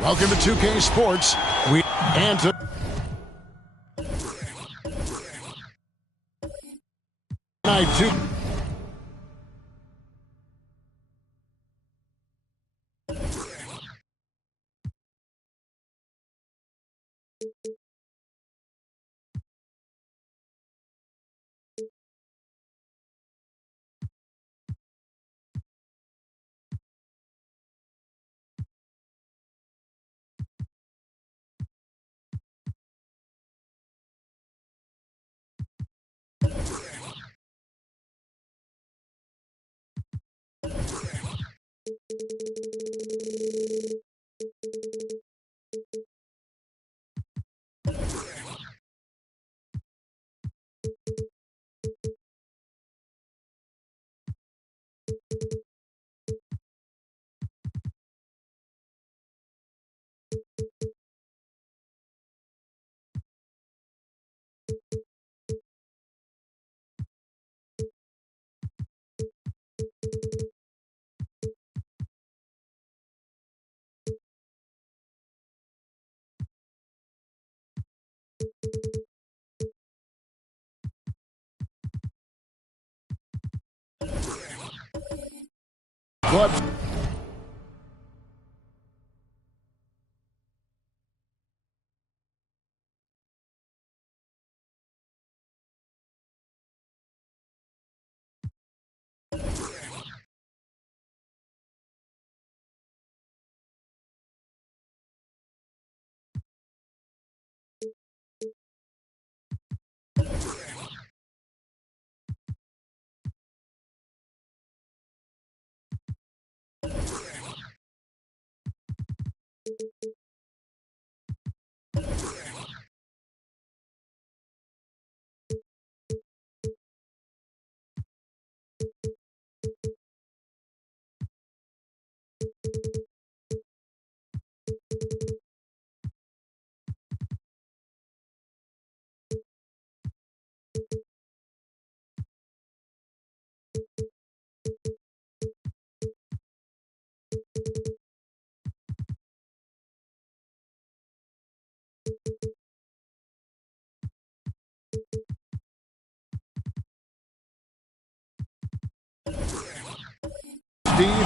Welcome to 2K Sports. We and night two. Gloves.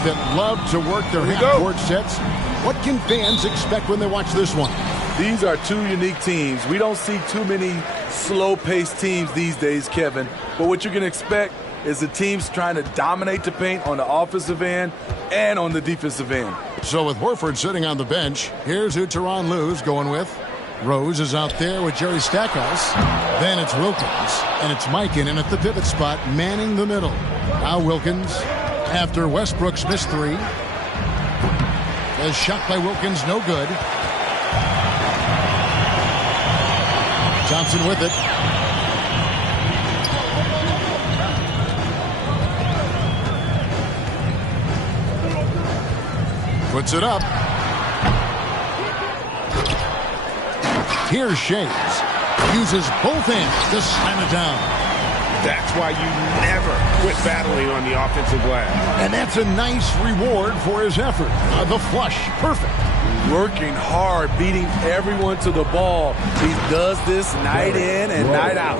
That love to work their half-court sets. What can fans expect when they watch this one? These are two unique teams. We don't see too many slow-paced teams these days, Kevin. But what you're going to expect is the teams trying to dominate the paint on the offensive end and on the defensive end. So with Horford sitting on the bench, here's who Tyronn Lue's going with. Rose is out there with Jerry Stackhouse. Then it's Wilkins. And it's Mikan in at the pivot spot, manning the middle. Now Wilkins, after Westbrook's missed three. The shot by Wilkins, no good. Thompson with it. Puts it up. Here's Shays. Uses both hands to slam it down. That's why you never quit battling on the offensive glass. And that's a nice reward for his effort. The flush, perfect. Working hard, beating everyone to the ball. He does this night in and night out.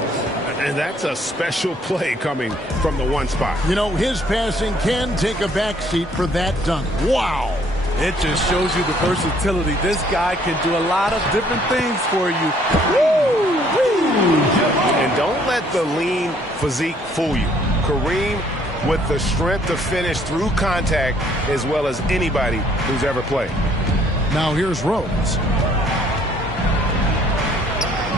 And that's a special play coming from the one spot. You know, his passing can take a backseat for that dunk. Wow. It just shows you the versatility. This guy can do a lot of different things for you. Woo! And don't let the lean physique fool you. Kareem with the strength to finish through contact as well as anybody who's ever played. Now here's Rose.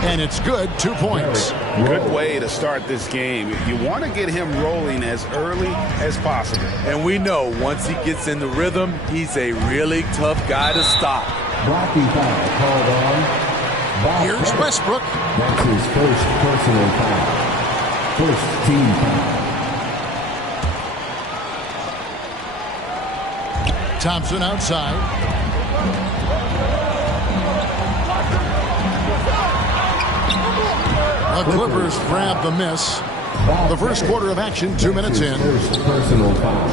And it's good, 2 points. Good way to start this game. You want to get him rolling as early as possible. And we know once he gets in the rhythm, he's a really tough guy to stop. Blocking foul called on. Here's Westbrook. That's his first personal foul. First team foul. Thompson outside. The Clippers grab the miss. The first quarter of action, 2 minutes in. First personal foul.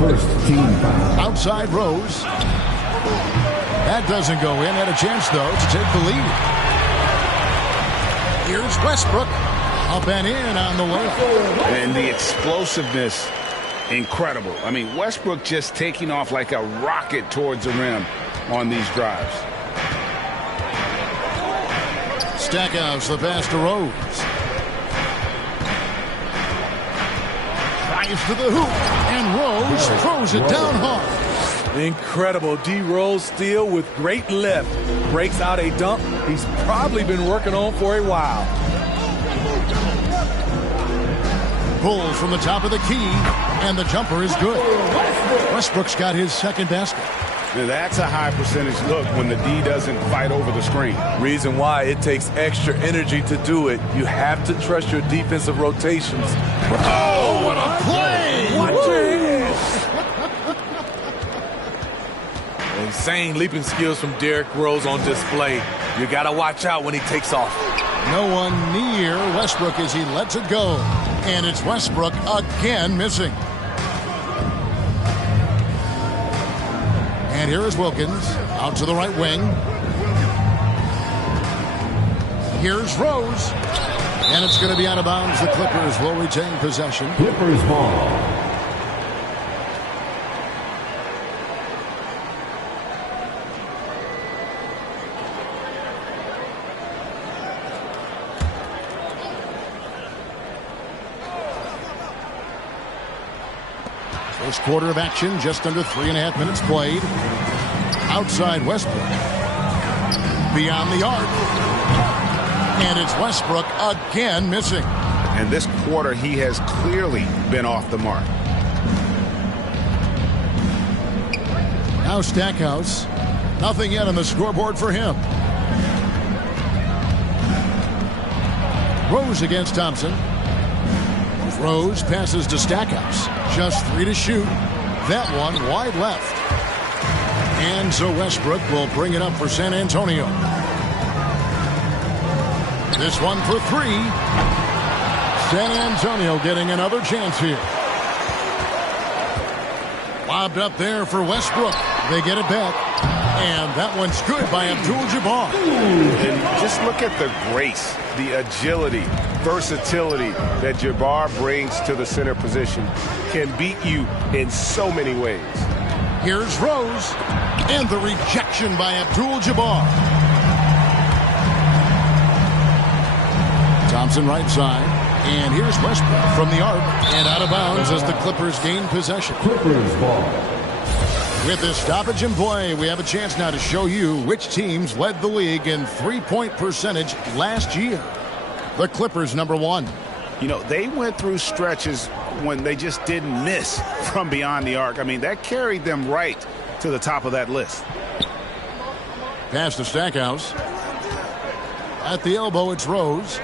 First team foul. Outside Rose. That doesn't go in. Had a chance, though, to take the lead. Here's Westbrook. Up and in on the way. And the explosiveness, incredible. I mean, Westbrook just taking off like a rocket towards the rim on these drives. Stackhouse, the pass to Rose. Drives to the hoop. And Rose throws it down hard. Incredible D-Rose steal with great lift. Breaks out a dunk he's probably been working on for a while. Pulls from the top of the key, and the jumper is good. Westbrook's got his second basket. Now that's a high percentage look when the D doesn't fight over the screen. Reason why it takes extra energy to do it. You have to trust your defensive rotations. Oh, what a play! Watch it! Insane leaping skills from Derrick Rose on display. You got to watch out when he takes off. No one near Westbrook as he lets it go. And it's Westbrook again missing. And here is Wilkins out to the right wing. Here's Rose. And it's going to be out of bounds. The Clippers will retain possession. Clippers ball. First quarter of action, just under 3.5 minutes played. Outside Westbrook. Beyond the arc. And it's Westbrook again missing. And this quarter, he has clearly been off the mark. Now Stackhouse. Nothing yet on the scoreboard for him. Rose against Thompson. Rose passes to Stackhouse. Just 3 to shoot. That one wide left. And so Westbrook will bring it up for San Antonio. This one for 3. San Antonio getting another chance here. Lobbed up there for Westbrook. They get it back. And that one's good by Abdul-Jabbar. And just look at the grace, the agility, versatility that Jabbar brings to the center position. Can beat you in so many ways. Here's Rose. And the rejection by Abdul-Jabbar. Thompson right side. And here's Westbrook from the arc. And out of bounds as the Clippers gain possession. Clippers ball. With this stoppage in play, we have a chance now to show you which teams led the league in three-point percentage last year. The Clippers, number 1. You know, they went through stretches when they just didn't miss from beyond the arc. I mean, that carried them right to the top of that list. Pass to Stackhouse. At the elbow, it's Rose.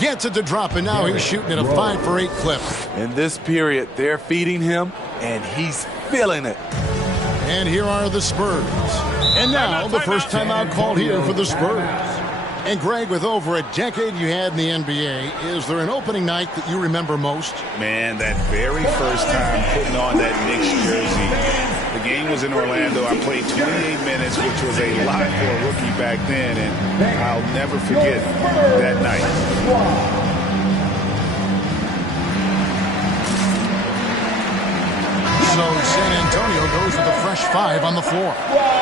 Gets it to drop, and now he's shooting at a 5 for 8 clip. In this period, they're feeding him, and he's feeling it. And here are the Spurs. And now the first timeout called here for the Spurs. And Greg, with over a decade you had in the NBA, is there an opening night that you remember most? Man, that very first time putting on that Knicks jersey. The game was in Orlando. I played 28 minutes, which was a lot for a rookie back then, and I'll never forget that night. So San Antonio goes with a fresh 5 on the floor.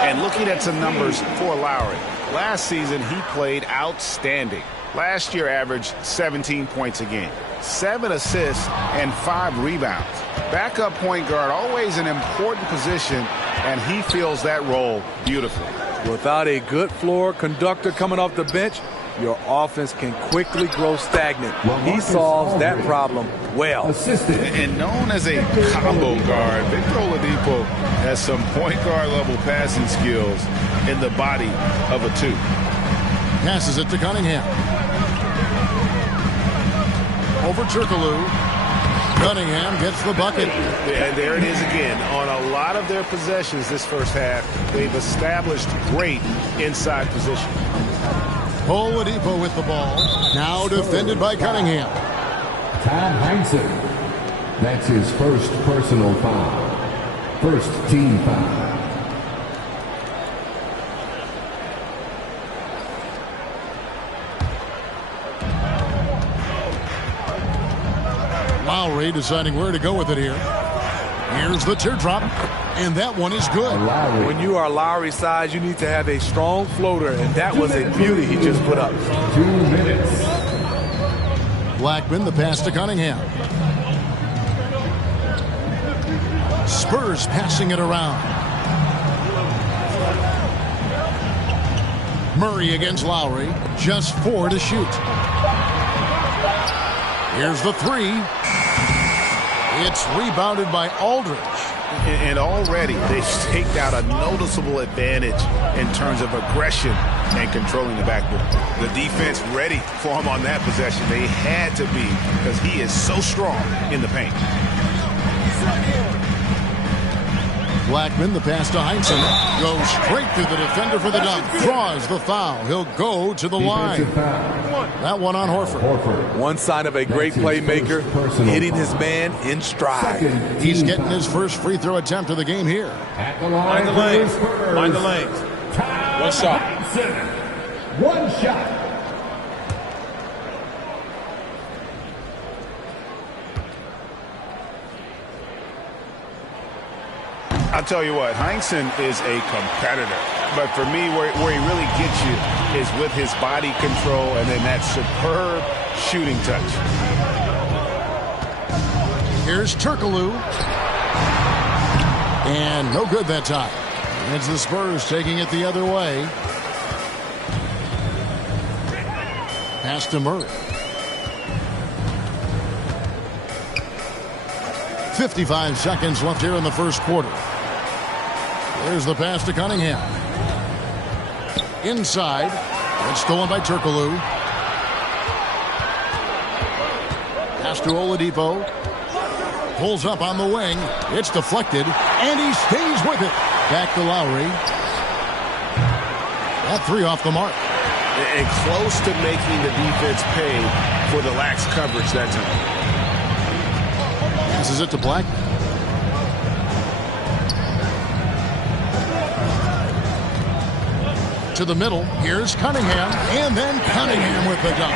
And looking at some numbers for Lowry. Last season, he played outstanding. Last year averaged 17 points a game, 7 assists, and 5 rebounds. Backup point guard, always an important position, and he fills that role beautifully. Without a good floor conductor coming off the bench, your offense can quickly grow stagnant. He solves that problem well. And known as a combo guard, Victor Oladipo has some point guard level passing skills in the body of a 2. Passes it to Cunningham. Over Turkoglu. Cunningham gets the bucket. And there it is again. On a lot of their possessions this first half, they've established great inside position. Oladipo with the ball. Now defended by Cunningham. Tom Heinsohn. That's his first personal foul. First team foul. Lowry deciding where to go with it here. Here's the teardrop, and that one is good. When you are Lowry's size, you need to have a strong floater, and that was a beauty he just put up. 2 minutes. Blackman, the pass to Cunningham. Spurs passing it around. Murray against Lowry. Just 4 to shoot. Here's the 3. It's rebounded by Aldridge. And already they've staked out a noticeable advantage in terms of aggression and controlling the backboard. The defense ready for him on that possession. They had to be, because he is so strong in the paint. Blackman, the pass to Heinsohn. Goes straight through the defender for the dunk. Draws the foul. He'll go to the line. That one on Horford. One sign of a great playmaker, hitting his man in stride. He's getting his first free throw attempt of the game here. At the line. Mind the lanes. One shot. One shot. I'll tell you what, Heinsohn is a competitor. But for me, where he really gets you is with his body control and then that superb shooting touch. Here's Turkoglu. And no good that time. It's the Spurs taking it the other way. Pass to Murray. 55 seconds left here in the first quarter. There's the pass to Cunningham. Inside. It's stolen by Turkoglu. Pass to Oladipo. Pulls up on the wing. It's deflected. And he stays with it. Back to Lowry. That three off the mark. And close to making the defense pay for the lax coverage that time. Passes it to Black. To the middle. Here's Cunningham. And then Cunningham with the dunk.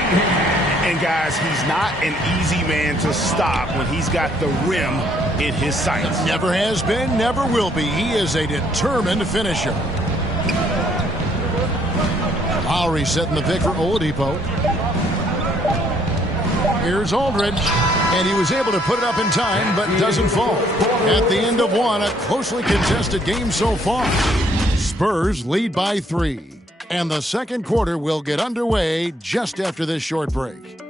And guys, he's not an easy man to stop when he's got the rim in his sights. Never has been, never will be. He is a determined finisher. Lowry setting the pick for Oladipo. Here's Aldridge. And he was able to put it up in time, but doesn't fall. At the end of one, a closely contested game so far. Spurs lead by 3. And the second quarter will get underway just after this short break.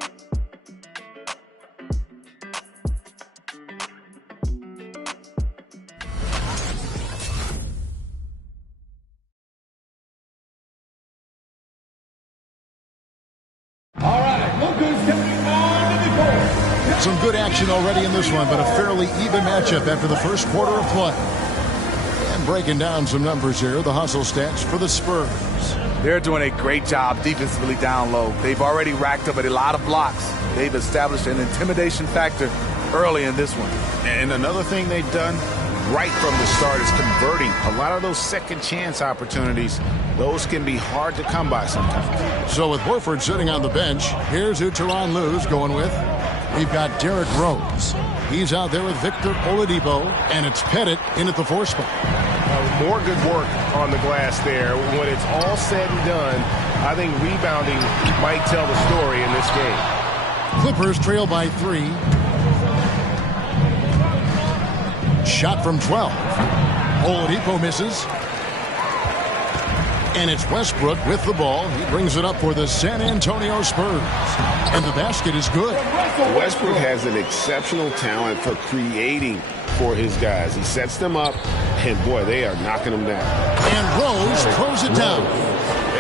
All right, look who's stepping on the court. Some good action already in this one, but a fairly even matchup after the first quarter of play. And breaking down some numbers here, the hustle stats for the Spurs. They're doing a great job defensively down low. They've already racked up a lot of blocks. They've established an intimidation factor early in this one. And another thing they've done right from the start is converting a lot of those second chance opportunities. Those can be hard to come by sometimes. So with Horford sitting on the bench, here's who Tyronn Lue's going with. We've got Derrick Rose. He's out there with Victor Oladipo, and it's Pettit in at the 4 spot. More good work on the glass there. When it's all said and done, I think rebounding might tell the story in this game. Clippers trail by 3. Shot from 12. Oladipo misses. And it's Westbrook with the ball. He brings it up for the San Antonio Spurs. And the basket is good. Westbrook has an exceptional talent for creating for his guys. He sets them up, and boy, they are knocking them down. And Rose throws it down.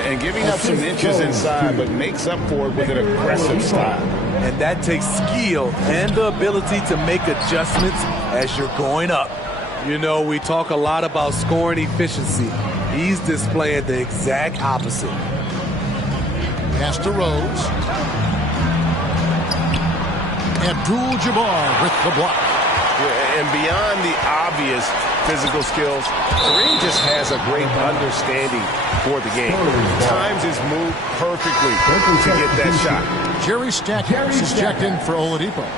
And giving up some inches inside, but makes up for it with an aggressive style. And that takes skill and the ability to make adjustments as you're going up. You know, we talk a lot about scoring efficiency. He's displaying the exact opposite. Pass to Rose. Abdul-Jabbar with the block. And beyond the obvious physical skills, Kareem just has a great understanding for the game. Times his move perfectly to get that shot. Jerry Stackhouse is checked in for Oladipo.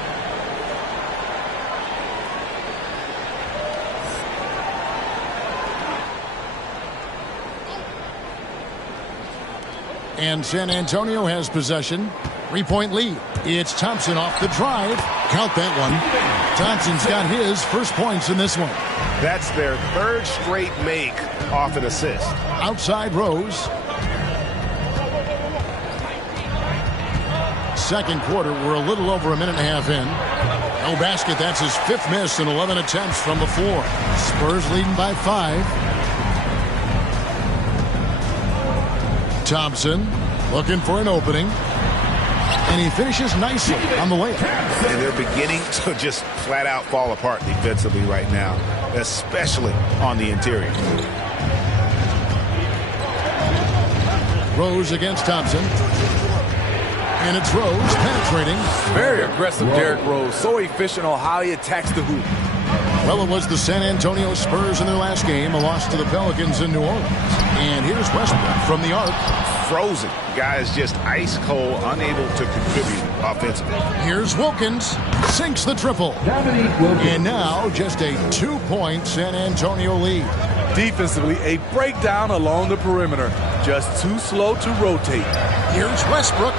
And San Antonio has possession. 3-point lead. It's Thompson off the drive. Count that one. Thompson's got his first points in this one. That's their third straight make off an assist. Outside Rose. Second quarter, we're a little over a minute and a half in. No basket, that's his 5th miss in 11 attempts from the floor. Spurs leading by 5. Thompson looking for an opening. And he finishes nicely on the layup. And they're beginning to just flat out fall apart defensively right now, especially on the interior. Rose against Thompson. And it's Rose penetrating. Very aggressive Derrick Rose. So efficient on how he attacks the hoop. Well, it was the San Antonio Spurs in their last game, a loss to the Pelicans in New Orleans. And here's Westbrook from the arc. Frozen. Guys just ice cold, unable to contribute offensively. Here's Wilkins. Sinks the triple. And now just a 2-point San Antonio lead. Defensively, a breakdown along the perimeter. Just too slow to rotate. Here's Westbrook.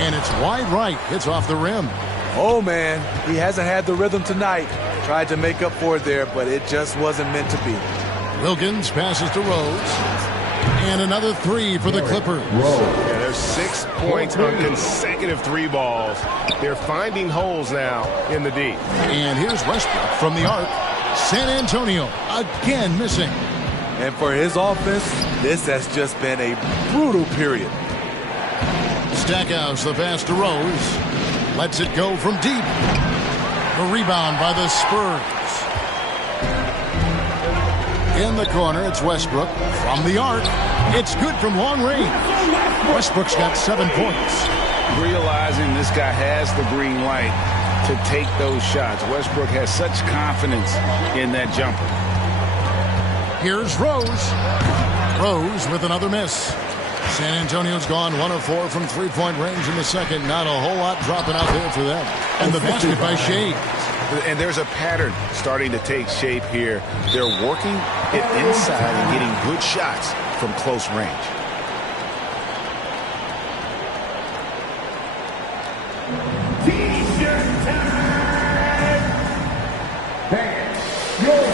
And it's wide right. Hits off the rim. Oh, man. He hasn't had the rhythm tonight. Tried to make up for it there, but it just wasn't meant to be. Wilkins passes to Rose. And another three for the Clippers. Yeah, there's 6 points on consecutive 3 balls. They're finding holes now in the D. And here's Westbrook from the arc. San Antonio again missing. And for his offense, this has just been a brutal period. Stackhouse the pass to Rose. Lets it go from deep. The rebound by the Spurs. In the corner, it's Westbrook from the arc. It's good from long range. Westbrook's got 7 points. Realizing this guy has the green light to take those shots. Westbrook has such confidence in that jumper. Here's Rose. Rose with another miss. San Antonio's gone 1 of 4 from 3-point range in the second. Not a whole lot dropping out there for them. And the basket by Shea. And there's a pattern starting to take shape here. They're working it inside and getting good shots from close range. T-shirt time! Bang! Your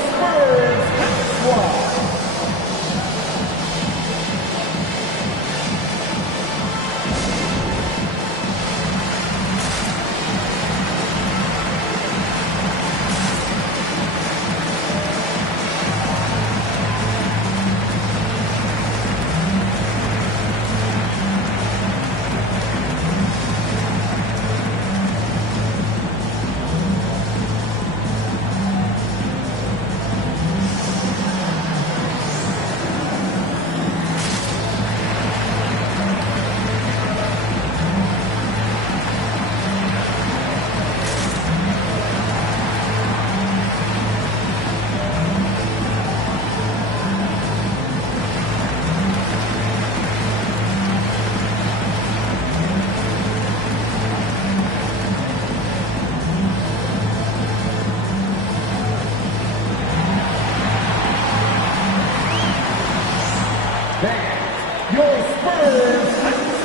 Spurs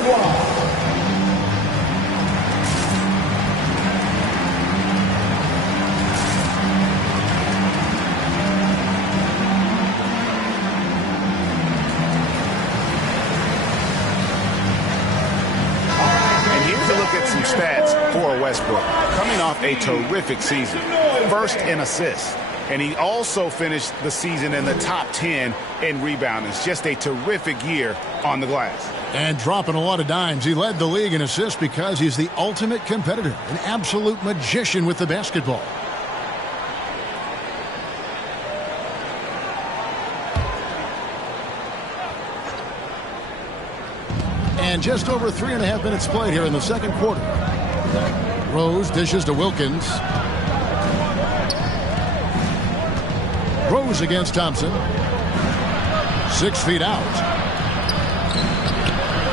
squad! Westbrook, coming off a terrific season. First in assists. And he also finished the season in the top 10 in rebounding. It's just a terrific year on the glass. And dropping a lot of dimes. He led the league in assists because he's the ultimate competitor. An absolute magician with the basketball. And just over 3.5 minutes played here in the second quarter. Rose dishes to Wilkins. Rose against Thompson. 6 feet out.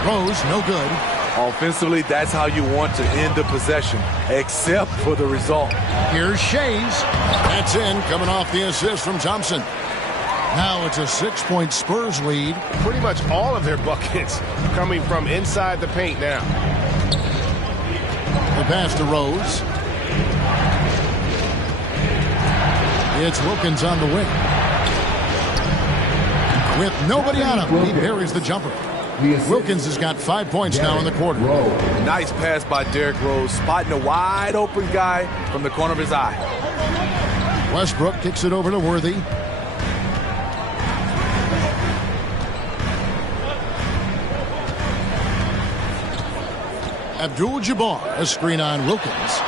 Rose, no good. Offensively, that's how you want to end the possession, except for the result. Here's Shays. That's in, coming off the assist from Thompson. Now it's a 6-point Spurs lead. Pretty much all of their buckets coming from inside the paint now. The pass to Rose. It's Wilkins on the wing. With nobody on him, he buries the jumper. Wilkins has got 5 points now in the quarter. Nice pass by Derrick Rose, spotting a wide open guy from the corner of his eye. Westbrook kicks it over to Worthy. Abdul-Jabbar, a screen on Wilkins.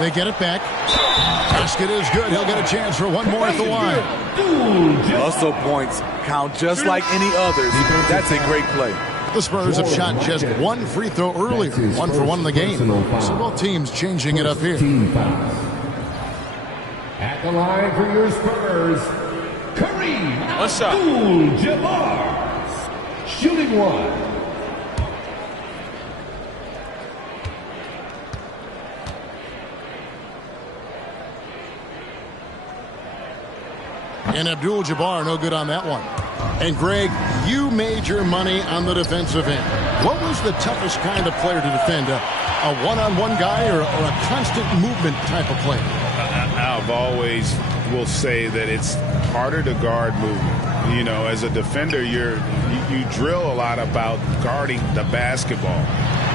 They get it back. Basket is good. He'll get a chance for one more at the line. Hustle points count just like any others. That's a great play. The Spurs have shot just one free throw earlier. 1 for 1 in the game. So both teams changing it up here. At At the line for your Spurs, Kareem Abdul-Jabbar. Shooting one. And Abdul-Jabbar no good on that one. And Greg, you made your money on the defensive end. What was the toughest kind of player to defend? A one-on-one guy or a constant movement type of player? I've always will say that it's harder to guard movement. You know, as a defender, you drill a lot about guarding the basketball.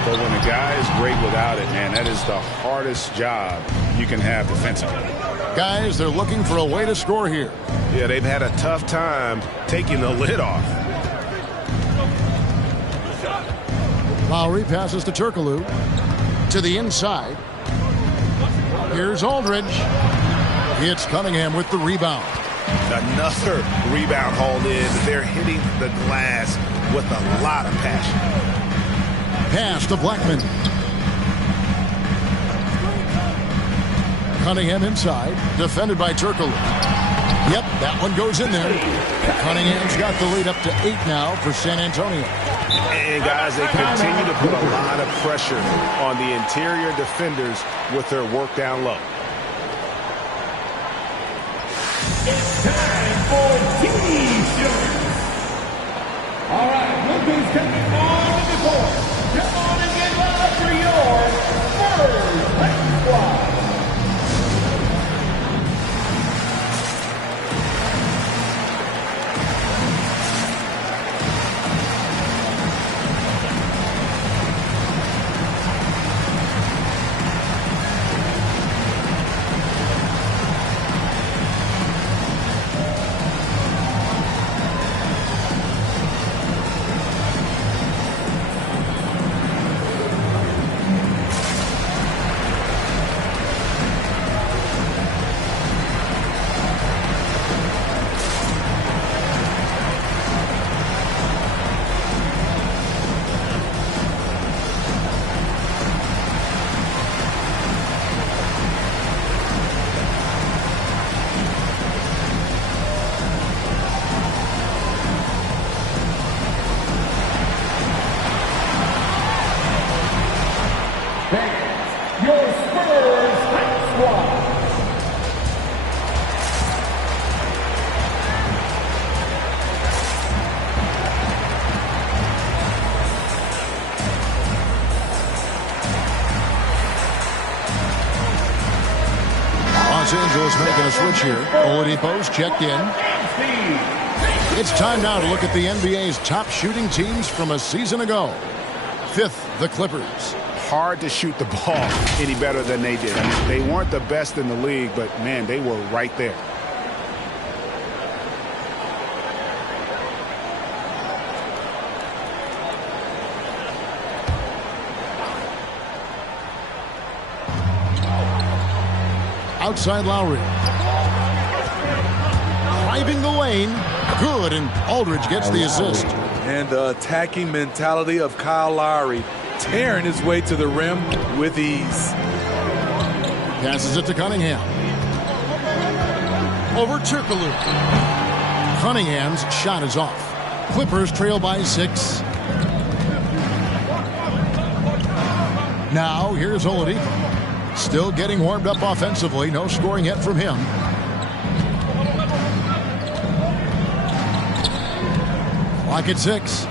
But when a guy is great without it, man, that is the hardest job you can have defensively. Guys, they're looking for a way to score here. Yeah, they've had a tough time taking the lid off. Lowry passes to Turkoglu. To the inside. Here's Aldridge. It's Cunningham with the rebound. Another rebound hauled in. They're hitting the glass with a lot of passion. Pass to Blackman. Cunningham inside. Defended by Turkoglu. Yep, that one goes in there. Cunningham's got the lead up to 8 now for San Antonio. And guys, they continue to put a lot of pressure on the interior defenders with their work down low. It's time for T-shirts. All right, look who's coming on the court. Come on and get loud for your first squad. Los Angeles making a switch here. Oladipo's checked in. It's time now to look at the NBA's top shooting teams from a season ago. 5th, the Clippers. Hard to shoot the ball any better than they did. I mean, they weren't the best in the league, but, man, they were right there. Outside Lowry. Driving the lane. Good, and Aldridge gets the assist. And the attacking mentality of Kyle Lowry, tearing his way to the rim with ease. Passes it to Cunningham. Over Turkoglu. Cunningham's shot is off. Clippers trail by 6. Now here's Oladipo. Still getting warmed up offensively. No scoring yet from him. Clock at 6.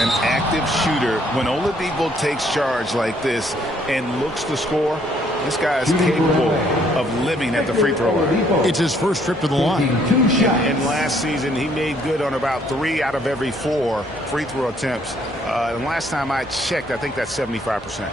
An active shooter. When Oladipo takes charge like this and looks to score, this guy is capable of living at the free throw line. It's his first trip to the line. And last season, he made good on about 3 out of every 4 free throw attempts. And last time I checked, I think that's 75%.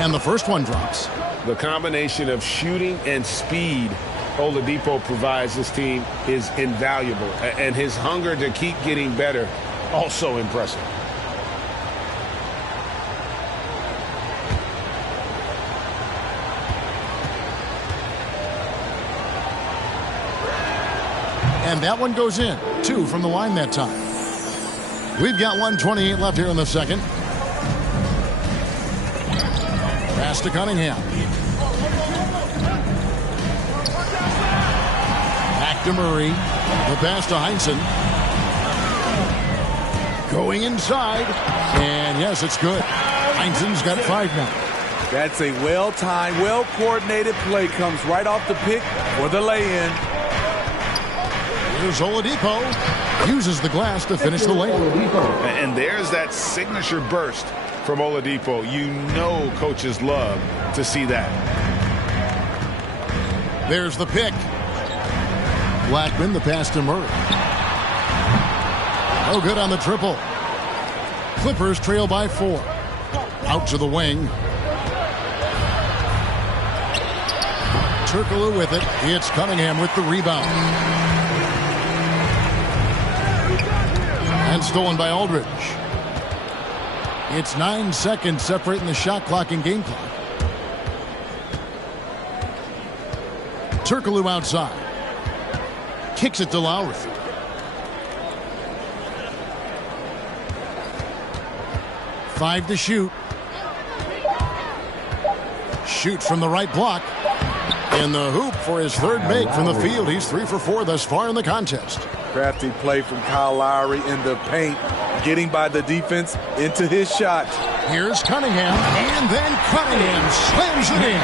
And the first one drops. The combination of shooting and speed Oladipo provides this team is invaluable. And his hunger to keep getting better, also And that one goes in. 2 from the line that time. We've got 1:28 left here in the second. Pass to Cunningham. Back to Murray. The pass to Heinsohn. Going inside. And yes, it's good. Heinsohn's got 5 now. That's a well-timed, well-coordinated play. Comes right off the pick for the lay-in. Here's Oladipo. Uses the glass to finish the lay-in. And there's that signature burst from Oladipo. You know coaches love to see that. There's the pick. Blackman, the pass to Murray. No good on the triple. Clippers trail by 4. Out to the wing. Turkoglu with it. It's Cunningham with the rebound. And stolen by Aldridge. It's 9 seconds separating the shot clock and game clock. Turkoglu outside. Kicks it to Lowry. Five to shoot. Shoots from the right block. In the hoop for his third make from the field. He's 3 for 4 thus far in the contest. Crafty play from Kyle Lowry in the paint. Getting by the defense into his shot. Here's Cunningham. And then Cunningham slams it in.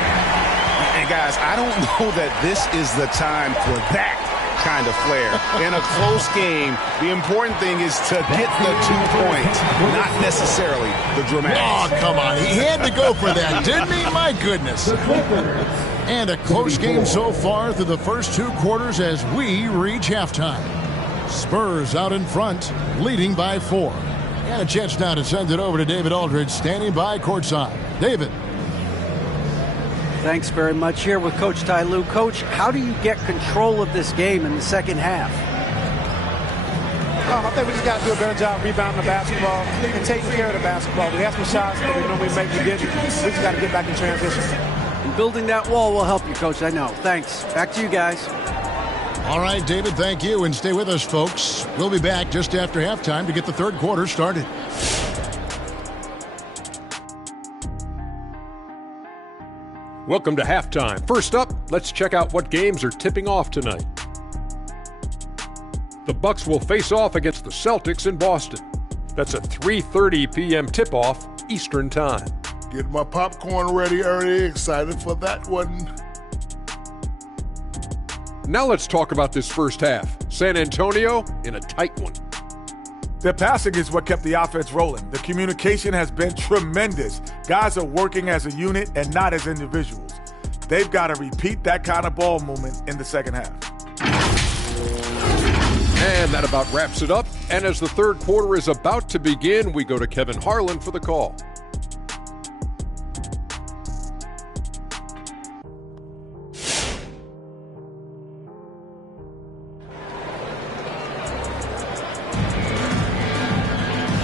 And guys, I don't know that this is the time for that kind of flair. In a close game, the important thing is to get the 2 points, not necessarily the dramatic. Oh, come on. He had to go for that, didn't he? My goodness. And a close game so far through the first 2 quarters as we reach halftime. Spurs out in front, leading by 4. And a chance now to send it over to David Aldridge, standing by courtside. David. Thanks very much. Here with Coach Ty Lue. Coach, how do you get control of this game in the second half? I think we just got to do a better job rebounding the basketball and taking care of the basketball. We had some shots that we normally make, we didn't. We just got to get back in transition. And building that wall will help you, Coach. I know. Thanks. Back to you guys. All right, David, thank you. And stay with us, folks. We'll be back just after halftime to get the third quarter started. Welcome to halftime. First up, let's check out what games are tipping off tonight. The Bucks will face off against the Celtics in Boston. That's a 3:30 p.m. tip-off Eastern Time. Get my popcorn ready early. Excited for that one. Now let's talk about this first half. San Antonio in a tight one. The passing is what kept the offense rolling. The communication has been tremendous. Guys are working as a unit and not as individuals. They've got to repeat that kind of ball movement in the second half. And that about wraps it up. And as the third quarter is about to begin, we go to Kevin Harlan for the call.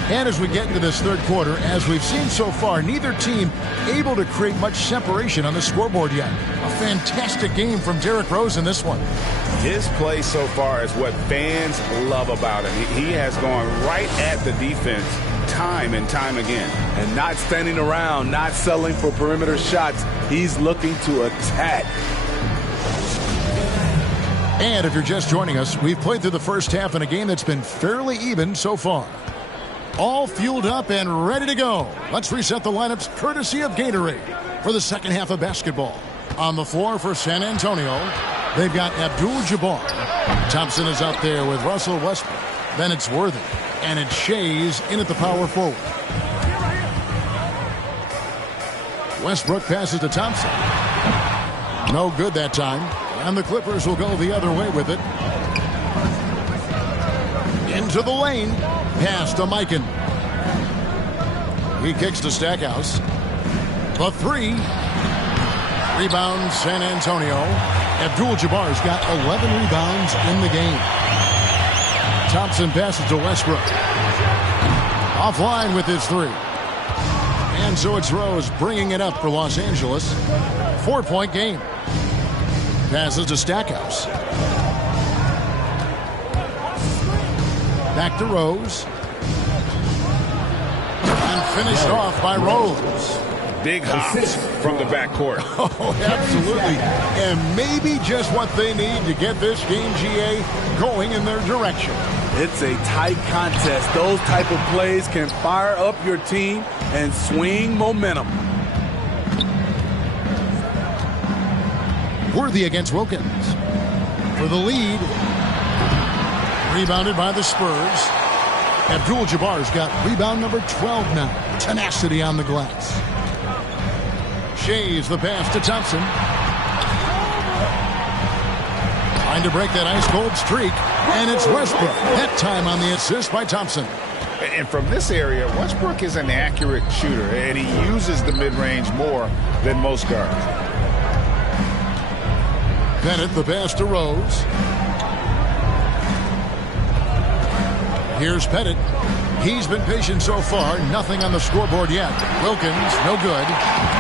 And as we get into this third quarter, as we've seen so far, neither team able to create much separation on the scoreboard yet. A fantastic game from Derrick Rose in this one. His play so far is what fans love about him. He has gone right at the defense time and time again. And not standing around, not settling for perimeter shots. He's looking to attack. And if you're just joining us, we've played through the first half in a game that's been fairly even so far. All fueled up and ready to go. Let's reset the lineups courtesy of Gatorade for the second half of basketball. On the floor for San Antonio, they've got Abdul-Jabbar. Thompson is out there with Russell Westbrook. Then it's Worthy. And it's Shays in at the power forward. Westbrook passes to Thompson. No good that time. And the Clippers will go the other way with it. Into the lane. Pass to Mikan. He kicks to Stackhouse. The 3. Rebound San Antonio. Abdul-Jabbar's got 11 rebounds in the game. Thompson passes to Westbrook. Offline with his 3. And so it's Rose bringing it up for Los Angeles. 4-point game. Passes to Stackhouse. Back to Rose. And finished off by Rose. Big hops from the backcourt. Oh, absolutely. And maybe just what they need to get this game, GA, going in their direction. It's a tight contest. Those type of plays can fire up your team and swing momentum. Worthy against Wilkins. For the lead. Rebounded by the Spurs. Abdul-Jabbar's got rebound number 12 now. Tenacity on the glass. Shays the pass to Thompson. Trying to break that ice-cold streak. And it's Westbrook. That time on the assist by Thompson. And from this area, Westbrook is an accurate shooter, and he uses the mid-range more than most guards. Bennett the pass to Rose. Here's Pettit. He's been patient so far. Nothing on the scoreboard yet. Wilkins, no good.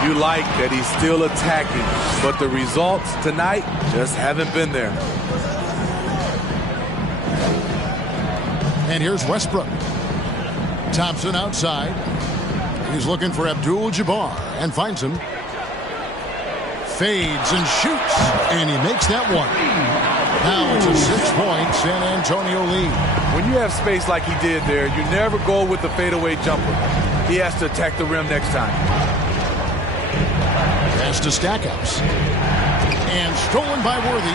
You like that he's still attacking, but the results tonight just haven't been there. And here's Westbrook. Thompson outside. He's looking for Abdul-Jabbar and finds him. Fades and shoots, and he makes that one. Now it's a 6-point San Antonio lead. When you have space like he did there, you never go with the fadeaway jumper. He has to attack the rim next time. Pass to Stackhouse. And stolen by Worthy.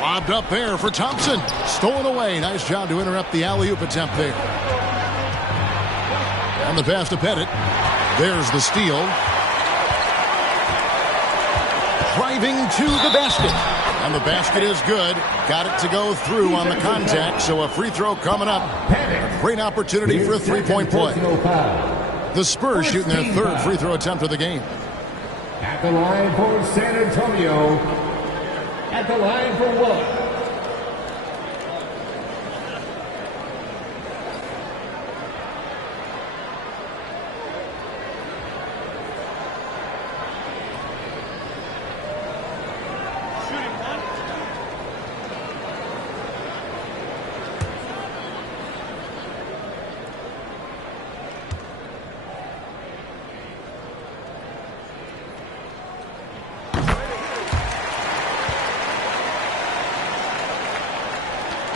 Lobbed up there for Thompson. Stolen away. Nice job to interrupt the alley-oop attempt there. And the pass to Pettit. There's the steal. Driving to the basket. And the basket is good. Got it to go through on the contact, so a free throw coming up. A great opportunity for a three-point play. The Spurs shooting their third free throw attempt of the game. At the line for San Antonio. At the line for one.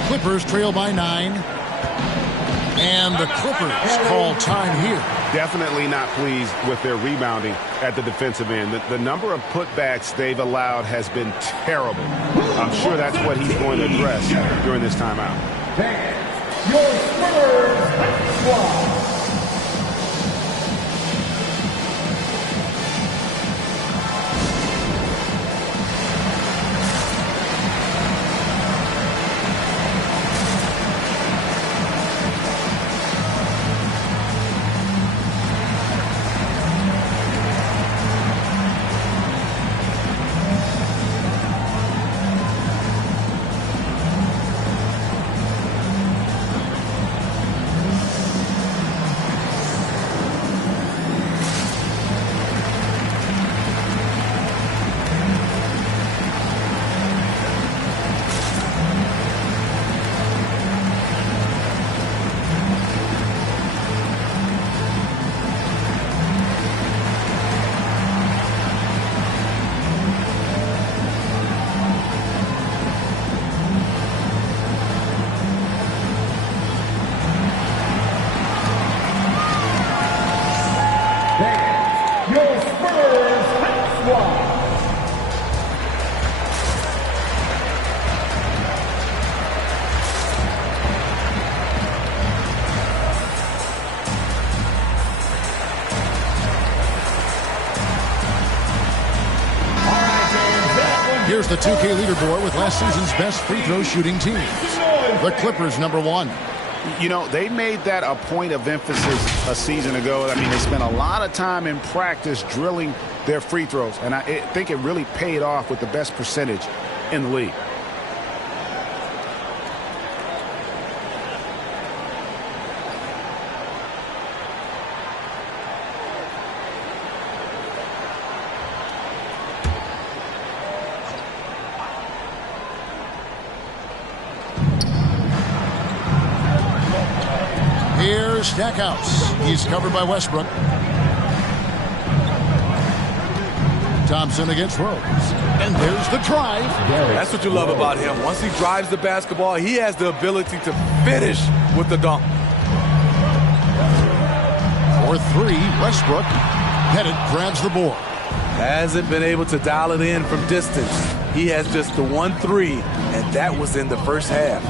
Clippers trail by 9. And the Clippers call time here. Definitely not pleased with their rebounding at the defensive end. The number of putbacks they've allowed has been terrible. I'm sure that's what he's going to address during this timeout. Your Spurs squad. Here's the 2K leaderboard with last season's best free throw shooting teams. The Clippers, number 1. You know, they made that a point of emphasis a season ago. I mean, they spent a lot of time in practice drilling their free throws, and I think it really paid off with the best percentage in the league. Here's Stackhouse. He's covered by Westbrook. Thompson against Rose. And there's the drive. That's what you love about him. Once he drives the basketball, he has the ability to finish with the dunk. For three, Westbrook. Pettit grabs the board. Hasn't been able to dial it in from distance. He has just the 1-3, and that was in the first half.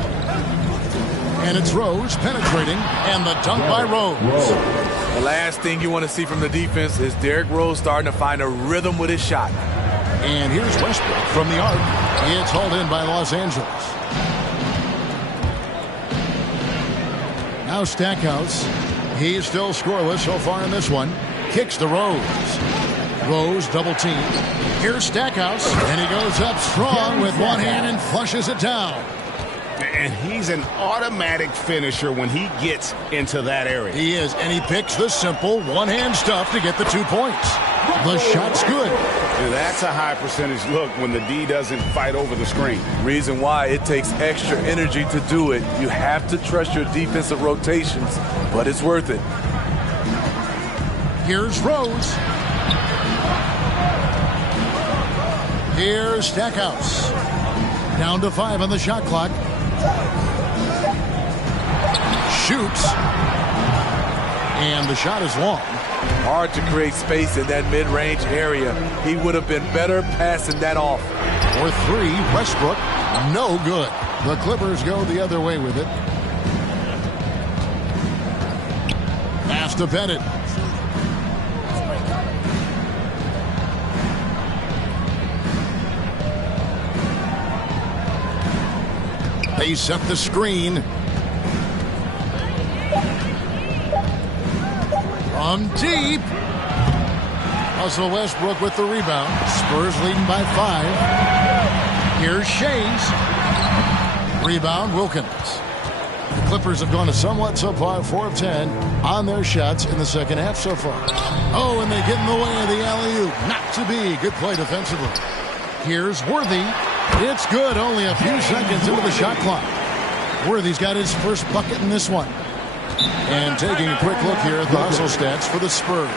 And it's Rose penetrating, and the dunk by Rose. The last thing you want to see from the defense is Derrick Rose starting to find a rhythm with his shot. And here's Westbrook from the arc. It's hauled in by Los Angeles. Now Stackhouse. He's still scoreless so far in this one. Kicks to Rose. Rose double team. Here's Stackhouse. And he goes up strong with one hand and flushes it down. And he's an automatic finisher when he gets into that area. He is, and he picks the simple one-hand stuff to get the 2 points. The shot's good. That's a high percentage look when the D doesn't fight over the screen. Reason why it takes extra energy to do it. You have to trust your defensive rotations, but it's worth it. Here's Rose. Here's Stackhouse. Down to 5 on the shot clock. Shoots. And the shot is long. Hard to create space in that mid-range area. He would have been better passing that off. For three, Westbrook. No good. The Clippers go the other way with it. Pass to Pettit. They set the screen. From deep. Russell Westbrook with the rebound. Spurs leading by 5. Here's Shays. Rebound, Wilkins. The Clippers have gone a somewhat subpar 4 of 10 on their shots in the second half so far. Oh, and they get in the way of the alley-oop. Not to be. Good play defensively. Here's Worthy. It's good. Only a few seconds into the shot clock. Worthy's got his first bucket in this one. And taking a quick look here at the hustle stats for the Spurs.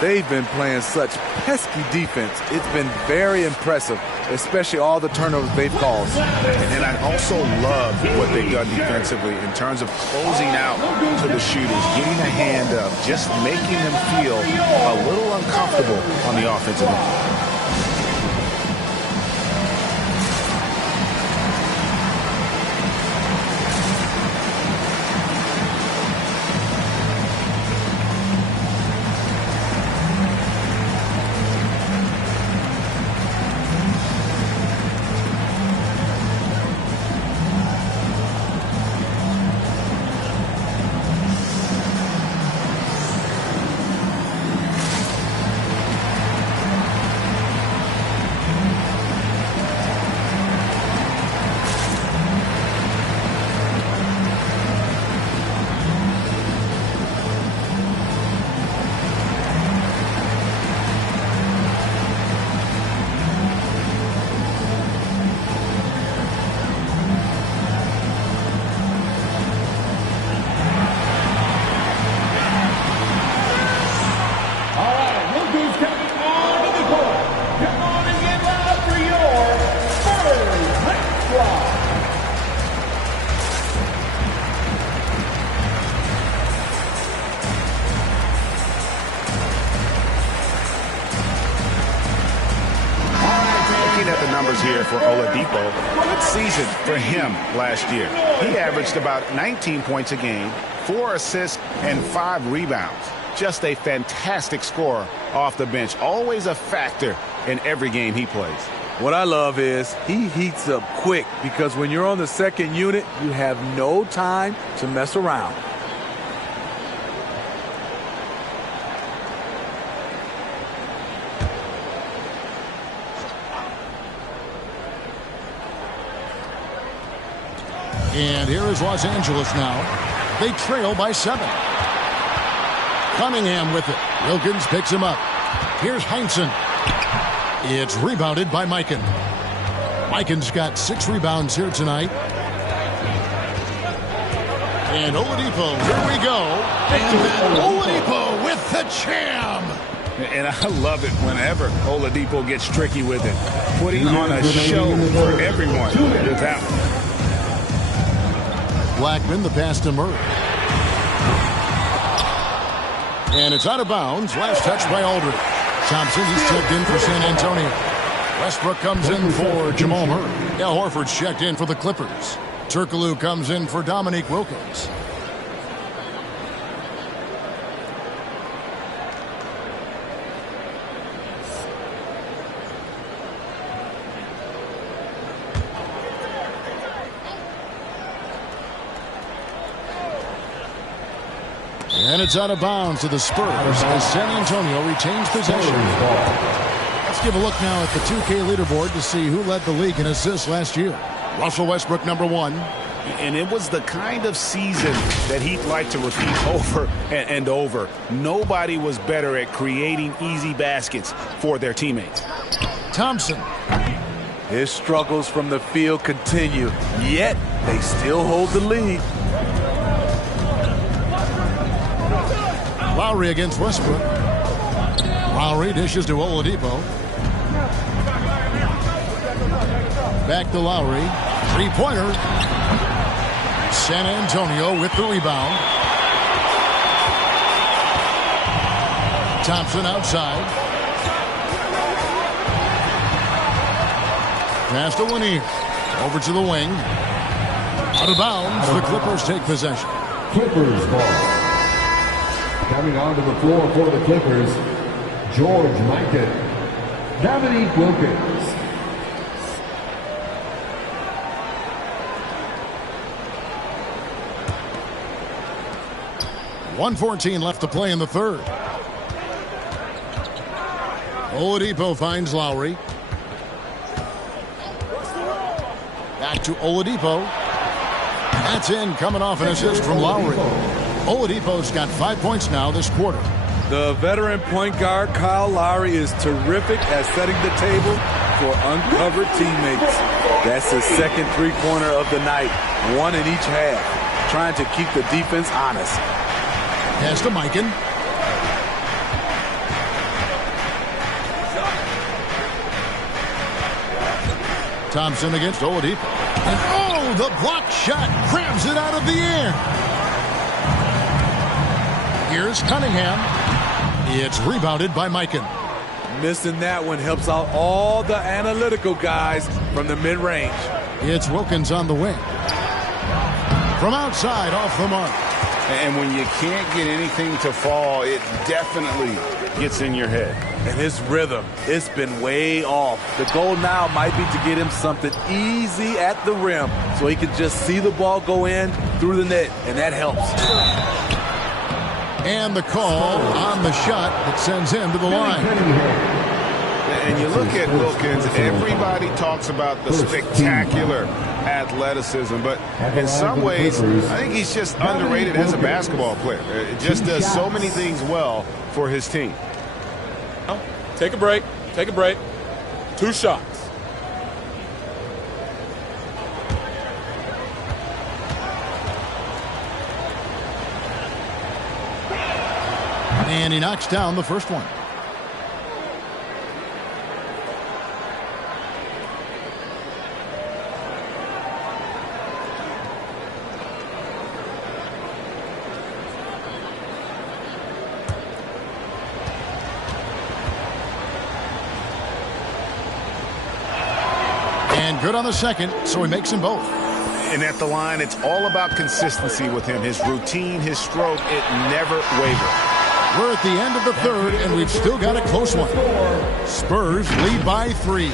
They've been playing such pesky defense. It's been very impressive, especially all the turnovers they've caused. And I also love what they've done defensively in terms of closing out to the shooters, getting a hand up, just making them feel a little uncomfortable on the offensive end. Here for Oladipo. Good season for him last year. He averaged about 19 points a game, 4 assists, and 5 rebounds. Just a fantastic scorer off the bench. Always a factor in every game he plays. What I love is he heats up quick because when you're on the second unit, you have no time to mess around. And here is Los Angeles now. They trail by 7. Cunningham with it. Wilkins picks him up. Here's Heinsohn. It's rebounded by Mikan. Mikan's got 6 rebounds here tonight. And Oladipo, here we go. And then Oladipo with the jam. And I love it whenever Oladipo gets tricky with it. Putting on a show for everyone with that one. Blackman, the pass to Murray. And it's out of bounds. Last touch by Aldridge. Thompson, he's checked in for San Antonio. Westbrook comes in for Jamal Murray. Al Horford's checked in for the Clippers. Turkoglu comes in for Dominique Wilkins. And it's out of bounds to the Spurs as San Antonio retains possession. Let's give a look now at the 2K leaderboard to see who led the league in assists last year. Russell Westbrook, #1. And it was the kind of season that he'd like to repeat over and over. Nobody was better at creating easy baskets for their teammates. Thompson. His struggles from the field continue, yet they still hold the lead. Lowry against Westbrook. Lowry dishes to Oladipo. Back to Lowry. Three-pointer. San Antonio with the rebound. Thompson outside. Pass to Lanier. Over to the wing. Out of bounds. The Clippers take possession. Clippers ball. Coming onto the floor for the Clippers, George Mikan, Dominique Wilkins. .114 left to play in the third. Oladipo finds Lowry. Back to Oladipo. That's in, coming off an assist from Lowry. Oladipo's got 5 points now this quarter. The veteran point guard Kyle Lowry is terrific at setting the table for uncovered teammates. That's his second three-pointer of the night, one in each half, trying to keep the defense honest. Pass to Mikan. Thompson against Oladipo. And oh, the block shot grabs it out of the air. Here's Cunningham. It's rebounded by Mikan. Missing that one helps out all the analytical guys from the mid-range. It's Wilkins on the wing. From outside, off the mark. And when you can't get anything to fall, it definitely gets in your head. And his rhythm, it's been way off. The goal now might be to get him something easy at the rim so he can just see the ball go in through the net, and that helps. And the call on the shot that sends him to the line. And you look at Wilkins, everybody talks about the spectacular athleticism, but in some ways, I think he's just underrated as a basketball player. It just does so many things well for his team. Take a break. Take a break. 2 shots. And he knocks down the first one. And good on the second, so he makes them both. And at the line, it's all about consistency with him. His routine, his stroke, it never wavers. We're at the end of the third, and we've still got a close one. Spurs lead by 3.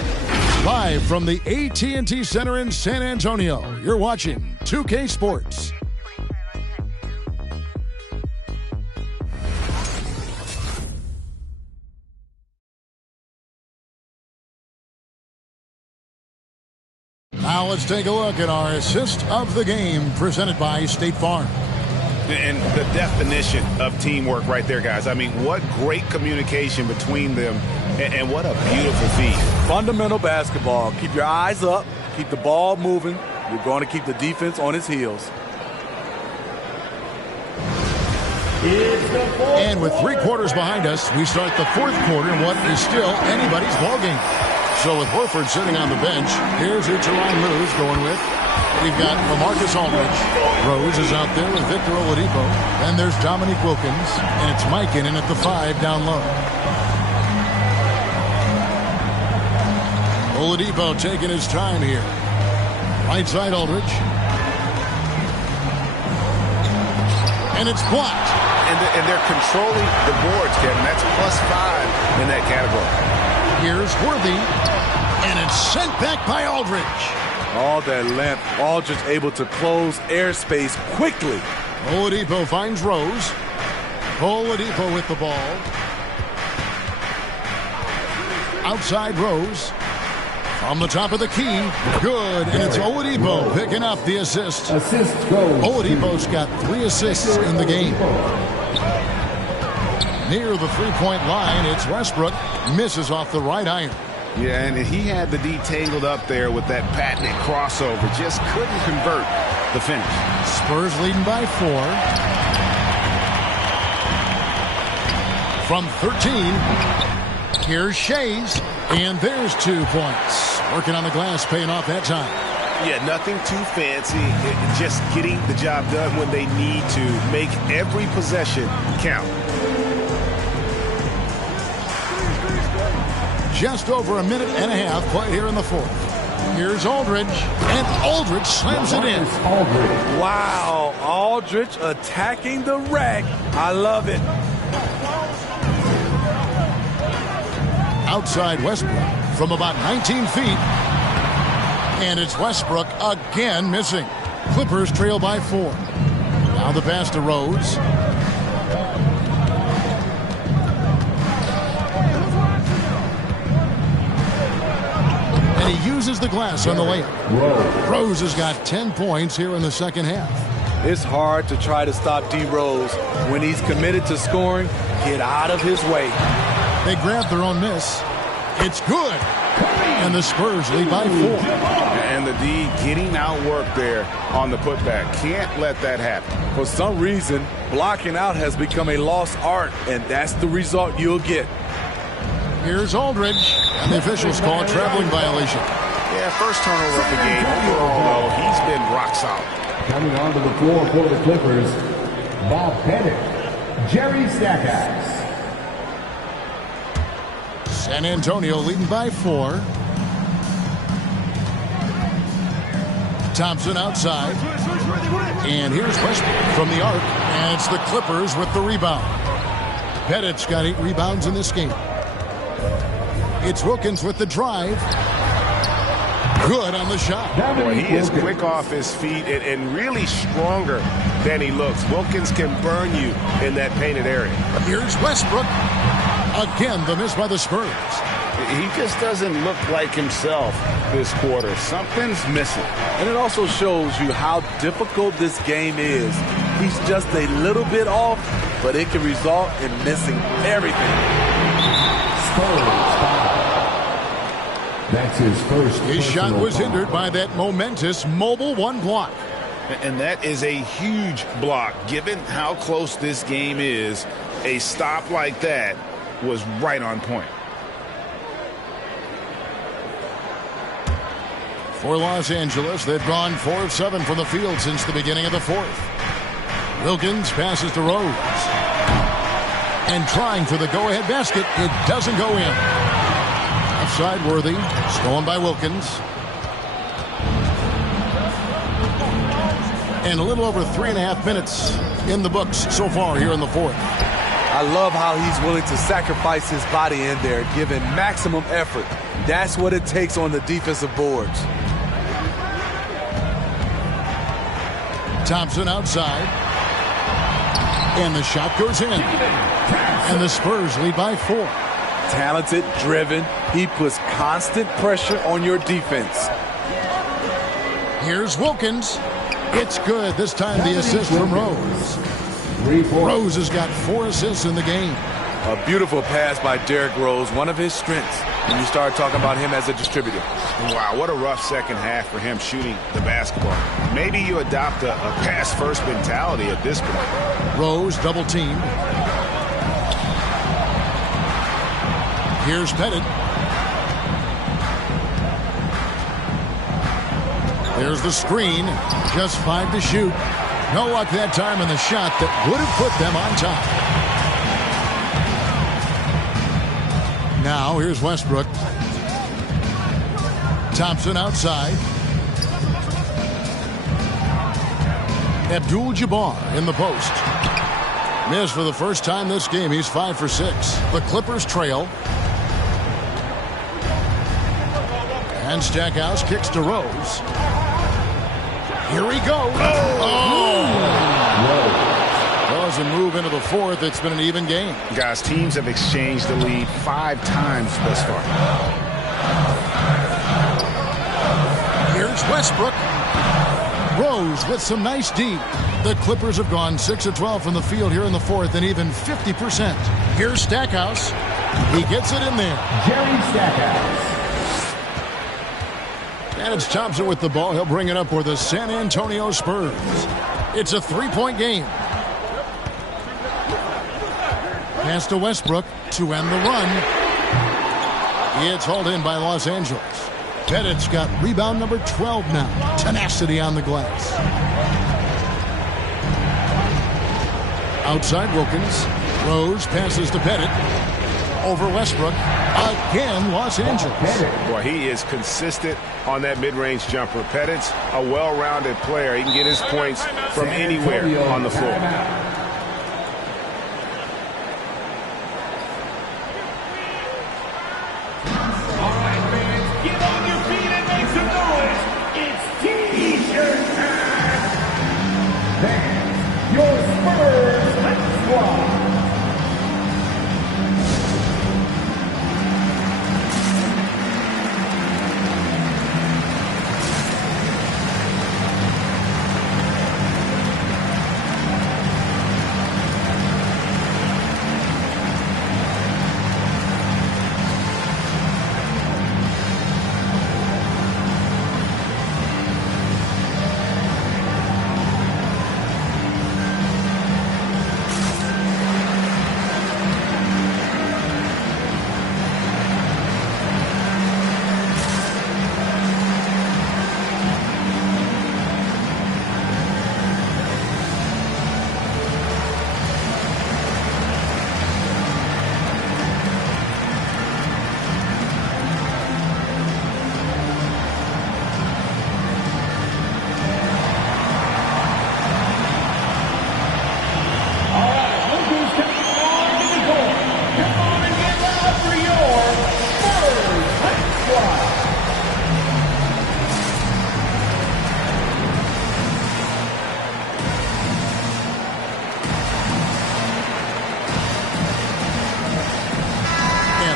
Live from the AT&T Center in San Antonio, you're watching 2K Sports. Now let's take a look at our assist of the game presented by State Farm. And the definition of teamwork right there, guys. I mean, what great communication between them, and what a beautiful feed. Fundamental basketball. Keep your eyes up. Keep the ball moving. You're going to keep the defense on its heels. And with 3 quarters behind us, we start the 4th quarter in what is still anybody's ballgame. So with Horford sitting on the bench, here's who Tyronn Lue's going with. We've got LaMarcus Aldridge. Rose is out there with Victor Oladipo. Then there's Dominique Wilkins. And it's Mikan in at the 5 down low. Oladipo taking his time here. Right side Aldridge. And it's blocked. And they're controlling the boards, Kevin. That's +5 in that category. Here's Worthy. And it's sent back by Aldridge. All that length, Aldridge able to close airspace quickly. Oladipo finds Rose. Oladipo with the ball. Outside Rose. From the top of the key. Good. And it's Oladipo picking up the assist. Oladipo's got 3 assists in the game. Near the 3-point line, it's Westbrook. Misses off the right iron. Yeah, and he had the D tangled up there with that patented crossover. Just couldn't convert the finish. Spurs leading by 4. From 13, here's Shays. And there's 2 points. Working on the glass, paying off that time. Yeah, nothing too fancy. Just getting the job done when they need to. Make every possession count. Just over a minute and a half played here in the 4th. Here's Aldridge, and Aldridge slams it in. Wow, Aldridge attacking the rack. I love it. Outside Westbrook from about 19 feet. And it's Westbrook again missing. Clippers trail by 4. Now the pass to Rose. And he uses the glass on the layup. Rose has got 10 points here in the second half. It's hard to try to stop D. Rose. When he's committed to scoring, get out of his way. They grab their own miss. It's good. And the Spurs lead by 4. And the D getting outworked there on the putback. Can't let that happen. For some reason, blocking out has become a lost art, and that's the result you'll get. Here's Aldridge, and the officials call a traveling violation. Yeah, first turnover of the game. Overall, though, he's been rock solid. Coming onto the floor for the Clippers, Bob Bennett, Jerry Stackhouse. San Antonio leading by 4. Thompson outside. And here's Westbrook from the arc. And it's the Clippers with the rebound. Bennett's got 8 rebounds in this game. It's Wilkins with the drive. Good on the shot. Boy, he is quick off his feet and really stronger than he looks. Wilkins can burn you in that painted area. Here's Westbrook. Again, the miss by the Spurs. He just doesn't look like himself this quarter. Something's missing. And it also shows you how difficult this game is. He's just a little bit off, but it can result in missing everything. That's his first. His shot was hindered by that momentous mobile 1 block. And that is a huge block. Given how close this game is, a stop like that was right on point. For Los Angeles, they've gone 4 of 7 from the field since the beginning of the 4th. Wilkins passes to Rose. And trying for the go-ahead basket, it doesn't go in. Outside Worthy, stolen by Wilkins. And a little over 3.5 minutes in the books so far here in the 4th. I love how he's willing to sacrifice his body in there, giving maximum effort. That's what it takes on the defensive boards. Thompson outside. And the shot goes in. And the Spurs lead by 4. Talented, driven. He puts constant pressure on your defense. Here's Wilkins. It's good. This time the assist from Rose. Rose has got 4 assists in the game. A beautiful pass by Derrick Rose, one of his strengths when you start talking about him as a distributor. Wow, what a rough second half for him shooting the basketball. Maybe you adopt a pass-first mentality at this point. Rose double teamed. Here's Pettit. There's the screen. Just 5 to shoot. No luck that time in the shot that would have put them on top. Now here's Westbrook. Thompson outside. Abdul-Jabbar in the post. Missed for the first time this game. He's 5 for 6. The Clippers trail. And Stackhouse kicks to Rose. Here he goes. Well, as we move into the fourth, it's been an even game. Guys, teams have exchanged the lead 5 times thus far. Here's Westbrook. Rose with some nice deep. The Clippers have gone 6 of 12 from the field here in the fourth and even 50%. Here's Stackhouse. He gets it in there. Jerry Stackhouse. And it's Thompson with the ball. He'll bring it up for the San Antonio Spurs. It's a 3-point game. Pass to Westbrook to end the run. It's hauled in by Los Angeles. Pettit's got rebound number 12 now. Tenacity on the glass. Outside Wilkins. Rose passes to Pettit. Over Westbrook. Again, Los Angeles. Boy, he is consistent on that mid-range jumper. Pettit's a well-rounded player. He can get his points from anywhere on the floor. All right, fans, get on your feet and make some noise. It's T-shirt time. Fans, your Spurs Hype Squad.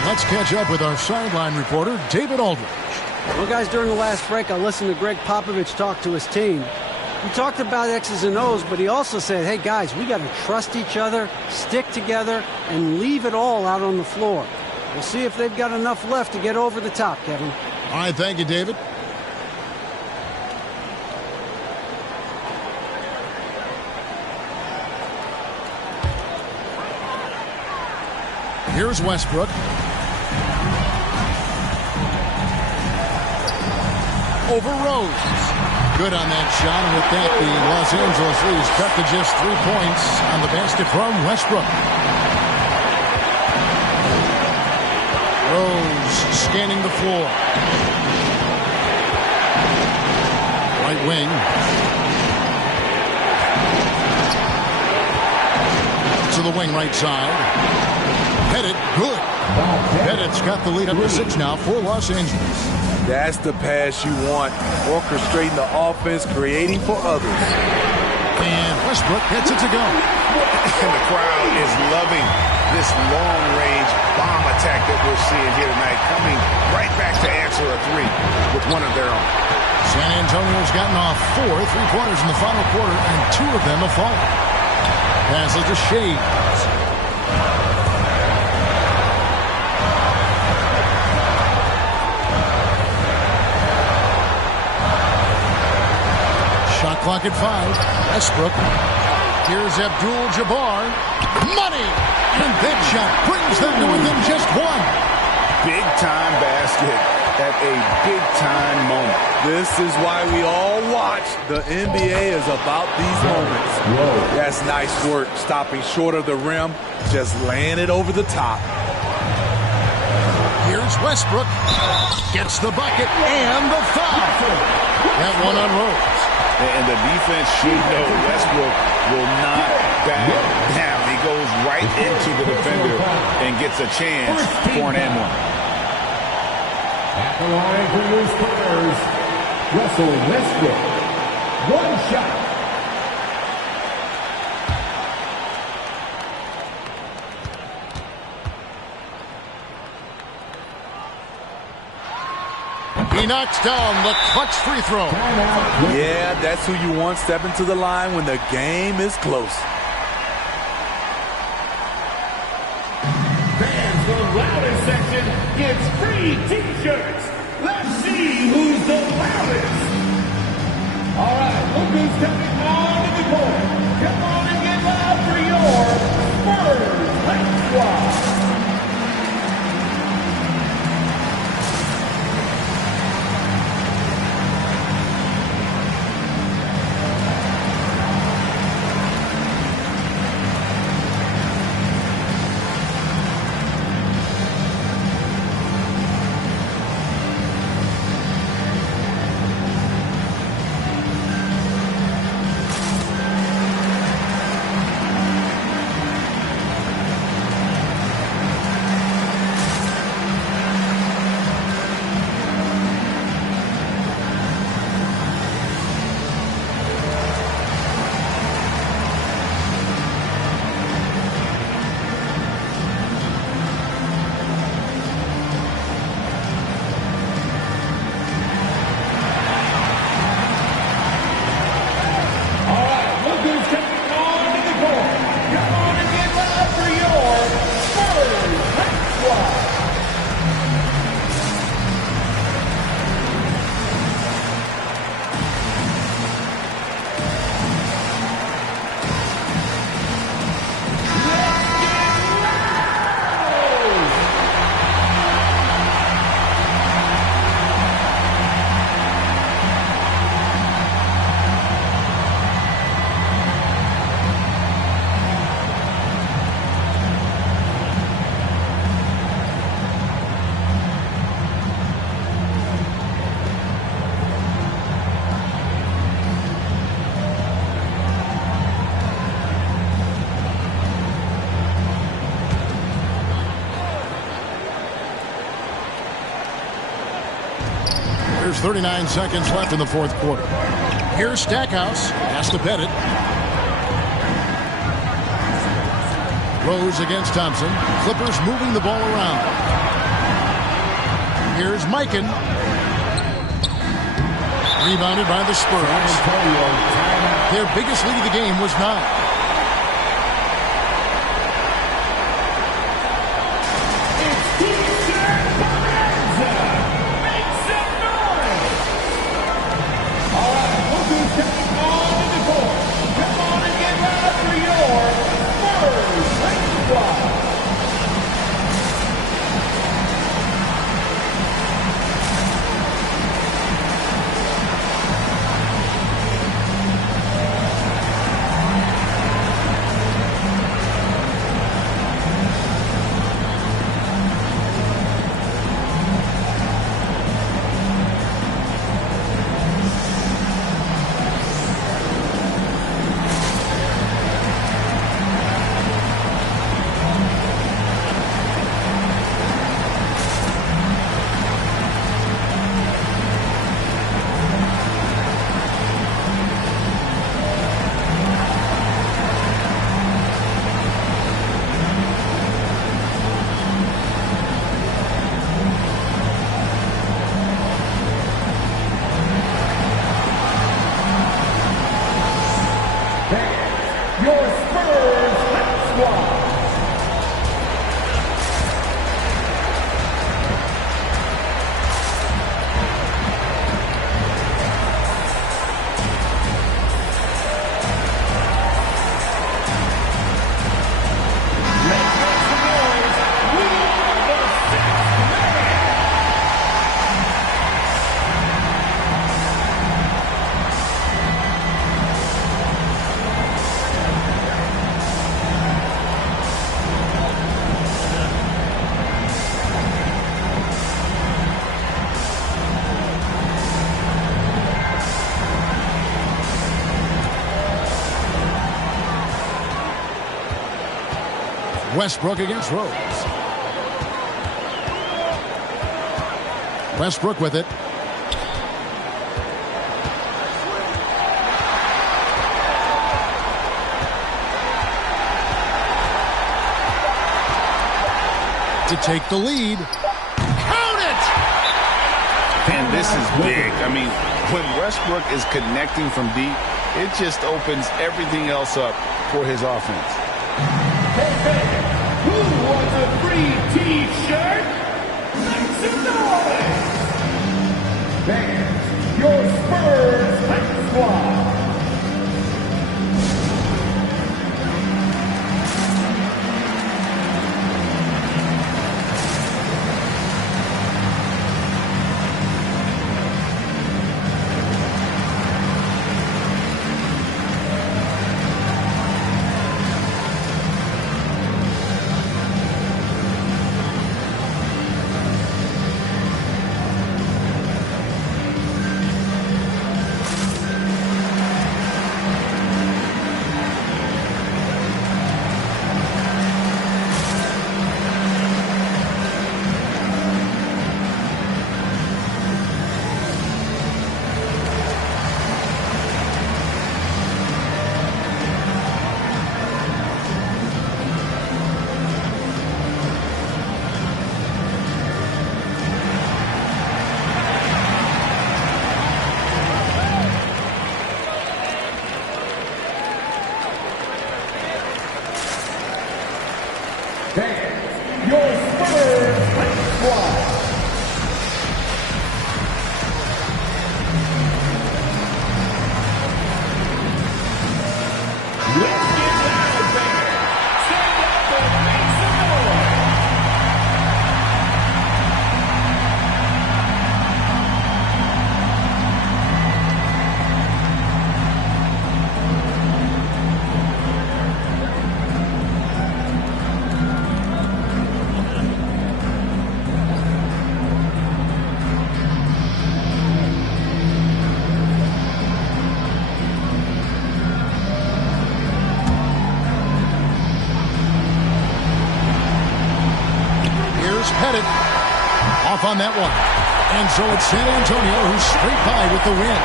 Let's catch up with our sideline reporter, David Aldridge. Well, guys, during the last break, I listened to Greg Popovich talk to his team. He talked about X's and O's, but he also said, hey, guys, we got to trust each other, stick together, and leave it all out on the floor. We'll see if they've got enough left to get over the top, Kevin. All right, thank you, David. Here's Westbrook. Over Rose. Good on that shot, and with that, the Los Angeles leads cut to just 3 points on the basket from Westbrook. Rose scanning the floor. Right wing. To the wing right side. Pettit, good. Pettit's got the lead up to 6 now for Los Angeles. That's the pass you want. Orchestrating the offense, creating for others. And Westbrook gets it to go. And the crowd is loving this long-range bomb attack that we're seeing here tonight, coming right back to answer a 3 with one of their own. San Antonio's gotten off 4 3-pointers in the final quarter, and 2 of them have fallen. Passes to Shades. clock at 5. Westbrook. Here's Abdul-Jabbar. Money! And that shot brings them to within just one. Big-time basket at a big-time moment. This is why we all watch. The NBA is about these moments. Whoa. That's nice work, stopping short of the rim, just laying it over the top. Here's Westbrook. Gets the bucket and the foul. That one on Rose. And the defense should know Westbrook will not back down. He goes right into the defender and gets a chance for an and one. At the line for your Spurs, Russell Westbrook. One shot. He knocks down the clutch free throw. Yeah, that's who you want stepping to the line when the game is close. Fans, the loudest section gets free T-shirts. Let's see who's the loudest. All right, look who's coming on to the court. Come on and get loud for your Spurs Hype Squad. There's 39 seconds left in the fourth quarter. Here's Stackhouse. Has to bet it. Rose against Thompson. Clippers moving the ball around. Here's Mikan. Rebounded by the Spurs. Their biggest lead of the game was 9. Westbrook against Rose. Westbrook with it. To take the lead. Count it! And this is big. I mean, when Westbrook is connecting from deep, it just opens everything else up for his offense. Hey, who wants a free T-shirt? Make some noise! Fans, your Spurs Hype Squad. Your Spurs Hype Squad. Let's get loud, fans. Stand up and make some noise. Pettit off on that one. And so it's San Antonio who's straight by with the win.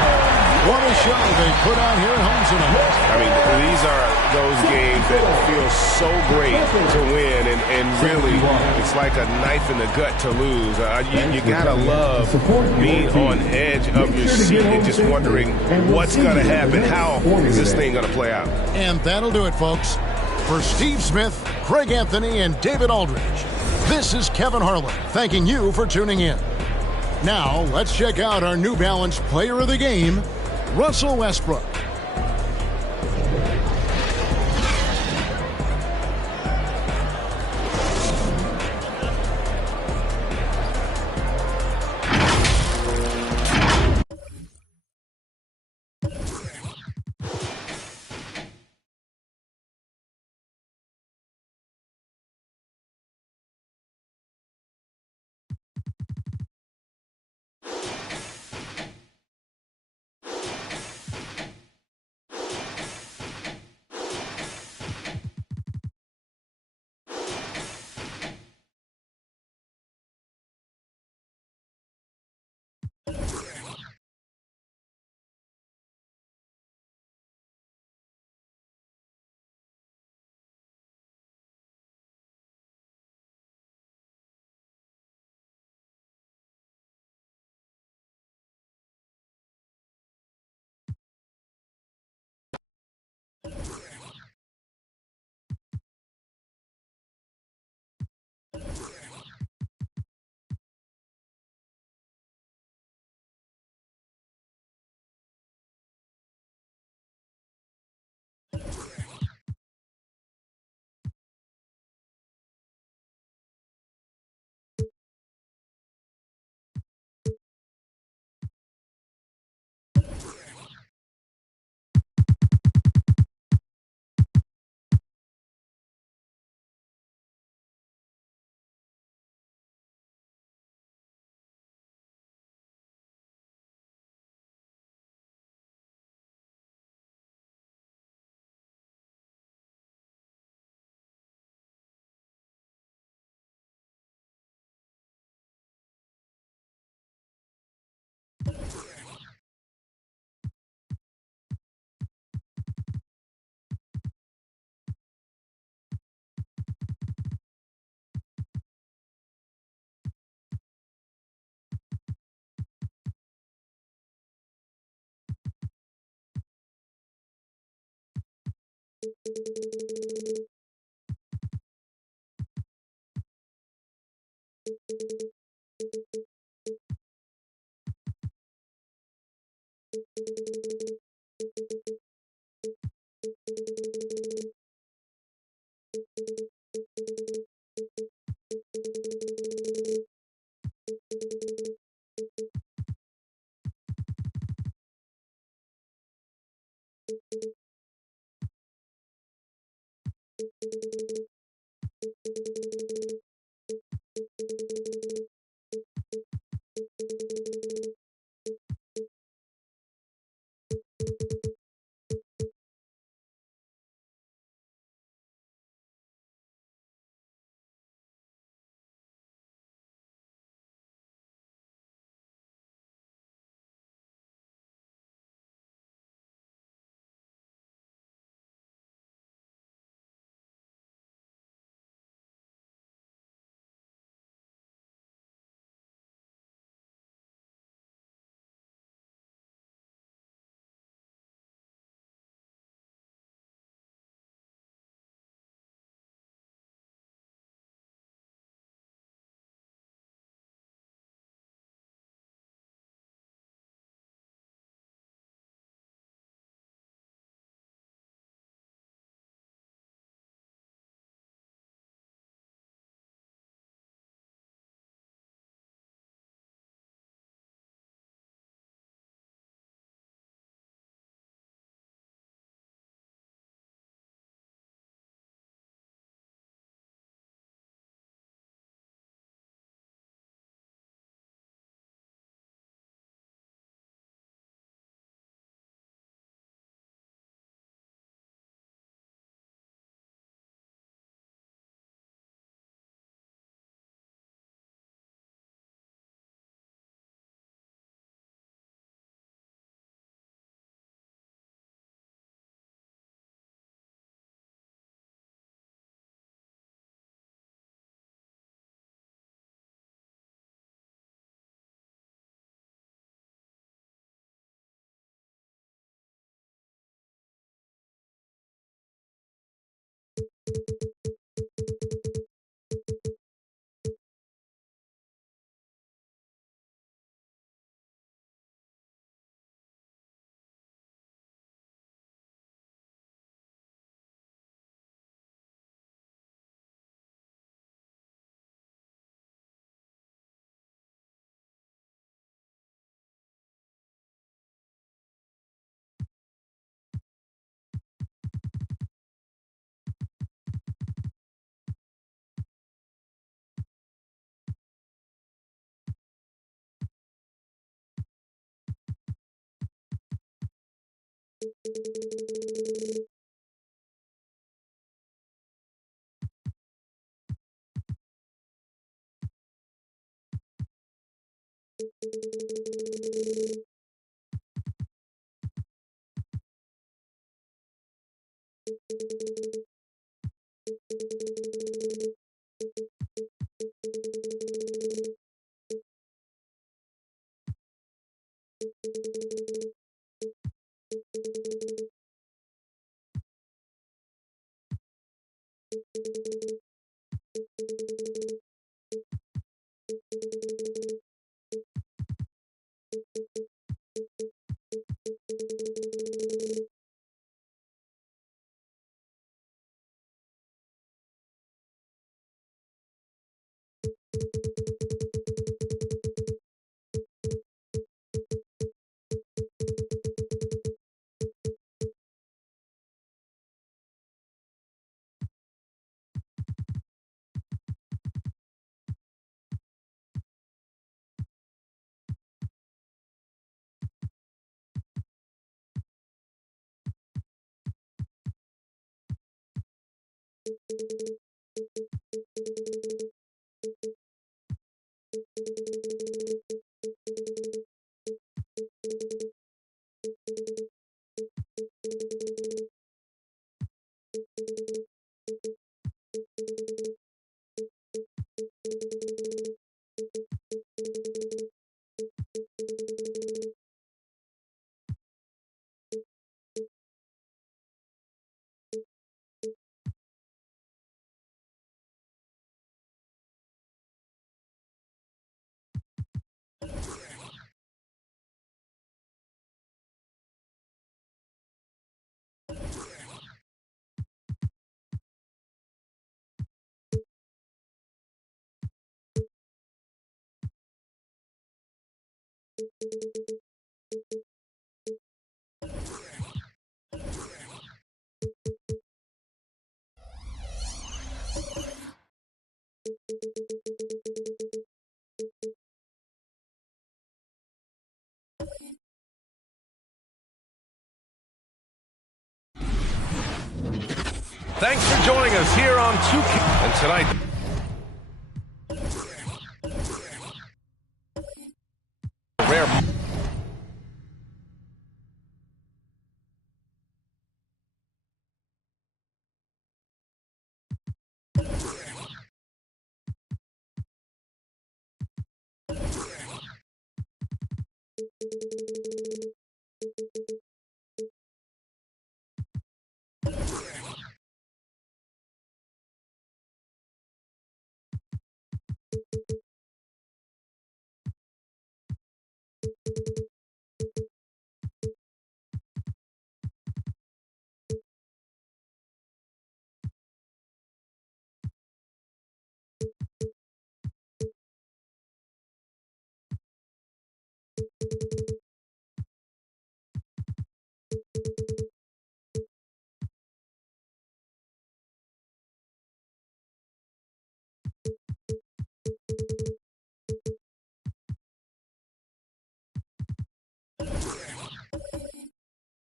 What a show they put out here at home tonight. I mean, these are those games that feel so great to win, and really, it's like a knife in the gut to lose. You gotta love being on edge of your seat and just wondering what's gonna happen. How is this thing gonna play out? And that'll do it, folks. For Steve Smith, Craig Anthony, and David Aldridge, this is Kevin Harlan thanking you for tuning in. Now, let's check out our New Balance Player of the Game, Russell Westbrook. Thanks for joining us here on 2K. And tonight, rare.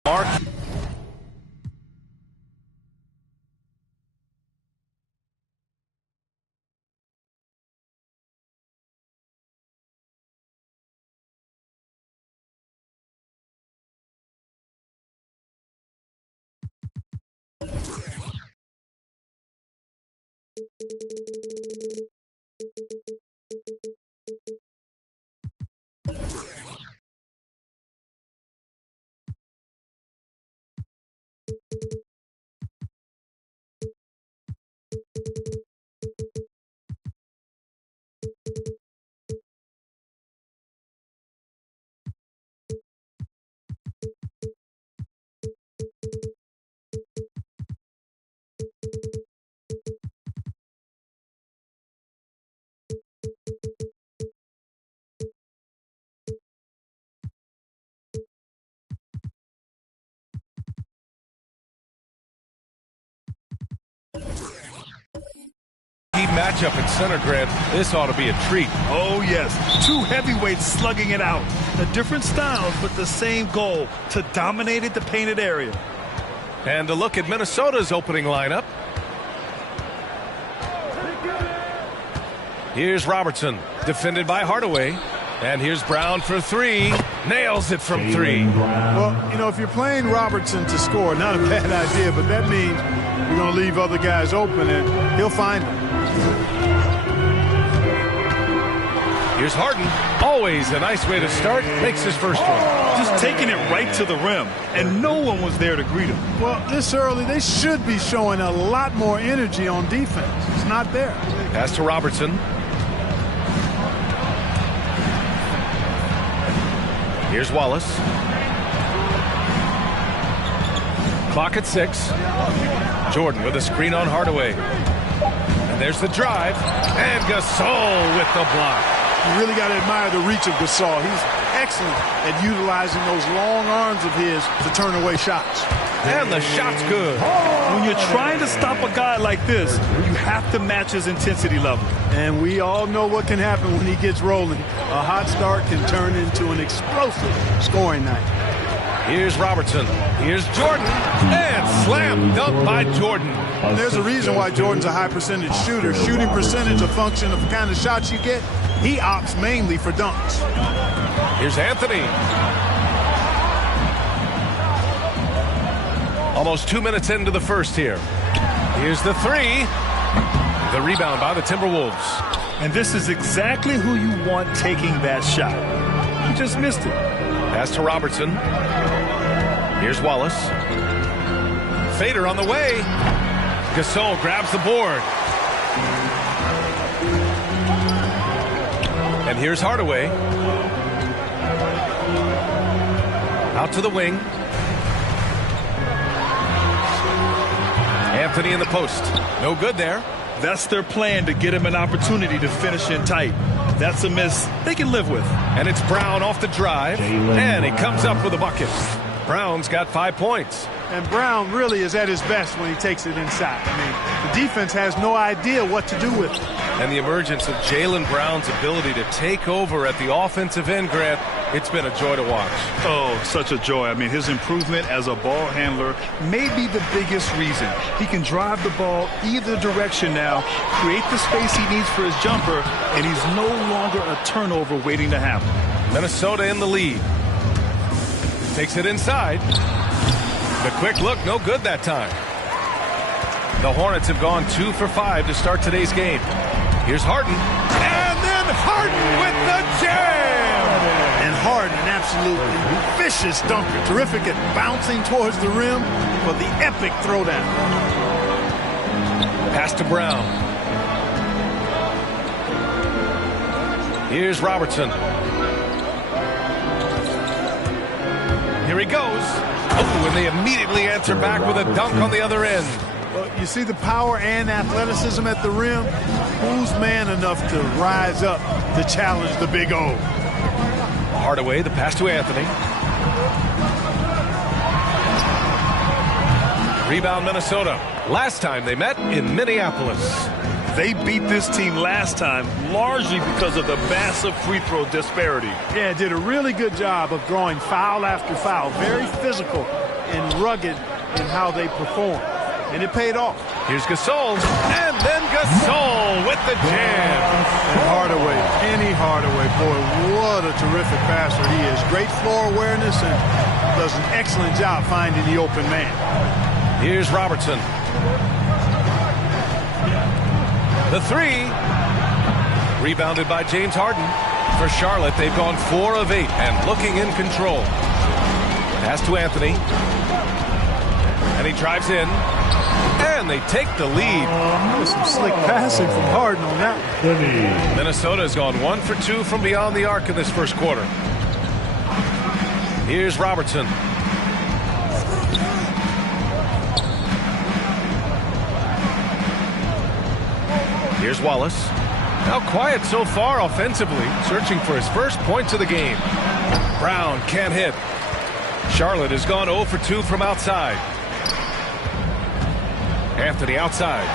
Mark. Matchup at center, Grant. This ought to be a treat. Oh, yes. Two heavyweights slugging it out. The different styles, but the same goal, to dominate the painted area. And a look at Minnesota's opening lineup. Here's Robertson, defended by Hardaway. And here's Brown for three. Nails it from three. Well, you know, if you're playing Robertson to score, not a bad idea, but that means you're going to leave other guys open, and he'll find them. Here's Harden. Always a nice way to start. Makes his first one. Just taking it right to the rim, and no one was there to greet him. Well, this early, they should be showing a lot more energy on defense. It's not there. Pass to Robertson. Here's Wallace. Clock at 6. Jordan with a screen on Hardaway. And there's the drive. And Gasol with the block. You really got to admire the reach of Gasol. He's excellent at utilizing those long arms of his to turn away shots. And the shot's good. When you're trying to stop a guy like this, you have to match his intensity level. And we all know what can happen when he gets rolling. A hot start can turn into an explosive scoring night. Here's Robertson. Here's Jordan. And slam dunk by Jordan. And there's a reason why Jordan's a high percentage shooter. Shooting percentage a function of the kind of shots you get. He opts mainly for dunks. Here's Anthony. Almost 2 minutes into the first here. Here's the three. The rebound by the Timberwolves. And this is exactly who you want taking that shot. He just missed it. Pass to Robertson. Here's Wallace. Fader on the way. Gasol grabs the board. And here's Hardaway. Out to the wing. Anthony in the post. No good there. That's their plan, to get him an opportunity to finish in tight. That's a miss they can live with. And it's Brown off the drive, and he comes up with a bucket. Brown's got 5 points. And Brown really is at his best when he takes it inside. I mean, the defense has no idea what to do with it. And the emergence of Jaylen Brown's ability to take over at the offensive end, Grant, it's been a joy to watch. Oh, such a joy. I mean, his improvement as a ball handler may be the biggest reason. He can drive the ball either direction now, create the space he needs for his jumper, and he's no longer a turnover waiting to happen. Minnesota in the lead. Takes it inside. The quick look, no good that time. The Hornets have gone 2 for 5 to start today's game. Here's Harden. And then Harden with the jam! And Harden, an absolutely vicious dunker. Terrific at bouncing towards the rim for the epic throwdown. Pass to Brown. Here's Robertson. Here he goes. Oh, and they immediately answer back with a dunk on the other end. Well, you see the power and athleticism at the rim. Who's man enough to rise up to challenge the Big O? Hardaway, the pass to Anthony. Rebound Minnesota. Last time they met in Minneapolis. They beat this team last time largely because of the massive free throw disparity. Yeah, did a really good job of drawing foul after foul. Very physical and rugged in how they perform. And it paid off. Here's Gasol. And then Gasol with the jam. And Hardaway, Penny Hardaway, boy, what a terrific passer he is. Great floor awareness and does an excellent job finding the open man. Here's Robertson. The three. Rebounded by James Harden. For Charlotte, they've gone 4 of 8 and looking in control. Pass to Anthony. And he drives in. And they take the lead. There's some slick passing from Harden on that. Minnesota has gone 1 for 2 from beyond the arc in this first quarter. Here's Robertson. Here's Wallace. Now quiet so far offensively, searching for his first points of the game. Brown can't hit. Charlotte has gone 0 for 2 from outside. Anthony outside.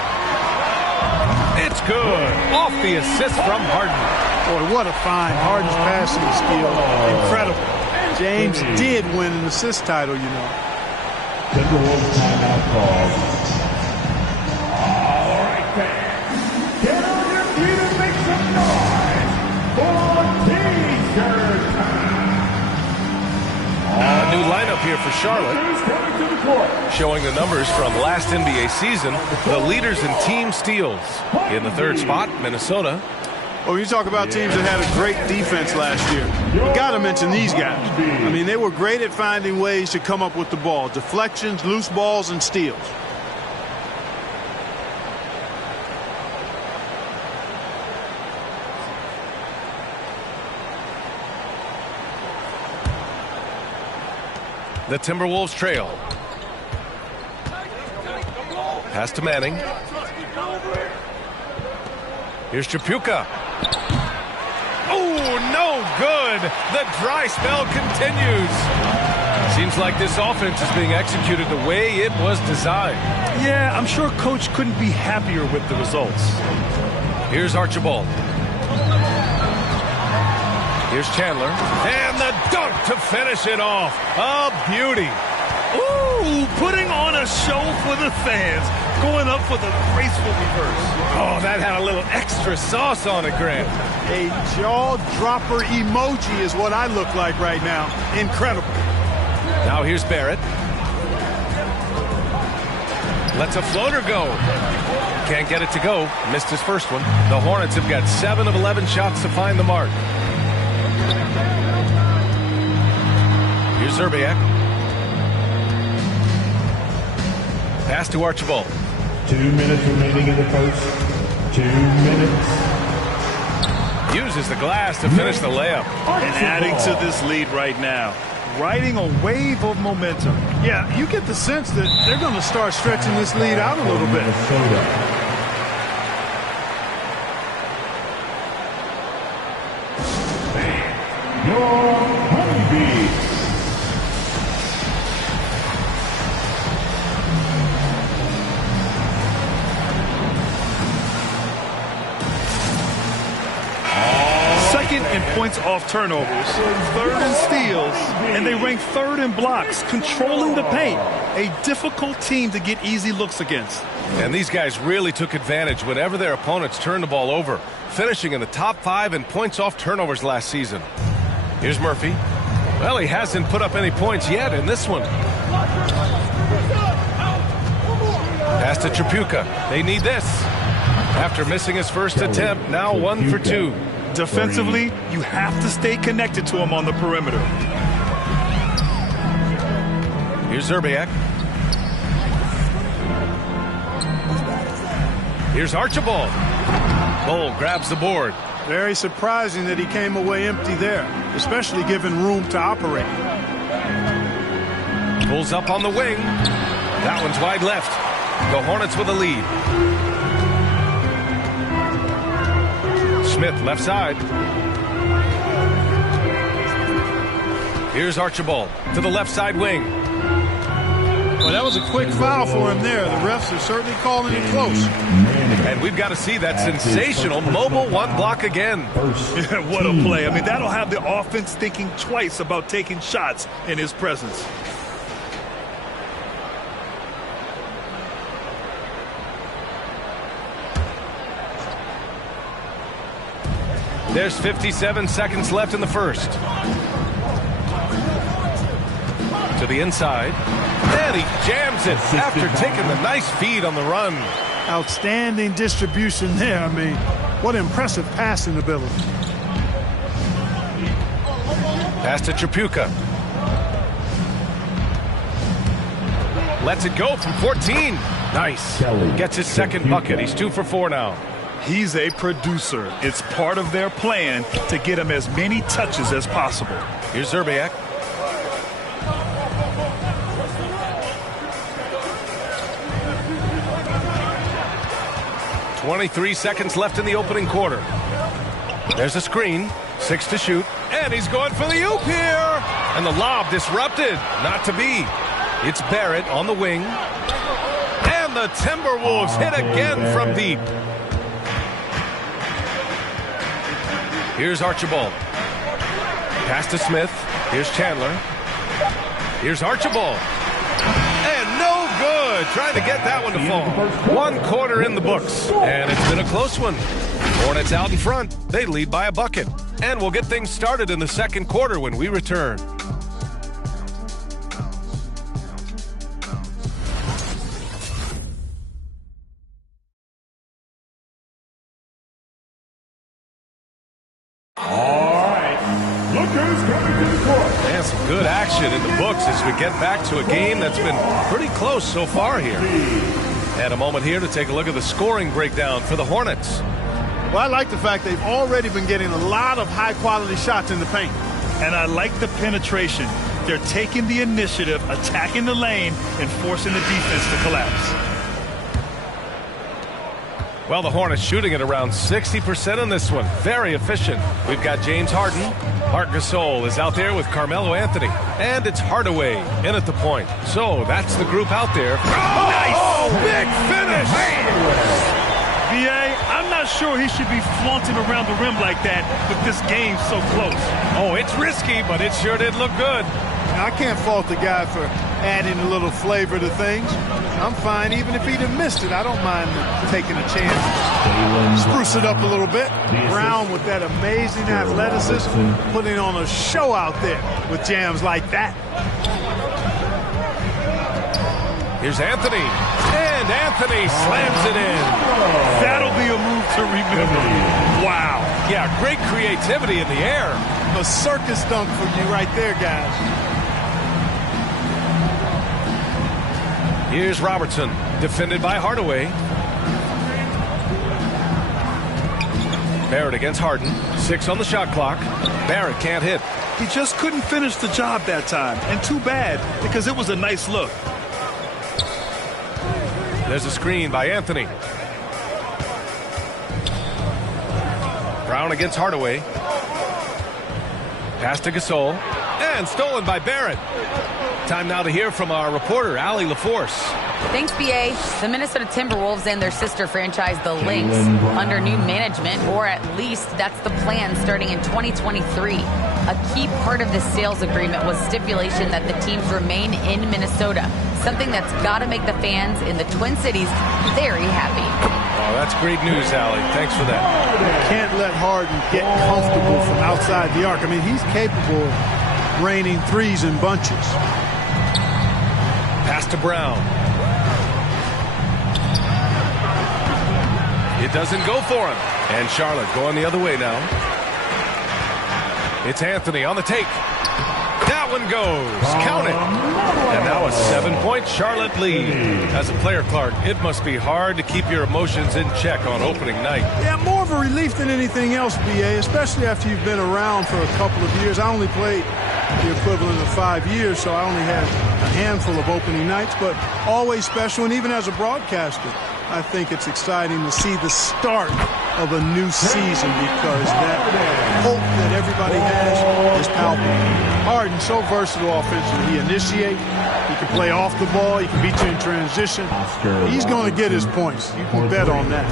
It's good. Off the assist from Harden. Boy, what a find. Harden's passing skill. Incredible. James did win an assist title, you know. Timberwolves timeout call. All right, fans. Get on your feet and make some noise for T-shirt time. A new lineup here for Charlotte. Showing the numbers from last NBA season, the leaders in team steals. In the third spot, Minnesota. Well, you talk about teams that had a great defense last year. You got to mention these guys. I mean, they were great at finding ways to come up with the ball. Deflections, loose balls, and steals. The Timberwolves trail. Pass to Manning. Here's Chapuka. Oh, no good. The dry spell continues. Seems like this offense is being executed the way it was designed. Yeah, I'm sure Coach couldn't be happier with the results. Here's Archibald. Here's Chandler. And the dunk to finish it off. A beauty. Ooh, putting on a show for the fans. Going up for the graceful reverse. Oh, that had a little extra sauce on it, Grant. A jaw-dropper emoji is what I look like right now. Incredible. Now here's Barrett. Lets a floater go. Can't get it to go. Missed his first one. The Hornets have got 7 of 11 shots to find the mark. Here's Zerbiak. Pass to Archibald. 2 minutes remaining in the first. 2 minutes. Uses the glass to finish the layup. And adding to this lead right now. Riding a wave of momentum. Yeah, you get the sense that they're going to start stretching this lead out a little bit. points off turnovers, third in steals, and they rank third in blocks, controlling the paint. A difficult team to get easy looks against. And these guys really took advantage whenever their opponents turned the ball over, finishing in the top 5 in points off turnovers last season. Here's Murphy. Well, he hasn't put up any points yet in this one. Pass to Tripucka. They need this. After missing his first attempt, now 1 for 2. Defensively, you have to stay connected to him on the perimeter. Here's Zerbiak. Here's Archibald. Cole grabs the board. Very surprising that he came away empty there, especially given room to operate. Pulls up on the wing. That one's wide left. The Hornets with a lead. Smith left side. Here's Archibald to the left side wing. Well, that was a quick foul for him there. The refs are certainly calling it close. And we've got to see that sensational mobile one block again. What a play. I mean, that'll have the offense thinking twice about taking shots in his presence. There's 57 seconds left in the first. To the inside. And he jams it after taking the nice feed on the run. Outstanding distribution there. I mean, what impressive passing ability. Pass to Tripucka. Lets it go from 14. Nice. Gets his second bucket. He's 2 for 4 now. He's a producer. It's part of their plan to get him as many touches as possible. Here's Zerbiak. .23 seconds left in the opening quarter. There's a screen. 6 to shoot. And he's going for the oop here. And the lob disrupted. Not to be. It's Barrett on the wing. And the Timberwolves hit again from deep. Here's Archibald. Pass to Smith. Here's Chandler. Here's Archibald. And no good. Trying to get that one to fall. 1 quarter in the books. And it's been a close one. Hornets out in front. They lead by a bucket. And we'll get things started in the second quarter when we return. And some good action in the books as we get back to a game that's been pretty close so far here. And a moment here to take a look at the scoring breakdown for the Hornets. Well, I like the fact they've already been getting a lot of high-quality shots in the paint. And I like the penetration. They're taking the initiative, attacking the lane, and forcing the defense to collapse. Well, the Hornets shooting at around 60% on this one. Very efficient. We've got James Harden. Marc Gasol is out there with Carmelo Anthony. And it's Hardaway in at the point. So that's the group out there. Oh, nice! Big finish! VA, I'm not sure he should be flaunting around the rim like that with this game so close. Oh, it's risky, but it sure did look good. I can't fault the guy for adding a little flavor to things. I'm fine even if he'd have missed it. I don't mind taking a chance. Spruce it up a little bit. Brown with that amazing athleticism, putting on a show out there with jams like that. Here's Anthony. And Anthony slams it in. That'll be a move to remember. Wow. Yeah, great creativity in the air. A circus dunk from you right there, guys. Here's Robertson, defended by Hardaway. Barrett against Harden. 6 on the shot clock. Barrett can't hit. He just couldn't finish the job that time. And too bad, because it was a nice look. There's a screen by Anthony. Brown against Hardaway. Pass to Gasol. And stolen by Barrett. Time now to hear from our reporter, Allie LaForce. Thanks, BA. The Minnesota Timberwolves and their sister franchise, the Lynx, under new management, or at least that's the plan starting in 2023. A key part of this sales agreement was stipulation that the teams remain in Minnesota, something that's got to make the fans in the Twin Cities very happy. Oh, that's great news, Allie. Thanks for that. Can't let Harden get comfortable from outside the arc. I mean, he's capable of raining threes in bunches. Pass to Brown. It doesn't go for him. And Charlotte going the other way now. It's Anthony on the take. That one goes. Count it. And now a 7-point Charlotte lead. As a player, Clark, it must be hard to keep your emotions in check on opening night. Yeah, more of a relief than anything else, BA, especially after you've been around for a couple of years. I only played the equivalent of 5 years, so I only had a handful of opening nights, but always special. And even as a broadcaster, I think it's exciting to see the start of a new season because that hope that everybody has is palpable. Harden's so versatile offensively. He initiates, he can play off the ball, he can beat you in transition. He's going to get his points. You can bet on that.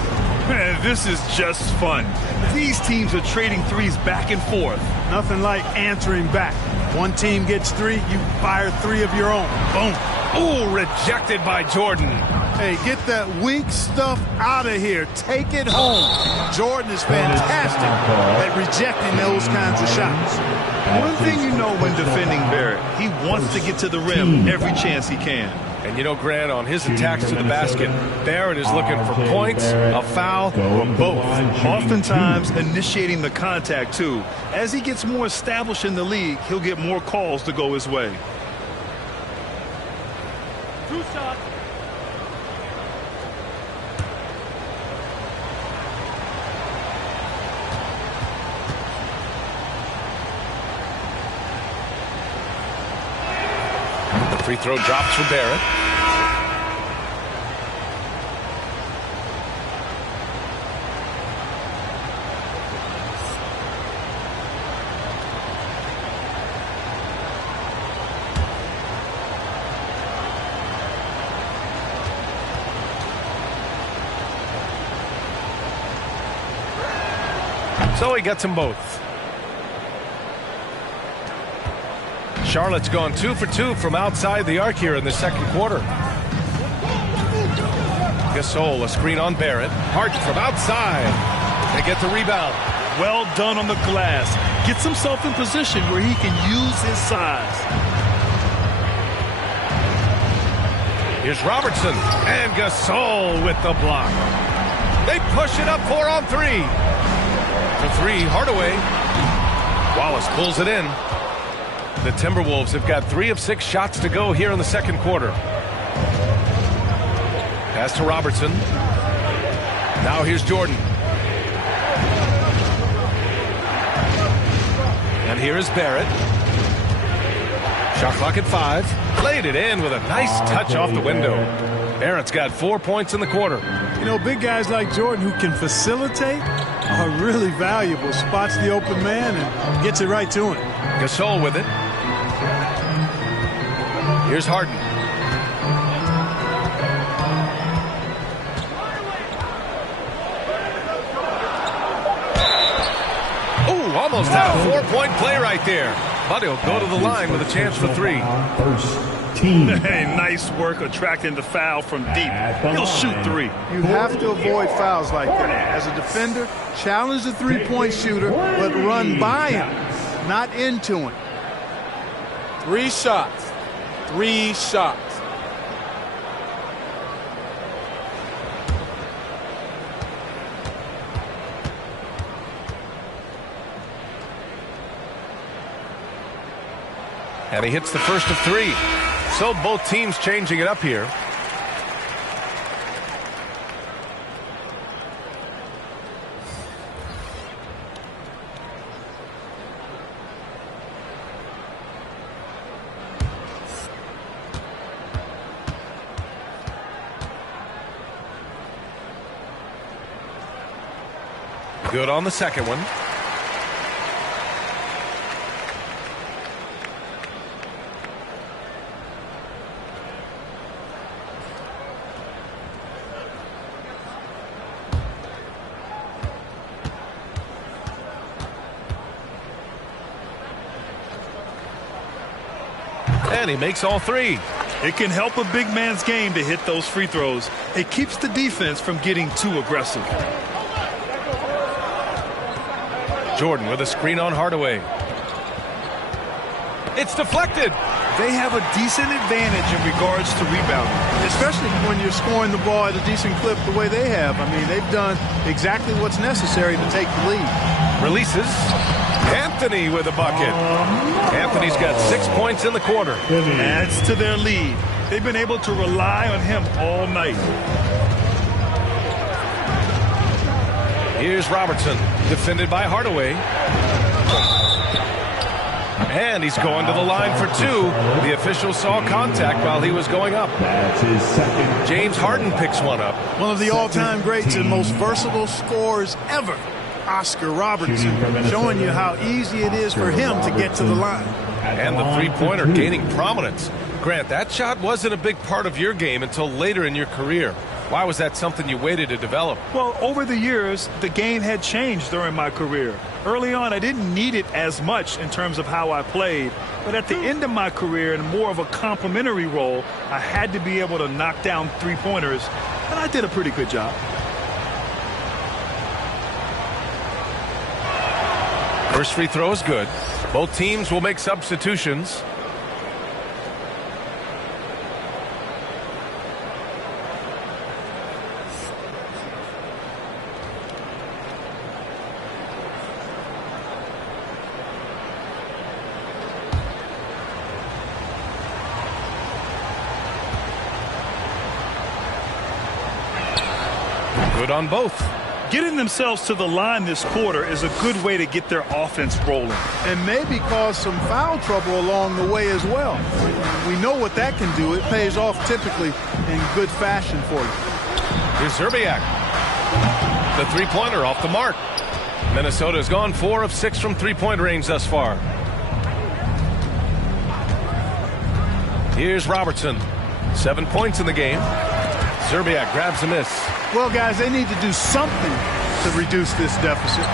Man, this is just fun. These teams are trading threes back and forth. Nothing like answering back. One team gets 3, you fire 3 of your own. Boom. Ooh, rejected by Jordan. Hey, get that weak stuff out of here. Take it home. Jordan is fantastic at rejecting those kinds of shots. One thing you know when defending Barrett, he wants to get to the rim every chance he can. And you know, Grant, on his attacks to the basket, Barrett is looking for points, a foul, or both. Oftentimes initiating the contact, too. As he gets more established in the league, he'll get more calls to go his way. 2 shots. The free throw drops for Barrett. So he gets them both. Charlotte's gone 2 for 2 from outside the arc here in the second quarter. Gasol, a screen on Barrett. Harden from outside. They get the rebound. Well done on the glass. Gets himself in position where he can use his size. Here's Robertson. And Gasol with the block. They push it up 4 on 3. For 3, Hardaway. Wallace pulls it in. The Timberwolves have got 3 of 6 shots to go here in the second quarter. Pass to Robertson. Now here's Jordan. And here is Barrett. Shot clock at 5. Laid it in with a nice touch off the window. Barrett's got 4 points in the quarter. You know, big guys like Jordan who can facilitate are really valuable. Spots the open man and gets it right to him. Gasol with it. Here's Harden. Oh, almost had a 4-point play right there. But he'll go to the line with a chance for 3. Hey, nice work attracting the foul from deep. He'll shoot 3. You have to avoid fouls like that. As a defender, challenge the three-point shooter, but run by him, not into him. 3 shots. 3 shots. And he hits the first of 3. So both teams changing it up here. Good on the second one. And he makes all three. It can help a big man's game to hit those free throws. It keeps the defense from getting too aggressive. Jordan with a screen on Hardaway. It's deflected. They have a decent advantage in regards to rebounding, especially when you're scoring the ball at a decent clip the way they have. I mean, they've done exactly what's necessary to take the lead. Releases. Anthony with a bucket. Anthony's got 6 points in the quarter. Adds to their lead. They've been able to rely on him all night. Here's Robertson, defended by Hardaway. And he's going to the line for two. The official saw contact while he was going up. That's his second. James Harden picks one up. One of the all-time greats and most versatile scorers ever, Oscar Robertson, showing you how easy it is for him to get to the line. And the three-pointer gaining prominence. Grant, that shot wasn't a big part of your game until later in your career. Why was that something you waited to develop? Well, over the years, the game had changed during my career. Early on, I didn't need it as much in terms of how I played. But at the end of my career, in more of a complementary role, I had to be able to knock down three-pointers, and I did a pretty good job. First free throw is good. Both teams will make substitutions. Good on both. Getting themselves to the line this quarter is a good way to get their offense rolling. And maybe cause some foul trouble along the way as well. We know what that can do. It pays off typically in good fashion for you. Here's Zerbiak. The three-pointer off the mark. Minnesota's gone 4 of 6 from three-point range thus far. Here's Robertson. 7 points in the game. Zerbiak grabs a miss. Well, guys, they need to do something to reduce this deficit.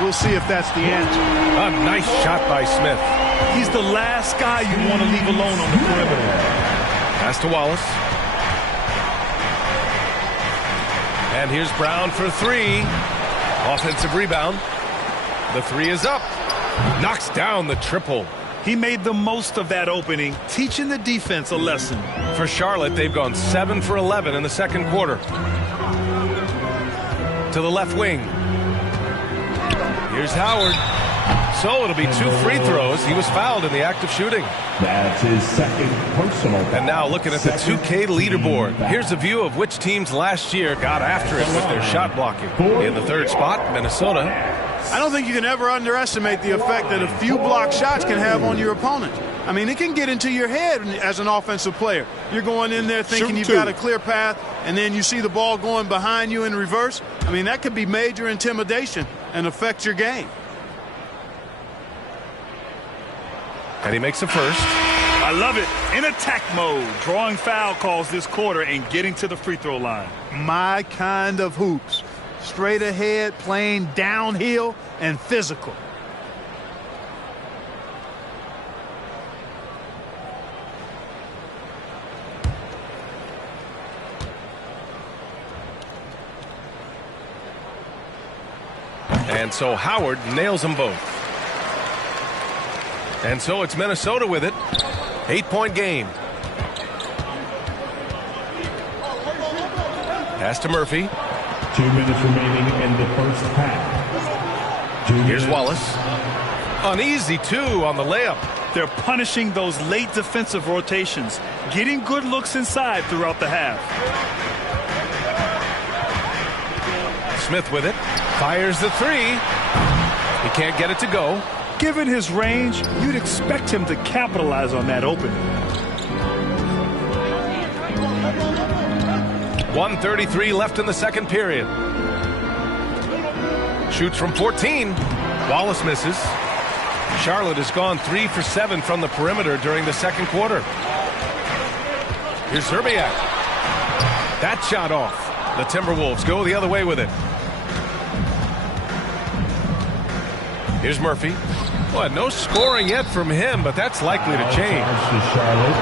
We'll see if that's the answer. A nice shot by Smith. He's the last guy you want to leave alone on the perimeter. Pass to Wallace. And here's Brown for three. Offensive rebound. The three is up. Knocks down the triple. He made the most of that opening, teaching the defense a lesson. For Charlotte, they've gone 7 for 11 in the second quarter. To the left wing. Here's Howard. So it'll be 2 free throws. He was fouled in the act of shooting. That's his second personal. And now looking at the 2K leaderboard. Here's a view of which teams last year got after it with their shot blocking. In the third spot, Minnesota. I don't think you can ever underestimate the effect that a few block shots can have on your opponent. I mean, it can get into your head as an offensive player. You're going in there thinking you've got a clear path, and then you see the ball going behind you in reverse. I mean, that could be major intimidation and affect your game. And he makes a first. I love it. In attack mode, drawing foul calls this quarter and getting to the free throw line. My kind of hoops. Straight ahead, playing downhill, and physical. And so Howard nails them both. And so it's Minnesota with it. 8-point game. Pass to Murphy. 2 minutes remaining in the first half. Here's Wallace. An easy 2 on the layup. They're punishing those late defensive rotations, getting good looks inside throughout the half. Smith with it. Fires the 3. He can't get it to go. Given his range, you'd expect him to capitalize on that opening. 1:33 left in the second period. Shoots from 14. Wallace misses. Charlotte has gone 3 for 7 from the perimeter during the second quarter. Here's Zerbiak. That shot off. The Timberwolves go the other way with it. Here's Murphy. Well, no scoring yet from him, but that's likely to change. To Charlotte.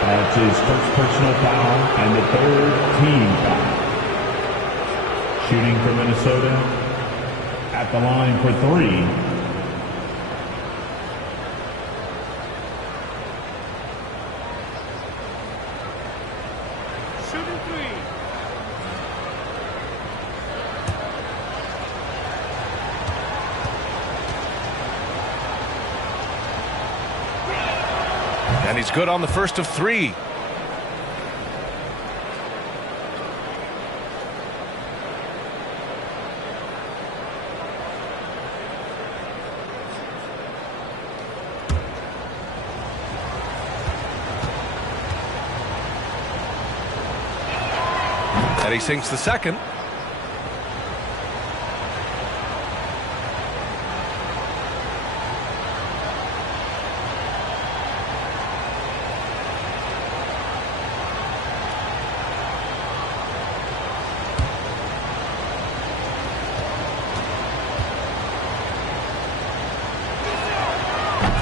That's his first personal foul and the third team foul. Shooting for Minnesota at the line for 3. And he's good on the first of 3. And he sinks the second.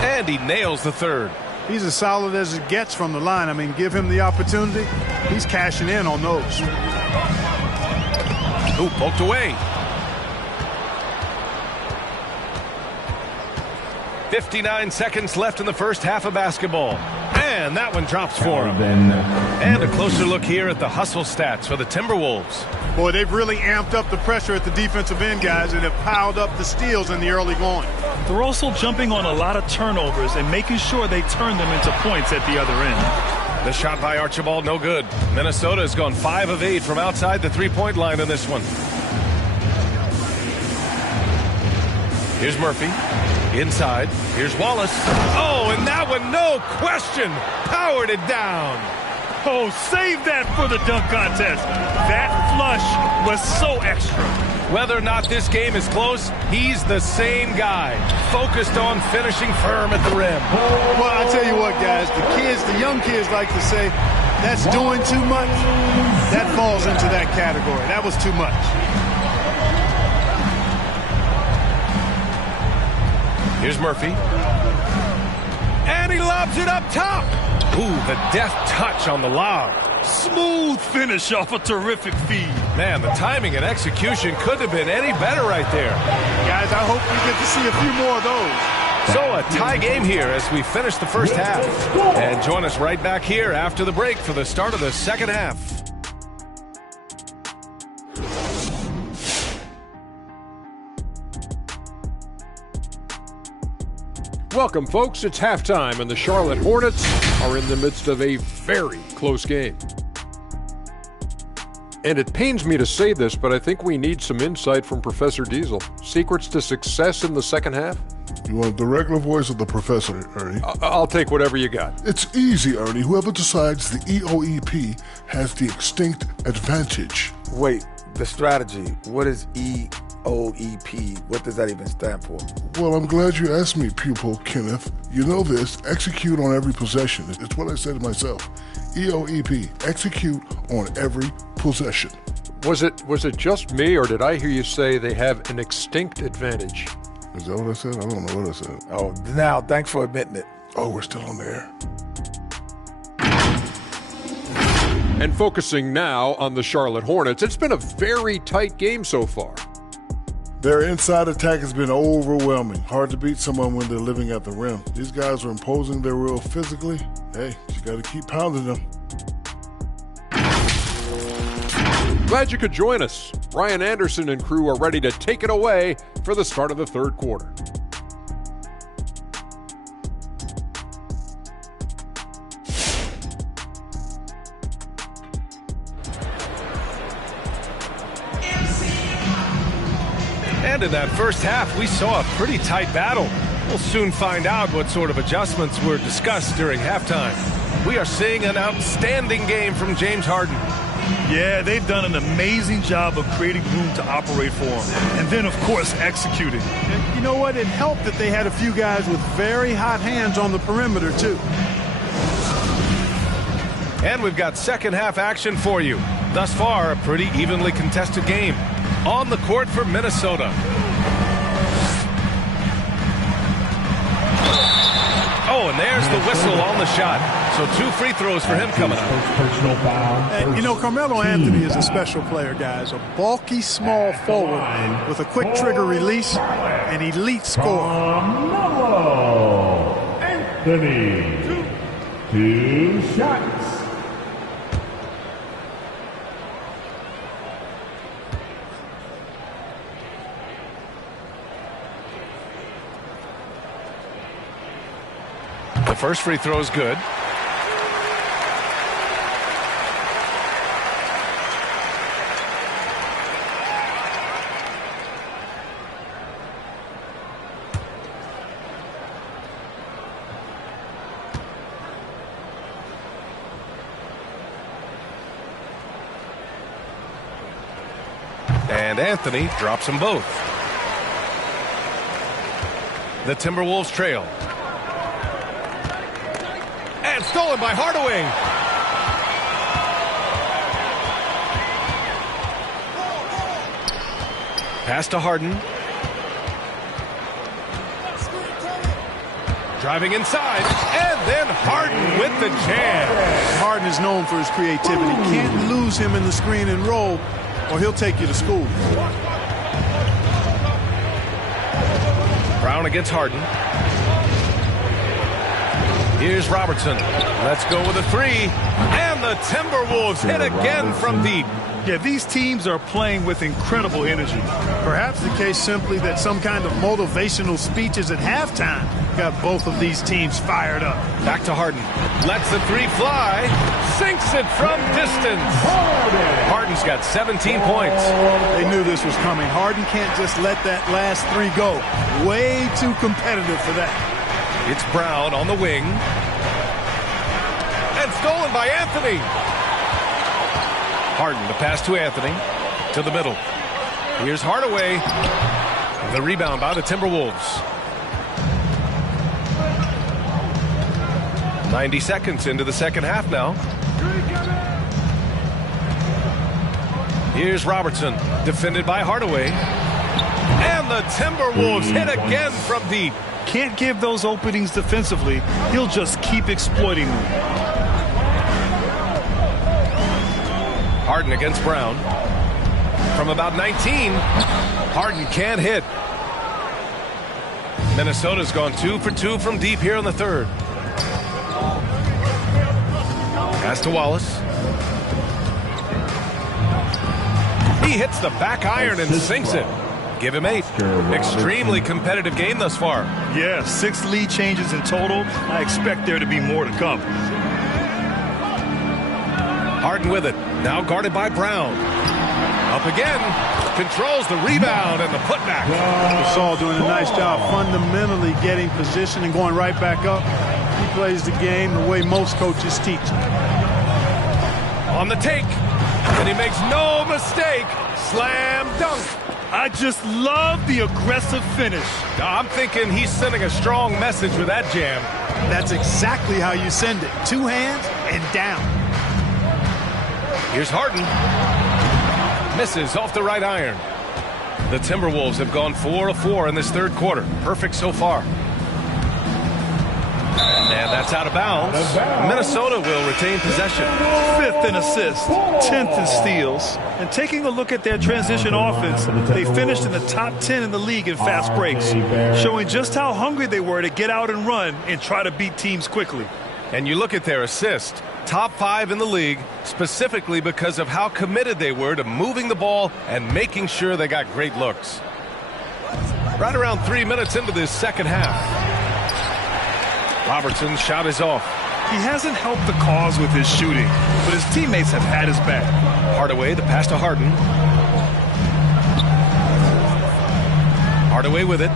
And he nails the third. He's as solid as it gets from the line. I mean, give him the opportunity. He's cashing in on those. Ooh, poked away. 59 seconds left in the first half of basketball. And that one drops for him. And a closer look here at the hustle stats for the Timberwolves. Boy, they've really amped up the pressure at the defensive end, guys, and have piled up the steals in the early going. They're also jumping on a lot of turnovers and making sure they turn them into points at the other end. The shot by Archibald, no good. Minnesota has gone 5 of 8 from outside the three-point line in this one. Here's Murphy. Inside. Here's Wallace. Oh, and that one, no question, powered it down. Oh, save that for the dunk contest. That flush was so extra. Whether or not this game is close, he's the same guy, focused on finishing firm at the rim. Well, I tell you what, guys, the young kids like to say, that's doing too much. That falls into that category. That was too much. Here's Murphy. And he lobs it up top. Ooh, the deft touch on the lob. Smooth finish off a terrific feed. Man, the timing and execution couldn't have been any better right there. Guys, I hope we get to see a few more of those. So a tie game here as we finish the first half. And join us right back here after the break for the start of the second half. Welcome, folks. It's halftime, and the Charlotte Hornets are in the midst of a very close game. And it pains me to say this, but I think we need some insight from Professor Diesel. Secrets to success in the second half? You want the regular voice of the professor, Ernie? I'll take whatever you got. It's easy, Ernie. Whoever decides the EOEP has the extinct advantage. Wait, the strategy. What is EOEP? What does that even stand for? Well, I'm glad you asked me, pupil Kenneth. You know this, execute on every possession. It's what I said to myself. EOEP, execute on every possession. Was it just me, or did I hear you say they have an extinct advantage? Is that what I said? I don't know what I said. Oh, now, thanks for admitting it. Oh, we're still on the air. And focusing now on the Charlotte Hornets, it's been a very tight game so far. Their inside attack has been overwhelming. Hard to beat someone when they're living at the rim. These guys are imposing their will physically. Hey, you got to keep pounding them. Glad you could join us. Ryan Anderson and crew are ready to take it away for the start of the third quarter. And in that first half, we saw a pretty tight battle. We'll soon find out what sort of adjustments were discussed during halftime. We are seeing an outstanding game from James Harden. Yeah, they've done an amazing job of creating room to operate for him. And then, of course, executing. And you know what? It helped that they had a few guys with very hot hands on the perimeter, too. And we've got second half action for you. Thus far, a pretty evenly contested game. On the court for Minnesota. Oh, and there's the whistle on the shot. So 2 free throws for him coming up. And, you know, Carmelo Anthony is a special player, guys. A bulky, small forward with a quick trigger release, an elite scorer. Carmelo Anthony. 2 shots. The first free throw is good. And Anthony drops them both. The Timberwolves trail. And stolen by Hardaway. Pass to Harden. Driving inside. And then Harden with the jam. Harden is known for his creativity. Can't lose him in the screen and roll, or he'll take you to school. Brown against Harden. Here's Robertson. Let's go with a 3. And the Timberwolves hit again from deep. Yeah, these teams are playing with incredible energy. Perhaps the case simply that some kind of motivational speeches at halftime got both of these teams fired up. Back to Harden. Lets the 3 fly. Sinks it from distance. Harden's got 17 points. They knew this was coming. Harden can't just let that last 3 go. Way too competitive for that. It's Brown on the wing. And stolen by Anthony. Harden, the pass to Anthony. To the middle. Here's Hardaway. The rebound by the Timberwolves. 90 seconds into the second half now. Here's Robertson. Defended by Hardaway. And the Timberwolves hit again from deep. Can't give those openings defensively. He'll just keep exploiting them. Harden against Brown. From about 19. Harden can't hit. Minnesota's gone 2 for 2 from deep here in the third. Pass to Wallace. He hits the back iron and sinks it. Give him 8. Extremely competitive game thus far. Yeah, 6 lead changes in total. I expect there to be more to come. Harden with it. Now guarded by Brown. Up again. Controls the rebound and the putback. Gasol doing a nice job fundamentally getting position and going right back up. He plays the game the way most coaches teach. On the take. And he makes no mistake. Slam dunk. I just love the aggressive finish. I'm thinking he's sending a strong message with that jam. That's exactly how you send it. 2 hands and down. Here's Harden. Misses off the right iron. The Timberwolves have gone 4 of 4 in this third quarter. Perfect so far. And that's out of bounds. Minnesota will retain possession. 5th in assists, 10th in steals. And taking a look at their transition offense, they finished in the top 10 in the league in fast breaks, showing just how hungry they were to get out and run and try to beat teams quickly. And you look at their assists, top 5 in the league, specifically because of how committed they were to moving the ball and making sure they got great looks. Right around 3 minutes into this second half. Robertson's shot is off. He hasn't helped the cause with his shooting, but his teammates have had his back. Hardaway, the pass to Harden. Hardaway with it.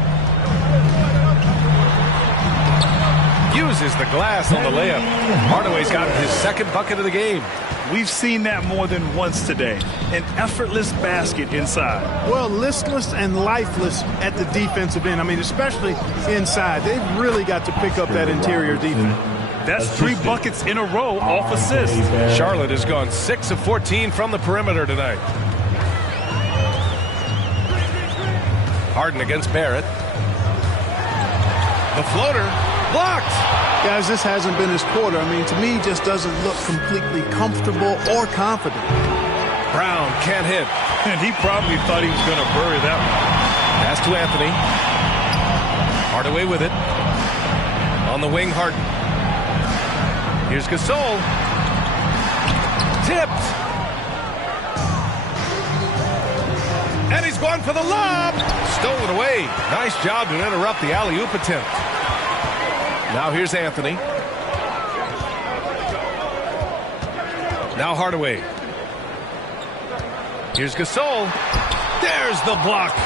Uses the glass on the layup. Hardaway's got his second bucket of the game. We've seen that more than once today. An effortless basket inside. Well, listless and lifeless at the defensive end. I mean, especially inside. They've really got to pick up that interior defense. That's 3 buckets in a row off assists. Charlotte has gone 6 of 14 from the perimeter tonight. Harden against Barrett. The floater blocked. Guys, this hasn't been his quarter. I mean, to me, he just doesn't look completely comfortable or confident. Brown can't hit. And he probably thought he was going to bury that one. Pass to Anthony. Hardaway with it. On the wing, Harden. Here's Gasol. Tipped. And he's going for the lob. Stolen away. Nice job to interrupt the alley-oop attempt. Now here's Anthony. Now Hardaway. Here's Gasol. There's the block.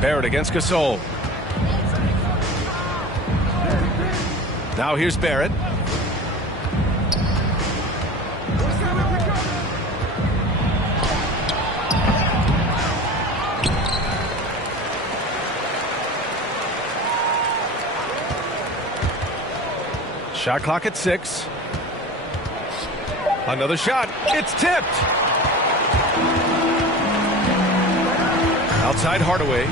Barrett against Gasol. Now here's Barrett. Shot clock at 6. Another shot. It's tipped. Outside Hardaway.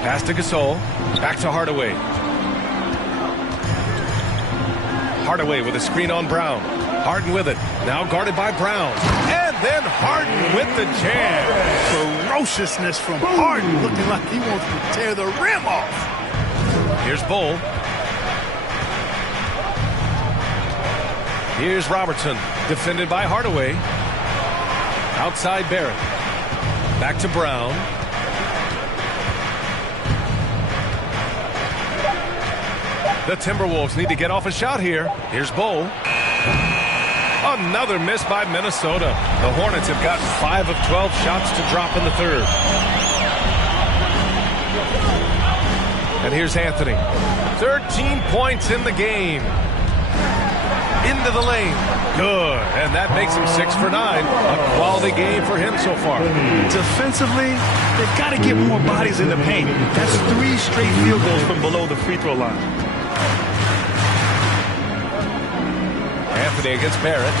Pass to Gasol. Back to Hardaway. Hardaway with a screen on Brown. Harden with it. Now guarded by Brown. And then Harden with the jam. Ferociousness from Harden, looking like he wants to tear the rim off. Here's Bull. Here's Robertson, defended by Hardaway. Outside Barrett. Back to Brown. The Timberwolves need to get off a shot here. Here's Bull. Another miss by Minnesota. The Hornets have gotten 5 of 12 shots to drop in the third. And here's Anthony. 13 points in the game. Into the lane. Good. And that makes him 6 for 9. A quality game for him so far. Defensively, they've got to get more bodies in the paint. That's 3 straight field goals from below the free throw line. Anthony against Barrett.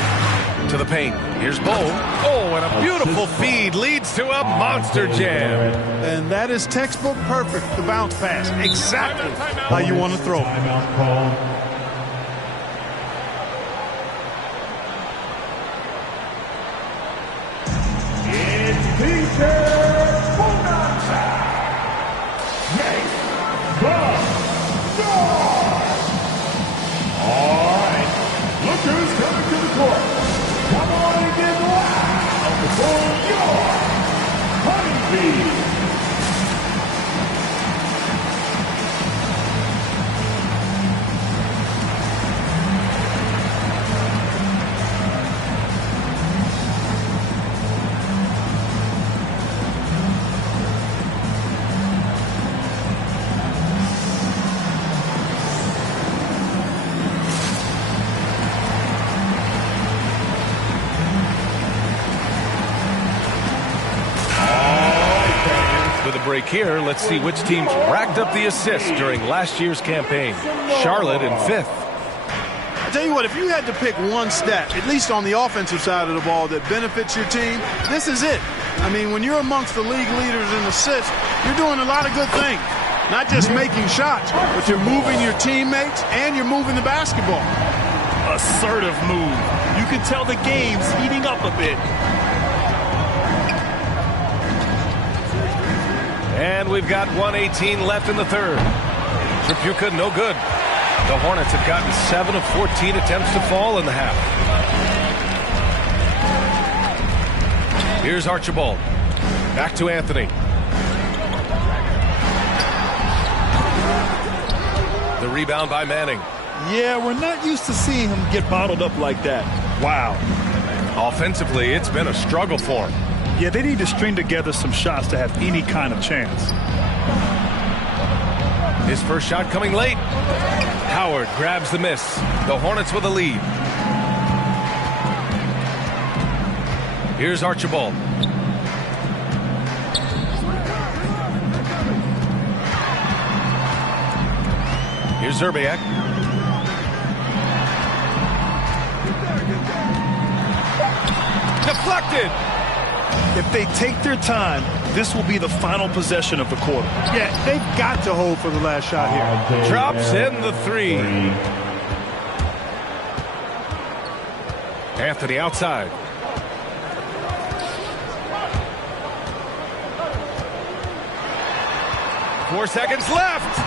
To the paint. Here's Bull. Oh, and a beautiful feed leads to a monster jam. And that is textbook perfect. The bounce pass. Exactly how you want to throw it. Break here. Let's see which teams racked up the assists during last year's campaign. Charlotte in 5th. I tell you what, if you had to pick one stat, at least on the offensive side of the ball, that benefits your team, this is it. I mean, when you're amongst the league leaders in assists, you're doing a lot of good things. Not just making shots, but you're moving your teammates and you're moving the basketball. Assertive move. You can tell the game's heating up a bit. And we've got 1:18 left in the third. Tripucka no good. The Hornets have gotten 7 of 14 attempts to fall in the half. Here's Archibald. Back to Anthony. The rebound by Manning. Yeah, we're not used to seeing him get bottled up like that. Wow. Offensively, it's been a struggle for him. Yeah, they need to string together some shots to have any kind of chance. His first shot coming late. Howard grabs the miss. The Hornets with a lead. Here's Archibald. Here's Zerbiak. Deflected. If they take their time, this will be the final possession of the quarter. Yeah, they've got to hold for the last shot here. Drops in the three. Anthony outside. 4 seconds left.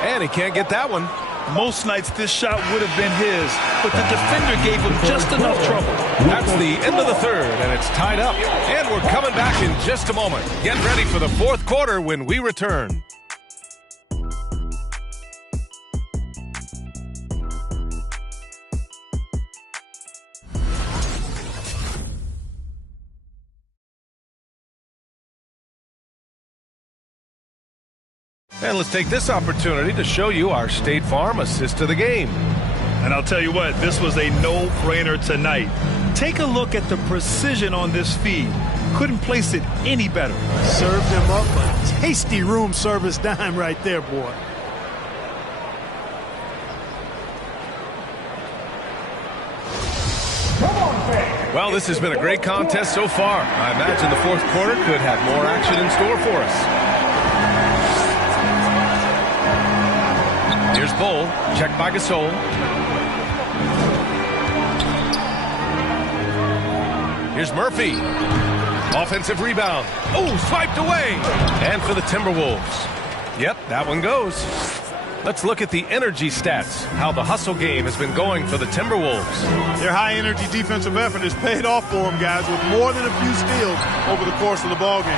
And he can't get that one. Most nights this shot would have been his, but the defender gave him just enough trouble. That's the end of the third, and it's tied up. And we're coming back in just a moment. Get ready for the fourth quarter when we return. And let's take this opportunity to show you our State Farm assist to the game. And I'll tell you what, this was a no-brainer tonight. Take a look at the precision on this feed. Couldn't place it any better. Served him up a tasty room service dime right there, boy. Well, this has been a great contest so far. I imagine the fourth quarter could have more action in store for us. Here's Bull, checked by Gasol. Here's Murphy. Offensive rebound. Oh, swiped away. And for the Timberwolves. Yep, that one goes. Let's look at the energy stats, how the hustle game has been going for the Timberwolves. Their high-energy defensive effort has paid off for them, guys, with more than a few steals over the course of the ballgame.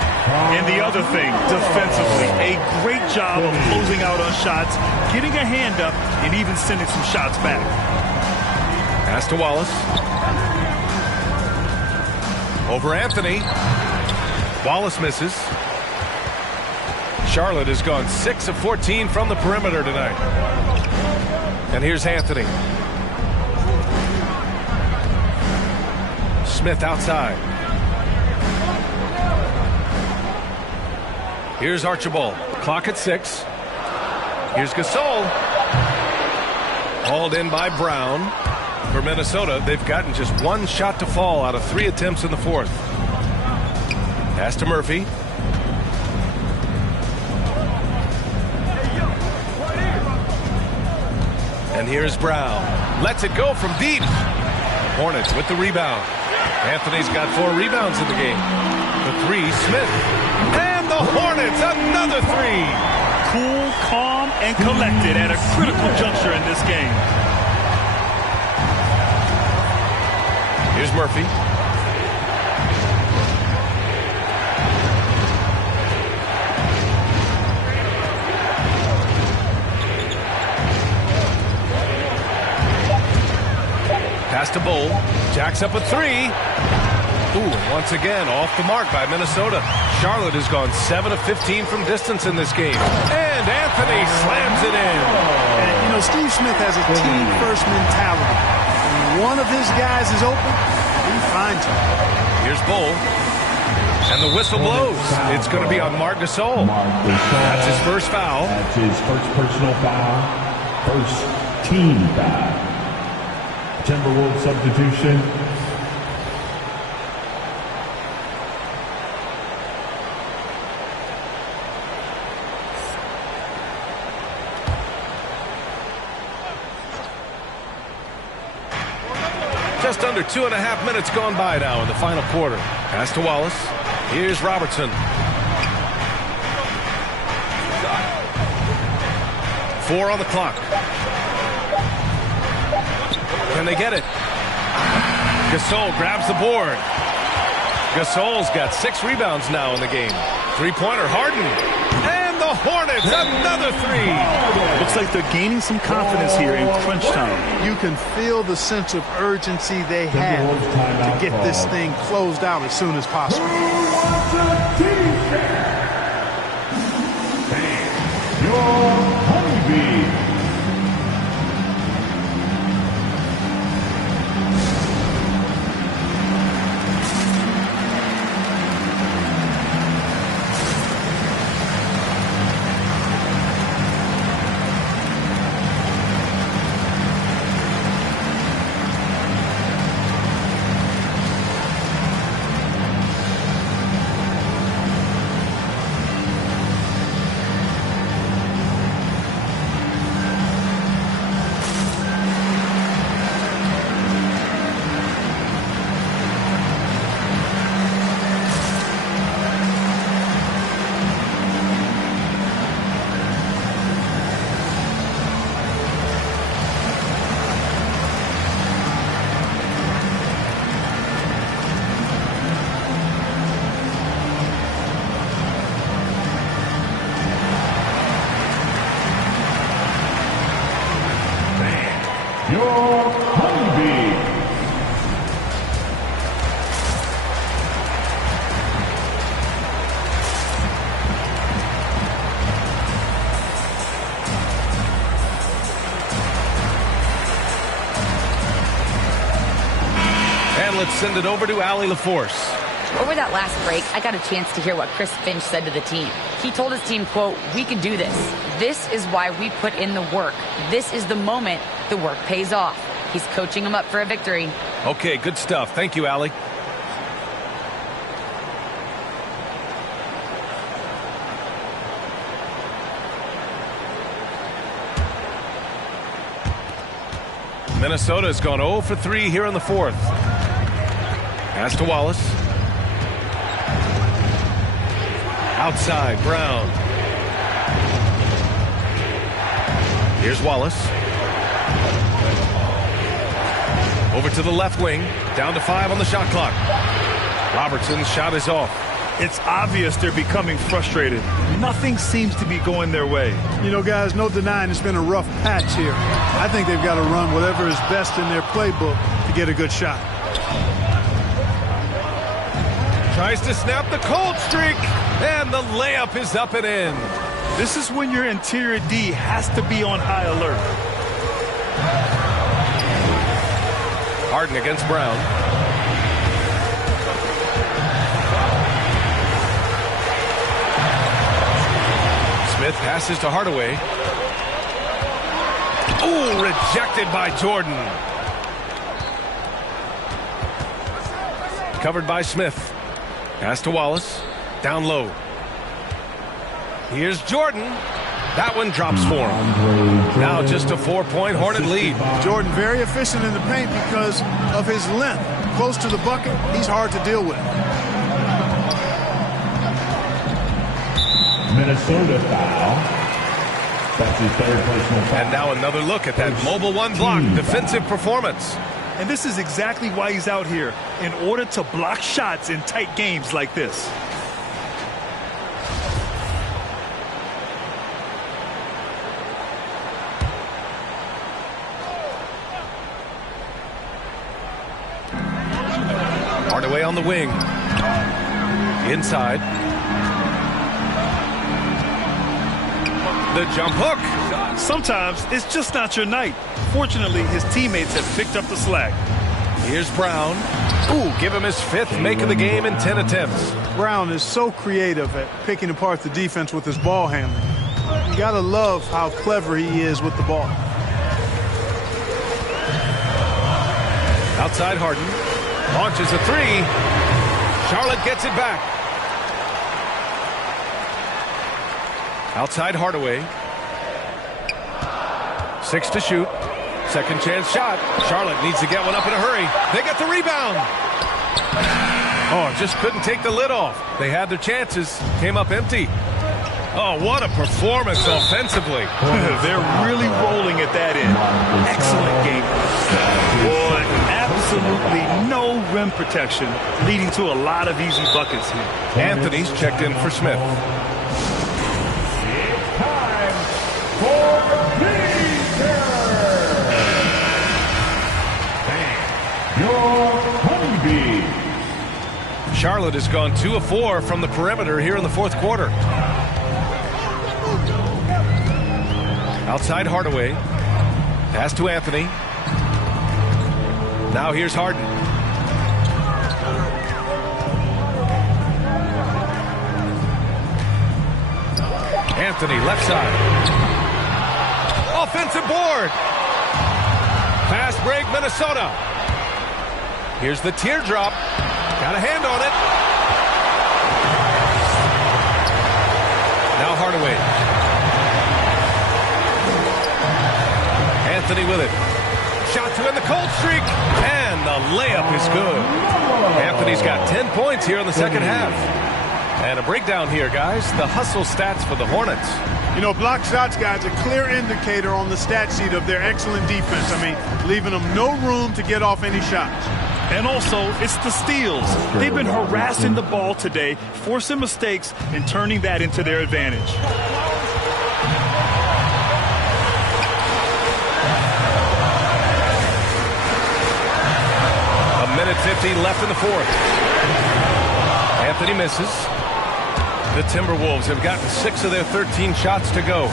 And the other thing, defensively, a great job of closing out on shots, getting a hand up, and even sending some shots back. Pass to Wallace. Over Anthony. Wallace misses. Charlotte has gone 6 of 14 from the perimeter tonight. And here's Anthony. Smith outside. Here's Archibald. Clock at 6. Here's Gasol. Hauled in by Brown. For Minnesota, they've gotten just one shot to fall out of 3 attempts in the fourth. Pass to Murphy. And here's Brown. Lets it go from deep. Hornets with the rebound. Anthony's got 4 rebounds in the game. The 3, Smith. And the Hornets, another 3. Cool, calm, and collected at a critical juncture in this game. Here's Murphy. Pass to Bull. Jacks up a 3. Ooh, once again, off the mark by Minnesota. Charlotte has gone 7 of 15 from distance in this game. And Anthony slams it in. And, you know, Steve Smith has a team-first mentality. When one of his guys is open, he finds him. Here's Bull. And the whistle blows. It's going to be on Marc Gasol. That's his first foul. That's his first personal foul. First team foul. Timberwolves substitution. Just under 2.5 minutes gone by now in the final quarter. Pass to Wallace. Here's Robertson. 4 on the clock. Can they get it? Gasol grabs the board. Gasol's got 6 rebounds now in the game. 3-pointer, Harden. And the Hornets, another 3. Looks like they're gaining some confidence here in crunch time. You can feel the sense of urgency they have to get this thing closed out as soon as possible. Your honeybee. And let's send it over to Allie LaForce. Over that last break, I got a chance to hear what Chris Finch said to the team. He told his team, quote, "We can do this. This is why we put in the work. This is the moment the work pays off." He's coaching them up for a victory. Okay, good stuff. Thank you, Allie. Minnesota has gone 0 for 3 here in the fourth. Pass to Wallace. Outside, Brown. Here's Wallace. Over to the left wing. Down to 5 on the shot clock. Robertson's shot is off. It's obvious they're becoming frustrated. Nothing seems to be going their way. You know, guys, no denying it's been a rough patch here. I think they've got to run whatever is best in their playbook to get a good shot. Tries to snap the cold streak, and the layup is up and in. This is when your interior D has to be on high alert. Harden against Brown. Smith passes to Hardaway. Ooh, rejected by Jordan. Covered by Smith. Pass to Wallace. Down low. Here's Jordan. That one drops for him. Now just a 4-point Hornet lead. Jordan very efficient in the paint because of his length. Close to the bucket, he's hard to deal with. Minnesota foul. That's his third personal foul. And now another look at that mobile one block defensive performance. And this is exactly why he's out here, in order to block shots in tight games like this. Hardaway on the wing. Inside. The jump hook. Sometimes it's just not your night. Fortunately, his teammates have picked up the slack. Here's Brown. Ooh, give him his 5th make of the game in 10 attempts. Brown is so creative at picking apart the defense with his ball handling. You gotta love how clever he is with the ball. Outside Harden. Launches a 3. Charlotte gets it back. Outside Hardaway. 6 to shoot. Second chance shot. Charlotte needs to get one up in a hurry. They get the rebound. Oh, just couldn't take the lid off. They had their chances. Came up empty. Oh, what a performance offensively. They're really rolling at that end. Excellent game. Boy, absolutely no rim protection, leading to a lot of easy buckets here. Anthony's checked in for Smith. It's time for your honeybee. Charlotte has gone 2 of 4 from the perimeter here in the fourth quarter. Outside Hardaway. Pass to Anthony. Now here's Harden. Anthony left side. Offensive board. Fast break Minnesota. Here's the teardrop. Got a hand on it. Now Hardaway. Anthony with it. Shot to end the cold streak. And the layup is good. Anthony's got 10 points here in the second half. And a breakdown here, guys. The hustle stats for the Hornets. You know, block shots, guys, a clear indicator on the stat sheet of their excellent defense. I mean, leaving them no room to get off any shots. And also, it's the steals. They've been harassing the ball today, forcing mistakes, and turning that into their advantage. A minute 50 left in the fourth. Anthony misses. The Timberwolves have gotten 6 of their 13 shots to go.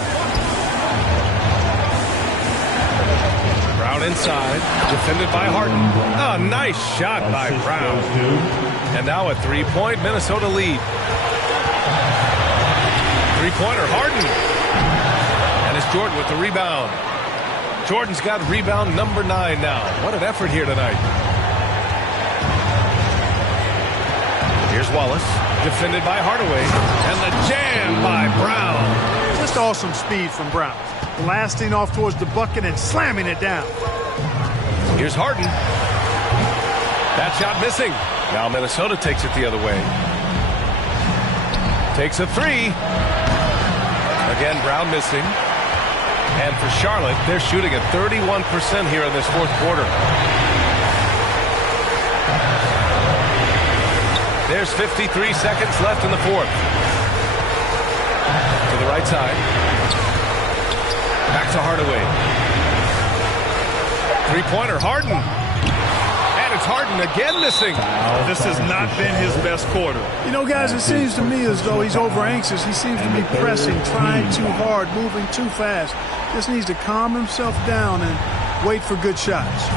Brown inside, defended by Harden. A nice shot by Brown. And now a three-point Minnesota lead. Three-pointer, Harden. And it's Jordan with the rebound. Jordan's got rebound number 9 now. What an effort here tonight. Here's Wallace, defended by Hardaway. And the jam by Brown. Just awesome speed from Brown. Blasting off towards the bucket and slamming it down. Here's Harden. That shot missing. Now Minnesota takes it the other way. Takes a three. Again, Brown missing. And for Charlotte, they're shooting at 31% here in this fourth quarter. There's 53 seconds left in the fourth. To the right side. Back to Hardaway. Three-pointer, Harden. And it's Harden again missing. This has not been his best quarter. You know, guys, it seems to me as though he's over anxious. He seems to be pressing, trying too hard, moving too fast. Just needs to calm himself down and wait for good shots.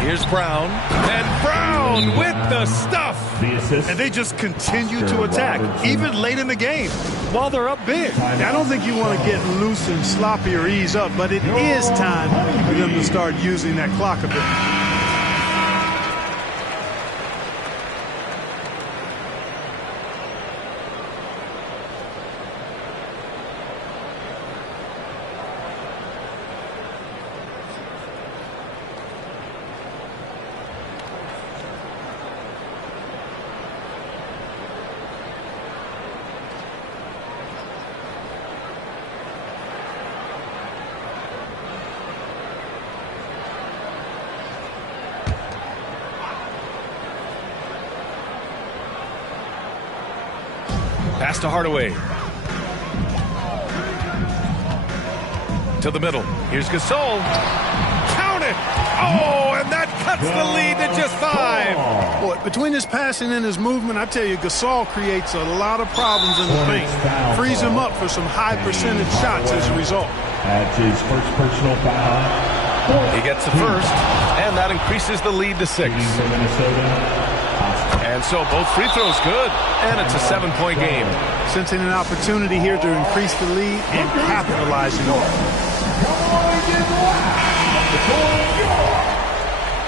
Here's Brown. And Brown with the stuff. And they just continue to attack, even late in the game, while they're up big. I don't think you want to get loose and sloppy or ease up, but it is time for them to start using that clock a bit. Pass to Hardaway. To the middle. Here's Gasol. Count it! Oh, and that cuts the lead to just 5. Boy, between his passing and his movement, I tell you, Gasol creates a lot of problems in the paint. Frees him up for some high percentage shots as a result. That's his first personal foul. He gets the first, and that increases the lead to 6. And so both free throws good, and it's a 7-point game. Sensing an opportunity here to increase the lead and capitalizing on it. Come on and get loud.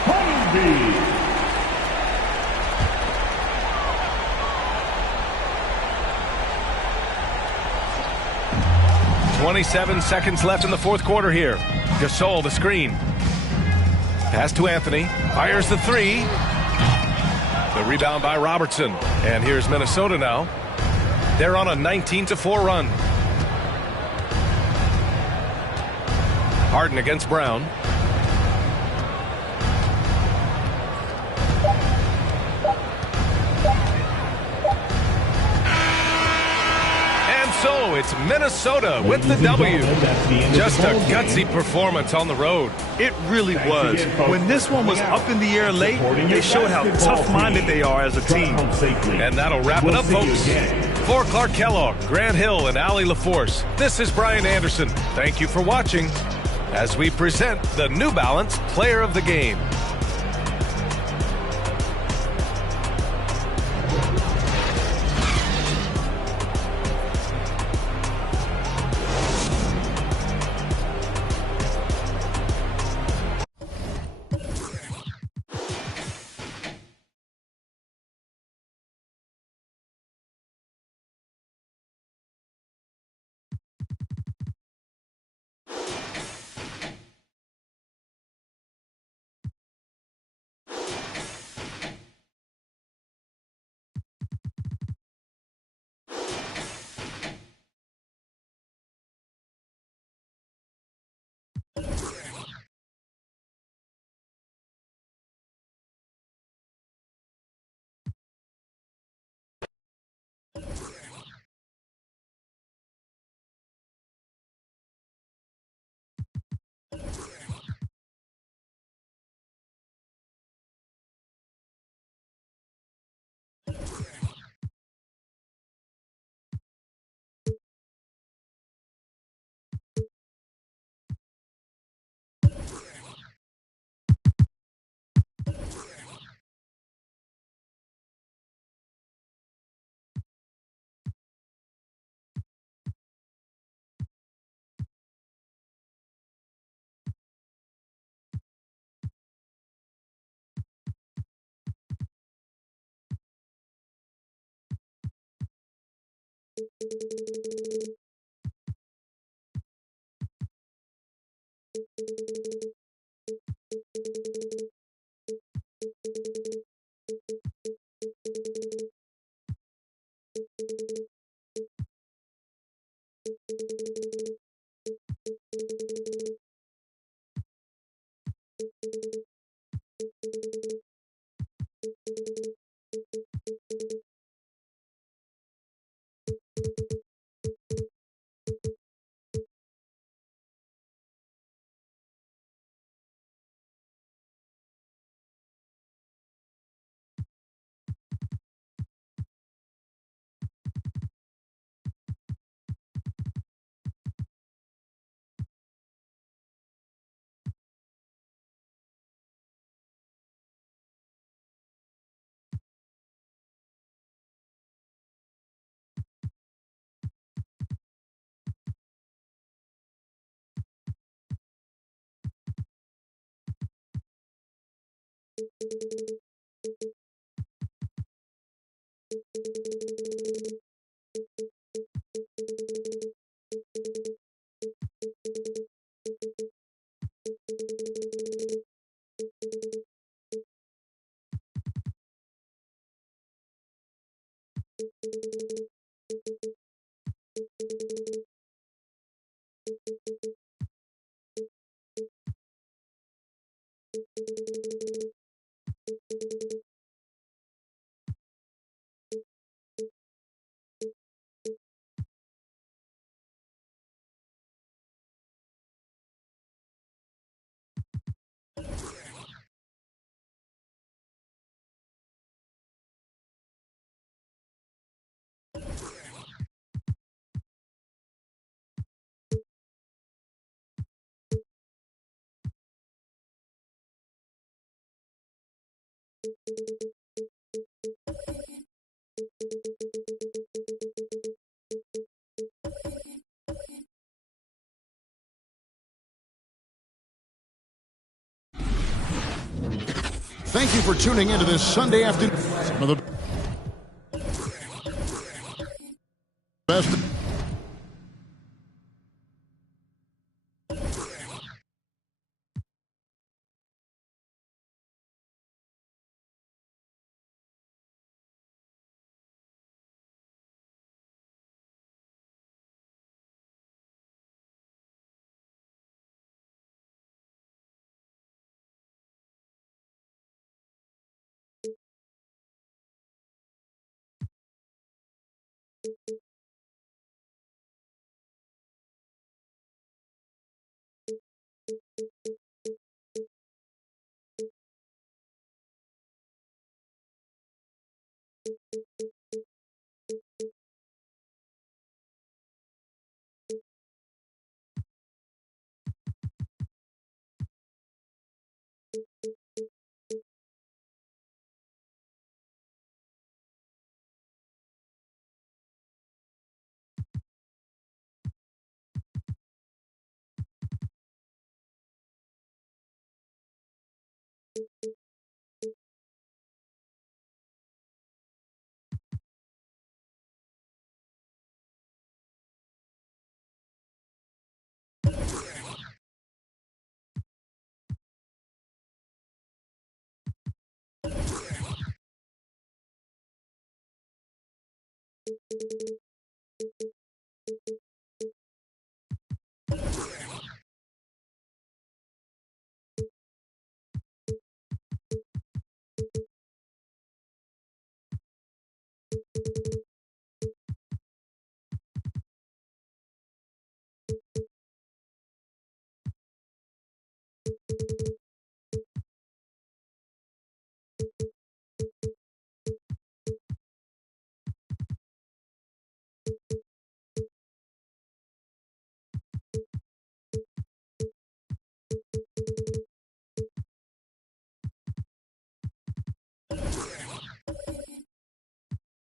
Honeybee. 27 seconds left in the fourth quarter here. Gasol, the screen. Pass to Anthony. Fires the three. The rebound by Robertson. And here's Minnesota now. They're on a 19-4 run. Harden against Brown. And so it's Minnesota with the W. Just a gutsy performance on the road. It really was. When this one was up in the air late, they showed how tough-minded they are as a team. And that'll wrap it up, folks. For Clark Kellogg, Grant Hill, and Allie LaForce, this is Brian Anderson. Thank you for watching as we present the New Balance Player of the Game. Thank you for tuning into this Sunday afternoon. Some of the best.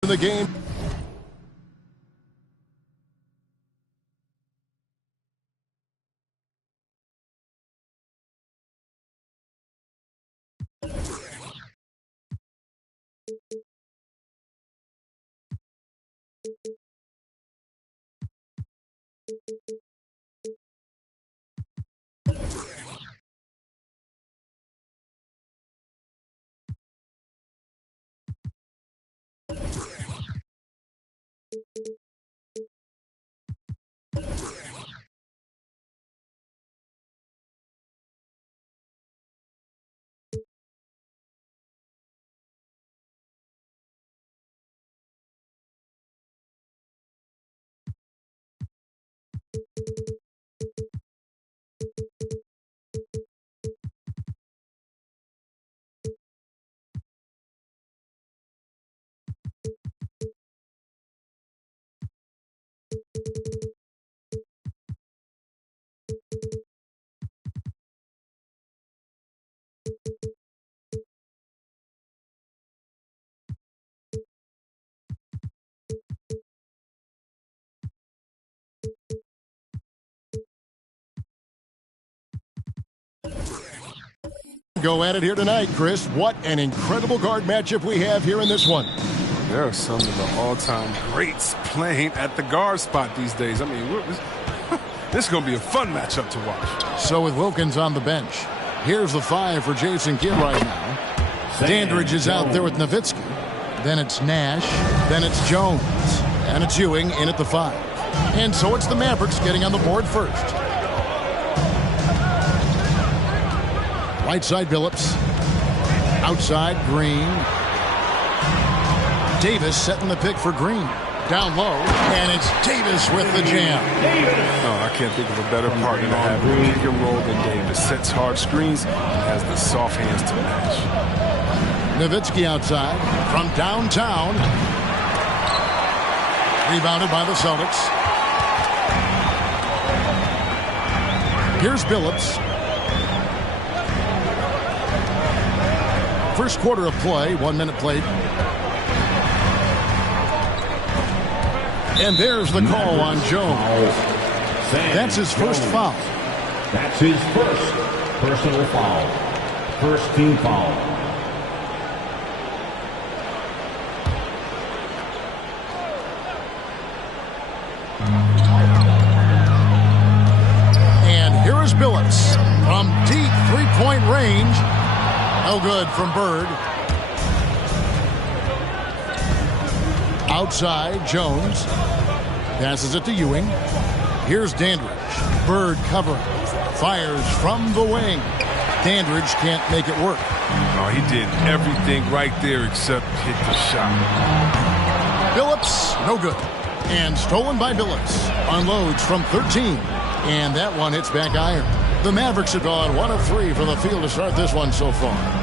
In the game. Go at it here tonight, Chris. What an incredible guard matchup we have here in this one. There are some of the all-time greats playing at the guard spot these days. I mean, this is going to be a fun matchup to watch. So with Wilkins on the bench, here's the 5 for Jason Kidd right now. Dandridge is out there with Nowitzki. Then it's Nash. Then it's Jones. And it's Ewing in at the 5. And so it's the Mavericks getting on the board first. Right side, Billups. Outside, Green. Davis setting the pick for Green. Down low, and it's Davis with the jam. Oh, I can't think of a better partner to have in pick and roll than Davis. Sets hard screens and has the soft hands to match. Nowitzki outside from downtown. Rebounded by the Celtics. Here's Billups. First quarter of play, 1 minute played. And there's the call on Jones. That's his first foul. That's his first personal foul. First team foul. And here is Billups from deep three-point range. No good from Bird. Outside, Jones passes it to Ewing. Here's Dandridge. Bird covering. Fires from the wing. Dandridge can't make it work. Oh, he did everything right there except hit the shot. Billups, no good. And stolen by Billups. Unloads from 13. And that one hits back iron. The Mavericks have gone 1 of 3 from the field to start this one so far.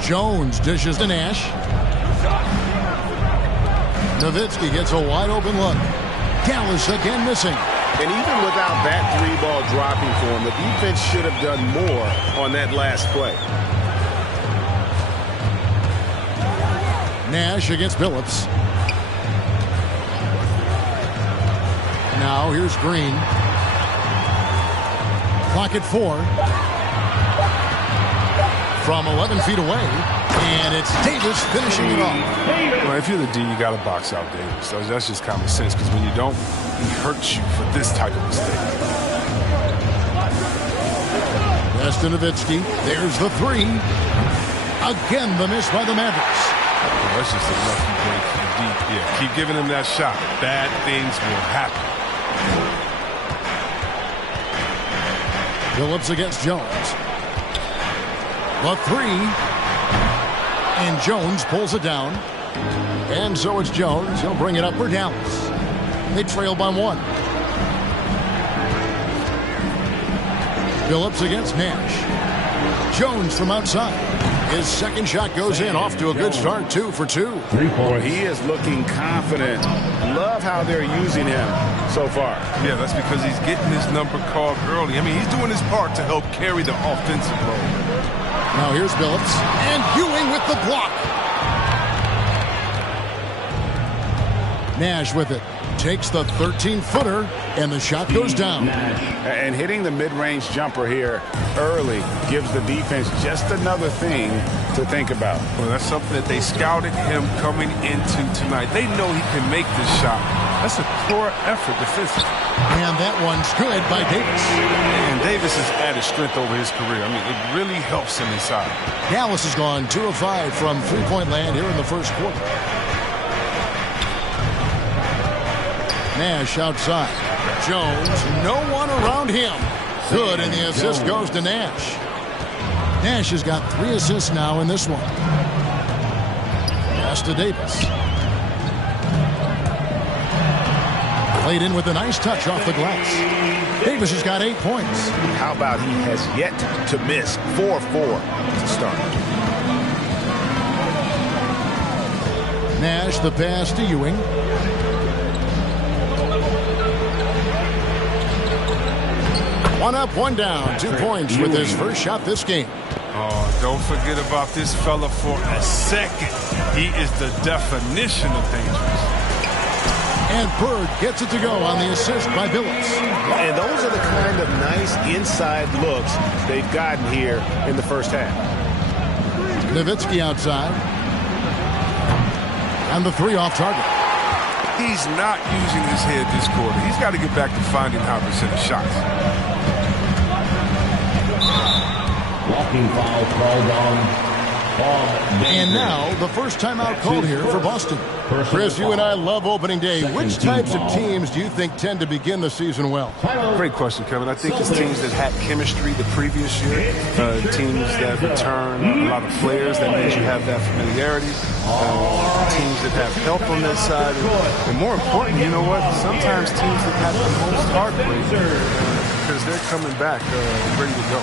Jones dishes to Nash. Nowitzki gets a wide open look. Dallas again missing. And even without that 3-ball dropping for him, the defense should have done more on that last play. Nash against Billups. Now here's Green. Clock at 4. From 11 feet away. And it's Davis finishing it off. Well, if you're the D, you got to box out Davis. So that's just common sense, because when you don't, he hurts you for this type of mistake. Pass to Nowitzki. There's the 3. Again, the miss by the Mavericks. Well, that's just enough to break from deep. Yeah, keep giving him that shot. Bad things will happen. Billups against Jones. The 3. And Jones pulls it down. And so it's Jones. He'll bring it up for Dallas. They trail by 1. Billups against Nash. Jones from outside. His second shot goes in. Off to a good start. 2 for 2. Boy, he is looking confident. Love how they're using him so far. Yeah, that's because he's getting his number called early. I mean, he's doing his part to help carry the offensive load. Now here's Billups. And Ewing with the block. Nash with it. Takes the 13-footer, and the shot goes down. And hitting the mid-range jumper here early gives the defense just another thing to think about. Well, that's something that they scouted him coming into tonight. They know he can make this shot. That's a core effort defensively. And that one's good by Davis. And Davis has added strength over his career. I mean, it really helps him inside. Dallas has gone 2 of 5 from three-point land here in the first quarter. Nash outside. Jones, no one around him. Good, and the assist goes to Nash. Nash has got 3 assists now in this one. Pass to Davis. Played in with a nice touch off the glass. Davis has got 8 points. How about he has yet to miss 4-4 to start. Nash, the pass to Ewing. One up, one down. 2 points with his first shot this game. Oh, don't forget about this fella for a second. He is the definition of dangerous. And Bird gets it to go on the assist by Billups. And those are the kind of nice inside looks they've gotten here in the first half. Nowitzki outside. And the 3 off target. He's not using his head this quarter. He's got to get back to finding high percentage shots. Walking foul called on Bob. And now the first timeout called here for Boston. Chris, you and I love opening day. Which types of teams do you think tend to begin the season well? Great question, Kevin. I think it's teams that had chemistry the previous year, teams that return a lot of players. That means you have that familiarity. Teams that have help on their side. And more important, you know what? Sometimes teams that have the most heartbreak because they're coming back ready to go.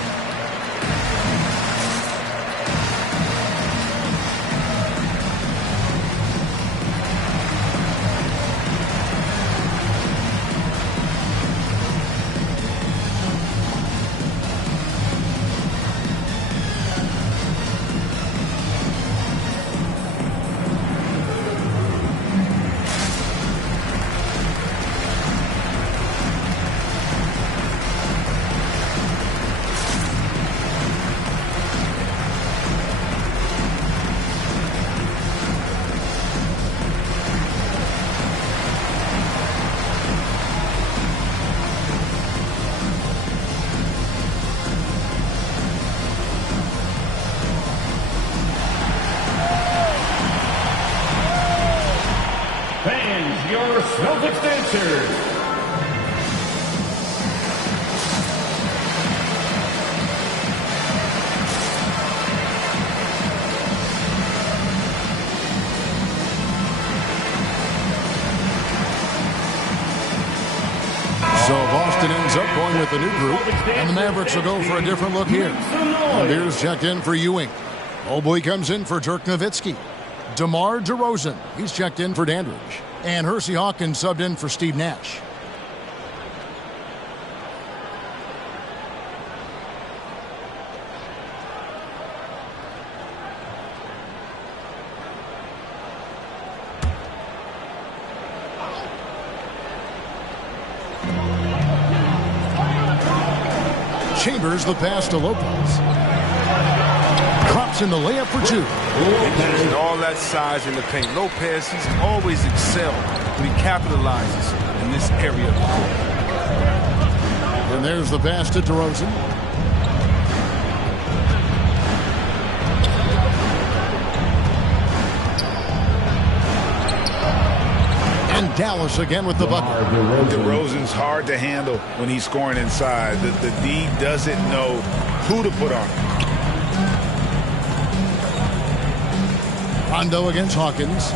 Your Celtics dancers. So Boston ends up going with a new group, and the Mavericks will go for a different look here. Beers checked in for Ewing. Mobley comes in for Dirk Nowitzki. DeMar DeRozan, he's checked in for Dandridge. And Hersey Hawkins subbed in for Steve Nash. Chambers the pass to Lopez. Drops in the layup for 2. And all that size in the paint. Lopez, he's always excelled when he capitalizes in this area of the court. And there's the pass to DeRozan. And Dallas again with the bucket. DeRozan's hard to handle when he's scoring inside. The D doesn't know who to put on him. Rondo against Hawkins.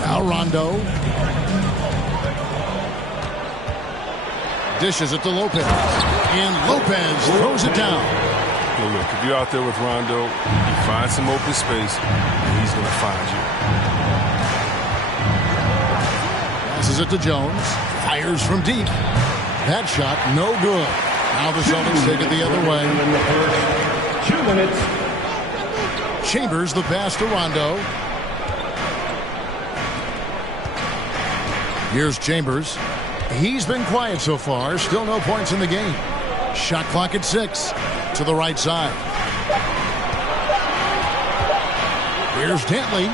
Now Rondo. Dishes it to Lopez. And Lopez throws it down. Hey, look, if you're out there with Rondo, you find some open space, and he's going to find you. Passes it to Jones. Fires from deep. That shot, no good. Now the Celtics take it the other way. 2 minutes. Chambers the pass to Rondo. Here's Chambers. He's been quiet so far. Still no points in the game. Shot clock at 6. To the right side. Here's Dantley.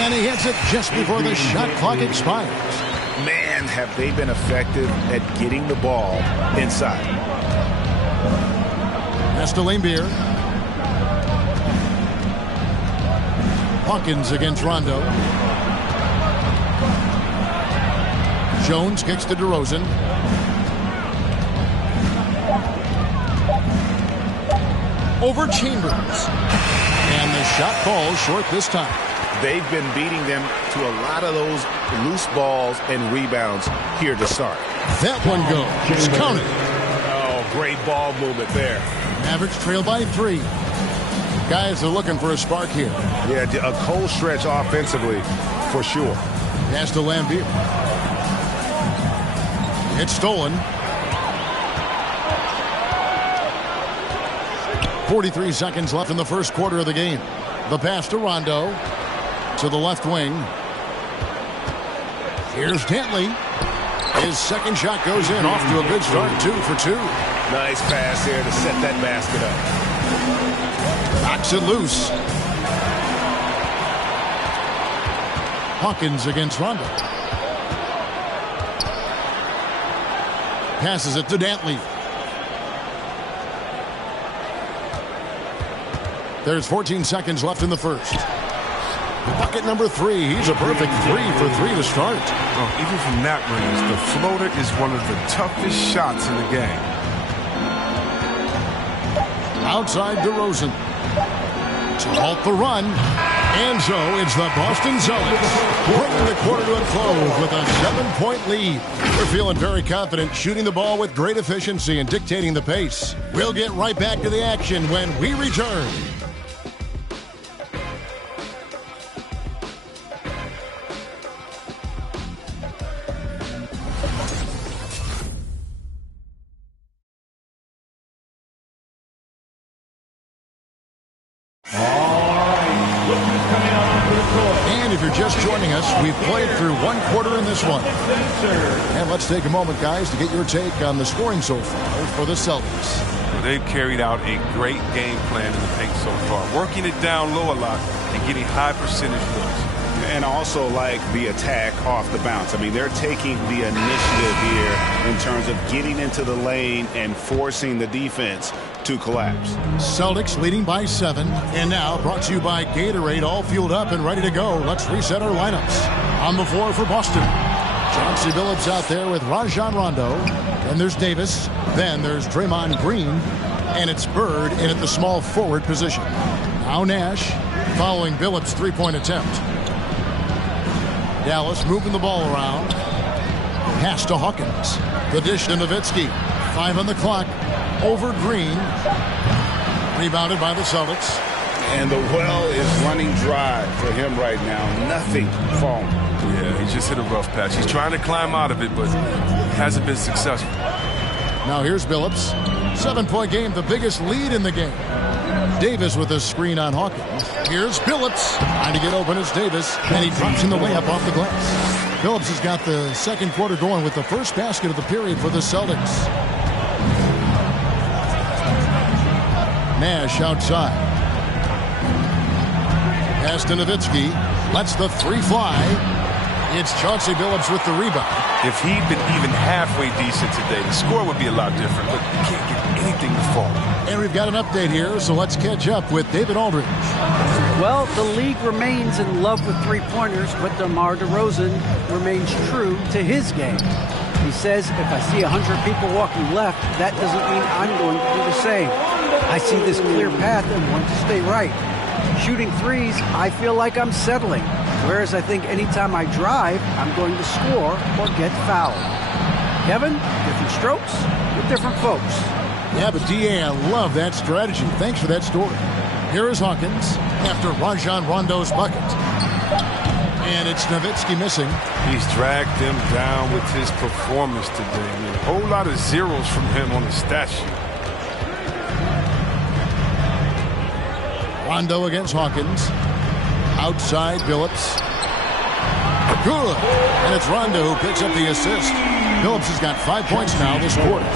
And he hits it just before the shot clock expires. Man, have they been effective at getting the ball inside. That's to Lambeer. Hawkins against Rondo. Jones kicks to DeRozan. Over Chambers. And the shot falls short this time. They've been beating them to a lot of those loose balls and rebounds here to start. That one goes. Counted. Oh, great ball movement there. Mavericks trail by 3. Guys are looking for a spark here. Yeah, a cold stretch offensively for sure. Pass to Lambeer. It's stolen. 43 seconds left in the first quarter of the game. The pass to Rondo. To the left wing. Here's Dantley. His second shot goes in. Off to a good start. 2 for 2. Nice pass there to set that basket up. Knocks it loose. Hawkins against Rondo. Passes it to Dantley. There's 14 seconds left in the first. Bucket number 3. He's a perfect 3 for 3 to start. Even from that range, the floater is one of the toughest shots in the game. Outside DeRozan. To halt the run. And so it's the Boston Celtics bringing the quarter to a close with a 7-point lead. They're feeling very confident, shooting the ball with great efficiency and dictating the pace. We'll get right back to the action when we return. Just joining us, we've played through one quarter in this one. And let's take a moment, guys, to get your take on the scoring so far for the Celtics. Well, they've carried out a great game plan in the paint so far, working it down low a lot and getting high percentage looks. And also like the attack off the bounce. I mean, they're taking the initiative here in terms of getting into the lane and forcing the defense to collapse. Celtics leading by 7. And now brought to you by Gatorade, all fueled up and ready to go. Let's reset our lineups. On the floor for Boston, Chauncey Billups out there with Rajon Rondo. Then there's Davis. Then there's Draymond Green. And it's Bird in at the small forward position. Now Nash following Billups' three-point attempt. Dallas moving the ball around. Pass to Hawkins. The dish to Nowitzki. 5 on the clock. Over Green. Rebounded by the Celtics. And the well is running dry for him right now. Nothing falling. Yeah, he just hit a rough patch. He's trying to climb out of it, but hasn't been successful. Now here's Billups. 7-point game, the biggest lead in the game. Davis with a screen on Hawkins. Here's Billups. Trying to get open as Davis, and he drops in the layup off the glass. Billups has got the second quarter going with the first basket of the period for the Celtics. Nash outside. Pass to Nowitzki. Lets the 3 fly. It's Chauncey Billups with the rebound. If he'd been even halfway decent today, the score would be a lot different, but he can't get anything to fall. And we've got an update here, so let's catch up with David Aldridge. Well, the league remains in love with three-pointers, but DeMar DeRozan remains true to his game. He says, if I see 100 people walking left, that doesn't mean I'm going to do the same. I see this clear path and want to stay right. Shooting threes, I feel like I'm settling. Whereas I think anytime I drive, I'm going to score or get fouled. Kevin, different strokes with different folks. Yeah, but D.A., I love that strategy. Thanks for that story. Here is Hawkins after Rajon Rondo's bucket. And it's Nowitzki missing. He's dragged them down with his performance today. I mean, a whole lot of zeros from him on the stat sheet. Rondo against Hawkins. Outside Billups. Good. And it's Rondo who picks up the assist. Billups has got 5 points now this quarter.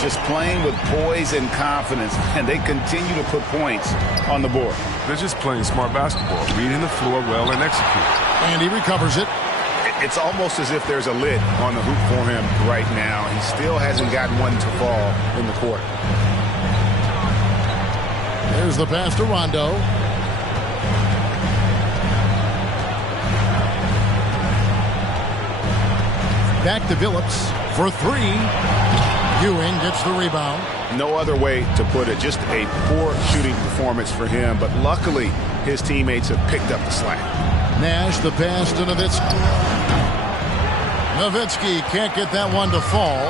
Just playing with poise and confidence, and they continue to put points on the board. They're just playing smart basketball, reading the floor well and executing. And he recovers it. It's almost as if there's a lid on the hoop for him right now. He still hasn't gotten one to fall in the quarter. There's the pass to Rondo. Back to Billups for three. Ewing gets the rebound. No other way to put it. Just a poor shooting performance for him. But luckily, his teammates have picked up the slack. Nash the pass to Nowitzki. Nowitzki can't get that one to fall.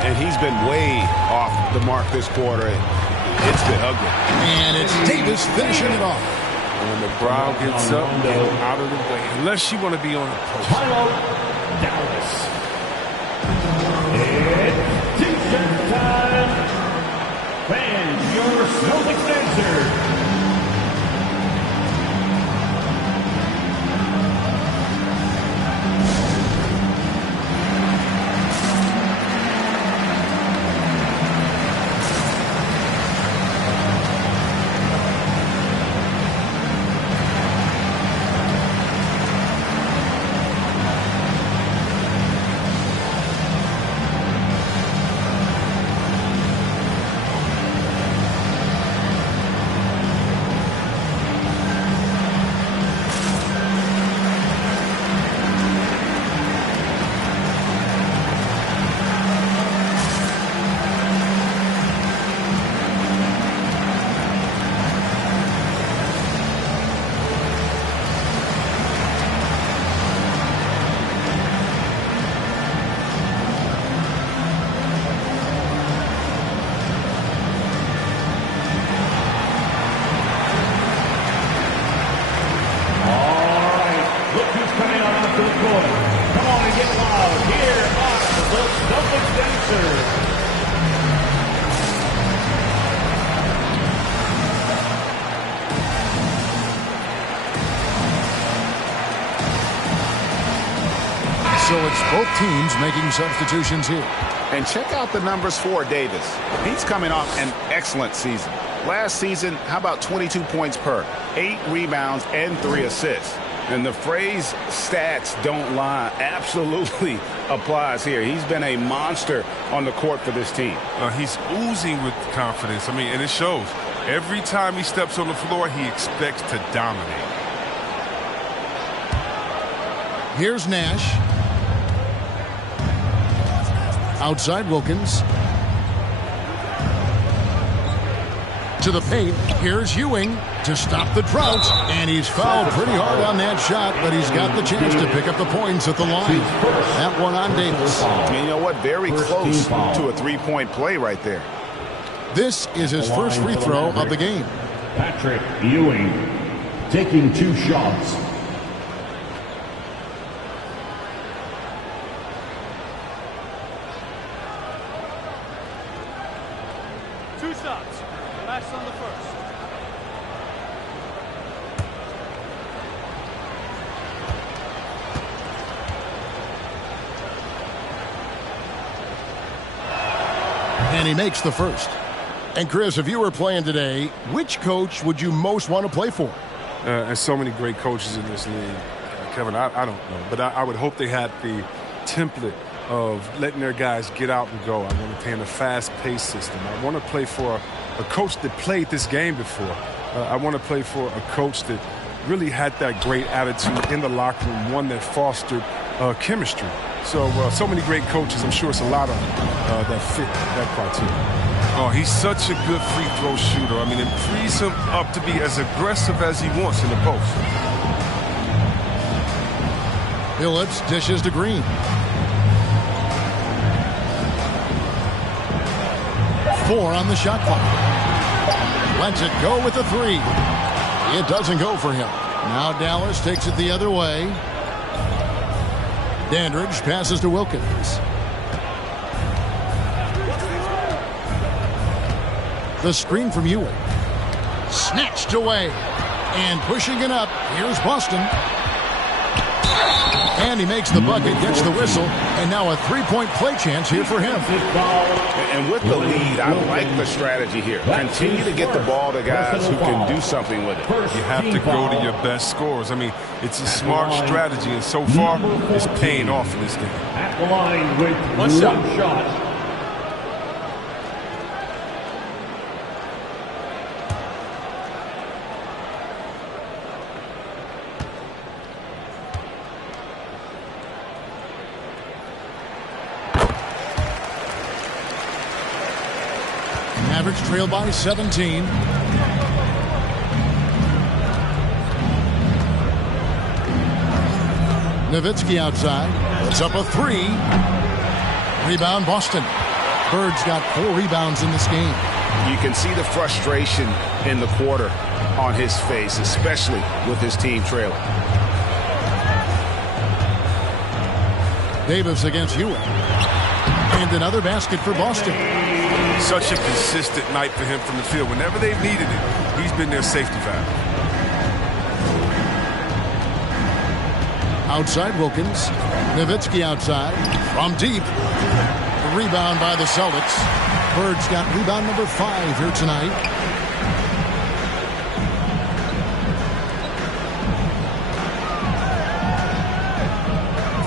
And he's been way off the mark this quarter. It's been ugly. And it's Davis finishing it off. When the crowd gets up, get out of the way. Unless you want to be on the post. Timeout, Dallas. It's T-shirt time. Fans, your Celtics answer. So it's both teams making substitutions here. And check out the numbers for Davis. He's coming off an excellent season. Last season, how about 22 points per, 8 rebounds, and 3 assists. And the phrase stats don't lie absolutely applies here. He's been a monster on the court for this team. He's oozing with confidence. I mean, and it shows. Every time he steps on the floor, he expects to dominate. Here's Nash. Outside Wilkins. To the paint. Here's Ewing to stop the drought. And he's fouled pretty hard on that shot, but he's got the chance to pick up the points at the line. That one on Davis. And you know what? Very close to a three-point play right there. This is his first free throw of the game. Patrick Ewing taking 2 shots. On the first. And he makes the first. And Chris, if you were playing today, which coach would you most want to play for? There's so many great coaches in this league, Kevin. I don't know, but I would hope they had the template of letting their guys get out and go. I want to play in a fast-paced system. I want to play for a coach that played this game before. I want to play for a coach that really had that great attitude in the locker room, one that fostered chemistry. So many great coaches. I'm sure it's a lot of them that fit that criteria. Oh, he's such a good free throw shooter. I mean, it frees him up to be as aggressive as he wants in the post. Billups dishes to Green. 4 on the shot clock. Lets it go with the 3. It doesn't go for him. Now Dallas takes it the other way. Dandridge passes to Wilkins. The screen from Ewing. Snatched away. And pushing it up. Here's Boston. And he makes the bucket, gets the whistle, and now a 3-point play chance here for him. And with the lead, I like the strategy here. Continue to get the ball to guys who can do something with it. You have to go to your best scorers. I mean, it's a smart strategy, and so far, it's paying off in this game. At the line with one shot. Mavericks trail by 17. Nowitzki outside. Puts up a three. Rebound Boston. Bird's got 4 rebounds in this game. You can see the frustration in the quarter on his face, especially with his team trailing. Davis against Ewing. And another basket for Boston. Such a consistent night for him from the field. Whenever they've needed it, he's been their safety valve. Outside Wilkins. Nowitzki outside. From deep. The rebound by the Celtics. Bird's got rebound number 5 here tonight.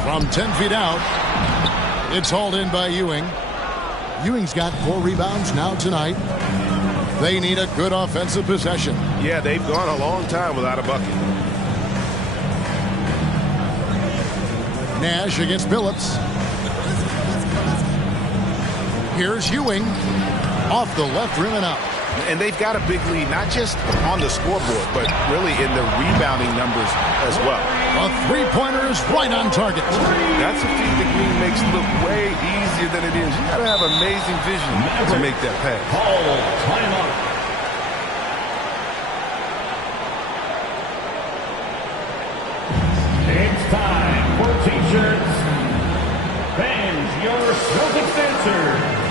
From 10 feet out. It's hauled in by Ewing. Ewing's got 4 rebounds now tonight. They need a good offensive possession. Yeah, they've gone a long time without a bucket. Nash against Billups. Here's Ewing. Off the left rim and out. And they've got a big lead, not just on the scoreboard, but really in the rebounding numbers as well. A three-pointer is right on target. That's a feat that Green makes look way easier than it is. You got to have amazing vision to make that pass. It's time for T-shirts. Fans, your Celtics answer.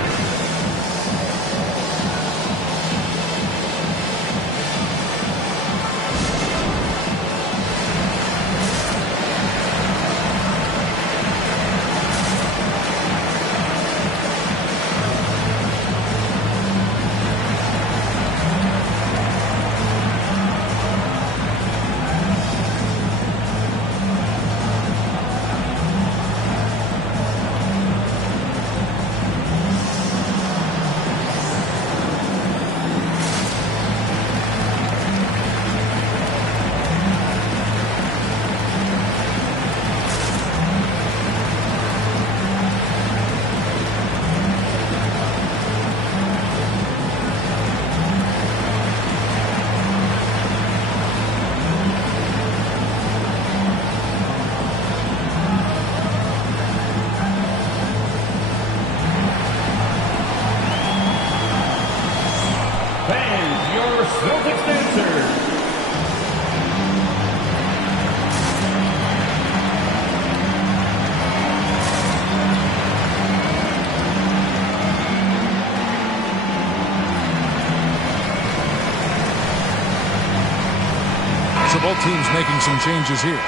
Both teams making some changes here.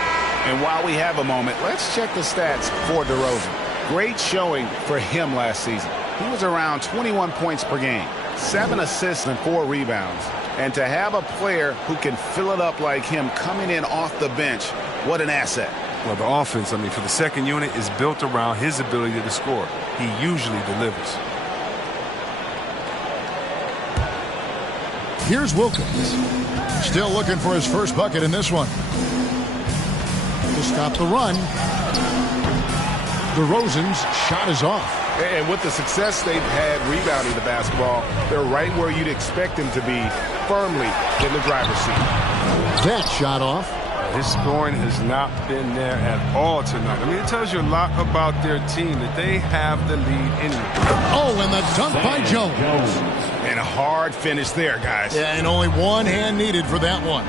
And while we have a moment, let's check the stats for DeRozan. Great showing for him last season. He was around 21 points per game, 7 assists and 4 rebounds. And to have a player who can fill it up like him coming in off the bench, what an asset. Well, the offense, for the second unit is built around his ability to score. He usually delivers. Here's Wilkins. Still looking for his first bucket in this one. To stop the run. DeRozan's shot is off. And with the success they've had rebounding the basketball, they're right where you'd expect them to be, firmly in the driver's seat. That shot off. His scoring has not been there at all tonight. It tells you a lot about their team that they have the lead anyway. Oh, and the dunk by Jones. And a hard finish there, guys. Yeah, and only one hand needed for that one.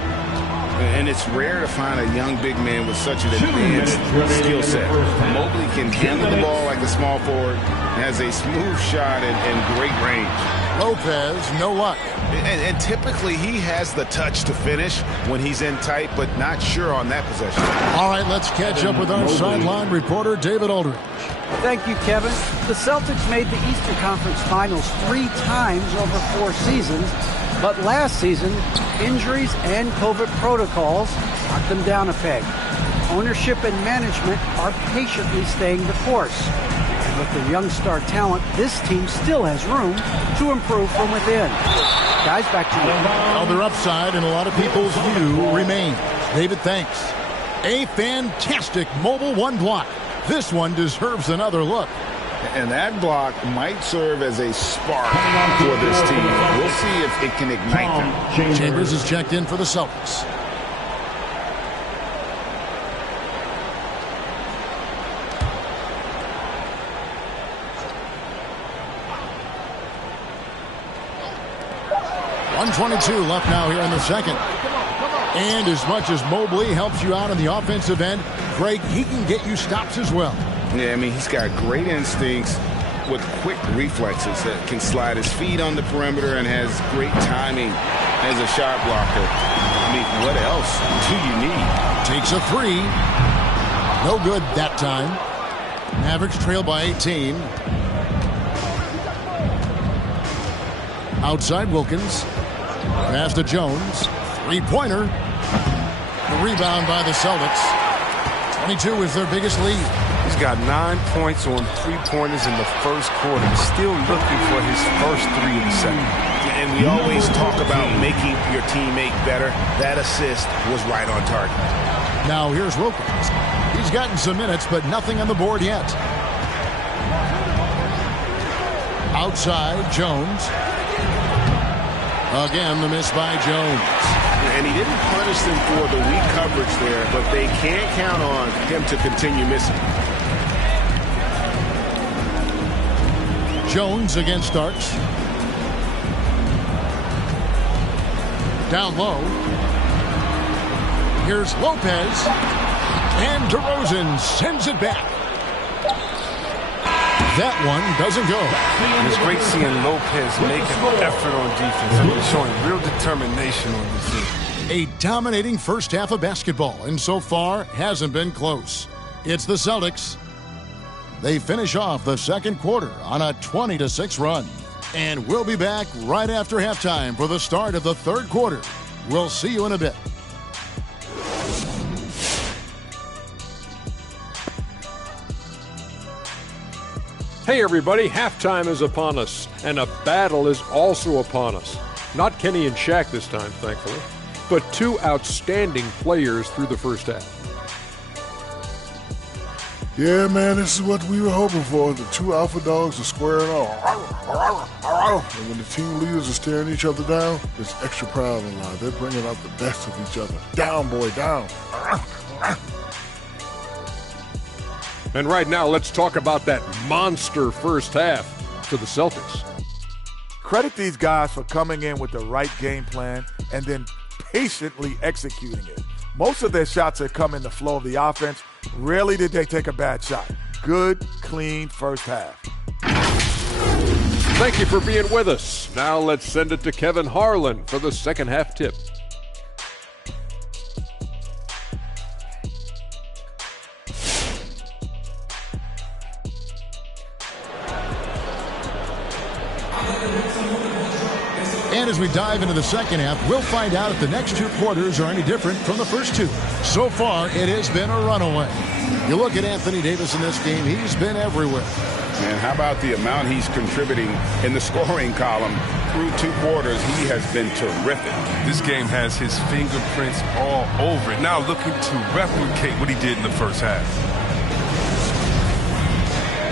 And it's rare to find a young big man with such an advanced skill set. Mobley can handle the ball like a small forward, has a smooth shot and great range. Lopez, no luck. And typically he has the touch to finish when he's in tight, but not sure on that possession. All right, let's catch up with our sideline reporter, David Aldridge. Thank you, Kevin. The Celtics made the Eastern Conference Finals 3 times over 4 seasons, but last season, injuries and COVID protocols knocked them down a peg. Ownership and management are patiently staying the course. And with their young star talent, this team still has room to improve from within. Guys, back to you. Well, their upside in a lot of people's view remains. David, thanks. A fantastic mobile 1 block. This one deserves another look. And that block might serve as a spark for this team. We'll see if it can ignite them. Chambers is checked in for the Celtics. .122 left now here in the second. And as much as Mobley helps you out on the offensive end, Greg, he can get you stops as well. Yeah, I mean, he's got great instincts with quick reflexes. Can slide his feet on the perimeter and has great timing as a shot blocker. I mean, what else do you need? Takes a three. No good that time. Mavericks trail by 18. Outside Wilkins. Pass to Jones. Three-pointer. The rebound by the Celtics. 22 is their biggest lead. He's got 9 points on three-pointers in the first quarter. He's still looking for his first three in the second. And we always talk about making your teammate better. That assist was right on target. Now here's Wilkins. He's gotten some minutes, but nothing on the board yet. Outside, Jones. Again, the miss by Jones. And he didn't punish them for the weak coverage there, but they can't count on him to continue missing. Jones again starts. Down low. Here's Lopez. And DeRozan sends it back. That one doesn't go. It's great seeing Lopez making an effort on defense. I mean, showing real determination on this team. A dominating first half of basketball, and so far hasn't been close. It's the Celtics. They finish off the second quarter on a 20-6 run. And we'll be back right after halftime for the start of the third quarter. We'll see you in a bit. Hey everybody, halftime is upon us, and a battle is also upon us. Not Kenny and Shaq this time, thankfully, but two outstanding players through the first half. Yeah, man, this is what we were hoping for. The two alpha dogs are squaring off. And when the team leaders are staring each other down, there's extra pride in line. They're bringing out the best of each other. Down, boy, down. And right now, let's talk about that monster first half for the Celtics. Credit these guys for coming in with the right game plan and then patiently executing it. Most of their shots have come in the flow of the offense. Rarely did they take a bad shot. Good, clean first half. Thank you for being with us. Now let's send it to Kevin Harlan for the second half tip. And as we dive into the second half, we'll find out if the next two quarters are any different from the first two. So far, it has been a runaway. You look at Anthony Davis in this game, he's been everywhere. And how about the amount he's contributing in the scoring column through two quarters? He has been terrific. This game has his fingerprints all over it. Now looking to replicate what he did in the first half.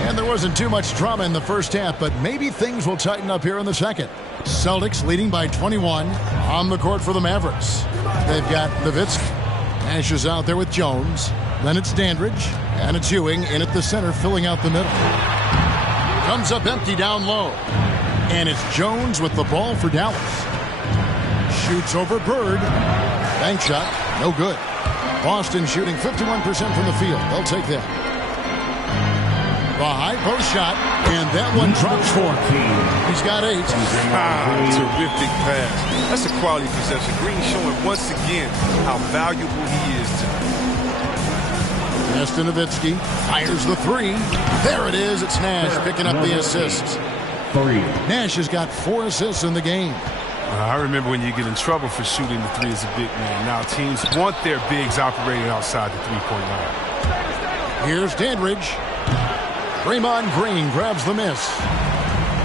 And there wasn't too much drama in the first half, but maybe things will tighten up here in the second. Celtics leading by 21 on the court for the Mavericks. They've got Nowitzki. Nash is out there with Jones. Then it's Dandridge. And it's Ewing in at the center, filling out the middle. Comes up empty down low. And it's Jones with the ball for Dallas. Shoots over Bird. Bank shot. No good. Boston shooting 51% from the field. They'll take that. The high post shot, and that one drops for him. He's got 8. Terrific pass. That's a quality possession. Green showing once again how valuable he is to Pass to Nowitzki. Fires the 3. There it is. It's Nash picking up the assist. Nash has got 4 assists in the game. I remember when you get in trouble for shooting the 3 as a big man. Now teams want their bigs operating outside the three-point line. Here's Dandridge. Draymond Green grabs the miss.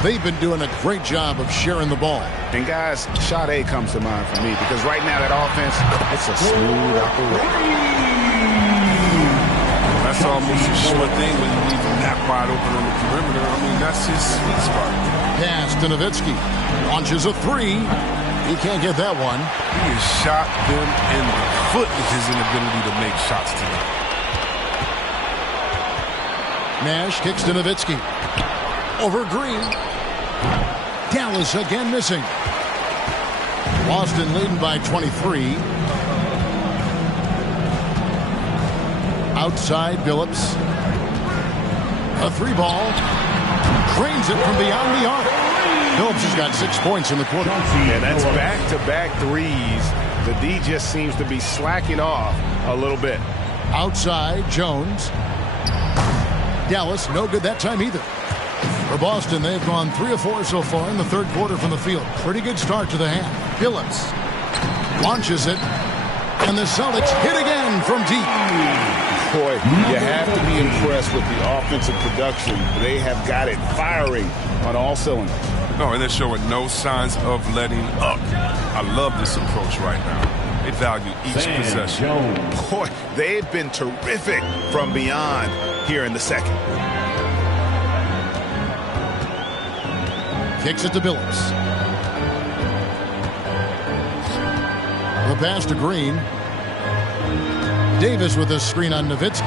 They've been doing a great job of sharing the ball. And guys, shot A comes to mind for me because right now that offense, it's a smooth operation. That's almost a sure thing when you leave them that wide open on the perimeter. I mean, that's his sweet spot. Pass to Nowitzki. Launches a three. He can't get that one. He has shot them in the foot with his inability to make shots tonight. Nash kicks to Nowitzki. Over Green. Dallas again missing. Boston leading by 23. Outside Billups. A three ball. Cranes it from beyond the arc. Billups has got 6 points in the quarter. And that's back-to-back threes. The D just seems to be slacking off a little bit. Outside Jones. Dallas no good that time either. For Boston, they've gone 3 of 4 so far in the third quarter from the field. Pretty good start to the half. Billups launches it, and the Celtics hit again from deep. Boy, you have to be impressed with the offensive production. They have got it firing on all cylinders. No, and they're showing no signs of letting up. I love this approach right now. They value each possession. Boy, they've been terrific from beyond here in the second. Kicks it to Billups. The pass to Green. Davis with a screen on Nowitzki.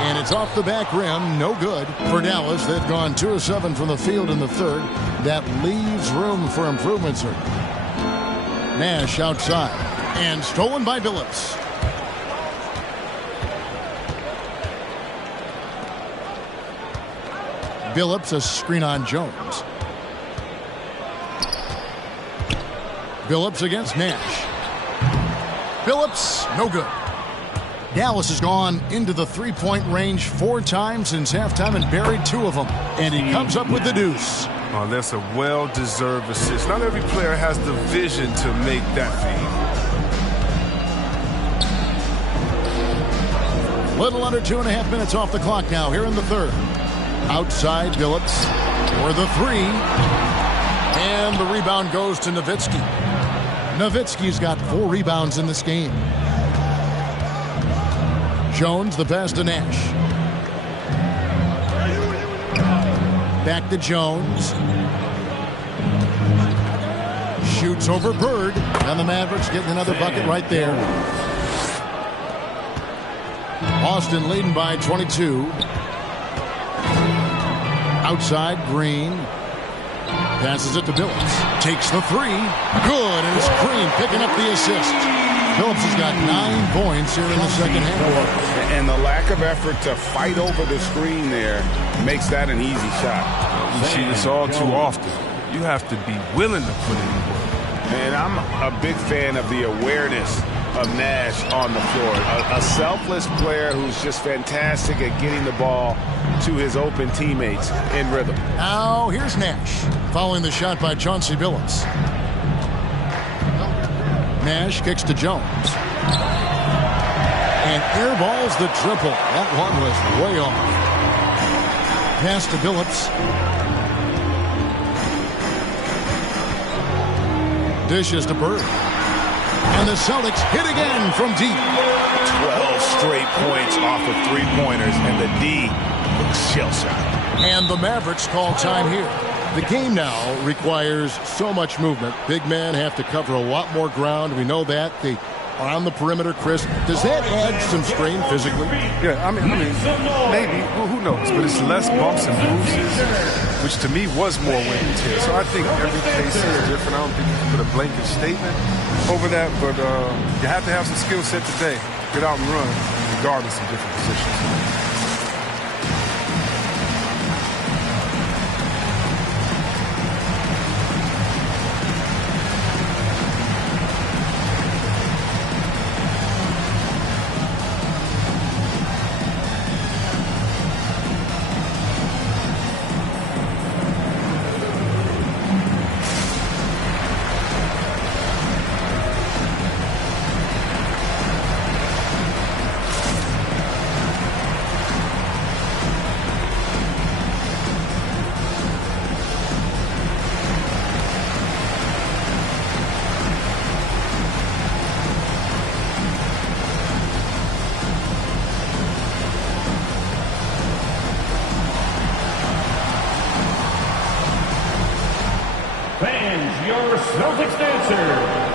And it's off the back rim. No good for Dallas. They've gone 2 of 7 from the field in the third. That leaves room for improvement, sir. Nash outside. And stolen by Billups. Billups, a screen on Jones. Billups against Nash. Billups, no good. Dallas has gone into the three-point range 4 times since halftime and buried 2 of them. And he comes up with the deuce. Oh, that's a well-deserved assist. Not every player has the vision to make that feed. Little under 2.5 minutes off the clock now here in the third. Outside Billups for the three. And the rebound goes to Nowitzki. Nowitzki's got 4 rebounds in this game. Jones, the pass to Nash. Back to Jones. Shoots over Bird. And the Mavericks getting another bucket right there. Boston leading by 22. Outside Green. Passes it to Billups. Takes the three. Good. And it's Green picking up the assist. Billups has got 9 points here in the second half. And the lack of effort to fight over the screen there makes that an easy shot. You see this all too often. You have to be willing to put in the work. And I'm a big fan of the awareness of Nash on the floor. A selfless player who's just fantastic at getting the ball to his open teammates in rhythm. Now here's Nash following the shot by Chauncey Billups. Nash kicks to Jones. And airballs the triple. That one was way off. Pass to Billups. Dishes to Bird. And the Celtics hit again from deep. 12 straight points off of 3-pointers, and the D looks shell-shocked. And the Mavericks call time here. The game now requires so much movement. Big men have to cover a lot more ground. We know that. They are on the perimeter, Chris. Does that add some strain physically? Yeah, I mean, maybe. Well, who knows? But it's less bumps and bruises, which to me was more wear and tear. So I think every case is different. I don't think you can put a blanket statement over that, but you have to have some skill set today. Get out and run, regardless of different positions. Fans, your Celtics dancer.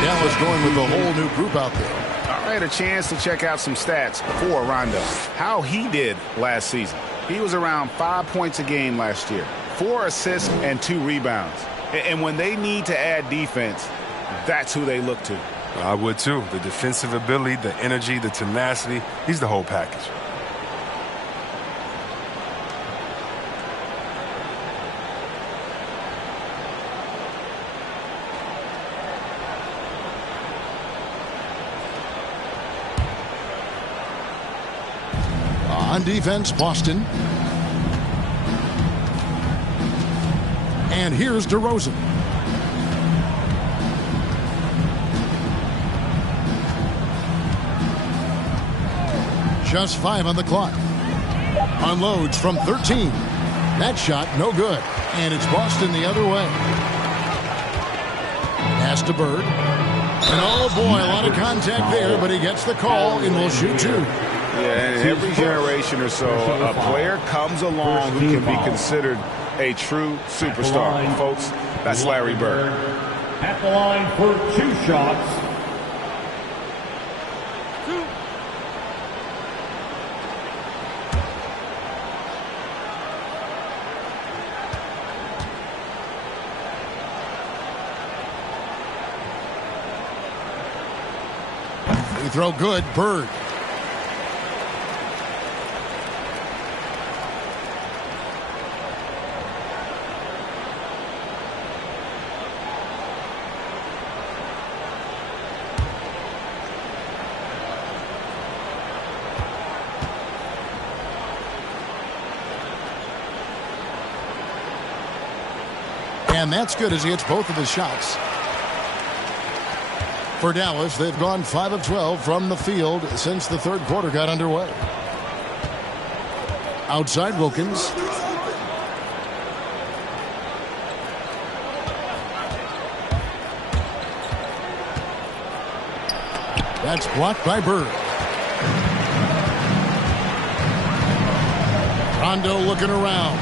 Dallas going with the whole new group out there. I had a chance to check out some stats for Rondo. How he did last season. He was around 5 points a game last year, 4 assists and 2 rebounds. And when they need to add defense, that's who they look to. I would too. The defensive ability, the energy, the tenacity. He's the whole package. On defense, Boston. And here's DeRozan. Just 5 on the clock. Unloads from 13. That shot, no good. And it's Boston the other way. Pass to Bird. And oh boy, a lot of contact there, but he gets the call and will shoot 2. Yeah, and every generation or so, a player comes along who can be considered a true superstar. Folks, that's Larry Bird. At the line for 2 shots. Free throw good, Bird. And that's good as he hits both of his shots. For Dallas, they've gone 5 of 12 from the field since the third quarter got underway. Outside Wilkins. That's blocked by Bird. Rondo looking around.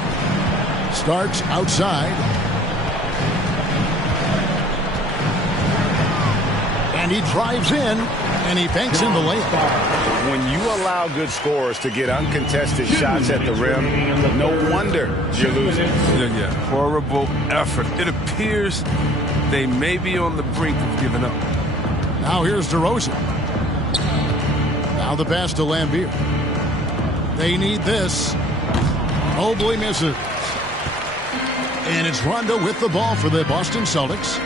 Starks outside. And he drives in, and he banks in the layup. When you allow good scorers to get uncontested shots at the rim, no wonder you're losing. Yeah, horrible effort. It appears they may be on the brink of giving up. Now here's DeRozan. Now the pass to Lambeer. They need this. Mobley misses. And it's Rondo with the ball for the Boston Celtics.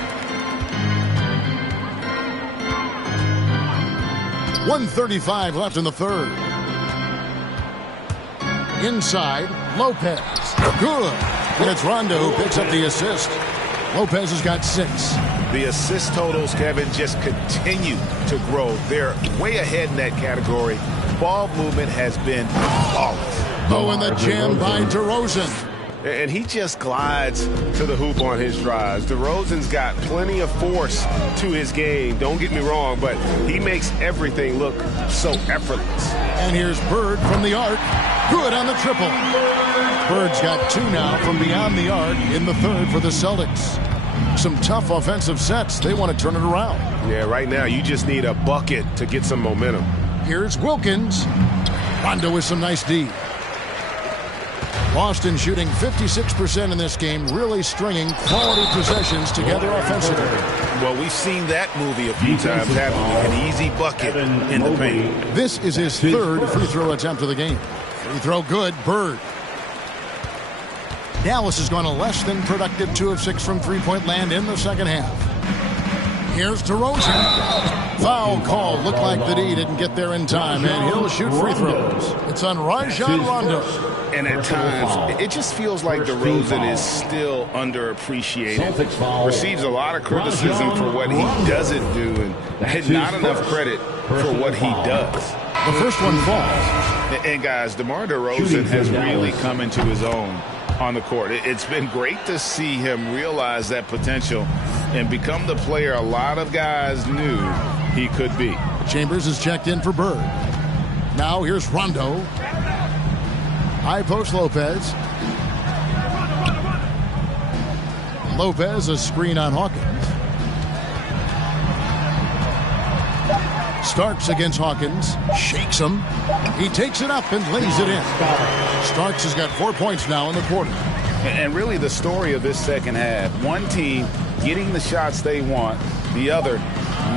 1:35 left in the third. Inside, Lopez. Good. And it's Rondo who picks up the assist. Lopez has got 6. The assist totals, Kevin, just continue to grow. They're way ahead in that category. Ball movement has been flawless. Oh, and the jam by DeRozan. And he just glides to the hoop on his drives. DeRozan's got plenty of force to his game. Don't get me wrong, but he makes everything look so effortless. And here's Bird from the arc. Good on the triple. Bird's got 2 now from beyond the arc in the third for the Celtics. Some tough offensive sets. They want to turn it around. Yeah, right now you just need a bucket to get some momentum. Here's Wilkins. Rondo with some nice D. Boston shooting 56% in this game, really stringing quality possessions together offensively. Well, we've seen that movie a few times, haven't we? An easy bucket in the paint. This is his third free throw attempt of the game. Free throw good, Bird. Dallas has gone a less than productive 2 of 6 from three-point land in the second half. Here's DeRozan. Foul call. Looked like the D didn't get there in time, and he'll shoot free throws. It's on Rajon Rondo. And at times, it just feels like DeRozan is still underappreciated. Receives a lot of criticism for what he doesn't do, and not enough credit for what he does. The first one falls. And guys, DeMar DeRozan has really come into his own. on the court. It's been great to see him realize that potential and become the player a lot of guys knew he could be. Chambers is checked in for Bird. Now here's Rondo. High post Lopez. Lopez, a screen on Hawkins. Starks against Hawkins. Shakes him. He takes it up and lays it in. Starks has got 4 points now in the quarter. And really the story of this second half, one team getting the shots they want, the other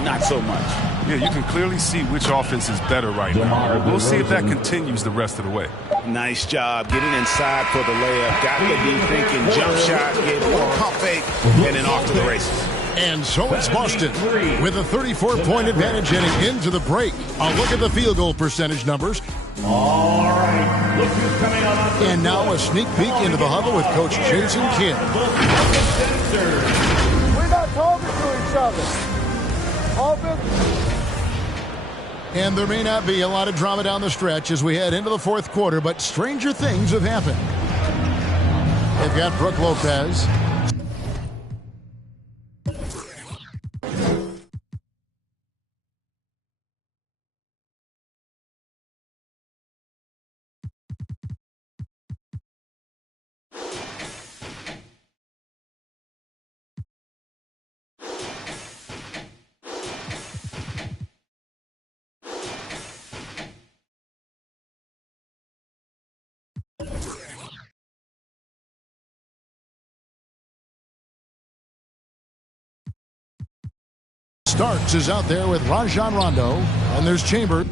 not so much. Yeah, you can clearly see which offense is better right now. We'll see if that continues the rest of the way. Nice job getting inside for the layup. Got the deep thinking jump shot, gave a little pump fake, and then off to the races. And so it's Boston with a 34-point advantage heading into the break. A look at the field goal percentage numbers. All right, look who's coming out on. And now a sneak peek into the huddle with Coach Jason Kidd. We're not talking to each other. And there may not be a lot of drama down the stretch as we head into the fourth quarter, but stranger things have happened. They've got Brook Lopez. Starks is out there with Rajon Rondo, and there's Chambers.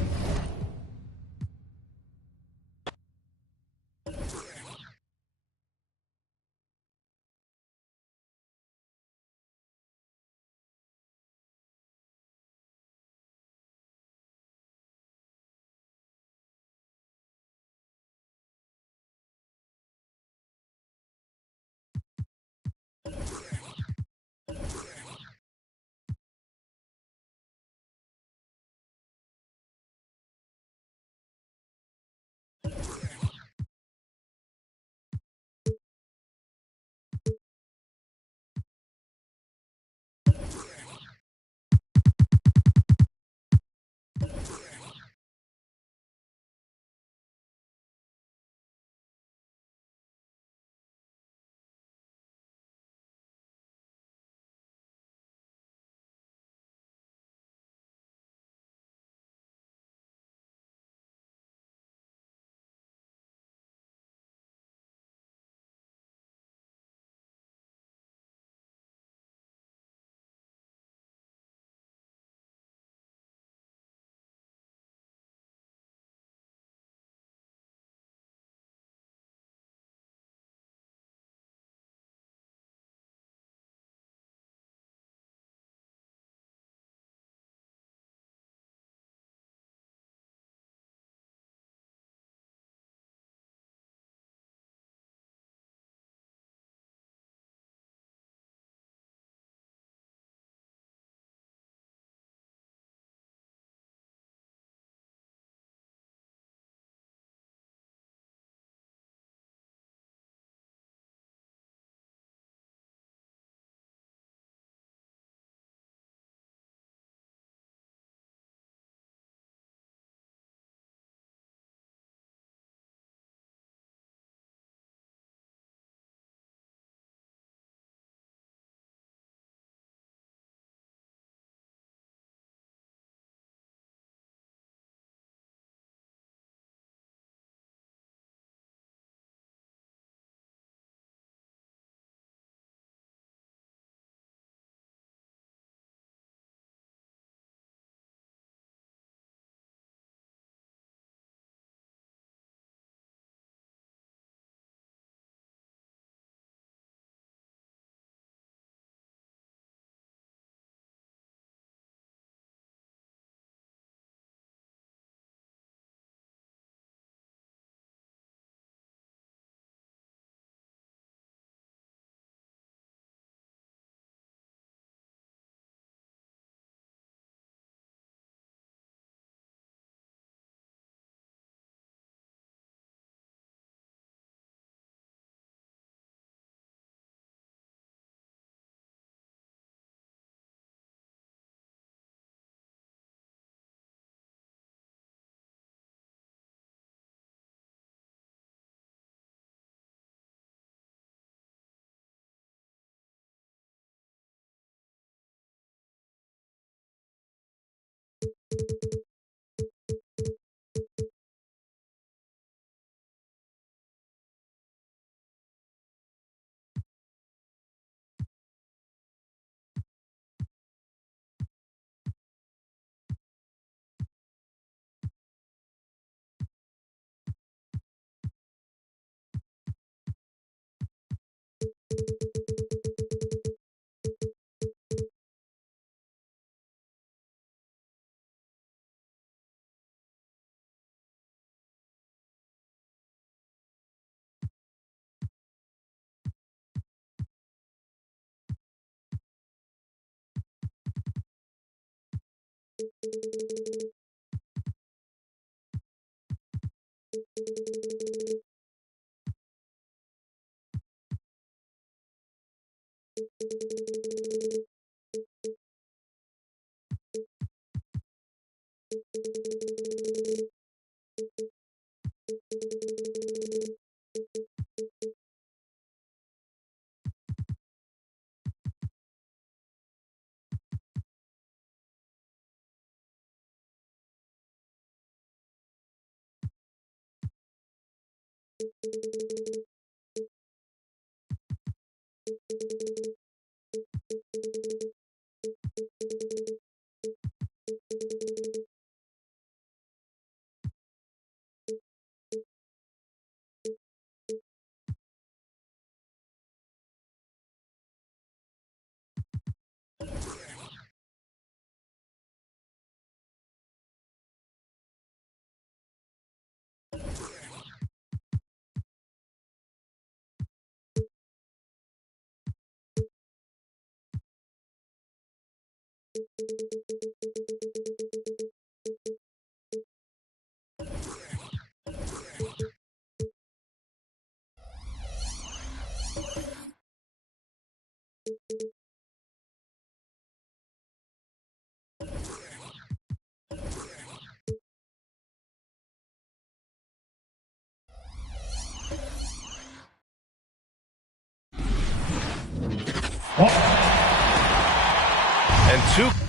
And two.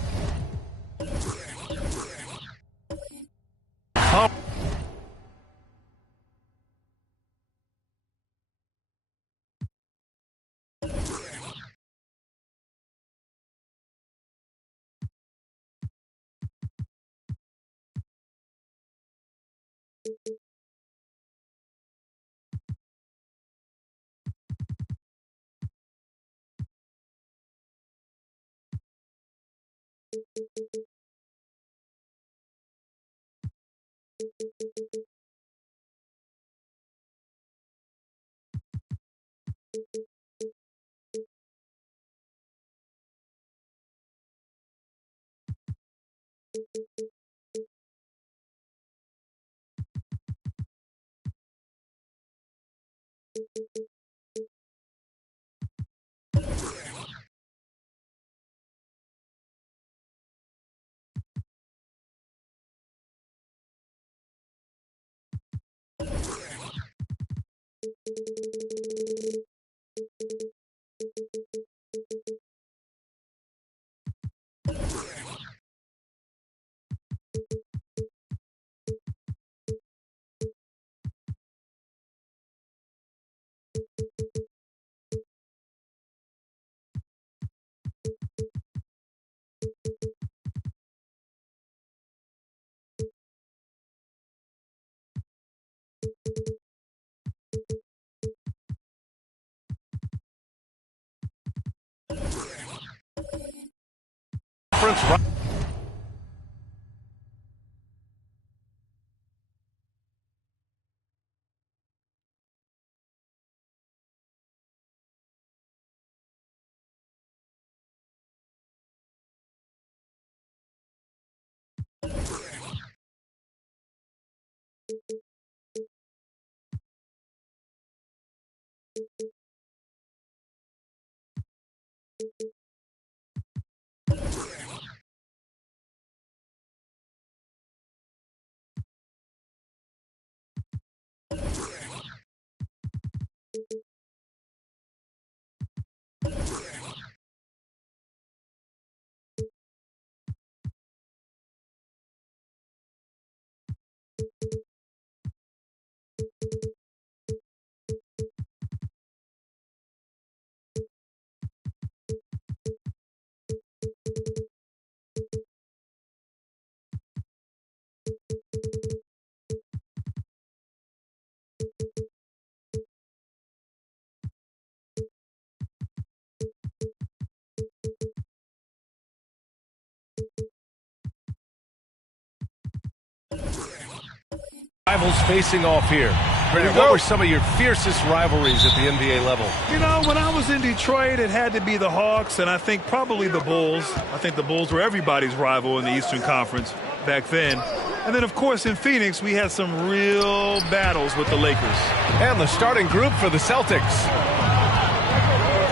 Rivals facing off here. Brandon, what were some of your fiercest rivalries at the NBA level? You know, when I was in Detroit, it had to be the Hawks, and I think probably the Bulls. I think the Bulls were everybody's rival in the Eastern Conference back then. And then, of course, in Phoenix, we had some real battles with the Lakers. And the starting group for the Celtics.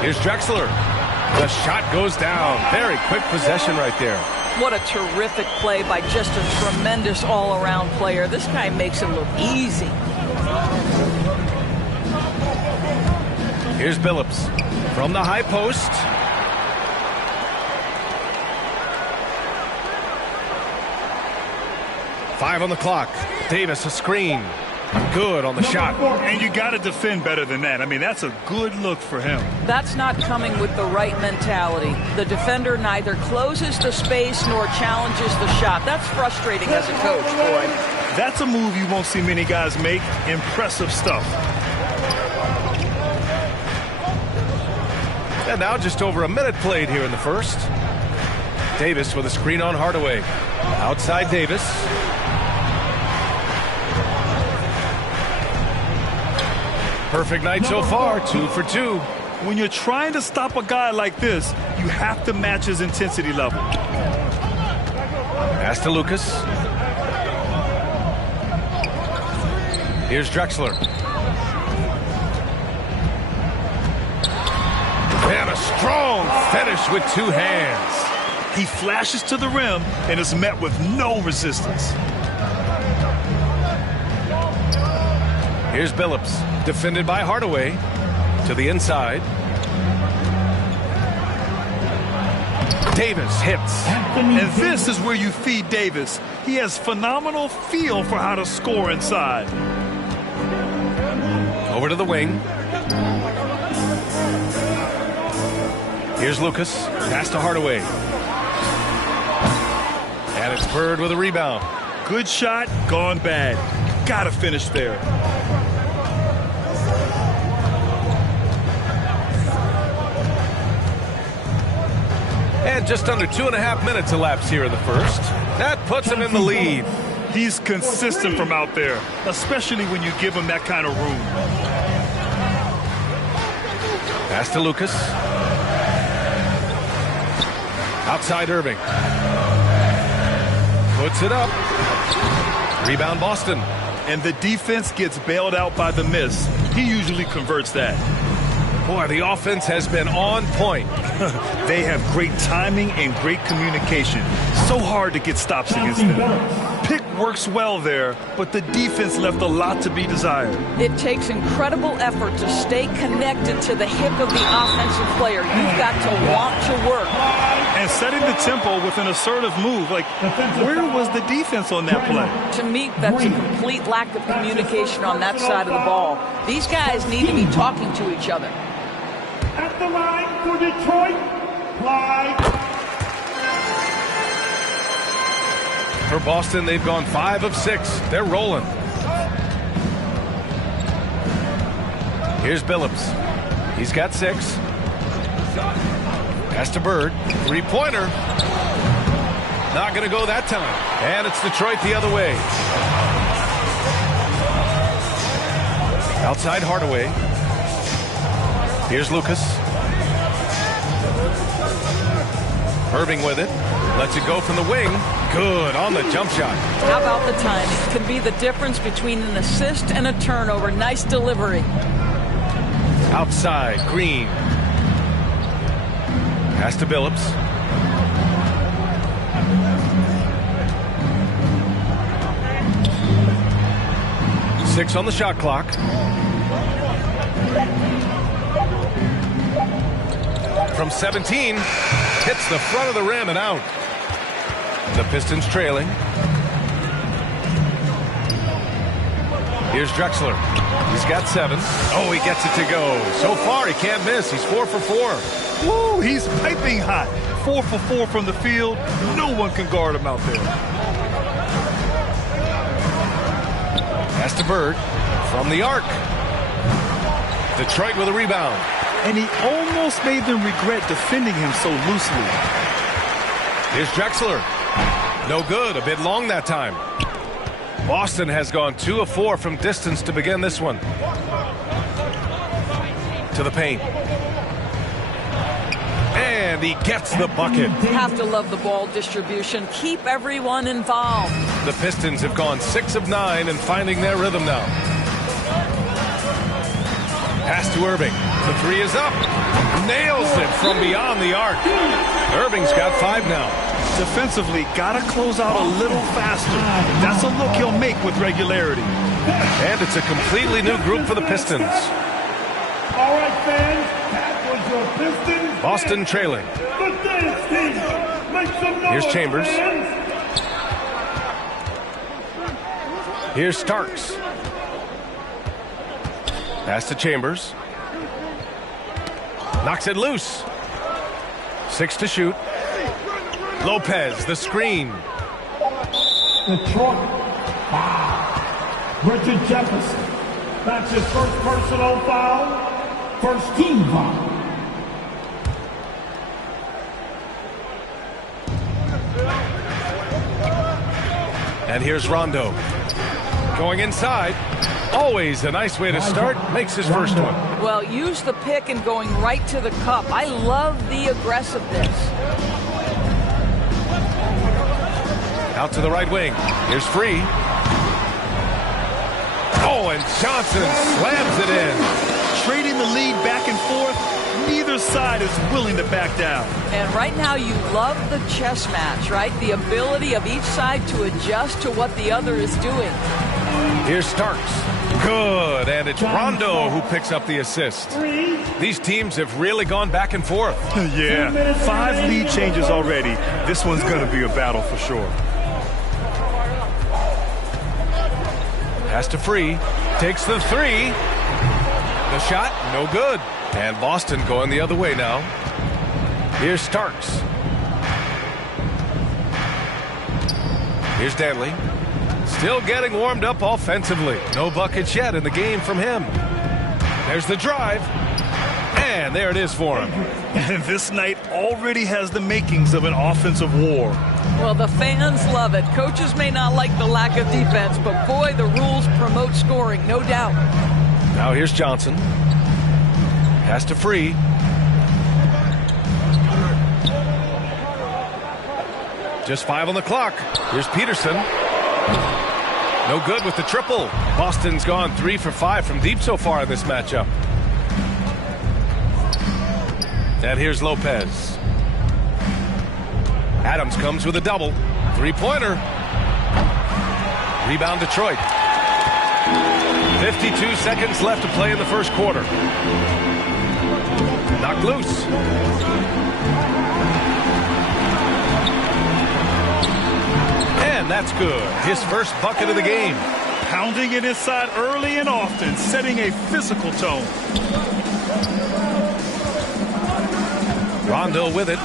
Here's Drexler. The shot goes down. Very quick possession right there. What a terrific play by just a tremendous all-around player. This guy makes it look easy. Here's Billups from the high post. Five on the clock. Davis a screen. Good on the shot. And you got to defend better than that. I mean, that's a good look for him. That's not coming with the right mentality. The defender neither closes the space nor challenges the shot. That's frustrating as a coach, boy. That's a move you won't see many guys make. Impressive stuff. And now just over a minute played here in the first. Davis with a screen on Hardaway. Outside Davis. Perfect night so far, 2 for 2. When you're trying to stop a guy like this, you have to match his intensity level. Pass to Lucas. Here's Drexler. And a strong finish with two hands. He flashes to the rim and is met with no resistance. Here's Billups, defended by Hardaway, to the inside. Davis hits. And this is where you feed Davis. He has phenomenal feel for how to score inside. Over to the wing. Here's Lucas, pass to Hardaway. And it's Bird with a rebound. Good shot, gone bad. Gotta finish there. And just under 2.5 minutes elapsed here in the first. That puts him in the lead. He's consistent from out there, especially when you give him that kind of room. Pass to Lucas. Outside Irving. Puts it up. Rebound Boston. And the defense gets bailed out by the miss. He usually converts that. Boy, the offense has been on point. They have great timing and great communication. So hard to get stops against them. Pick works well there, but the defense left a lot to be desired. It takes incredible effort to stay connected to the hip of the offensive player. You've got to want to work. And setting the tempo with an assertive move. Like, where was the defense on that play? To me, that's a complete lack of communication on that side of the ball. These guys need to be talking to each other. At the line for Detroit, Clyde. For Boston, they've gone 5 of 6. They're rolling. Here's Billups. He's got 6. Pass to Bird. Three-pointer. Not going to go that time. And it's Detroit the other way. Outside Hardaway. Here's Lucas. Irving with it. Lets it go from the wing. Good on the jump shot. How about the timing? Can be the difference between an assist and a turnover. Nice delivery. Outside, Green. Pass to Billups. Six on the shot clock. From 17, hits the front of the rim and out. The Pistons trailing. Here's Drexler. He's got 7. Oh, he gets it to go. So far, he can't miss. He's 4 for 4. Woo, he's piping hot. 4 for 4 from the field. No one can guard him out there. Pass to Bird from the arc. Detroit with a rebound. And he almost made them regret defending him so loosely. Here's Drexler. No good. A bit long that time. Boston has gone 2 of 4 from distance to begin this one. To the paint. And he gets the bucket. Have to love the ball distribution. Keep everyone involved. The Pistons have gone 6 of 9 and finding their rhythm now. Pass to Irving. The 3 is up. Nails it from beyond the arc. Irving's got 5 now. Defensively, got to close out a little faster. That's a look he'll make with regularity. And it's a completely new group for the Pistons. All right, fans, that was your Pistons. Boston trailing. The dance team. Make some noise, Here's Chambers. fans. Here's Starks. Pass to Chambers. Knocks it loose. 6 to shoot. Lopez, the screen. Detroit, 5. Richard Jefferson. That's his first personal foul. First team foul. And here's Rondo. Going inside. Always a nice way to start. Makes his first one. Well, use the pick and going right to the cup. I love the aggressiveness. Out to the right wing. Here's Free. Oh, and Johnson slams it in. Trading the lead back and forth. Neither side is willing to back down. And right now you love the chess match, right? The ability of each side to adjust to what the other is doing. Here's Starks. Good, and it's Rondo who picks up the assist. These teams have really gone back and forth. Yeah, 5 lead changes already. This one's going to be a battle for sure. Pass to Free. Takes the 3. The shot, no good. And Boston going the other way now. Here's Starks. Here's Danley. Still getting warmed up offensively. No buckets yet in the game from him. There's the drive. And there it is for him. And this night already has the makings of an offensive war. Well, the fans love it. Coaches may not like the lack of defense, but boy, the rules promote scoring, no doubt. Now here's Johnson. Pass to Free. Just 5 on the clock. Here's Peterson. No good with the triple. Boston's gone 3 for 5 from deep so far in this matchup. And here's Lopez. Adams comes with a double. 3-pointer. Rebound Detroit. 52 seconds left to play in the first quarter. Knocked loose. And that's good. His first bucket of the game. Pounding it inside early and often, setting a physical tone. Rondo with it.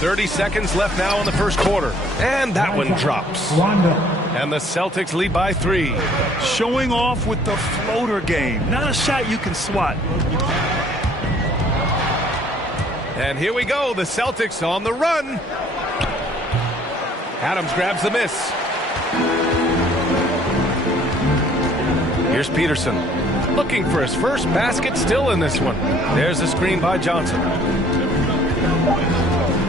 30 seconds left now in the first quarter. And that one drops. And the Celtics lead by 3. Showing off with the floater game. Not a shot you can swat. And here we go. The Celtics on the run. Adams grabs the miss. Here's Peterson. Looking for his first basket still in this one. There's a screen by Johnson.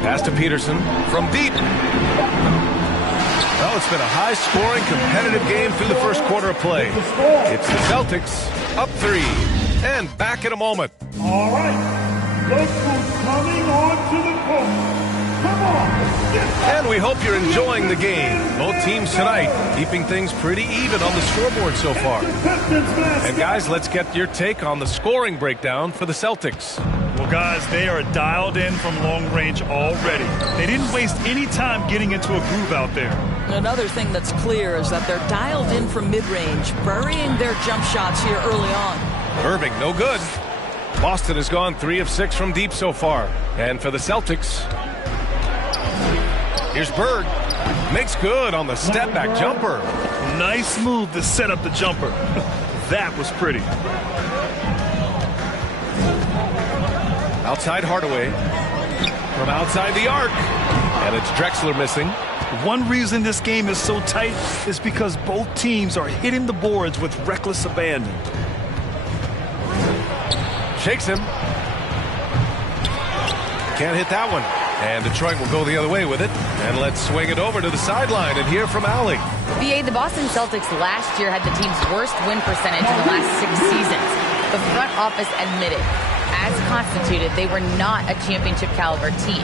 Pass to Peterson from deep. Well, it's been a high-scoring, competitive game through the first quarter of play. It's the Celtics up 3 and back in a moment. All right, look who's coming onto the court. Come on, and we hope you're enjoying the game. Both teams tonight keeping things pretty even on the scoreboard so far. And guys, let's get your take on the scoring breakdown for the Celtics. Well, guys, they are dialed in from long range already. They didn't waste any time getting into a groove out there. Another thing that's clear is that they're dialed in from mid-range, burying their jump shots here early on. Irving, no good. Boston has gone 3 of 6 from deep so far. And for the Celtics, here's Bird. Makes good on the step-back jumper. Nice move to set up the jumper. That was pretty. Outside Hardaway. From outside the arc. And it's Drexler missing. One reason this game is so tight is because both teams are hitting the boards with reckless abandon. Shakes him. Can't hit that one. And Detroit will go the other way with it. And let's swing it over to the sideline and hear from Allie. VA, the Boston Celtics last year had the team's worst win percentage in the last 6 seasons. The front office admitted, as constituted, they were not a championship caliber team.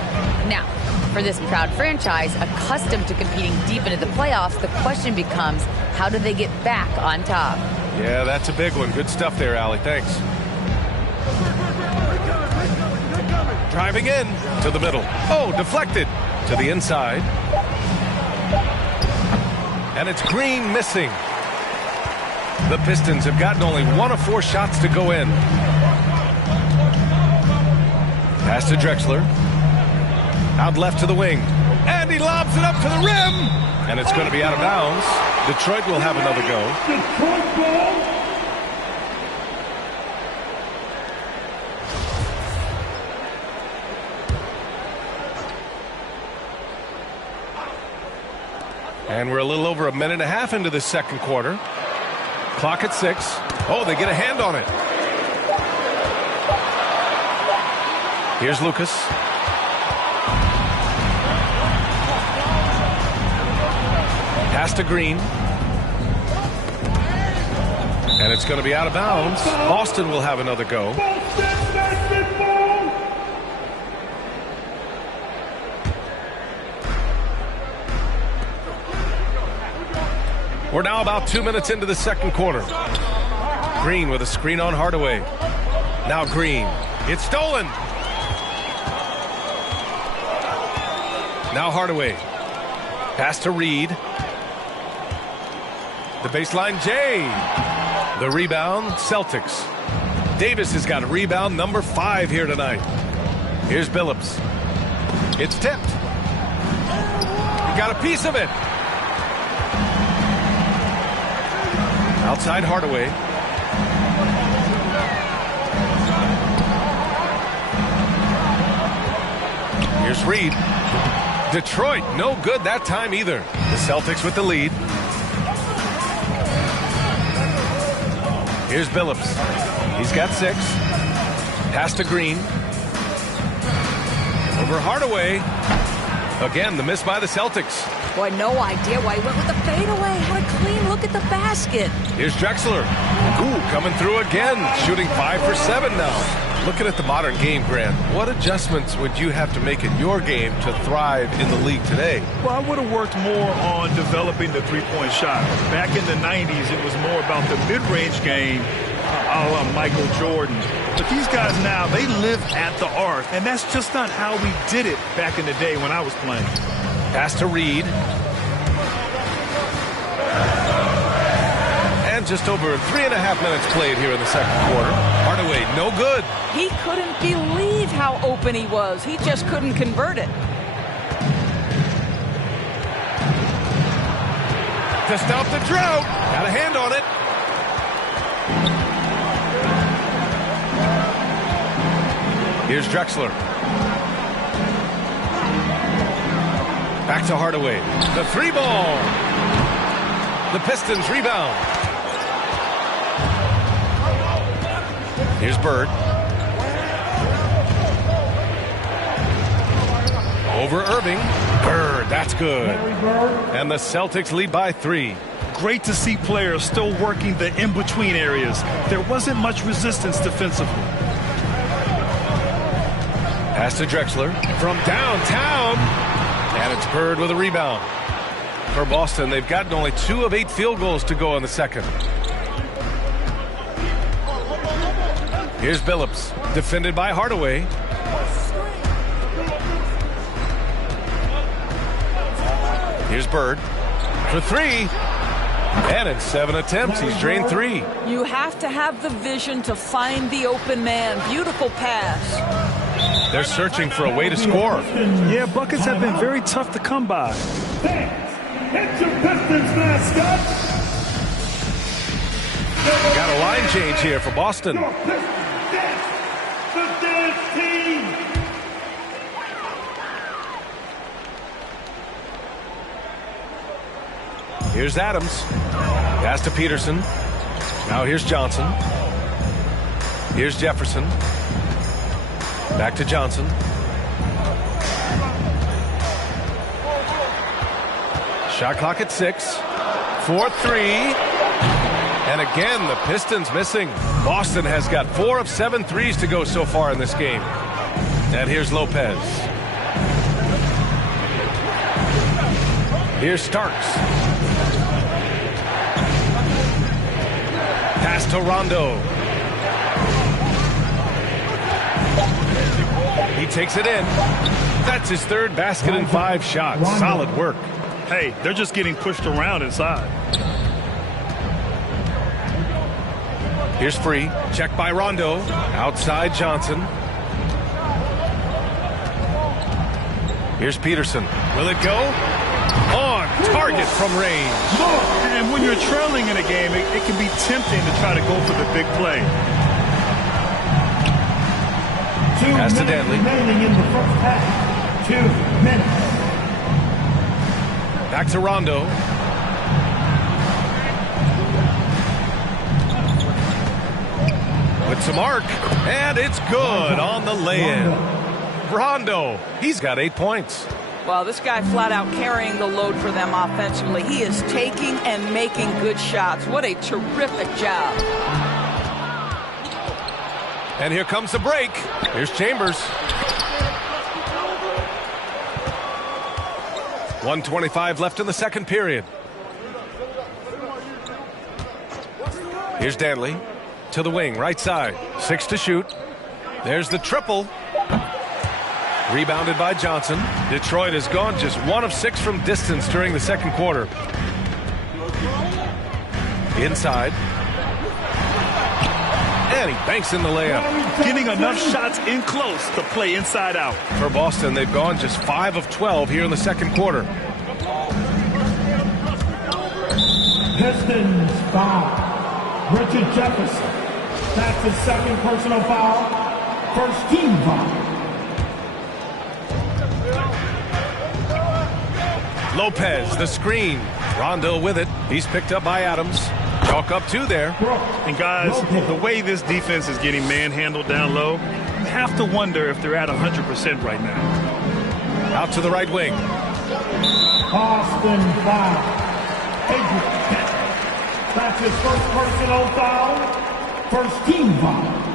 Now, for this proud franchise, accustomed to competing deep into the playoffs, the question becomes, how do they get back on top? Yeah, that's a big one. Good stuff there, Allie. Thanks. Driving in to the middle. Oh, deflected to the inside. And it's Green missing. The Pistons have gotten only 1 of 4 shots to go in. Pass to Drexler. Out left to the wing. And he lobs it up to the rim. And it's going to be out of bounds. Detroit will have another go. Detroit ball. And we're a little over a minute and a half into the second quarter. Clock at 6. Oh, they get a hand on it. Here's Lucas. Pass to Green. And it's going to be out of bounds. Boston will have another go. We're now about 2 minutes into the second quarter. Green with a screen on Hardaway. Now Green. It's stolen. Now Hardaway. Pass to Reed. The baseline, Jay. The rebound, Celtics. Davis has got a rebound number 5 here tonight. Here's Billups. It's tipped. He got a piece of it. Outside Hardaway. Here's Reed. Detroit, no good that time either. The Celtics with the lead. Here's Billups. He's got 6. Pass to Green. Over Hardaway. Again, the miss by the Celtics. Boy, no idea why he went with the fadeaway. Had a clean look at the basket. Here's Drexler. Ooh, coming through again. Shooting 5 for 7 now. Looking at the modern game, Grant, what adjustments would you have to make in your game to thrive in the league today? Well, I would have worked more on developing the three-point shot. Back in the 90s, it was more about the mid-range game, a la Michael Jordan. But these guys now, they live at the arc, and that's just not how we did it back in the day when I was playing. Pass to Reed. And just over 3.5 minutes played here in the second quarter. Hardaway, no good. He couldn't believe how open he was. He just couldn't convert it. To stop the drought. Got a hand on it. Here's Drexler. Back to Hardaway. The 3 ball. The Pistons rebound. Here's Bird. Over Irving. Bird, that's good. And the Celtics lead by 3. Great to see players still working the in-between areas. There wasn't much resistance defensively. Pass to Drexler from downtown. And it's Bird with a rebound. For Boston, they've gotten only 2 of 8 field goals to go in the second. Here's Billups, defended by Hardaway. Here's Bird for 3. And in 7 attempts, he's drained 3. You have to have the vision to find the open man. Beautiful pass. They're searching for a way to score. Yeah, buckets have been very tough to come by. It's your Pistons mascot. Got a line change here for Boston. Here's Adams. Pass to Peterson. Now here's Johnson. Here's Jefferson. Back to Johnson. Shot clock at 6. 4-3. And again, the Pistons missing. Boston has got 4 of 7 threes to go so far in this game. And here's Lopez. Here's Starks. Pass to Rondo. He takes it in. That's his third basket in 5 shots. Solid work. Hey, they're just getting pushed around inside. Here's Free. Check by Rondo. Outside Johnson. Here's Peterson. Will it go? On target from range. And when you're trailing in a game, it can be tempting to try to go for the big play. Pass to Danley. Remaining in the first half. 2 minutes. Back to Rondo. With some arc, and it's good on the lay-in. Rondo, he's got 8 points. Well, this guy flat out carrying the load for them offensively. He is taking and making good shots. What a terrific job. And here comes the break. Here's Chambers. 1:25 left in the second period. Here's Danley to the wing, right side. 6 to shoot. There's the triple. Rebounded by Johnson. Detroit has gone just 1 of 6 from distance during the second quarter. Inside. And he banks in the layup. Getting enough shots in close to play inside out. For Boston, they've gone just 5 of 12 here in the second quarter. Pistons foul. Richard Jefferson. That's his second personal foul. First team foul. Lopez, the screen. Rondo with it. He's picked up by Adams. Chalk up 2 there. And guys, the way this defense is getting manhandled down low, you have to wonder if they're at 100% right now. Out to the right wing. Boston foul. That's his first personal foul. First team foul.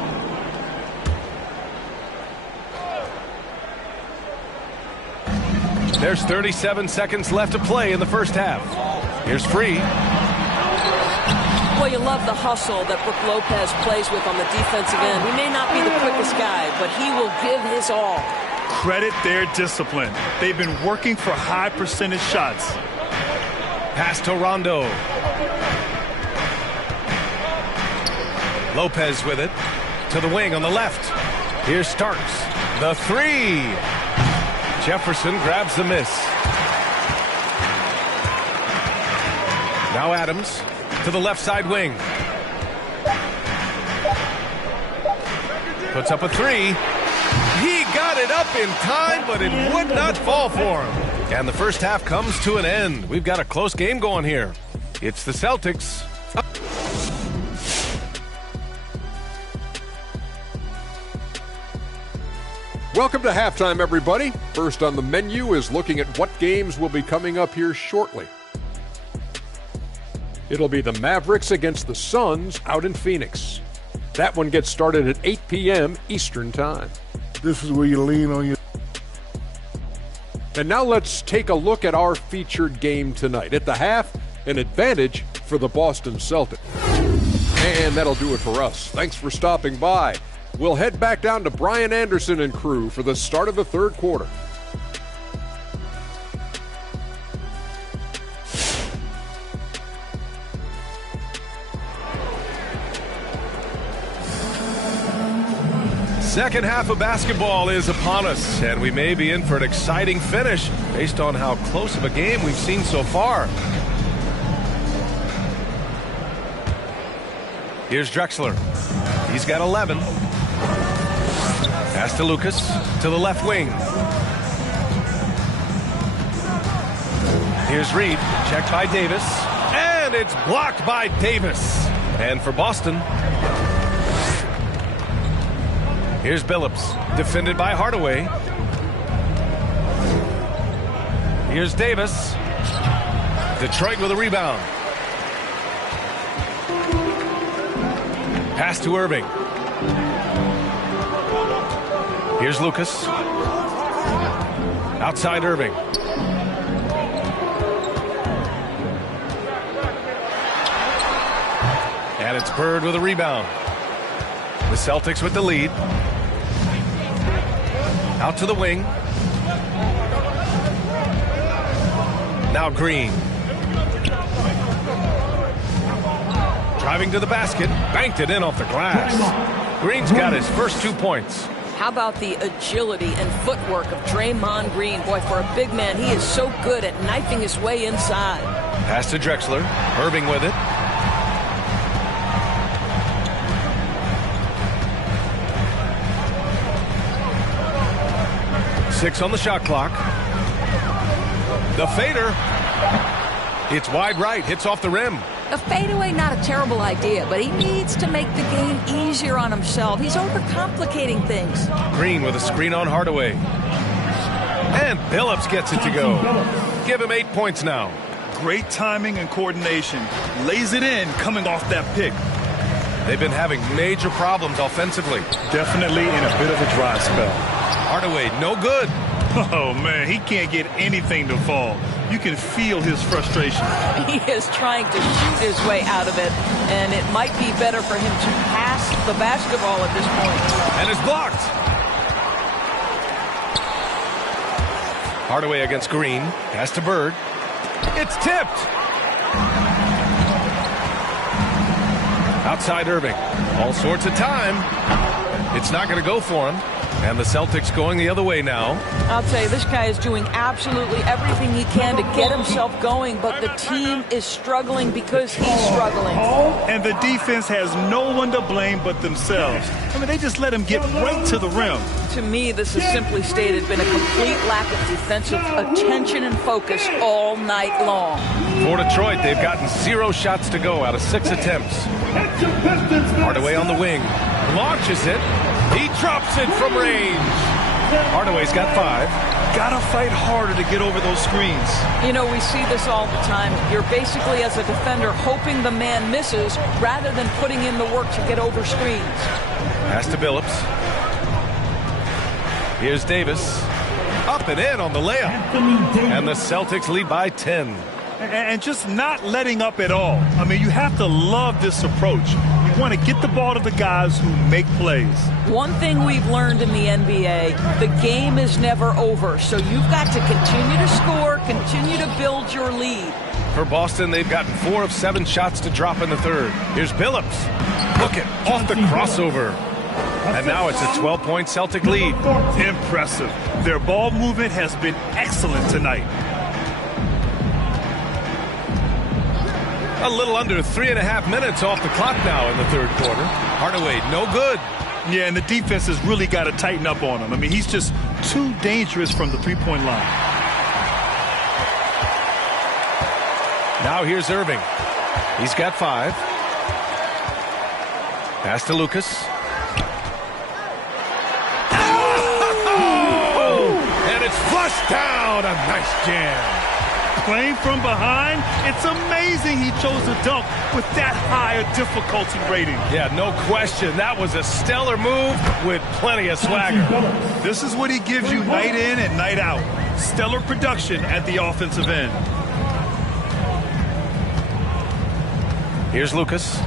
There's 37 seconds left to play in the first half. Here's Free. Well, you love the hustle that Brook Lopez plays with on the defensive end. He may not be the quickest guy, but he will give his all. Credit their discipline. They've been working for high percentage shots. Pass to Rondo. Lopez with it. To the wing on the left. Here's Starks. The 3. Jefferson grabs the miss. Now Adams to the left side wing. Puts up a 3. He got it up in time, but it would not fall for him. And the first half comes to an end. We've got a close game going here. It's the Celtics. Welcome to halftime, everybody. First on the menu is looking at what games will be coming up here shortly. It'll be the Mavericks against the Suns out in Phoenix. That one gets started at 8 p.m. Eastern Time. This is where you lean on your... And now let's take a look at our featured game tonight. At the half, an advantage for the Boston Celtics. And that'll do it for us. Thanks for stopping by. We'll head back down to Brian Anderson and crew for the start of the third quarter. Second half of basketball is upon us, and we may be in for an exciting finish based on how close of a game we've seen so far. Here's Drexler. He's got 11. Pass to Lucas, to the left wing. Here's Reed, checked by Davis. And it's blocked by Davis. And for Boston, here's Billups, defended by Hardaway. Here's Davis. Detroit with a rebound. Pass to Irving. Here's Lucas. Outside Irving. And it's Bird with a rebound. The Celtics with the lead. Out to the wing. Now Green. Driving to the basket. Banked it in off the glass. Green's got his first 2 points. How about the agility and footwork of Draymond Green? Boy, for a big man, he is so good at knifing his way inside. Pass to Drexler. Irving with it. Six on the shot clock. The fader. It's wide right. Hits off the rim. A fadeaway, not a terrible idea, but he needs to make the game easier on himself. He's overcomplicating things. Green with a screen on Hardaway. And Billups gets it to go. Give him 8 points now. Great timing and coordination. Lays it in coming off that pick. They've been having major problems offensively. Definitely in a bit of a dry spell. Hardaway, no good. Oh, man, he can't get anything to fall. You can feel his frustration. He is trying to shoot his way out of it, and it might be better for him to pass the basketball at this point. And it's blocked. Hardaway against Green. Pass to Bird. It's tipped. Outside Irving. All sorts of time. It's not going to go for him. And the Celtics going the other way now. I'll tell you, this guy is doing absolutely everything he can to get himself going, but the team is struggling because he's struggling. And the defense has no one to blame but themselves. I mean, they just let him get right to the rim. To me, this has simply stated been a complete lack of defensive attention and focus all night long. For Detroit, they've gotten 0 shots to go out of 6 attempts. Hardaway on the wing. Launches it. He drops it from range. Hardaway's got 5. Gotta fight harder to get over those screens. You know, we see this all the time. You're basically, as a defender, hoping the man misses rather than putting in the work to get over screens. Pass to Billups. Here's Davis. Up and in on the layup. And the Celtics lead by 10. And just not letting up at all. I mean, you have to love this approach. You want to get the ball to the guys who make plays. One thing we've learned in the NBA, the game is never over. So you've got to continue to score, continue to build your lead. For Boston, they've gotten 4 of 7 shots to drop in the third. Here's Billups. Look it, off the crossover. And now it's a 12-point Celtic lead. Impressive. Their ball movement has been excellent tonight. A little under 3.5 minutes off the clock now in the third quarter. Hardaway, no good. Yeah, and the defense has really got to tighten up on him. I mean, he's just too dangerous from the three-point line. Now here's Irving. He's got 5. Pass to Lucas. Oh! And it's flushed down. A nice jam. Playing from behind, it's amazing he chose to dunk with that high a difficulty rating. Yeah, no question. That was a stellar move with plenty of swagger. This is what he gives you night in and night out. Stellar production at the offensive end. Here's Lucas.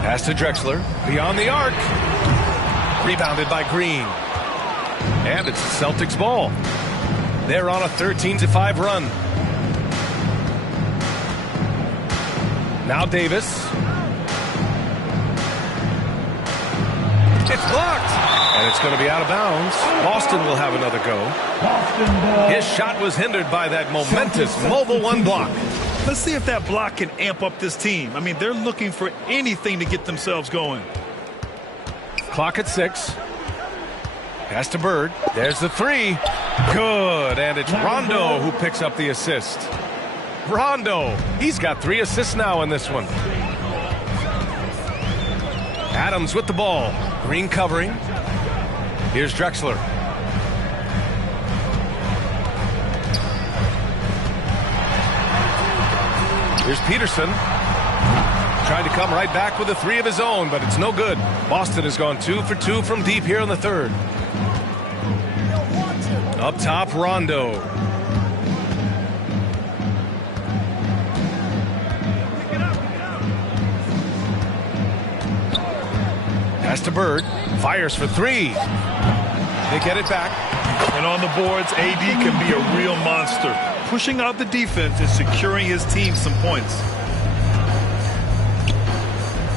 Pass to Drexler. Beyond the arc. Rebounded by Green. And it's the Celtics ball. They're on a 13-5 run. Now Davis. It's blocked. And it's going to be out of bounds. Boston will have another go. His shot was hindered by that momentous mobile 1 block. Let's see if that block can amp up this team. I mean, they're looking for anything to get themselves going. Clock at 6. Pass to Bird. There's the 3. Good. And it's Rondo who picks up the assist. Rondo. He's got 3 assists now in this one. Adams with the ball. Green covering. Here's Drexler. Here's Peterson. Trying to come right back with a 3 of his own, but it's no good. Boston has gone 2 for 2 from deep here in the third. Up top, Rondo. Pass to Bird. Fires for 3. They get it back. And on the boards, AD can be a real monster, pushing out the defense and securing his team some points.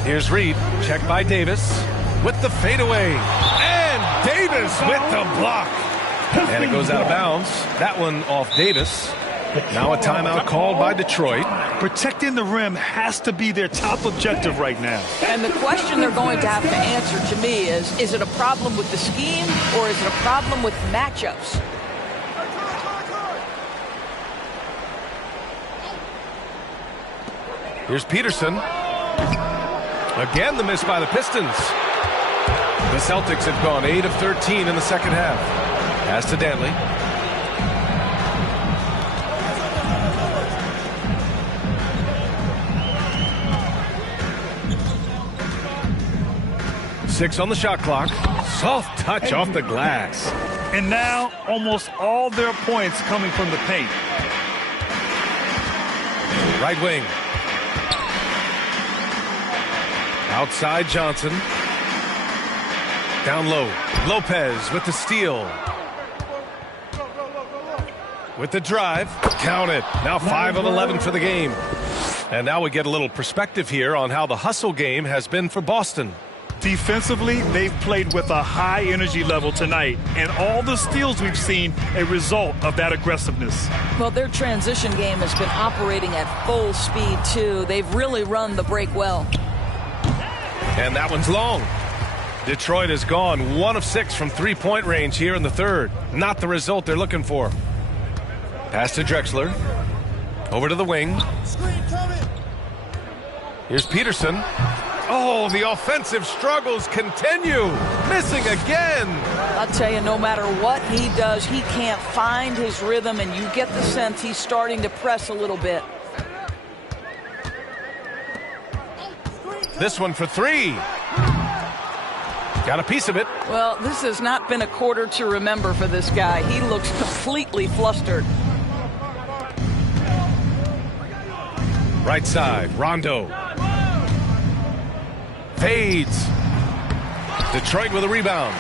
Here's Reed. Checked by Davis. With the fadeaway. And Davis with the block. And it goes out of bounds. That one off Davis. Now a timeout called by Detroit. Protecting the rim has to be their top objective right now. And the question they're going to have to answer to me is it a problem with the scheme or is it a problem with matchups? Here's Peterson. Again, the miss by the Pistons. The Celtics have gone 8 of 13 in the second half. Pass to Dantley. Six on the shot clock. Soft touch off the glass. And now almost all their points coming from the paint. Right wing. Outside Johnson. Down low. Lopez with the steal. With the drive. Count it. Now 5 of 11 for the game. And now we get a little perspective here on how the hustle game has been for Boston. Defensively, they've played with a high energy level tonight, and all the steals we've seen a result of that aggressiveness. Well, their transition game has been operating at full speed, too. They've really run the break well. And that one's long. Detroit has gone 1 of 6 from three-point range here in the third. Not the result they're looking for. Pass to Drexler. Over to the wing. Here's Peterson. Oh, the offensive struggles continue. Missing again. I'll tell you, no matter what he does, he can't find his rhythm, and you get the sense he's starting to press a little bit. This one for 3. Got a piece of it. Well, this has not been a quarter to remember for this guy. He looks completely flustered. Right side, Rondo. Fades. Detroit with a rebound.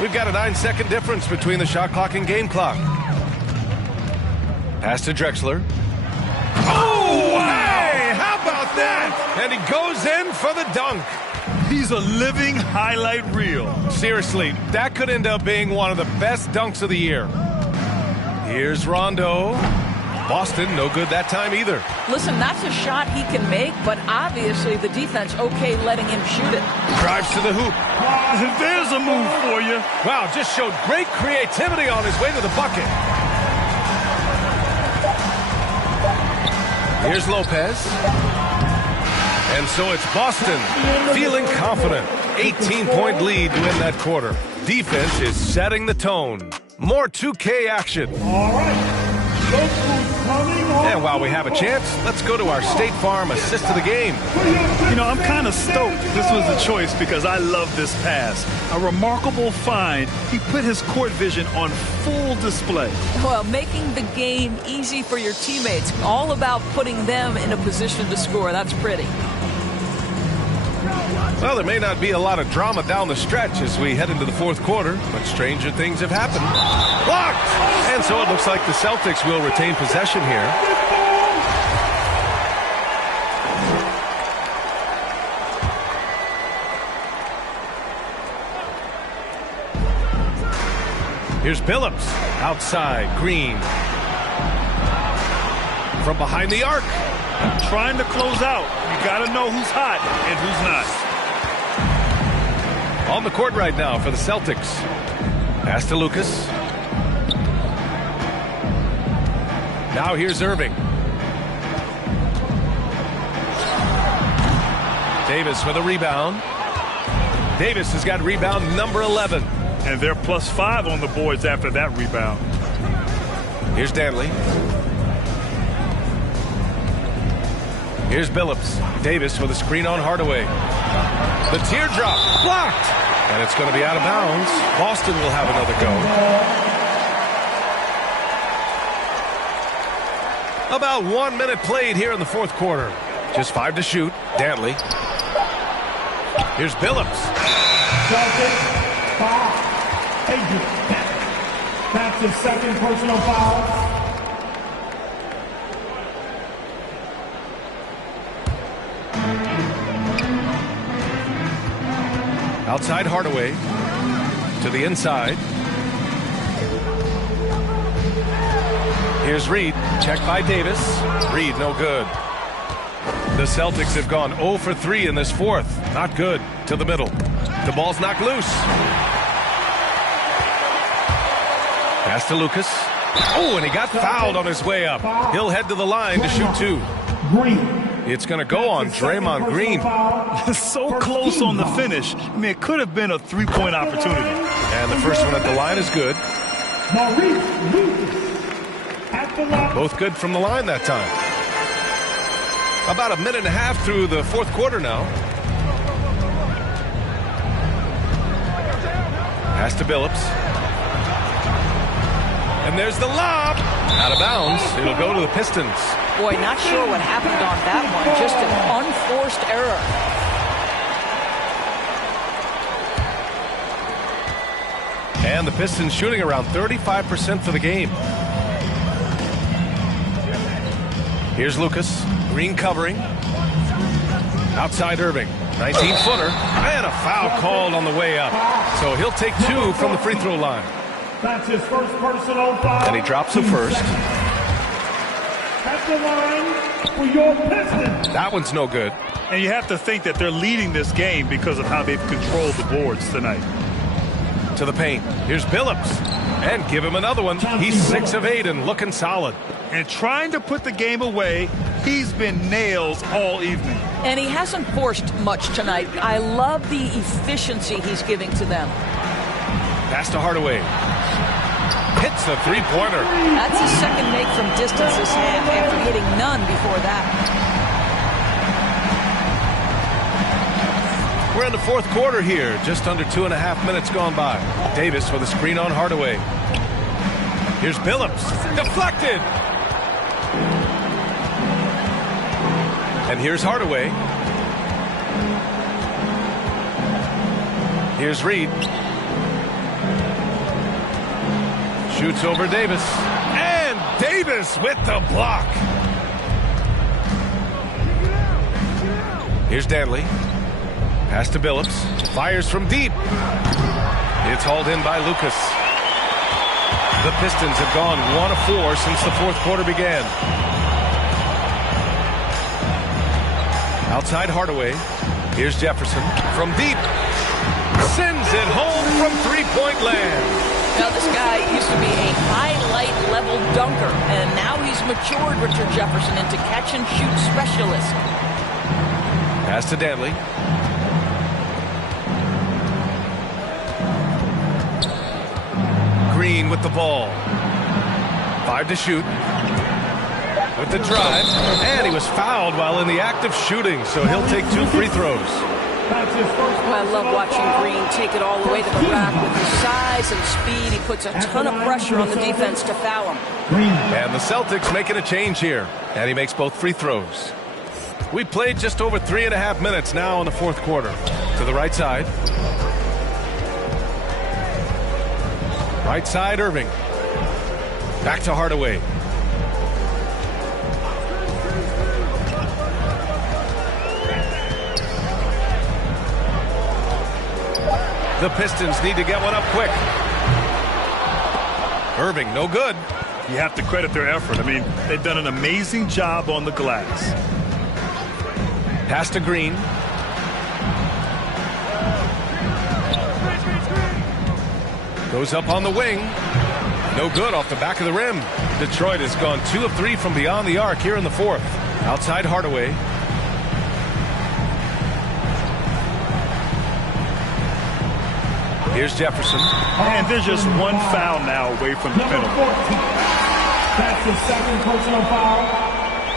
We've got a 9-second difference between the shot clock and game clock. Pass to Drexler. Oh, hey, how about that? And he goes in for the dunk. He's a living highlight reel. Seriously, that could end up being one of the best dunks of the year. Here's Rondo. Boston, no good that time either. Listen, that's a shot he can make, but obviously the defense okay letting him shoot it. Drives to the hoop. There's a move for you. Wow, just showed great creativity on his way to the bucket. Here's Lopez. And so it's Boston feeling confident. 18-point lead to end that quarter. Defense is setting the tone. More 2K action. All right. And while we have a chance, let's go to our State Farm assist of the game. You know, I'm kind of stoked this was a choice because I love this pass. A remarkable find. He put his court vision on full display. Well, making the game easy for your teammates. All about putting them in a position to score. That's pretty. Well, there may not be a lot of drama down the stretch as we head into the fourth quarter, but stranger things have happened. Blocked! And so it looks like the Celtics will retain possession here. Here's Billups. Outside, Green. From behind the arc. Trying to close out. You got to know who's hot and who's not. On the court right now for the Celtics. Pass to Lucas. Now here's Irving. Davis with a rebound. Davis has got rebound number 11. And they're +5 on the boards after that rebound. Here's Danley. Here's Billups. Davis with a screen on Hardaway. The teardrop blocked. And it's going to be out of bounds. Boston will have another go. About 1 minute played here in the fourth quarter. Just 5 to shoot. Danley. Here's Billups. That's his second personal foul. Outside Hardaway to the inside. Here's Reed. Checked by Davis. Reed, no good. The Celtics have gone 0 for 3 in this fourth. Not good. To the middle. The ball's knocked loose. Pass to Lucas. Oh, and he got fouled on his way up. He'll head to the line to shoot 2. It's going to go on Draymond Green. So close on the finish. I mean, it could have been a three-point opportunity. And the first one at the line is good. Both good from the line that time. About a minute and a half through the fourth quarter now. Pass to Billups. And there's the lob. Out of bounds. It'll go to the Pistons. Boy, not sure what happened on that one. Just an unforced error. And the Pistons shooting around 35% for the game. Here's Lucas. Green covering. Outside Irving. 19-footer. And a foul called on the way up. So he'll take 2 from the free throw line. That's his first personal foul. And he drops the first. At the line for your Pistons. That one's no good. And you have to think that they're leading this game because of how they've controlled the boards tonight. To the paint. Here's Billups. And give him another one. He's 6 of 8 and looking solid. And trying to put the game away, he's been nails all evening. And he hasn't forced much tonight. I love the efficiency he's giving to them. Pass to Hardaway. Hits the three-pointer. That's his second make from distance this half after hitting none before that. We're in the fourth quarter here. Just under 2.5 minutes gone by. Davis with a screen on Hardaway. Here's Billups. Deflected. And here's Hardaway. Here's Reed. Shoots over Davis. And Davis with the block. Here's Danley. Pass to Billups. Fires from deep. It's hauled in by Lucas. The Pistons have gone 1 of 4 since the fourth quarter began. Outside Hardaway. Here's Jefferson. From deep. Sends it home from three-point land. Now, this guy used to be a highlight-level dunker, and now he's matured Richard Jefferson into catch-and-shoot specialist. Pass to Danley. Green with the ball. 5 to shoot. With the drive. And he was fouled while in the act of shooting, so he'll take 2 free throws. Well, I love watching Green take it all the way to the rack with his size and speed. He puts a ton of pressure on the defense to foul him. And the Celtics making a change here. And he makes both free throws. We played just over 3.5 minutes now in the fourth quarter. To the right side. Right side, Irving. Back to Hardaway. The Pistons need to get one up quick. Irving, no good. You have to credit their effort. I mean, they've done an amazing job on the glass. Pass to Green. Goes up on the wing. No good off the back of the rim. Detroit has gone 2 of 3 from beyond the arc here in the fourth. Outside Hardaway. Here's Jefferson. And there's just one foul now away from the penalty. That's the second personal foul.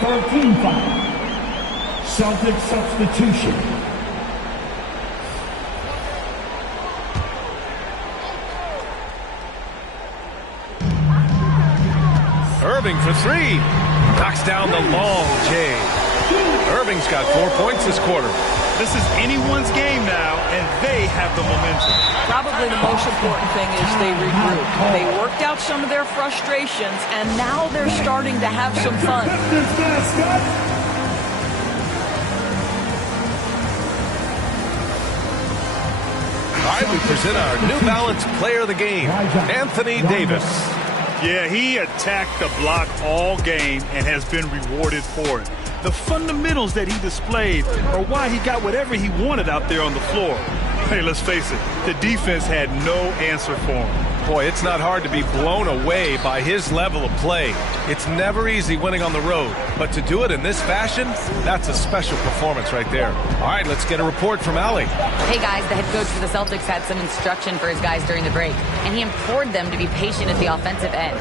13 foul. Celtic substitution. Irving for three. Knocks down the long J. Irving's got 4 points this quarter. This is anyone's game now, and they have the momentum. Probably the most important thing is they regroup. They worked out some of their frustrations, and now they're starting to have some fun. All right, we present our New Balance player of the game, Anthony Davis. Yeah, he attacked the block all game and has been rewarded for it. The fundamentals that he displayed are why he got whatever he wanted out there on the floor. Hey, let's face it, the defense had no answer for him. Boy, it's not hard to be blown away by his level of play. It's never easy winning on the road, but to do it in this fashion, that's a special performance right there. All right, let's get a report from Allie. Hey guys, the head coach for the Celtics had some instruction for his guys during the break, and he implored them to be patient at the offensive end.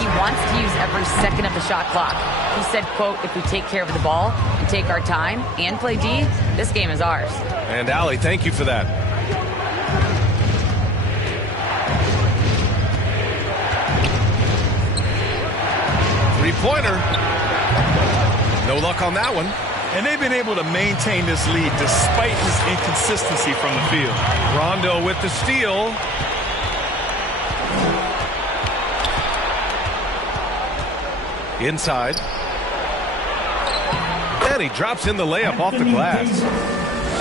He wants to use every second of the shot clock. He said, quote, if we take care of the ball and take our time and play D, this game is ours. And Allie, thank you for that. Three-pointer. No luck on that one. And they've been able to maintain this lead despite his inconsistency from the field. Rondo with the steal. Inside. And he drops in the layup off the glass.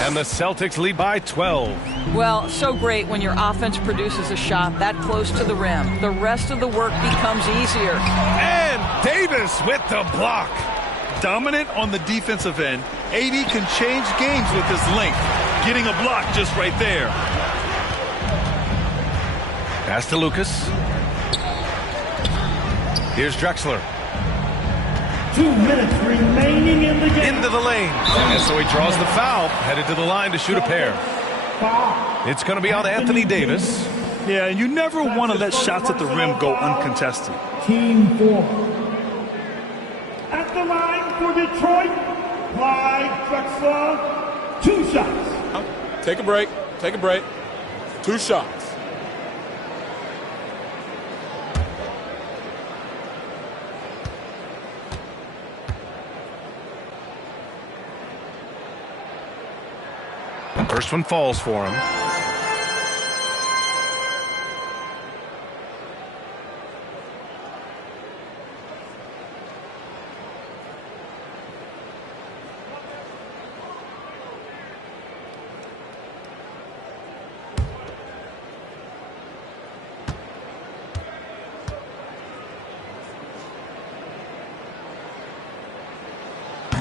And the Celtics lead by 12. Well, so great when your offense produces a shot that close to the rim. The rest of the work becomes easier. And Davis with the block. Dominant on the defensive end, AD can change games with his length. Getting a block just right there. Pass to Lucas. Here's Drexler. 2 minutes remaining in the game. Into the lane. And so he draws the foul, headed to the line to shoot a pair. It's going to be on Anthony Davis. Yeah, and you never want to let shots at the rim go uncontested. Team 4. At the line for Detroit, Clyde Drexler, 2 shots. Take a break. Take a break. 2 shots. First one falls for him.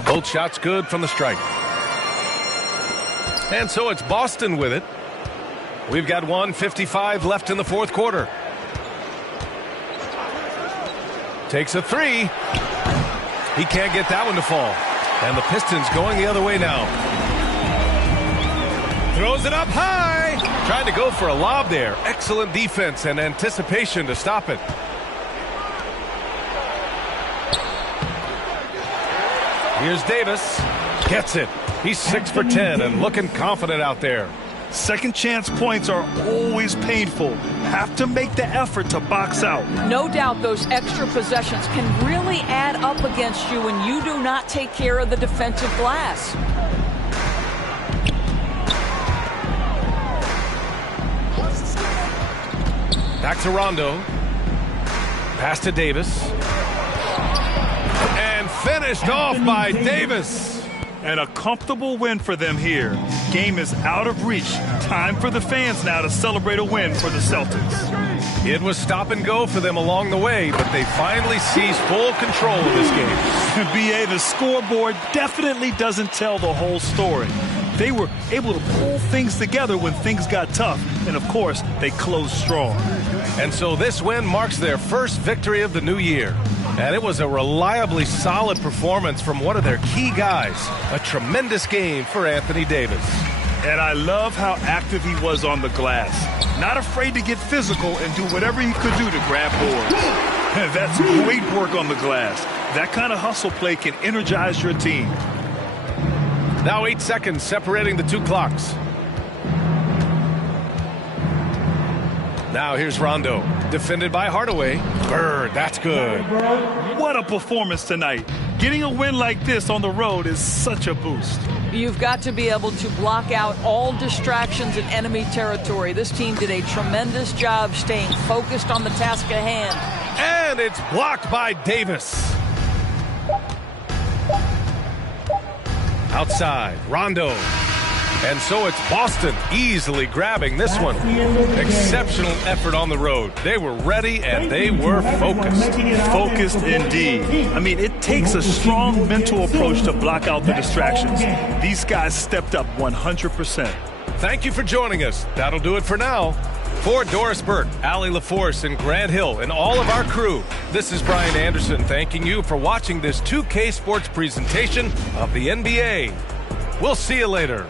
Both shots good from the strike. And so it's Boston with it. We've got 1:55 left in the fourth quarter. Takes a three. He can't get that one to fall. And the Pistons going the other way now. Throws it up high. Trying to go for a lob there. Excellent defense and anticipation to stop it. Here's Davis. Gets it. He's 6 for 10 and looking confident out there. Second chance points are always painful. Have to make the effort to box out. No doubt those extra possessions can really add up against you when you do not take care of the defensive glass. Back to Rondo. Pass to Davis. And finished off by Davis. And a comfortable win for them here. Game is out of reach. Time for the fans now to celebrate a win for the Celtics. It was stop and go for them along the way, but they finally seized full control of this game. BA, the scoreboard definitely doesn't tell the whole story. They were able to pull things together when things got tough, and of course, they closed strong. And so this win marks their first victory of the new year. And it was a reliably solid performance from one of their key guys. A tremendous game for Anthony Davis. And I love how active he was on the glass. not afraid to get physical and do whatever he could do to grab boards. That's great work on the glass. That kind of hustle play can energize your team. Now 8 seconds separating the two clocks. Now here's Rondo, defended by Hardaway. Bird, that's good. What a performance tonight. Getting a win like this on the road is such a boost. You've got to be able to block out all distractions in enemy territory. This team did a tremendous job staying focused on the task at hand. And it's blocked by Davis. Outside, Rondo. And so it's Boston easily grabbing this one. Exceptional effort on the road. They were ready and they were focused. Focused indeed. I mean, it takes a strong mental approach to block out the distractions. These guys stepped up 100%. Thank you for joining us. That'll do it for now. For Doris Burke, Allie LaForce, and Grant Hill, and all of our crew, this is Brian Anderson thanking you for watching this 2K Sports presentation of the NBA. We'll see you later.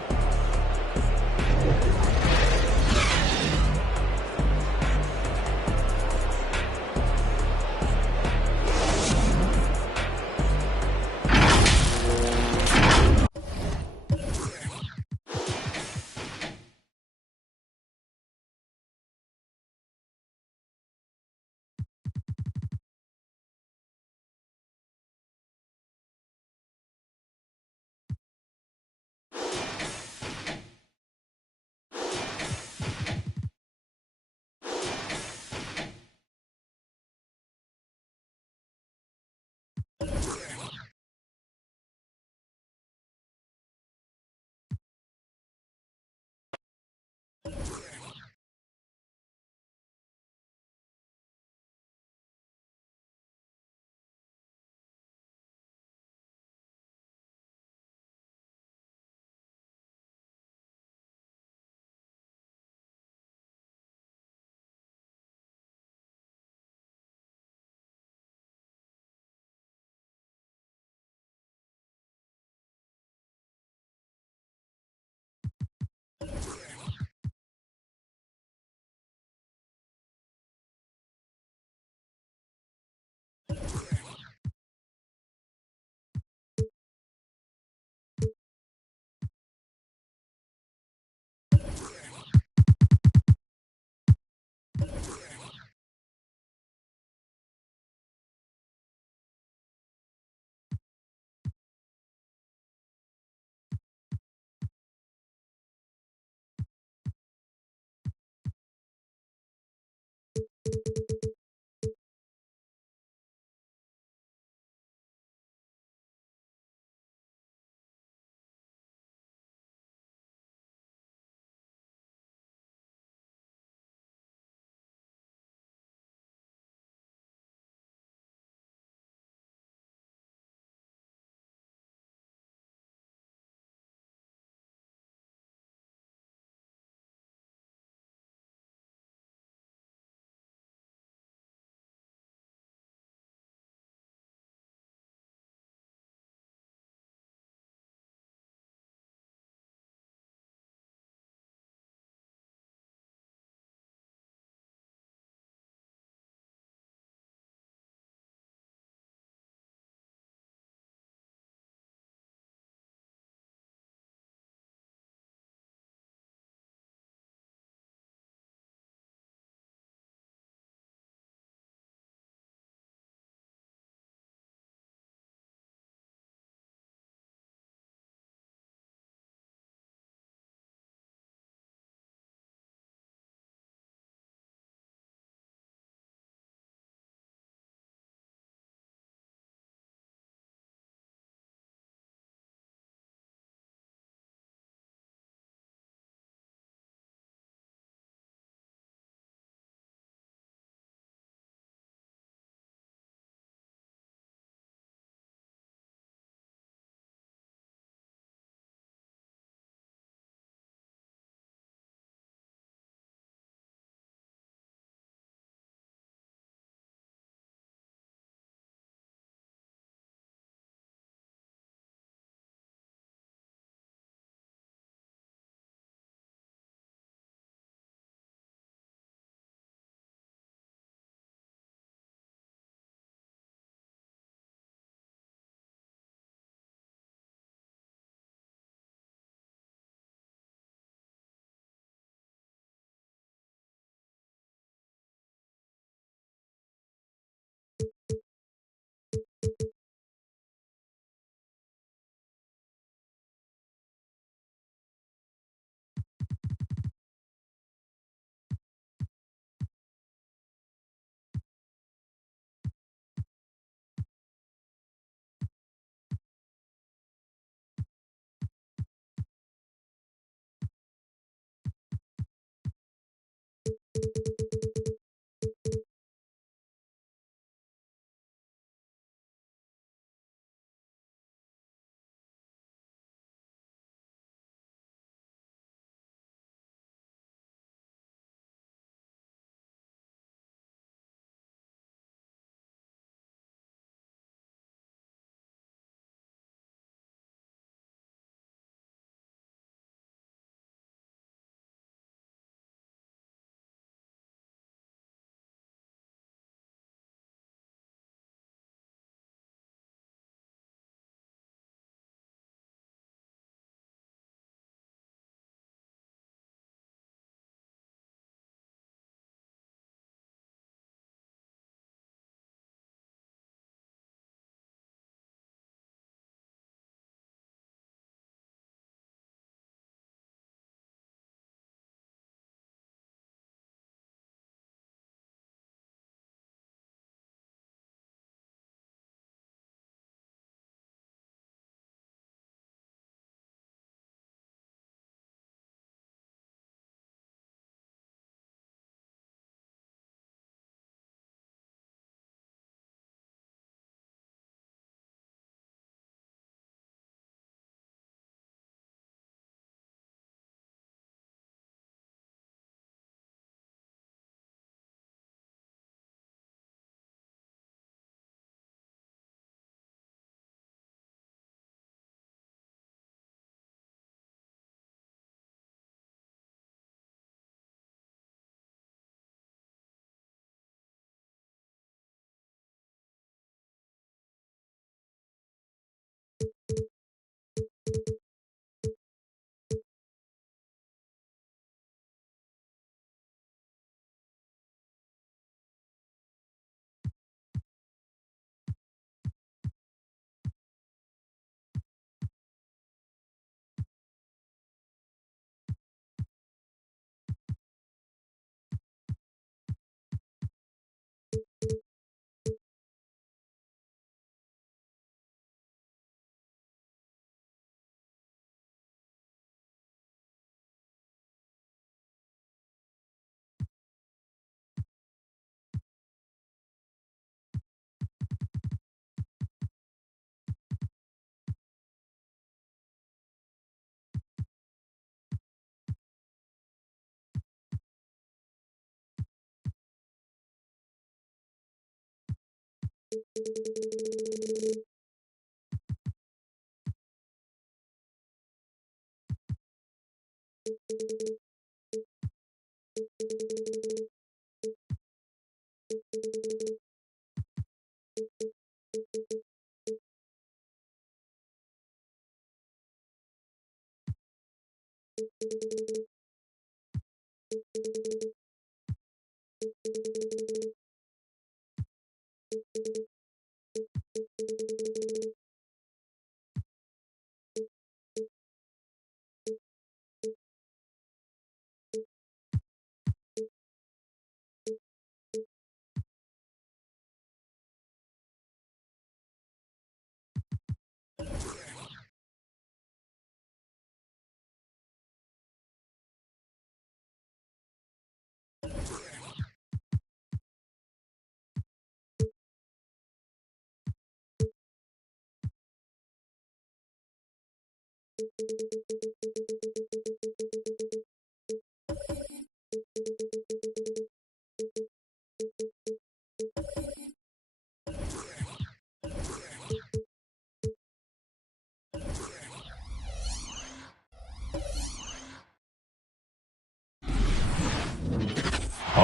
On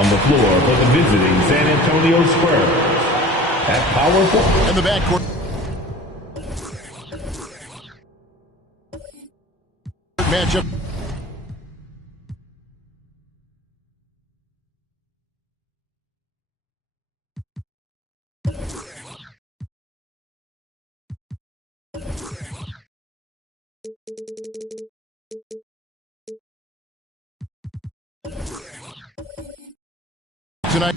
the floor for the visiting San Antonio Spurs, at power forward. In the backcourt. Matchup. Tonight.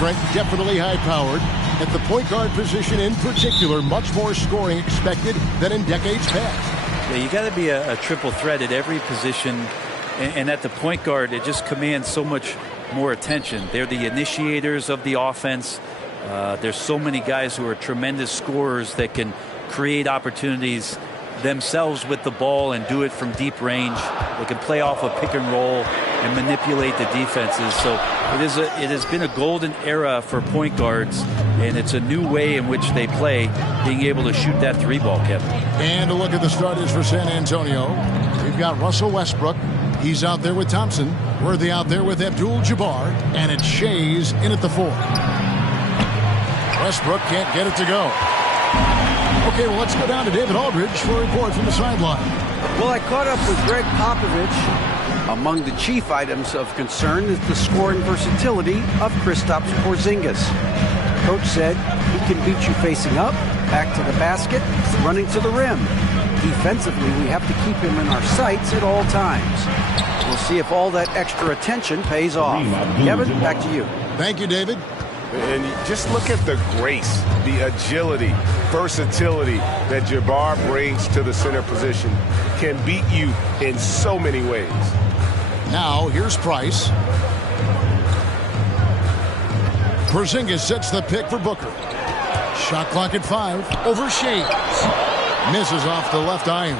Brent, definitely high-powered. At the point guard position in particular, much more scoring expected than in decades past. Yeah, you got to be a triple threat at every position. And at the point guard, it just commands so much more attention. They're the initiators of the offense. There's so many guys who are tremendous scorers that can create opportunities themselves with the ball and do it from deep range. They can play off a pick and roll and manipulate the defenses. So it has been a golden era for point guards, and it's a new way in which they play, being able to shoot that three ball, Kevin. And a look at the starters for San Antonio. We've got Russell Westbrook. He's out there with Thompson. Worthy out there with Abdul-Jabbar. And it's Shays in at the 4. Westbrook can't get it to go. Okay, well, let's go down to David Aldridge for a report from the sideline. Well, I caught up with Greg Popovich. Among the chief items of concern is the scoring versatility of Kristaps Porzingis. Coach said he can beat you facing up, back to the basket, running to the rim. Defensively, we have to keep him in our sights at all times. We'll see if all that extra attention pays off. Kevin, back to you. Thank you, David. And just look at the grace, the agility, versatility that Jabbar brings to the center position. Can beat you in so many ways. Now, here's Price. Porzingis sets the pick for Booker. Shot clock at 5. Over Shays. Misses off the left iron.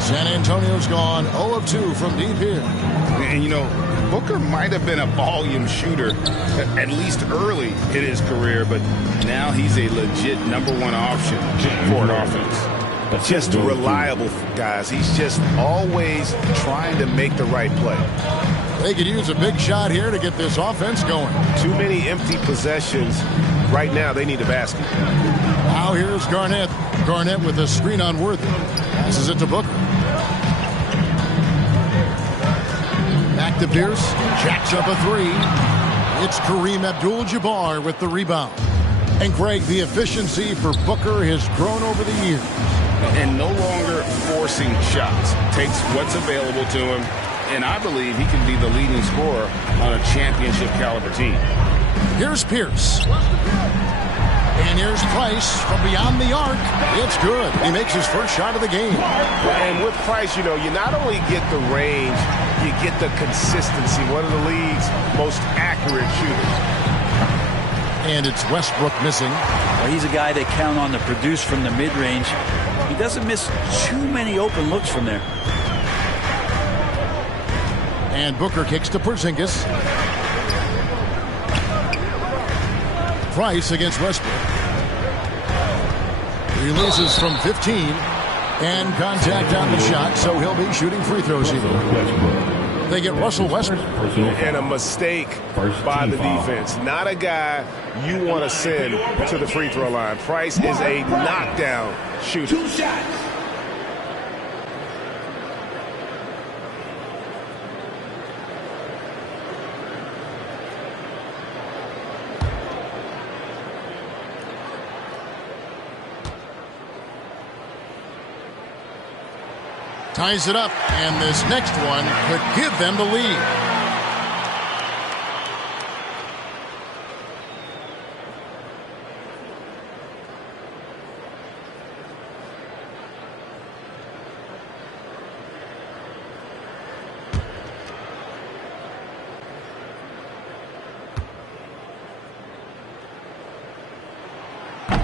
San Antonio's gone 0 of 2 from deep here. And, you know, Booker might have been a volume shooter, at least early in his career, but now he's a legit #1 option for an offense. just reliable, guys. He's just always trying to make the right play. They could use a big shot here to get this offense going. Too many empty possessions. Right now, they need a basket. Now here's Garnett. Garnett with a screen on Worthy. Passes it to Booker. Back to Pierce. Jacks up a three. It's Kareem Abdul-Jabbar with the rebound. And Greg, the efficiency for Booker has grown over the years. And no longer forcing shots. Takes what's available to him. And I believe he can be the leading scorer on a championship caliber team. Here's Pierce. And here's Price from beyond the arc. It's good. He makes his first shot of the game. And with Price, you know, you not only get the range, you get the consistency. One of the league's most accurate shooters. And it's Westbrook missing. Well, he's a guy they count on to produce from the mid-range. He doesn't miss too many open looks from there. And Booker kicks to Porzingis. Price against Westbrook. Releases from 15. And contact on the shot, so he'll be shooting free throws here. They get Russell Westbrook. And a mistake by the defense. Not a guy you want to send to the free throw line. Price is a knockdown shooter. 2 shots. Ties it up, and this next one could give them the lead.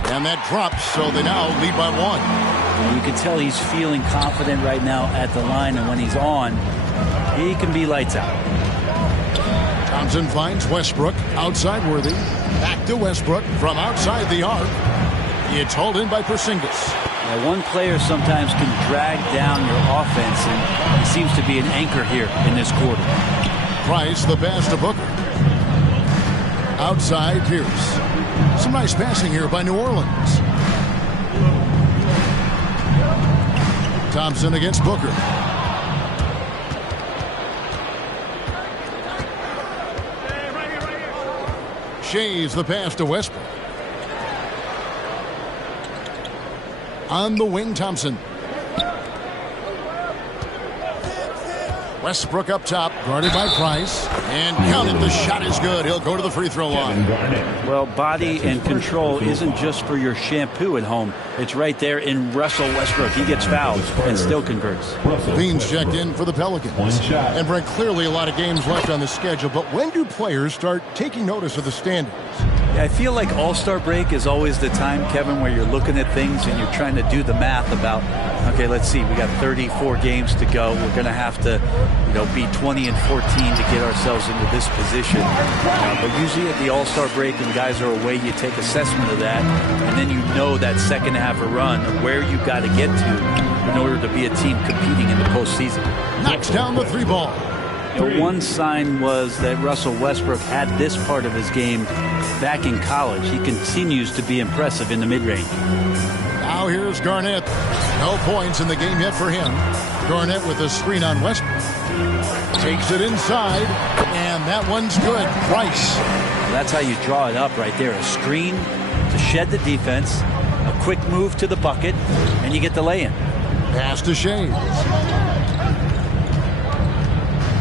And that drops, so they now lead by 1. You can tell he's feeling confident right now at the line, and when he's on, he can be lights out. Thompson finds Westbrook outside Worthy. Back to Westbrook from outside the arc. It's hauled in by Porzingis. One player sometimes can drag down your offense, and he seems to be an anchor here in this quarter. Price the pass to Booker. Outside Pierce. Some nice passing here by New Orleans. Thompson against Booker. Shays the pass to Westbrook. On the wing, Thompson. Westbrook up top, guarded by Price. And counted. The shot is good. He'll go to the free throw line. Well, body and control isn't just for your shampoo at home. It's right there in Russell Westbrook. He gets fouled and still converts. Beans checked in for the Pelicans. And Brent, clearly a lot of games left on the schedule, but when do players start taking notice of the standings? Yeah, I feel like All-Star break is always the time, Kevin, where you're looking at things and you're trying to do the math about, okay, let's see, we got 34 games to go. We're going to have to, be 20 and 14 to get ourselves into this position. But usually at the All-Star break and guys are away, you take assessment of that, and then you know that second half of run of where you got to get to in order to be a team competing in the postseason. Knocks down the 3 ball. One sign was that Russell Westbrook had this part of his game back in college. He continues to be impressive in the mid-range. Now here's Garnett. No points in the game yet for him. Garnett with a screen on Westbrook. Takes it inside, and that one's good. Price. That's how you draw it up right there. A screen to shed the defense, a quick move to the bucket, and you get the lay-in. Pass to Shays.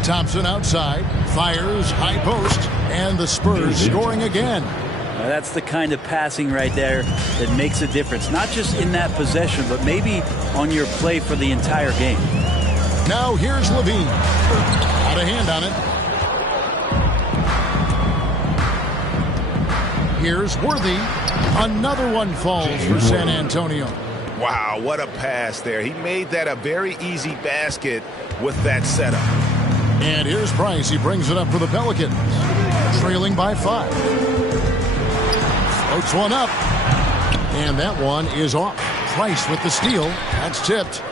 Thompson outside, fires, high post, and the Spurs scoring again. Now that's the kind of passing right there that makes a difference, not just in that possession, but maybe on your play for the entire game. Now here's Levine. Out of hand on it. Here's Worthy. Another one falls for San Antonio. Wow, what a pass there. He made that a very easy basket with that setup. And here's Price. He brings it up for the Pelicans. Trailing by 5. Floats one up. And that one is off. Price with the steal. That's tipped.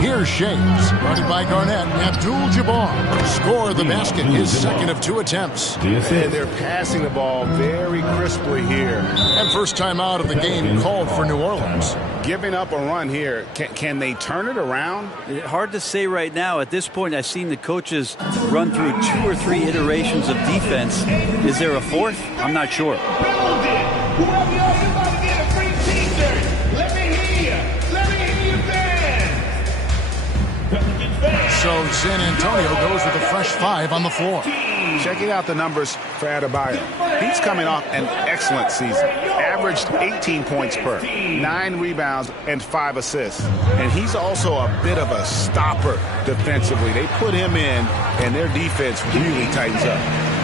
Here's Shays, guarded by Garnett. Abdul-Jabbar scored the basket, his second of 2 attempts. And they're passing the ball very crisply here. And first time out of the game called for New Orleans. Giving up a run here. Can they turn it around? Hard to say right now. At this point, I've seen the coaches run through 2 or 3 iterations of defense. Is there a fourth? I'm not sure. So San Antonio goes with a fresh 5 on the floor. Checking out the numbers for Adebayo. He's coming off an excellent season. Averaged 18 points per, 9 rebounds, and 5 assists. And he's also a bit of a stopper defensively. They put him in, and their defense really tightens up.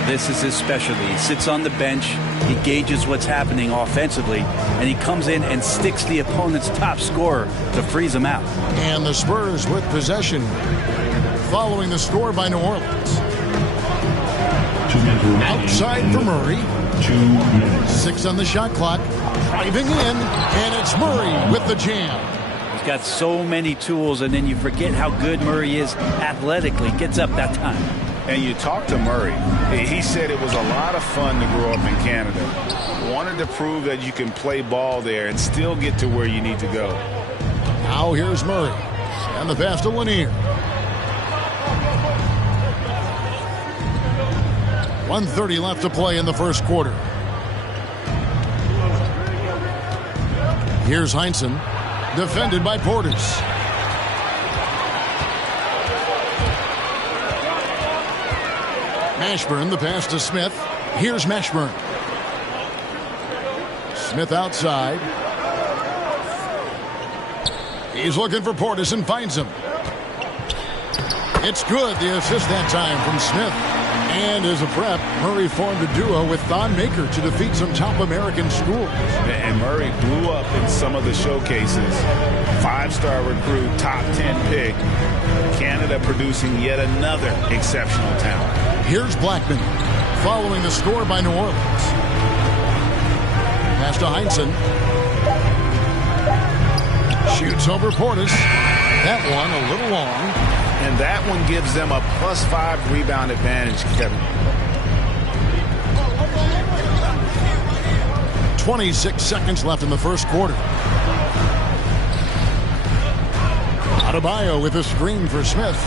This is his specialty. He sits on the bench, he gauges what's happening offensively, and he comes in and sticks the opponent's top scorer to freeze him out. And the Spurs with possession following the score by New Orleans. Outside for Murray. 6 on the shot clock. Driving in, and it's Murray with the jam. He's got so many tools, and then you forget how good Murray is athletically. Gets up that time. And you talk to Murray. He said it was a lot of fun to grow up in Canada. Wanted to prove that you can play ball there and still get to where you need to go. Now here's Murray. And the pass to Lanier. 1:30 left to play in the first quarter. Here's Heinsohn, defended by Portis. Mashburn, the pass to Smith. Here's Mashburn. Smith outside. He's looking for Portis and finds him. It's good, the assist that time from Smith. And as a prep, Murray formed a duo with Thon Maker to defeat some top American schools. And Murray blew up in some of the showcases. 5-star recruit, top 10 pick. Canada producing yet another exceptional talent. Here's Blackman, following the score by New Orleans. Pass to Heinsohn. Shoots over Portis. That one a little long. And that one gives them a +5 rebound advantage, Kevin. 26 seconds left in the first quarter. Adebayo with a screen for Smith.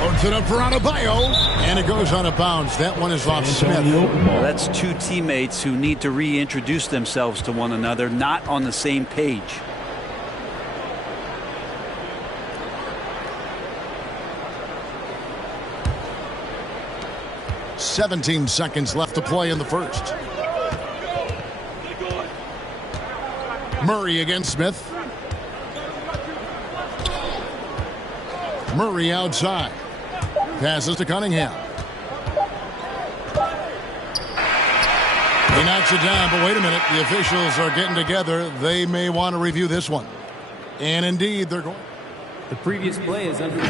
Puts it up for Adebayo, and it goes out of bounds. That one is off Smith. Well, that's 2 teammates who need to reintroduce themselves to one another, not on the same page. "17 seconds left to play in the first. Murray against Smith. Murray outside. Passes to Cunningham. He knocks it down, but wait a minute. The officials are getting together. They may want to review this one. And indeed, they're going. The previous play is under.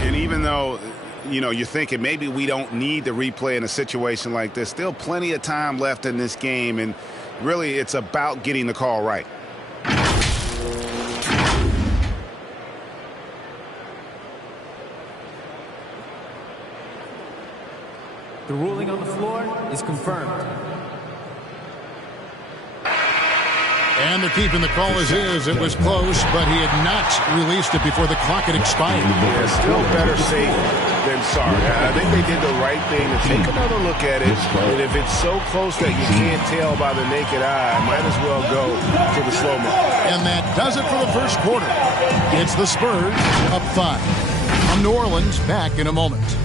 And even though, you know, you're thinking maybe we don't need the replay in a situation like this, still plenty of time left in this game, and really it's about getting the call right. The ruling on the floor is confirmed. And they're keeping the call as is. It was close, but he had not released it before the clock had expired. Yeah, still better safe than sorry. I think they did the right thing to take another look at it. And if it's so close that you can't tell by the naked eye, might as well go to the slow-mo. And that does it for the first quarter. It's the Spurs up 5. From New Orleans, back in a moment.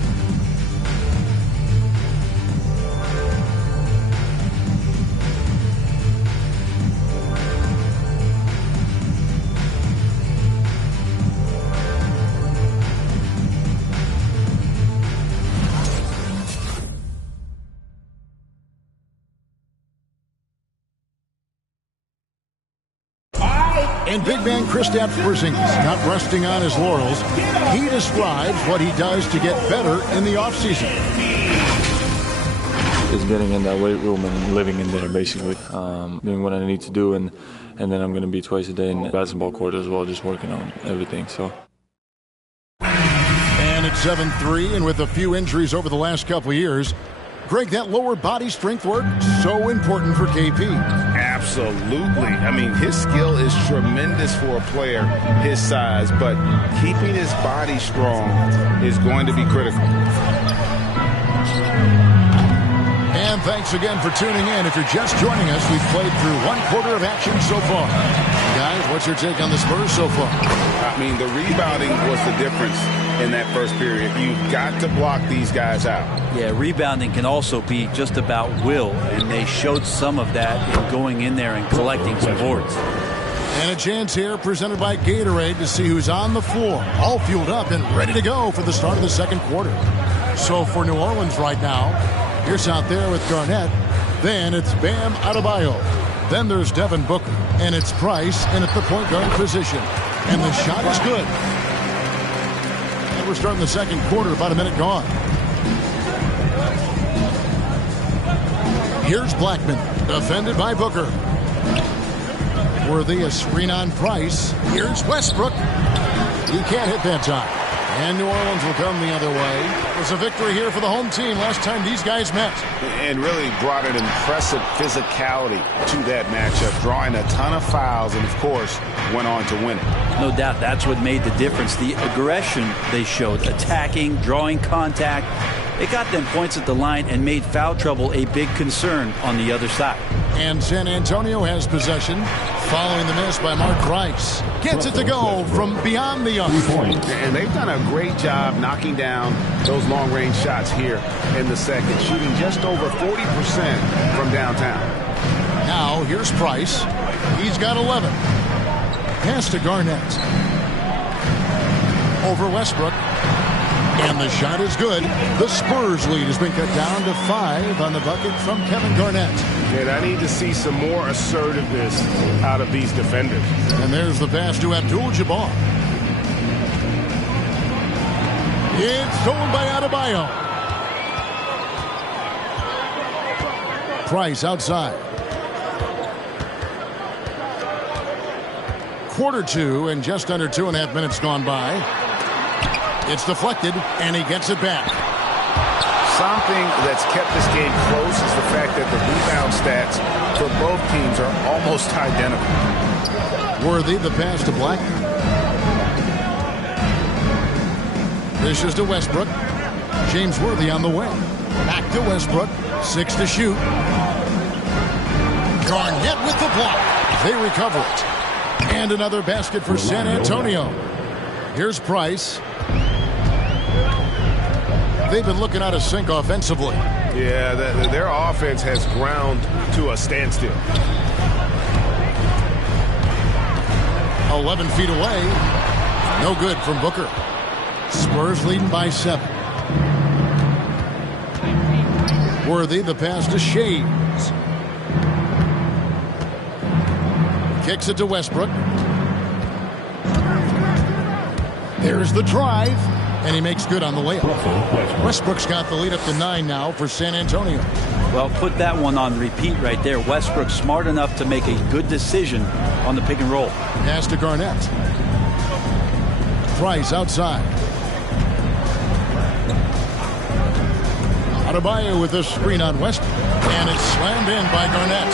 And big man Kristaps Porzingis, not resting on his laurels, he describes what he does to get better in the offseason. is getting in that weight room and living in there, basically, doing what I need to do, and then I'm going to be twice a day in the basketball court as well, just working on everything. So. And it's 7-3, and with a few injuries over the last couple of years, Greg, that lower body strength work, so important for KP. Absolutely. I mean, his skill is tremendous for a player his size, but keeping his body strong is going to be critical. And thanks again for tuning in. If you're just joining us, we've played through one quarter of action so far. Guys, what's your take on the Spurs so far? I mean, the rebounding was the difference in that first period. You've got to block these guys out. Yeah, rebounding can also be just about will, and they showed some of that in going in there and collecting some boards. And a chance here presented by Gatorade to see who's on the floor, all fueled up and ready to go for the start of the second quarter. So for New Orleans right now, here's out there with Garnett. Then it's Bam Adebayo. Then there's Devin Booker. And it's Price in at the point guard position. And the shot is good. And we're starting the second quarter, about a minute gone. Here's Blackman, defended by Booker. Worthy a screen on Price. Here's Westbrook. He can't hit that time. And New Orleans will come the other way. It was a victory here for the home team last time these guys met. And really brought an impressive physicality to that matchup, drawing a ton of fouls and, of course, went on to win it. No doubt that's what made the difference. The aggression they showed, attacking, drawing contact. It got them points at the line and made foul trouble a big concern on the other side. And San Antonio has possession following the miss by Mark Price. Gets it to go from beyond the arc. And they've done a great job knocking down those long-range shots here in the second, shooting just over 40% from downtown. Now here's Price. He's got 11. Pass to Garnett. Over Westbrook. And the shot is good. The Spurs lead has been cut down to 5 on the bucket from Kevin Garnett. And I need to see some more assertiveness out of these defenders. And there's the pass to Abdul-Jabbar. It's stolen by Adebayo. Price outside. Quarter two and just under 2.5 minutes gone by. It's deflected, and he gets it back. Something that's kept this game close is the fact that the rebound stats for both teams are almost identical. Worthy, the pass to Black. Dishes to Westbrook. James Worthy on the way. Back to Westbrook. 6 to shoot. Garnett with the block. They recover it. And another basket for San Antonio. Here's Price. They've been looking out of sync offensively. Yeah, their offense has ground to a standstill. 11 feet away. No good from Booker. Spurs leading by 7. Worthy, the pass to Shades. Kicks it to Westbrook. There's the drive. And he makes good on the layup. Westbrook's got the lead up to 9 now for San Antonio. Well, put that one on repeat right there. Westbrook smart enough to make a good decision on the pick and roll. Pass to Garnett. Price outside. Adebayo with a screen on Westbrook. And it's slammed in by Garnett.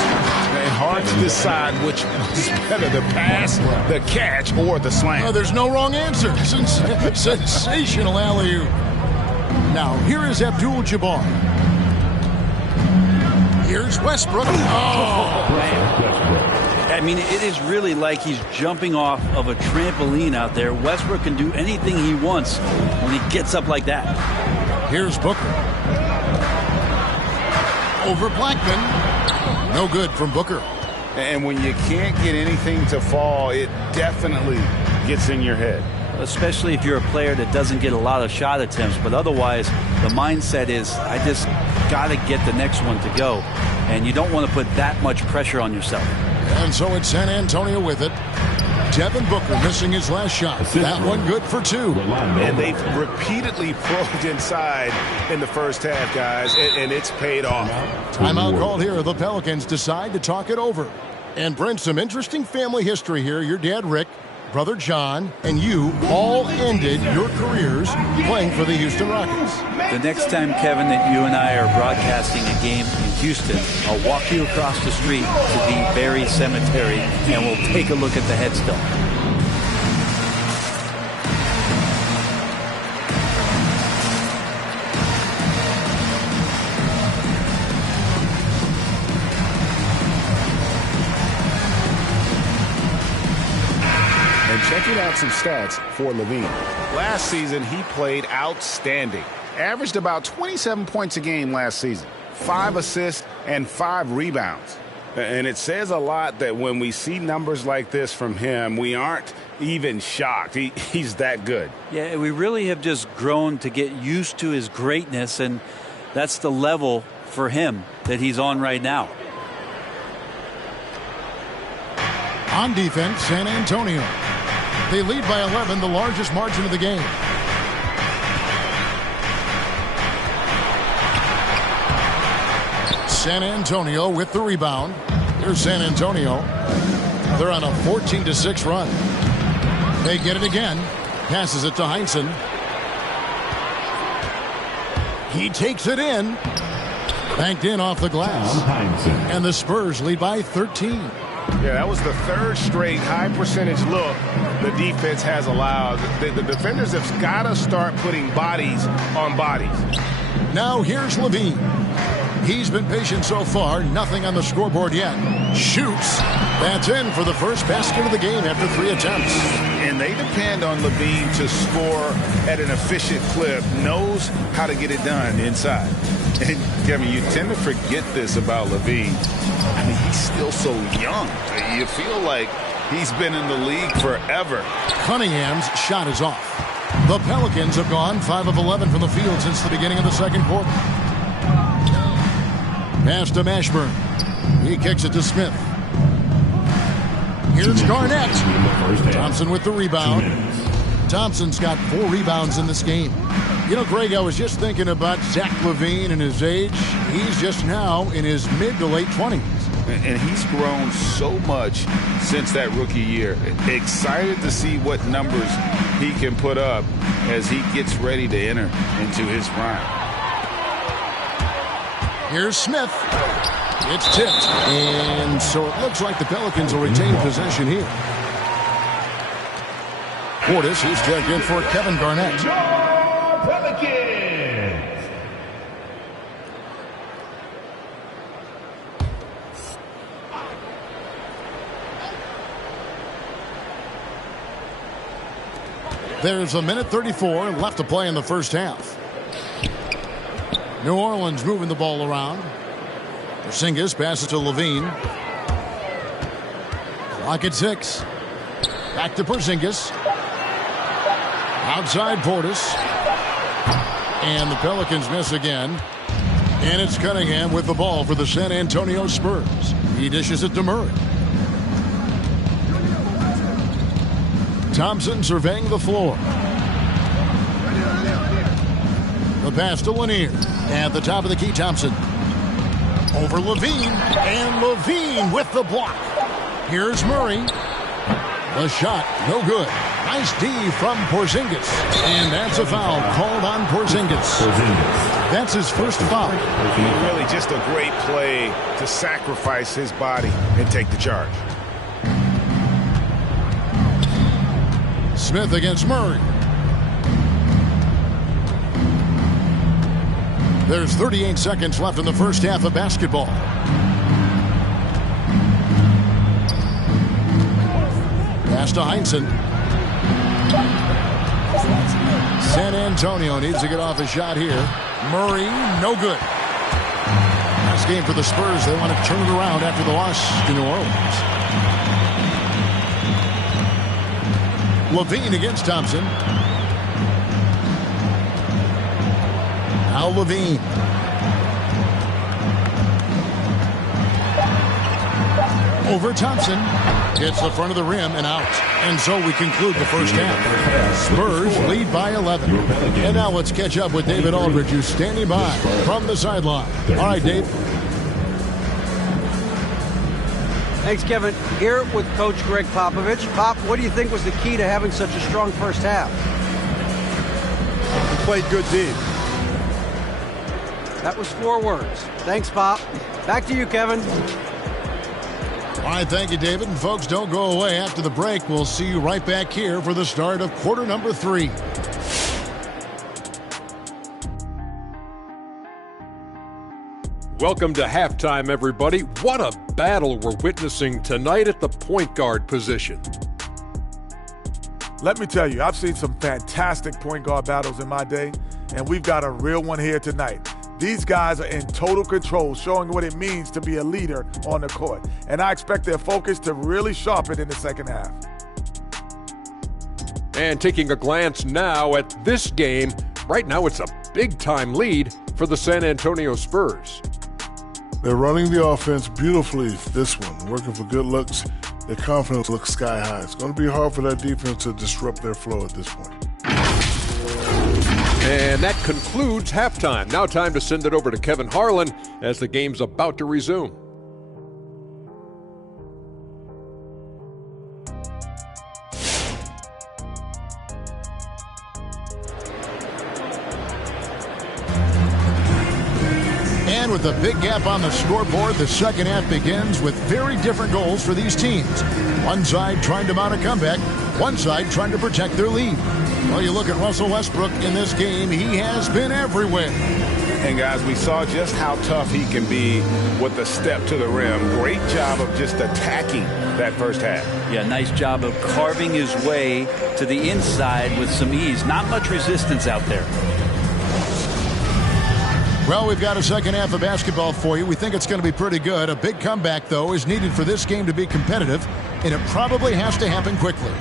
And hard to decide which was better, the pass, the catch, or the slam. There's no wrong answer. Sensational alley-oop. Now, here is Abdul-Jabbar. Here's Westbrook. Oh, man. I mean, it is really like he's jumping off of a trampoline out there. Westbrook can do anything he wants when he gets up like that. Here's Booker. Over Blackman. No good from Booker. And when you can't get anything to fall, it definitely gets in your head. Especially if you're a player that doesn't get a lot of shot attempts. But otherwise, the mindset is, I just got to get the next one to go. And you don't want to put that much pressure on yourself. And so it's San Antonio with it. Devin Booker missing his last shot. That one good for 2. And they've repeatedly probed inside in the first half, guys, and it's paid off. Timeout called here. The Pelicans decide to talk it over. And Brent, some interesting family history here. Your dad, Rick, brother John, and you all ended your careers playing for the Houston Rockets. The next time, Kevin, that you and I are broadcasting a game in Houston, I'll walk you across the street to the Berry Cemetery, and we'll take a look at the headstone. Checking out some stats for Levine. Last season, he played outstanding. Averaged about 27 points a game last season. 5 assists and 5 rebounds. And it says a lot that when we see numbers like this from him, we aren't even shocked. He's that good. Yeah, we really have just grown to get used to his greatness, and that's the level for him that he's on right now. On defense, San Antonio. They lead by 11, the largest margin of the game. San Antonio with the rebound. Here's San Antonio. They're on a 14-6 run. They get it again. Passes it to Heinsohn. He takes it in. Banked in off the glass. And the Spurs lead by 13. Yeah, that was the third straight high percentage look the defense has allowed. The defenders have got to start putting bodies on bodies. Now here's Levine. He's been patient so far. Nothing on the scoreboard yet. Shoots. That's in for the first basket of the game after 3 attempts. And they depend on Levine to score at an efficient clip. Knows how to get it done inside. And, Kevin, you tend to forget this about Levine. I mean, he's still so young. You feel like he's been in the league forever. Cunningham's shot is off. The Pelicans have gone 5 of 11 from the field since the beginning of the second quarter. Pass to Mashburn. He kicks it to Smith. Here's Garnett. Thompson with the rebound. Thompson's got 4 rebounds in this game. You know, Greg, I was just thinking about Zach LaVine and his age. He's just now in his mid to late 20s. And he's grown so much since that rookie year. Excited to see what numbers he can put up as he gets ready to enter into his prime. Here's Smith. It's tipped. And so it looks like the Pelicans will retain possession here. Portis, who's checked in for Kevin Garnett. Pelicans. There's a minute 34 left to play in the first half. New Orleans moving the ball around. Porzingis passes to Levine. Clock at 6. Back to Porzingis. Outside Portis. And the Pelicans miss again. And it's Cunningham with the ball for the San Antonio Spurs. He dishes it to Murray. Thompson surveying the floor. The pass to Lanier. At the top of the key, Thompson. Over Levine. And Levine with the block. Here's Murray. The shot, no good. Nice D from Porzingis. And that's a foul called on Porzingis. That's his first foul. Really just a great play to sacrifice his body and take the charge. Smith against Murray. There's 38 seconds left in the first half of basketball. Pass to Heinsohn. San Antonio needs to get off a shot here. Murray, no good. Last game for the Spurs. They want to turn it around after the loss to New Orleans. Levine against Thompson. Now Levine. Over Thompson. Hits the front of the rim and out. And so we conclude the first half. Spurs lead by 11. And now let's catch up with David Aldridge, who's standing by from the sideline. All right, Dave. Thanks, Kevin. Here with Coach Greg Popovich. Pop, what do you think was the key to having such a strong first half? We played good D. That was 4 words. Thanks, Pop. Back to you, Kevin. All right, thank you, David. And folks, don't go away. After the break, we'll see you right back here for the start of quarter number 3. Welcome to halftime, everybody. What a battle we're witnessing tonight at the point guard position. Let me tell you, I've seen some fantastic point guard battles in my day, and we've got a real one here tonight. These guys are in total control, showing what it means to be a leader on the court. And I expect their focus to really sharpen in the second half. And taking a glance now at this game, right now it's a big-time lead for the San Antonio Spurs. They're running the offense beautifully, this one, working for good looks. Their confidence looks sky high. It's going to be hard for that defense to disrupt their flow at this point. And that concludes halftime. Now time to send it over to Kevin Harlan as the game's about to resume. And with a big gap on the scoreboard, the second half begins with very different goals for these teams. One side trying to mount a comeback, one side trying to protect their lead. Well, you look at Russell Westbrook in this game, he has been everywhere. And guys, we saw just how tough he can be with the step to the rim. Great job of just attacking that first half. Yeah, nice job of carving his way to the inside with some ease. Not much resistance out there. Well, we've got a second half of basketball for you. We think it's going to be pretty good. A big comeback, though, is needed for this game to be competitive, and it probably has to happen quickly.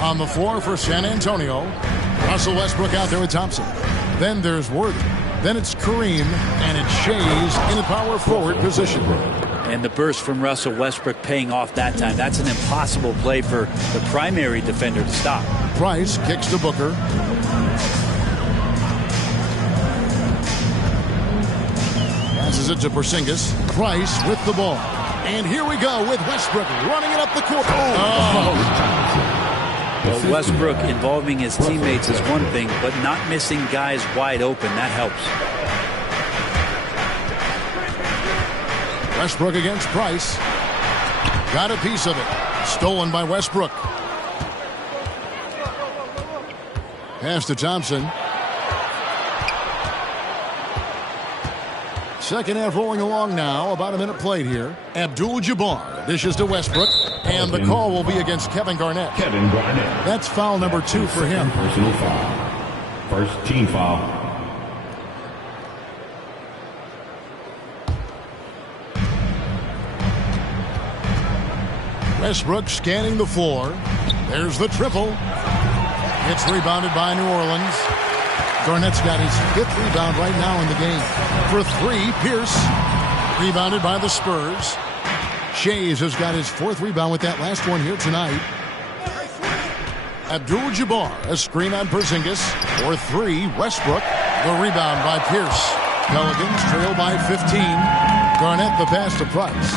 On the floor for San Antonio, Russell Westbrook out there with Thompson. Then there's Worthy. Then it's Kareem, and it's Shays in the power forward position. And the burst from Russell Westbrook paying off that time. That's an impossible play for the primary defender to stop. Price kicks to Booker. Passes it to Porzingis. Price with the ball. And here we go with Westbrook running it up the court. Well, Westbrook involving his teammates is one thing, but not missing guys wide open, that helps. Westbrook against Price. Got a piece of it. Stolen by Westbrook. Pass to Thompson. Second half rolling along now. About a minute played here. Abdul-Jabbar dishes to Westbrook. And the call will be against Kevin Garnett. Kevin Garnett. That's foul number 2 for him. Personal foul. First team foul. Westbrook scanning the floor. There's the triple. It's rebounded by New Orleans. Garnett's got his 5th rebound right now in the game. For 3, Pierce. Rebounded by the Spurs. Shays has got his 4th rebound with that last one here tonight. Abdul-Jabbar, a screen on Porzingis. For 3, Westbrook. The rebound by Pierce. Pelicans trail by 15. Garnett the pass to Price.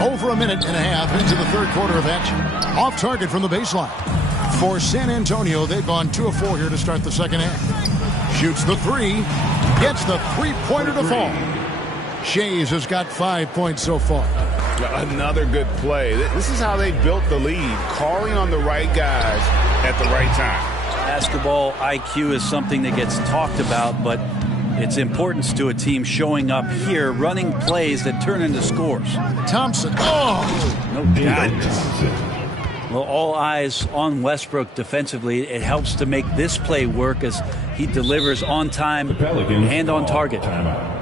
Over a minute and a half into the third quarter of action. Off target from the baseline. For San Antonio, they've gone 2 of 4 here to start the second half. Shoots the 3. Gets the three-pointer to fall. Shays has got 5 points so far. Another good play. This is how they built the lead, calling on the right guys at the right time. Basketball IQ is something that gets talked about, but its importance to a team showing up here, running plays that turn into scores. Thompson. Oh! No doubt. Well, all eyes on Westbrook defensively. It helps to make this play work as he delivers on time and on target. Timeout.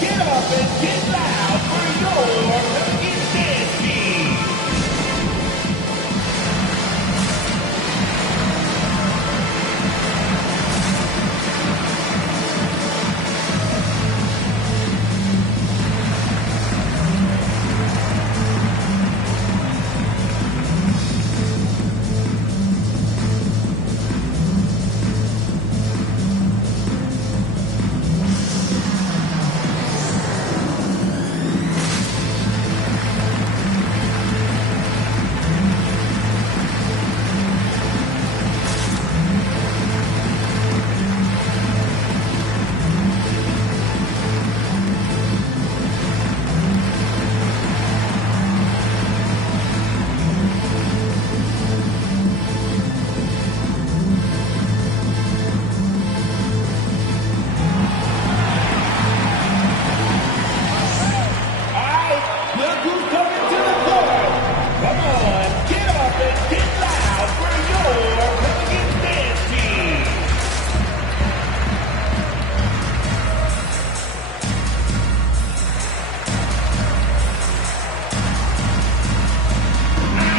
Get up and get loud for your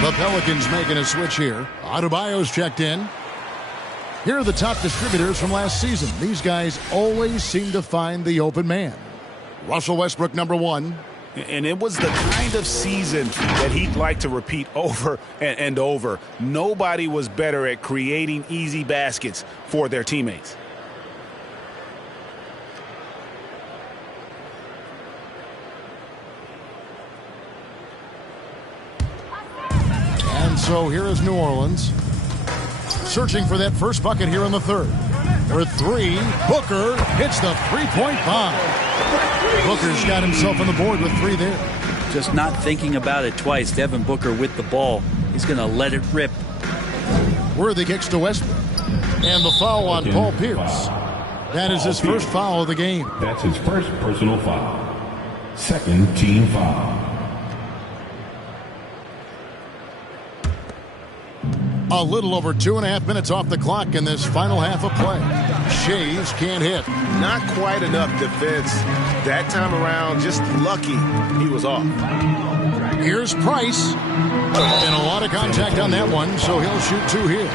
The Pelicans making a switch here. Adebayo's checked in. Here are the top distributors from last season. These guys always seem to find the open man. Russell Westbrook, number 1. And it was the kind of season that he'd like to repeat over and over. Nobody was better at creating easy baskets for their teammates. And so here is New Orleans, searching for that first bucket here in the third. For 3, Booker hits the three-point bomb. Booker's got himself on the board with 3 there. Just not thinking about it twice. Devin Booker with the ball. He's going to let it rip. Worthy kicks to Westbrook. And the foul on Paul Pierce. That is his first foul of the game. That's his first personal foul. Second team foul. A little over 2.5 minutes off the clock in this final half of play. Shays can't hit. Not quite enough defense that time around. Just lucky he was off. Here's Price. And a lot of contact on that one, so he'll shoot 2 here.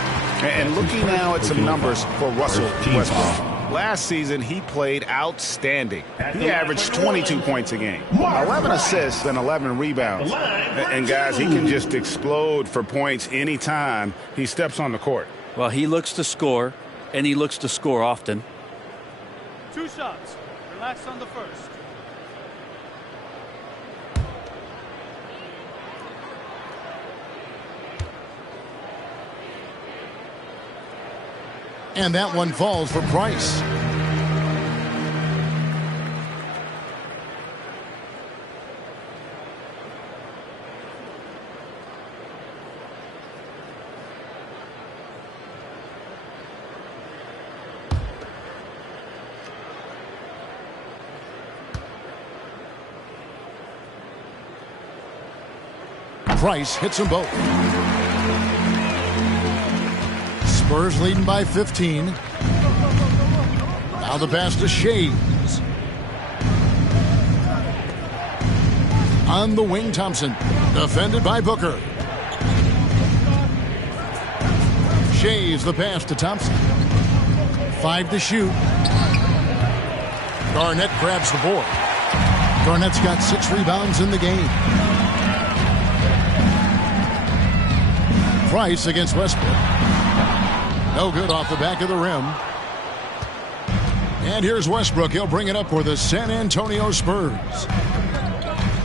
And looking now at some numbers for Russell Westbrook. Last season, he played outstanding. He averaged 22 points a game, 11 assists, and 11 rebounds. And guys, he can just explode for points anytime he steps on the court. Well, he looks to score, and he looks to score often. 2 shots. Relax on the first. And that one falls for Price. Price hits them both. Spurs leading by 15. Now the pass to Shays. On the wing, Thompson. Defended by Booker. Shays the pass to Thompson. 5 to shoot. Garnett grabs the board. Garnett's got 6 rebounds in the game. Price against Westbrook. No good off the back of the rim. And here's Westbrook. He'll bring it up for the San Antonio Spurs.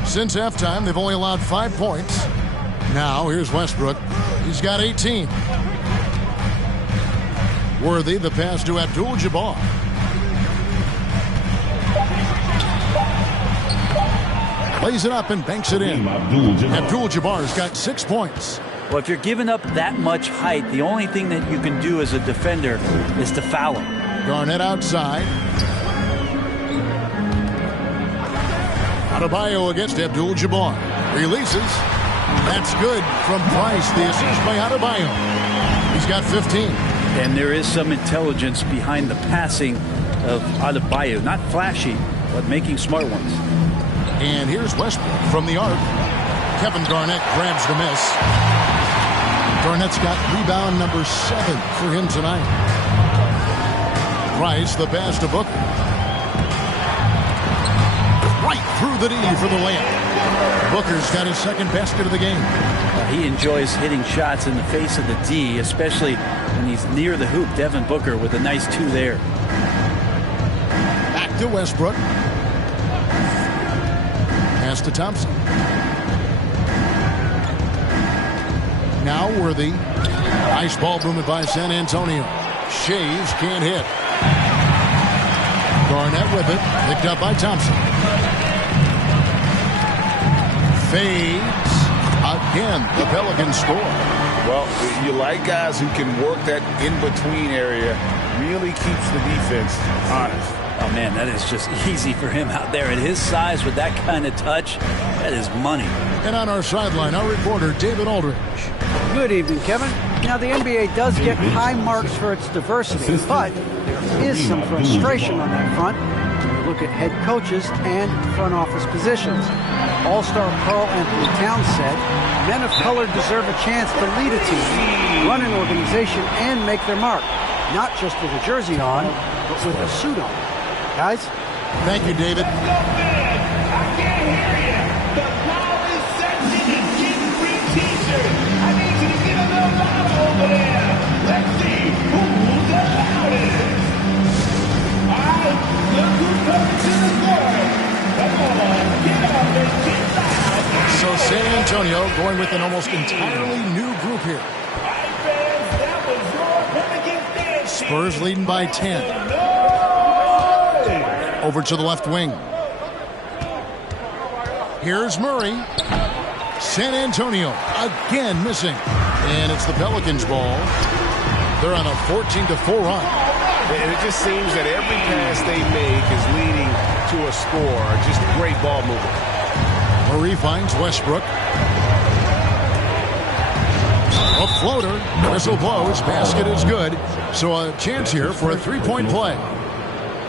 Since halftime, they've only allowed 5 points. Now, here's Westbrook. He's got 18. Worthy, the pass to Abdul-Jabbar. Plays it up and banks it in. Abdul-Jabbar's got 6 points. Well, if you're giving up that much height, the only thing that you can do as a defender is to foul him. Garnett outside. Adebayo against Abdul-Jabbar. Releases. That's good from Price. The assist by Adebayo. He's got 15. And there is some intelligence behind the passing of Adebayo. Not flashy, but making smart ones. And here's Westbrook from the arc. Kevin Garnett grabs the miss. Garnett's got rebound number 7 for him tonight. Price, the pass to Booker. Right through the D for the layup. Booker's got his second basket of the game. He enjoys hitting shots in the face of the D, especially when he's near the hoop. Devin Booker with a nice 2 there. Back to Westbrook. Pass to Thompson. Now Worthy. Nice ball movement by San Antonio. Shays can't hit. Garnett with it. Picked up by Thompson. Fades. Again, the Pelicans score. Well, you like guys who can work that in-between area. Really keeps the defense honest. Oh, man, that is just easy for him out there. At his size with that kind of touch, that is money. And on our sideline, our reporter, David Aldridge. Good evening, Kevin. Now, the NBA does get high marks for its diversity, but there is some frustration on that front when you look at head coaches and front office positions. All-star Karl Anthony Towns said, men of color deserve a chance to lead a team, run an organization, and make their mark. Not just with a jersey on, but with a suit on. Guys? Thank you, David. So San Antonio going with an almost entirely new group here. Spurs leading by 10. Over to the left wing. Here's Murray. San Antonio again missing. And it's the Pelicans' ball. They're on a 14-4 run. And it just seems that every pass they make is leading to a score. Just great ball movement. Murray finds Westbrook. A floater. Whistle blows. Basket is good. So a chance here for a three-point play.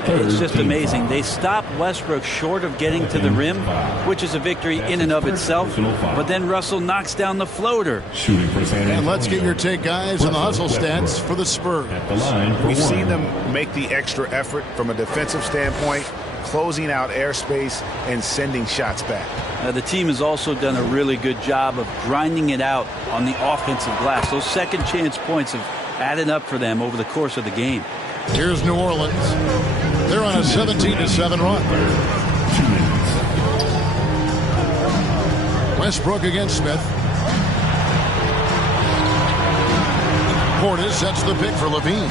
It's just amazing. They stopped Westbrook short of getting to the rim, which is a victory in and of itself. But then Russell knocks down the floater. And let's get your take, guys, on the hustle stats for the Spurs. We've seen them make the extra effort from a defensive standpoint, closing out airspace and sending shots back. The team has also done a really good job of grinding it out on the offensive glass. Those second chance points have added up for them over the course of the game. Here's New Orleans. They're on a 17-7 run. Westbrook against Smith. Portis sets the pick for Levine.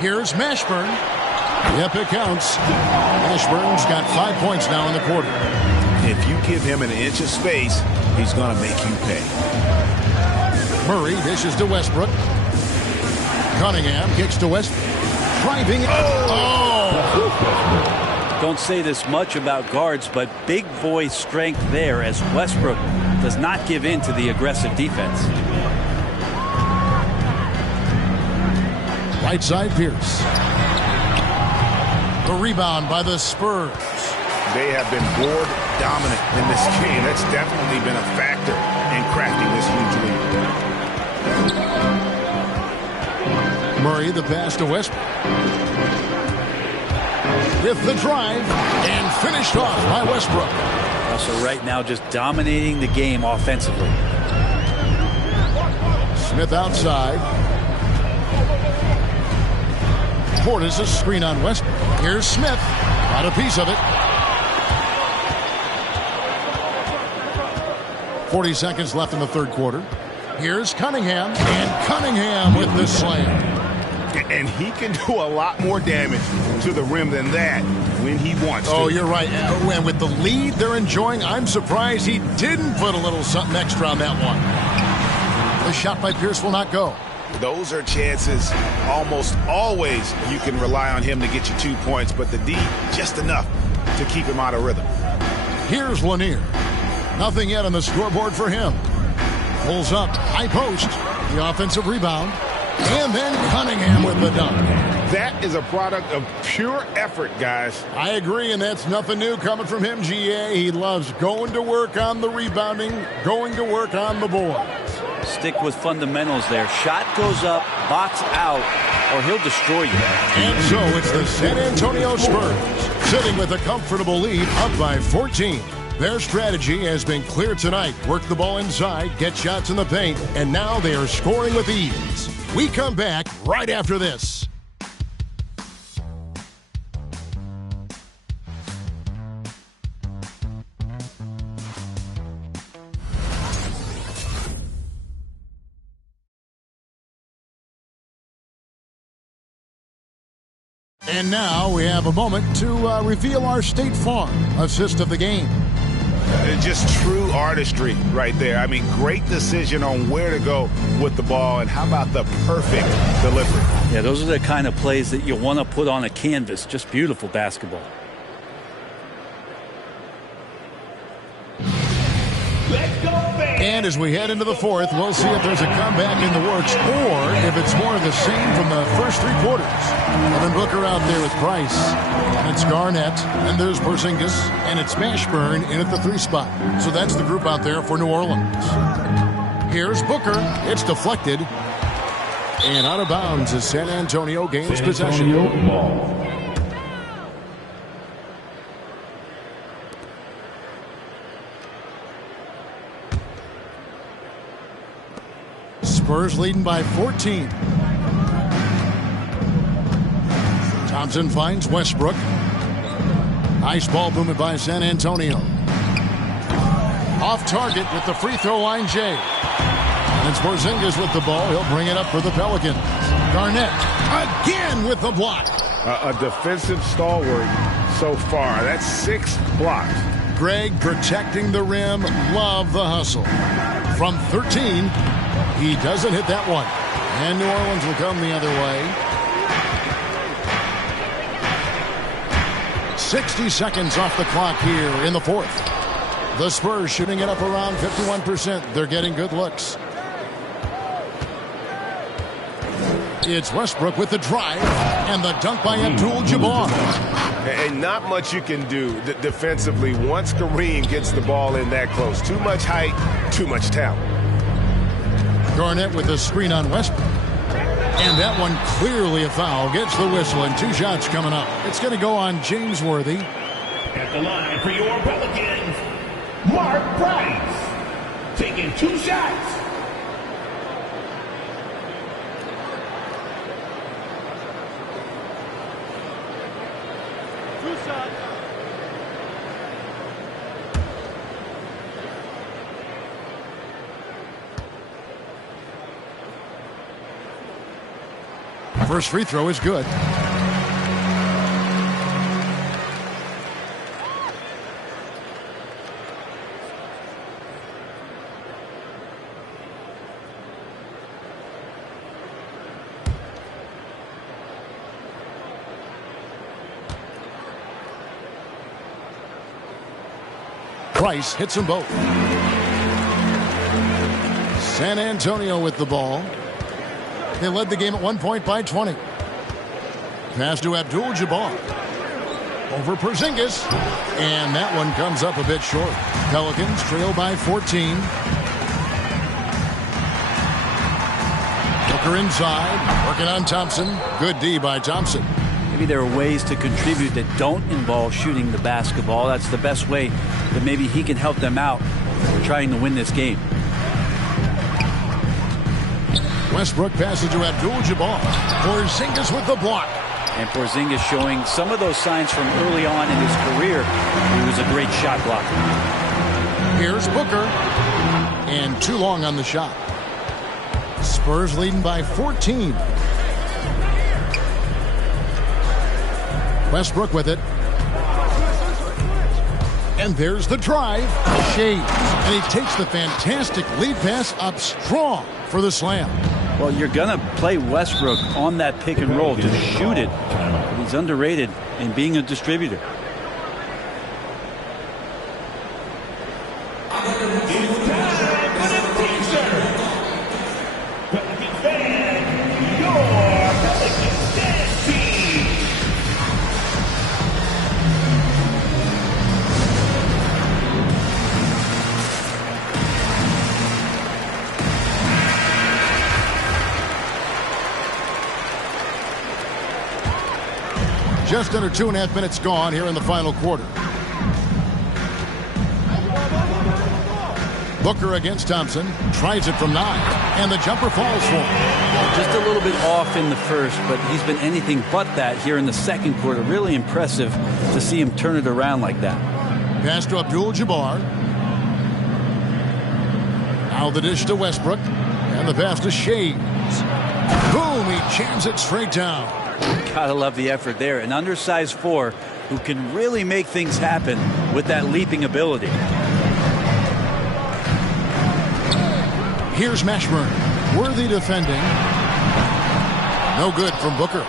Here's Mashburn. Yep, it counts. Mashburn's got 5 points now in the quarter. If you give him an inch of space, he's going to make you pay. Murray dishes to Westbrook. Cunningham kicks to Westbrook. Driving. Oh! Don't say this much about guards, but big boy strength there as Westbrook does not give in to the aggressive defense. Right side, Pierce. The rebound by the Spurs. They have been board dominant in this game. That's definitely been a factor in crafting this huge lead. Murray, the pass to Westbrook. With the drive, and finished off by Westbrook. Also right now just dominating the game offensively. Smith outside. Portis a screen on Westbrook. Here's Smith. Got a piece of it. 40 seconds left in the third quarter. Here's Cunningham. And Cunningham with the slam. And he can do a lot more damage to the rim than that when he wants to. Oh, you're right. And with the lead they're enjoying, I'm surprised he didn't put a little something extra on that one. The shot by Pierce will not go. Those are chances almost always you can rely on him to get you 2 points, but the D just enough to keep him out of rhythm. Here's Lanier. Nothing yet on the scoreboard for him. Pulls up, high post, the offensive rebound, and then Cunningham with the dunk. That is a product of pure effort, guys. I agree, and that's nothing new coming from him, GA. He loves going to work on the rebounding, going to work on the boards. Stick with fundamentals there. Shot goes up, box out, or he'll destroy you. And so it's the San Antonio Spurs sitting with a comfortable lead up by 14. Their strategy has been clear tonight. Work the ball inside, get shots in the paint, and now they are scoring with ease. We come back right after this. And now we have a moment to reveal our State Farm assist of the game. Just true artistry right there. I mean, great decision on where to go with the ball, and how about the perfect delivery? Yeah, those are the kind of plays that you want to put on a canvas. Just beautiful basketball. And as we head into the fourth, we'll see if there's a comeback in the works or if it's more of the same from the first three quarters. Devin Booker out there with Price. And it's Garnett. And there's Porzingis. And it's Mashburn in at the 3 spot. So that's the group out there for New Orleans. Here's Booker. It's deflected. And out of bounds as San Antonio gains possession. Spurs leading by 14. Thompson finds Westbrook. Nice ball movement by San Antonio. Off target with the free throw line, Jay. And it's Porzingis with the ball. He'll bring it up for the Pelicans. Garnett again with the block. A defensive stalwart so far. That's 6 blocks. Greg protecting the rim. Love the hustle. From 13, he doesn't hit that one. And New Orleans will come the other way. 60 seconds off the clock here in the fourth. The Spurs shooting it up around 51%. They're getting good looks. It's Westbrook with the drive and the dunk by Abdul-Jabbar. And not much you can do defensively once Kareem gets the ball in that close. Too much height, too much talent. Garnett with a screen on Westbrook. And that one clearly a foul. Gets the whistle and 2 shots coming up. It's going to go on James Worthy. At the line for your Pelicans, Mark Price. Taking 2 shots. First free throw is good. Price hits them both. San Antonio with the ball. They led the game at 1 point by 20. Pass to Abdul-Jabbar. Over Porzingis. And that one comes up a bit short. Pelicans trail by 14. Booker inside. Working on Thompson. Good D by Thompson. Maybe there are ways to contribute that don't involve shooting the basketball. That's the best way that maybe he can help them out trying to win this game. Westbrook passes to Abdul-Jabbar. Porzingis with the block. And Porzingis showing some of those signs from early on in his career. He was a great shot blocker. Here's Booker. And too long on the shot. Spurs leading by 14. Westbrook with it. And there's the drive. Shades. And he takes the fantastic lead pass up strong for the slam. Well, you're going to play Westbrook on that pick and roll to shoot it. But he's underrated in being a distributor. Just under 2.5 minutes gone here in the final quarter. Booker against Thompson. Tries it from 9. And the jumper falls for him. Just a little bit off in the first, but he's been anything but that here in the second quarter. Really impressive to see him turn it around like that. Pass to Abdul-Jabbar. Now the dish to Westbrook. And the pass to Shades. Boom! He jams it straight down. Gotta love the effort there. An undersized 4 who can really make things happen with that leaping ability. Here's Mashburn. Worthy defending. No good from Booker.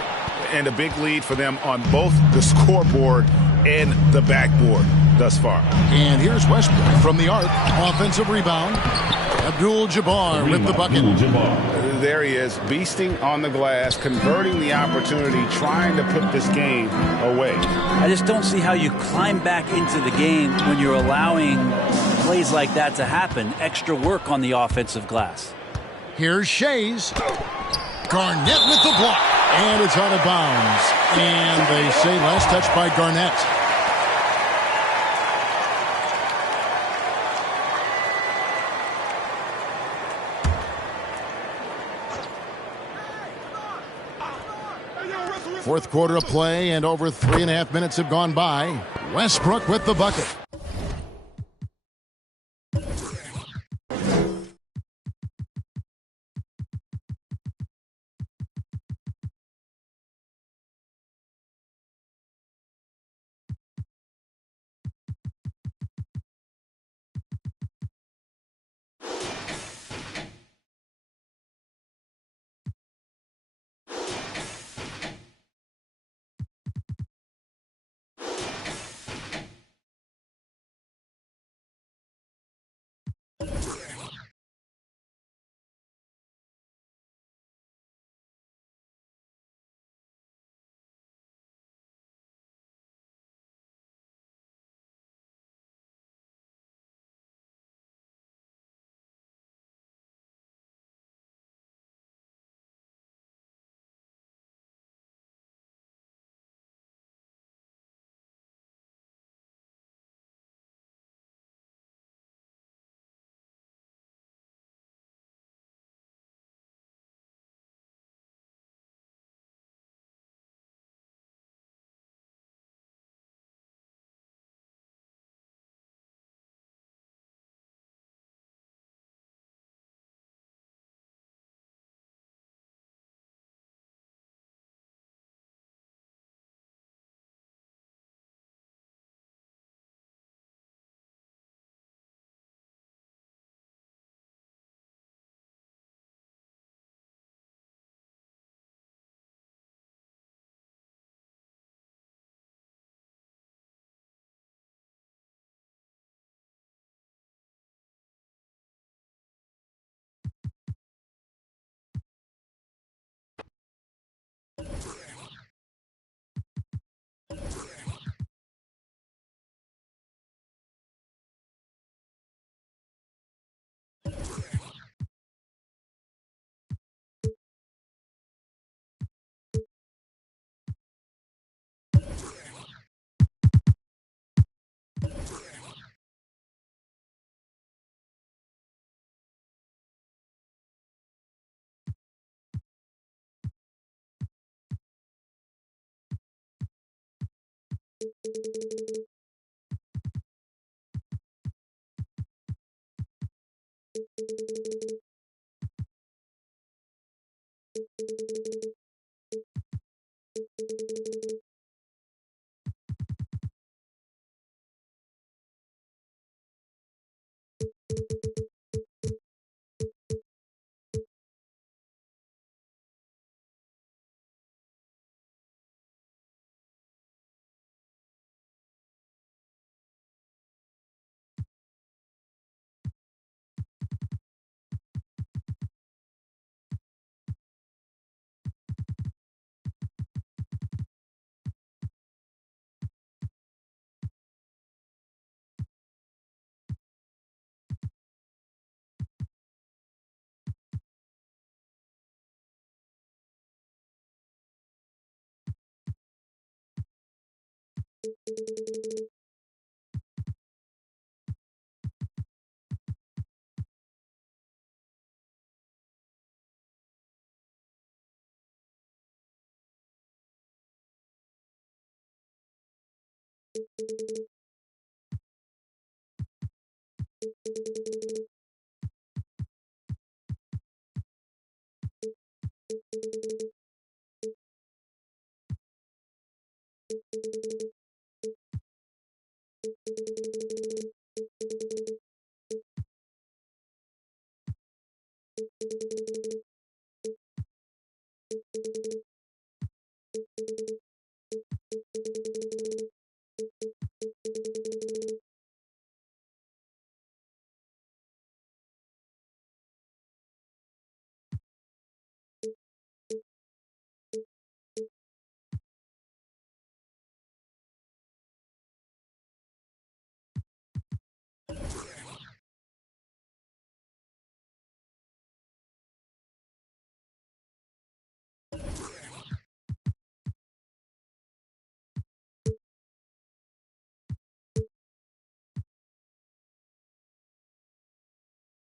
And a big lead for them on both the scoreboard and the backboard. thus far. And here's Westbrook from the arc. Offensive rebound. Abdul-Jabbar with the bucket. There he is, beasting on the glass, converting the opportunity, trying to put this game away. I just don't see how you climb back into the game when you're allowing plays like that to happen. Extra work on the offensive glass. Here's Shays. Garnett with the block. And it's out of bounds. And they say last touch by Garnett. Fourth quarter of play, and over 3.5 minutes have gone by. Westbrook with the bucket.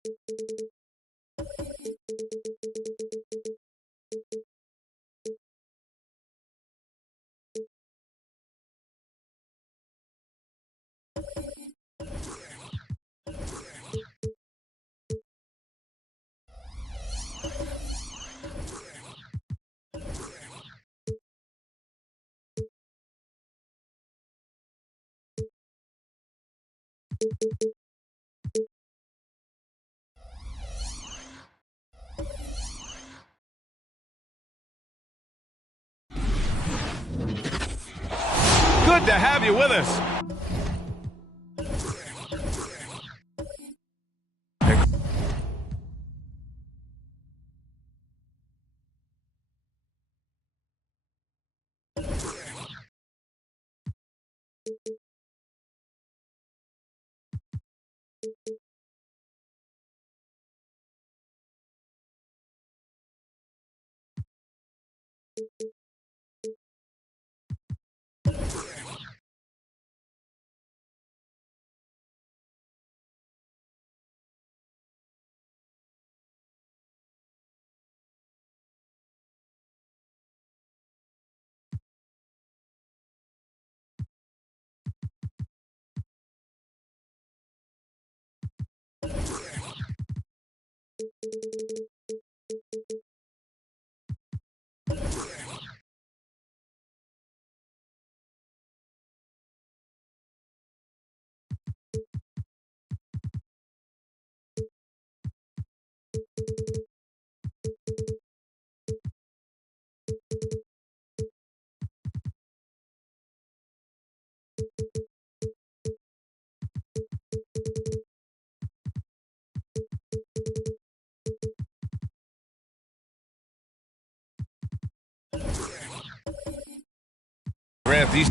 Good to have you with us. Grant, these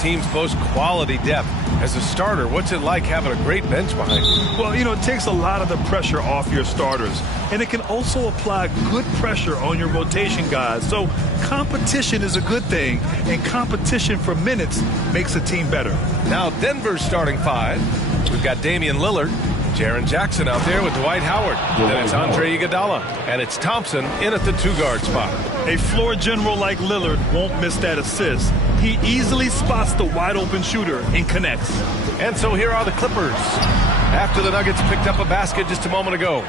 teams boast quality depth. As a starter, what's it like having a great bench behind you? Well, it takes a lot of the pressure off your starters, and it can also apply good pressure on your rotation guys. So competition is a good thing, and competition for minutes makes a team better. Now Denver's starting five. We've got Damian Lillard, Jaren Jackson out there with Dwight Howard. Then it's Andre Iguodala, and it's Thompson in at the two-guard spot. A floor general like Lillard won't miss that assist. He easily spots the wide-open shooter and connects. And so here are the Clippers, after the Nuggets picked up a basket just a moment ago.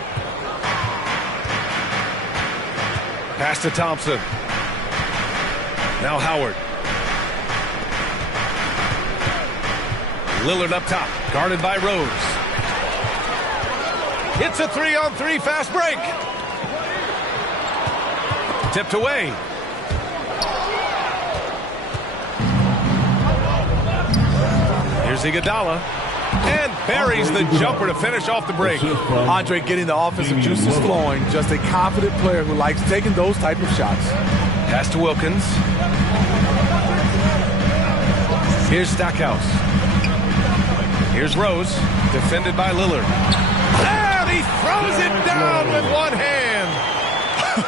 Pass to Thompson. Now Howard. Lillard up top, guarded by Rose. It's a 3-on-3 fast break. Tipped away. Here's Iguodala. And buries the jumper to finish off the break. Andre getting the offensive juices flowing. Just a confident player who likes taking those type of shots. Pass to Wilkins. Here's Stackhouse. Here's Rose, defended by Lillard. And he throws it down with one hand.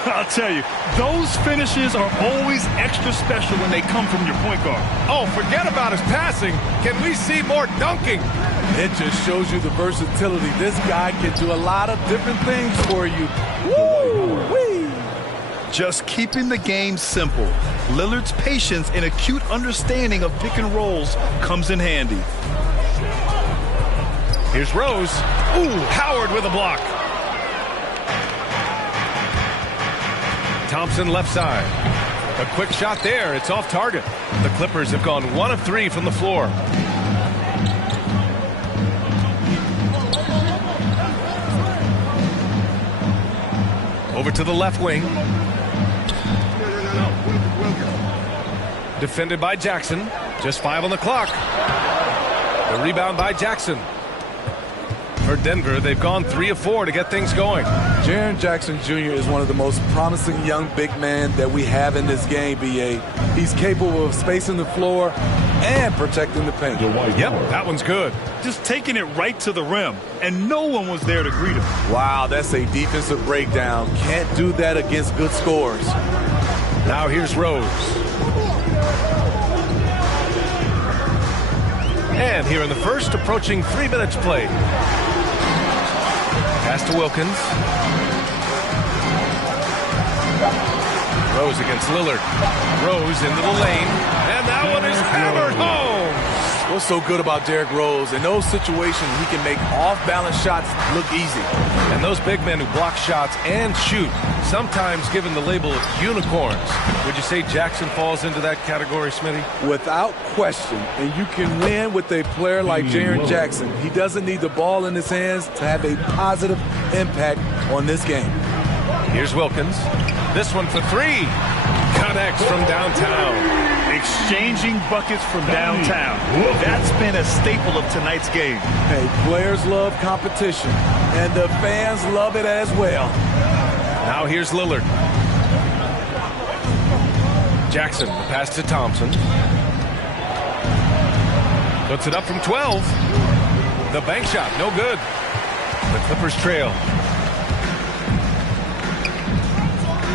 I'll tell you, those finishes are always extra special when they come from your point guard. Oh, forget about his passing. Can we see more dunking? It just shows you the versatility. This guy can do a lot of different things for you. Woo-wee! just keeping the game simple. Lillard's patience and acute understanding of pick and rolls comes in handy. Here's Rose. Ooh, Howard with a block. Thompson left side. A quick shot there. It's off target. The Clippers have gone 1 of 3 from the floor. Over to the left wing. Defended by Jackson. Just 5 on the clock. The rebound by Jackson. For Denver, they've gone 3 of 4 to get things going. Jaren Jackson Jr. is one of the most promising young big men that we have in this game, B.A. He's capable of spacing the floor and protecting the paint. Yep, that one's good. Just taking it right to the rim, and no one was there to greet him. Wow, that's a defensive breakdown. Can't do that against good scorers. Now here's Rose. And here in the first, approaching 3 minutes played. Pass to Wilkins. Rose against Lillard. Rose into the lane. And that one is hammered home. What's so good about Derrick Rose? In those situations, he can make off-balance shots look easy. And those big men who block shots and shoot, sometimes given the label of unicorns. Would you say Jackson falls into that category, Smitty? Without question. And you can win with a player like Jaren Jackson. He doesn't need the ball in his hands to have a positive impact on this game. Here's Wilkins. This one for 3. Connects from downtown. Exchanging buckets from downtown. That's been a staple of tonight's game. Hey, players love competition, and the fans love it as well. Now here's Lillard. Jackson, the pass to Thompson. Puts it up from 12. The bank shot, no good. The Clippers trail.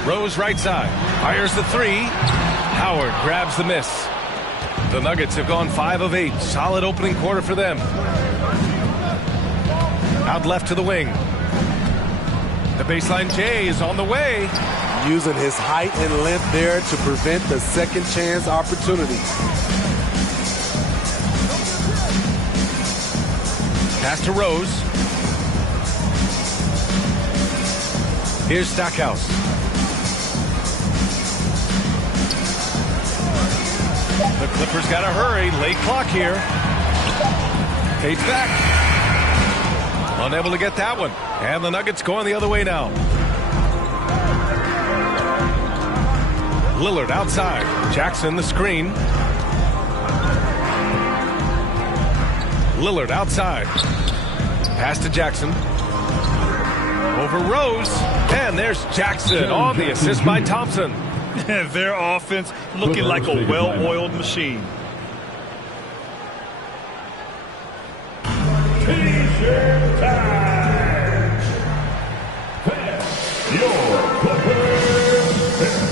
Rose right side. Fires the 3. Howard grabs the miss. The Nuggets have gone 5 of 8. Solid opening quarter for them. Out left to the wing. The baseline J is on the way. Using his height and length there to prevent the second chance opportunities. Pass to Rose. Here's Stackhouse. The Clippers got to hurry. Late clock here. Paige back. Unable to get that one. And the Nuggets going the other way now. Lillard outside. Jackson the screen. Lillard outside. Pass to Jackson. Over Rose. And there's Jackson on the assist by Thompson. Their offense looking like a well-oiled machine. T-shirt time. Your Clippers pick.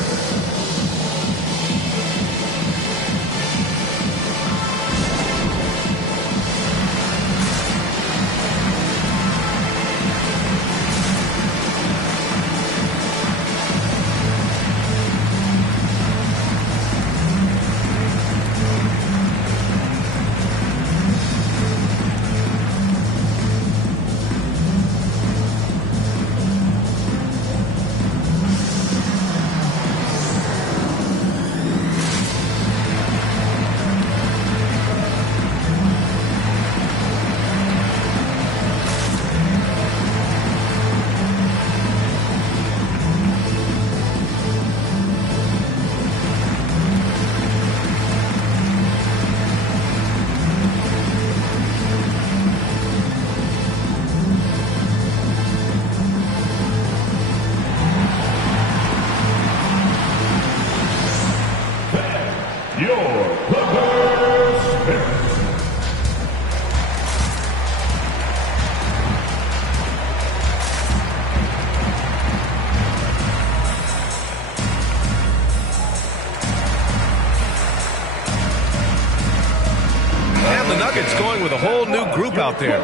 with a whole new group out there.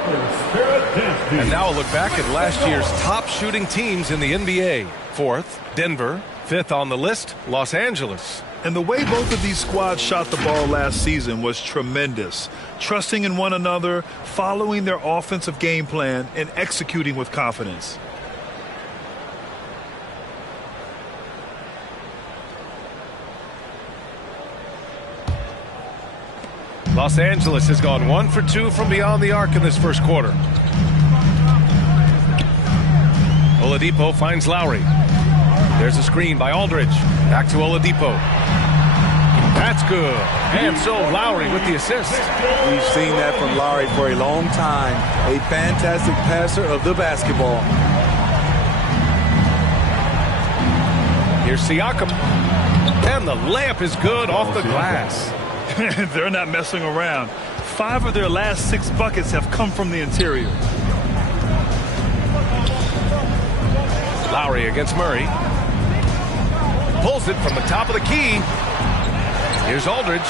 And now a look back at last year's top shooting teams in the NBA. 4th, Denver. 5th on the list, Los Angeles. And the way both of these squads shot the ball last season was tremendous. Trusting in one another, following their offensive game plan, and executing with confidence. Los Angeles has gone 1 for 2 from beyond the arc in this first quarter. Oladipo finds Lowry. There's a screen by Aldridge. Back to Oladipo. That's good. And so Lowry with the assist. We've seen that from Lowry for a long time. A fantastic passer of the basketball. Here's Siakam. And the layup is good off the glass. They're not messing around. 5 of their last 6 buckets have come from the interior. Lowry against Murray. Pulls it from the top of the key. Here's Aldridge.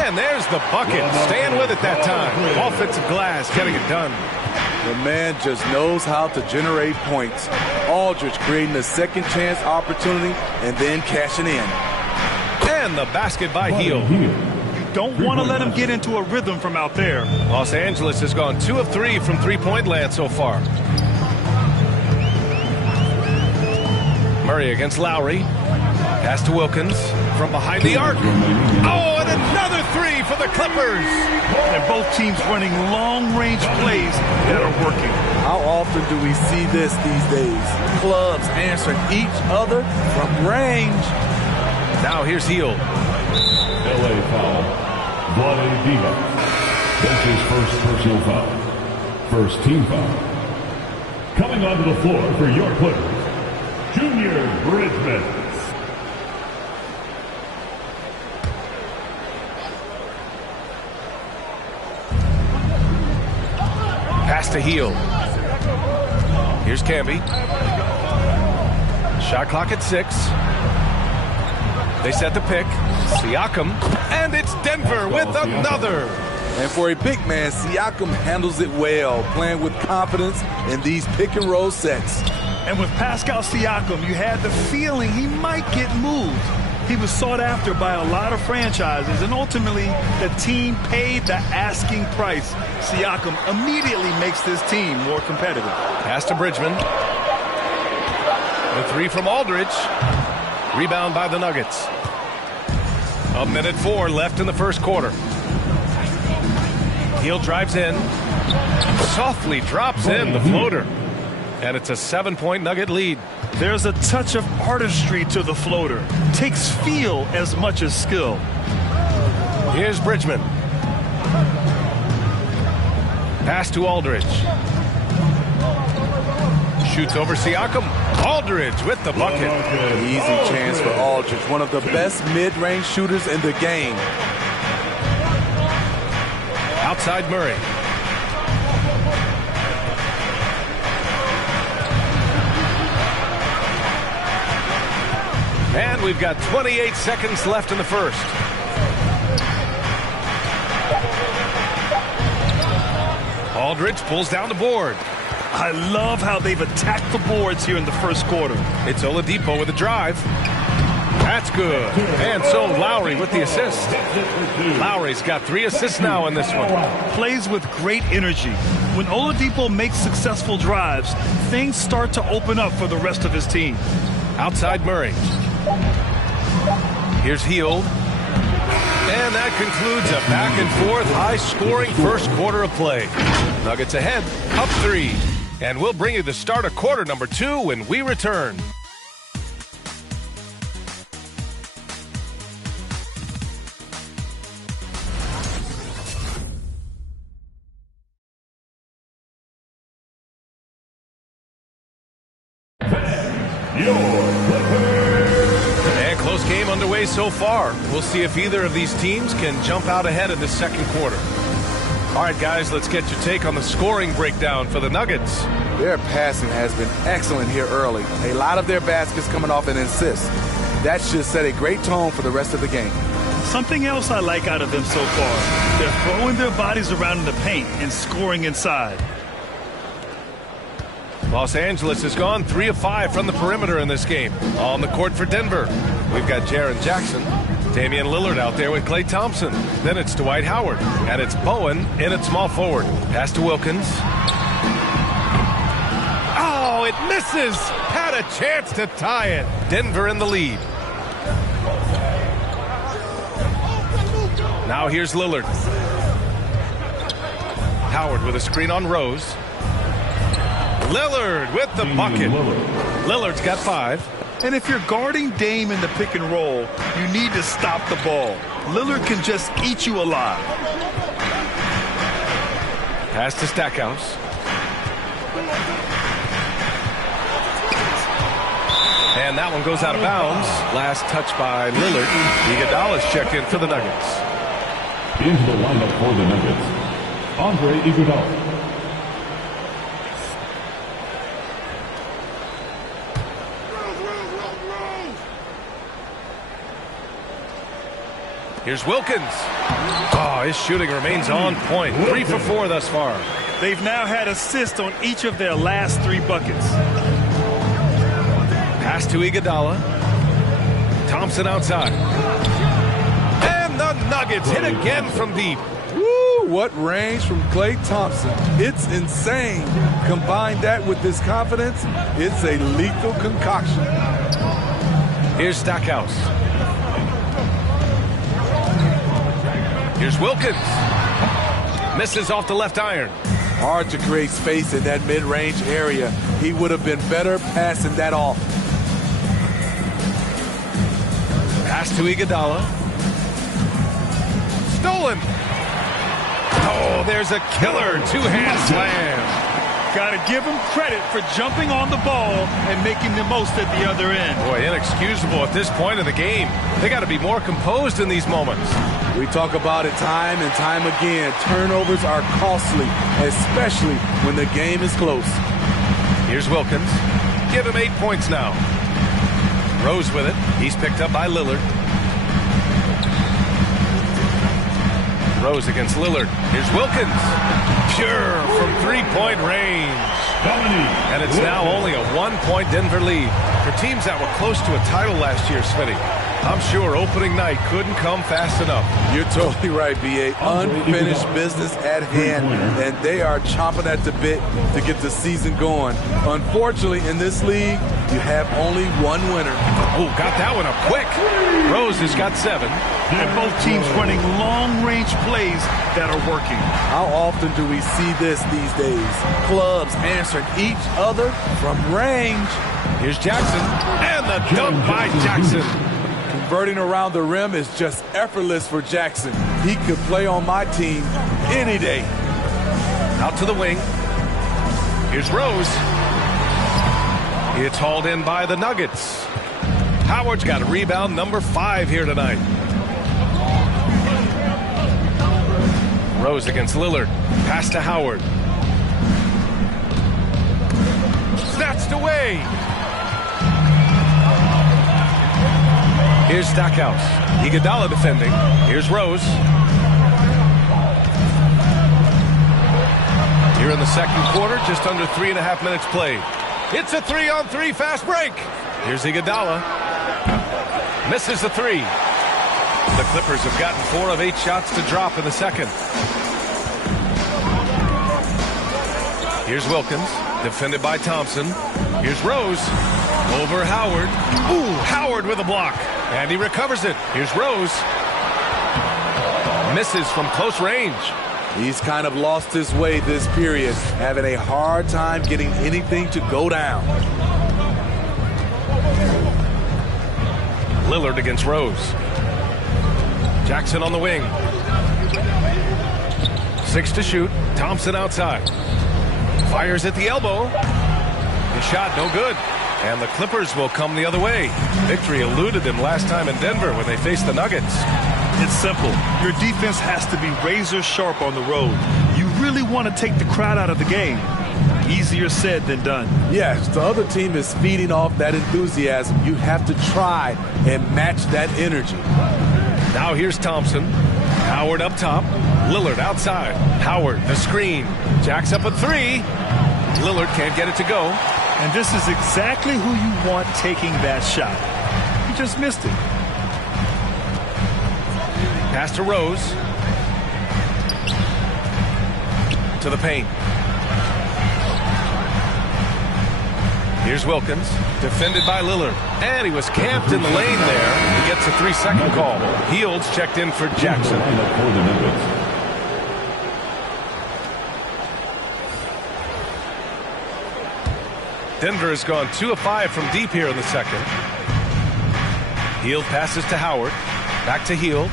And there's the bucket. Staying with it that time. Offensive glass getting it done. The man just knows how to generate points. Aldridge creating a second chance opportunity and then cashing in. And the basket by Hield. You don't want to let him get into a rhythm from out there. Los Angeles has gone 2 of 3 from three-point land so far. Murray against Lowry. Pass to Wilkins from behind the arc. Oh, and another 3 for the Clippers. And both teams running long-range plays that are working. How often do we see this these days? Clubs answering each other from range. Now here's Hield. LA foul. Vladimir. That's his first personal foul. First team foul. Coming onto the floor for your Clippers, Junior Bridgman. Pass to Hield. Here's Camby. Shot clock at 6. They set the pick. Siakam. And it's Denver with another. And for a big man, Siakam handles it well, playing with confidence in these pick-and-roll sets. And with Pascal Siakam, you had the feeling he might get moved. He was sought after by a lot of franchises, and ultimately, the team paid the asking price. Siakam immediately makes this team more competitive. Pass to Bridgman. The 3 from Aldridge. Rebound by the Nuggets. 1:04 left in the first quarter. Hield drives in. Softly drops in the floater. And it's a 7-point Nugget lead. There's a touch of artistry to the floater. Takes feel as much as skill. Here's Bridgman. Pass to Aldridge. Shoots over Siakam. Aldridge with the bucket. Easy chance for Aldridge, one of the best mid-range shooters in the game. Outside Murray. And we've got 28 seconds left in the first. Aldridge pulls down the board. I love how they've attacked the boards here in the first quarter. It's Oladipo with a drive. That's good. And so Lowry with the assist. Lowry's got 3 assists now in this one. Plays with great energy. When Oladipo makes successful drives, things start to open up for the rest of his team. Outside Murray. Here's Hield. And that concludes a back-and-forth, high-scoring first quarter of play. Nuggets ahead, up 3. And we'll bring you the start of quarter number 2 when we return. And close game underway so far. We'll see if either of these teams can jump out ahead in the second quarter. All right, guys, let's get your take on the scoring breakdown for the Nuggets. Their passing has been excellent here early. A lot of their baskets coming off an assist. That should set a great tone for the rest of the game. Something else I like out of them so far, they're throwing their bodies around in the paint and scoring inside. Los Angeles has gone 3 of 5 from the perimeter in this game. On the court for Denver, we've got Jaren Jackson, Damian Lillard out there with Klay Thompson. Then it's Dwight Howard, and it's Bowen in at small forward. Pass to Wilkins. Oh, it misses! Had a chance to tie it. Denver in the lead. Now here's Lillard. Howard with a screen on Rose. Lillard with the bucket. Lillard's got 5. And if you're guarding Dame in the pick and roll, you need to stop the ball. Lillard can just eat you alive. Pass to Stackhouse. And that one goes out of bounds. Last touch by Lillard. Iguodala's checked in for the Nuggets. Into the lineup for the Nuggets, Andre Iguodala. Here's Wilkins. Oh, his shooting remains on point. 3 for 4 thus far. They've now had assists on each of their last 3 buckets. Pass to Iguodala. Thompson outside. And the Nuggets hit again from deep. Woo, what range from Klay Thompson. It's insane. Combine that with this confidence, it's a lethal concoction. Here's Stackhouse. Here's Wilkins. Misses off the left iron. Hard to create space in that mid-range area. He would have been better passing that off. Pass to Iguodala. Stolen. Oh, there's a killer 2-hand slam. Got to give him credit for jumping on the ball and making the most at the other end. Boy, inexcusable at this point of the game. They got to be more composed in these moments. We talk about it time and time again. Turnovers are costly, especially when the game is close. Here's Wilkins. Give him 8 points now. Rose with it. He's picked up by Lillard. Rose against Lillard. Here's Wilkins. Pure from 3-point range. And it's now only a 1-point Denver lead. For teams that were close to a title last year, Smitty, I'm sure opening night couldn't come fast enough. You're totally right, B.A. Unfinished business at hand, and they are chomping at the bit to get the season going. Unfortunately, in this league, you have only one winner. Oh, got that one up quick. Rose has got 7. And both teams running long-range plays that are working. How often do we see this these days? Clubs answering each other from range. Here's Jackson, and the dunk by Jackson. Converting around the rim is just effortless for Jackson. He could play on my team any day. Out to the wing. Here's Rose. It's hauled in by the Nuggets. Howard's got a rebound number 5 here tonight. Rose against Lillard. Pass to Howard. Snatched away. Here's Stackhouse. Iguodala defending. Here's Rose. Here in the second quarter, just under 3.5 minutes played. It's a 3-on-3 fast break. Here's Iguodala. Misses the 3. The Clippers have gotten 4 of 8 shots to drop in the second. Here's Wilkins, defended by Thompson. Here's Rose. Over Howard. Ooh, Howard with a block. And he recovers it. Here's Rose. Misses from close range. He's kind of lost his way this period, having a hard time getting anything to go down. Lillard against Rose. Jackson on the wing. 6 to shoot. Thompson outside. Fires at the elbow. His shot no good. And the Clippers will come the other way. Victory eluded them last time in Denver when they faced the Nuggets. It's simple. Your defense has to be razor sharp on the road. You really want to take the crowd out of the game. Easier said than done. Yes, the other team is feeding off that enthusiasm. You have to try and match that energy. Now here's Thompson. Howard up top. Lillard outside. Howard, the screen. Jacks up a three. Lillard can't get it to go. And this is exactly who you want taking that shot. He just missed it. Pass to Rose. To the paint. Here's Wilkins, defended by Lillard. And he was camped in the lane there. He gets a 3-second call. Heald's checked in for Jackson. Denver has gone 2 of 5 from deep here in the second. Hield passes to Howard. Back to Hield.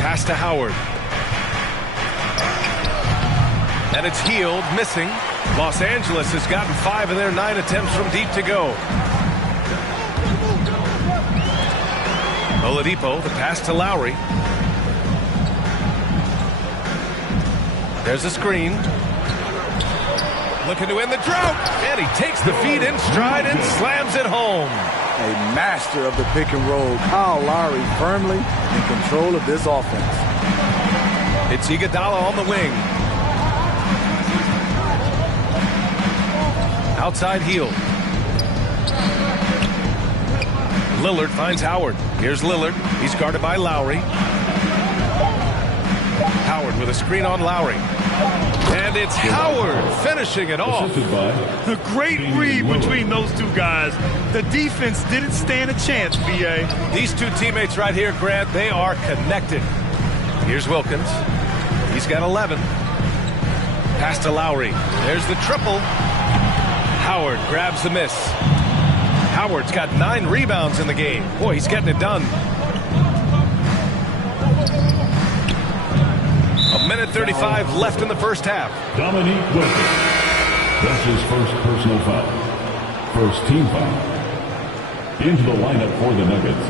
Pass to Howard. And it's Hield missing. Los Angeles has gotten 5 of their 9 attempts from deep to go. Oladipo, the pass to Lowry. There's a screen. Looking to end the drought. And he takes the feed in stride and slams it home. A master of the pick and roll. Kyle Lowry firmly in control of this offense. It's Iguodala on the wing. Outside Hield. Lillard finds Howard. Here's Lillard. He's guarded by Lowry. Howard with a screen on Lowry. And it's Howard finishing it off. The great read between those two guys. The defense didn't stand a chance, B.A. These two teammates right here, Grant, they are connected. Here's Wilkins. He's got 11. Pass to Lowry. There's the triple. Howard grabs the miss. Howard's got 9 rebounds in the game. Boy, he's getting it done. 1:35 left in the first half. Dominique Wilkins. That's his first personal foul. First team foul. Into the lineup for the Nuggets.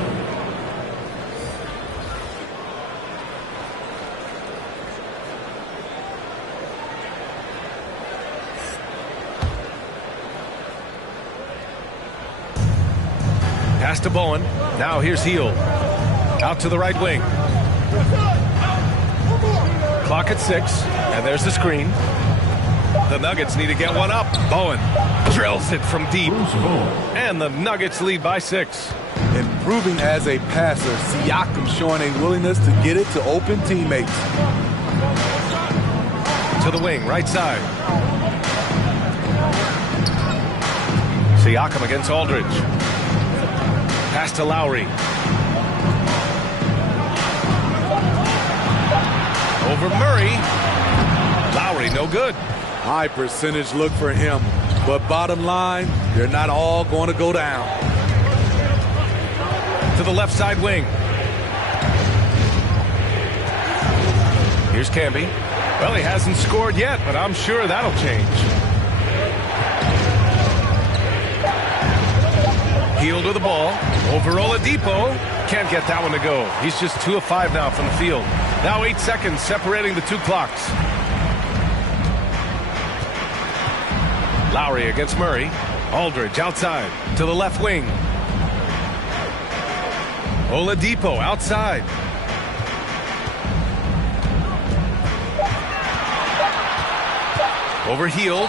Pass to Bowen. Now here's Hield. Out to the right wing. Clock at 6. And there's the screen. The Nuggets need to get one up. Bowen drills it from deep. And the Nuggets lead by 6. Improving as a passer, Siakam showing a willingness to get it to open teammates. To the wing, right side. Siakam against Aldridge. Pass to Lowry. Over Murray. Lowry, no good. High percentage look for him. But bottom line, they're not all going to go down. To the left side wing. Here's Camby. Well, he hasn't scored yet, but I'm sure that'll change. Hield with the ball. Over Oladipo. Can't get that one to go. He's just 2 of 5 now from the field. Now 8 seconds separating the 2 clocks. Lowry against Murray. Aldridge outside to the left wing. Oladipo outside. Over Hield.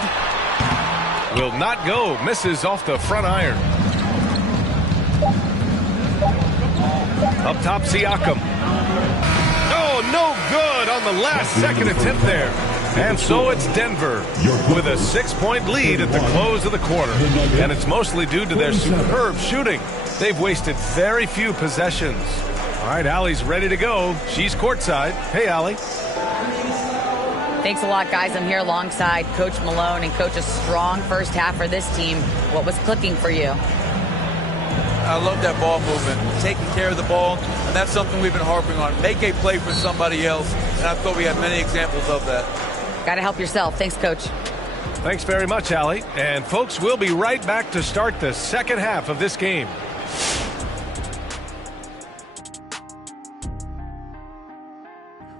Will not go. Misses off the front iron. Up top, Siakam. Oh, no good on the last second attempt there. And so it's Denver with a 6-point lead at the close of the quarter. And it's mostly due to their superb shooting. They've wasted very few possessions. All right, Allie's ready to go. She's courtside. Hey, Allie. Thanks a lot, guys. I'm here alongside Coach Malone and Coach, a strong first half for this team. What was clicking for you? I love that ball movement, taking care of the ball, and that's something we've been harping on. Make a play for somebody else, and I thought we had many examples of that. Got to help yourself. Thanks, Coach. Thanks very much, Allie. And, folks, we'll be right back to start the second half of this game.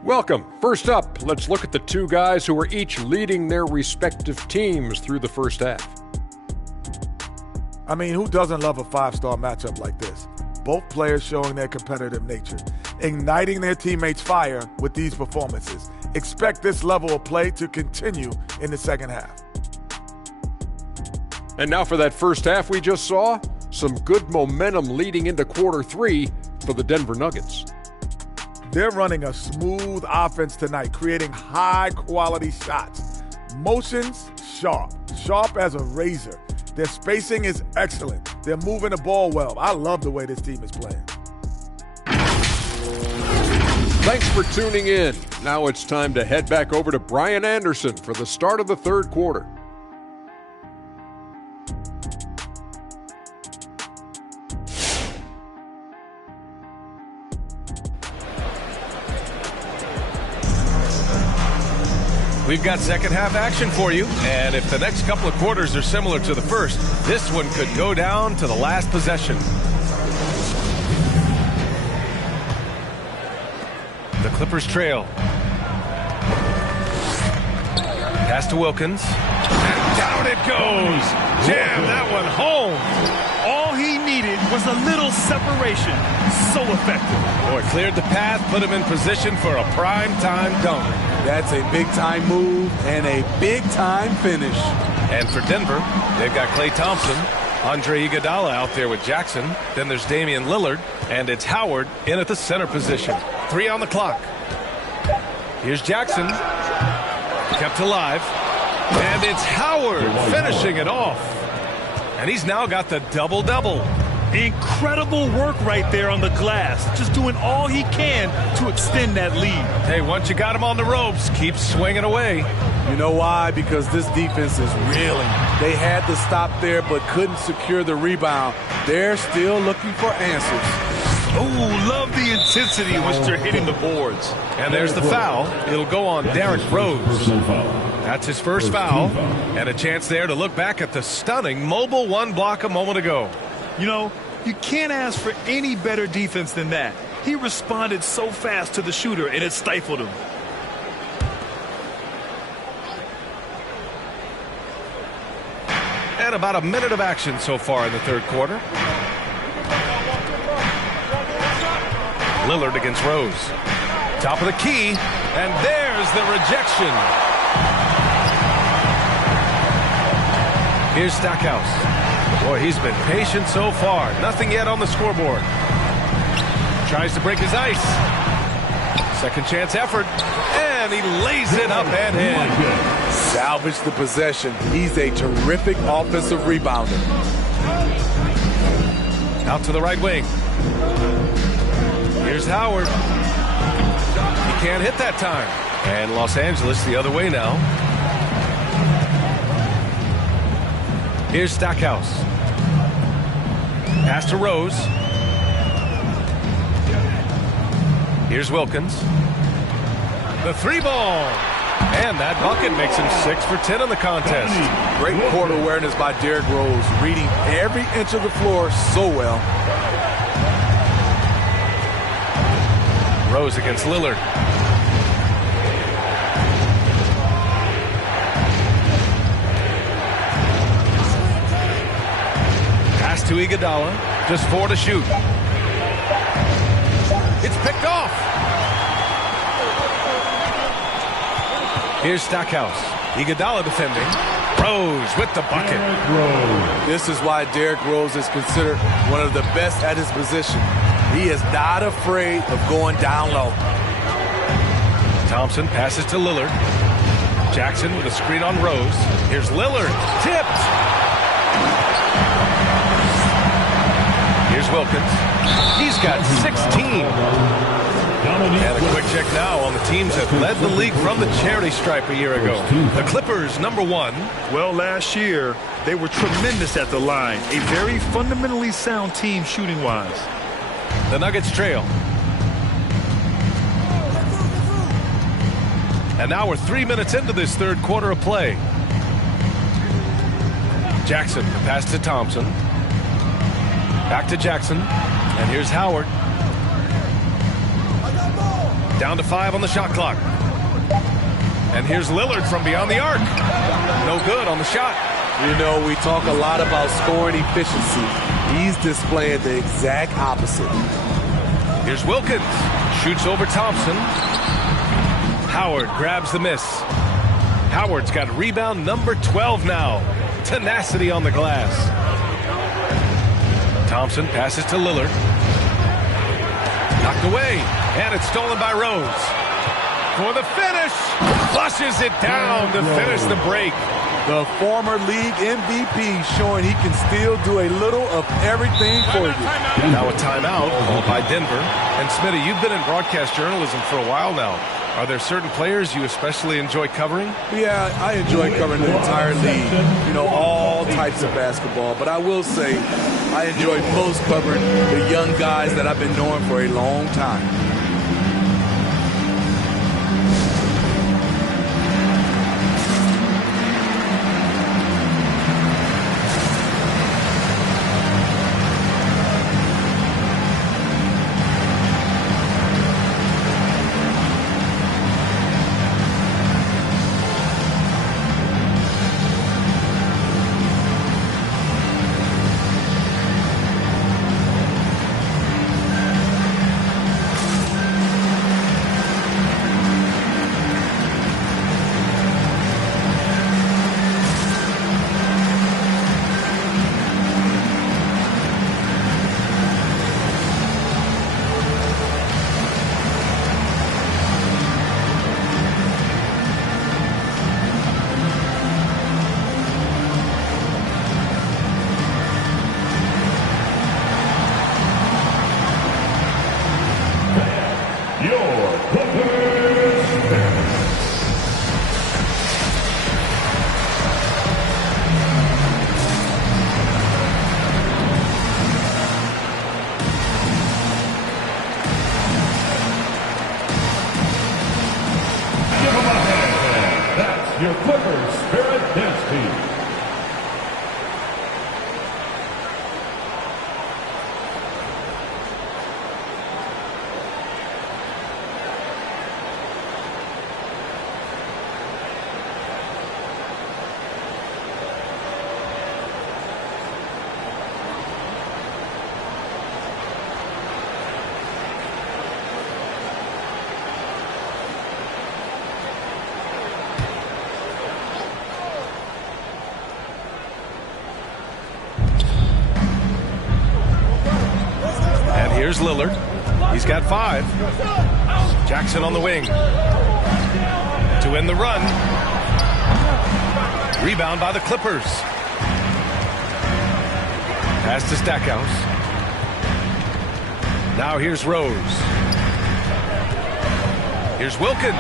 Welcome. First up, let's look at the two guys who are each leading their respective teams through the first half. I mean, who doesn't love a 5-star matchup like this? both players showing their competitive nature, igniting their teammates' fire with these performances. Expect this level of play to continue in the second half. And now for that first half we just saw, some good momentum leading into quarter 3 for the Denver Nuggets. They're running a smooth offense tonight, creating high-quality shots. Motions, sharp as a razor. Their spacing is excellent. They're moving the ball well. I love the way this team is playing. Thanks for tuning in. Now it's time to head back over to Brian Anderson for the start of the third quarter. We've got second half action for you, and if the next couple of quarters are similar to the first, this one could go down to the last possession. The Clippers trail. Pass to Wilkins. And down it goes. Jam that one home. All he needed was a little separation. So effective. Boy, cleared the path, put him in position for a prime-time dunk. That's a big-time move and a big-time finish. And for Denver, they've got Klay Thompson, Andre Iguodala out there with Jackson. Then there's Damian Lillard, and it's Howard in at the center position. 3 on the clock. Here's Jackson, kept alive. And it's Howard finishing it off. And he's now got the double-double. Incredible work right there on the glass. Just doing all he can to extend that lead. Hey, once you got him on the ropes, keep swinging away. You know why? Because this defense is reeling. They had to stop there but couldn't secure the rebound. They're still looking for answers. Oh, love the intensity in which they're hitting the boards. And there's the foul. It'll go on Derrick Rose. That's his first foul. And a chance there to look back at the stunning mobile one block a moment ago. You know, you can't ask for any better defense than that. He responded so fast to the shooter, and it stifled him. And about a minute of action so far in the third quarter. Lillard against Rose. Top of the key, and there's the rejection. Here's Stackhouse. Boy, he's been patient so far. Nothing yet on the scoreboard. Tries to break his ice. Second chance effort. And he lays it up and in. Salvage the possession. He's a terrific offensive rebounder. Out to the right wing. Here's Howard. He can't hit that time. And Los Angeles the other way now. Here's Stackhouse. Pass to Rose. Here's Wilkins. The 3-ball. And that bucket makes him 6 for 10 in the contest. Great court awareness by Derrick Rose, reading every inch of the floor so well. Rose against Lillard. To Iguodala, just 4 to shoot. It's picked off. Here's Stackhouse. Iguodala defending. Rose with the bucket. This is why Derrick Rose is considered one of the best at his position. He is not afraid of going down low. Thompson passes to Lillard. Jackson with a screen on Rose. Here's Lillard. Tipped. Here's Wilkins. He's got 16. And a quick check now on the teams that led the league from the charity stripe a year ago. The Clippers, #1. Well, last year, they were tremendous at the line. A very fundamentally sound team shooting-wise. The Nuggets trail. And now we're 3 minutes into this third quarter of play. Jackson, the pass to Thompson. Back to Jackson. And here's Howard. Down to 5 on the shot clock. And here's Lillard from beyond the arc. No good on the shot. You know, we talk a lot about scoring efficiency. He's displaying the exact opposite. Here's Wilkins. Shoots over Thompson. Howard grabs the miss. Howard's got rebound number 12 now. Tenacity on the glass. Thompson passes to Lillard. Knocked away. And it's stolen by Rose. For the finish. Flushes it down to finish the break. The former league MVP showing he can still do a little of everything for you. Now a timeout called by Denver. And Smitty, you've been in broadcast journalism for a while now. Are there certain players you especially enjoy covering? Yeah, I enjoy covering the entire league. You know, all types of basketball. But I will say I enjoy most covering the young guys that I've been knowing for a long time. Your Clippers Spirit Dance Team. Here's Lillard. He's got 5. Jackson on the wing. To end the run. Rebound by the Clippers. Pass to Stackhouse. Now here's Rose. Here's Wilkins.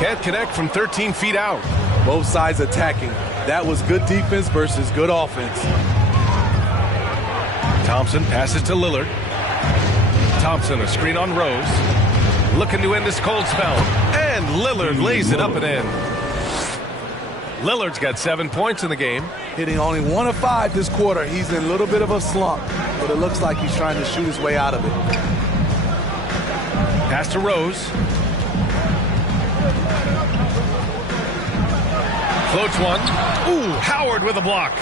Can't connect from 13 feet out. Both sides attacking. That was good defense versus good offense. Thompson passes to Lillard. Thompson, a screen on Rose. Looking to end this cold spell. And Lillard lays it up and in. Lillard's got 7 points in the game. Hitting only 1 of 5 this quarter. He's in a little bit of a slump, but it looks like he's trying to shoot his way out of it. Pass to Rose. Floats one. Ooh, Howard with a block.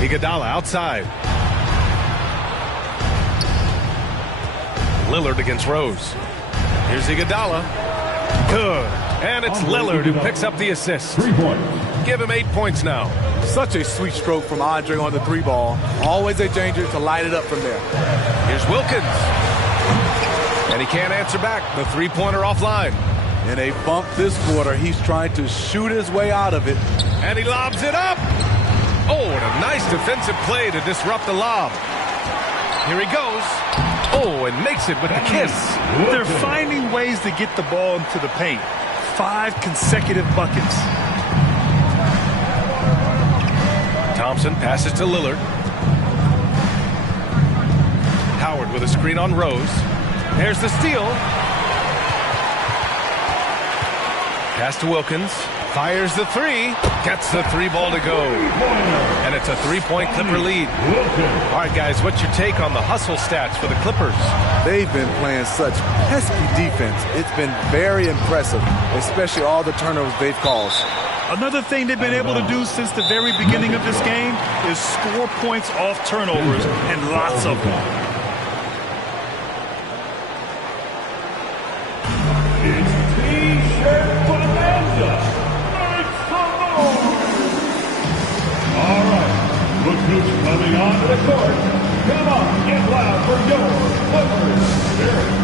Iguodala outside. Lillard against Rose. Here's Iguodala. Good. And it's Lillard who picks up the assist. 3 points. Give him 8 points now. Such a sweet stroke from Andre on the 3 ball. Always a danger to light it up from there. Here's Wilkins. And he can't answer back. The 3-pointer offline. In a bump this quarter, he's trying to shoot his way out of it. And he lobs it up. Oh, and a nice defensive play to disrupt the lob. Here he goes. Oh, and makes it with the kiss. They're finding ways to get the ball into the paint. 5 consecutive buckets. Thompson passes to Lillard. Howard with a screen on Rose. There's the steal. Pass to Wilkins. Fires the 3. Gets the 3 ball to go. And it's a 3-point Clipper lead. All right, guys, what's your take on the hustle stats for the Clippers? They've been playing such pesky defense. It's been very impressive, especially all the turnovers they've caused. Another thing they've been able to do since the very beginning of this game is score points off turnovers, and lots of them. It's T-shirt bonanza. Make some noise. All right, look who's coming onto the court. Come on, get loud for your Clippers Spirit.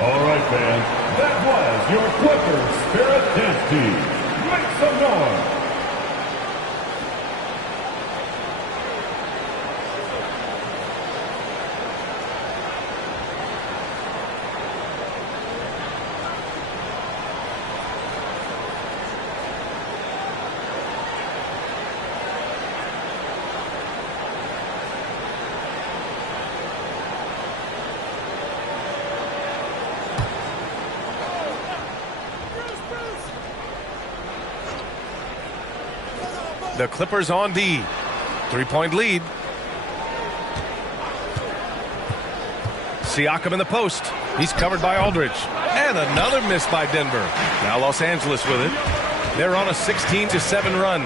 All right, fans, that was your Clippers Spirit Dance Team. Make some noise. The Clippers on D. 3-point lead. Siakam in the post. He's covered by Aldridge. And another miss by Denver. Now Los Angeles with it. They're on a 16-7 run.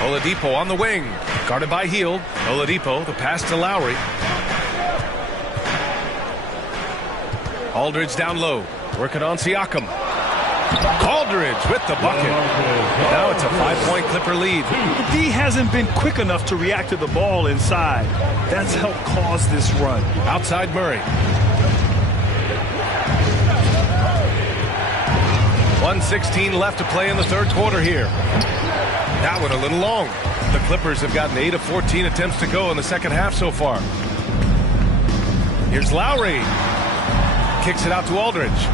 Oladipo on the wing. Guarded by Hield. Oladipo, the pass to Lowry. Aldridge down low. Working on Siakam. Aldridge with the bucket. Now it's a 5-point Clipper lead. The D hasn't been quick enough to react to the ball inside. That's helped cause this run. Outside Murray. 1:16 left to play in the third quarter here. That one a little long. The Clippers have gotten 8 of 14 attempts to go in the second half so far. Here's Lowry. Kicks it out to Aldridge.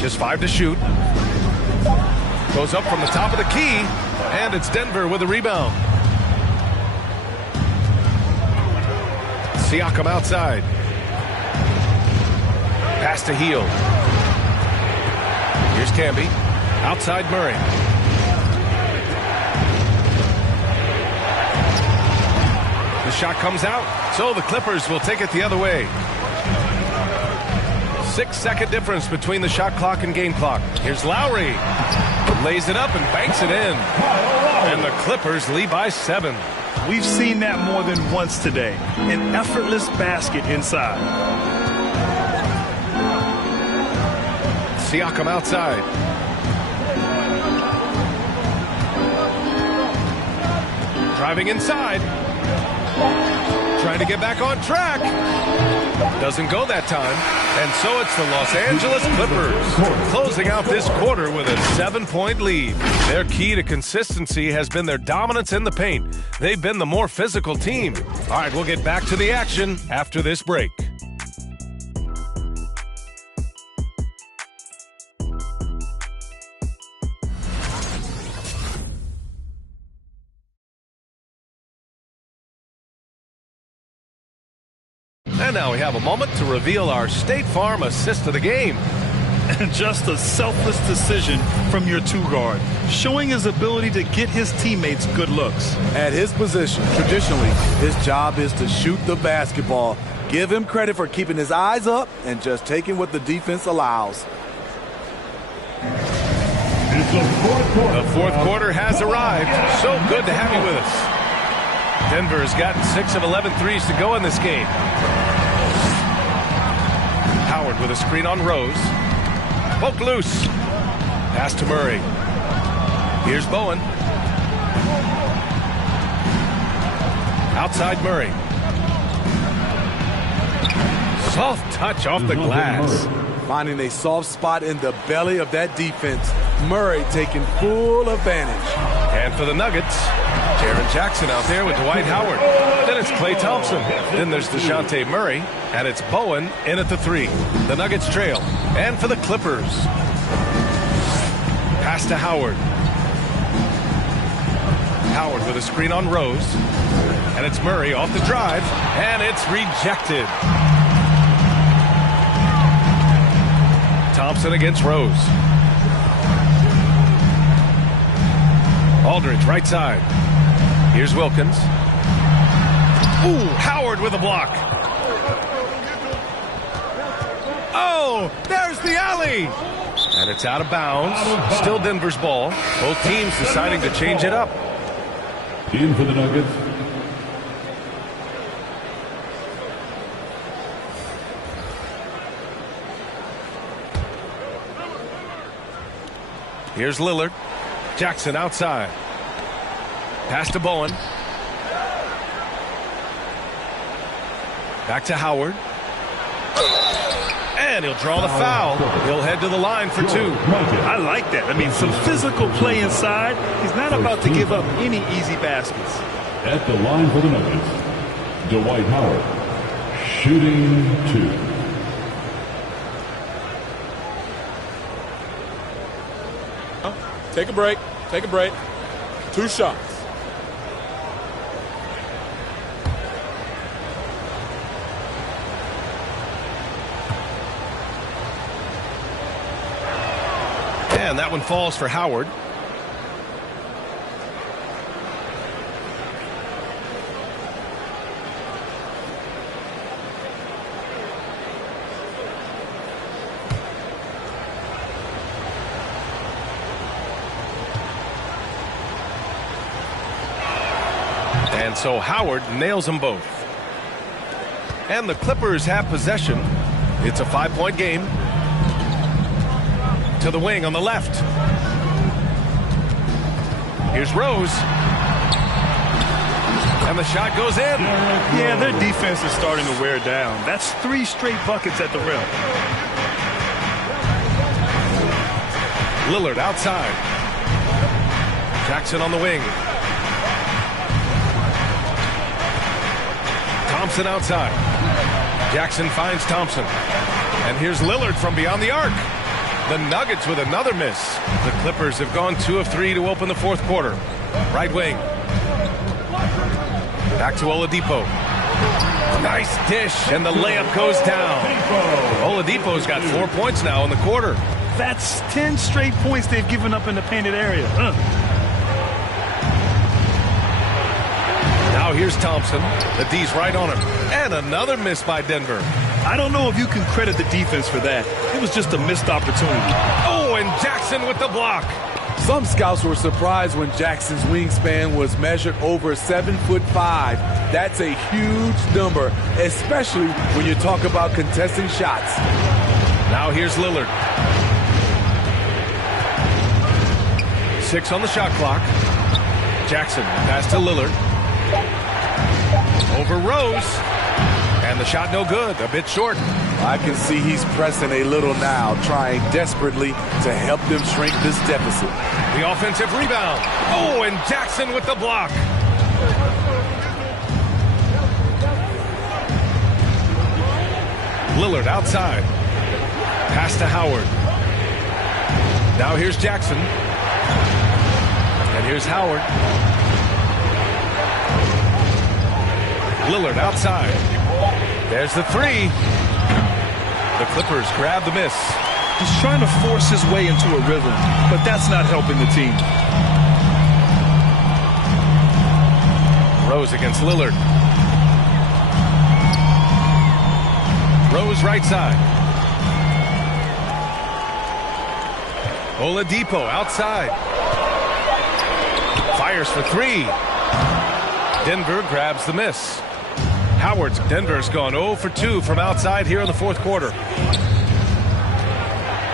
Just 5 to shoot. Goes up from the top of the key, and it's Denver with a rebound. Siakam outside. Pass to Hield. Here's Camby. Outside Murray. The shot comes out, so the Clippers will take it the other way. 6-second difference between the shot clock and game clock. Here's Lowry. Lays it up and banks it in. And the Clippers lead by 7. We've seen that more than once today. An effortless basket inside. Siakam outside. Driving inside. Trying to get back on track. Doesn't go that time. And so it's the Los Angeles Clippers closing out this quarter with a 7-point lead. Their key to consistency has been their dominance in the paint. They've been the more physical team. All right, we'll get back to the action after this break. And now we have a moment to reveal our State Farm assist of the game. And just a selfless decision from your two-guard, showing his ability to get his teammates good looks. At his position, traditionally, his job is to shoot the basketball. Give him credit for keeping his eyes up and just taking what the defense allows. The fourth quarter has arrived. So good to have you with us. Denver has gotten 6 of 11 threes to go in this game. Howard with a screen on Rose. Poked loose. Pass to Murray. Here's Bowen. Outside Murray. Soft touch off the glass. Finding a soft spot in the belly of that defense. Murray taking full advantage. And for the Nuggets, Jaren Jackson out there with Dwight Howard. Then it's Klay Thompson. Then there's DeJounte Murray. And it's Bowen in at the 3. The Nuggets trail. And for the Clippers. Pass to Howard. Howard with a screen on Rose. And it's Murray off the drive. And it's rejected. Thompson against Rose. Aldridge, right side. Here's Wilkins. Ooh, Howard with a block. Oh, there's the alley. And it's out of bounds. Still Denver's ball. Both teams deciding to change it up. In for the Nuggets. Here's Lillard. Jackson outside. Pass to Bowen. Back to Howard. And he'll draw the foul. He'll head to the line for 2. I like that. I mean, some physical play inside. He's not about to give up any easy baskets. At the line for the Nuggets, Dwight Howard, shooting 2. Take a break. Take a break. 2 shots. And that one falls for Howard. And so Howard nails them both. And the Clippers have possession. It's a 5-point game. To the wing on the left. Here's Rose. And the shot goes in. Yeah, their defense is starting to wear down. That's 3 straight buckets at the rim. Lillard outside. Jackson on the wing. Thompson outside. Jackson finds Thompson. And here's Lillard from beyond the arc. The Nuggets with another miss. The Clippers have gone 2 of 3 to open the fourth quarter. Right wing. Back to Oladipo. Nice dish, and the layup goes down. Oladipo's got 4 points now in the quarter. That's 10 straight points they've given up in the painted area. Now here's Thompson. The D's right on him. And another miss by Denver. I don't know if you can credit the defense for that. It was just a missed opportunity. Oh, and Jackson with the block. Some scouts were surprised when Jackson's wingspan was measured over 7'5". That's a huge number, especially when you talk about contesting shots. Now here's Lillard. 6 on the shot clock. Jackson pass to Lillard. Over Rose. And the shot no good, a bit short. I can see he's pressing a little now, trying desperately to help them shrink this deficit. The offensive rebound. Oh, and Jackson with the block. Lillard outside. Pass to Howard. Now here's Jackson. And here's Howard. Lillard outside. There's the 3. The Clippers grab the miss. He's trying to force his way into a rhythm, but that's not helping the team. Rose against Lillard. Rose right side. Oladipo outside. Fires for three. Denver grabs the miss. Denver's gone 0 for 2 from outside here in the fourth quarter.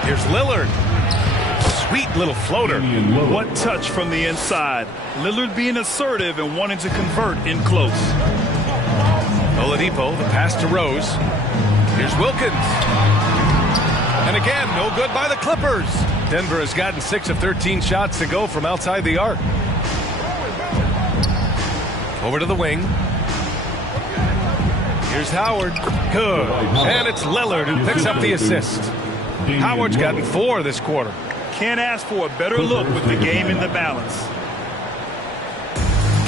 Here's Lillard. Sweet little floater. What touch from the inside. Lillard being assertive and wanting to convert in close. Oladipo, the pass to Rose. Here's Wilkins. And again, no good by the Clippers. Denver has gotten 6 of 13 shots to go from outside the arc. Over to the wing. Here's Howard. Good. And it's Lillard who picks up the assist. Howard's gotten 4 this quarter. Can't ask for a better look with the game in the balance.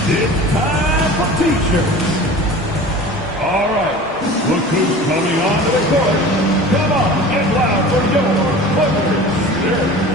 It's time for T-shirts. All right. Look who's coming onto the court. Come on, get loud for your Clippers shirt.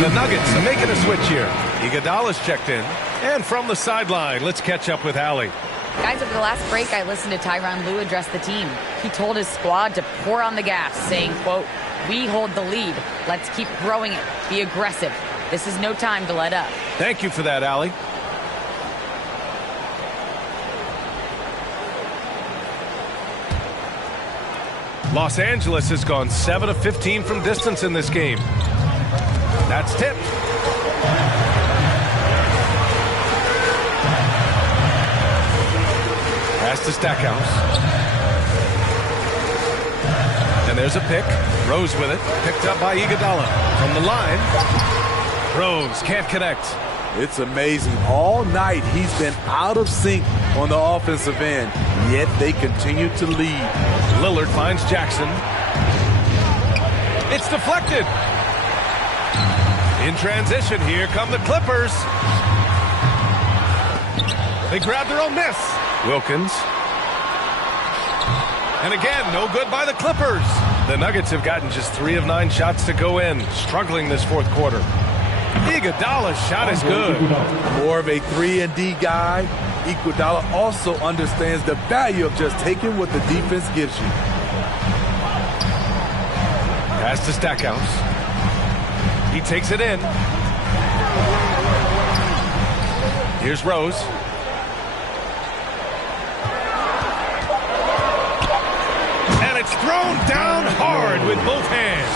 The Nuggets are making a switch here. Iguodala's checked in. And from the sideline, let's catch up with Allie. Guys, over the last break, I listened to Tyronn Lue address the team. He told his squad to pour on the gas, saying, quote, "We hold the lead. Let's keep growing it. Be aggressive. This is no time to let up." Thank you for that, Allie. Los Angeles has gone 7 of 15 from distance in this game. That's tipped. Pass to Stackhouse. And there's a pick. Rose with it. Picked up by Iguodala. From the line. Rose can't connect. It's amazing. All night he's been out of sync on the offensive end, yet they continue to lead. Lillard finds Jackson. It's deflected. In transition, here come the Clippers. They grab their own miss. Wilkins. And again, no good by the Clippers. The Nuggets have gotten just 3 of 9 shots to go in, struggling this fourth quarter. Iguodala's shot is good. More of a 3-and-D guy. Iguodala also understands the value of just taking what the defense gives you. Pass to Stackhouse. He takes it in. Here's Rose. And it's thrown down hard with both hands.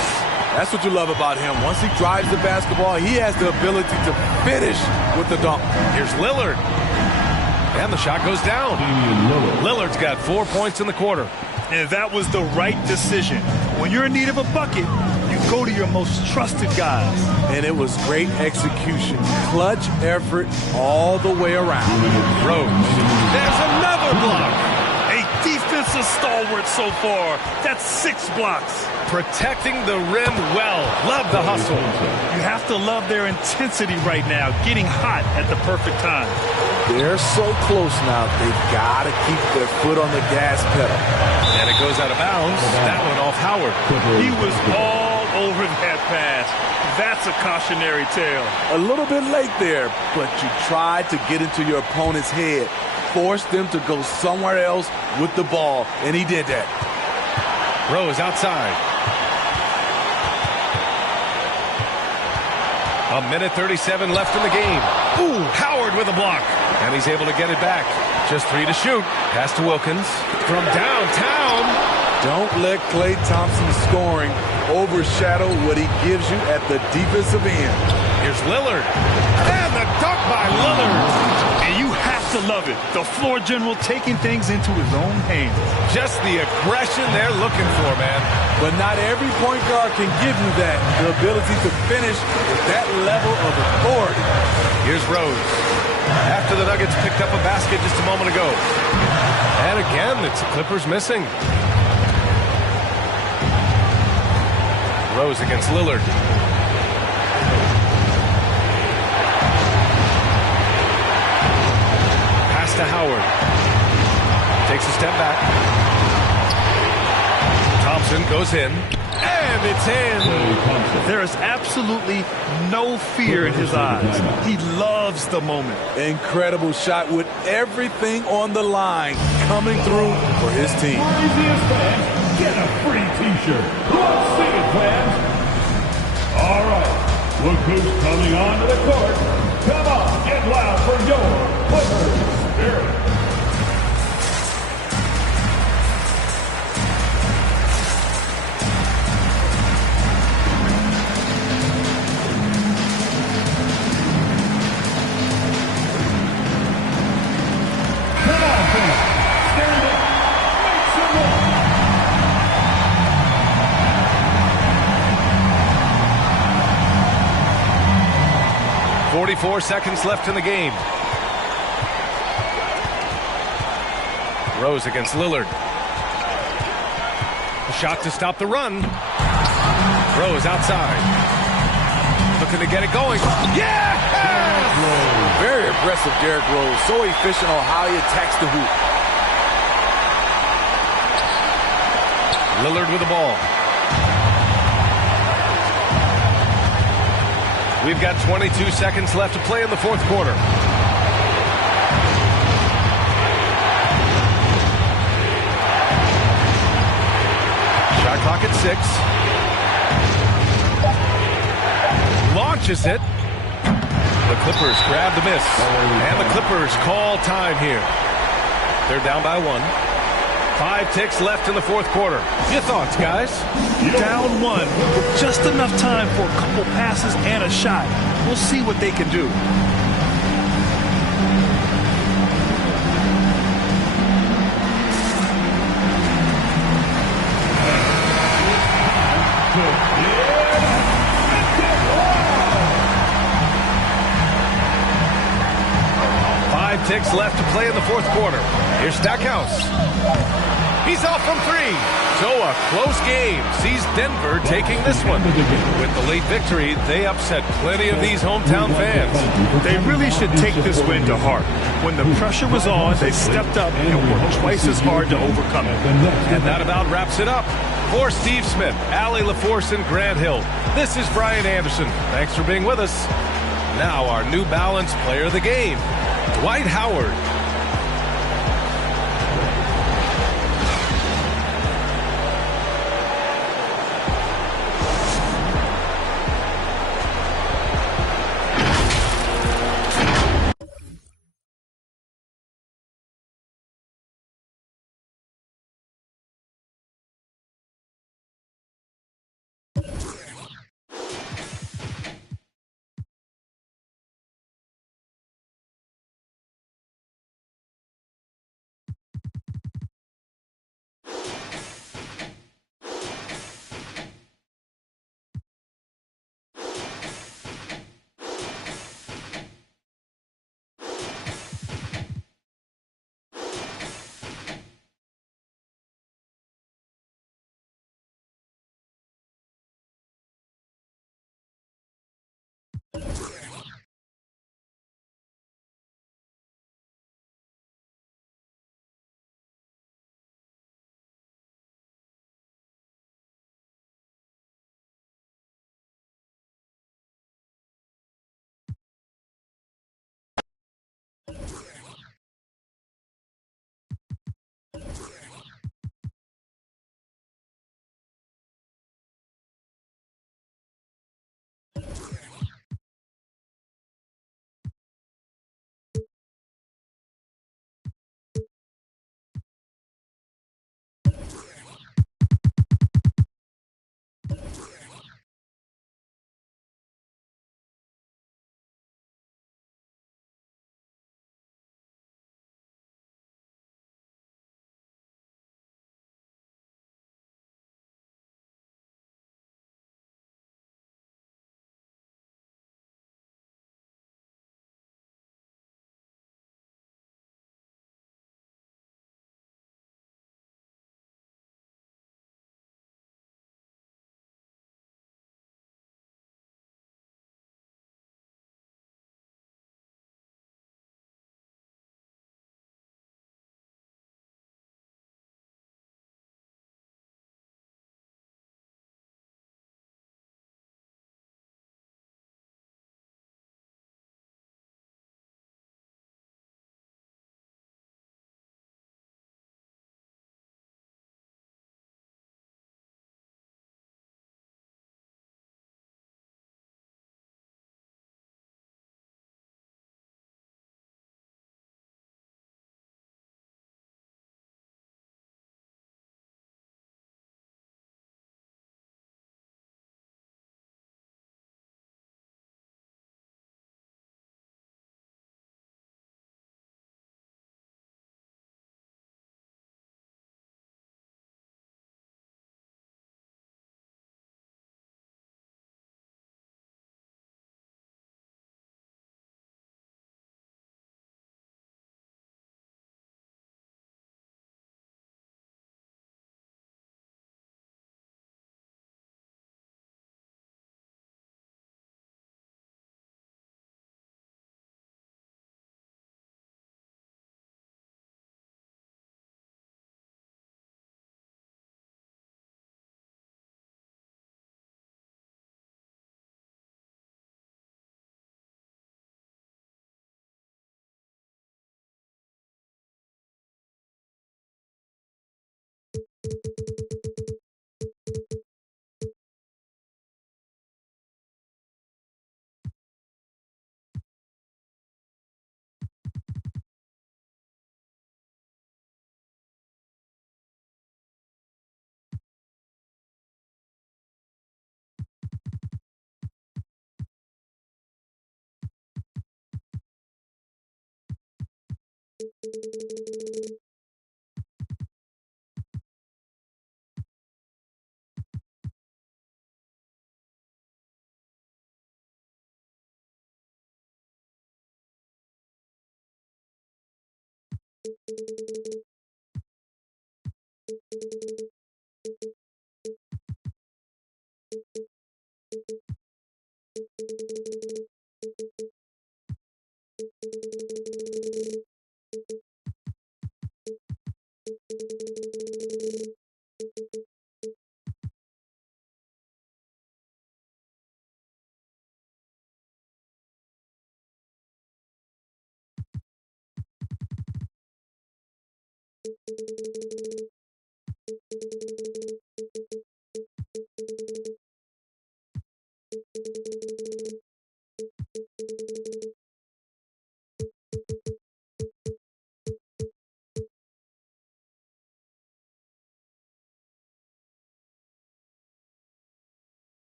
That's what you love about him. Once he drives the basketball, he has the ability to finish with the dunk. Here's Lillard. And the shot goes down. Lillard's got 4 points in the quarter. And that was the right decision. When you're in need of a bucket, you go to your most trusted guys. And it was great execution. Clutch effort all the way around. Rose. There's another block. A defensive a stalwart so far. That's 6 blocks. Protecting the rim well. Love the hustle. You have to love their intensity right now, getting hot at the perfect time. They're so close now. They've got to keep their foot on the gas pedal. And it goes out of bounds. That one off Howard. He was all over that pass. That's a cautionary tale. A little bit late there, but you tried to get into your opponent's head. Force them to go somewhere else with the ball, and he did that. Rose outside. A minute 37 left in the game. Ooh, Howard with a block. And he's able to get it back. Just 3 to shoot. Pass to Wilkins. From downtown. Don't let Klay Thompson's scoring overshadow what he gives you at the defensive end. Here's Lillard. And the dunk by Lillard. And you have to love it. The floor general taking things into his own hands. Just the aggression they're looking for, man. But not every point guard can give you that. The ability to finish with that level of authority. Here's Rose. After the Nuggets picked up a basket just a moment ago. And again, it's the Clippers missing. Rose against Lillard. Pass to Howard. Takes a step back. Thompson goes in. And it's in. There is absolutely no fear in his eyes. He loves the moment. Incredible shot with everything on the line coming through for his team. Craziest fans get a free T-shirt. Let's sing it, fans. All right, look who's coming onto the court. Come on, get loud for your Clippers Spirit. Come on, fans. Stand up. Make some noise. 44 seconds left in the game. Rose against Lillard. A shot to stop the run. Rose outside. Looking to get it going. Yes! Very aggressive, Derrick Rose. So efficient on how he attacks the hoop. Lillard with the ball. We've got 22 seconds left to play in the fourth quarter. Shot clock at 6. Launches it. The Clippers grab the miss. And the Clippers call time here. They're down by 1. 5 ticks left in the fourth quarter. Your thoughts, guys? Down 1 with just enough time for a couple passes and a shot. We'll see what they can do. Ticks left to play in the fourth quarter. Here's Stackhouse. He's off from 3. So a close game sees Denver taking this one. With the late victory, they upset plenty of these hometown fans. They really should take this win to heart. When the pressure was on, they stepped up and worked twice as hard to overcome it. And that about wraps it up. For Steve Smith, Allie LaForce, and Grant Hill, this is Brian Anderson. Thanks for being with us. Now our New Balance player of the game, Dwight Howard.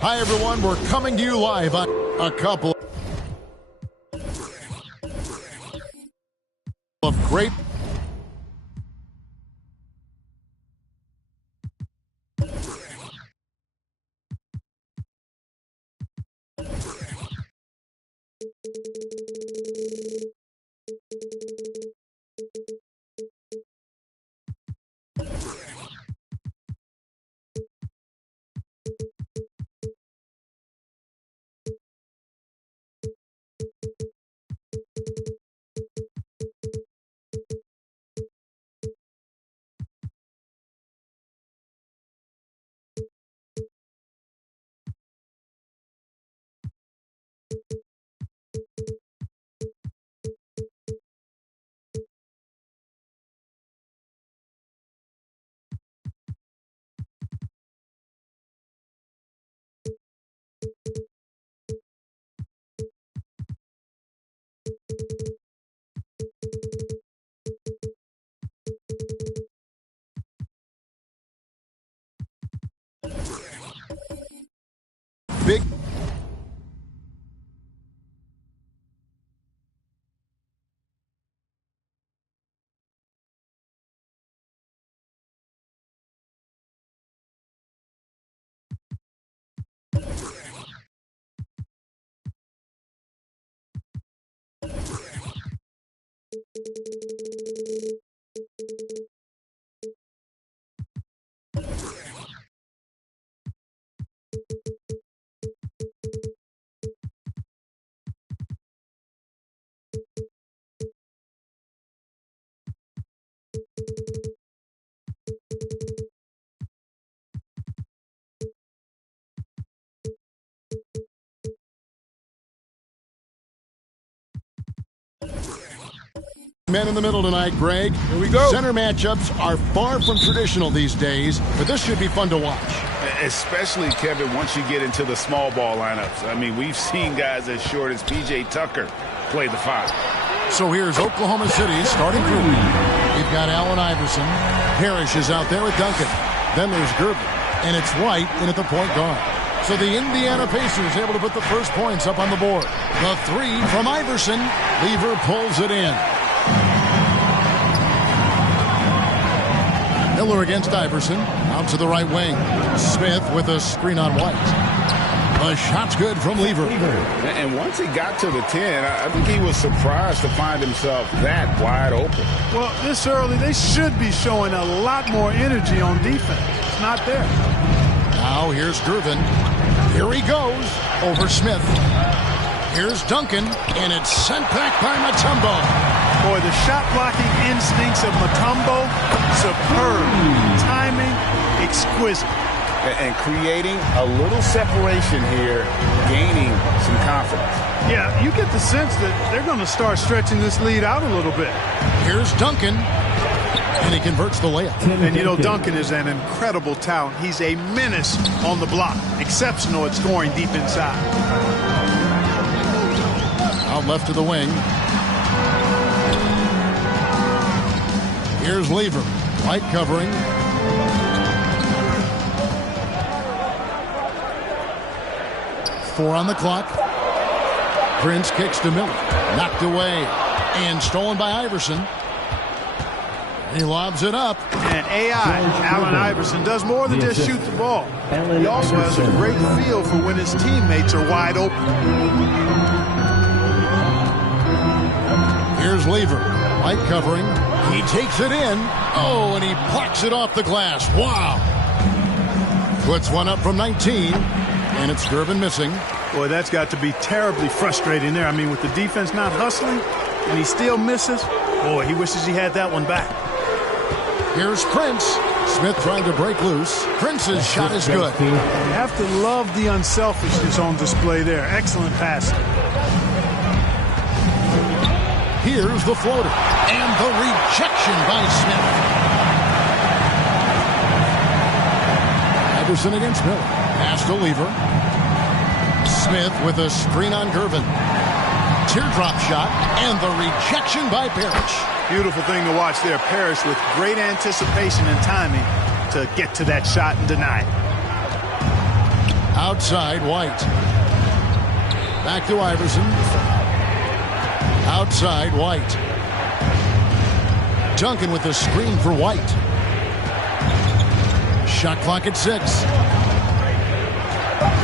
Hi, everyone. We're coming to you live on a couple of great big men in the middle tonight, Greg. Here we go. Center matchups are far from traditional these days, but this should be fun to watch. Especially, Kevin, once you get into the small ball lineups. I mean, we've seen guys as short as P.J. Tucker play the 5. So here's Oklahoma City starting group. We've got Allen Iverson. Parrish is out there with Duncan. Then there's Gervin. And it's White in at the point guard. So the Indiana Pacers able to put the first points up on the board. The 3 from Iverson. Lever pulls it in. Miller against Iverson. Out to the right wing. Smith with a screen on White. The shot's good from Lever. And once he got to the 10, I think he was surprised to find himself that wide open. Well, this early, they should be showing a lot more energy on defense. It's not there. Now here's Gervin. Here he goes over Smith. Here's Duncan, and it's sent back by Mutombo. Boy, the shot blocking instincts of Mutombo, superb. Timing, exquisite. And creating a little separation here, gaining some confidence. Yeah, you get the sense that they're going to start stretching this lead out a little bit. Here's Duncan, and he converts the layup. And you know, Duncan is an incredible talent. He's a menace on the block, exceptional at scoring deep inside. Out left to the wing. Here's Lever. White covering. 4 on the clock. Prince kicks to Miller. Knocked away. And stolen by Iverson. He lobs it up. And AI, Allen Iverson, does more than just shoot the ball. He also has a great feel for when his teammates are wide open. Here's Lever. Light covering. He takes it in. Oh, and he plucks it off the glass. Wow. Puts one up from 19. And it's Gervin missing. Boy, that's got to be terribly frustrating there. I mean, with the defense not hustling, and he still misses. Boy, he wishes he had that one back. Here's Prince. Smith trying to break loose. Prince's shot is good. You have to love the unselfishness on display there. Excellent passing. Here's the floater. And the rejection by Smith. Iverson against Miller. Pass to Lever. Smith with a screen on Gervin. Teardrop shot. And the rejection by Parrish. Beautiful thing to watch there. Parrish with great anticipation and timing to get to that shot and deny it. Outside, White. Back to Iverson. Outside, White. Duncan with the screen for White. Shot clock at 6.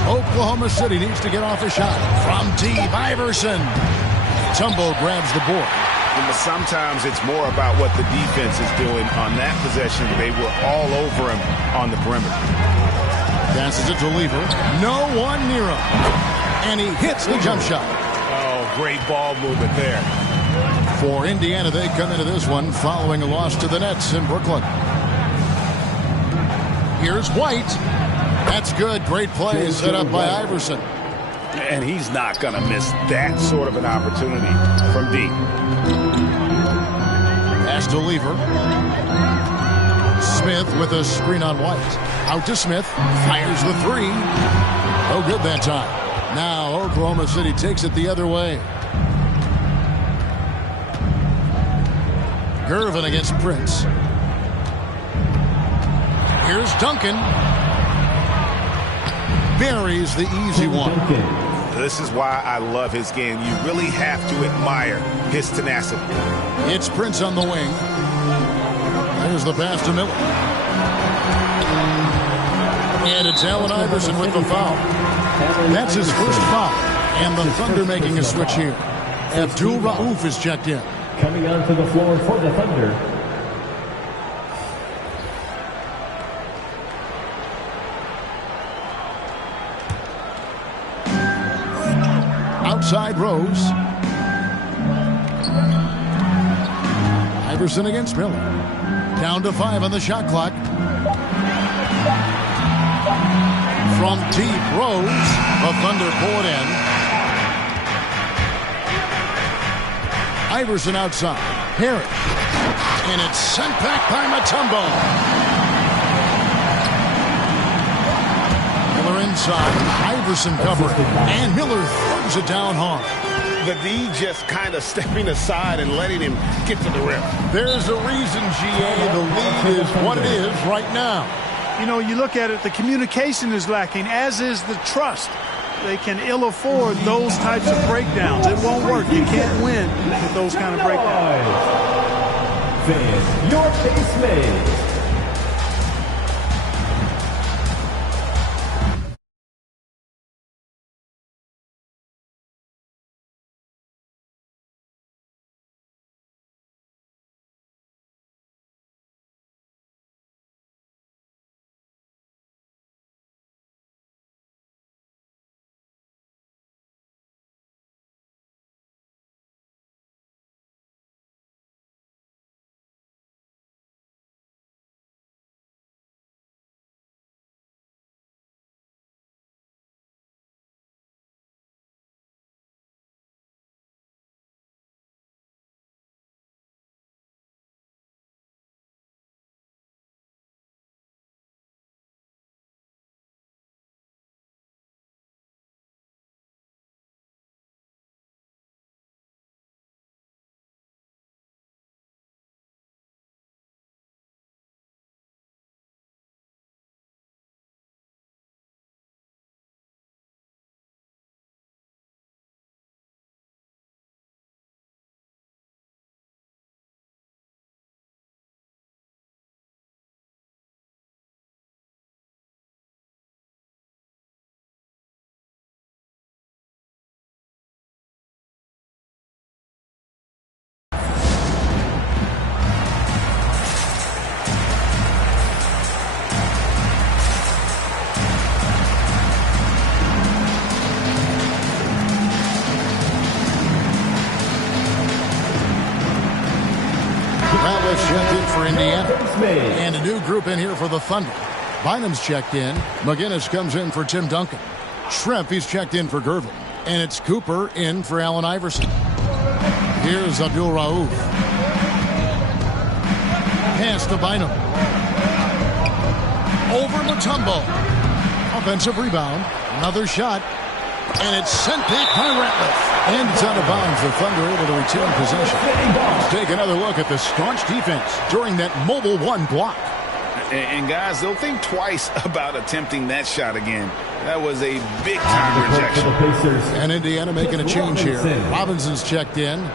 Oklahoma City needs to get off a shot. From deep, Iverson. Tumbo grabs the board. But sometimes it's more about what the defense is doing on that possession. They were all over him on the perimeter. Passes it to Lever. No one near him. And he hits the jump shot. Oh, great ball movement there. For Indiana, they come into this one following a loss to the Nets in Brooklyn. Here's White. That's good. Great play set up by Iverson. And he's not going to miss that sort of an opportunity from deep. Pass to Lever. Smith with a screen on White. Out to Smith. Fires the 3. No good that time. Now Oklahoma City takes it the other way. Gervin against Prince. Here's Duncan. Buries the easy one. This is why I love his game. You really have to admire his tenacity. It's Prince on the wing. There's the pass to Miller. And it's Allen Iverson with the foul. That's his first foul. And the Thunder making a switch here. Abdul Rauf is checked in. Coming onto the floor for the Thunder. Outside Rose. Iverson against Miller. Down to 5 on the shot clock. From deep, Rose. The Thunder pull it in. Iverson outside. Harris. And it's sent back by Mutombo. Miller inside. Iverson covering. And Miller throws it down hard. The D just kind of stepping aside and letting him get to the rim. There's a reason, GA, the lead is what it is right now. You know, you look at it, the communication is lacking, as is the trust. They can ill afford those types of breakdowns. It won't work. You can't win with those kind of breakdowns. Finish your basement. Ratliff checked in for Indiana. And a new group in here for the Thunder. Bynum's checked in. McGinnis comes in for Tim Duncan. Schrempf, he's checked in for Gervin. And it's Cooper in for Allen Iverson. Here's Abdul Rauf. Pass to Bynum. Over Mutombo. Offensive rebound. Another shot. And it's sent back by Ratliff. And it's out of bounds. The Thunder able to retain possession. Let's take another look at the staunch defense during that mobile one block. And guys, they'll think twice about attempting that shot again. That was a big-time rejection. And Indiana making a change here. Robinson's checked in.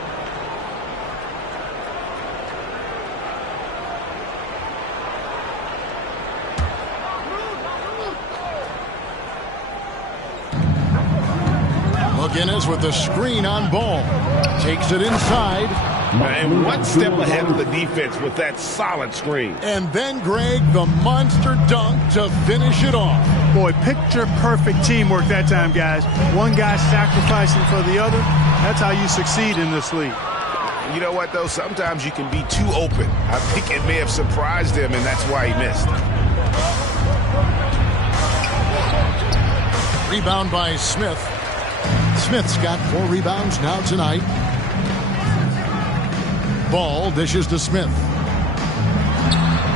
McGinnis with the screen on Ball. Takes it inside. And one step ahead of the defense with that solid screen. And then, Greg, the monster dunk to finish it off. Boy, picture-perfect teamwork that time, guys. One guy sacrificing for the other. That's how you succeed in this league. You know what, though? Sometimes you can be too open. I think it may have surprised him, and that's why he missed. Rebound by Smith. Smith's got 4 rebounds now tonight. Ball dishes to Smith.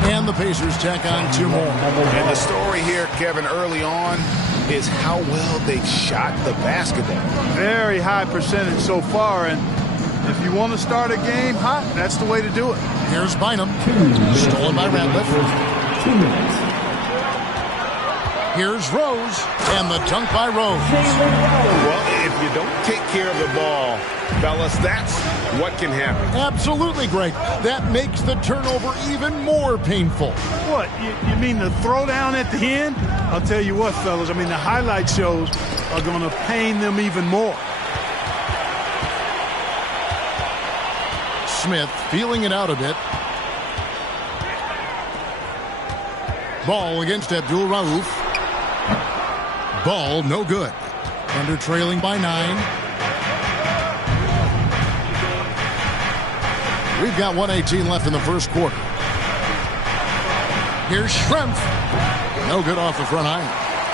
And the Pacers tack on 2 more. And the story here, Kevin, early on is how well they've shot the basketball. Very high percentage so far, and if you want to start a game hot, that's the way to do it. Here's Bynum. Stolen by Ratliff. 2 minutes. Here's Rose, and the dunk by Rose. Well, if you don't take care of the ball, fellas, that's what can happen. Absolutely, Greg. That makes the turnover even more painful. What, you mean the throwdown at the end? I'll tell you what, fellas, I mean the highlight shows are going to pain them even more. Smith feeling it out a bit. Ball against Abdul Rauf. Ball no good. Thunder trailing by 9. We've got 1:18 left in the first quarter. Here's Schrempf. No good off the front iron.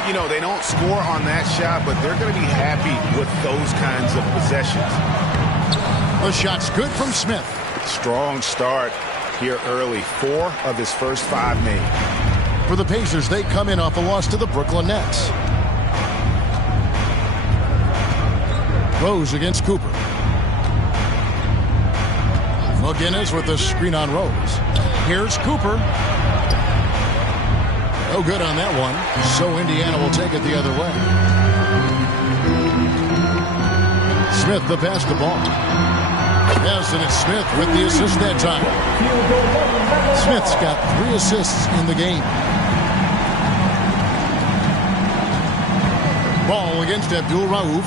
You know, they don't score on that shot, but they're going to be happy with those kinds of possessions. The shot's good from Smith. Strong start here early. 4 of his first 5 made. For the Pacers, they come in off a loss to the Brooklyn Nets. Rose against Cooper. McGinnis with the screen on Rose. Here's Cooper. No good on that one. So Indiana will take it the other way. Smith the pass to Ball. Yes, and it's Smith with the assist that time. Smith's got 3 assists in the game. Ball against Abdul Rauf.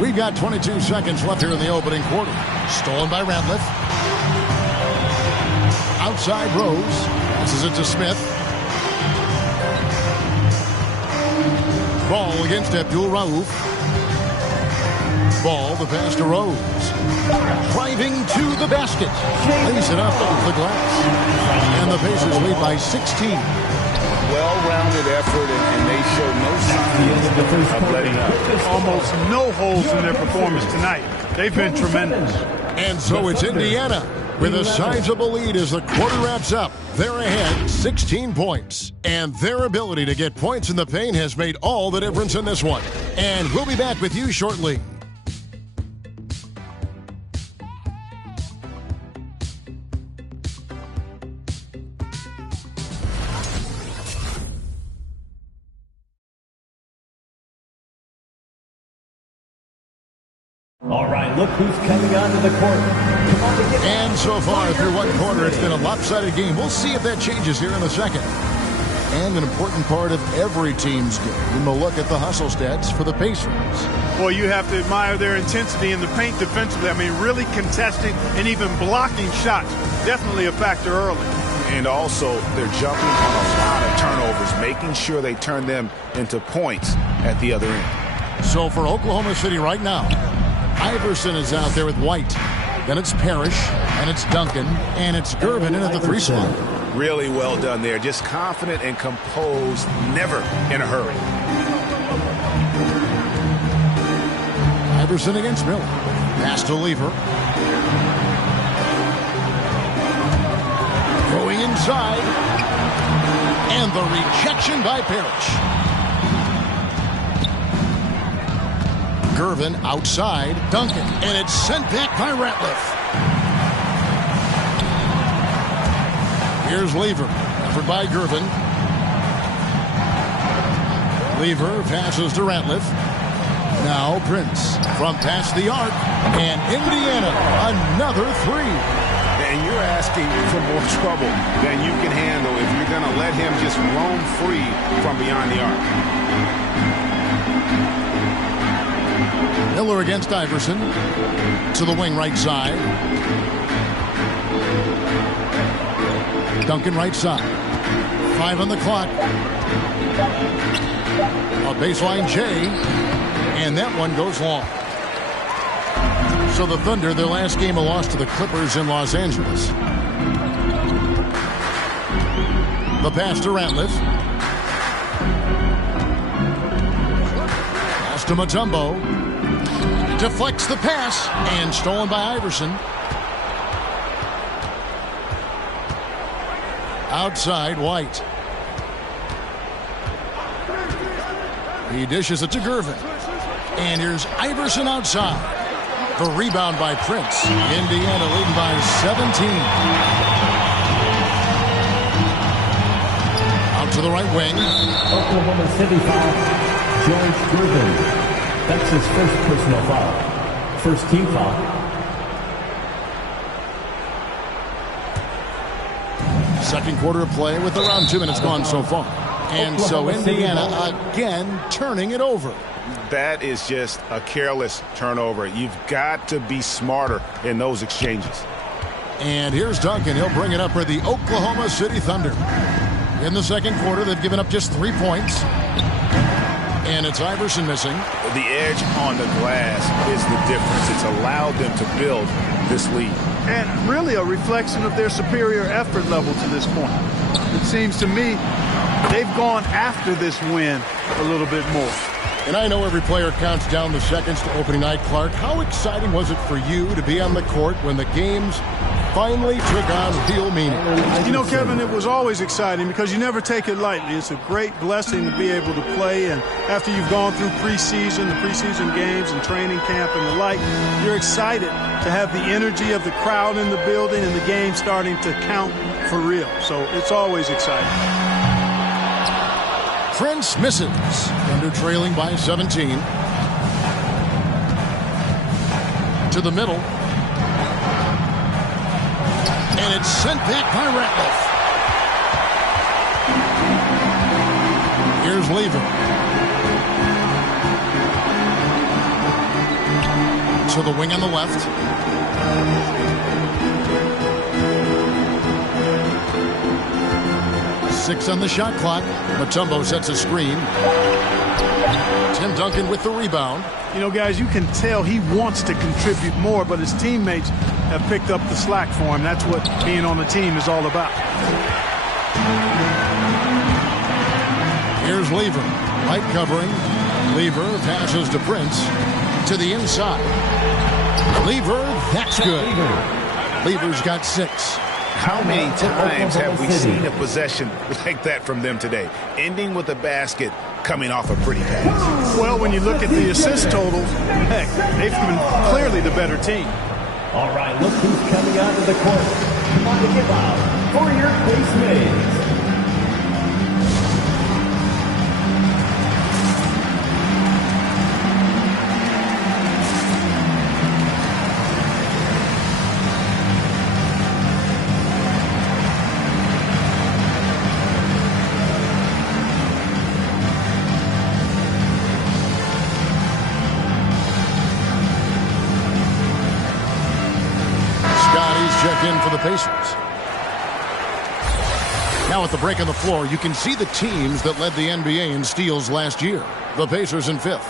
We've got 22 seconds left here in the opening quarter. Stolen by Ratliff. Outside Rose. Passes it to Smith. Ball against Abdul Rauf. Ball, the pass to Rose. Driving to the basket. Lays it up off the glass. And the Pacers lead by 16. Well-rounded effort, and they show no signs of letting up. Almost no holes in their performance tonight. They've been tremendous. And so it's Indiana with a sizable lead as the quarter wraps up. They're ahead 16 points. And their ability to get points in the paint has made all the difference in this one. And we'll be back with you shortly. All right, look who's coming onto the court. And so far through one quarter, it's been a lopsided game. We'll see if that changes here in the second. And an important part of every team's game, we'll look at the hustle stats for the Pacers. Boy, you have to admire their intensity in the paint defensively. I mean, really contesting and even blocking shots. Definitely a factor early. And also, they're jumping on a lot of turnovers, making sure they turn them into points at the other end. So for Oklahoma City right now, Iverson is out there with White. Then it's Parrish, and it's Duncan, and it's Gervin in at the 3 slot. Really well done there. Just confident and composed, never in a hurry. Iverson against Miller. Pass to Lever. Going inside. And the rejection by Parrish. Gervin outside. Duncan. And it's sent back by Ratliff. Here's Lever. Effort by Gervin. Lever passes to Ratliff. Now Prince from past the arc. And Indiana, another 3. And you're asking for more trouble than you can handle if you're going to let him just roam free from beyond the arc. Miller against Iverson. To the wing right side. Duncan right side. 5 on the clock. A baseline J. And that one goes long. So the Thunder, their last game, a loss to the Clippers in Los Angeles. The pass to Ratliff. Pass to Mutombo. Deflects the pass and stolen by Iverson. Outside, White. He dishes it to Gervin. And here's Iverson outside. The rebound by Prince. Indiana leading by 17. Out to the right wing. Oklahoma City foul. George Gervin. That's his first personal foul. First team foul. Second quarter of play with around 2 minutes gone so far. And so Indiana again turning it over. That is just a careless turnover. You've got to be smarter in those exchanges. And here's Duncan. He'll bring it up for the Oklahoma City Thunder. In the second quarter, they've given up just 3 points. And it's Iverson missing. The edge on the glass is the difference. It's allowed them to build this lead. And really a reflection of their superior effort level to this point. It seems to me they've gone after this win a little bit more. And I know every player counts down the seconds to opening night. Clark, how exciting was it for you to be on the court when the games finally took on real meaning? You know, Kevin, it was always exciting because you never take it lightly. It's a great blessing to be able to play. And after you've gone through preseason, the preseason games and training camp and the like, you're excited to have the energy of the crowd in the building and the game starting to count for real. So it's always exciting. Prince misses. Thunder trailing by 17. To the middle. And it's sent back by Ratliff. Here's Lever. To the wing on the left. Six on the shot clock. Mutombo sets a screen. Tim Duncan with the rebound. You know, guys, you can tell he wants to contribute more, but his teammates have picked up the slack for him. That's what being on the team is all about. Here's Lever. Light covering. Lever passes to Prince. To the inside. Lever, that's good. Lever's got 6. How many times have we seen a possession like that from them today? Ending with a basket, coming off a pretty pass. Well, when you look at the assist totals, heck, they've been clearly the better team. All right, look who's coming onto the court. Come on to give out for your base mates. Check in for the Pacers. Now at the break on the floor, you can see the teams that led the NBA in steals last year. The Pacers in 5th.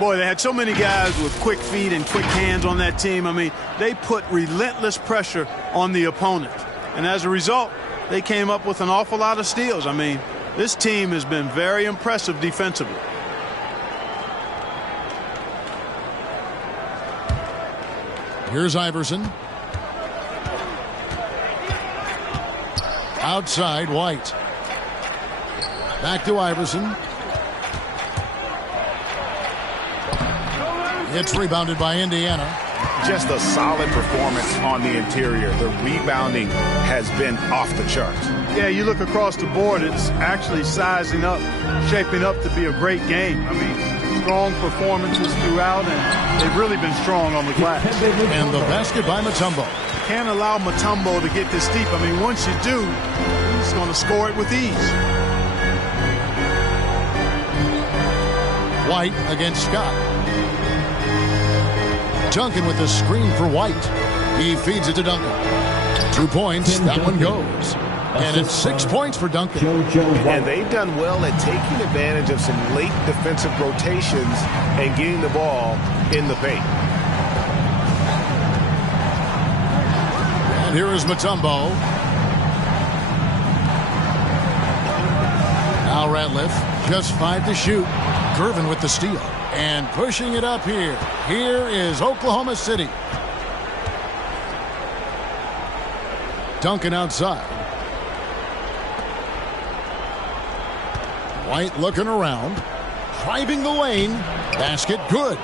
Boy, they had so many guys with quick feet and quick hands on that team. I mean, they put relentless pressure on the opponent. And as a result, they came up with an awful lot of steals. I mean, this team has been very impressive defensively. Here's Iverson. Outside, White. Back to Iverson. It's rebounded by Indiana. Just a solid performance on the interior. The rebounding has been off the charts. Yeah, you look across the board, it's actually sizing up, shaping up to be a great game. I mean, strong performances throughout, and they've really been strong on the glass. And the basket by Mutombo. Can't allow Mutombo to get this deep. I mean, once you do, he's going to score it with ease. White against Scott. Duncan with the screen for White. He feeds it to Duncan. 2 points. That one goes. And it's 6 points for Duncan. And they've done well at taking advantage of some late defensive rotations and getting the ball in the paint. And here is Mutombo. Now Ratliff, just 5 to shoot. Gervin with the steal. And pushing it up here. Here is Oklahoma City. Duncan outside. White looking around. Driving the lane. Basket good.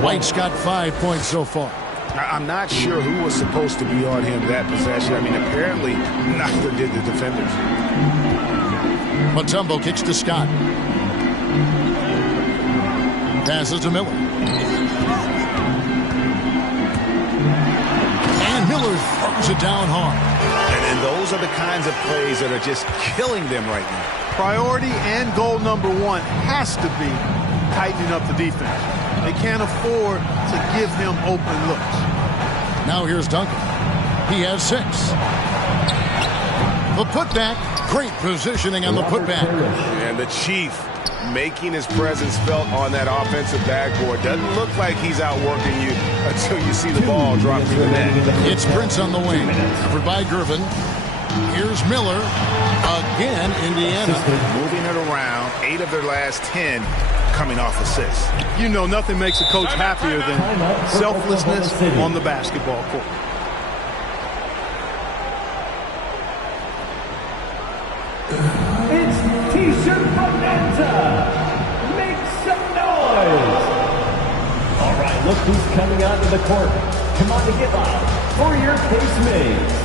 White's got 5 points so far. I'm not sure who was supposed to be on him that possession. I mean, apparently neither did the defenders. Mutombo kicks to Scott. Passes to Miller. And Miller throws it down hard. And those are the kinds of plays that are just killing them right now. Priority and goal number one has to be tightening up the defense. They can't afford to give him open looks. Now here's Duncan. He has 6. The putback. Great positioning on the putback. And the Chief making his presence felt on that offensive backboard. Doesn't look like he's outworking you until you see the ball drop through the net. It's Prince on the wing. Covered by Gervin. Here's Miller. Again, Indiana. Moving it around. 8 of their last 10 coming off assists. You know, nothing makes a coach happier than selflessness on the basketball court. It's T-shirt bonanza. Make some noise. All right, look who's coming onto the court. Come on to give up for your casemates.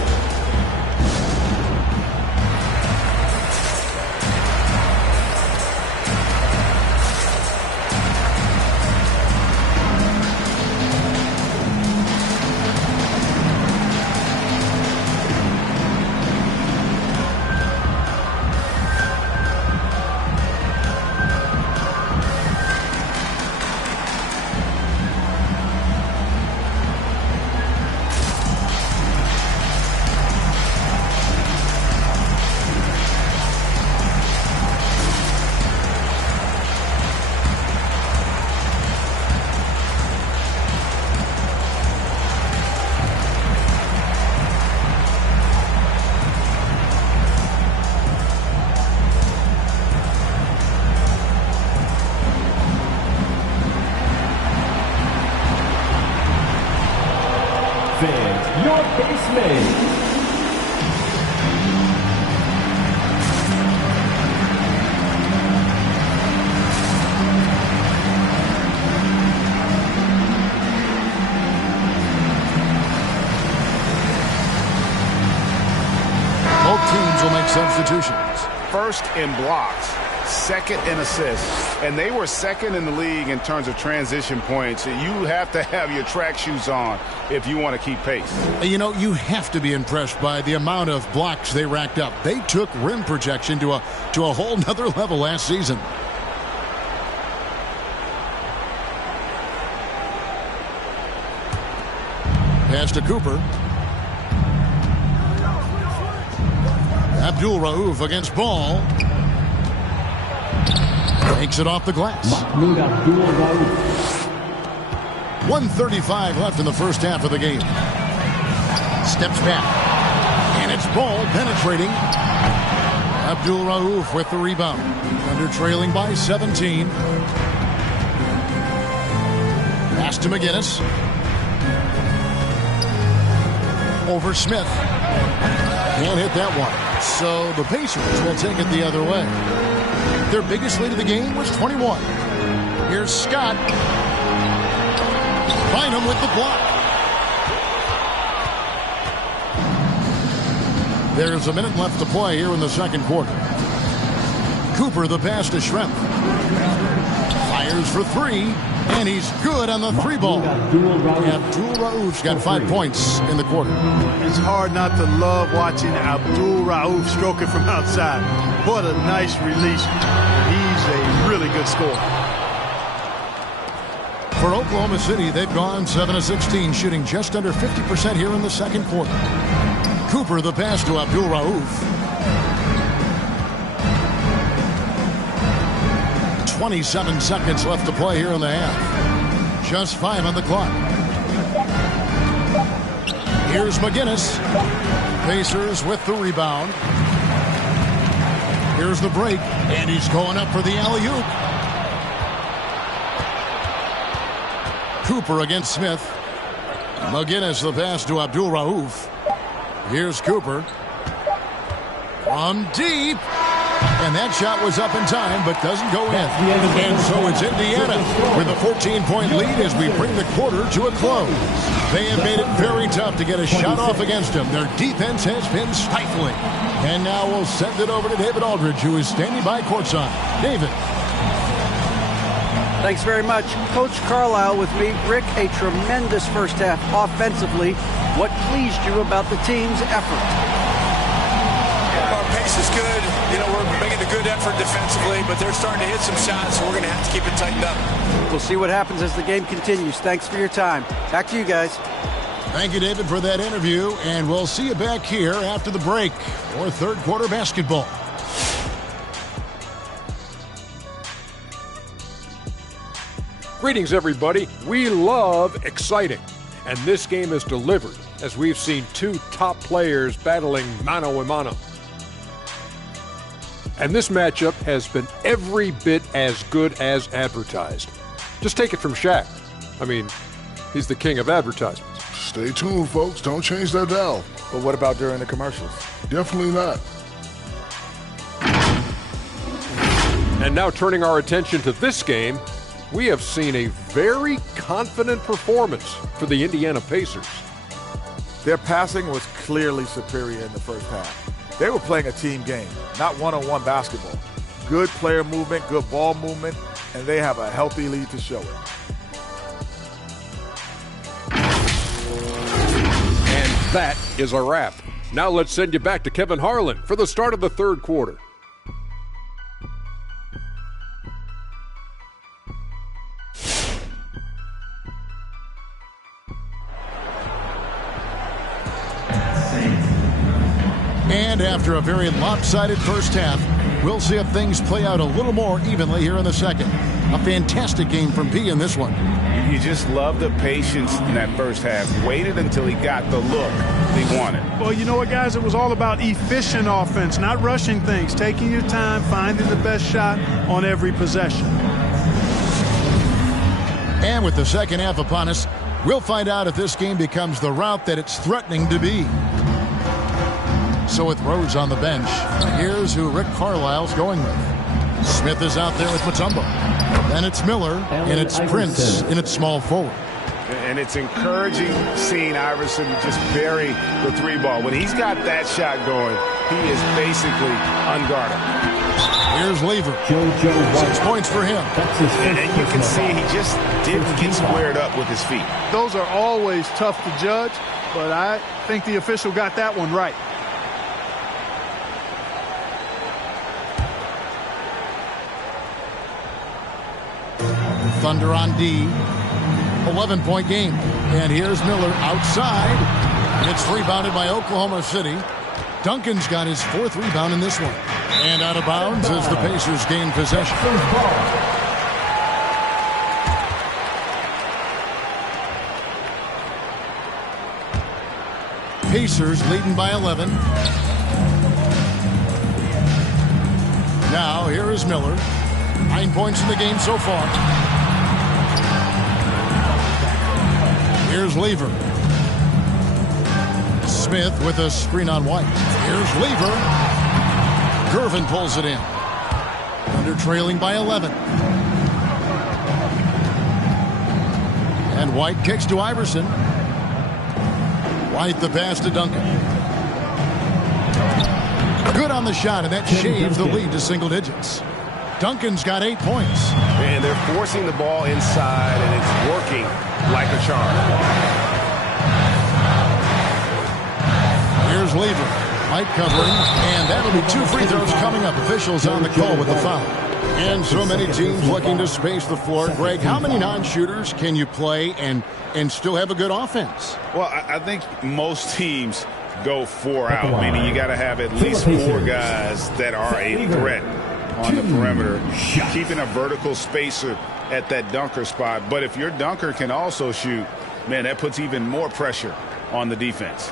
Your basement. Both teams will make substitutions. First in blocks, second in assists, and they were second in the league in terms of transition points. You have to have your track shoes on if you want to keep pace. You know, you have to be impressed by the amount of blocks they racked up. They took rim projection to a whole nother level last season. Pass to Cooper. Abdul Rauf against Ball. Takes it off the glass. 1:35 left in the first half of the game. Steps back. And it's ball penetrating. Abdul Rauf with the rebound. Under trailing by 17. Pass to McGinnis. Over Smith. Can't hit that one. So the Pacers will take it the other way. Their biggest lead of the game was 21. Here's Scott. Bynum with the block. There's a minute left to play here in the second quarter. Cooper the pass to Schrempf. Fires for three, and he's good on the three ball. Abdul Rauf's got 5 points in the quarter. It's hard not to love watching Abdul Rauf stroke it from outside. What a nice release. He's a really good scorer. For Oklahoma City, they've gone 7 of 16, shooting just under 50% here in the second quarter. Cooper the pass to Abdul Rauf. 27 seconds left to play here in the half. Just 5 on the clock. Here's McGinnis. Pacers with the rebound. Here's the break, and he's going up for the alley-oop. Cooper against Smith. McGinnis the pass to Abdul Rauf. Here's Cooper. From deep. And that shot was up in time, but doesn't go in. And so it's Indiana with a 14-point lead as we bring the quarter to a close. They have made it very tough to get a shot off against them. Their defense has been stifling. And now we'll send it over to David Aldridge, who is standing by courtside. David. Thanks very much. Coach Carlisle with me. Rick, a tremendous first half offensively. What pleased you about the team's effort? Our pace is good. We're making a good effort defensively, but they're starting to hit some shots, so we're going to have to keep it tightened up. We'll see what happens as the game continues. Thanks for your time. Back to you guys. Thank you, David, for that interview, and we'll see you back here after the break for third quarter basketball. Greetings, everybody. We love exciting, and this game is delivered as we've seen two top players battling mano a mano. And this matchup has been every bit as good as advertised. Just take it from Shaq. I mean, he's the king of advertisements. Stay tuned, folks. Don't change that dial. But what about during the commercials? Definitely not. And now turning our attention to this game, we have seen a very confident performance for the Indiana Pacers. Their passing was clearly superior in the first half. They were playing a team game, not one-on-one basketball. Good player movement, good ball movement, and they have a healthy lead to show it. And that is a wrap. Now let's send you back to Kevin Harlan for the start of the third quarter. And after a very lopsided first half, we'll see if things play out a little more evenly here in the second. A fantastic game from P in this one. You just love the patience in that first half. Waited until he got the look he wanted. Well, you know what, guys? It was all about efficient offense, not rushing things, taking your time, finding the best shot on every possession. And with the second half upon us, we'll find out if this game becomes the route that it's threatening to be. So with Rose on the bench, here's who Rick Carlisle's going with. Smith is out there with Mutombo. Then it's Miller, and it's Prince in its small forward. And it's encouraging seeing Iverson just bury the three ball. When he's got that shot going, he is basically unguarded. Here's Lever. 6 points for him. And you can see he just didn't get squared up with his feet. Those are always tough to judge, but I think the official got that one right. Thunder on D. 11-point game. And here's Miller outside. It's rebounded by Oklahoma City. Duncan's got his fourth rebound in this one. And out of bounds as the Pacers gain possession. Pacers leading by 11. Now here is Miller. 9 points in the game so far. Here's Lever. Smith with a screen on White. Here's Lever. Gervin pulls it in. Thunder trailing by 11. And White kicks to Iverson. White the pass to Duncan. Good on the shot, and that shaves the lead to single digits. Duncan's got 8 points. And they're forcing the ball inside, and it's working like a charm. Here's Lever. White covering, and that'll be 2 free throws coming up. Officials on the call with the foul. And so many teams looking to space the floor. Greg, how many non-shooters can you play and still have a good offense? Well, I think most teams go 4 out, meaning you got to have at least 4 guys that are a threat on the perimeter, keeping a vertical spacer at that dunker spot. But if your dunker can also shoot, man, that puts even more pressure on the defense.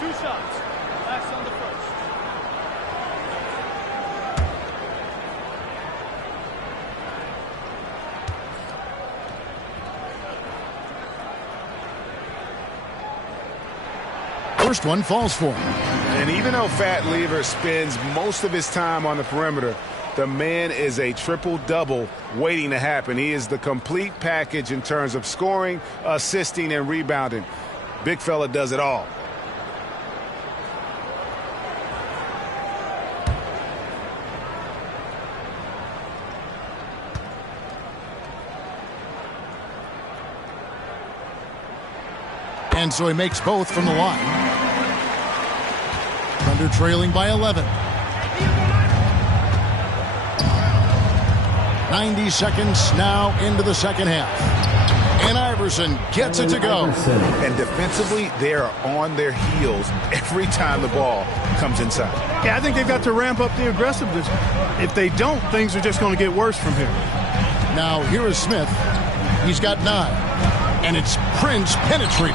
2 shots. Last on the first. First one falls for him. And even though Fat Lever spends most of his time on the perimeter, the man is a triple-double waiting to happen. He is the complete package in terms of scoring, assisting, and rebounding. Big fella does it all. And so he makes both from the line. Thunder trailing by 11. 90 seconds now into the second half. And Iverson gets it to go. And defensively, they are on their heels every time the ball comes inside. Yeah, I think they've got to ramp up the aggressiveness. If they don't, things are just going to get worse from here. Now here is Smith. He's got 9. And it's Prince penetrating.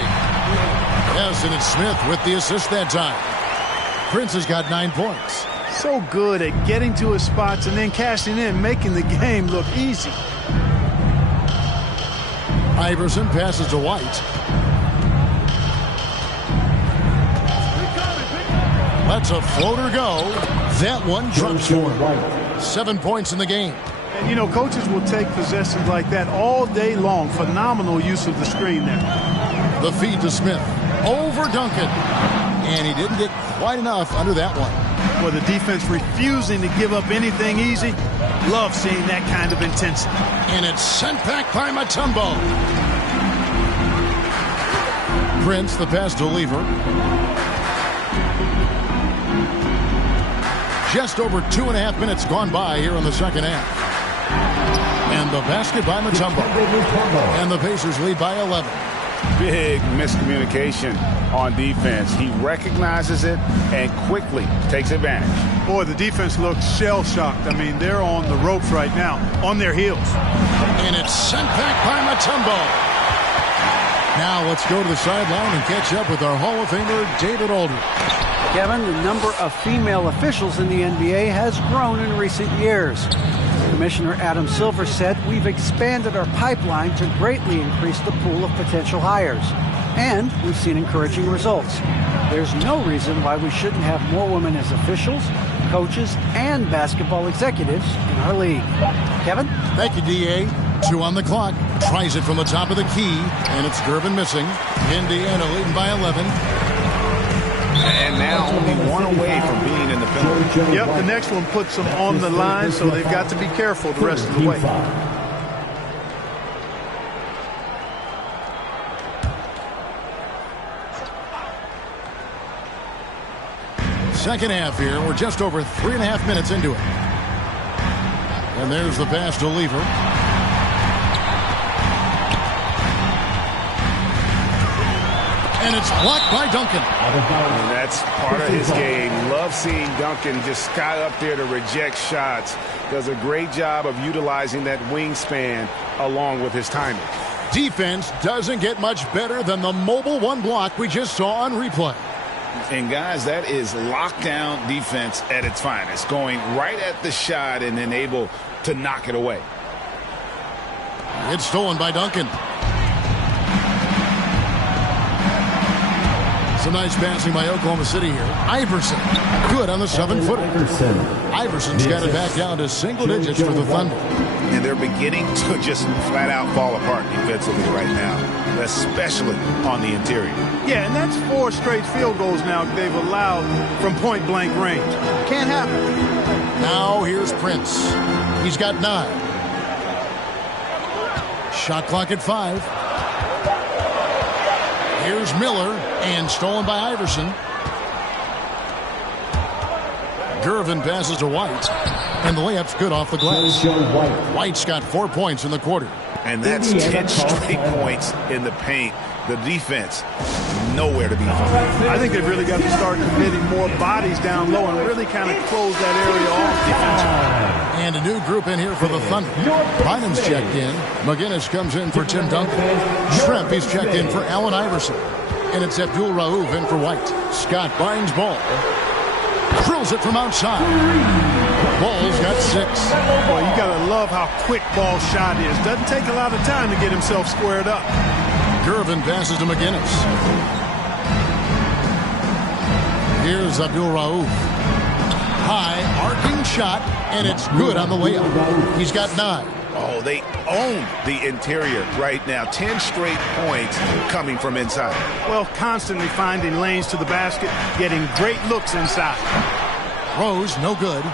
Yes, and it's Smith with the assist that time. Prince has got 9 points. So good at getting to his spots and then cashing in, making the game look easy. Iverson passes to White. Lets a floater go. That one drops for him. 7 points in the game. And, you know, coaches will take possessions like that all day long. Phenomenal use of the screen there. The feed to Smith. Over Duncan. And he didn't get quite enough under that one. Well, the defense refusing to give up anything easy. Love seeing that kind of intensity. And it's sent back by Mutombo. Prince, the pass to Lever. Just over 2.5 minutes gone by here in the second half. And the basket by Mutombo. And the Pacers lead by 11. Big miscommunication on defense. He recognizes it and quickly takes advantage. Boy, the defense looks shell-shocked. I mean, they're on the ropes right now, on their heels. And it's sent back by Mutombo. Now let's go to the sideline and catch up with our Hall of Famer, David Aldridge. Kevin, the number of female officials in the NBA has grown in recent years. Commissioner Adam Silver said, "We've expanded our pipeline to greatly increase the pool of potential hires. And we've seen encouraging results. There's no reason why we shouldn't have more women as officials, coaches, and basketball executives in our league." Kevin? Thank you, D.A. 2 on the clock. Tries it from the top of the key, and it's Gervin missing. Indiana leading by 11. And now only 1 away from being in the penalty. Yep, the next one puts them on the line, so they've got to be careful the rest of the way. Second half here. We're just over 3.5 minutes into it. And there's the pass to Lever. And it's blocked by Duncan. And that's part of his game. Love seeing Duncan just sky up there to reject shots. Does a great job of utilizing that wingspan along with his timing. Defense doesn't get much better than the mobile one block we just saw on replay. And guys, that is lockdown defense at its finest. Going right at the shot and then able to knock it away. It's stolen by Duncan. Some nice passing by Oklahoma City here. Iverson, good on the 7-footer. Iverson's got it back down to single digits for the Thunder. And they're beginning to just flat out fall apart defensively right now, especially on the interior. Yeah, and that's 4 straight field goals now they've allowed from point-blank range. Can't happen. Now here's Prince. He's got 9. Shot clock at 5. Here's Miller, and stolen by Iverson. Gervin passes to White, and the layup's good off the glass. White's got 4 points in the quarter. And that's 10 straight points in the paint. The defense, nowhere to be found. I think they've really got to start committing more bodies down low and really kind of close that area off defensively. And a new group in here for the Thunder. Bynum's checked in. McGinnis comes in for Tim Duncan. Shrimp, he's checked in for Allen Iverson. And it's Abdul Rauf in for White. Scott Bynes ball. Drills it from outside. Ball's got 6. Boy, you got to love how quick Ball's shot is. Doesn't take a lot of time to get himself squared up. Gervin passes to McGinnis. Here's Abdul Rauf. High, arcing shot, and it's good on the layup. He's got 9. Oh, they own the interior right now. 10 straight points coming from inside. Well, constantly finding lanes to the basket, getting great looks inside. Rose, no good.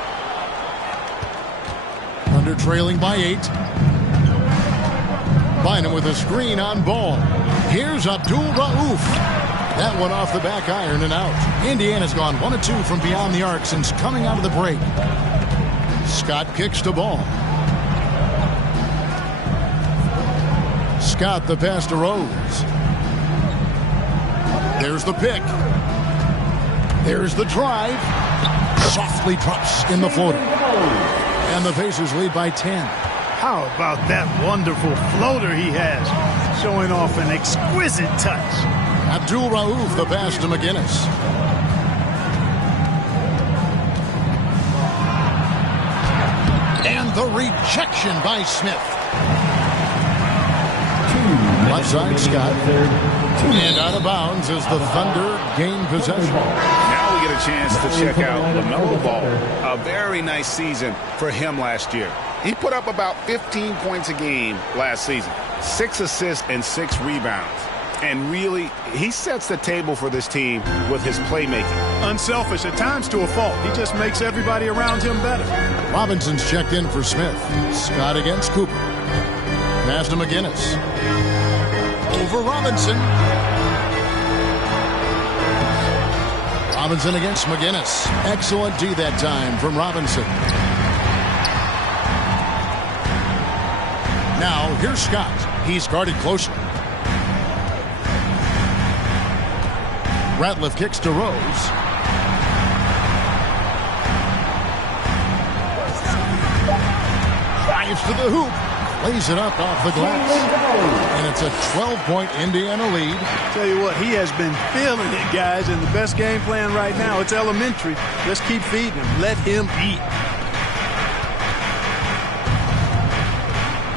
Thunder trailing by 8. Bynum with a screen on Ball. Here's Abdul Rauf. That one off the back iron and out. Indiana's gone 1 of 2 from beyond the arc since coming out of the break. Scott kicks to Ball. Scott the pass to Rose. There's the pick. There's the drive. Softly drops in the floater. And the Pacers lead by 10. How about that wonderful floater he has, showing off an exquisite touch. Abdul Rauf the pass to McGinnis. And the rejection by Smith. Left side, Scott. And out of bounds as the Thunder gain possession. Now we get a chance to check out LaMelo Ball. A very nice season for him last year. He put up about 15 points a game last season. 6 assists and 6 rebounds. And really, he sets the table for this team with his playmaking. Unselfish at times to a fault. He just makes everybody around him better. Robinson's checked in for Smith. Scott against Cooper. Pass to McGinnis. Over Robinson. Robinson against McGinnis. Excellent D that time from Robinson. Now, here's Scott. He's guarded closely. Ratliff kicks to Rose. Drives to the hoop. Lays it up off the glass. And it's a 12-point Indiana lead. Tell you what, he has been feeling it, guys. And the best game plan right now, it's elementary. Just keep feeding him. Let him eat.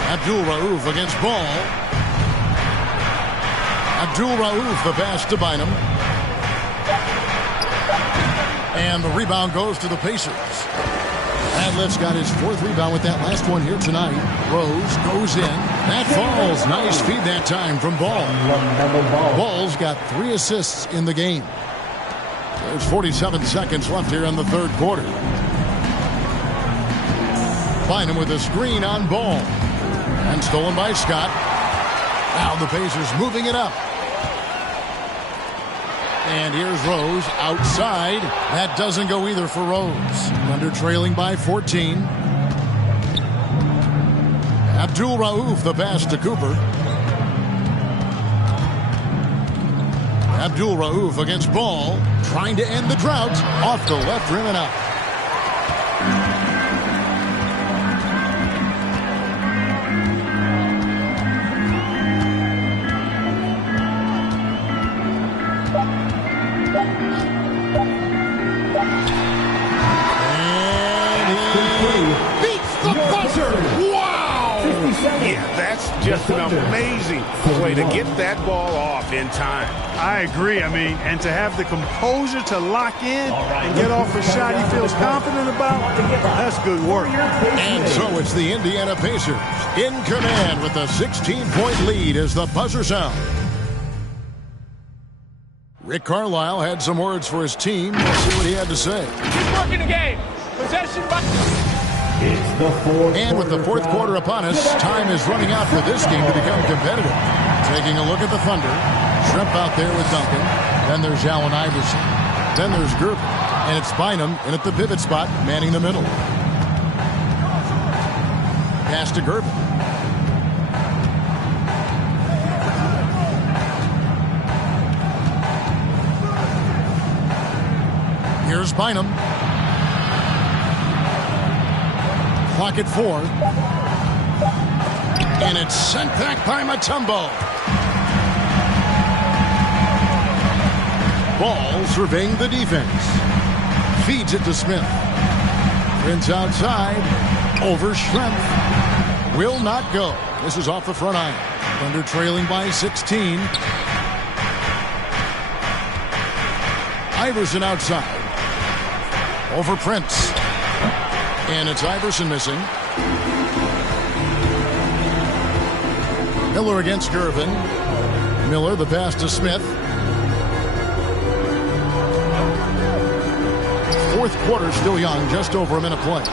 Abdul Rauf against Ball. Abdul Rauf the pass to Bynum. And the rebound goes to the Pacers. Ratliff's got his 4th rebound with that last one here tonight. Rose goes in. That falls. Nice feed that time from Ball. Ball's got 3 assists in the game. There's 47 seconds left here in the 3rd quarter. Bynum with a screen on Ball. And stolen by Scott. Now the Pacers moving it up. And here's Rose outside. That doesn't go either for Rose. Thunder trailing by 14. Abdul Rauf the pass to Cooper. Abdul Rauf against Ball, trying to end the drought, off the left rim and out. Yeah, that's just an amazing play to get that ball off in time. I agree. I mean, and to have the composure to lock in and get off a shot he feels confident about, that's good work. And so it's the Indiana Pacers in command with a 16-point lead as the buzzer sounds. Rick Carlisle had some words for his team. Let's see what he had to say. Keep working the game. Possession by... And with the fourth quarter upon us, time is running out for this game to become competitive. Taking a look at the Thunder. Shrimp out there with Duncan. Then there's Allen Iverson. Then there's Gervin. And it's Bynum in at the pivot spot, manning the middle. Pass to Gervin. Here's Bynum. Clock at 4. And it's sent back by Mutombo. Ball surveying the defense. Feeds it to Smith. Prince outside. Over Schrempf. Will not go. This is off the front iron. Thunder trailing by 16. Iverson outside. Over Prince. And it's Iverson missing. Miller against Gervin. Miller, the pass to Smith. Fourth quarter still young, just over a minute play.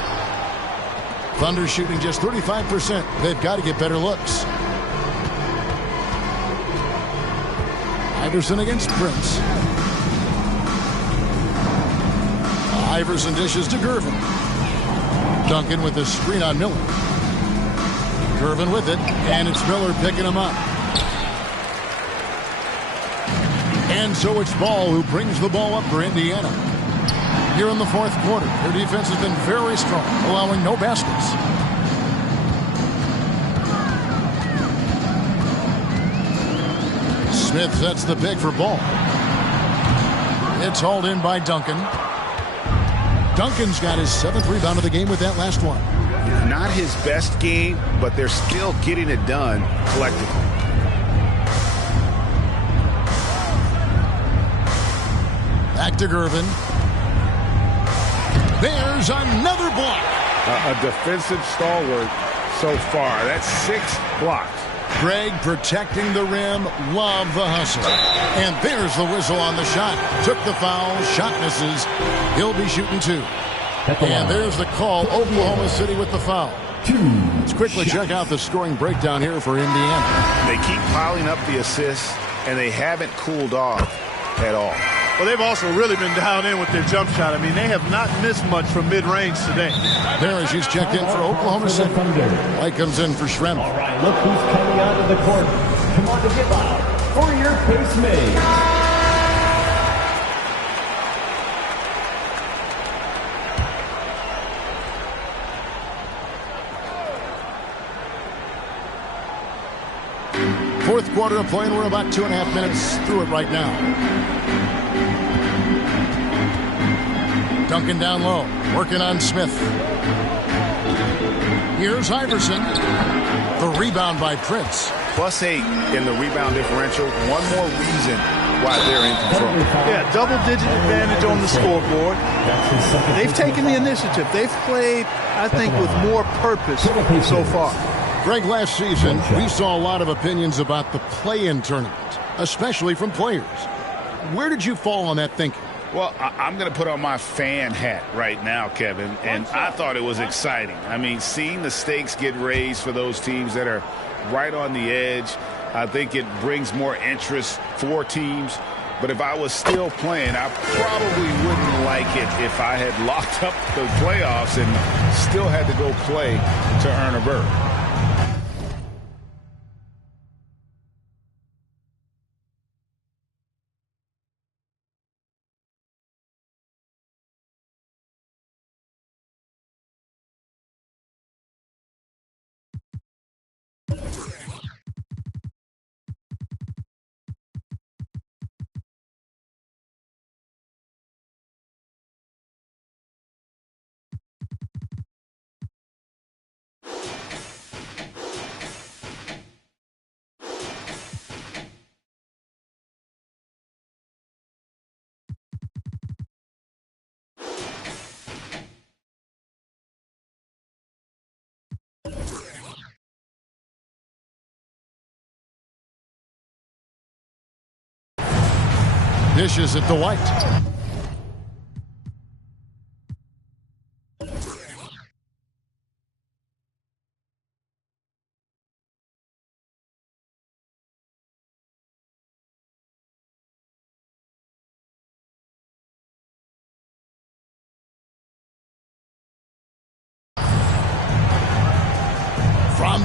Thunder shooting just 35%. They've got to get better looks. Iverson against Prince. Iverson dishes to Gervin. Duncan with the screen on Miller. Gervin with it, and it's Miller picking him up. And so it's Ball who brings the ball up for Indiana. Here in the fourth quarter, their defense has been very strong, allowing no baskets. Smith sets the pick for Ball. It's hauled in by Duncan. Duncan's got his 7th rebound of the game with that last one. Not his best game, but they're still getting it done collectively. Back to Gervin. There's another block. A defensive stalwart so far. That's 6 blocks. Greg protecting the rim. Love the hustle. And there's the whistle on the shot. Took the foul. Shot misses. He'll be shooting 2. And there's the call. Oklahoma City with the foul. Let's quickly check out the scoring breakdown here for Indiana. They keep piling up the assists, and they haven't cooled off at all. Well, they've also really been down in with their jump shot. I mean, they have not missed much from mid-range today. There as she's checked in for Oklahoma City. White comes in for Schrempf. All right, look who's coming onto the court. Come on to give out for your pace mate. Fourth quarter of play, and we're about 2.5 minutes through it right now. Duncan down low, working on Smith. Here's Iverson. The rebound by Prince. +8 in the rebound differential. One more reason why they're in control. Yeah, double-digit advantage on the scoreboard. They've taken the initiative. They've played, I think, with more purpose so far. Greg, last season, we saw a lot of opinions about the play-in tournament, especially from players. Where did you fall on that thinking? Well, I'm going to put on my fan hat right now, Kevin, and I thought it was exciting. I mean, seeing the stakes get raised for those teams that are right on the edge, I think it brings more interest for teams. But if I was still playing, I probably wouldn't like it if I had locked up the playoffs and still had to go play to earn a berth. Dishes it to White. From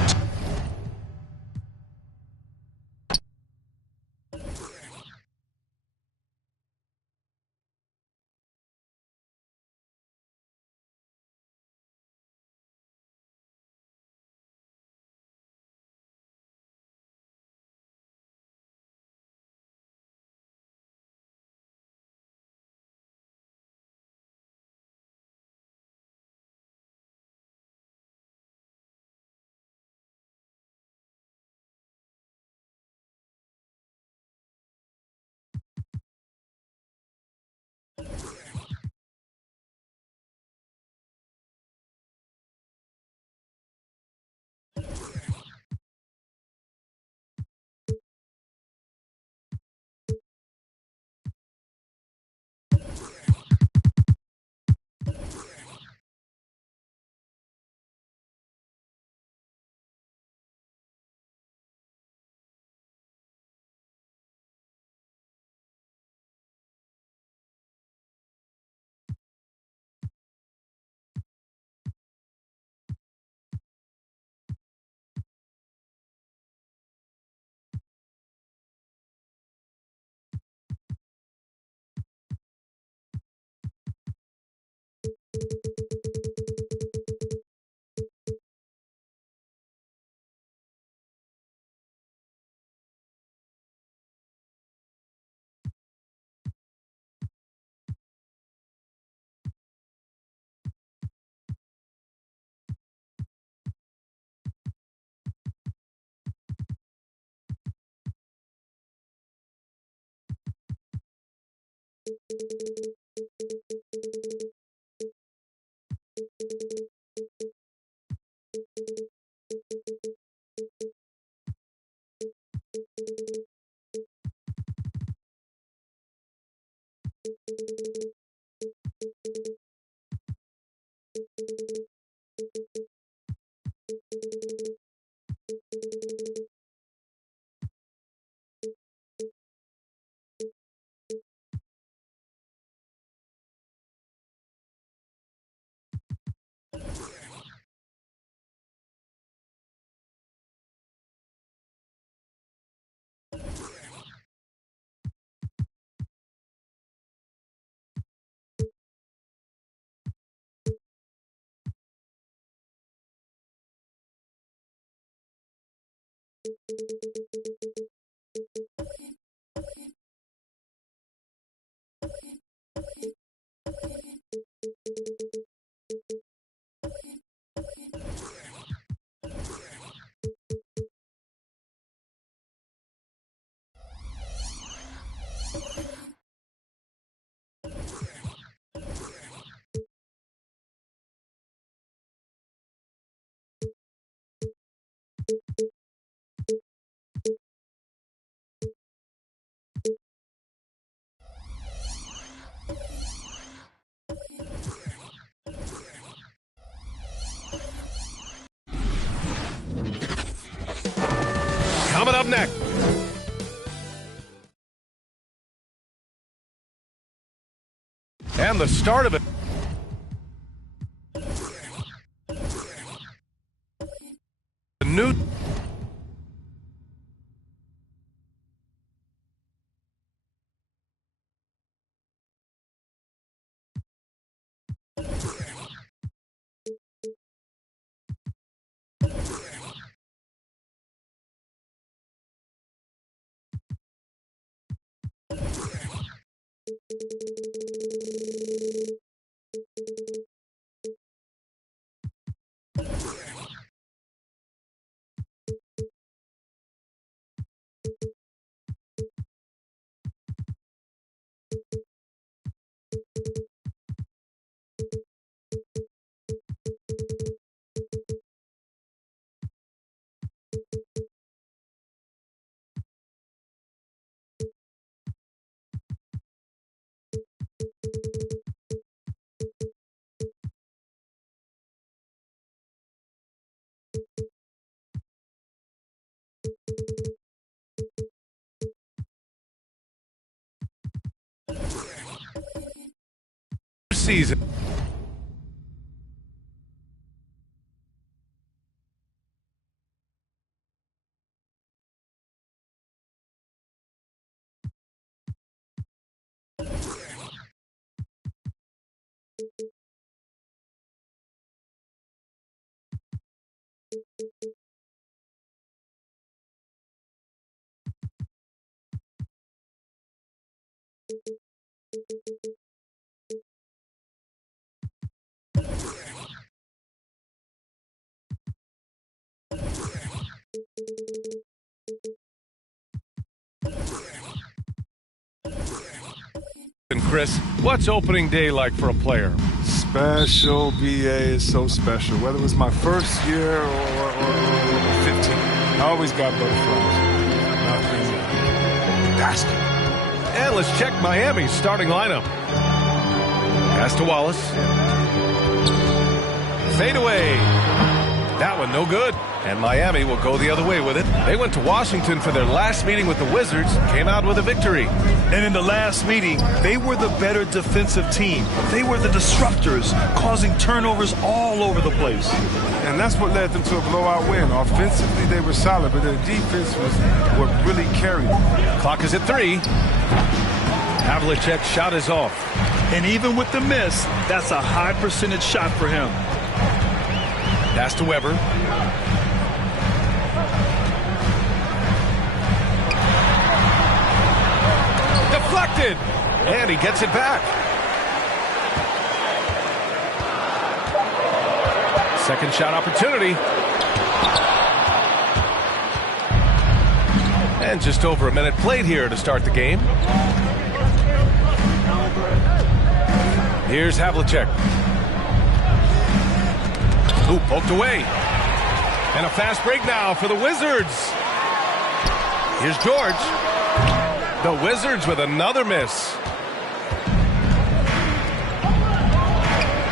Coming up next. And the start of it. The new Season. And Chris, what's opening day like for a player? Special, BA is so special. Whether it was my first year or 15, I always got butterflies. Nothing like basket. And let's check Miami's starting lineup. Pass to Wallace. Fade away. That one no good. And Miami will go the other way with it. They went to Washington for their last meeting with the Wizards, came out with a victory. And in the last meeting, they were the better defensive team. They were the disruptors, causing turnovers all over the place. And that's what led them to a blowout win. Offensively, they were solid, but their defense was what really carried them. Clock is at 3. Havlicek's shot is off. And even with the miss, that's a high percentage shot for him. Pass to Weber. Deflected. And he gets it back. Second shot opportunity. And just over a minute played here to start the game. Here's Havlicek. Ooh, poked away. And a fast break now for the Wizards. Here's George. The Wizards with another miss.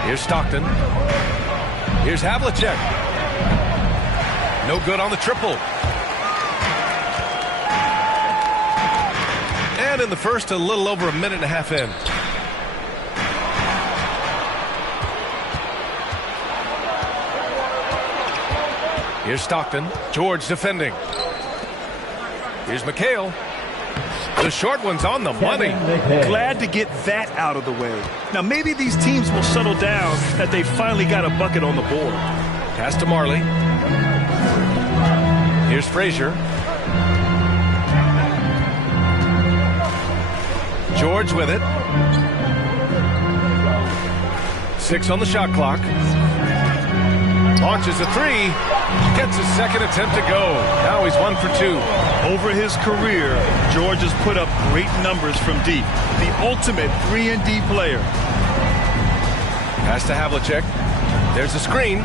Here's Stockton. Here's Havlicek. No good on the triple. And in the first, a little over a minute and a half in. Here's Stockton. George defending. Here's McHale. The short one's on the money. Glad to get that out of the way. Now maybe these teams will settle down that they finally got a bucket on the board. Pass to Marley. Here's Frazier. George with it. 6 on the shot clock. Launches a 3. Gets his second attempt to go. Now he's 1 for 2. Over his career, George has put up great numbers from deep. The ultimate 3-and-D player. Pass to Havlicek. There's a screen.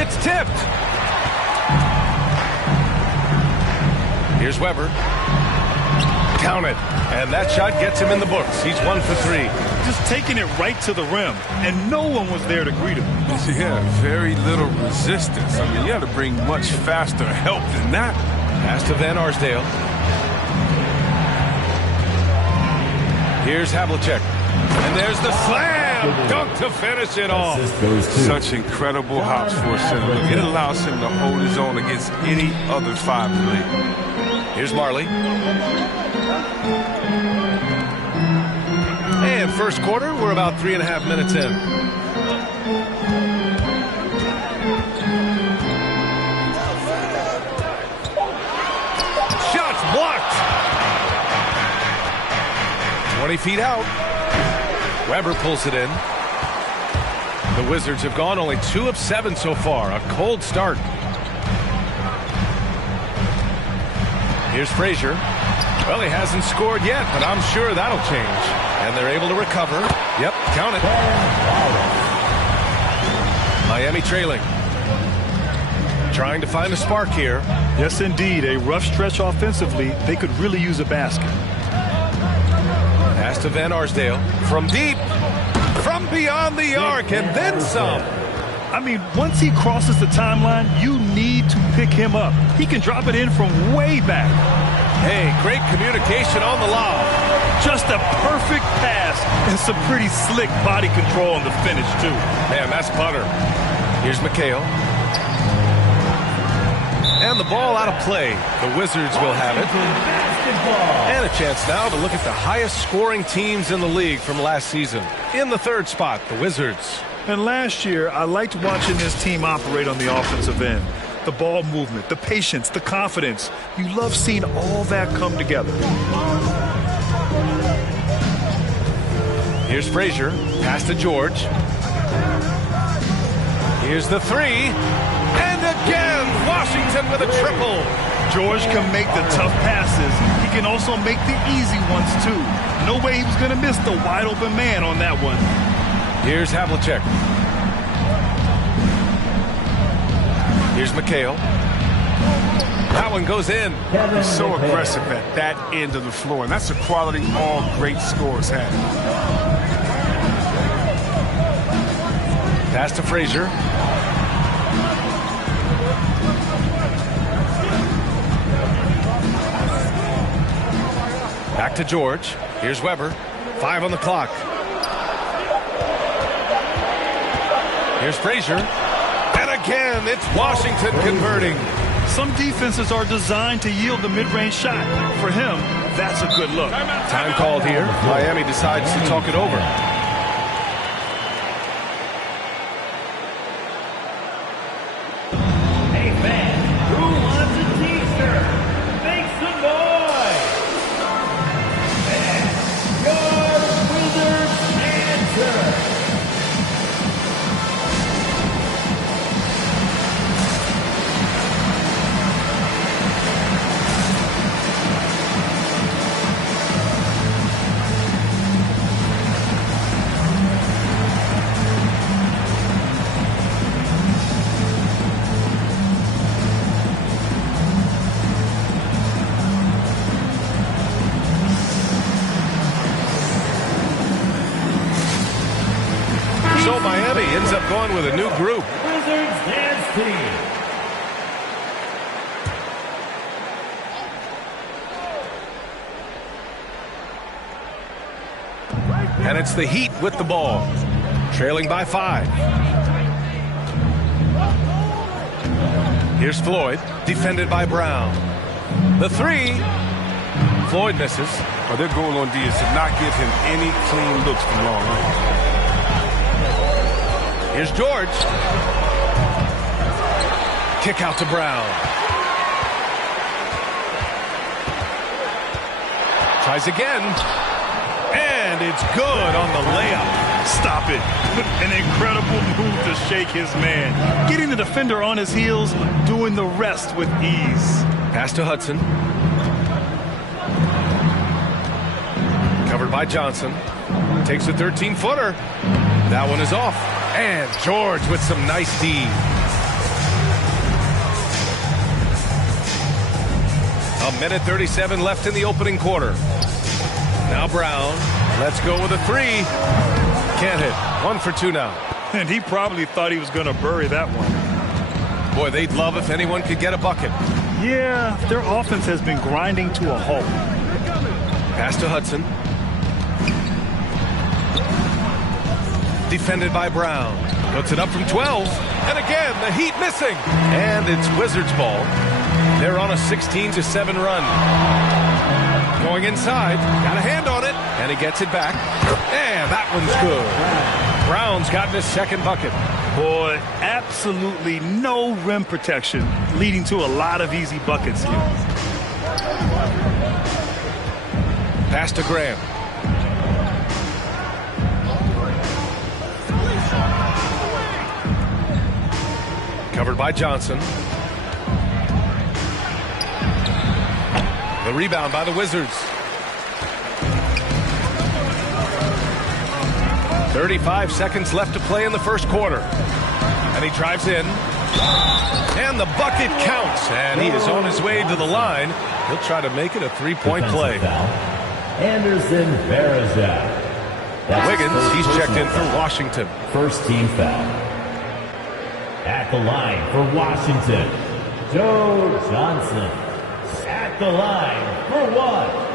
It's tipped. Here's Weber. Count it. And that shot gets him in the books. He's 1 for 3. Just taking it right to the rim, and no one was there to greet him. He had very little resistance. I mean, you had to bring much faster help than that. Pass to Van Arsdale. Here's Havlicek. And there's the slam dunk to finish it off. Such incredible hops for a center. It allows him to hold his own against any other 5 in the league. Here's Marley. And first quarter, we're about 3.5 minutes in. Shots blocked. 20 feet out. Weber pulls it in. The Wizards have gone only 2 of 7 so far. A cold start. Here's Frazier. Well, he hasn't scored yet, but I'm sure that'll change. And they're able to recover. Yep, count it. Miami trailing. Trying to find a spark here. Yes, indeed. A rough stretch offensively. They could really use a basket. Pass to Van Arsdale. From deep. From beyond the arc, and then some. I mean, once he crosses the timeline, you need to pick him up. He can drop it in from way back. Hey, great communication on the lob. Just a perfect pass and some pretty slick body control on the finish, too. Man, that's butter. Here's McHale. And the ball out of play. The Wizards will have it. And a chance now to look at the highest scoring teams in the league from last season. In the third spot, the Wizards. And last year, I liked watching this team operate on the offensive end. The ball movement, the patience, the confidence. You love seeing all that come together. Here's Frazier. Pass to George. Here's the three. And again, Washington with a triple. George can make the tough passes. He can also make the easy ones, too. No way he was going to miss the wide-open man on that one. Here's Havlicek. Here's McHale. That one goes in. He's so aggressive at that end of the floor, and that's a quality all great scorers have. Pass to Frazier. Back to George. Here's Weber. 5 on the clock. Here's Frazier. And again, it's Washington converting. Some defenses are designed to yield the mid-range shot. For him, that's a good look. Time called here. Miami decides to talk it over. Hey, fans, who wants a t-shirt? Make some noise! And your Wizards answer! So Miami ends up going with a new group. Wizards dance team. And it's the Heat with the ball. Trailing by 5. Here's Floyd. Defended by Brown. The three. Floyd misses. Well, their goal on D is to not give him any clean looks from long range. Here's George. Kick out to Brown. Tries again. And it's good on the layup. Stop it. An incredible move to shake his man. Getting the defender on his heels, doing the rest with ease. Pass to Hudson. Covered by Johnson. Takes a 13-footer. That one is off. And George with some nice D. A minute 37 left in the opening quarter. Now Brown. Let's go with a three. Can't hit. 1 for 2 now. And he probably thought he was going to bury that one. Boy, they'd love if anyone could get a bucket. Yeah, their offense has been grinding to a halt. Pass to Hudson. Defended by Brown. Puts it up from 12. And again, the Heat missing. And it's Wizards ball. They're on a 16-7 run. Going inside. Got a hand on it. And he gets it back. And that one's good. Brown's gotten his second bucket. Boy, absolutely no rim protection, leading to a lot of easy buckets here. Pass to Graham. Covered by Johnson. The rebound by the Wizards. 35 seconds left to play in the first quarter. And he drives in. And the bucket counts. And he is on his way to the line. He'll try to make it a three-point play. Anderson Varejao. Wiggins, he's checked in for Washington. First team foul. At the line for Washington, Joe Johnson. At the line for one.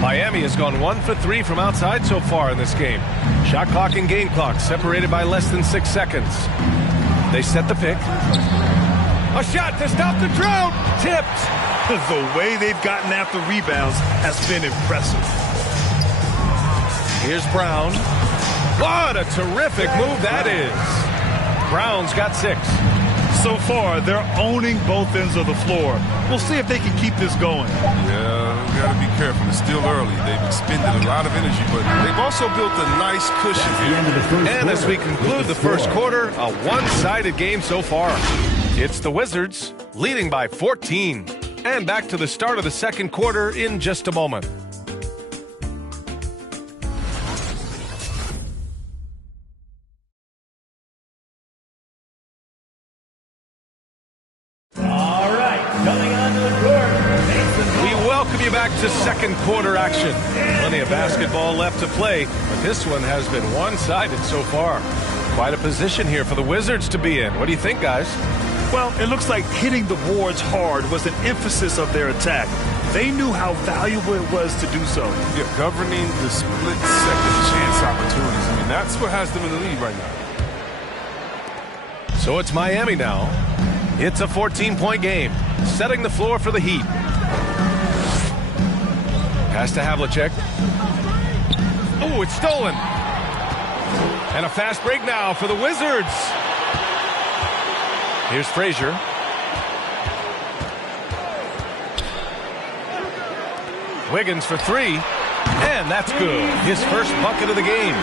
Miami has gone 1 for 3 from outside so far in this game. Shot clock and game clock separated by less than 6 seconds. They set the pick. A shot to stop the drought. Tipped. The way they've gotten after rebounds has been impressive. Here's Brown. What a terrific move that is. Brown's got 6. So far, they're owning both ends of the floor. We'll see if they can keep this going. Yeah, we got to be careful. It's still early. They've expended a lot of energy, but they've also built a nice cushion here. And as we conclude the first quarter, a one-sided game so far. It's the Wizards leading by 14. And back to the start of the second quarter in just a moment. To second quarter action. Plenty of basketball left to play, but this one has been one-sided so far. Quite a position here for the Wizards to be in. What do you think, guys? Well, it looks like hitting the boards hard was an emphasis of their attack. They knew how valuable it was to do so. Yeah, governing the split second chance opportunities. I mean, that's what has them in the lead right now. So it's Miami now. It's a 14-point game, setting the floor for the Heat. Pass to Havlicek. Oh, it's stolen. And a fast break now for the Wizards. Here's Frazier. Wiggins for 3. And that's good. His first bucket of the game.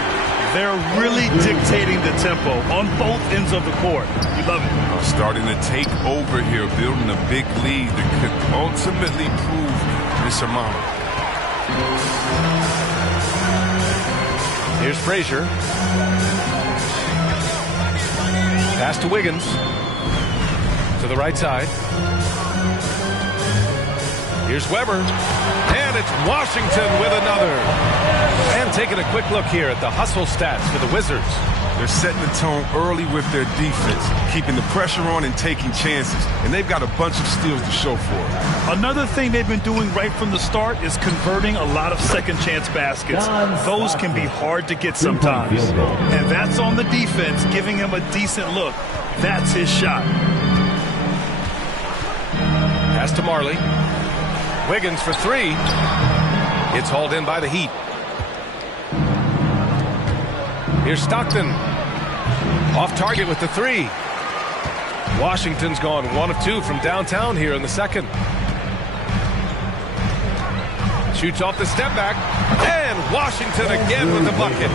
They're really dictating the tempo on both ends of the court. You love it. Starting to take over here, building a big lead that could ultimately prove insurmountable. Here's Frazier. Pass to Wiggins. To the right side. Here's Weber. And it's Washington with another. And taking a quick look here at the hustle stats for the Wizards. They're setting the tone early with their defense, keeping the pressure on and taking chances. And they've got a bunch of steals to show for it. Another thing they've been doing right from the start is converting a lot of second chance baskets. Those can be hard to get sometimes. And that's on the defense, giving him a decent look. That's his shot. Pass to Marley. Wiggins for 3. It's hauled in by the Heat. Here's Stockton. Off target with the 3. Washington's gone 1 of 2 from downtown here in the second. Shoots off the step back. And Washington again with the bucket.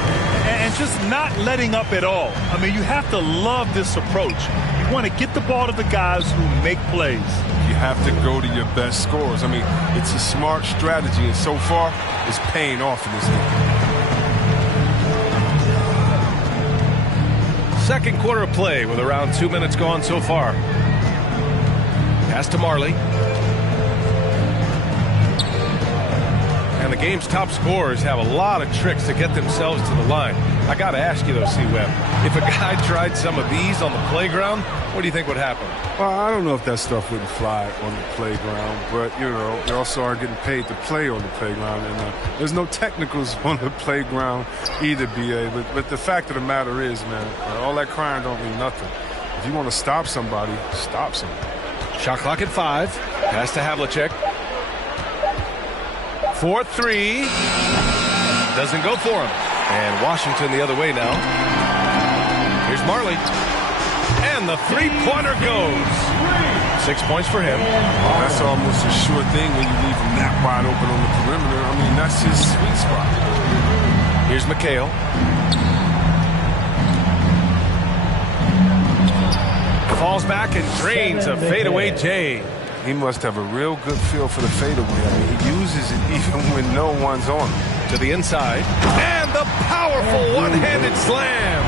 And just not letting up at all. I mean, you have to love this approach. You want to get the ball to the guys who make plays. You have to go to your best scorers. I mean, it's a smart strategy, and so far, it's paying off in this game. Second quarter of play with around 2 minutes gone so far. Pass to Marley. And the game's top scorers have a lot of tricks to get themselves to the line. I got to ask you, though, C-Web, if a guy tried some of these on the playground, what do you think would happen? Well, I don't know if that stuff wouldn't fly on the playground, but, you know, they also aren't getting paid to play on the playground. And there's no technicals on the playground either, B.A. But the fact of the matter is, man, all that crying don't mean nothing. If you want to stop somebody, stop somebody. Shot clock at 5. Pass to Havlicek. 4-3. Doesn't go for him. And Washington the other way now. Here's Marley. And the three-pointer goes. 6 points for him. That's almost a sure thing when you leave him that wide open on the perimeter. I mean, that's his sweet spot. Here's McHale. Falls back and drains a fadeaway J. He must have a real good feel for the fadeaway. I mean, he uses it even when when no one's on him. To the inside. And the powerful one-handed slam.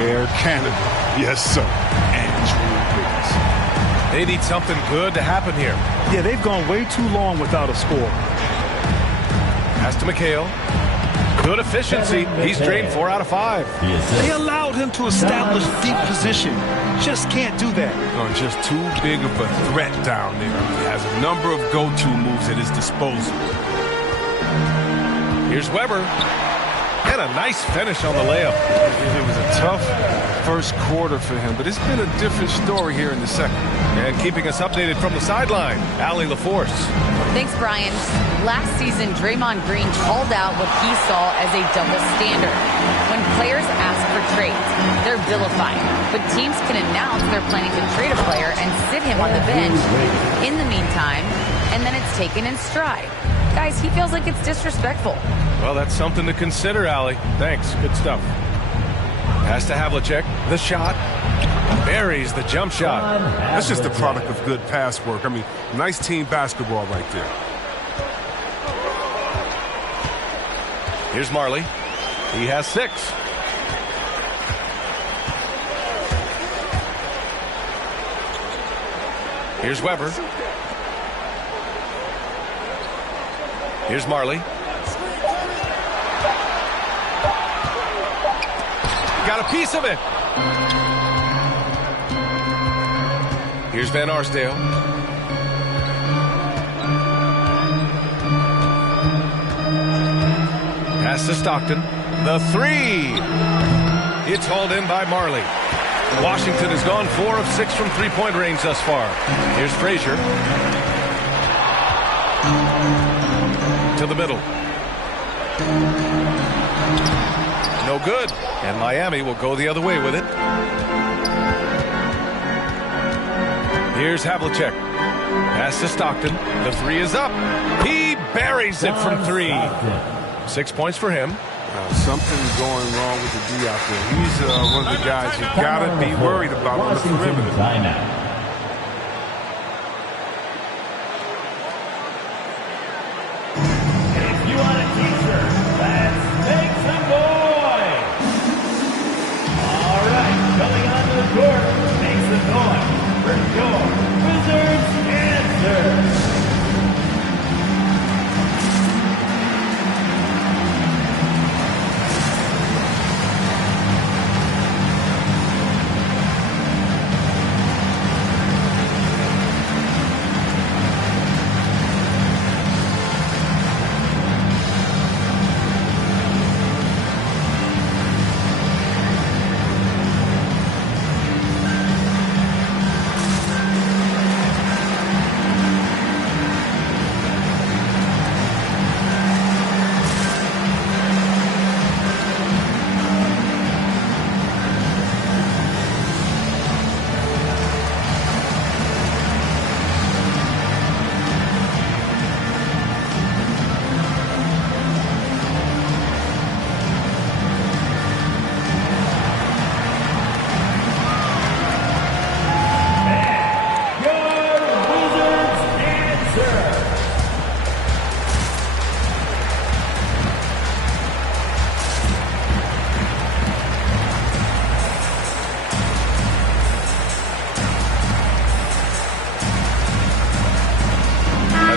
Air Canada. Yes, sir. Andrew Wiggins. They need something good to happen here. Yeah, they've gone way too long without a score. Pass to McHale. Good efficiency. He's drained 4 out of 5. They allowed him to establish deep position. Just can't do that. Just too big of a threat down there. He has a number of go-to moves at his disposal. Here's Weber. And a nice finish on the layup. It was a tough first quarter for him, but it's been a different story here in the second. And keeping us updated from the sideline, Allie LaForce. Thanks, Brian. Last season, Draymond Green called out what he saw as a double standard. When players ask for trades, they're vilified. But teams can announce they're planning to trade a player and sit him on the bench in the meantime, and then it's taken in stride. Guys, he feels like it's disrespectful. Well, that's something to consider, Allie. Thanks. Good stuff. Pass to Havlicek. The shot. Buries the jump shot. That's just a product of good pass work. I mean, nice team basketball right there. Here's Marley. He has 6. Here's Weber. Here's Marley. Got a piece of it. Here's Van Arsdale. Pass to Stockton. The 3. It's hauled in by Marley. Washington has gone 4 of 6 from three-point range thus far. Here's Frazier. To the middle. No good. And Miami will go the other way with it. Here's Havlicek. Pass to Stockton. The 3 is up. He buries it from 3. 6 points for him. Something's going wrong with the D out there. He's one of the guys you gotta be worried about on the perimeter.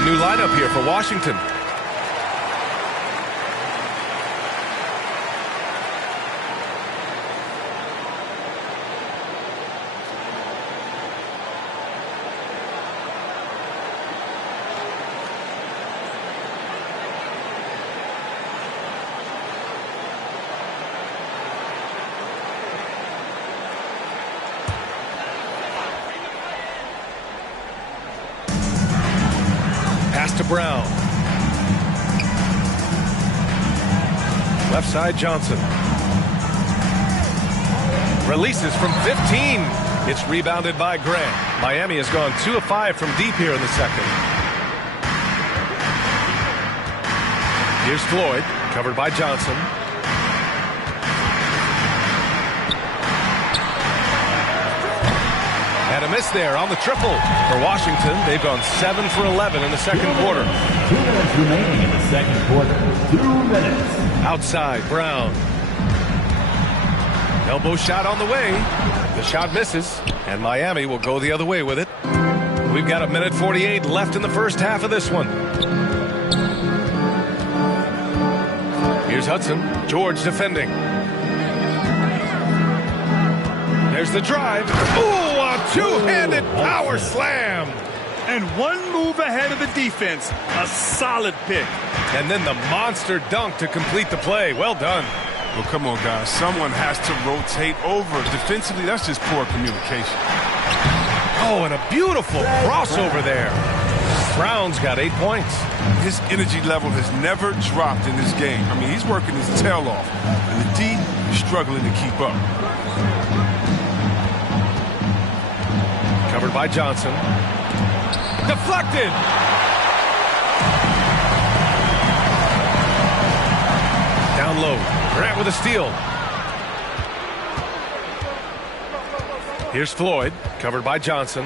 New lineup here for Washington. To Brown. Left side, Johnson. Releases from 15. It's rebounded by Grant. Miami has gone 2 of 5 from deep here in the second. Here's Floyd, covered by Johnson. And a miss there on the triple. For Washington, they've gone 7 for 11 in the second quarter. 2 minutes remaining in the second quarter. 2 minutes. Outside, Brown. Elbow shot on the way. The shot misses, and Miami will go the other way with it. We've got 1:48 left in the first half of this one. Here's Hudson. George defending. There's the drive. Ooh, a two-handed power slam. And one move ahead of the defense. A solid pick. And then the monster dunk to complete the play. Well done. Well, come on, guys. Someone has to rotate over. Defensively, that's just poor communication. Oh, and a beautiful crossover there. Brown's got 8 points. His energy level has never dropped in this game. I mean, he's working his tail off. And the D is struggling to keep up. Covered by Johnson. Deflected. Down low. Grant with a steal. Here's Floyd. Covered by Johnson.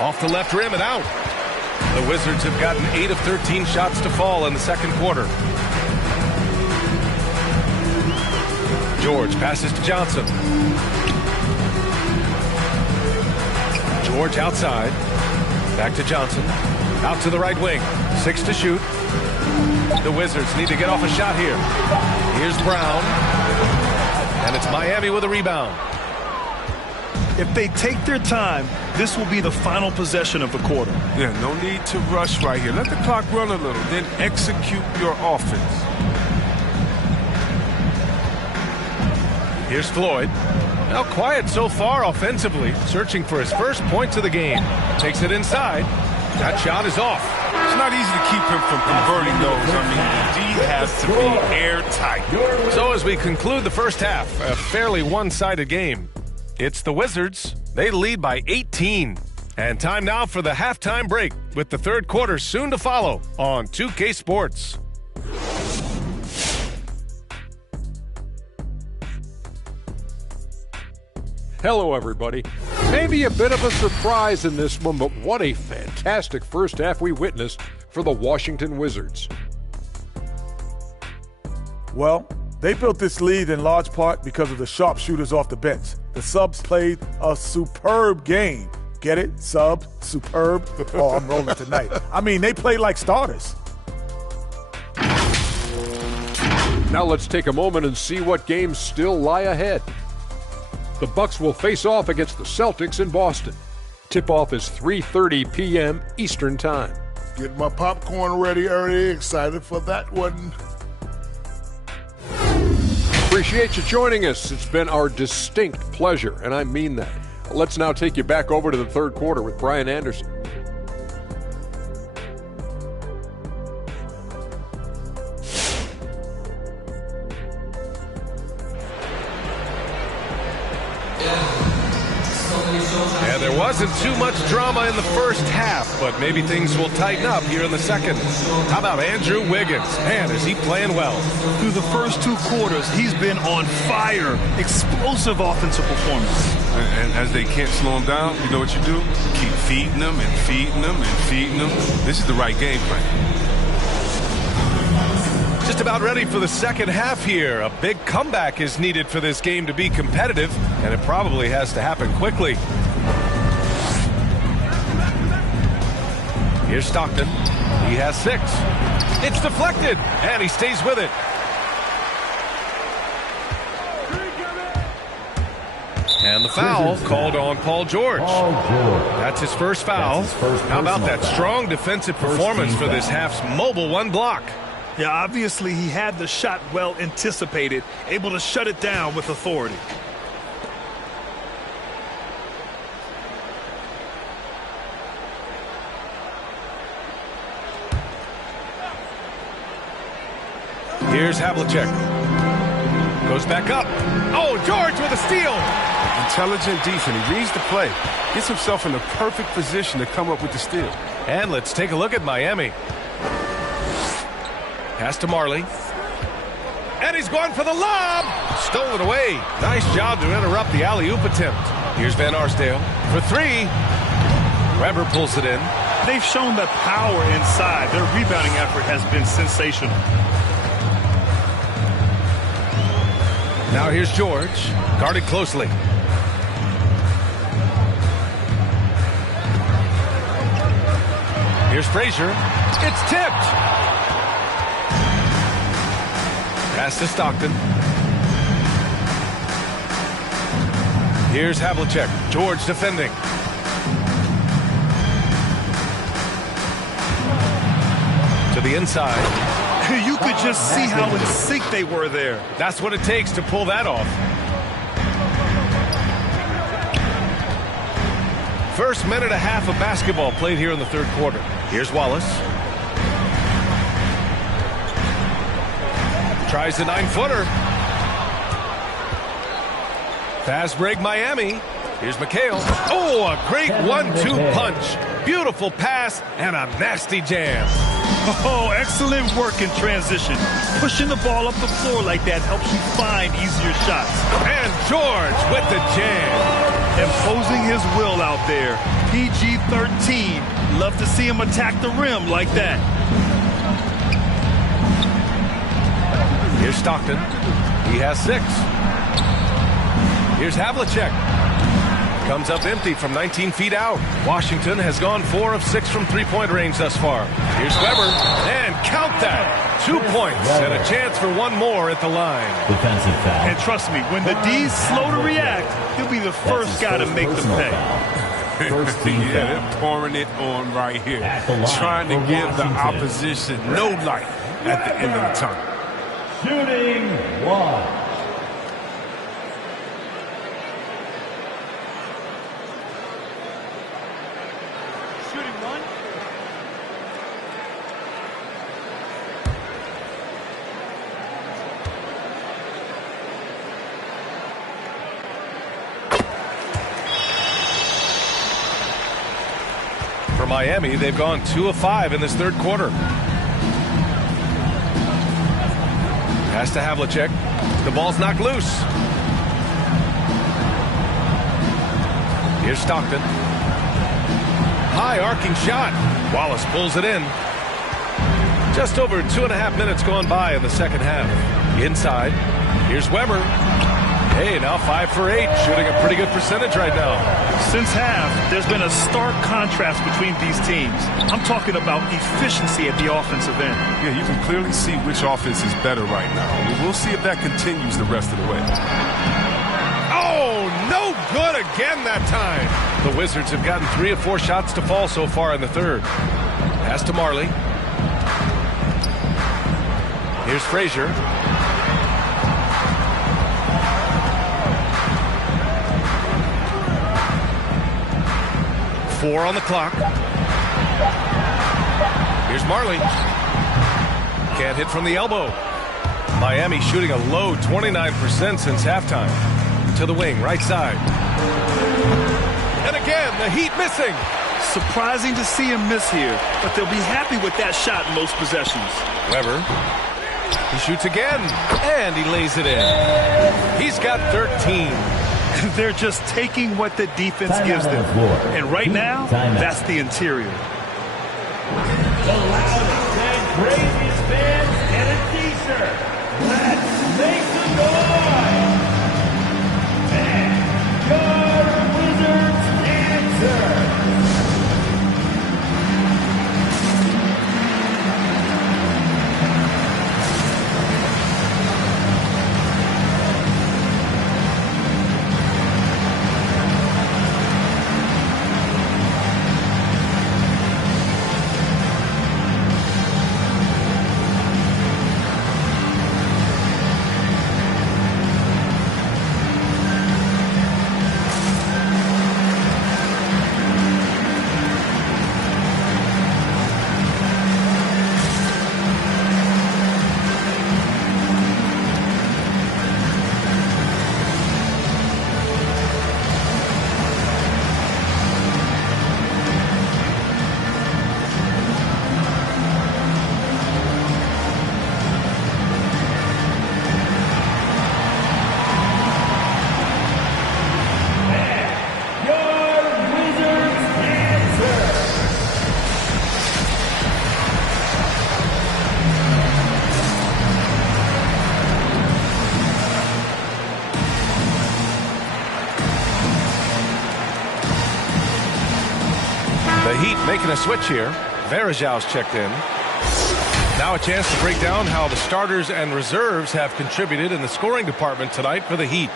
Off the left rim and out. The Wizards have gotten 8 of 13 shots to fall in the second quarter. George passes to Johnson. George outside. Back to Johnson. Out to the right wing. 6 to shoot. The Wizards need to get off a shot here. Here's Brown. And it's Miami with a rebound. If they take their time, this will be the final possession of the quarter. Yeah, no need to rush right here. Let the clock run a little, then execute your offense. Here's Floyd. Now quiet so far offensively, searching for his first points of the game. Takes it inside. That shot is off. It's not easy to keep him from converting those. I mean, the D has to be airtight. So as we conclude the first half, a fairly one-sided game. It's the Wizards. They lead by 18. And time now for the halftime break, with the third quarter soon to follow on 2K Sports. Hello, everybody. Maybe a bit of a surprise in this one, but what a fantastic first half we witnessed for the Washington Wizards. Well, they built this lead in large part because of the sharpshooters off the bench. The subs played a superb game. Get it? Sub, superb. Oh, I'm rolling tonight. I mean, they played like starters. Now let's take a moment and see what games still lie ahead. The Bucks will face off against the Celtics in Boston. Tip-off is 3:30 p.m. Eastern Time. Get my popcorn ready early. Excited for that one. Appreciate you joining us. It's been our distinct pleasure, and I mean that. Let's now take you back over to the third quarter with Brian Anderson. Yeah, there wasn't too much drama in the first half, but maybe things will tighten up here in the second. How about Andrew Wiggins? Man, is he playing well. Through the first 2 quarters, he's been on fire. Explosive offensive performance. And as they can't slow him down, you know what you do? Keep feeding them and feeding them and feeding them. This is the right game plan. Just about ready for the second half here. A big comeback is needed for this game to be competitive, and it probably has to happen quickly. Here's Stockton. He has 6. It's deflected, and he stays with it. And the foul called on Paul George. That's his first foul. How about that strong defensive performance for this half's mobile one block? Yeah, obviously he had the shot well anticipated, able to shut it down with authority. Here's Havlicek. Goes back up. Oh, George with a steal. Intelligent defense. He reads the play. Gets himself in the perfect position to come up with the steal. And let's take a look at Miami. Pass to Marley. And he's going for the lob. Stolen away. Nice job to interrupt the alley-oop attempt. Here's Van Arsdale for three. Weber pulls it in. They've shown the power inside. Their rebounding effort has been sensational. Now here's George, guarded closely. Here's Frazier. It's tipped. Pass to Stockton. Here's Havlicek. George defending. To the inside. You could just see how in sync they were there. That's what it takes to pull that off. First minute and a half of basketball played here in the third quarter. Here's Wallace. Tries the 9-footer. Fast break Miami. Here's McHale. Oh, a great 1-2 punch. Beautiful pass and a nasty jam. Oh, excellent work in transition. Pushing the ball up the floor like that helps you find easier shots. And George with the jam. Imposing his will out there. PG-13. Love to see him attack the rim like that. Here's Stockton. He has 6. Here's Havlicek. Comes up empty from 19 feet out. Washington has gone 4 of 6 from three-point range thus far. Here's Weber. And count that. 2 points and a chance for one more at the line. Defensive foul. And trust me, when the D's slow to react, he'll be the first guy to make them pay. Yeah, they're pouring it on right here. Trying to give the opposition no light at the end of the tunnel. Shooting 1. For Miami, they've gone 2 of 5 in this third quarter. Pass to Havlicek. The ball's knocked loose. Here's Stockton. High arcing shot. Wallace pulls it in. Just over 2.5 minutes gone by in the second half. Inside. Here's Weber. Hey, now 5 for 8, shooting a pretty good percentage right now. Since half, there's been a stark contrast between these teams. I'm talking about efficiency at the offensive end. Yeah, you can clearly see which offense is better right now. We'll see if that continues the rest of the way. Oh, no good again that time. The Wizards have gotten 3 of 4 shots to fall so far in the third. Pass to Marley. Here's Frazier. Four on the clock. Here's Marley. Can't hit from the elbow. Miami shooting a low 29% since halftime. To the wing, right side. And again, the Heat missing. Surprising to see him miss here, but they'll be happy with that shot in most possessions. Weber. He shoots again, and he lays it in. He's got 13. They're just taking what the defense gives them. And right now, that's the interior. The loudest and craziest fans get a t-shirt. Let's make some noise. And your Wizards answer. Making a switch here. Varejão's checked in. Now a chance to break down how the starters and reserves have contributed in the scoring department tonight for the Heat.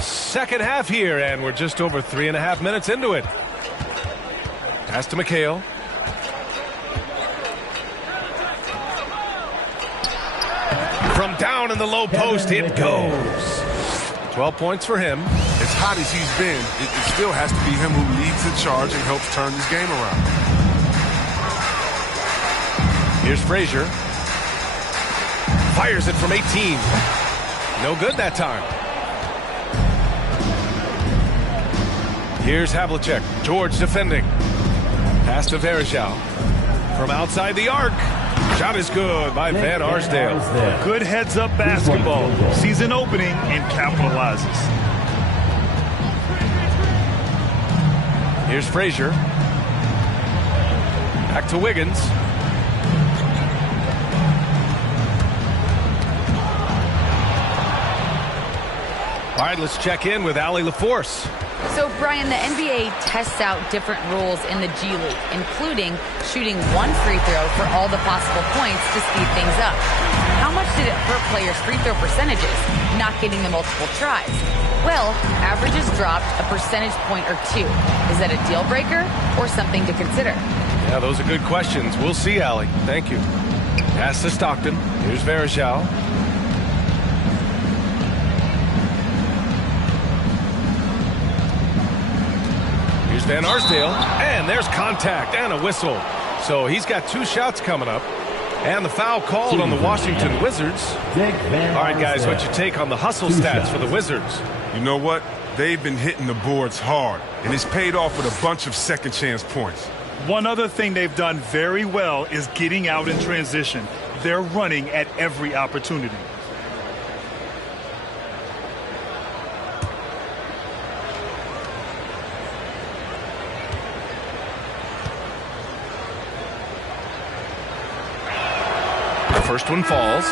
Second half here, and we're just over 3.5 minutes into it. Pass to McHale. From down in the low post, it goes. 12 points for him. As hot as he's been, it still has to be him who leads the charge and helps turn this game around. Here's Frazier. Fires it from 18. No good that time. Here's Havlicek. George defending. Pass to Varejão. From outside the arc. Shot is good by Van Arsdale. Good heads-up basketball. Sees an opening and capitalizes. Here's Frazier. Back to Wiggins. All right, let's check in with Allie LaForce. So, Brian, the NBA tests out different rules in the G League, including shooting one free throw for all the possible points to speed things up. How much did it hurt players' free throw percentages, not getting the multiple tries? Well, averages dropped a percentage point or two. Is that a deal breaker or something to consider? Yeah, those are good questions. We'll see, Allie. Thank you. Pass to Stockton. Here's Varejão. Here's Van Arsdale, and there's contact and a whistle. So he's got 2 shots coming up. And the foul called on the Washington Wizards. All right, guys, what's your take on the hustle stats for the Wizards? You know what? They've been hitting the boards hard, and it's paid off with a bunch of second-chance points. One other thing they've done very well is getting out in transition. They're running at every opportunity. First one falls.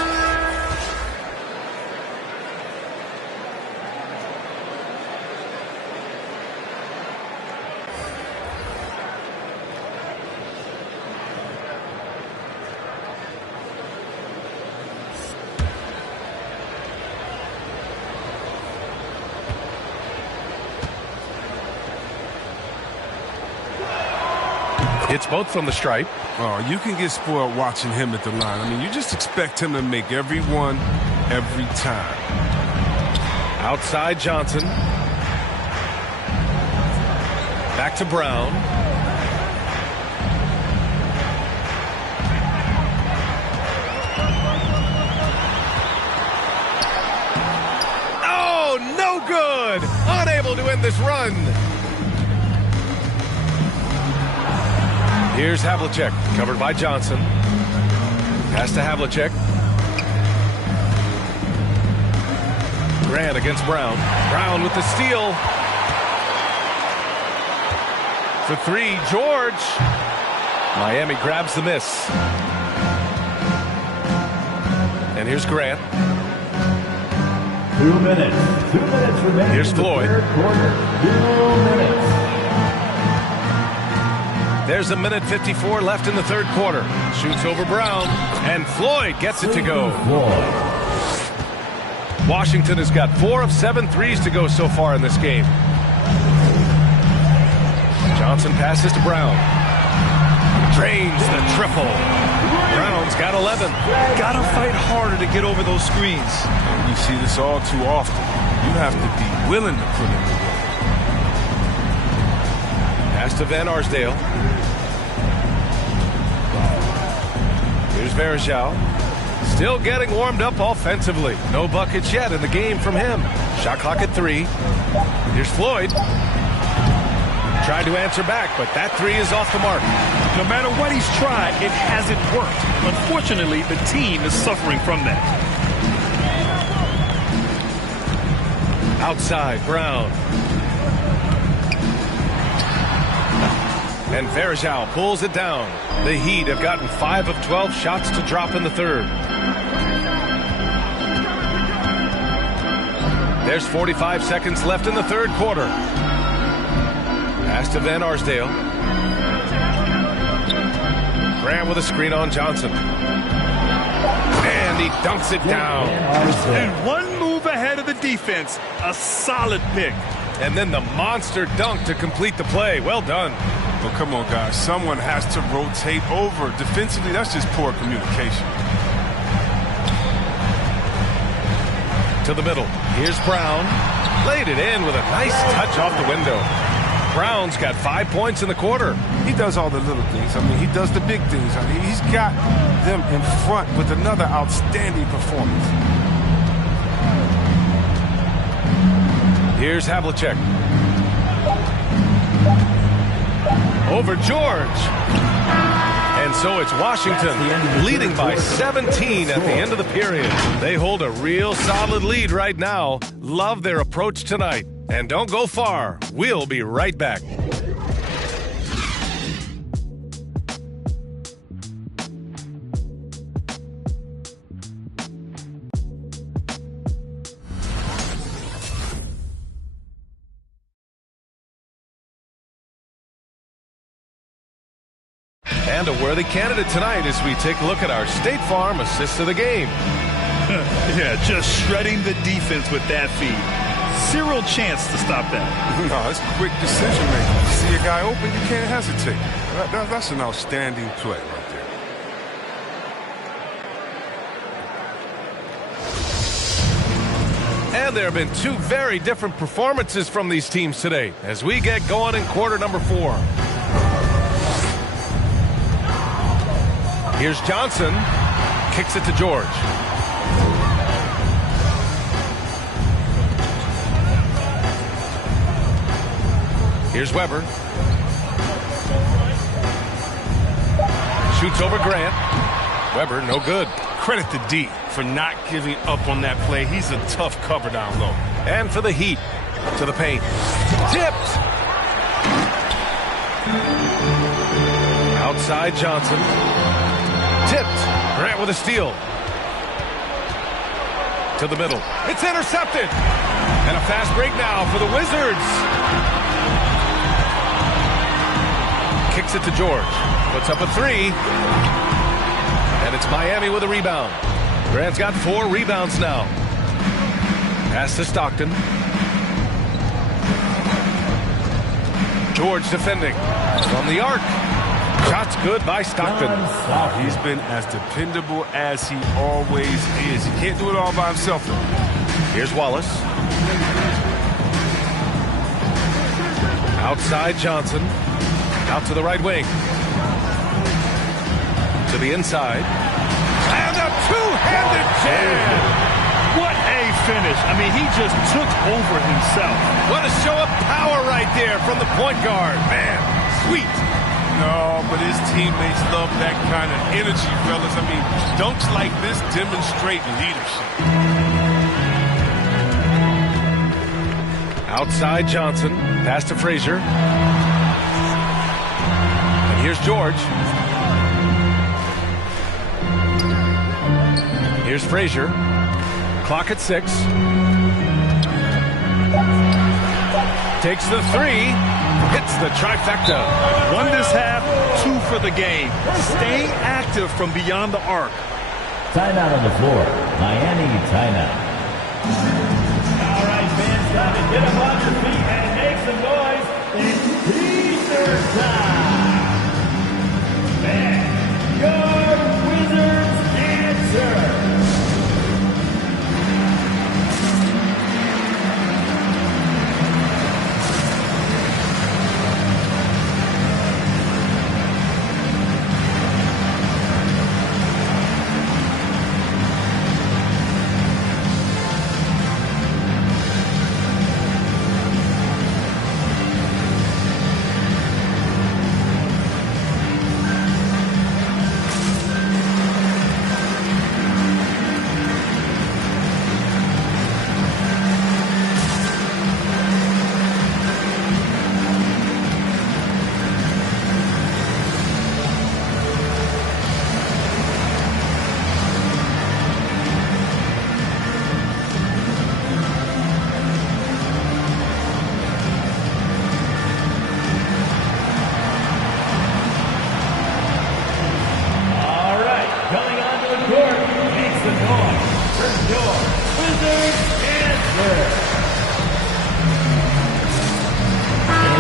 It's both from the stripe. Oh, you can get spoiled watching him at the line. I mean, you just expect him to make every one, every time. Outside Johnson. Back to Brown. Oh, no good! Unable to end this run. Here's Havlicek, covered by Johnson. Pass to Havlicek. Grant against Brown. Brown with the steal. For 3, George. Miami grabs the miss. And here's Grant. 2 minutes. 2 minutes remaining. Here's Floyd. Quarter. 2 minutes. There's 1:54 left in the third quarter. Shoots over Brown, and Floyd gets it to go. Washington has got 4 of 7 threes to go so far in this game. Johnson passes to Brown. Drains the triple. Brown's got 11. Gotta fight harder to get over those screens. You see this all too often. You have to be willing to put in the work. Pass to Van Arsdale. Here's Varejão. Still getting warmed up offensively. No buckets yet in the game from him. Shot clock at 3. Here's Floyd. Tried to answer back, but that 3 is off the mark. No matter what he's tried, it hasn't worked. Unfortunately, the team is suffering from that. Outside, Brown. And Verjao pulls it down. The Heat have gotten 5 of 12 shots to drop in the third. There's 45 seconds left in the third quarter. Pass to Van Arsdale. Grant with a screen on Johnson. And he dunks it down. And one move ahead of the defense. A solid pick. And then the monster dunk to complete the play. Well done. Well, come on, guys. Someone has to rotate over. Defensively, that's just poor communication. To the middle. Here's Brown. Laid it in with a nice touch off the window. Brown's got 5 points in the quarter. He does all the little things. I mean, he does the big things. I mean, he's got them in front with another outstanding performance. Here's Havlicek. Over George. And so it's Washington leading by 17 at the end of the period. They hold a real solid lead right now. Love their approach tonight. And don't go far. We'll be right back. And a worthy candidate tonight as we take a look at our State Farm assist of the game. Yeah, just shredding the defense with that feed. Zero chance to stop that. No, it's quick decision making. You see a guy open, you can't hesitate. That's an outstanding play right there. And there have been 2 very different performances from these teams today as we get going in quarter number 4. Here's Johnson. Kicks it to George. Here's Weber. Shoots over Grant. Weber, no good. Credit to D for not giving up on that play. He's a tough cover down low. And for the Heat, to the paint. Tipped. Outside Johnson. Tipped. Grant with a steal. To the middle. It's intercepted. And a fast break now for the Wizards. Kicks it to George. Puts up a 3. And it's Miami with a rebound. Grant's got 4 rebounds now. Pass to Stockton. George defending. From the arc. Shots good by Stockton. He's been as dependable as he always is. He can't do it all by himself. Here's Wallace. Outside Johnson. Out to the right wing. To the inside. And a two-handed jam. What a finish. I mean, he just took over himself. What a show of power right there from the point guard. Man, sweet. No, but his teammates love that kind of energy, fellas. I mean, dunks like this demonstrate leadership. Outside Johnson. Pass to Frazier. And here's George. Here's Frazier. Clock at 6. Takes the 3. Hits the trifecta. 1 this half, 2 for the game. Stay active from beyond the arc. Timeout on the floor. Miami timeout. All right, fans, time to get up on your feet and make some noise. It's teaser time. And your Wizards answer.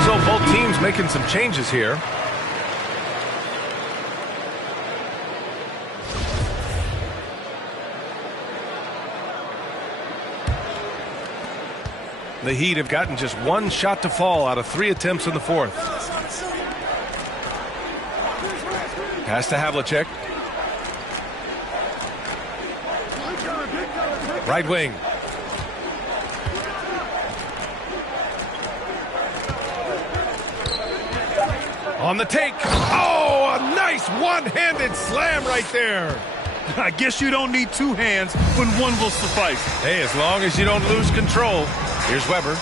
So both teams making some changes here. The Heat have gotten just one shot to fall out of 3 attempts in the fourth. Pass to Havlicek. Right wing. On the take. Oh, a nice one-handed slam right there. I guess you don't need 2 hands when one will suffice. Hey, as long as you don't lose control. Here's Weber.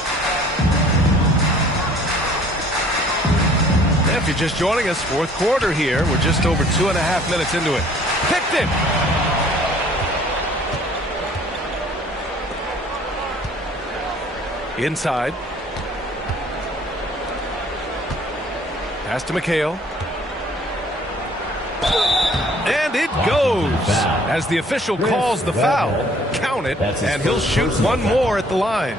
And if you're just joining us, fourth quarter here. We're just over 2.5 minutes into it. Picked it. Inside. Pass to McHale. And it goes. As the official calls the foul, count it, and he'll shoot one more at the line.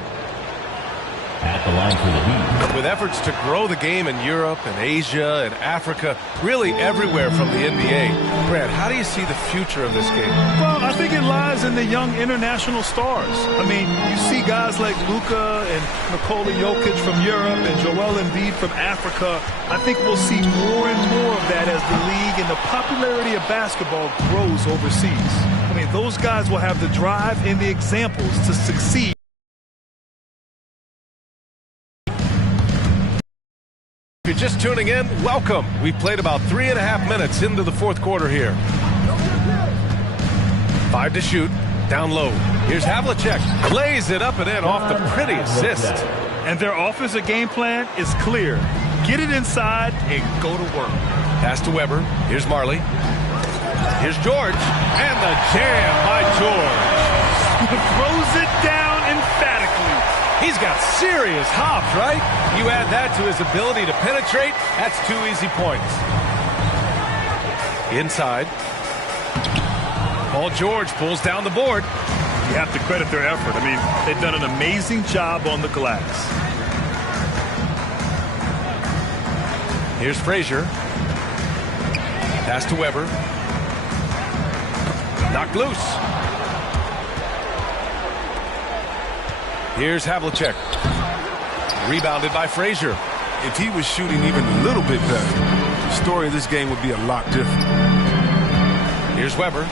At the line for the Heat. With efforts to grow the game in Europe and Asia and Africa, really everywhere from the NBA. Brad, how do you see the future of this game? Well, I think it lies in the young international stars. I mean, you see guys like Luka and Nikola Jokic from Europe and Joel Embiid from Africa. I think we'll see more and more of that as the league and the popularity of basketball grows overseas. I mean, those guys will have the drive and the examples to succeed. If you're just tuning in, welcome. We've played about 3.5 minutes into the fourth quarter here. 5 to shoot. Down low. Here's Havlicek. Lays it up and in off the pretty assist. And their offensive game plan is clear. Get it inside and go to work. Pass to Weber. Here's Marley. Here's George. And the jam by George. Throws it down emphatically. He's got serious hops, right? You add that to his ability to penetrate, that's 2 easy points. Inside. Paul George pulls down the board. You have to credit their effort. I mean, they've done an amazing job on the glass. Here's Frazier. Pass to Weber. Knocked loose. Here's Havlicek. Rebounded by Frazier. If he was shooting even a little bit better, the story of this game would be a lot different. Here's Weber.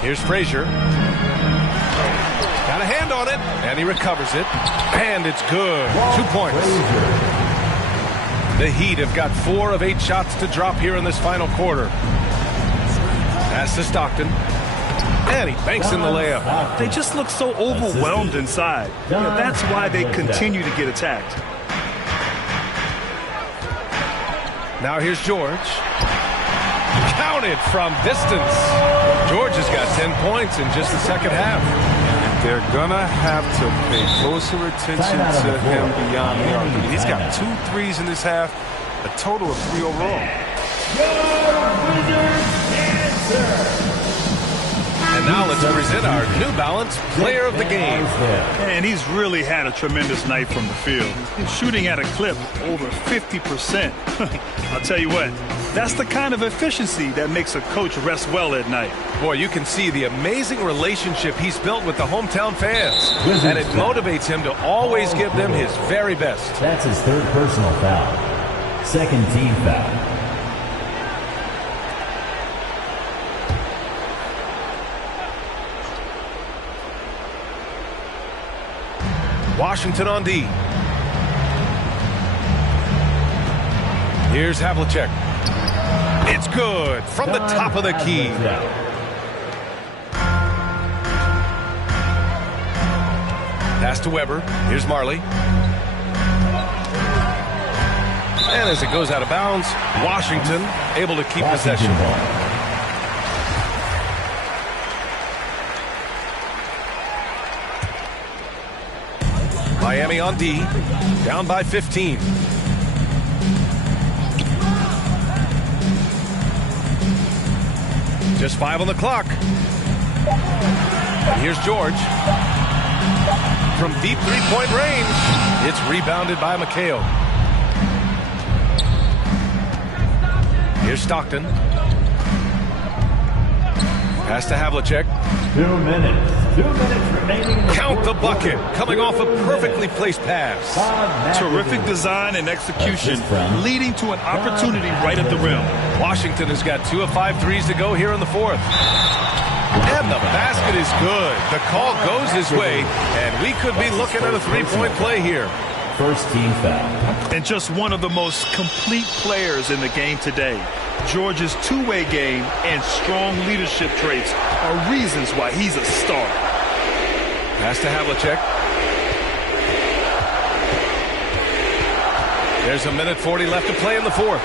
Here's Frazier. Got a hand on it, and he recovers it. And it's good. 2 points. The Heat have got 4 of 8 shots to drop here in this final quarter. Pass to Stockton. And he banks in the layup. They just look so overwhelmed inside. You know, that's why they continue to get attacked. Now here's George. Counted from distance. George has got 10 points in just the second half. They're going to have to pay closer attention to him beyond the arc. I mean, he's got 2 threes in this half, a total of 3 overall. And now let's present our New Balance Player of the Game. And he's really had a tremendous night from the field. He's shooting at a clip over 50%. I'll tell you what, that's the kind of efficiency that makes a coach rest well at night. Boy, you can see the amazing relationship he's built with the hometown fans. And it motivates him to always give them his very best. That's his 3rd personal foul. 2nd team foul. Washington on D. Here's Havlicek. It's good from the top of the key. Pass to Weber. Here's Marley. And as it goes out of bounds, Washington able to keep possession. Miami on D, down by 15. Just 5 on the clock. Here's George. From deep three-point range, it's rebounded by McHale. Here's Stockton. Pass to Havlicek. 2 minutes. 2 minutes remaining. Count the bucket. Coming off a perfectly placed pass. Terrific design and execution, leading to an opportunity right at the rim. Washington has got 2 of 5 threes to go here in the fourth. And the basket is good. The call goes his way, and we could be looking at a three-point play here. First team foul. And just one of the most complete players in the game today. George's two-way game and strong leadership traits are reasons why he's a star. Pass to Havlicek. There's a minute 40 left to play in the fourth.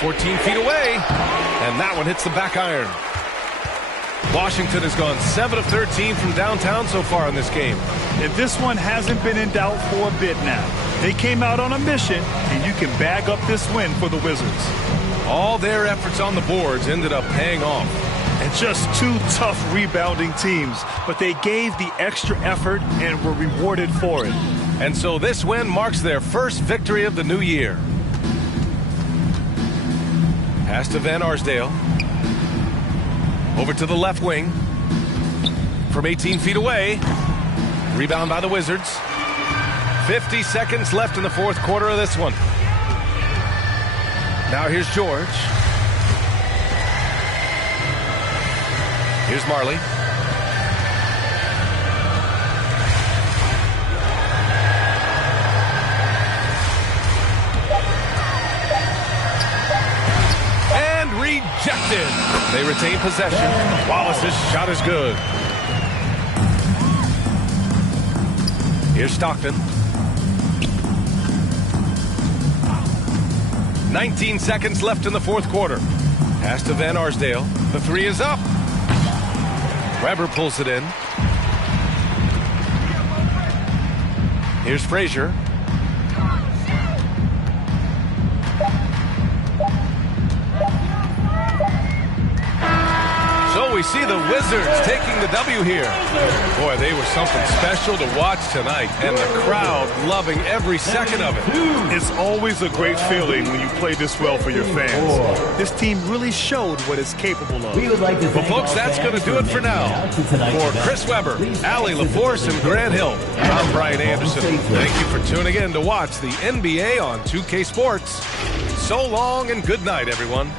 "14 feet away," and that one hits the back iron. Washington has gone 7 of 13 from downtown so far in this game. And this one hasn't been in doubt for a bit now. They came out on a mission, and you can bag up this win for the Wizards. All their efforts on the boards ended up paying off. And just 2 tough rebounding teams, but they gave the extra effort and were rewarded for it. And so this win marks their first victory of the new year. Pass to Van Arsdale. Over to the left wing. From 18 feet away. Rebound by the Wizards. 50 seconds left in the fourth quarter of this one. Now here's George. Here's Marley. And rejected. They retain possession. Wallace's shot is good. Here's Stockton. 19 seconds left in the fourth quarter. Pass to Van Arsdale. The three is up. Weber pulls it in. Here's Frazier. So we see the Wizards taking the W here. Boy, they were something special to watch tonight, and the crowd loving every second of it. It's always a great feeling when you play this well for your fans. This team really showed what it's capable of. Well, folks, that's going to do it for now. For Chris Weber, Allie LaForce, and Grant Hill, I'm Brian Anderson. Thank you for tuning in to watch the NBA on 2K Sports. So long and good night, everyone.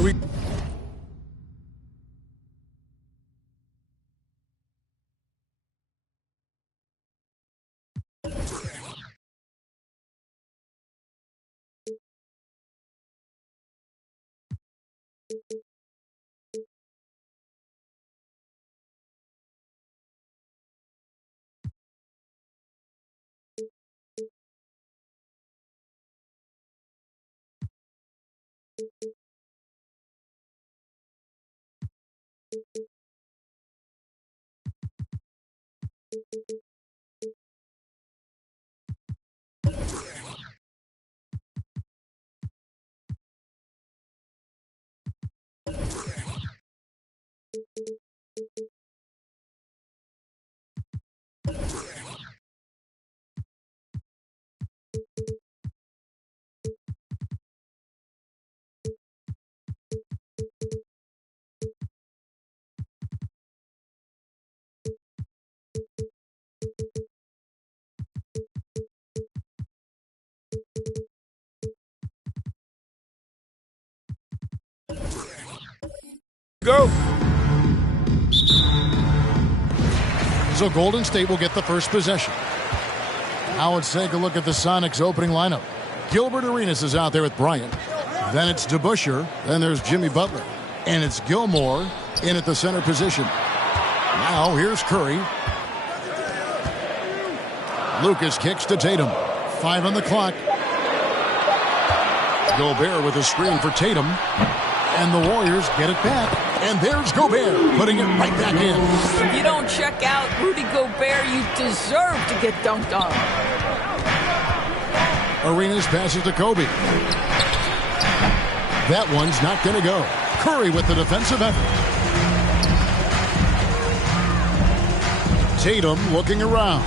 Here we go. So Golden State will get the first possession. Now let's take a look at the Sonics opening lineup. Gilbert Arenas is out there with Bryant. Then it's DeBusschere. Then there's Jimmy Butler. And it's Gilmore in at the center position. Now here's Curry. Lucas kicks to Tatum. 5 on the clock. Gobert with a screen for Tatum. And the Warriors get it back. And there's Gobert putting it right back in. If you don't check out Rudy Gobert, you deserve to get dunked on. Arenas passes to Kobe. That one's not going to go. Curry with the defensive effort. Tatum looking around.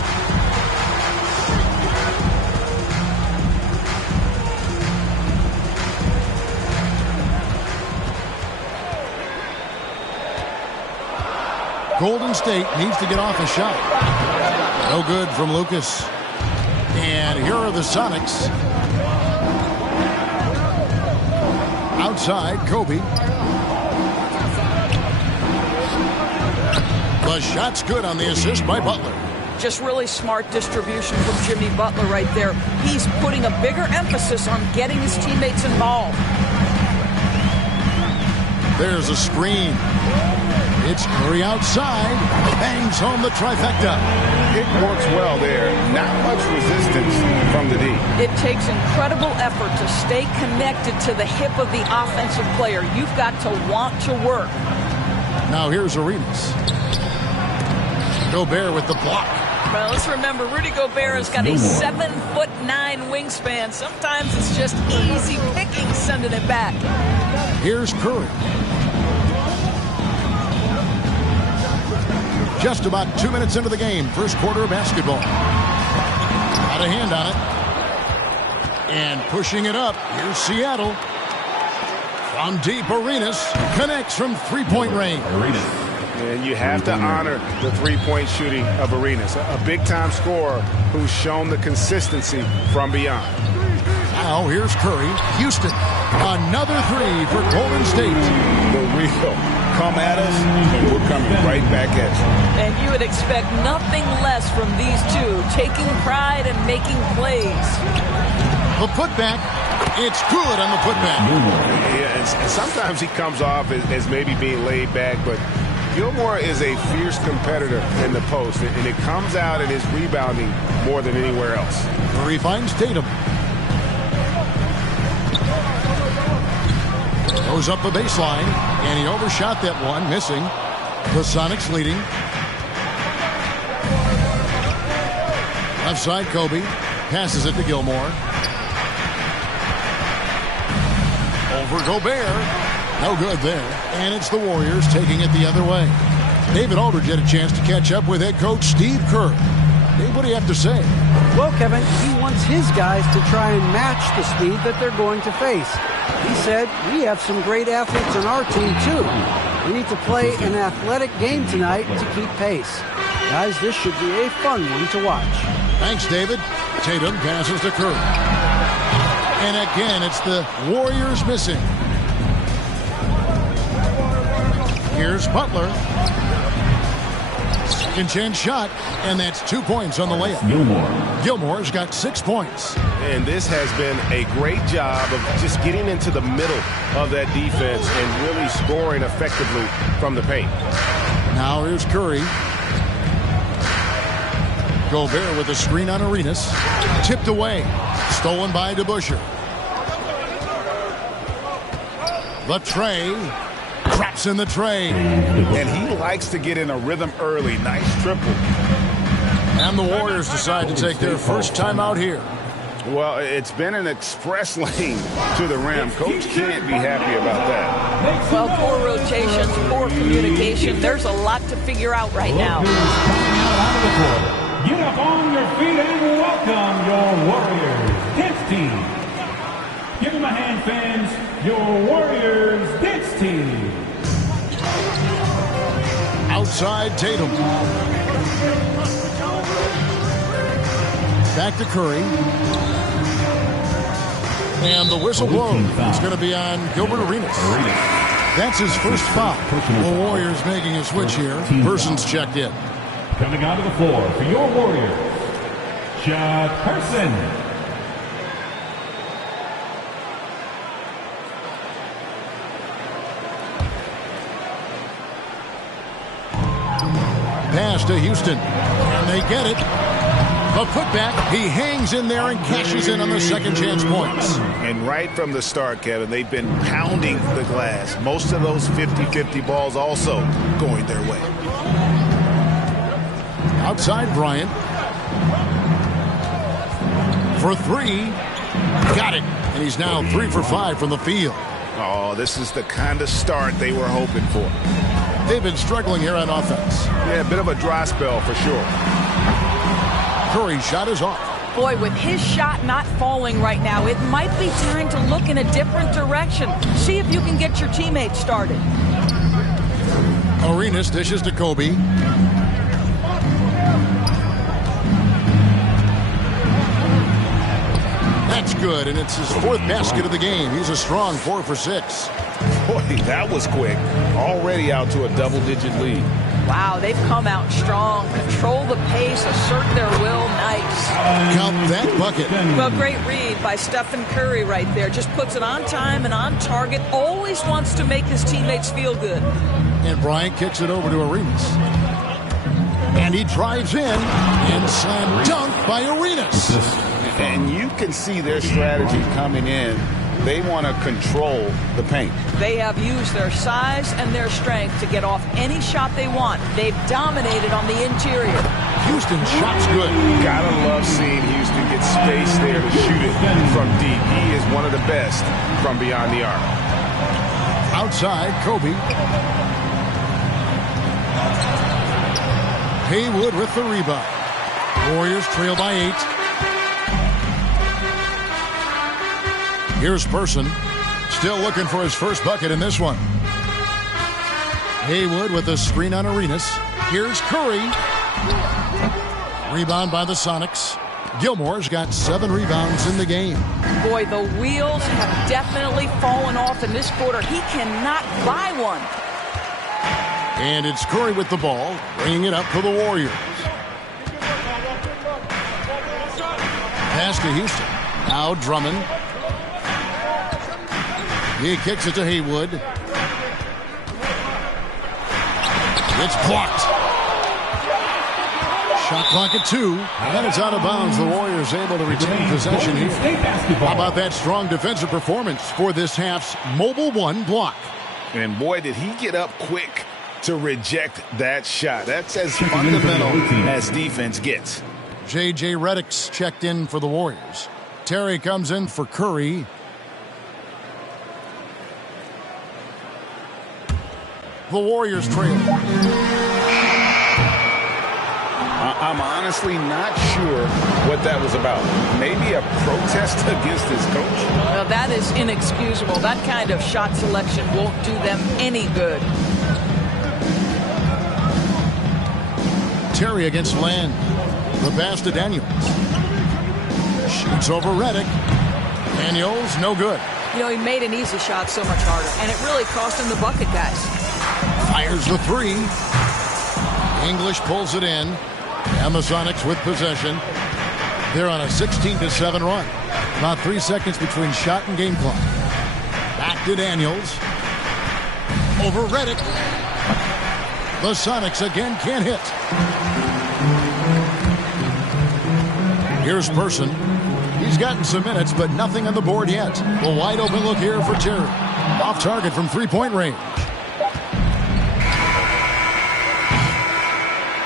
Golden State needs to get off a shot. No good from Lucas. And here are the Sonics. Outside, Kobe. The shot's good on the assist by Butler. Just really smart distribution from Jimmy Butler right there. He's putting a bigger emphasis on getting his teammates involved. There's a screen. It's Curry outside. Bangs home the trifecta. It works well there. Not much resistance from the D. It takes incredible effort to stay connected to the hip of the offensive player. You've got to want to work. Now here's Arenas. Gobert with the block. Well, let's remember, Rudy Gobert has got a 7'9" wingspan. Sometimes it's just easy picking sending it back. Here's Curry. Just about 2 minutes into the game. First quarter of basketball. Got a hand on it. And pushing it up. Here's Seattle. From deep, Arenas connects from three-point range. And you have to honor the three-point shooting of Arenas. A big-time scorer who's shown the consistency from beyond. Now here's Curry. Houston. Another three for Golden State. The real come at us, and we're coming right back at you. And you would expect nothing less from these two, taking pride and making plays. The putback. It's good on the putback. Yeah, and sometimes he comes off as maybe being laid back, but Gilmore is a fierce competitor in the post, and it comes out in his rebounding more than anywhere else. Curry finds Tatum. Goes up the baseline, and he overshot that one, missing. The Sonics leading. Left side, Kobe. Passes it to Gilmore. Over Gobert. No good there. And it's the Warriors taking it the other way. David Aldridge had a chance to catch up with head coach Steve Kerr. Dave, what do you have to say? Well, Kevin, he wants his guys to try and match the speed that they're going to face. He said, we have some great athletes on our team, too. We need to play an athletic game tonight to keep pace. Guys, this should be a fun one to watch. Thanks, David. Tatum passes to Curry. And again, it's the Warriors missing. Here's Butler. Second chance shot, and that's 2 points on the layup. Gilmore's got 6 points. And this has been a great job of just getting into the middle of that defense and really scoring effectively from the paint. Now here's Curry. Gobert with a screen on Arenas. Tipped away. Stolen by DeBusschere. The tray. Traps in the tray. And he likes to get in a rhythm early. Nice triple. And the Warriors decide to take their first time out here. Well, it's been an express lane to the rim. Coach can't be happy about that. Well, poor rotations, poor communication. There's a lot to figure out right now. Get up on your feet and welcome your Warriors dance team. Give them a hand, fans. Your Warriors dance team. Outside Tatum. Back to Curry. And the whistle blows. It's going to be on Gilbert Arenas. That's his first foul. The Warriors making a switch here. Person's checked in. Coming onto the floor for your Warriors, Chad Person. Pass to Houston. And they get it. The putback, he hangs in there and cashes in on the second chance points. And right from the start, Kevin, they've been pounding the glass. Most of those 50-50 balls also going their way. Outside Bryant. For three. Got it. And he's now 3 for 5 from the field. Oh, this is the kind of start they were hoping for. They've been struggling here on offense. Yeah, a bit of a dry spell for sure. Curry's shot is off. Boy, with his shot not falling right now, it might be time to look in a different direction. See if you can get your teammates started. Arenas dishes to Kobe. That's good, and it's his 4th basket of the game. He's a strong 4 for 6. Boy, that was quick. Already out to a double-digit lead. Wow, they've come out strong. Control the pace, assert their will. Nice. Count that bucket. Well, great read by Stephen Curry right there. Just puts it on time and on target. Always wants to make his teammates feel good. And Bryant kicks it over to Arenas. And he drives in and slam dunk by Arenas. And you can see their strategy coming in. They want to control the paint. They have used their size and their strength to get off any shot they want. They've dominated on the interior. Houston shot's good. Gotta love seeing Houston get space there to shoot it from deep. He is one of the best from beyond the arc. Outside, Kobe. Haywood with the rebound. Warriors trail by 8. Here's Person, still looking for his first bucket in this one. Haywood with a screen on Arenas. Here's Curry. Rebound by the Sonics. Gilmore's got 7 rebounds in the game. Boy, the wheels have definitely fallen off in this quarter. He cannot buy one. And it's Curry with the ball, bringing it up for the Warriors. Pass to Houston. Now Drummond. He kicks it to Haywood. It's blocked. Shot clock at 2. And it's out of bounds. The Warriors able to retain possession here. How about that strong defensive performance for this half's Mobile 1 block? And boy, did he get up quick to reject that shot. That's as fundamental as defense gets. J.J. Redick's checked in for the Warriors. Terry comes in for Curry. The Warriors trail. I'm honestly not sure what that was about. Maybe a protest against his coach? Well, that is inexcusable. That kind of shot selection won't do them any good. Terry against Land. The pass to Daniels. Shoots over Redick. Daniels, no good. You know, he made an easy shot so much harder, and it really cost him the bucket, guys. Fires the 3. English pulls it in. And the Sonics with possession. They're on a 16-7 run. About 3 seconds between shot and game clock. Back to Daniels. Over Redick. The Sonics again can't hit. Here's Person. He's gotten some minutes, but nothing on the board yet. A wide open look here for Terry. Off target from 3-point range.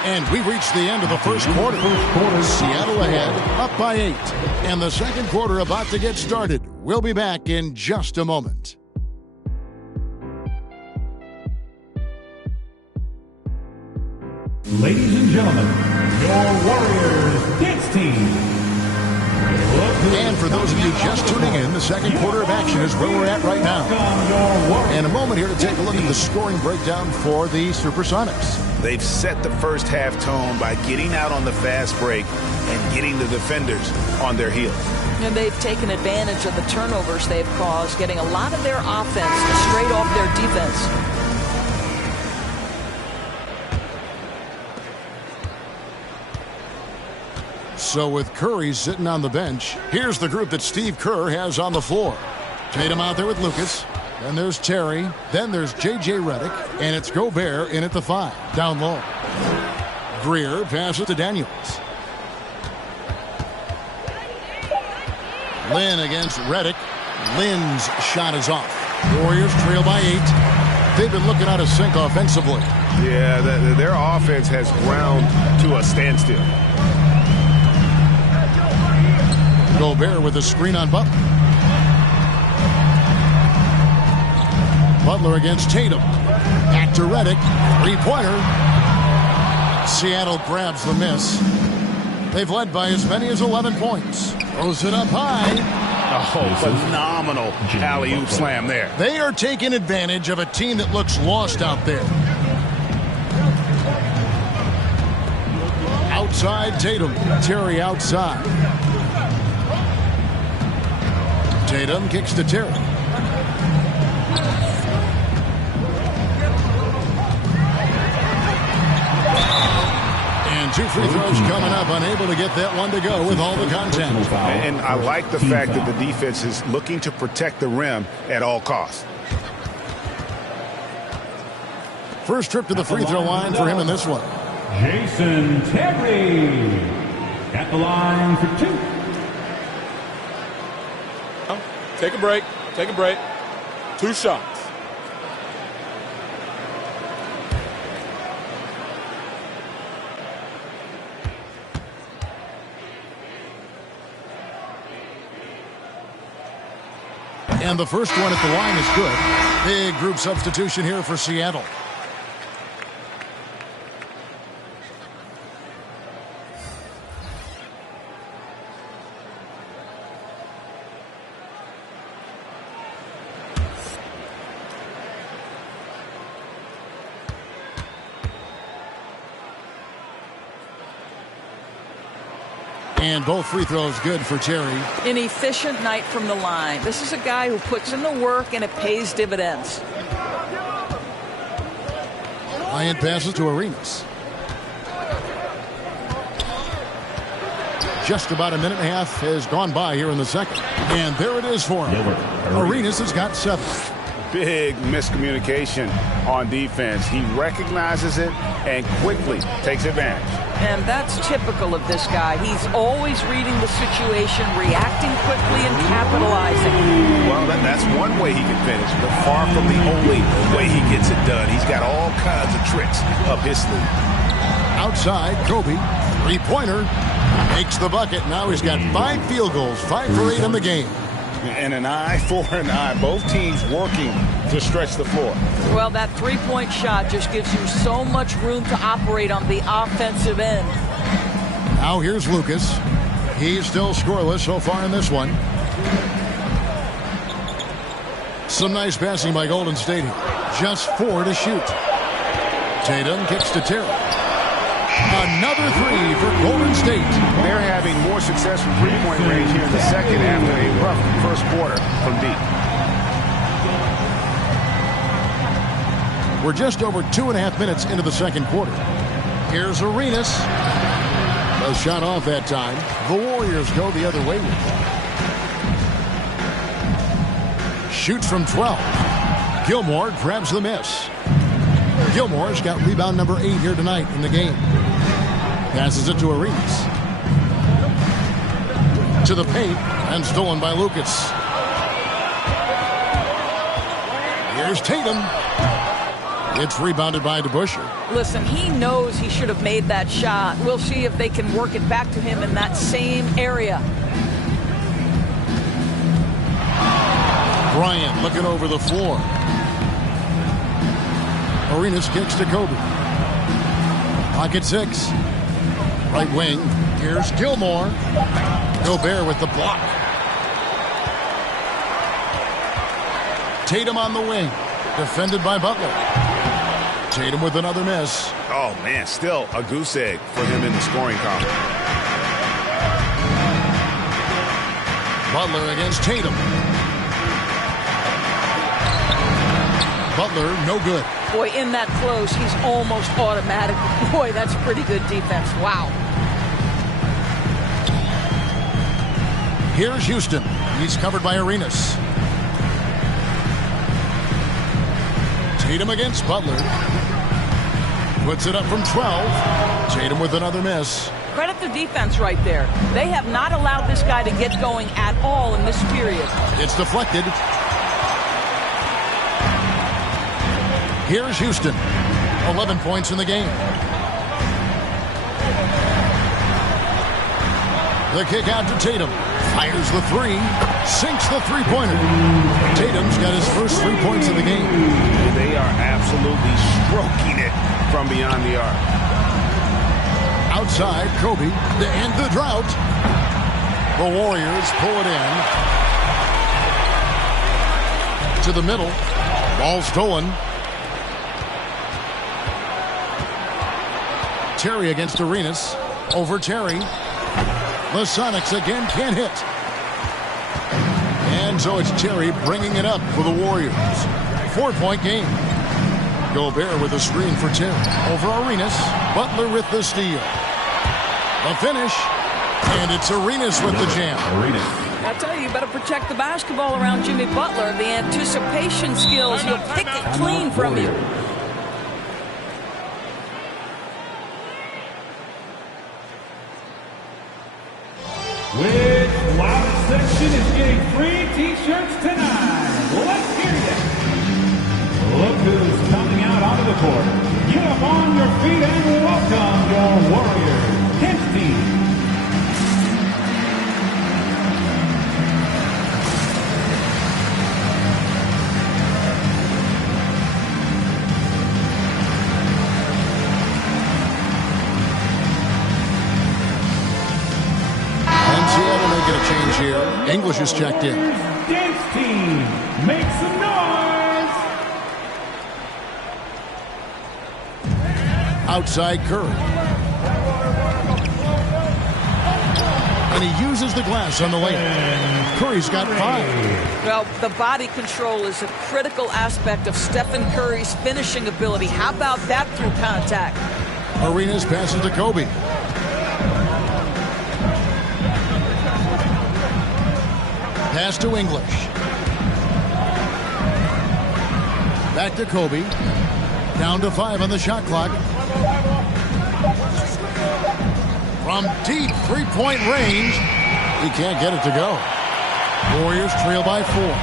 And we've reached the end of the first quarter. Seattle ahead, up by 8. And the second quarter about to get started. We'll be back in just a moment. Ladies and gentlemen, your Warriors dance team. And for those of you just tuning in, the second quarter of action is where we're at right now. And a moment here to take a look at the scoring breakdown for the Supersonics. They've set the first half tone by getting out on the fast break and getting the defenders on their heels. And they've taken advantage of the turnovers they've caused, getting a lot of their offense straight off their defense. So with Curry sitting on the bench, here's the group that Steve Kerr has on the floor. Tatum out there with Lucas. Then there's Terry. Then there's J.J. Redick. And it's Gobert in at the 5. Down low. Greer passes to Daniels. Lynn against Redick. Lynn's shot is off. Warriors trail by 8. They've been looking out of sync offensively. Yeah, their offense has ground to a standstill. Gobert with a screen on Butler. Butler against Tatum. Back to Redick. 3-pointer. Seattle grabs the miss. They've led by as many as 11 points. Throws it up high. Oh, phenomenal alley-oop slam there. They are taking advantage of a team that looks lost out there. Outside Tatum. Terry outside. Tatum kicks to Terry. And 2 free throws coming up, unable to get that one to go with all the contact. And I like the fact that the defense is looking to protect the rim at all costs. First trip to the free throw line for him in this one. Jason Terry at the line for 2. Take a break. Take a break. 2 shots. And the first one at the line is good. Big group substitution here for Seattle. And both free throws good for Terry. An efficient night from the line. This is a guy who puts in the work and it pays dividends. High-end passes to Arenas. Just about a minute and a half has gone by here in the second. And there it is for him. Arenas has got 7. Big miscommunication on defense. He recognizes it and quickly takes advantage. And that's typical of this guy. He's always reading the situation, reacting quickly, and capitalizing. Well, that's one way he can finish, but far from the only way he gets it done. He's got all kinds of tricks up his sleeve. Outside, Kobe, 3-pointer, makes the bucket. Now he's got 5 field goals, 5 for 8 in the game. And an eye for an eye. Both teams working to stretch the floor. Well, that 3-point shot just gives you so much room to operate on the offensive end. Now here's Lucas. He's still scoreless so far in this one. Some nice passing by Golden State here. Just 4 to shoot. Tatum kicks to Terry. Another 3 for Golden State. They're having more success from three-point range here in the second after a rough first quarter from deep. We're just over 2.5 minutes into the second quarter. Here's Arenas. A shot off that time. The Warriors go the other way with that. Shoots from 12. Gilmore grabs the miss. Gilmore's got rebound number 8 here tonight in the game. Passes it to Arenas. To the paint and stolen by Lucas. Here's Tatum. It's rebounded by DeBusschere. Listen, he knows he should have made that shot. We'll see if they can work it back to him in that same area. Bryant looking over the floor. Arenas kicks to Kobe. Pocket 6. Right wing. Here's Gilmore. Gobert with the block. Tatum on the wing. Defended by Butler. Tatum with another miss. Oh, man, still a goose egg for him in the scoring column. Butler against Tatum. Butler, no good. Boy, in that close, he's almost automatic. Boy, that's pretty good defense. Wow. Here's Houston. He's covered by Arenas. Tatum against Butler. Puts it up from 12. Tatum with another miss. Credit the defense right there. They have not allowed this guy to get going at all in this period. It's deflected. Here's Houston. 11 points in the game. The kick out to Tatum. Fires the 3. Sinks the three-pointer. Tatum's got his first 3 points in the game. They are absolutely stroking it from beyond the arc. Outside, Kobe to end the drought. The Warriors pull it in. To the middle. Ball stolen. Terry against Arenas. Over Terry. The Sonics again can't hit. And And so it's Terry bringing it up for the Warriors. 4-point game. Gobert with a screen for Terry. Over Arenas. Butler with the steal. The finish. And it's Arenas with the jam. I tell you, you better protect the basketball around Jimmy Butler. The anticipation skills, he'll pick it clean from you. Which loud section is getting free T-shirts tonight? Let's hear it. Look who's coming out onto the court. Get up on your feet and welcome your Warriors. His team. Here. English is checked in. Dance team, make some noise. Outside Curry. And he uses the glass on the layup. Curry's got 5. Well, the body control is a critical aspect of Stephen Curry's finishing ability. How about that through contact? Arenas passes to Kobe. Pass to English. Back to Kobe. Down to 5 on the shot clock. From deep 3-point range. He can't get it to go. Warriors trail by 4.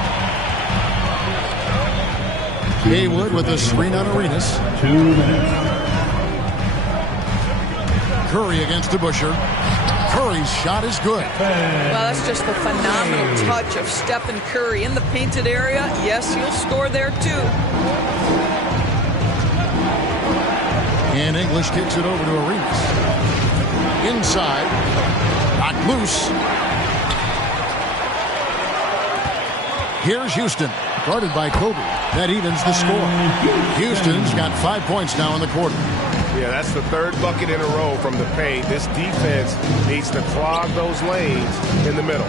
Haywood with a screen on Arenas. 2 minutes. Curry against DeBusschere. Curry's shot is good. Well, that's just the phenomenal touch of Stephen Curry in the painted area. Yes, he'll score there too. And English kicks it over to Arenas. Inside. Knocked loose. Here's Houston. Guarded by Kobe. That evens the score. Houston's got 5 points now in the quarter. Yeah, that's the 3rd bucket in a row from the paint. This defense needs to clog those lanes in the middle.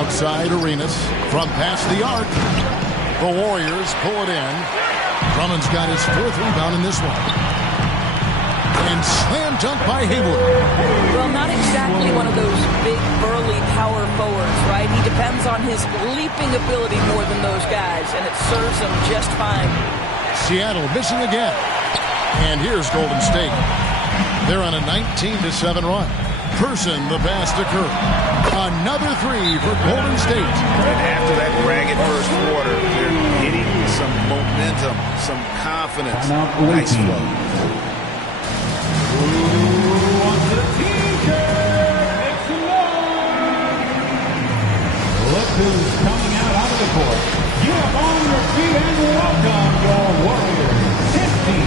Outside Arenas. From past the arc. The Warriors pull it in. Drummond's got his 4th rebound in this one. And slam dunk by Haywood. Well, not exactly one of those big, burly power forwards, right? He depends on his leaping ability more than those guys, and it serves him just fine. Seattle missing again. And here's Golden State. They're on a 19-7 run. Person the pass to Curry. Another 3 for Golden State. And after that ragged first quarter, they're hitting some momentum, some confidence. Nice flow. Look who's coming out onto the court. Get up on your feet and welcome your Warriors. 15.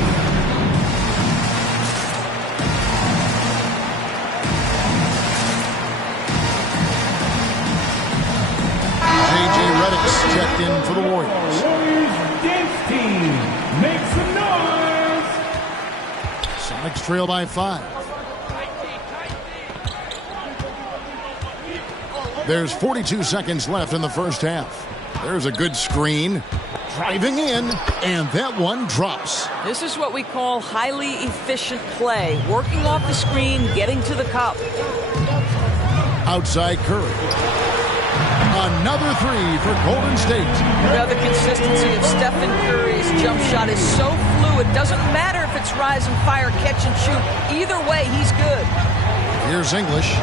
J.J. Redick's checked in for the Warriors. Warriors dance team, make some noise. Sonics trail by 5. There's 42 seconds left in the first half. There's a good screen. Driving in, and that one drops. This is what we call highly efficient play. Working off the screen, getting to the cup. Outside Curry. Another 3 for Golden State. Well, the consistency of Stephen Curry's jump shot is so fluid. Doesn't matter if it's rise and fire, catch and shoot. Either way, he's good. Here's English.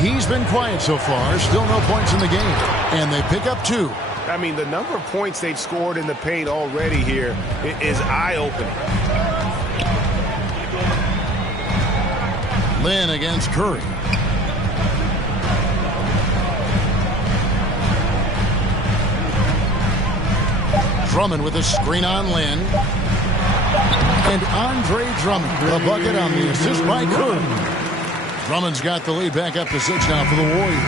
He's been quiet so far. Still no points in the game. And they pick up 2. I mean, the number of points they've scored in the paint already here is eye-opening. Lynn against Curry. Drummond with a screen on Lynn. And Andre Drummond, the bucket on the assist by Curry. Drummond's got the lead back up to 6 now for the Warriors.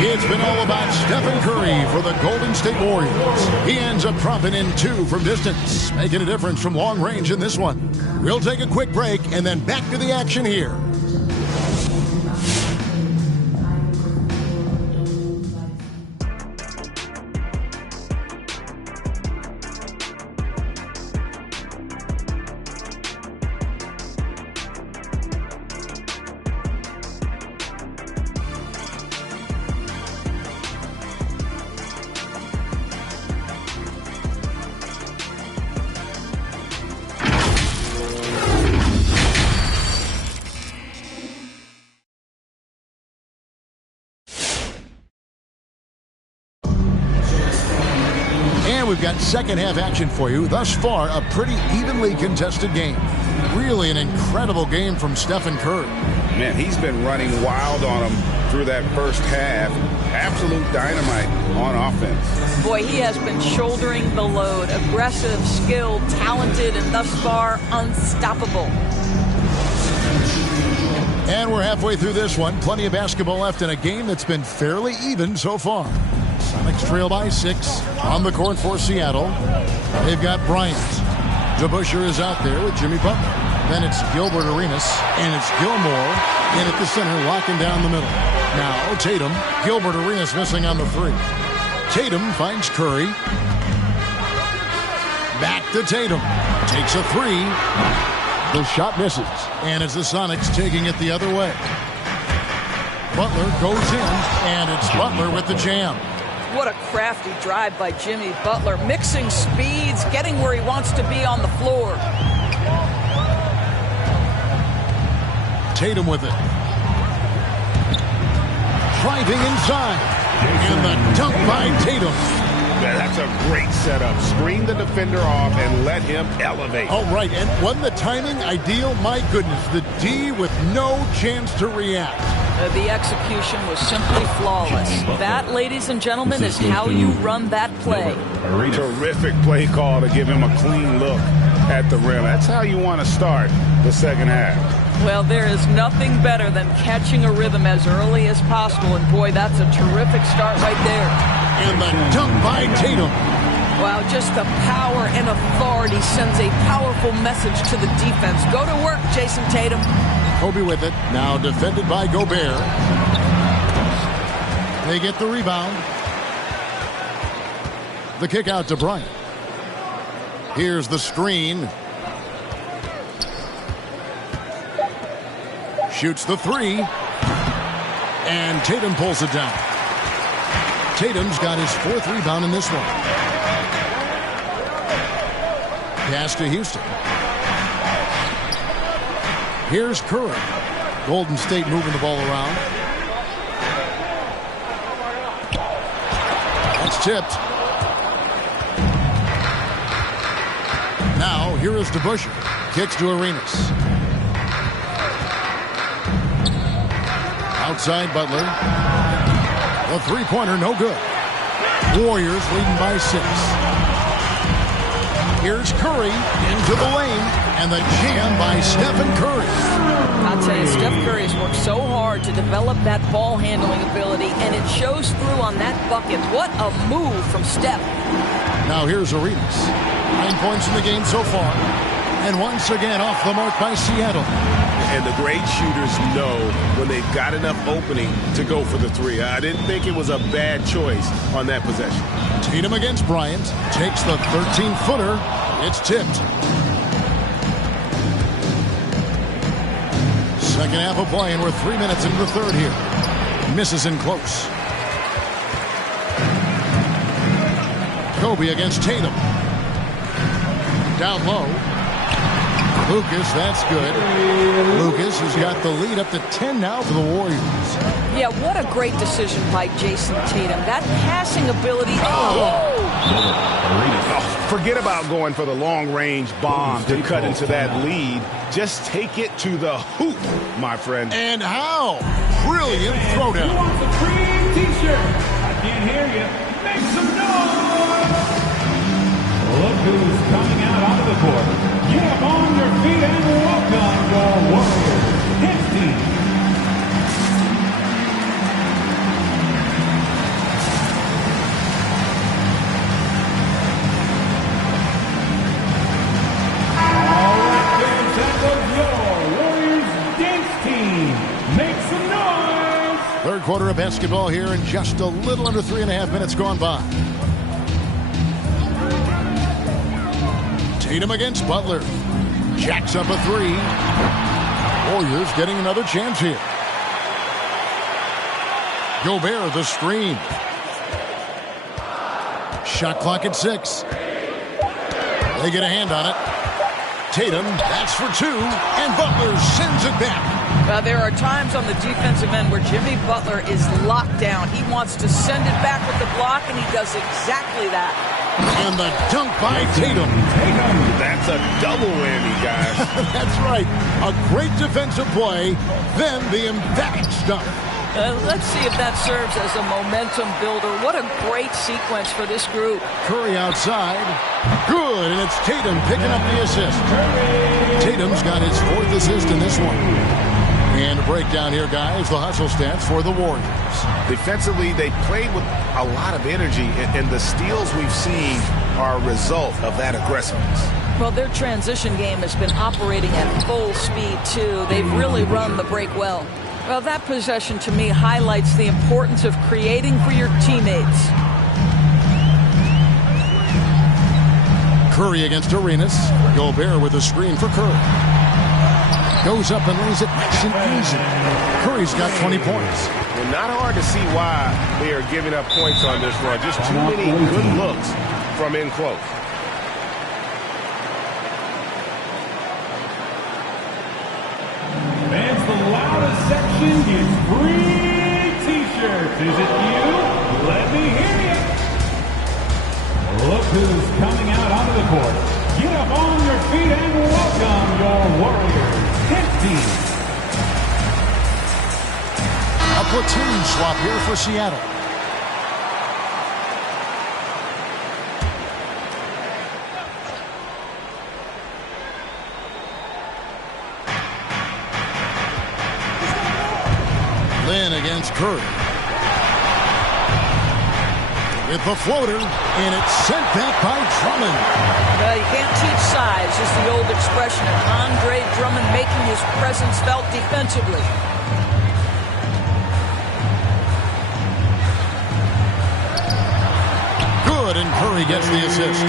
It's been all about Stephen Curry for the Golden State Warriors. He ends up dropping in 2 from distance, making a difference from long range in this one. We'll take a quick break and then back to the action here. And we've got second half action for you. Thus far, a pretty evenly contested game. Really an incredible game from Stephen Curry. Man, he's been running wild on him through that first half. Absolute dynamite on offense. Boy, he has been shouldering the load. Aggressive, skilled, talented, and thus far unstoppable. And we're halfway through this one. Plenty of basketball left in a game that's been fairly even so far. Sonics trail by 6 on the court for Seattle. They've got Bryant. DeBusschere is out there with Jimmy Butler. Then it's Gilbert Arenas, and it's Gilmore in at the center, locking down the middle. Now Tatum. Gilbert Arenas missing on the 3. Tatum finds Curry. Back to Tatum. Takes a 3. The shot misses, and it's the Sonics taking it the other way. Butler goes in, and it's Butler with the jam. What a crafty drive by Jimmy Butler, mixing speeds, getting where he wants to be on the floor. Tatum with it. Driving inside, and the dunk by Tatum. That's a great setup. Screen the defender off and let him elevate. Oh, right. And wasn't the timing ideal? My goodness, the D with no chance to react. The execution was simply flawless. That, ladies and gentlemen, is how you run that play. Terrific play call to give him a clean look at the rim. That's how you want to start the second half. Well, there is nothing better than catching a rhythm as early as possible. And, boy, that's a terrific start right there. And the dunk by Tatum. Wow, just the power and authority sends a powerful message to the defense. Go to work, Jason Tatum. Kobe with it. Now defended by Gobert. They get the rebound. The kick out to Bryant. Here's the screen. Shoots the 3. And Tatum pulls it down. Tatum's got his 4th rebound in this one. Pass to Houston. Here's Curry. Golden State moving the ball around. That's tipped. Now, here is DeBusschere. Kicks to Arenas. Outside Butler. A 3-pointer, no good. Warriors leading by 6. Here's Curry into the lane, and the jam by Stephen Curry. I'll tell you, Steph Curry has worked so hard to develop that ball handling ability, and it shows through on that bucket. What a move from Steph. Now here's Arenas. 9 points in the game so far. And once again off the mark by Seattle. And the great shooters know when they've got enough opening to go for the 3. I didn't think it was a bad choice on that possession. Tatum against Bryant. Takes the 13-footer. It's tipped. Second half of play, and we're 3 minutes into the third here. Misses in close. Kobe against Tatum. Down low. Lucas, that's good. Lucas has got the lead up to 10 now for the Warriors. Yeah, what a great decision by Jason Tatum. That passing ability. Forget about going for the long-range bomb to cut into that lead. Just take it to the hoop, my friend. And how? Brilliant throwdown. Who wants a free t-shirt? I can't hear you. Make some noise! Look who's coming out onto the court. Get up on your feet and welcome the Warriors hit team. All right, fans, that was your Warriors dance team. Make some noise. Third quarter of basketball here in just a little under 3.5 minutes gone by. Tatum against Butler. Jacks up a 3. Warriors getting another chance here. Gobert the screen. Shot clock at 6. They get a hand on it. Tatum, that's for 2, and Butler sends it back. There are times on the defensive end where Jimmy Butler is locked down. He wants to send it back with the block, and he does exactly that. And the dunk by Tatum. That's a double whammy, guys. That's right. A great defensive play, then the emphatic stuff. Let's see if that serves as a momentum builder. What a great sequence for this group. Curry outside. Good, and it's Tatum picking up the assist. Tatum's got his 4th assist in this one. And a breakdown here, guys, the hustle stats for the Warriors. Defensively, they played with a lot of energy, and the steals we've seen are a result of that aggressiveness. Well, their transition game has been operating at full speed, too. They've really run the break well. Well, that possession to me highlights the importance of creating for your teammates. Curry against Arenas. Gobert with a screen for Curry. Goes up and lays it nice and easy. Curry's got 20 points. Well, not hard to see why they are giving up points on this run. Just too many good looks from in close. Fans, the loudest section is free T-shirts. Is it you? Let me hear you. Look who's coming out onto the court. Get up on your feet and welcome your Warriors. A platoon swap here for Seattle. Lynn against Curry. With the floater, and it's sent back by Drummond. Well, you can't teach size, just the old expression of Andre Drummond making his presence felt defensively. Good, and Curry gets the assist.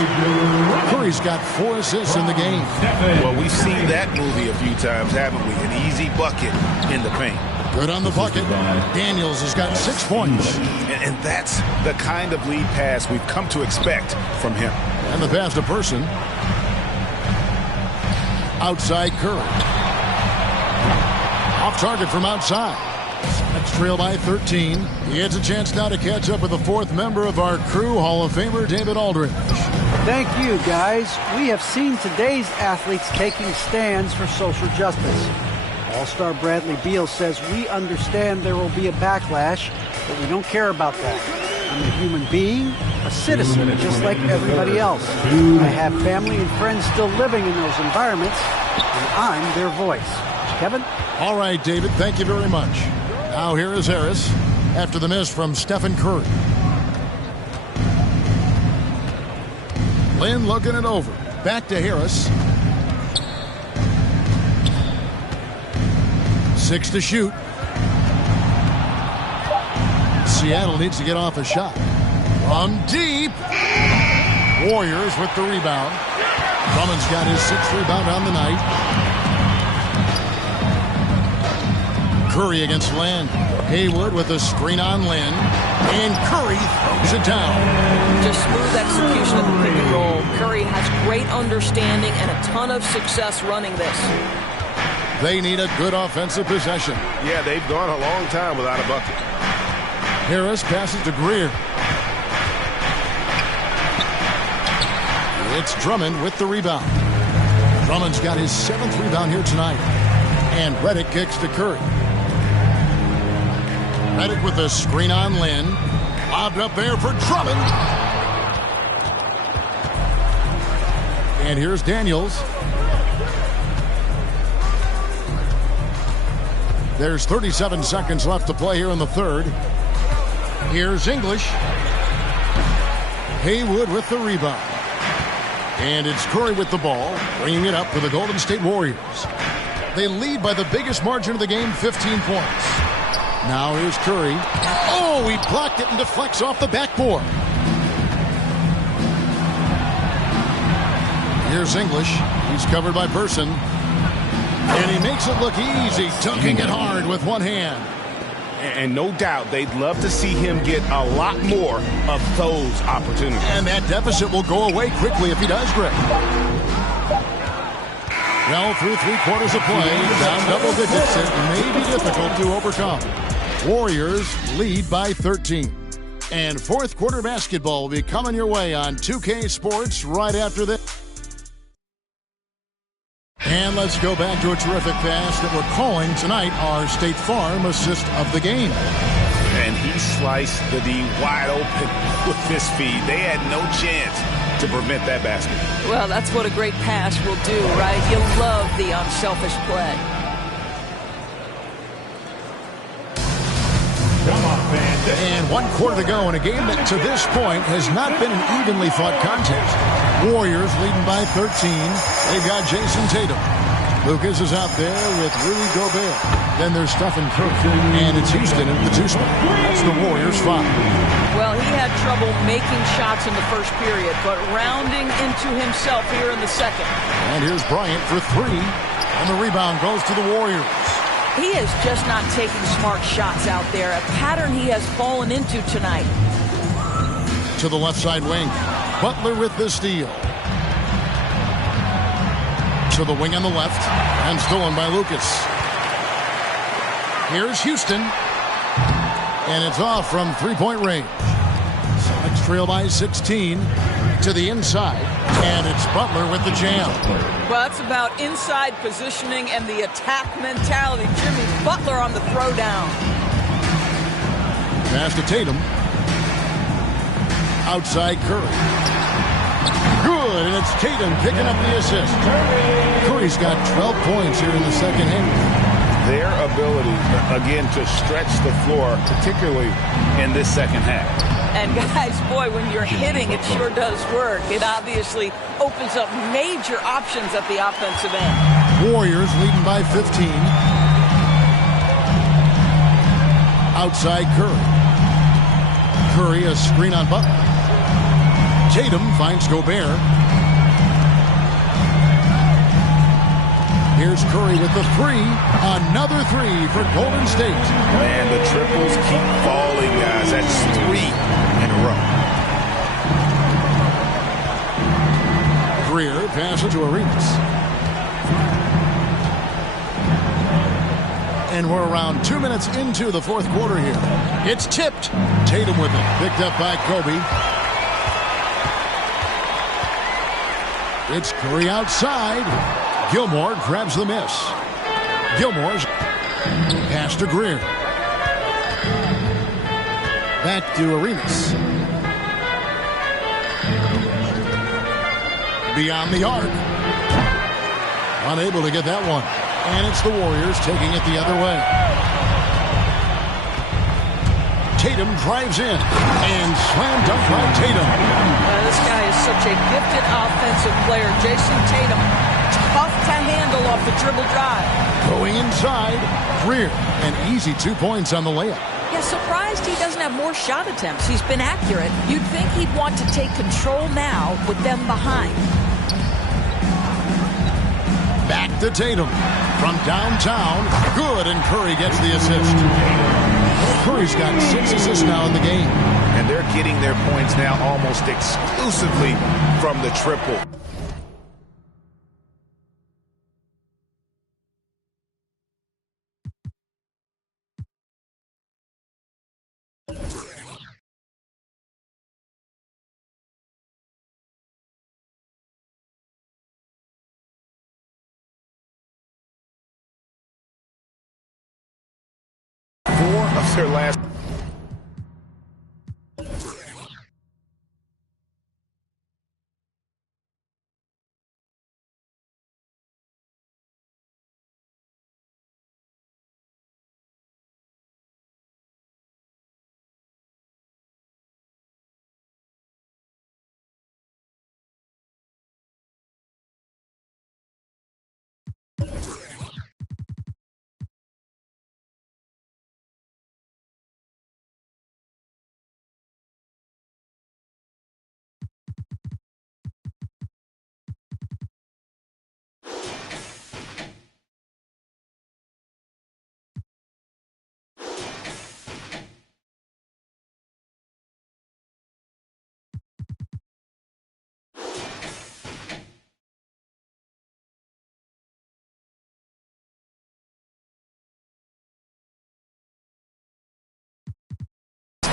Curry's got 4 assists in the game. Well, we've seen that movie a few times, haven't we? An easy bucket in the paint. Good on the bucket. Daniels has got 6 points. And that's the kind of lead pass we've come to expect from him. And the pass to Person. Outside Curry. Off target from outside. That's trail by 13. He has a chance now to catch up with the 4th member of our crew, Hall of Famer David Aldridge. Thank you, guys. We have seen today's athletes taking stands for social justice. All-star Bradley Beal says, we understand there will be a backlash, but we don't care about that. I'm a human being, a citizen, just like everybody else. I have family and friends still living in those environments, and I'm their voice. Kevin? All right, David, thank you very much. Now here is Harris after the miss from Stephen Curry. Lynn looking it over. Back to Harris. 6 to shoot. Seattle needs to get off a shot. From deep. Warriors with the rebound. Drummond's got his 6th rebound on the night. Curry against Lynn. Haywood with a screen on Lynn. And Curry throws it down. Just smooth execution of the pick and roll. Curry has great understanding and a ton of success running this. They need a good offensive possession. Yeah, they've gone a long time without a bucket. Harris passes to Greer. It's Drummond with the rebound. Drummond's got his 7th rebound here tonight. And Redick kicks to Curry. Redick with a screen on Lynn. Lobbed up there for Drummond. And here's Daniels. There's 37 seconds left to play here in the 3rd. Here's English. Haywood with the rebound. And it's Curry with the ball, bringing it up for the Golden State Warriors. They lead by the biggest margin of the game, 15 points. Now here's Curry. Oh, he blocked it and deflects off the backboard. Here's English. He's covered by Person. And he makes it look easy, dunking it hard with one hand. And no doubt they'd love to see him get a lot more of those opportunities. And that deficit will go away quickly if he does, Greg. Well, through 3 quarters of play, down double digits, it may be difficult to overcome. Warriors lead by 13. And fourth quarter basketball will be coming your way on 2K Sports right after this. And let's go back to a terrific pass that we're calling tonight our State Farm assist of the game. And he sliced the D wide open with his feet. They had no chance to prevent that basket. Well, that's what a great pass will do, right? You love the unselfish play. And 1 quarter to go in a game that to this point has not been an evenly fought contest. Warriors leading by 13. They've got Jason Tatum. Lucas is out there with Rudy Gobert. Then there's Stephen Curry. And it's Houston at the 2 spot. That's the Warriors 5. Well, he had trouble making shots in the first period, but rounding into himself here in the second. And here's Bryant for 3. And the rebound goes to the Warriors. He is just not taking smart shots out there, a pattern he has fallen into tonight. To the left side wing. Butler with the steal. To the wing on the left. And stolen by Lucas. Here's Houston. And it's off from three-point range. Celtics trail by 16. To the inside. And it's Butler with the jam. Well, that's about inside positioning and the attack mentality. Jimmy Butler on the throwdown. Pass to Tatum. Outside Curry. Good, and it's Tatum picking up the assist. Curry's got 12 points here in the second half. Their ability, again, to stretch the floor, particularly in this second half. And guys, boy, when you're hitting, it sure does work. It obviously opens up major options at the offensive end. Warriors leading by 15. Outside Curry. Curry, a screen on Butler. Tatum finds Gobert. Here's Curry with the 3. Another 3 for Golden State. Man, the triples keep falling, guys. That's 3 in a row. Greer passes to Arenas. And we're around 2 minutes into the fourth quarter here. It's tipped. Tatum with it. Picked up by Kobe. It's Curry outside. Gilmore grabs the miss. Gilmore's pass to Greer. Back to Arenas. Beyond the arc. Unable to get that one. And it's the Warriors taking it the other way. Tatum drives in. And slam dunk by Tatum. This guy is such a gifted offensive player. Jason Tatum, tough to handle off the dribble drive. Going inside. Greer. An easy 2 points on the layup. Yeah, surprised he doesn't have more shot attempts. He's been accurate. You'd think he'd want to take control now with them behind. Back to Tatum. From downtown. Good, and Curry gets the assist. Curry's got 6 assists now in the game. And they're getting their points now almost exclusively from the triple. Their last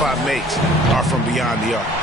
spot makes are from beyond the arc.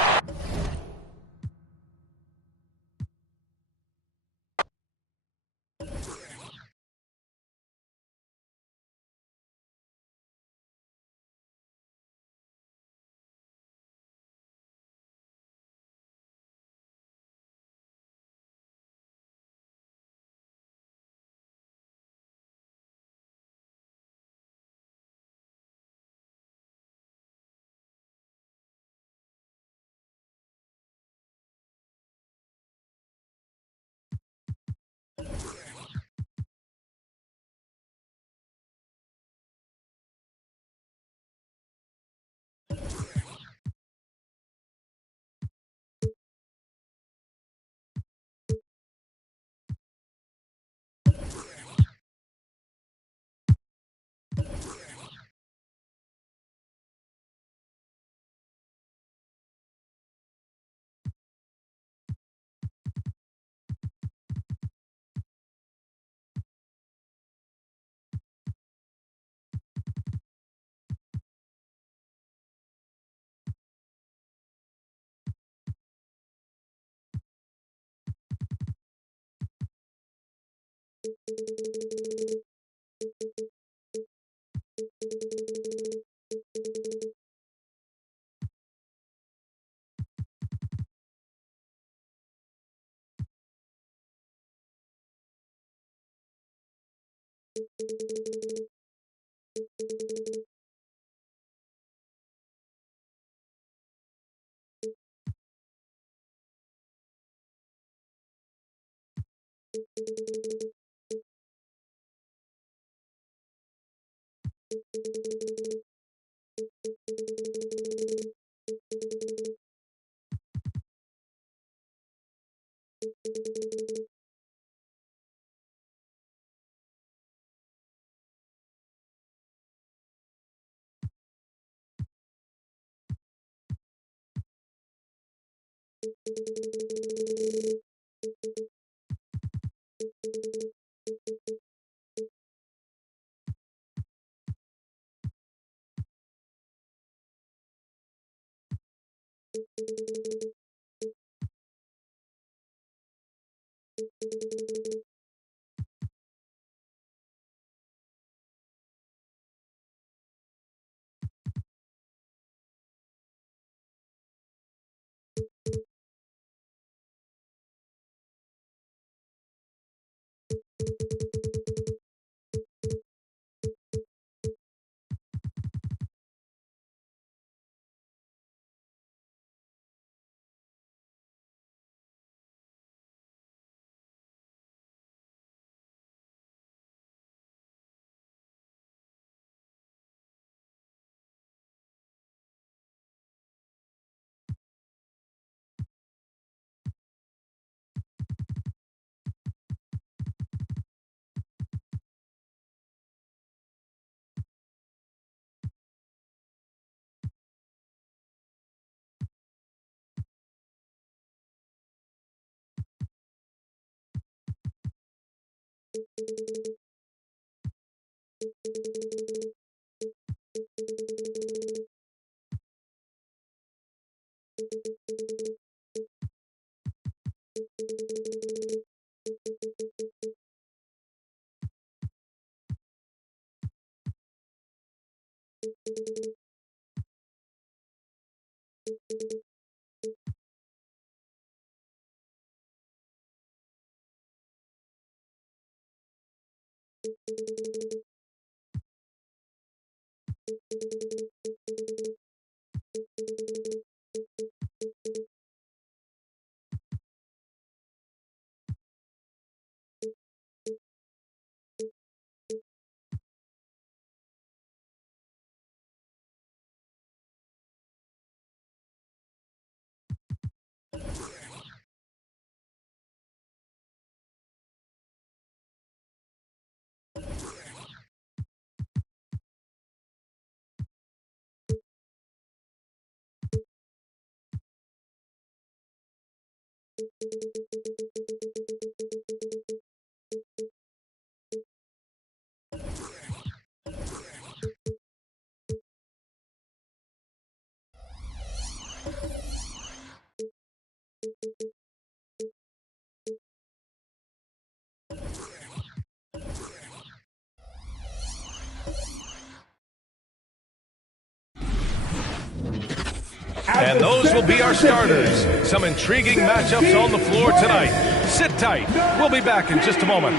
And those will be our starters. Some intriguing matchups on the floor tonight. Sit tight. We'll be back in just a moment.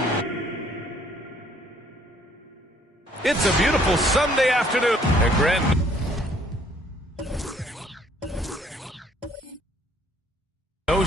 It's a beautiful Sunday afternoon. And Grant. No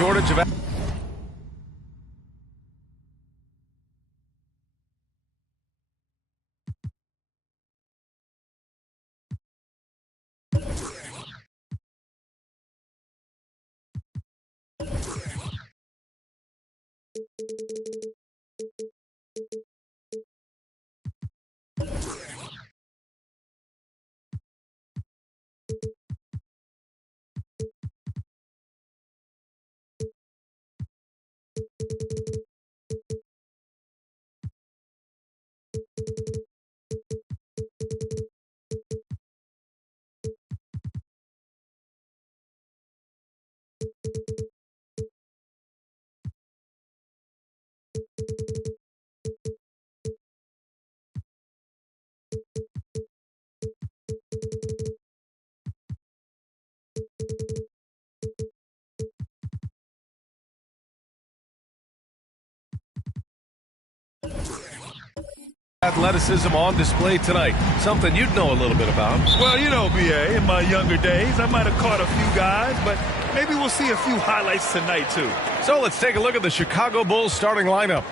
shortage of. Athleticism on display tonight. Something you'd know a little bit about. Well, you know, B.A., in my younger days, I might have caught a few guys, but maybe we'll see a few highlights tonight, too. So let's take a look at the Chicago Bulls starting lineup.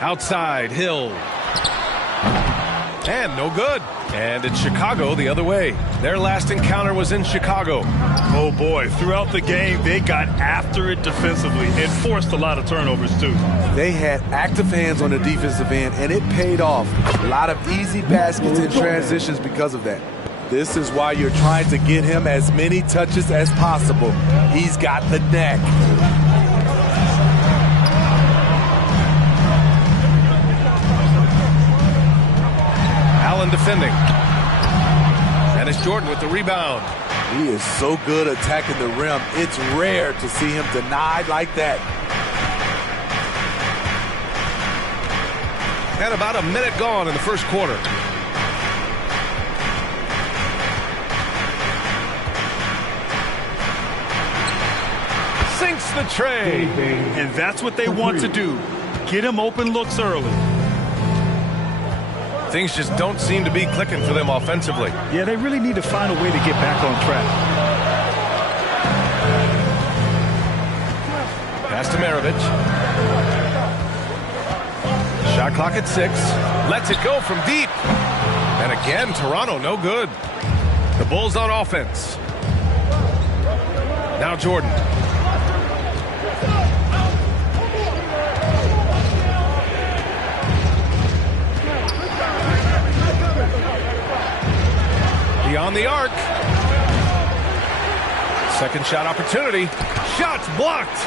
Outside, Hill. And no good. And it's Chicago the other way. Their last encounter was in Chicago. Oh, boy. Throughout the game, they got after it defensively and forced a lot of turnovers, too. They had active hands on the defensive end, and it paid off. A lot of easy baskets and transitions because of that. This is why you're trying to get him as many touches as possible. He's got the neck. Allen defending. And it's Jordan with the rebound. He is so good attacking the rim. It's rare to see him denied like that. And about a minute gone in the first quarter. Sinks the tray. And that's what they want to do. Get him open looks early. Things just don't seem to be clicking for them offensively. Yeah, they really need to find a way to get back on track. Pass to Maravich. Shot clock at 6. Lets it go from deep. And again, Toronto no good. The Bulls on offense. Now Jordan. Beyond the arc. Second shot opportunity. Shots blocked.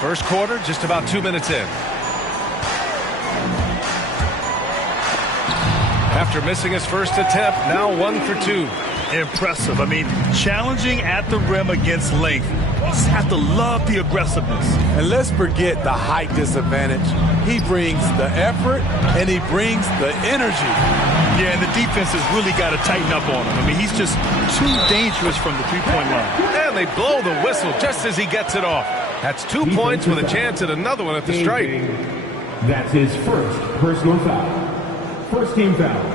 First quarter, just about 2 minutes in. After missing his first attempt, now 1 for 2. Impressive. I mean, challenging at the rim against length. You just have to love the aggressiveness. And let's forget the height disadvantage. He brings the effort, and he brings the energy. Yeah, and the defense has really got to tighten up on him. I mean, he's just too dangerous from the three-point line. And they blow the whistle just as he gets it off. That's 2 points with a chance at another one at the stripe. That's his first personal foul. First team foul.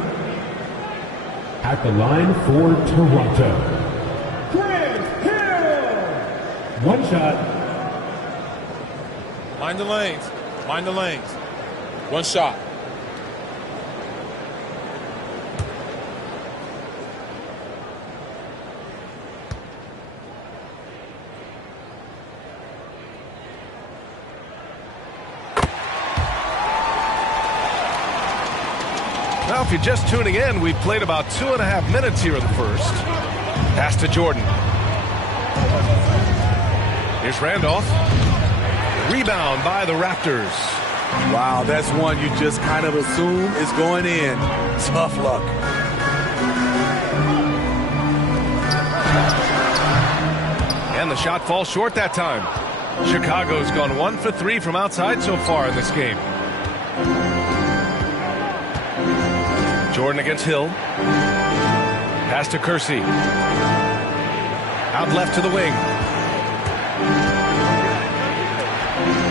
At the line for Toronto. Grant Hill! One shot. Mind the lanes. Mind the lanes. One shot. Now, if you're just tuning in, we've played about 2.5 minutes here in the first. Pass to Jordan. Here's Randolph. Rebound by the Raptors. Wow, that's one you just kind of assume is going in. Tough luck. And the shot falls short that time. Chicago's gone 1 for 3 from outside so far in this game. Jordan against Hill. Pass to Kersey. Out left to the wing.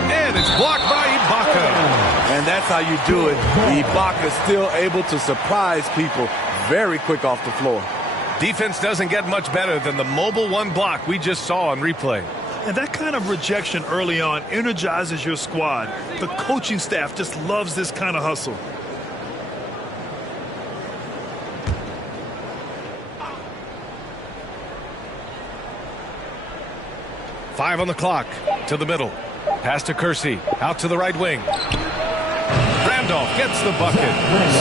And it's blocked by Ibaka. And that's how you do it. Ibaka still able to surprise people very quick off the floor. Defense doesn't get much better than the mobile one block we just saw on replay. And that kind of rejection early on energizes your squad. The coaching staff just loves this kind of hustle. Five on the clock. To the middle. Pass to Kersey. Out to the right wing. Randolph gets the bucket.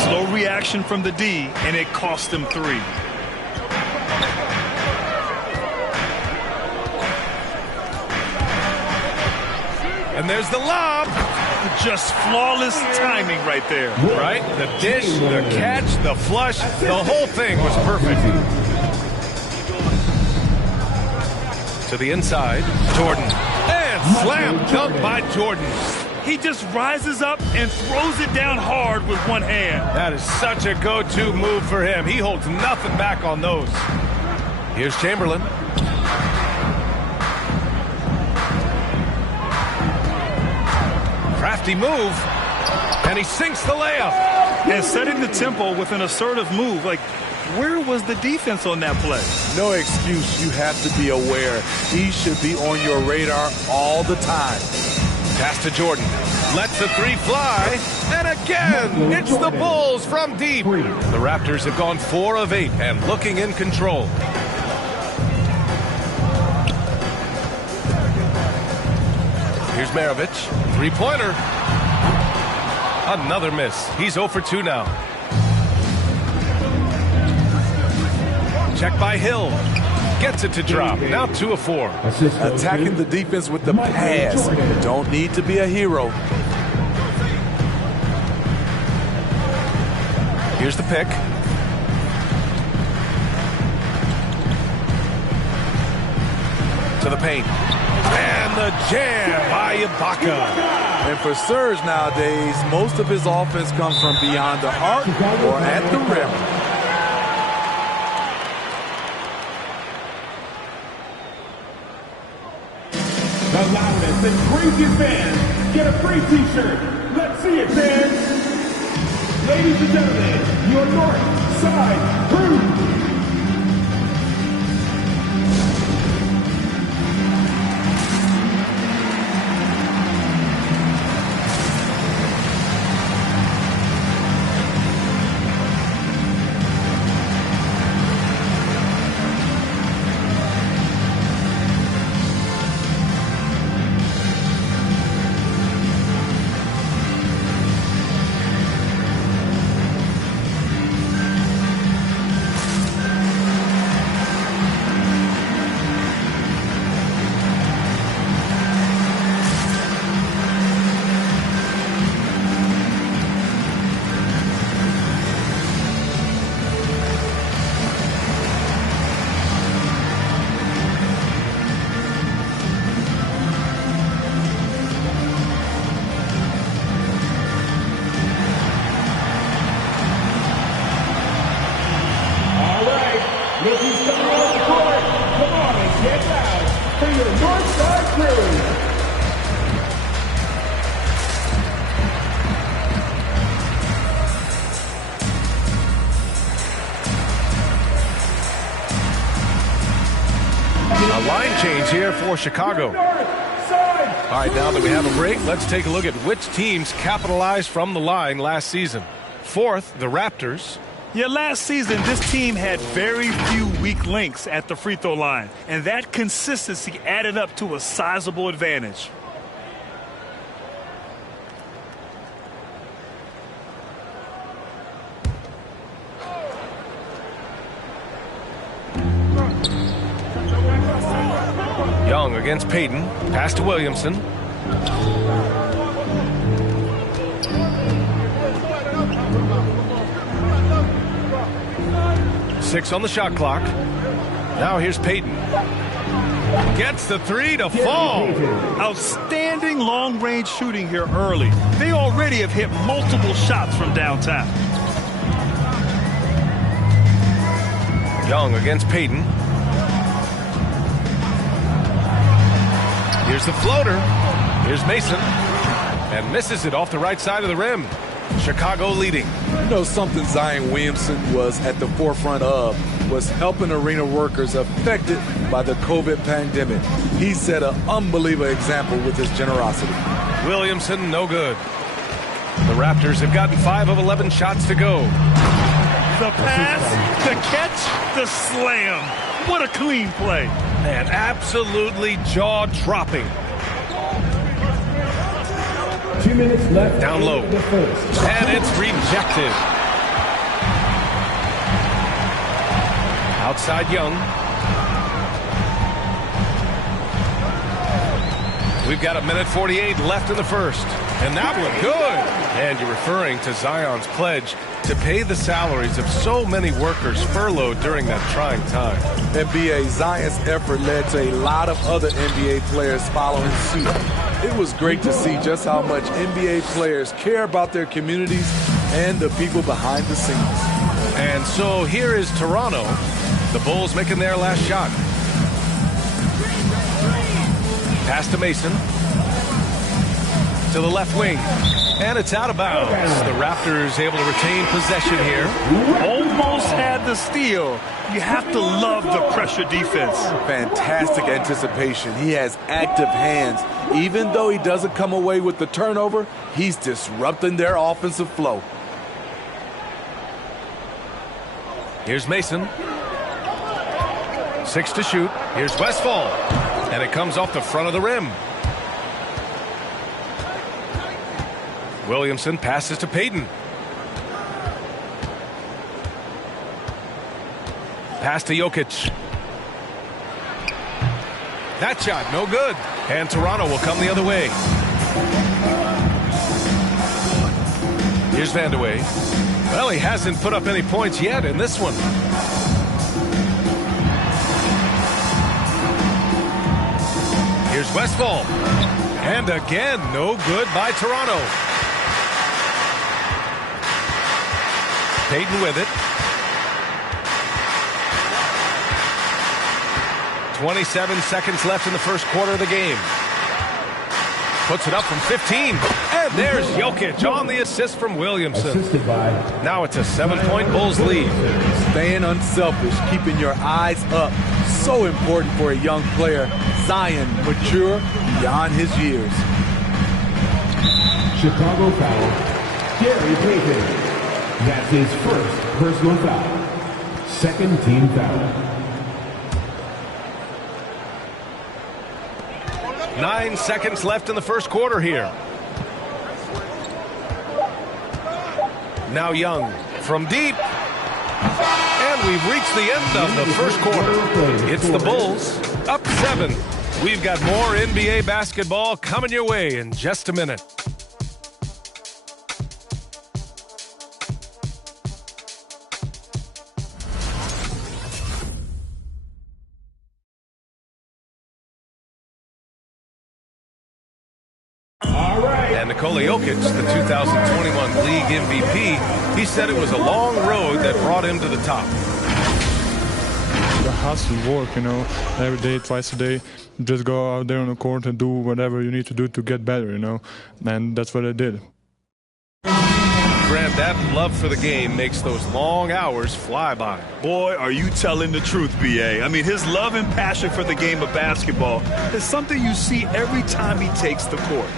Slow reaction from the D, and it cost him 3. And there's the lob. Just flawless timing right there. Right? The dish, the catch, the flush, the whole thing was perfect. To the inside, Jordan. And slam dunk by Jordan. He just rises up and throws it down hard with one hand. That is such a go-to move for him. He holds nothing back on those. Here's Chamberlain. Crafty move. And he sinks the layup. And setting the tempo with an assertive move. Like, where was the defense on that play? No excuse. You have to be aware. He should be on your radar all the time. Pass to Jordan. Lets the 3 fly. And again, it's the Bulls from deep. The Raptors have gone 4 of 8 and looking in control. Here's Maravich. 3-pointer. Another miss. He's 0 for 2 now. Check by Hill. Gets it to drop. Now 2 of 4. Attacking the defense with the pass. Don't need to be a hero. Here's the pick. To the paint. And the jam by Ibaka. And for Serge nowadays, most of his offense comes from beyond the arc or at the rim. The loudest and craziest fans get a free t-shirt. Let's see it, fans. Ladies and gentlemen, your North Side Crew. there for Chicago. All right, now that we have a break, let's take a look at which teams capitalized from the line last season. Fourth, the Raptors. Yeah, last season, this team had very few weak links at the free throw line, and that consistency added up to a sizable advantage. Young against Payton. Pass to Williamson. Six on the shot clock. Now here's Payton. Gets the three to fall. Outstanding long-range shooting here early. They already have hit multiple shots from downtown. Young against Payton. Here's the floater. Here's Mason. And misses it off the right side of the rim. Chicago leading. You know, something Zion Williamson was at the forefront of was helping arena workers affected by the COVID pandemic. He set an unbelievable example with his generosity. Williamson, no good. The Raptors have gotten 5 of 11 shots to go. The pass, the catch, the slam. What a clean play. Man, absolutely jaw-dropping. 2 minutes left. Down low. And it's rejected. Outside Young. We've got 1:48 left in the first. And that one good. And you're referring to Zion's pledge to pay the salaries of so many workers furloughed during that trying time. NBA, Zion's effort led to a lot of other NBA players following suit. It was great to see just how much NBA players care about their communities and the people behind the scenes. And so here is Toronto. The Bulls making their last shot. Pass to Mason. To the left wing. And it's out of bounds. The Raptors able to retain possession here. Almost had the steal. You have to love the pressure defense. Fantastic anticipation. He has active hands. Even though he doesn't come away with the turnover, he's disrupting their offensive flow. Here's Mason. 6 to shoot. Here's Westphal. And it comes off the front of the rim. Williamson passes to Payton. Pass to Jokic. That shot, no good. And Toronto will come the other way. Here's Vandeweghe. Well, he hasn't put up any points yet in this one. Here's Westphal. And again, no good by Toronto. Payton with it. 27 seconds left in the first quarter of the game. Puts it up from 15. And there's Jokic on the assist from Williamson. Now it's a 7-point Bulls lead. Staying unselfish, keeping your eyes up. So important for a young player. Zion, mature beyond his years. Chicago foul. Gary Payton. That's his first personal foul. Second team foul. 9 seconds left in the first quarter here. Now Young from deep. And we've reached the end of the first quarter. It's the Bulls up 7. We've got more NBA basketball coming your way in just a minute. And Nikola Jokic, the 2021 league MVP, he said it was a long road that brought him to the top. The hustle work, every day, twice a day. Just go out there on the court and do whatever you need to do to get better, and that's what I did. Grant, that love for the game makes those long hours fly by. Boy, are you telling the truth, B.A. I mean, his love and passion for the game of basketball is something you see every time he takes the court.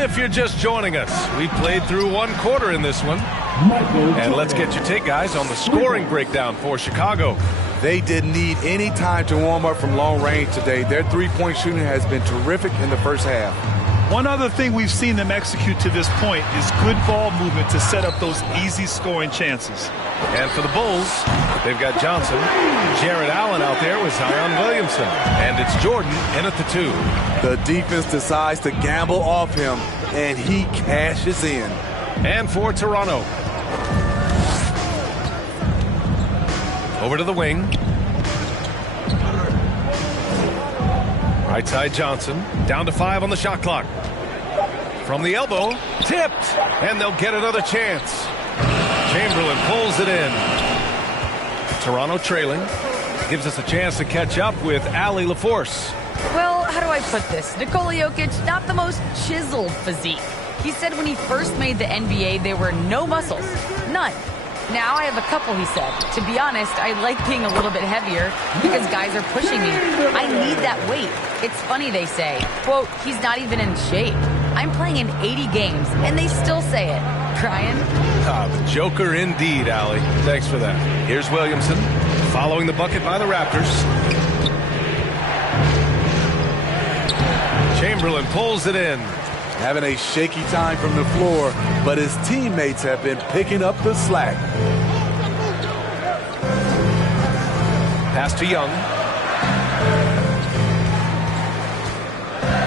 If you're just joining us, we played through one quarter in this one. And let's get your take, guys, on the scoring breakdown for Chicago. They didn't need any time to warm up from long range today. Their three-point shooting has been terrific in the first half. One other thing we've seen them execute to this point is good ball movement to set up those easy scoring chances. And for the Bulls, they've got Johnson, Jared Allen out there with Zion Williamson. And it's Jordan in at the 2. The defense decides to gamble off him, and he cashes in. And for Toronto, over to the wing. Right side Johnson, down to 5 on the shot clock. From the elbow, tipped, and they'll get another chance. Chamberlain pulls it in. Toronto trailing, gives us a chance to catch up with Allie LaForce. Well, how do I put this? Nikola Jokic, not the most chiseled physique. He said when he first made the NBA, there were no muscles. None. Now I have a couple, he said. To be honest, I like being a little bit heavier because guys are pushing me. I need that weight. It's funny they say, quote, he's not even in shape. I'm playing in 80 games, and they still say it. Brian? The Joker indeed, Allie. Thanks for that. Here's Williamson, following the bucket by the Raptors. Chamberlain pulls it in. Having a shaky time from the floor, but his teammates have been picking up the slack. Pass to Young.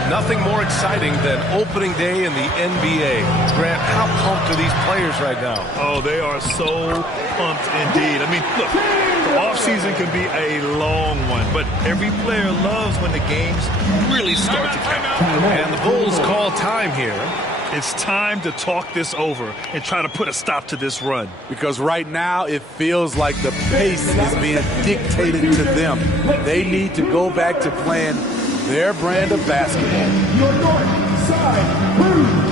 Nothing more exciting than opening day in the NBA. Grant, how pumped are these players right now? Oh, they are so pumped indeed. I mean, look, the offseason can be a long one, but every player loves when the games really start to count. And the Bulls call time here. It's time to talk this over and try to put a stop to this run. Because right now it feels like the pace is being dictated to them. They need to go back to playing their brand of basketball. Your north side Bruce.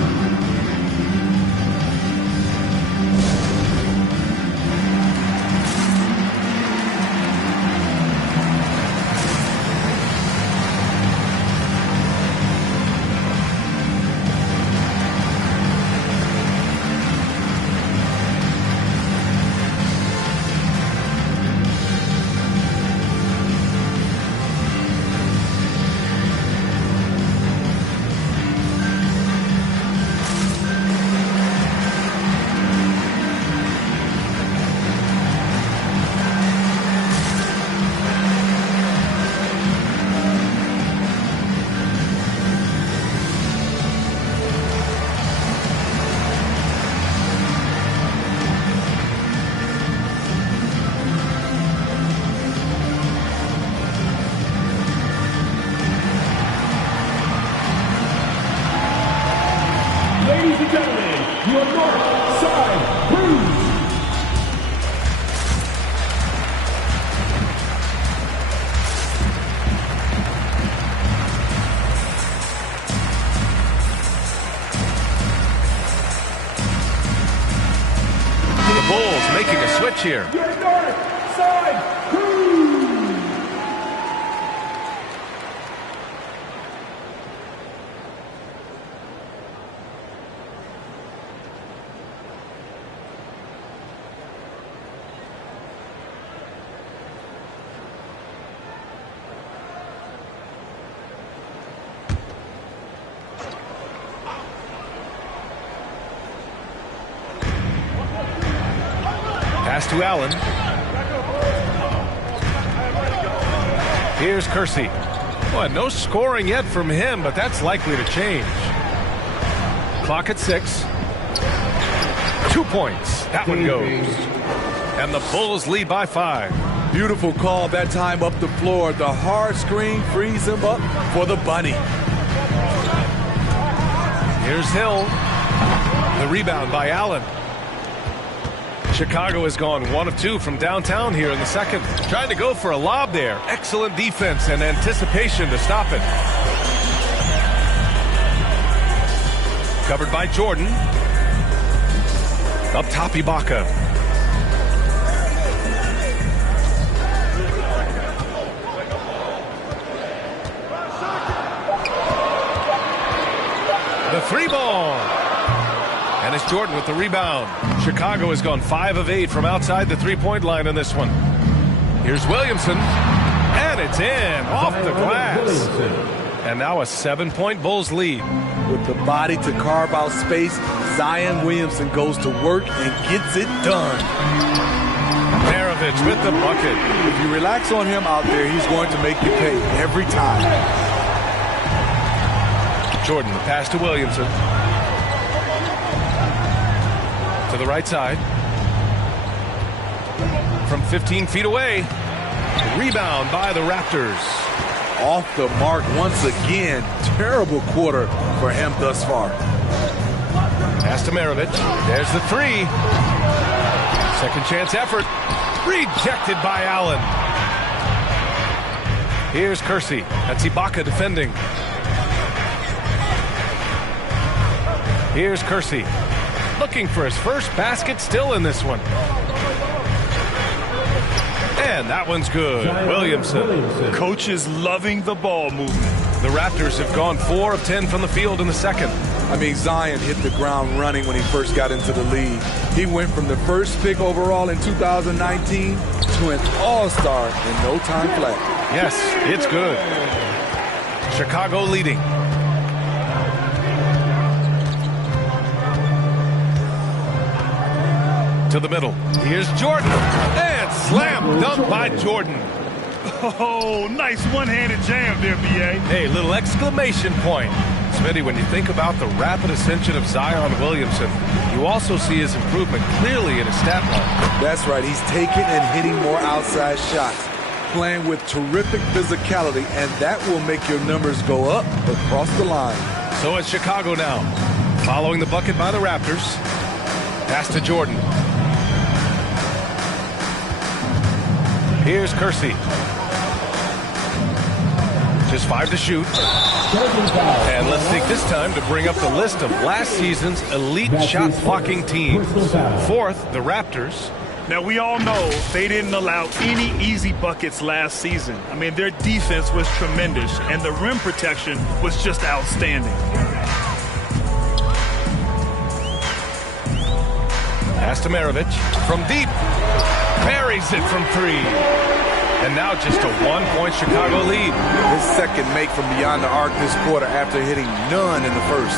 Ladies and gentlemen, your north side Bruce. The Bulls making a switch here. Your north side Bruce. Pass to Allen. Here's Kersey. Well, no scoring yet from him, but that's likely to change. Clock at 6. 2 points. That one goes. And the Bulls lead by 5. Beautiful call that time up the floor. The hard screen frees him up for the bunny. Here's Hill. The rebound by Allen. Chicago has gone 1 of 2 from downtown here in the second. Trying to go for a lob there. Excellent defense and anticipation to stop it. Covered by Jordan. Up top, Ibaka. The 3-ball. And it's Jordan with the rebound. Chicago has gone 5 of 8 from outside the three-point line in this one. Here's Williamson. And it's in. Off the glass. And now a 7-point Bulls lead. With the body to carve out space, Zion Williamson goes to work and gets it done. Maravich with the bucket. If you relax on him out there, he's going to make you pay every time. Jordan, the pass to Williamson. To the right side. From 15 feet away. Rebound by the Raptors. Off the mark once again. Terrible quarter for him thus far. Pass to Maravich. There's the 3. Second chance effort. Rejected by Allen. Here's Kersey. That's Ibaka defending. Here's Kersey. Looking for his first basket, still in this one. And that one's good. Williamson. Coach is loving the ball movement. The Raptors have gone 4 of 10 from the field in the second. I mean, Zion hit the ground running when he first got into the league. He went from the first pick overall in 2019 to an all-star in no time flat. Yes, it's good. Chicago leading. To the middle. Here's Jordan. And slam dunk by Jordan. Oh, nice one-handed jam there, B.A. Hey, little exclamation point. Smitty, when you think about the rapid ascension of Zion Williamson, you also see his improvement clearly in his stat line. That's right. He's taking and hitting more outside shots, playing with terrific physicality, and that will make your numbers go up across the line. So it's Chicago now, following the bucket by the Raptors. Pass to Jordan. Here's Kersey. Just 5 to shoot. And let's take this time to bring up the list of last season's elite shot blocking teams. 4th, the Raptors. Now, we all know they didn't allow any easy buckets last season. I mean, their defense was tremendous, and the rim protection was just outstanding. Pass to Maravich. From deep. Buries it from 3. And now just a 1-point Chicago lead. His second make from beyond the arc this quarter after hitting none in the first.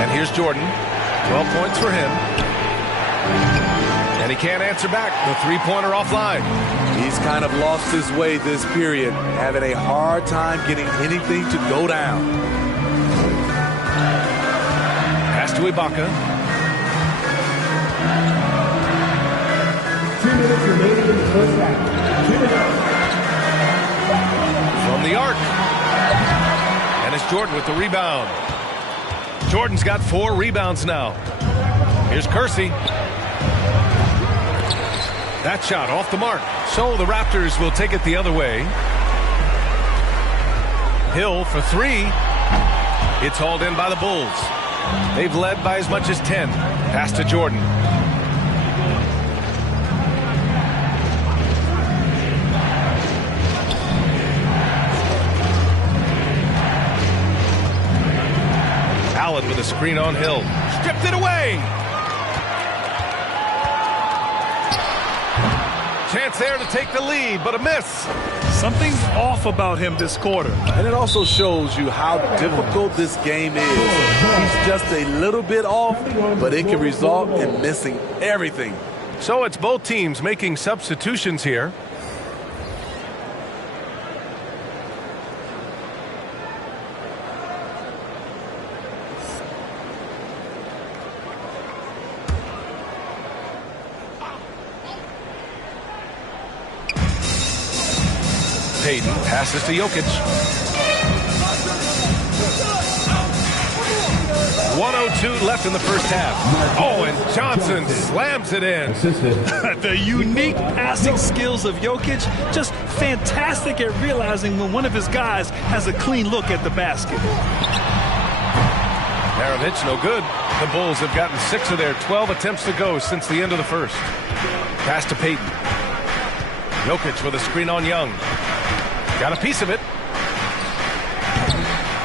And here's Jordan. 12 points for him. And he can't answer back. The three-pointer offline. He's kind of lost his way this period, having a hard time getting anything to go down. Pass to Ibaka. 2 minutes remaining in the first half. 2 minutes. From the arc. And it's Jordan with the rebound. Jordan's got 4 rebounds now. Here's Kersey. That shot off the mark. So the Raptors will take it the other way. Hill for 3. It's hauled in by the Bulls. They've led by as much as 10. Pass to Jordan. Allen with a screen on Hill. Stripped it away. Chance there to take the lead, but a miss. Something's off about him this quarter. And it also shows you how difficult this game is. He's just a little bit off, but it can result in missing everything. So it's both teams making substitutions here. Payton passes to Jokic. 1 1:02 left in the first half. Oh, and Johnson slams it in. The unique passing skills of Jokic, just fantastic at realizing when one of his guys has a clean look at the basket. Maravich, no good. The Bulls have gotten 6 of their 12 attempts to go since the end of the first. Pass to Payton. Jokic with a screen on Young. Got a piece of it.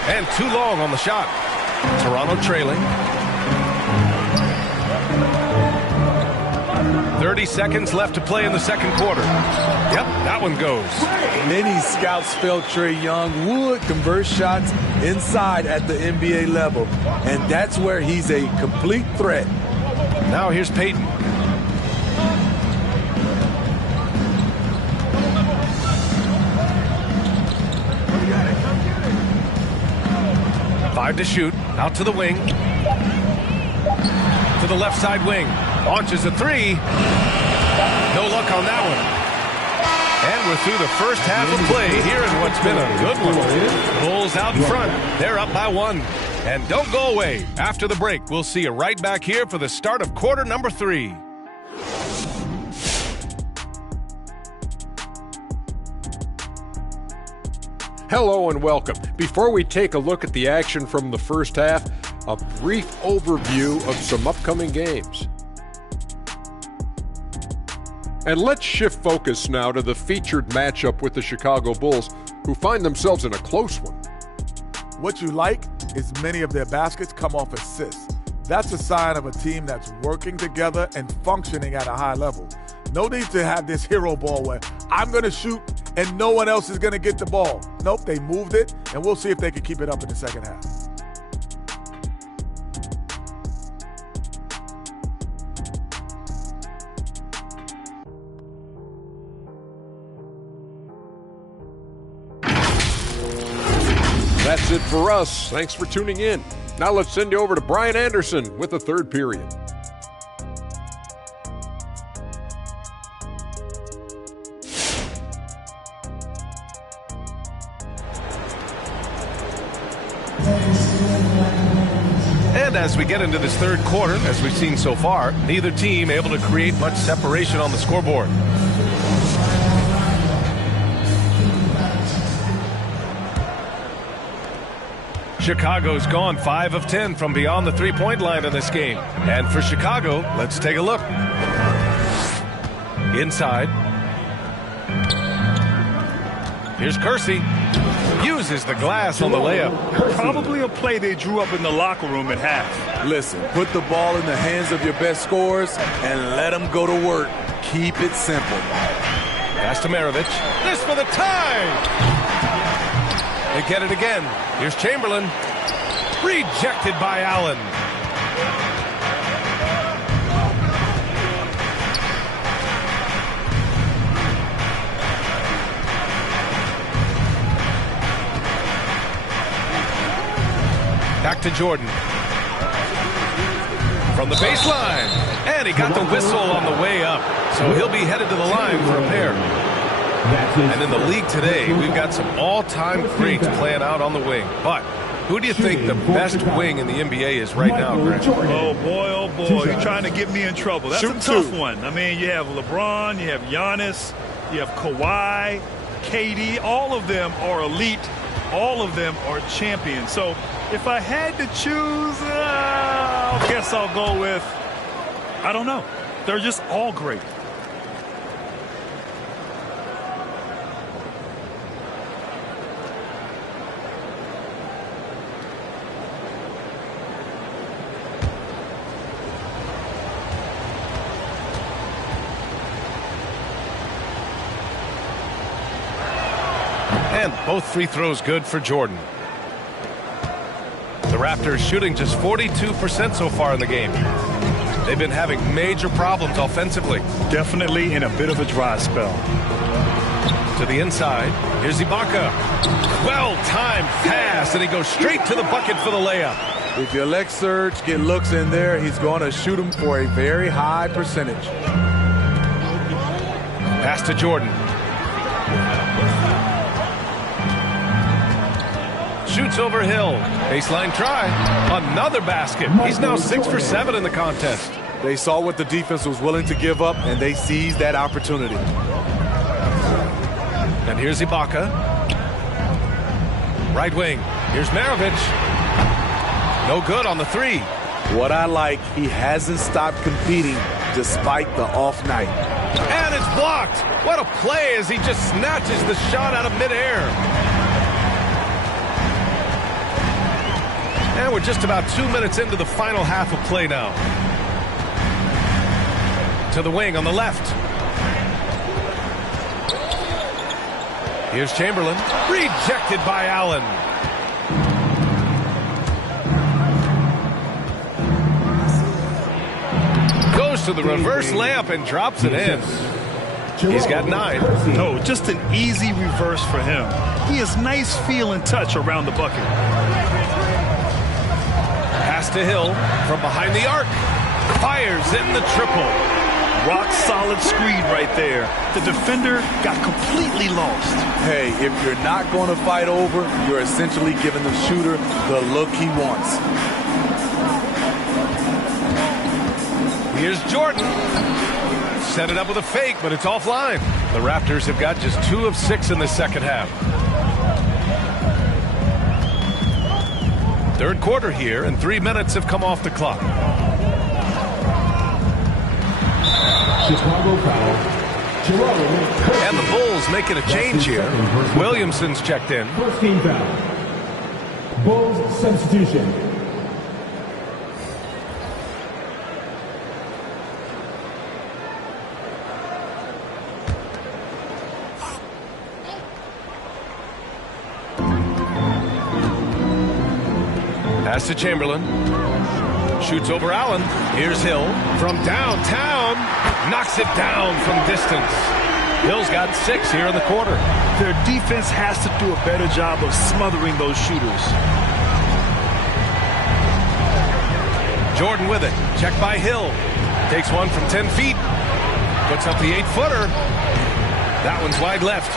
And too long on the shot. Toronto trailing. 30 seconds left to play in the second quarter. Yep, that one goes. Many scouts felt Trae Young would convert shots inside at the NBA level, and that's where he's a complete threat. Now here's Payton. Five to shoot. Out to the wing. To the left side wing. Launches a three. No luck on that one. And we're through the first half of play here in what's been a good one. Bulls out in front. They're up by 1. And don't go away. After the break, we'll see you right back here for the start of quarter number 3. Hello and welcome. Before we take a look at the action from the first half, a brief overview of some upcoming games. And let's shift focus now to the featured matchup with the Chicago Bulls, who find themselves in a close one. What you like is many of their baskets come off assists. That's a sign of a team that's working together and functioning at a high level. No need to have this hero ball where I'm going to shoot and no one else is going to get the ball. Nope, they moved it, and we'll see if they can keep it up in the second half. That's it for us. Thanks for tuning in. Now let's send you over to Brian Anderson with the third period. And as we get into this third quarter, as we've seen so far, neither team able to create much separation on the scoreboard. Chicago's gone 5 of 10 from beyond the three-point line in this game. And for Chicago, let's take a look. Inside. Here's Kersey. Uses the glass on the layup. Probably a play they drew up in the locker room at half. Listen, put the ball in the hands of your best scorers and let them go to work. Keep it simple. Pass to Maravich. This for the tie! They get it again. Here's Chamberlain. Rejected by Allen. Back to Jordan. From the baseline. And he got the whistle on the way up. So he'll be headed to the line for a pair. And in the league today, we've got some all-time greats playing out on the wing. But who do you think the best wing in the NBA is right now, Greg? Oh, boy. You're trying to get me in trouble. That's a tough one. I mean, you have LeBron, you have Giannis, you have Kawhi, KD. All of them are elite. All of them are champions. So if I had to choose, I guess I'll go with, I don't know. They're just all great. And both free throws good for Jordan. The Raptors shooting just 42% so far in the game. They've been having major problems offensively. Definitely in a bit of a dry spell. To the inside. Here's Ibaka. Well-timed pass, and he goes straight to the bucket for the layup. If you let Serge get looks in there, he's going to shoot them for a very high percentage. Pass to Jordan. Shoots over Hill. Baseline try. Another basket. He's now 6 for 7 in the contest. They saw what the defense was willing to give up, and they seized that opportunity. And here's Ibaka. Right wing. Here's Maravich. No good on the three. What I like, he hasn't stopped competing despite the off night. And it's blocked. What a play as he just snatches the shot out of midair. And we're just about 2 minutes into the final half of play now. To the wing on the left. Here's Chamberlain. Rejected by Allen. Goes to the reverse layup and drops it in. He's got 9. No, just an easy reverse for him. He has nice feel and touch around the bucket. Pass to Hill from behind the arc. Fires in the triple. Rock solid screen right there. The defender got completely lost. Hey, if you're not going to fight over, you're essentially giving the shooter the look he wants. Here's Jordan. Set it up with a fake, but it's offline. The Raptors have got just 2 of 6 in the second half. Third quarter here, and 3 minutes have come off the clock. Chicago foul. And the Bulls making a change here. Williamson's checked in. First team foul. Bulls substitution. Pass to Chamberlain. Shoots over Allen. Here's Hill from downtown. Knocks it down from distance. Hill's got 6 here in the quarter. Their defense has to do a better job of smothering those shooters. Jordan with it. Checked by Hill. Takes one from 10 feet. Puts up the 8-footer. That one's wide left.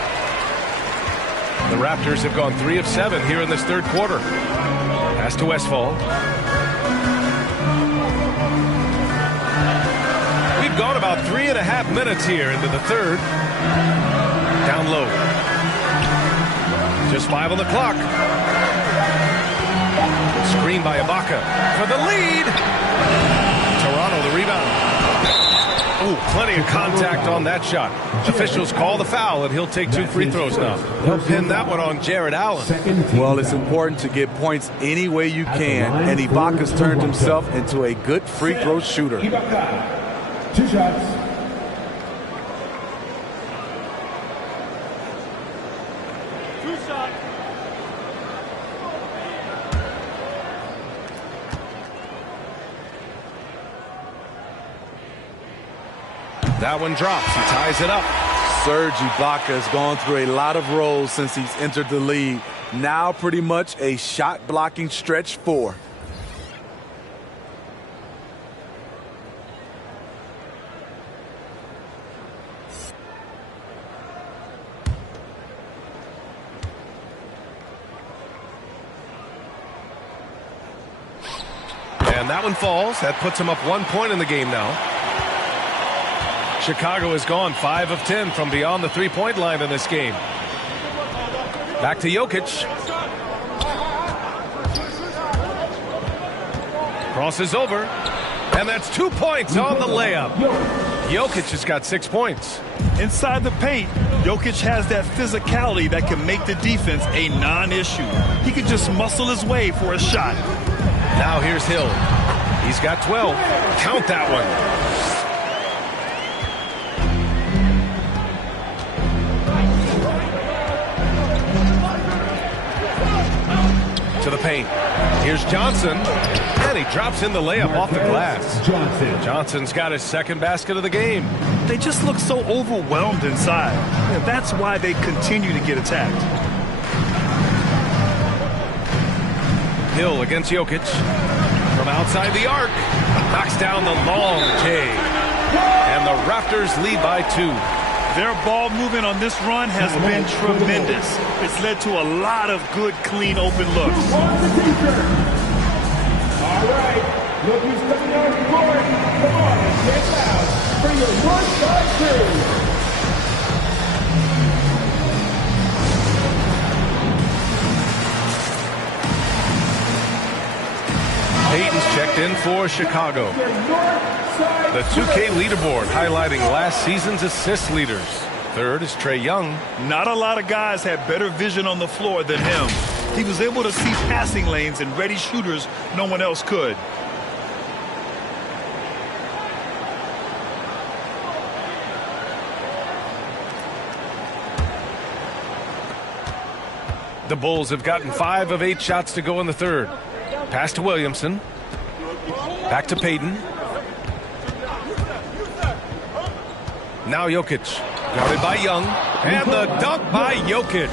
The Raptors have gone 3 of 7 here in this third quarter. Pass to Westphal. We've gone about 3.5 minutes here into the third. Down low. Just 5 on the clock. Screen by Ibaka for the lead. Toronto the rebound. Ooh, plenty of contact on that shot. Officials call the foul, and he'll take 2 free throws now. He'll pin that one on Jared Allen. Well, it's important to get points any way you can, and Ibaka's turned himself into a good free throw shooter. Ibaka, 2 shots. That one drops. He ties it up. Serge Ibaka has gone through a lot of roles since he's entered the league. Now pretty much a shot blocking stretch 4. And that one falls. That puts him up 1 point in the game now. Chicago has gone 5 of 10 from beyond the 3-point line in this game. Back to Jokic. Crosses over. And that's 2 points on the layup. Jokic has got 6 points. Inside the paint, Jokic has that physicality that can make the defense a non-issue. He can just muscle his way for a shot. Now here's Hill. He's got 12. Count that one. To the paint. Here's Johnson. And he drops in the layup off the glass. Johnson's got his second basket of the game. They just look so overwhelmed inside. And that's why they continue to get attacked. Hill against Jokic. From outside the arc. Knocks down the long J. And the Raptors lead by 2. Their ball movement on this run has been tremendous. It's led to a lot of good, clean, open looks. All right, look who's coming on board. Come on and get loud for your North Side crew. Peyton's checked in for Chicago. The 2K leaderboard highlighting last season's assist leaders. Third is Trae Young. Not a lot of guys had better vision on the floor than him. He was able to see passing lanes and ready shooters no one else could. The Bulls have gotten 5 of 8 shots to go in the third. Pass to Williamson. Back to Peyton. Now Jokic. Guarded by Young. And the dunk by Jokic.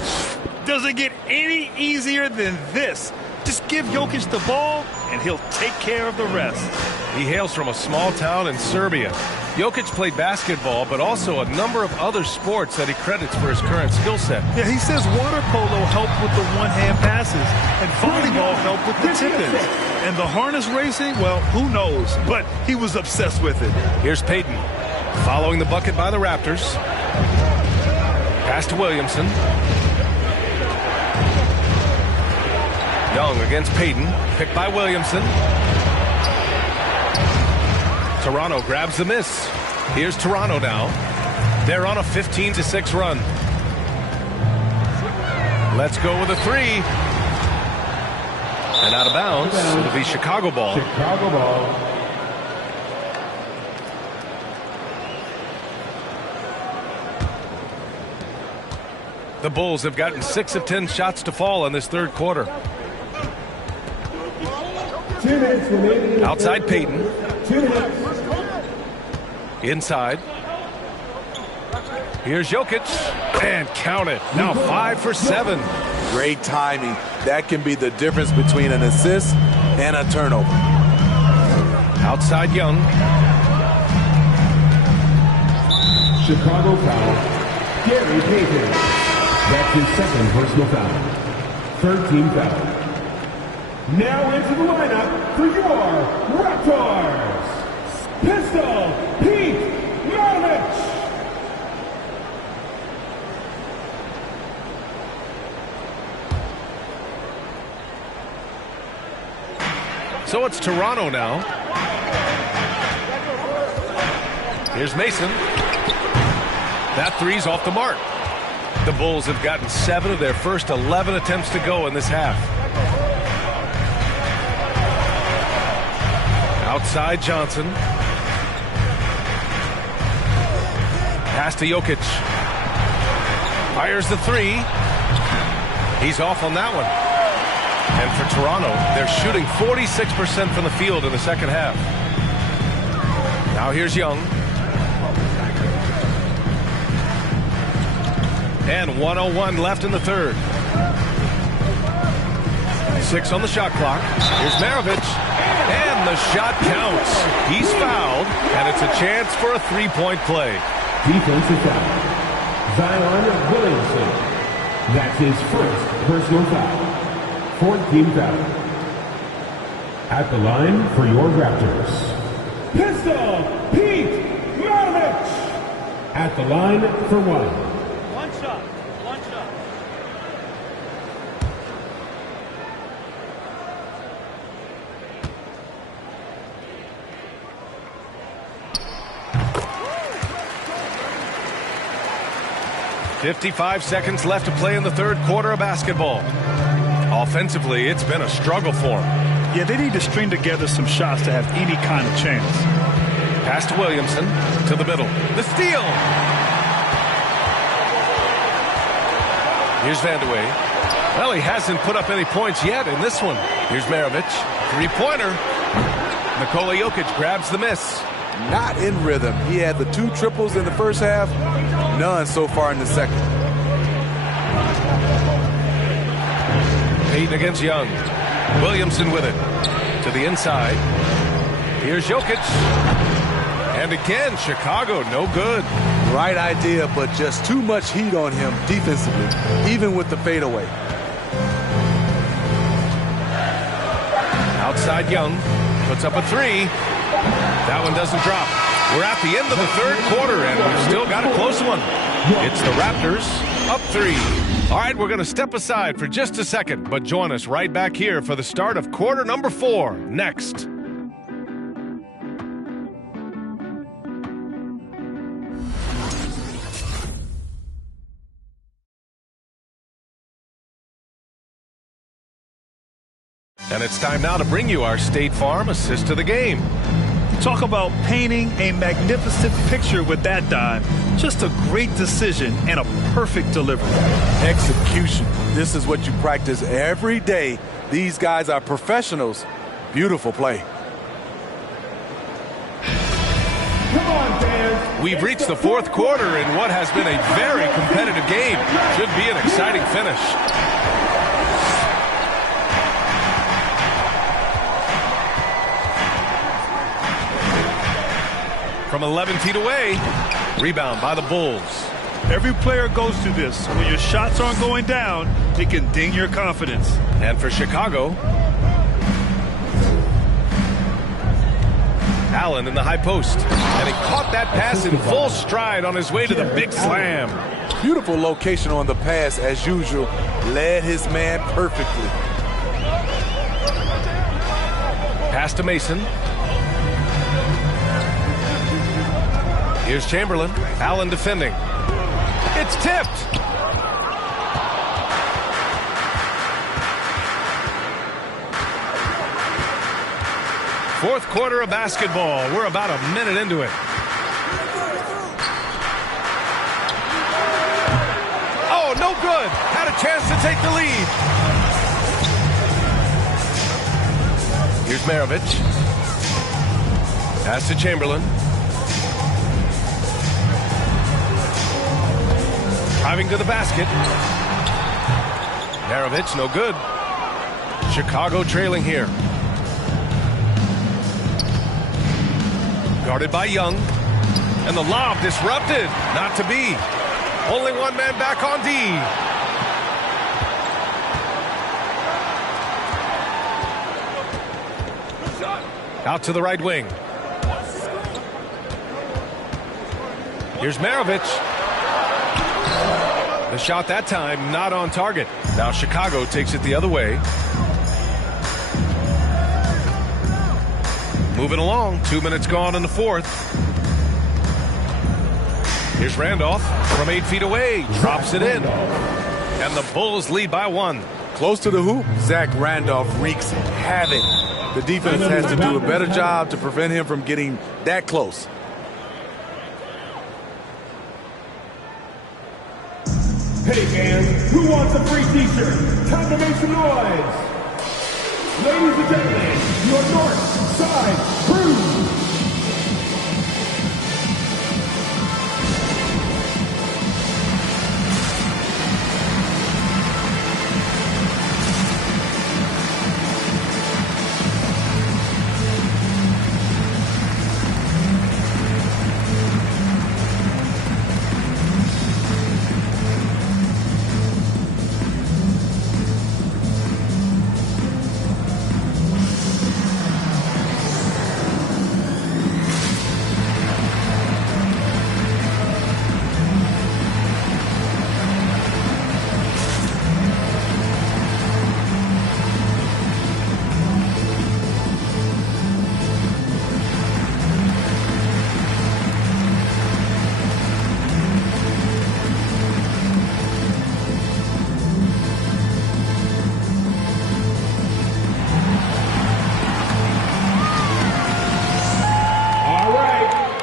Does it get any easier than this? Just give Jokic the ball, and he'll take care of the rest. He hails from a small town in Serbia. Jokic played basketball, but also a number of other sports that he credits for his current skill set. Yeah, he says water polo helped with the one-hand passes, and volleyball helped with the tip-ins. And the harness racing, well, who knows? But he was obsessed with it. Here's Peyton, following the bucket by the Raptors. Pass to Williamson. Young against Peyton, picked by Williamson. Toronto grabs the miss. Here's Toronto now. They're on a 15-6 run. Let's go with a three. And out of bounds. It'll be Chicago ball. Chicago ball. The Bulls have gotten 6 of 10 shots to fall in this third quarter. 2 minutes remaining. Outside Peyton. 2 minutes. Inside. Here's Jokic. And count it. Now 5 for 7. Great timing. That can be the difference between an assist and a turnover. Outside Young. Chicago foul. Gary Payton. That's his second personal foul. 13 foul. Now into the lineup for your Raptors. Pistol Pete Maravich. So it's Toronto now. Here's Mason. That three's off the mark. The Bulls have gotten 7 of their first 11 attempts to go in this half. Outside Johnson. Pass to Jokic. Fires the three. He's off on that one. And for Toronto, they're shooting 46% from the field in the second half. Now here's Young. And 1:01 left in the third. 6 on the shot clock. Here's Maravich. And the shot counts. He's fouled, and it's a chance for a three-point play. Defensive foul. Zion Williamson. That's his first personal foul. 14 foul. At the line for your Raptors. Pistol Pete Maravich. At the line for one. One shot. 55 seconds left to play in the third quarter of basketball. Offensively, it's been a struggle for them. Yeah, they need to string together some shots to have any kind of chance. Pass to Williamson, to the middle. The steal! Here's Vandeweghe. Well, he hasn't put up any points yet in this one. Here's Maravich. Three-pointer. Nikola Jokic grabs the miss. Not in rhythm. He had the 2 triples in the first half. None so far in the second. Peyton against Young. Williamson with it. To the inside. Here's Jokic. And again, Chicago, no good. Right idea, but just too much heat on him defensively, even with the fadeaway. Outside Young, puts up a three. That one doesn't drop. We're at the end of the third quarter, and we've still got a close one. It's the Raptors up 3. All right, we're going to step aside for just a second, but join us right back here for the start of quarter number 4 next. And it's time now to bring you our State Farm assist to the game. Talk about painting a magnificent picture with that dive. Just a great decision and a perfect delivery. Execution. This is what you practice every day. These guys are professionals. Beautiful play. Come on, fans. We've reached the fourth quarter in what has been a very competitive game. Should be an exciting finish. From 11 feet away, rebound by the Bulls. Every player goes through this. When your shots aren't going down, it can ding your confidence. And for Chicago, Allen in the high post. And he caught that pass in full stride on his way to the big slam. Beautiful location on the pass as usual. Led his man perfectly. Pass to Mason. Here's Chamberlain. Allen defending. It's tipped. Fourth quarter of basketball. We're about a minute into it. Oh, no good. Had a chance to take the lead. Here's Maravich. Pass to Chamberlain. Driving to the basket. Maravich, no good. Chicago trailing here. Guarded by Young. And the lob disrupted. Not to be. Only one man back on D. Out to the right wing. Here's Maravich. The shot that time not on target. Now Chicago takes it the other way. Moving along. 2 minutes gone in the fourth. Here's Randolph from 8 feet away. Drops it in. And the Bulls lead by 1. Close to the hoop, Zach Randolph wreaks havoc. The defense has to do a better job to prevent him from getting that close. Hey fans, who wants a free t-shirt? Time to make some noise! Ladies and gentlemen, your North Side Crew!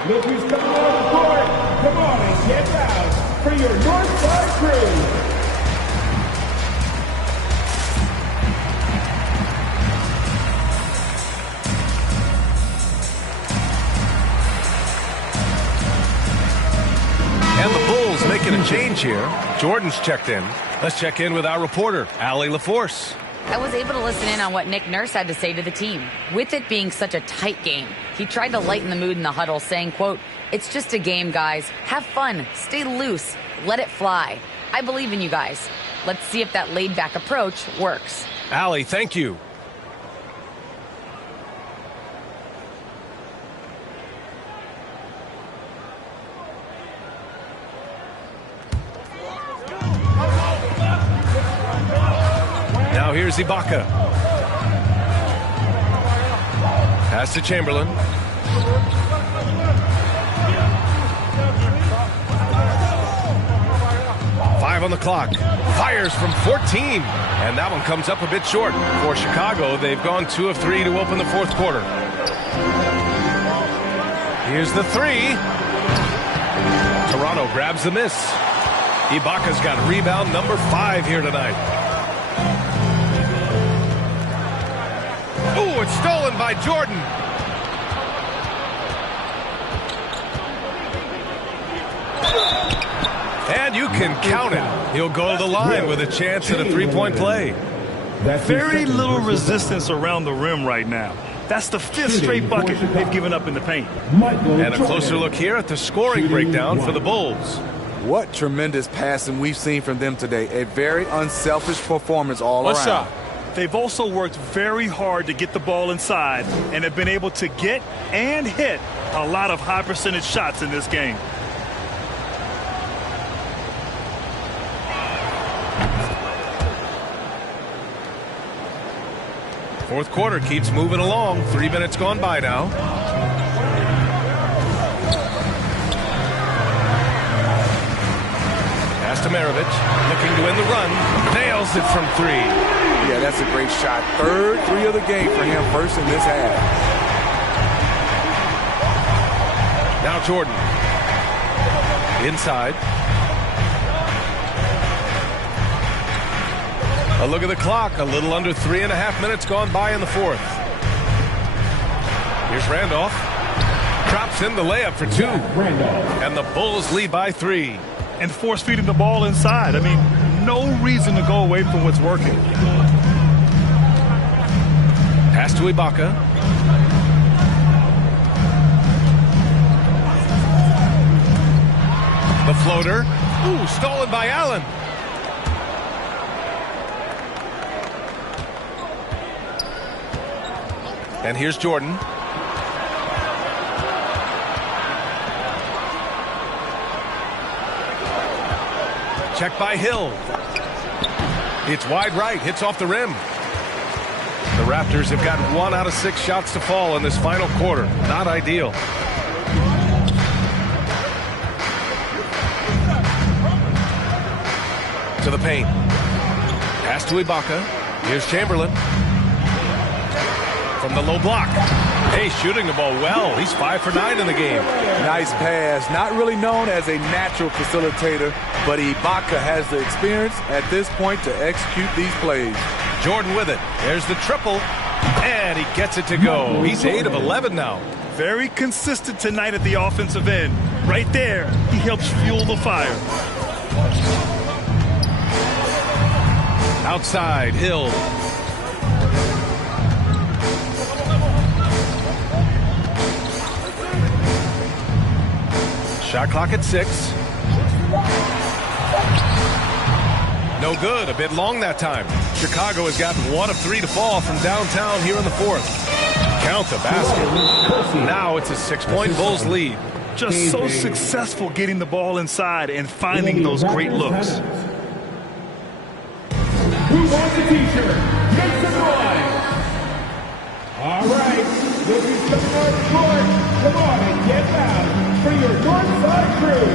Look who's coming on the court. Come on and get loud for your North Side Crew. And the Bulls making a change here. Jordan's checked in. Let's check in with our reporter, Allie LaForce. I was able to listen in on what Nick Nurse had to say to the team. With it being such a tight game, he tried to lighten the mood in the huddle, saying, quote, "It's just a game, guys. Have fun. Stay loose. Let it fly. I believe in you guys. Let's see if that laid-back approach works." Allie, thank you. Now here's Ibaka. Pass to Chamberlain. Five on the clock. Fires from 14. And that one comes up a bit short. For Chicago, they've gone 2 of 3 to open the fourth quarter. Here's the three. Toronto grabs the miss. Ibaka's got rebound number 5 here tonight. Oh, it's stolen by Jordan. And you can count it. He'll go to the line with a chance at a three-point play. Very little resistance around the rim right now. That's the 5th straight bucket they've given up in the paint. And a closer look here at the scoring breakdown for the Bulls. What tremendous passing we've seen from them today. A very unselfish performance all around. Shot. They've also worked very hard to get the ball inside and have been able to get and hit a lot of high percentage shots in this game. Fourth quarter keeps moving along. 3 minutes gone by now. Pass to Maravich, looking to win the run. Nails it from 3. Yeah, that's a great shot. 3rd three of the game for him, first in this half. Now Jordan. Inside. A look at the clock. A little under 3.5 minutes gone by in the fourth. Here's Randolph. Drops in the layup for 2. And the Bulls lead by 3. And force feeding the ball inside. I mean, no reason to go away from what's working. Pass to Ibaka. The floater. Ooh, stolen by Allen. And here's Jordan. Check by Hill. It's wide right, hits off the rim. The Raptors have got 1 out of 6 shots to fall in this final quarter. Not ideal. To the paint. Pass to Ibaka. Here's Chamberlain. From the low block. Hey, shooting the ball well. He's 5 for 9 in the game. Nice pass. Not really known as a natural facilitator, but Ibaka has the experience at this point to execute these plays. Jordan with it. There's the triple. And he gets it to go. He's 8 of 11 now. Very consistent tonight at the offensive end. Right there, he helps fuel the fire. Outside, Hill. Shot clock at 6. No good. A bit long that time. Chicago has gotten 1 of 3 to fall from downtown here in the fourth. Count the basket. Now it's a 6-point Bulls lead. Just so successful getting the ball inside and finding those great looks. Who wants a t-shirt? Make some noise. All right, this is the North Court. Come on and get loud for your Northside crew.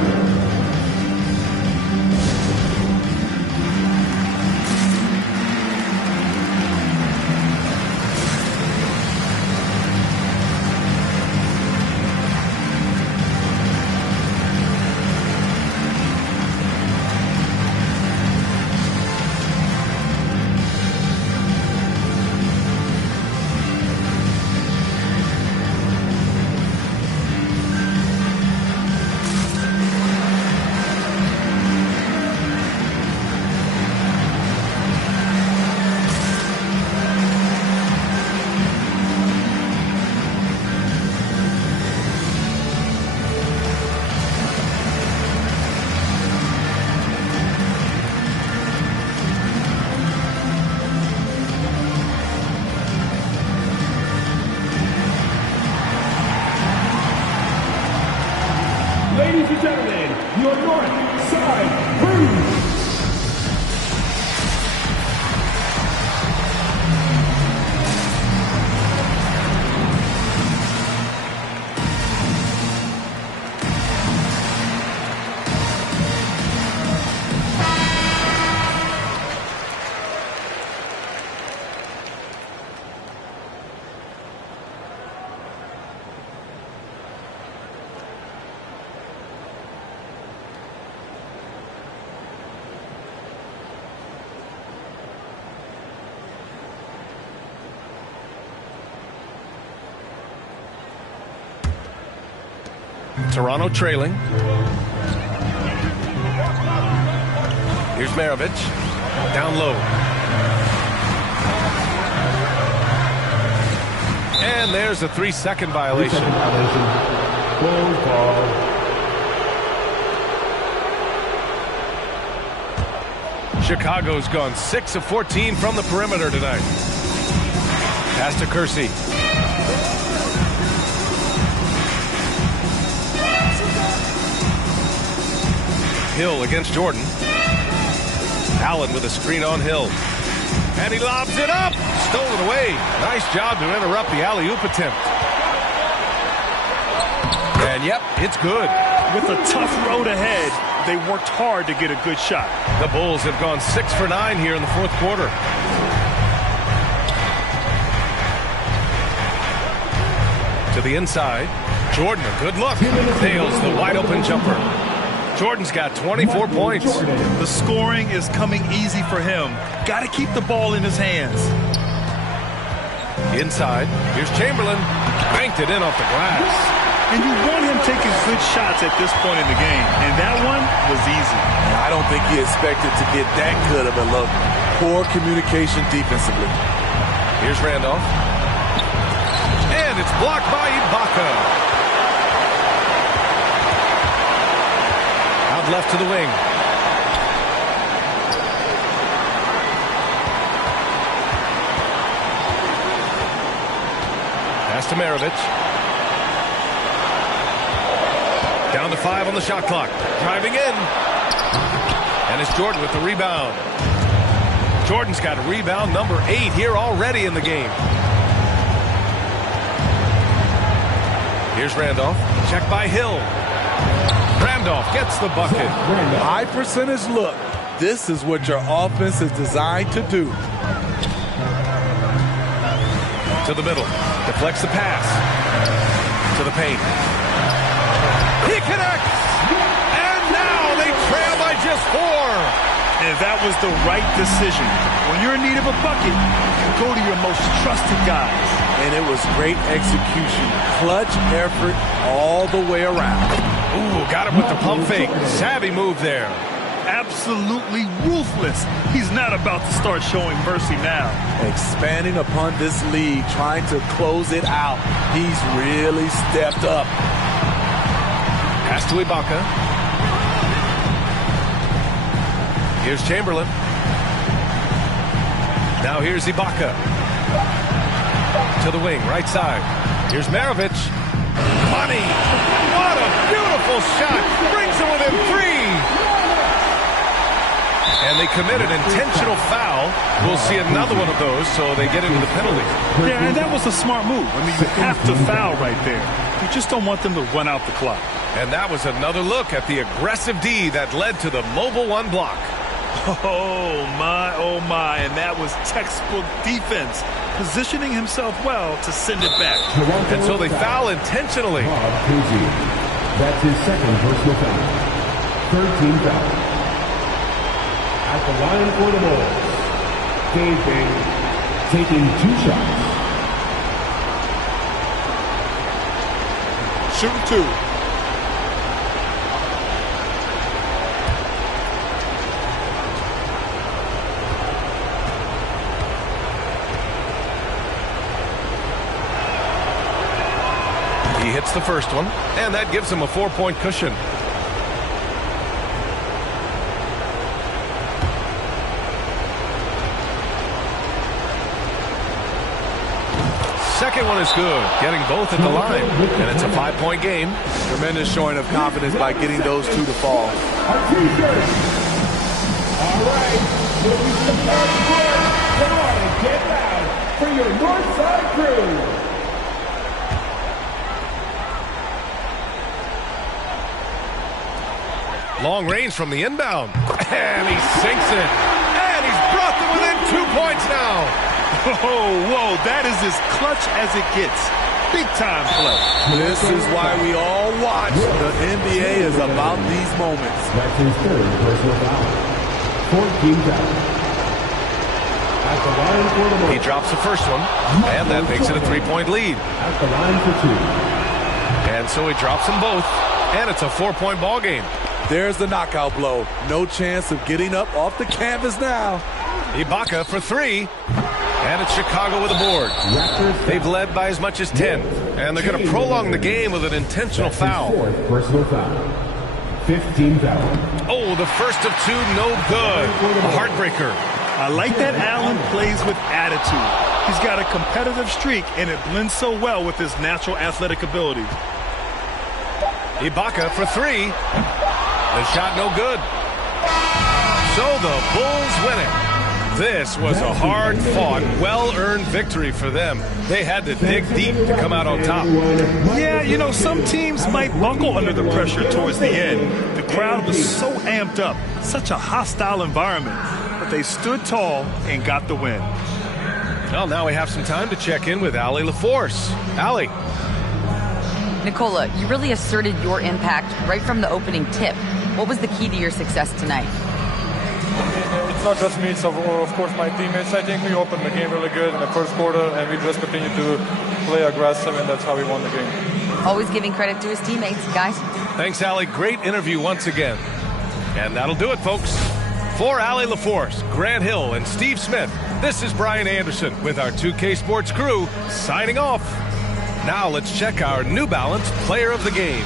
North Side Bruce. Toronto trailing. Here's Maravich. Down low. And there's a 3-second violation. Chicago's gone 6 of 14 from the perimeter tonight. Pass to Kersey. Hill against Jordan. Allen with a screen on Hill. And he lobs it up. Stolen away. Nice job to interrupt the alley-oop attempt. And yep, it's good. With a tough road ahead, they worked hard to get a good shot. The Bulls have gone 6 for 9 here in the fourth quarter. To the inside. Jordan, a good look. Nails the wide-open jumper. Jordan's got 24 points. The scoring is coming easy for him. Got to keep the ball in his hands. Inside. Here's Chamberlain. Banked it in off the glass. And you want him taking good shots at this point in the game. And that one was easy. I don't think he expected to get that good of a look. Poor communication defensively. Here's Randolph. And it's blocked by Ibaka. Out left to the wing. Pass to Maravich. Down to 5 on the shot clock. Driving in. And it's Jordan with the rebound. Jordan's got a rebound number 8 here already in the game. Here's Randolph. Check by Hill. Randolph gets the bucket. High percentage look. This is what your offense is designed to do. To the middle. Deflects the pass. To the paint. He connects! And now they trail by just 4. And that was the right decision. When you're in need of a bucket, you go to your most trusted guys. And it was great execution. Clutch effort all the way around. Ooh, got him with the pump fake. Savvy move there. Absolutely ruthless. He's not about to start showing mercy now. Expanding upon this lead, trying to close it out. He's really stepped up. Pass to Ibaka. Here's Chamberlain. Now here's Ibaka. To the wing, right side. Here's Maravich. Money! What a beautiful shot! Brings it within 3! And they commit an intentional foul. We'll see another one of those, so they get into the penalty. Yeah, and that was a smart move. I mean, you have to foul right there. You just don't want them to run out the clock. And that was another look at the aggressive D that led to the mobile 1 block. Oh, my. And that was textbook defense. Positioning himself well to send it back. And so they foul intentionally. That's his second personal foul. 13 fouls. At the line for the Bulls, Dave Bailey taking 2 shots. Shooting 2. He hits the first one, and that gives him a 4-point cushion. second one is good, getting both at the line, and it's a 5-point game. Tremendous showing of confidence by getting those two to fall. All right, this is the party court. Come on and get loud for your Northside crew. Long range from the inbound, and he sinks it, and he's brought them within 2 points now. Whoa, that is as clutch as it gets. Big time play. This is why we all watch. The NBA is about these moments. That's his third personal foul. 14 foul. At the line for the ball. He drops the first one, and that makes it a 3-point lead. At the line for 2. And so he drops them both, and it's a 4-point ball game. There's the knockout blow. No chance of getting up off the canvas now. Ibaka for 3, and it's Chicago with a board. They've led by as much as 10, and they're going to prolong the game with an intentional foul. Fourth personal foul. 15 foul. Oh, the first of 2, no good. A heartbreaker. I like that Allen plays with attitude. He's got a competitive streak, and it blends so well with his natural athletic ability. Ibaka for 3. The shot no good. So the Bulls win it. This was a hard-fought, well-earned victory for them. They had to dig deep to come out on top. Yeah, you know, some teams might buckle under the pressure towards the end. The crowd was so amped up, such a hostile environment. But they stood tall and got the win. Well, now we have some time to check in with Allie LaForce. Allie. Nikola, you really asserted your impact right from the opening tip. What was the key to your success tonight? It's not just me, it's of course my teammates. I think we opened the game really good in the first quarter, and we just continued to play aggressive, and that's how we won the game. Always giving credit to his teammates, guys. Thanks, Allie. Great interview once again. And that'll do it, folks. For Allie LaForce, Grant Hill, and Steve Smith, this is Brian Anderson with our 2K Sports crew signing off. Now let's check our New Balance Player of the Game.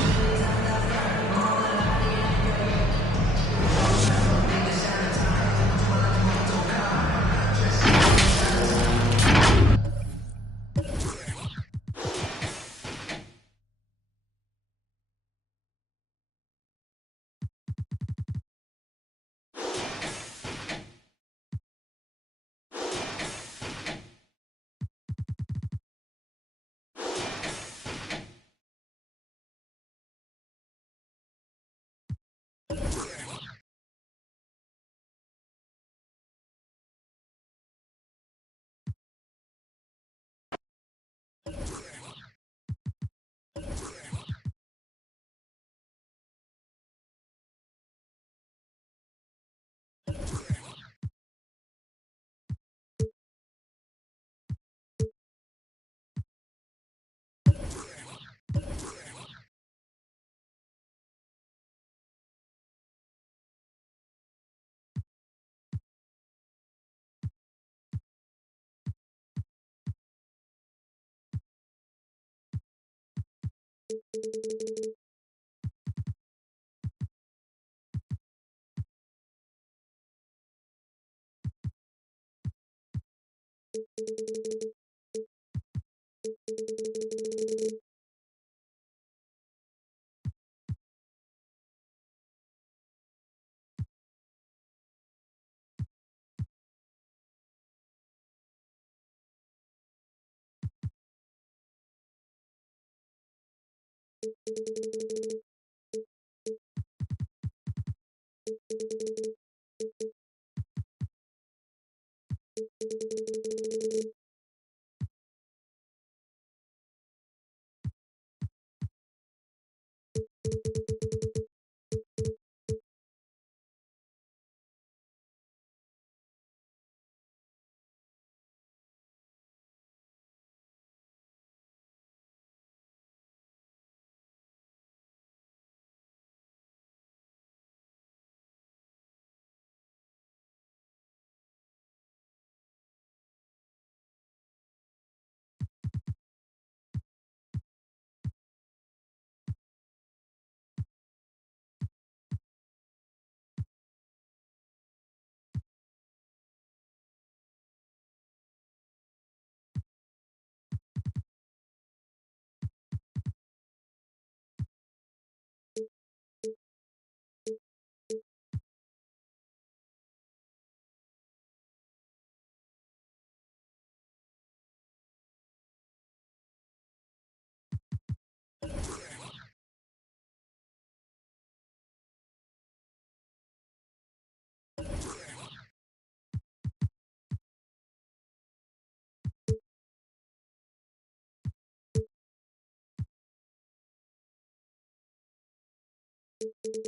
Hi,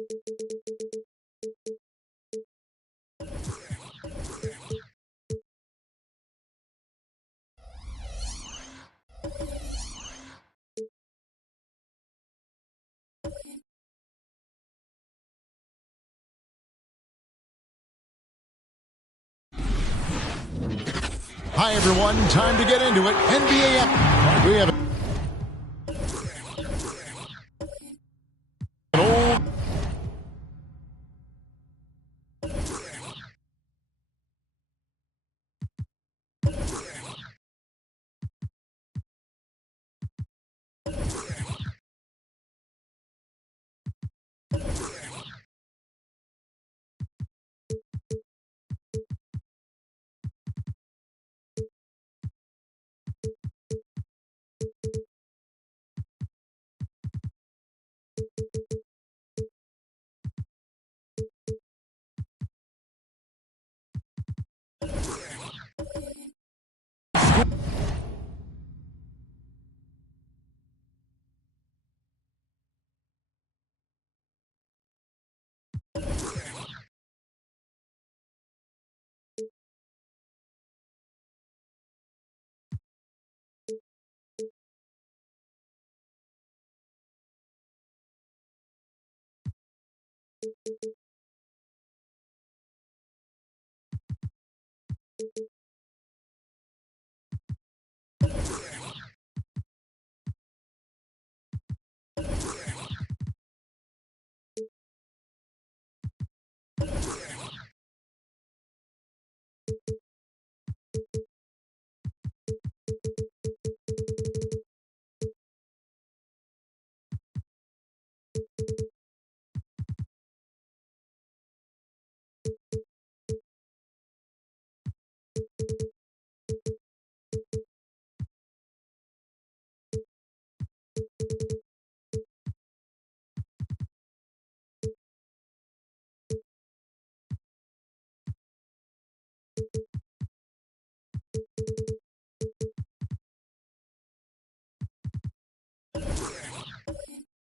everyone. Time to get into it. NBA up. We have an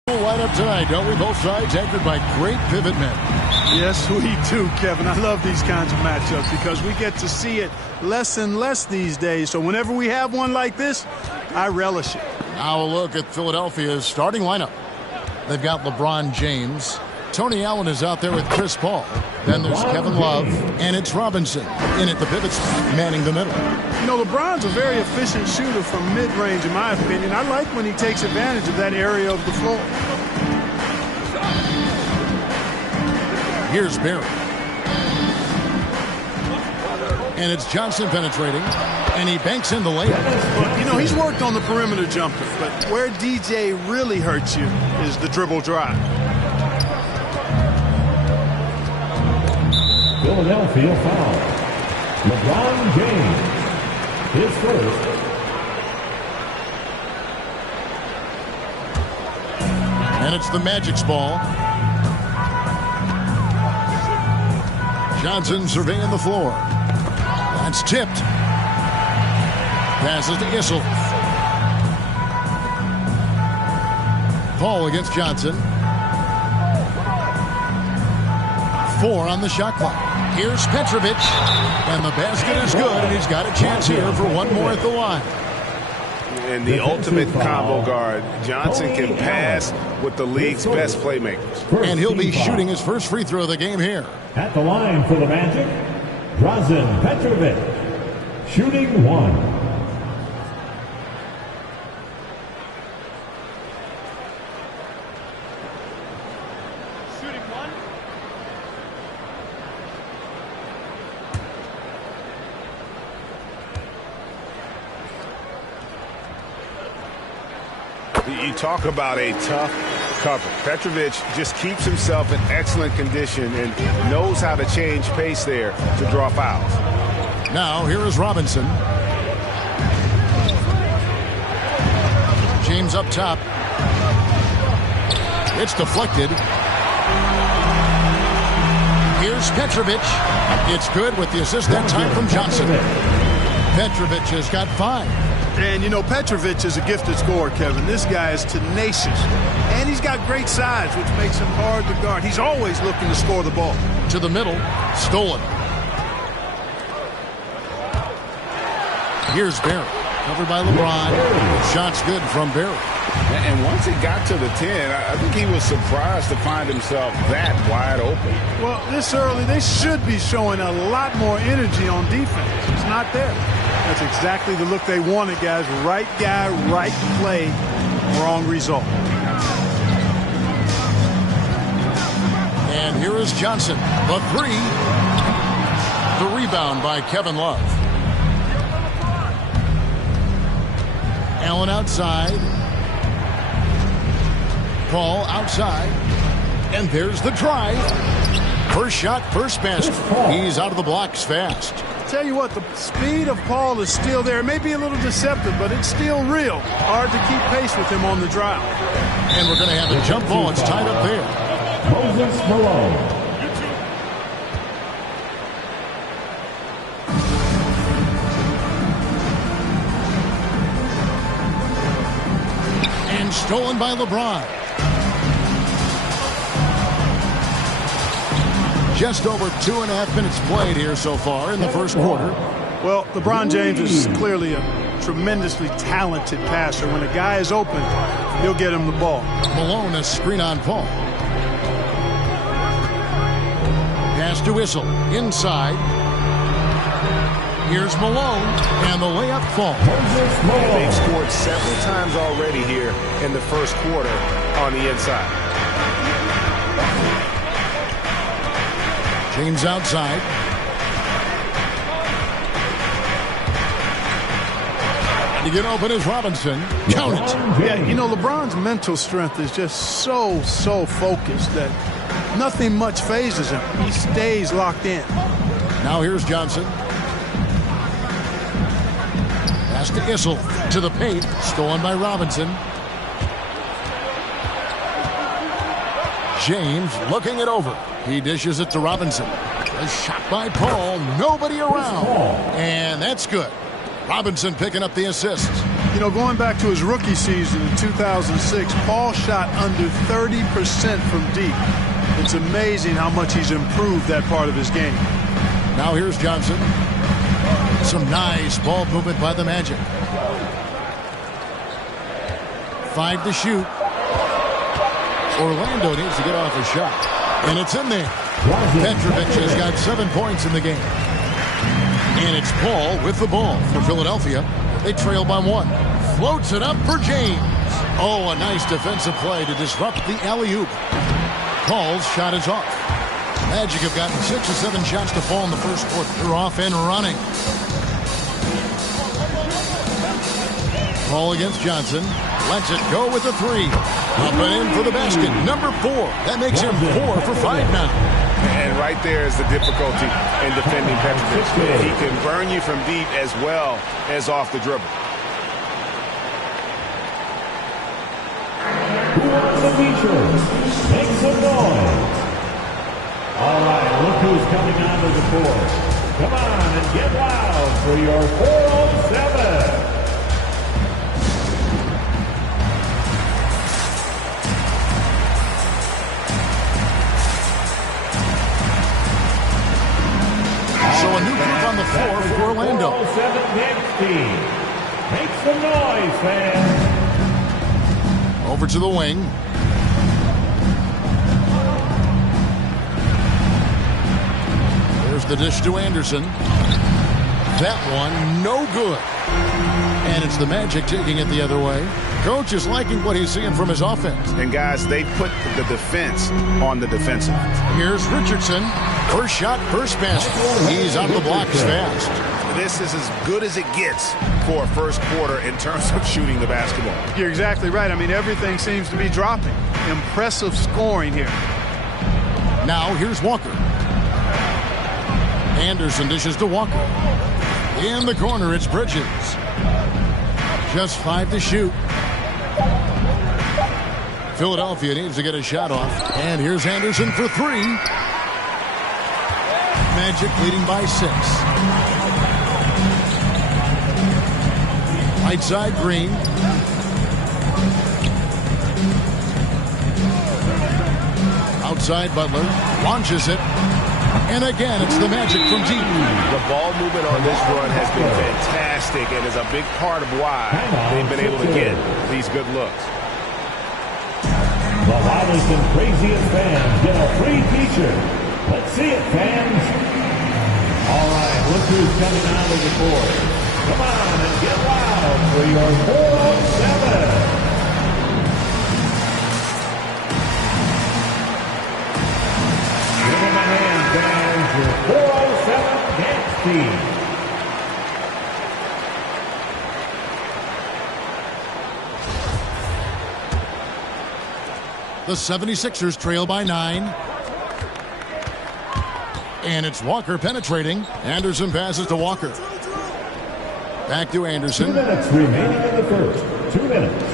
old lineup tonight, don't we? Both sides anchored by great pivot men. Yes, we do, Kevin. I love these kinds of matchups because we get to see it less and less these days. So whenever we have one like this, I relish it. Now a look at Philadelphia's starting lineup. They've got LeBron James. Tony Allen is out there with Chris Paul. Then there's Kevin Love, and it's Robinson in at the pivot spot, manning the middle. You know, LeBron's a very efficient shooter from mid-range, in my opinion. I like when he takes advantage of that area of the floor. Here's Barry. And it's Johnson penetrating, and he banks in the layup. Well, you know, he's worked on the perimeter jumper, but where DJ really hurts you is the dribble drive. Philadelphia foul. LeBron James. His first. And it's the Magic's ball. Johnson surveying the floor. That's tipped. Passes to Issel. Paul against Johnson. 4 on the shot clock. Here's Petrovic. And the basket is good, and he's got a chance here for one more at the line. And the ultimate combo guard. Johnson can pass with the league's best playmakers. And he'll be shooting his first free throw of the game here. At the line for the Magic, Drazen Petrovic, shooting 1. You talk about a tough cover. Petrovic just keeps himself in excellent condition and knows how to change pace there to draw fouls. Now here is Robinson. James up top. It's deflected. Here's Petrovic. It's good with the assist that time from Johnson. Petrovic has got 5. And, you know, Petrovic is a gifted scorer, Kevin. This guy is tenacious. And he's got great size, which makes him hard to guard. He's always looking to score the ball. To the middle. Stolen. Here's Barry. Covered by LeBron. Shot's good from Barry. And once he got to the 10, I think he was surprised to find himself that wide open. Well, this early, they should be showing a lot more energy on defense. It's not there. That's exactly the look they wanted, guys. Right guy, right play, wrong result. And here is Johnson. The three. The rebound by Kevin Love. Allen outside. Paul outside. And there's the drive. First shot, first basket. He's out of the blocks fast. Tell you what, the speed of Paul is still there. It may be a little deceptive, but it's still real. Hard to keep pace with him on the drive. And we're going to have a jump ball. It's tied up there. Moses Malone. And stolen by LeBron. Just over 2.5 minutes played here so far in the first quarter. Well, LeBron James is clearly a tremendously talented passer. When a guy is open, he'll get him the ball. Malone, a screen on Paul. Pass to Whistle. Inside. Here's Malone. And the layup falls. They've scored several times already here in the first quarter on the inside. James outside. To get open is Robinson. Count it. Yeah, you know, LeBron's mental strength is just so focused that nothing much phases him. He stays locked in. Now here's Johnson. Pass to Issel. To the paint. Stolen by Robinson. James looking it over. He dishes it to Robinson. A shot by Paul. Nobody around. And that's good. Robinson picking up the assist. You know, going back to his rookie season in 2006, Paul shot under 30% from deep. It's amazing how much he's improved that part of his game. Now here's Johnson. Some nice ball movement by the Magic. 5 to shoot. Orlando needs to get off a shot. And it's in there. Petrovic has got 7 points in the game. And it's Paul with the ball for Philadelphia. They trail by 1. Floats it up for James. Oh, a nice defensive play to disrupt the alley-oop. Paul's shot is off. Magic have gotten 6 or 7 shots to fall in the first quarter. They're off and running. Paul against Johnson. Lets it go with the 3. Up and in for the basket. Number 4. That makes him 4 for 5 now. And right there is the difficulty in defending Petrovic. He can burn you from deep as well as off the dribble. Who are the features? Make some noise. All right, look who's coming onto the court. Come on and get loud for your 407. So a new group on the floor for Orlando. 407 next team. Make some noise, fans. Over to the wing. There's the dish to Anderson. That one, no good. And it's the Magic taking it the other way. Coach is liking what he's seeing from his offense. And guys, they put the defense on the defensive. Here's Richardson. First shot, first basket. He's out of the blocks fast. This is as good as it gets for a first quarter in terms of shooting the basketball. You're exactly right. I mean, everything seems to be dropping. Impressive scoring here. Now here's Walker. Anderson dishes to Walker. In the corner, it's Bridges. Just 5 to shoot. Philadelphia needs to get a shot off. And here's Anderson for 3. Magic leading by 6. Right side, Green. Outside, Butler launches it. And again, it's the Magic from deep. The ball movement on this run has been fantastic and is a big part of why they've been able to get these good looks. The loudest and craziest fans get a free T-shirt. Let's see it, fans. All right, look who's coming out of the court. Come on and get loud for your 407. Give them a hand, fans, your 407 dance team. The 76ers trail by 9. And it's Walker penetrating. Anderson passes to Walker. Back to Anderson. 2 minutes remaining in the first. 2 minutes.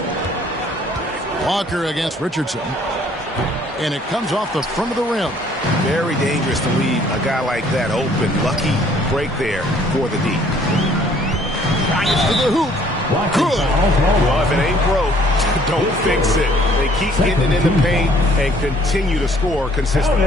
Walker against Richardson. And it comes off the front of the rim. Very dangerous to leave a guy like that open. Lucky break there for the D. To the hoop. Good. Well, if it ain't broke, don't fix it. They keep getting it in the paint and continue to score consistently.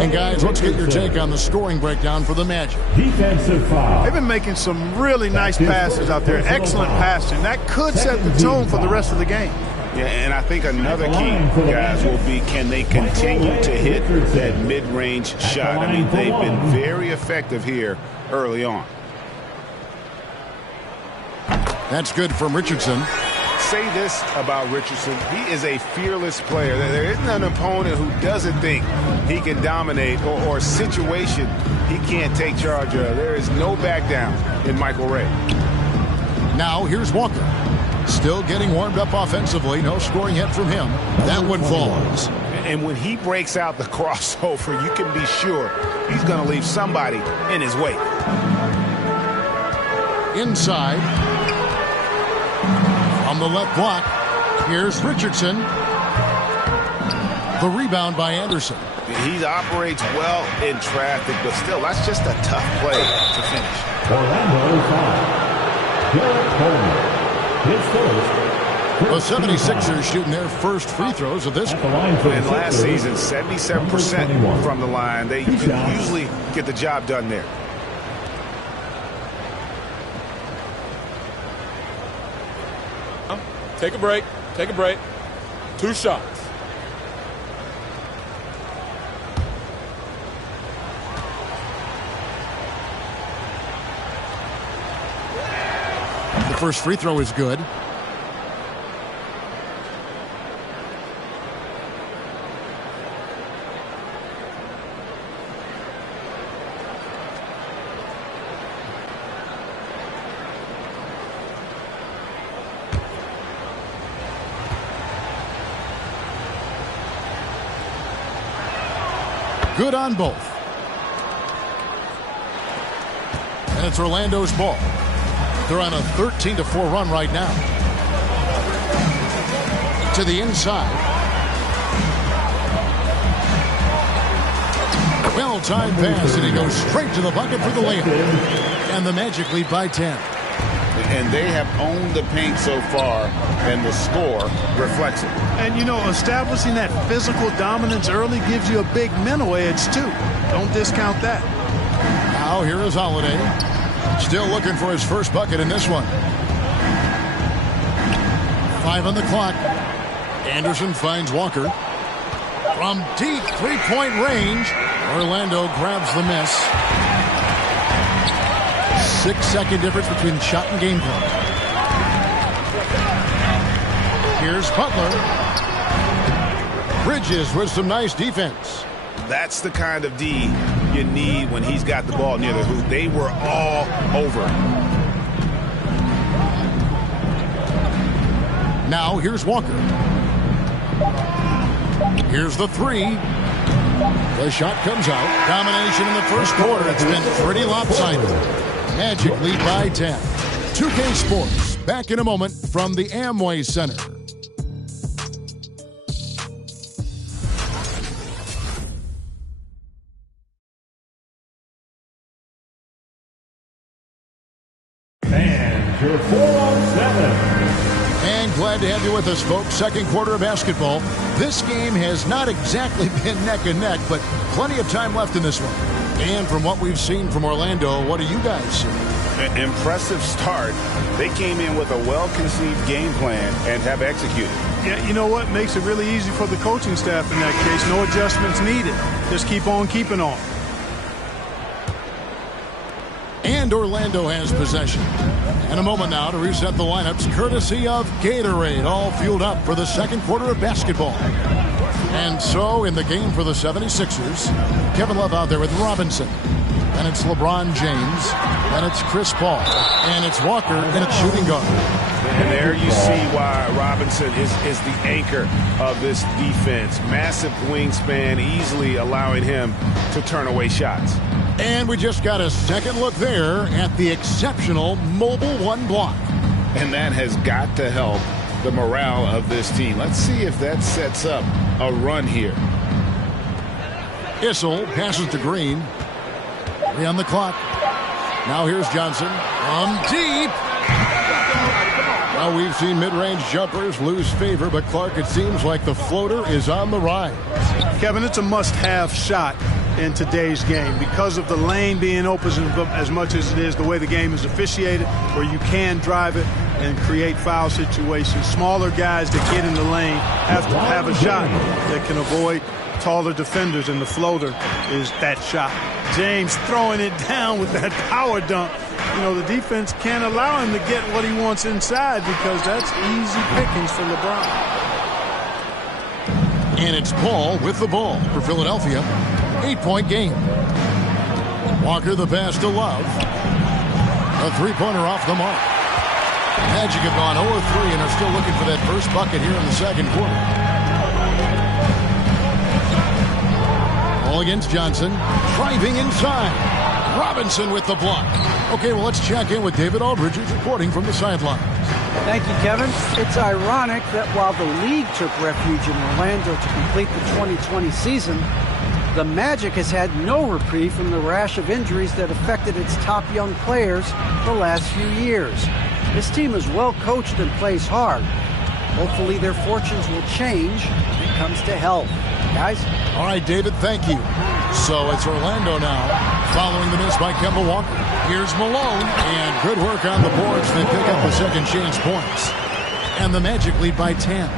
And guys, let's get your take on the scoring breakdown for the Magic. Defensive foul. They've been making some really nice passes out there. Excellent passing. That could set the tone for the rest of the game. Yeah, and I think another key, guys, will be can they continue to hit that mid-range shot? I mean, they've been very effective here early on. That's good from Richardson. Say this about Richardson. He is a fearless player. There isn't an opponent who doesn't think he can dominate or a situation he can't take charge of. There is no back down in Michael Ray. Now here's Walker. Still getting warmed up offensively. No scoring yet from him. That one falls. And when he breaks out the crossover, you can be sure he's going to leave somebody in his wake. Inside. On the left block, here's Richardson. The rebound by Anderson. He operates well in traffic, but still, that's just a tough play to finish. Orlando foul. Garrett Coleman. His first. The 76ers shooting their first free throws of this. And last season, 77% from the line. They usually get the job done there. Take a break. Take a break. 2 shots. The first free throw is good. Good on both. And it's Orlando's ball. They're on a 13-4 run right now. To the inside. Well-timed pass, and he goes straight to the bucket for the layup. And the Magic lead by 10. And they have owned the paint so far, and the score reflects it. And, you know, establishing that physical dominance early gives you a big mental edge, too. Don't discount that. Now here is Holiday. Still looking for his first bucket in this one. 5 on the clock. Anderson finds Walker. From deep three-point range, Orlando grabs the miss. 6-second difference between shot and game clock. Here's Butler. Bridges with some nice defense. That's the kind of D you need when he's got the ball near the hoop. They were all over. Now here's Walker. Here's the three. The shot comes out. Domination in the first quarter. It's been pretty lopsided. Magic lead by 10. 2K Sports, back in a moment from the Amway Center. And your 4-on-4 And glad to have you with us, folks. Second quarter of basketball. This game has not exactly been neck and neck, but plenty of time left in this one. And from what we've seen from Orlando, what do you guys see? An impressive start. They came in with a well-conceived game plan and have executed. Yeah, you know what? Makes it really easy for the coaching staff in that case. No adjustments needed. Just keep on keeping on. And Orlando has possession. In a moment now to reset the lineups, courtesy of Gatorade, all fueled up for the second quarter of basketball. And so in the game for the 76ers, Kevin Love out there with Robinson. And it's LeBron James. And it's Chris Paul. And it's Walker, and it's shooting guard. And there you see why Robinson is the anchor of this defense. Massive wingspan, easily allowing him to turn away shots. And we just got a second look there at the exceptional mobile one block. And that has got to help the morale of this team. Let's see if that sets up a run here. Issel passes to Green. 3 on the clock. Now here's Johnson from deep. Now we've seen mid-range jumpers lose favor, but Clark, it seems like the floater is on the rise. Kevin, it's a must-have shot in today's game because of the lane being open as much as it is, the way the game is officiated, where you can drive it and create foul situations. Smaller guys that get in the lane have to have a shot that can avoid taller defenders, and the floater is that shot. James throwing it down with that power dunk. You know, the defense can't allow him to get what he wants inside because that's easy pickings for LeBron. And it's Paul with the ball for Philadelphia. 8-point game. Walker the pass to Love. A three-pointer off the mark. Magic have gone 0-3 and are still looking for that first bucket here in the second quarter. Ball against Johnson. Driving inside. Robinson with the block. Okay, well, let's check in with David Aldridge, who's reporting from the sidelines. Thank you, Kevin. It's ironic that while the league took refuge in Orlando to complete the 2020 season, the Magic has had no reprieve from the rash of injuries that affected its top young players the last few years. This team is well coached and plays hard. Hopefully their fortunes will change when it comes to health. Guys? All right, David, thank you. So it's Orlando now, following the miss by Kemba Walker. Here's Malone, and good work on the boards. They pick up the second chance points. And the Magic lead by 10.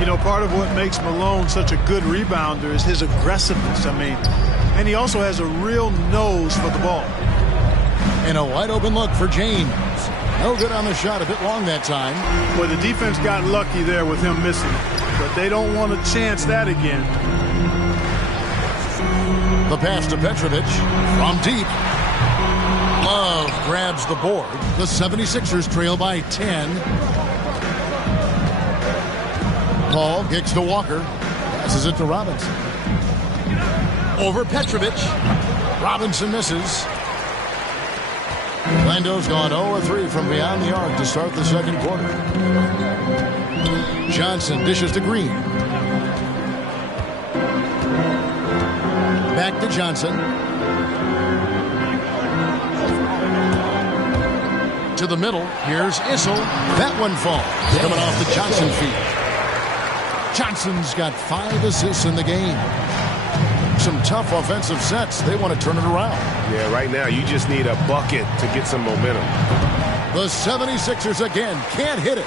You know, part of what makes Malone such a good rebounder is his aggressiveness. And he also has a real nose for the ball. And a wide open look for James. No good on the shot, a bit long that time. Well, the defense got lucky there with him missing, but they don't want to chance that again. The pass to Petrovic from deep. Love grabs the board. The 76ers trail by 10. Paul kicks to Walker. Passes it to Robinson. Over Petrovic. Robinson misses. Orlando's gone 0-3 from beyond the arc to start the second quarter. Johnson dishes to Green. Back to Johnson. To the middle. Here's Issel. That one falls. Coming off the Johnson feed. Johnson's got 5 assists in the game. Some tough offensive sets. They want to turn it around. Yeah, right now you just need a bucket to get some momentum. The 76ers again can't hit it.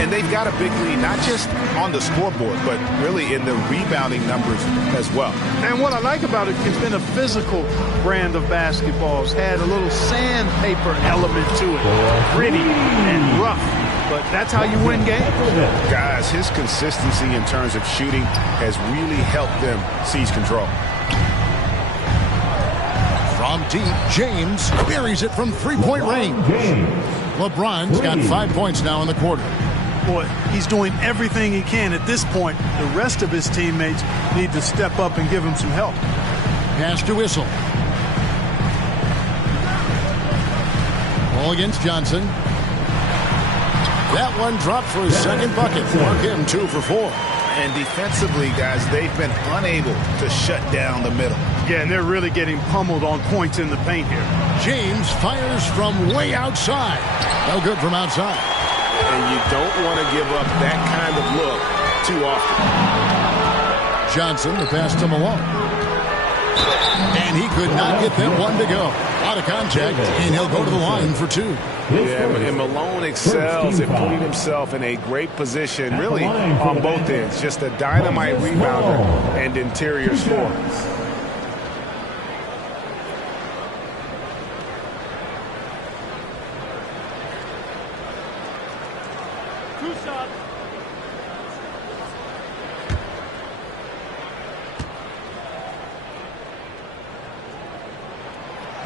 And they've got a big lead, not just on the scoreboard, but really in the rebounding numbers as well. And what I like about it, it's been a physical brand of basketball. It's had a little sandpaper element to it. Gritty and rough. But that's how you win games. Guys, his consistency in terms of shooting has really helped them seize control. From deep, James buries it from three-point range. LeBron's got 5 points now in the quarter. Boy, he's doing everything he can at this point. The rest of his teammates need to step up and give him some help. Pass to Issel. Ball against Johnson. That one dropped for his second bucket. Mark him 2 for 4. And defensively, guys, they've been unable to shut down the middle. Yeah, and they're really getting pummeled on points in the paint here. James fires from way outside. No good from outside. don't want to give up that kind of look too often. Johnson, the pass to Malone. And he could not get that one to go. Out of contact, and he'll go to the line for 2. Yeah, and Malone excels at putting himself in a great position, really on both ends. Just a dynamite rebounder and interior scorer.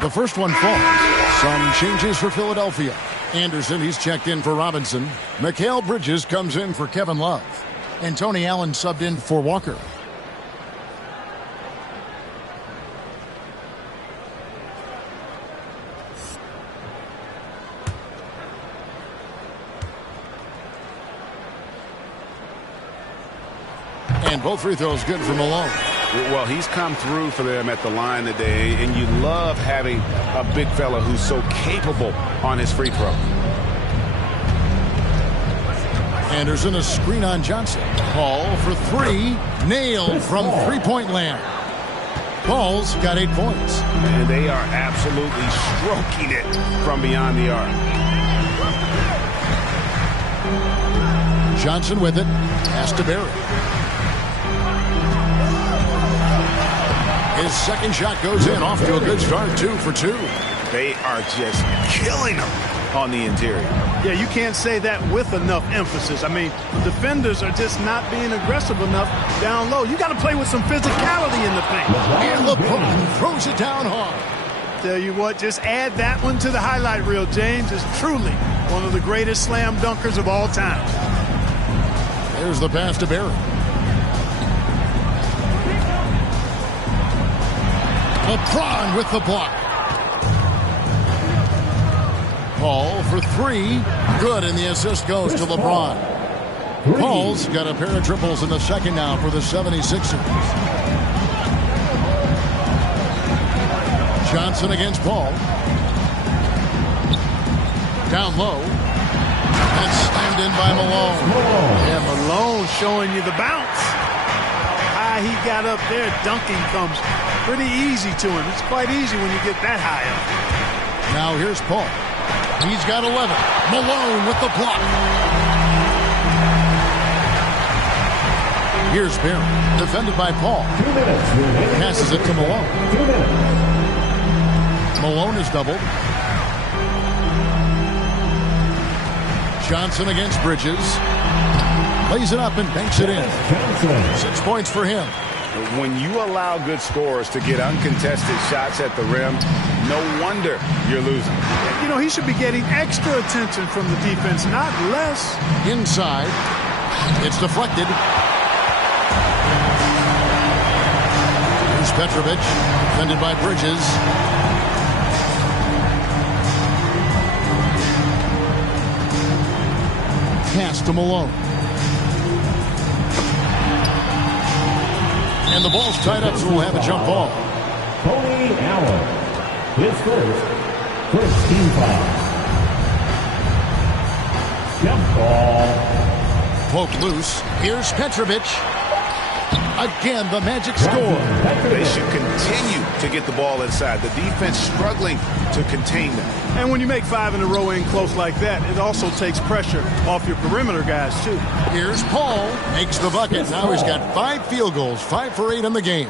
The first one falls. Some changes for Philadelphia. Anderson, he's checked in for Robinson. Mikal Bridges comes in for Kevin Love. And Tony Allen subbed in for Walker. And both free throws good for Malone. Well, he's come through for them at the line today, and you love having a big fella who's so capable on his free throw. Anderson, a screen on Johnson. Paul for 3. Nailed from three-point land. Paul's got 8 points. And they are absolutely stroking it from beyond the arc. Johnson with it. Pass to Barry. His second shot goes in, off to a good start, 2 for 2. They are just killing him on the interior. Yeah, you can't say that with enough emphasis. I mean, the defenders are just not being aggressive enough down low. You got to play with some physicality in the paint. And LeBron throws it down hard. Tell you what, just add that one to the highlight reel. James is truly one of the greatest slam dunkers of all time. There's the pass to Barry. LeBron with the block. Paul for 3. Good, and the assist goes to LeBron. Paul's got a pair of triples in the second now for the 76ers. Johnson against Paul. Down low. And it's slammed in by Malone. Yeah, Malone showing you the bounce. High he got up there, dunking comes pretty easy to him. It's quite easy when you get that high up. Now here's Paul. He's got 11. Malone with the block. Here's Barry, defended by Paul. Passes it to Malone. Malone is doubled. Johnson against Bridges. Lays it up and banks it in. 6 points for him. When you allow good scorers to get uncontested shots at the rim, no wonder you're losing. You know, he should be getting extra attention from the defense, not less. Inside. It's deflected. Here's Petrovic, defended by Bridges. Pass to Malone. And the ball's tied up, so we'll have a jump ball. Tony Allen, his first team foul. Jump ball. Poked loose. Here's Petrovic. Again, the Magic score. They should continue to get the ball inside. The defense struggling to contain them. And when you make 5 in a row in close like that, it also takes pressure off your perimeter guys, too. Here's Paul. Makes the bucket. Now he's got 5 field goals, 5 for 8 in the game.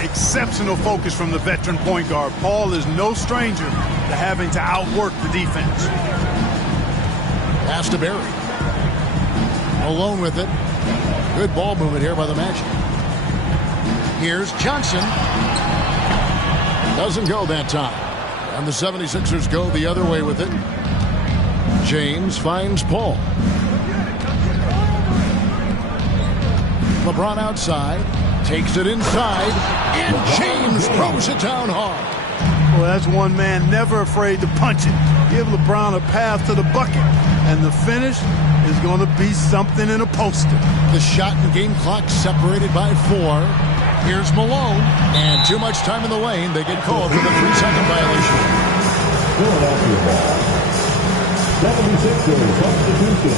Exceptional focus from the veteran point guard. Paul is no stranger to having to outwork the defense. Pass to Barry. Malone with it. Good ball movement here by the Magic. Here's Johnson. Doesn't go that time. And the 76ers go the other way with it. James finds Paul. LeBron outside. Takes it inside. And James throws it down hard. Well, that's one man never afraid to punch it. Give LeBron a path to the bucket. And the finish is going to be something in a poster. The shot and game clock separated by 4. Here's Malone, and too much time in the lane. They get called for the 3-second violation. Philadelphia ball. 76ers substitution.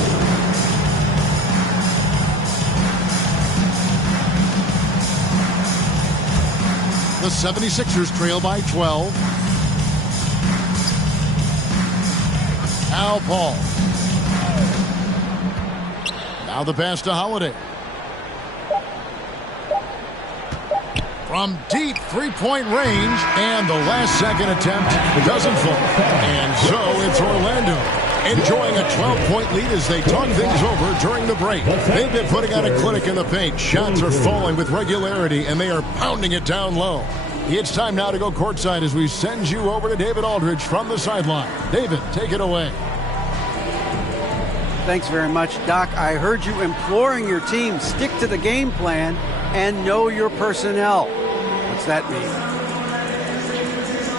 The 76ers trail by 12. Al Paul. Now the pass to Holiday. From deep three-point range, and the last-second attempt doesn't fall. And so it's Orlando enjoying a 12-point lead as they talk things over during the break. They've been putting out a clinic in the paint. Shots are falling with regularity, and they are pounding it down low. It's time now to go courtside as we send you over to David Aldridge from the sideline. David, take it away. Thanks very much, Doc. I heard you imploring your team, stick to the game plan and know your personnel. What's that mean?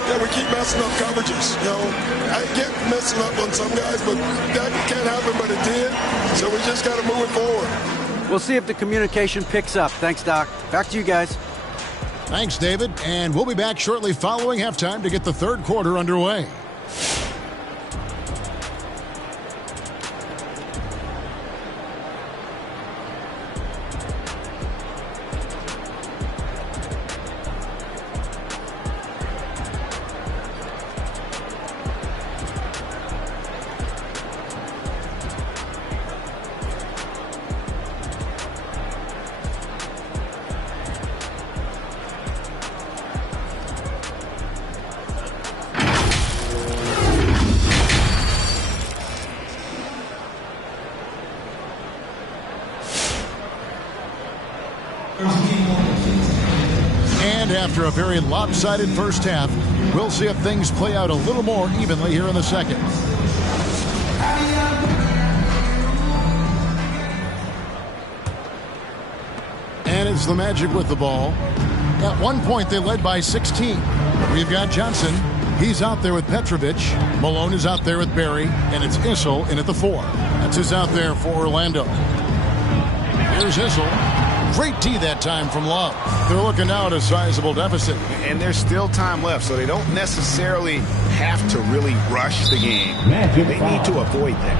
Yeah, we keep messing up coverages. You know, I get messing up on some guys, but that can't happen, but it did. So we just got to move it forward. We'll see if the communication picks up. Thanks, Doc. Back to you guys. Thanks, David. And we'll be back shortly following halftime to get the third quarter underway. And after a very lopsided first half, we'll see if things play out a little more evenly here in the second. And it's the Magic with the ball. At one point, they led by 16. We've got Johnson. He's out there with Petrovic. Malone is out there with Barry. And it's Issel in at the 4. That's who's out there for Orlando. Here's Issel. Great D that time from Love. They're looking now at a sizable deficit. And there's still time left, so they don't necessarily have to really rush the game. They need to avoid that.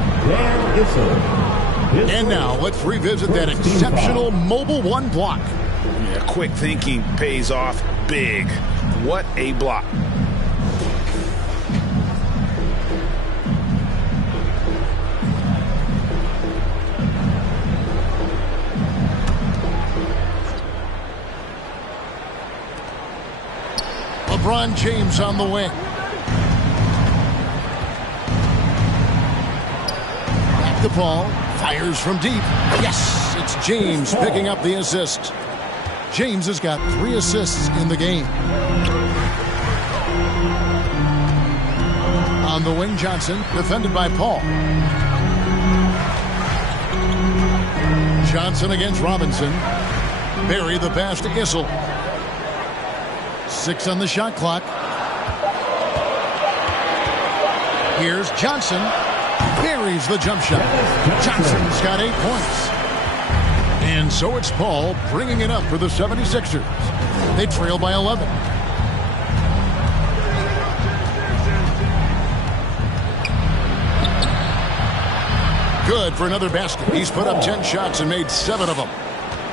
And now let's revisit that exceptional mobile one block. Yeah, quick thinking pays off big. What a block. LeBron James on the wing. Back to Paul. Fires from deep. Yes, it's James picking up the assist. James has got 3 assists in the game. On the wing, Johnson, defended by Paul. Johnson against Robinson. Barry the pass to Issel. 6 on the shot clock. Here's Johnson. Buries the jump shot. Johnson's got 8 points. And so it's Paul bringing it up for the 76ers. They trail by 11. Good for another basket. He's put up 10 shots and made 7 of them.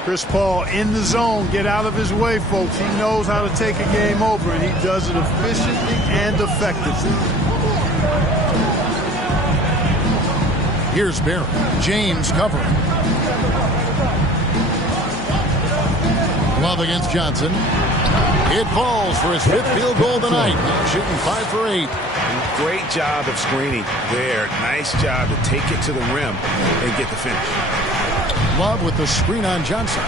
Chris Paul in the zone. Get out of his way, folks. He knows how to take a game over, and he does it efficiently and effectively. Here's Barry. James covering. Love against Johnson. It falls for his 5th field goal tonight. Shooting 5 for 8. Great job of screening there. Nice job to take it to the rim and get the finish. Love with the screen on Johnson.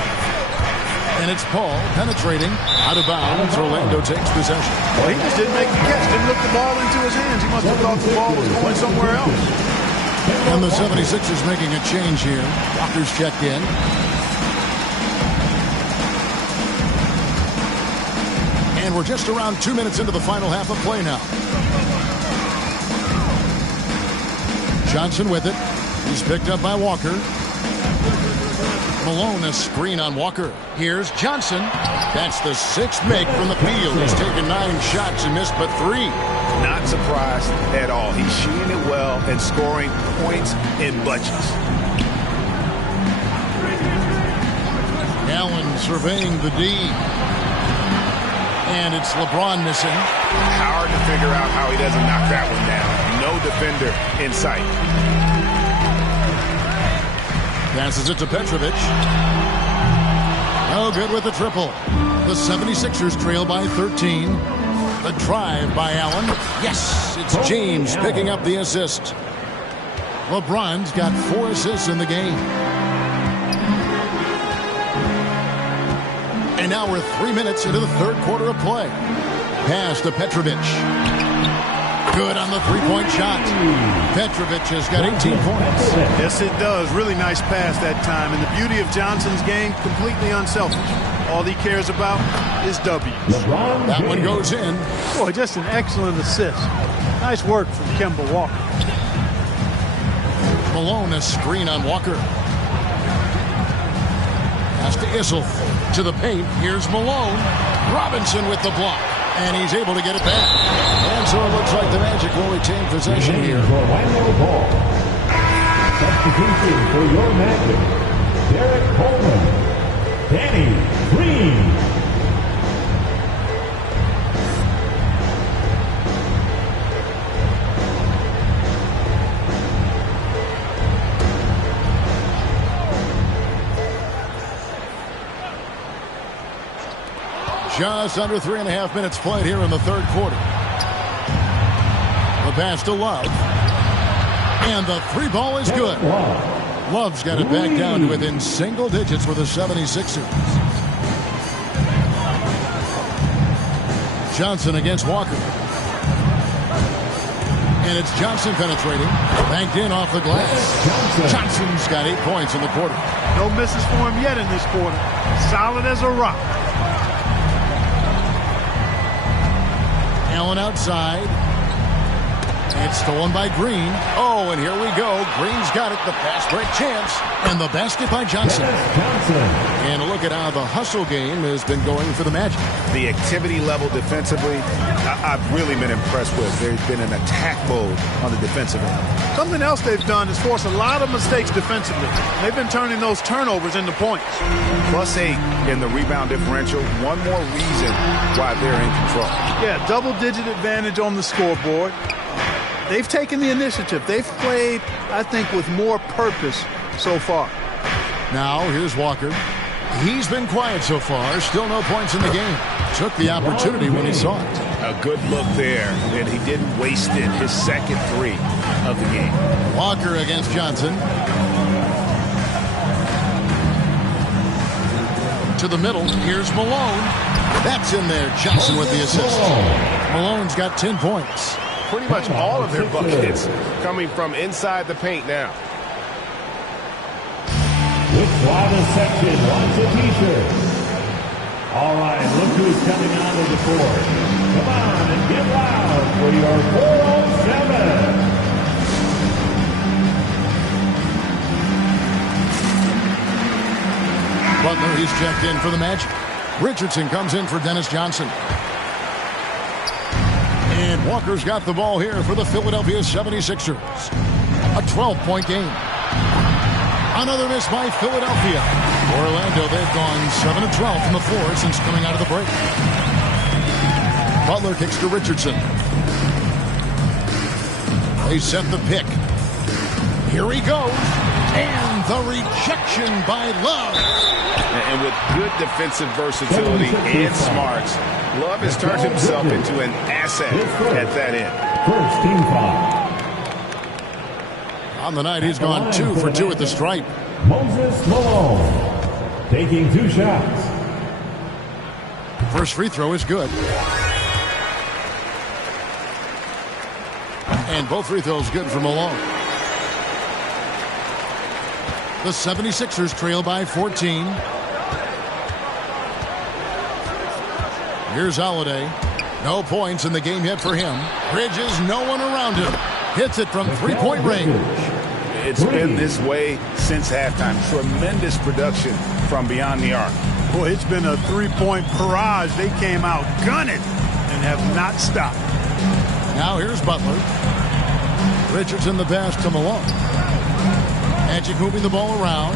And it's Paul penetrating out of bounds. Orlando takes possession. Well, he just didn't make the catch. Didn't look the ball into his hands. He must have thought the ball was going somewhere else. And the 76ers making a change here. Walker's checked in. And we're just around 2 minutes into the final half of play now. Johnson with it. He's picked up by Walker. Malone, a screen on Walker. Here's Johnson. That's the 6th make from the field. He's taken 9 shots and missed but 3. Not surprised at all. He's shooting it well and scoring points in bunches. Allen surveying the D. And it's LeBron missing. Hard to figure out how he doesn't knock that one down. No defender in sight. Passes it to Petrovic. No good with the triple. The 76ers trail by 13. The drive by Allen. Yes, it's James picking up the assist. LeBron's got 4 assists in the game. And now we're 3 minutes into the third quarter of play. Pass to Petrovic. Good on the three-point shot. Petrovic has got 18 points. Yes, it does. Really nice pass that time. And the beauty of Johnson's game, completely unselfish. All he cares about is W's. That one goes in. Boy, just an excellent assist. Nice work from Kemba Walker. Malone, a screen on Walker. Pass to Issel. To the paint. Here's Malone. Robinson with the block. And he's able to get it back. And so it looks like the Magic will retain possession here. Substitution for your Magic. Derek Coleman. Danny Green. Just under 3.5 minutes played here in the third quarter. The pass to Love. And the three ball is good. Love's got it back down to within single digits for the 76ers. Johnson against Walker. And it's Johnson penetrating. Banked in off the glass. Johnson's got 8 points in the quarter. No misses for him yet in this quarter. Solid as a rock. Allen outside. It's stolen by Green. Oh, and here we go. Green's got it. The fast break chance. And the basket by Johnson. And a look at how the hustle game has been going for the Magic. The activity level defensively, I've really been impressed with. There's been an attack mode on the defensive end. Something else they've done is force a lot of mistakes defensively. They've been turning those turnovers into points. +8 in the rebound differential. One more reason why they're in control. Yeah, double-digit advantage on the scoreboard. They've taken the initiative. They've played, I think, with more purpose so far. Now, here's Walker. He's been quiet so far. Still no points in the game. Took the opportunity when he saw it. A good look there, and he didn't waste it. His second three of the game. Walker against Johnson. To the middle. Here's Malone. That's in there. Johnson with the assist. Malone's got 10 points. Pretty much all of their buckets coming from inside the paint now. Which Florida section wants a t-shirt? All right, look who's coming onto the court. Come on and get loud for your 407. Butler, he's checked in for the Magic. Richardson comes in for Dennis Johnson. And Walker's got the ball here for the Philadelphia 76ers. A 12-point game. Another miss by Philadelphia. Orlando, they've gone 7-12 from the floor since coming out of the break. Butler kicks to Richardson. They set the pick. Here he goes. And the rejection by Love. And with good defensive versatility and smarts, Love has turned himself into an asset at that end. First team foul. On the night, he's gone 2 for 2 at the stripe. Moses Malone taking 2 shots. First free throw is good. And both free throws good for Malone. The 76ers trail by 14. Here's Holiday. No points in the game yet for him. Bridges, no one around him. Hits it from three-point range. It's been this way since halftime. Tremendous production from beyond the arc. Boy, it's been a three-point barrage. They came out gunning and have not stopped. Now here's Butler. Richardson the pass to Malone. Magic moving the ball around.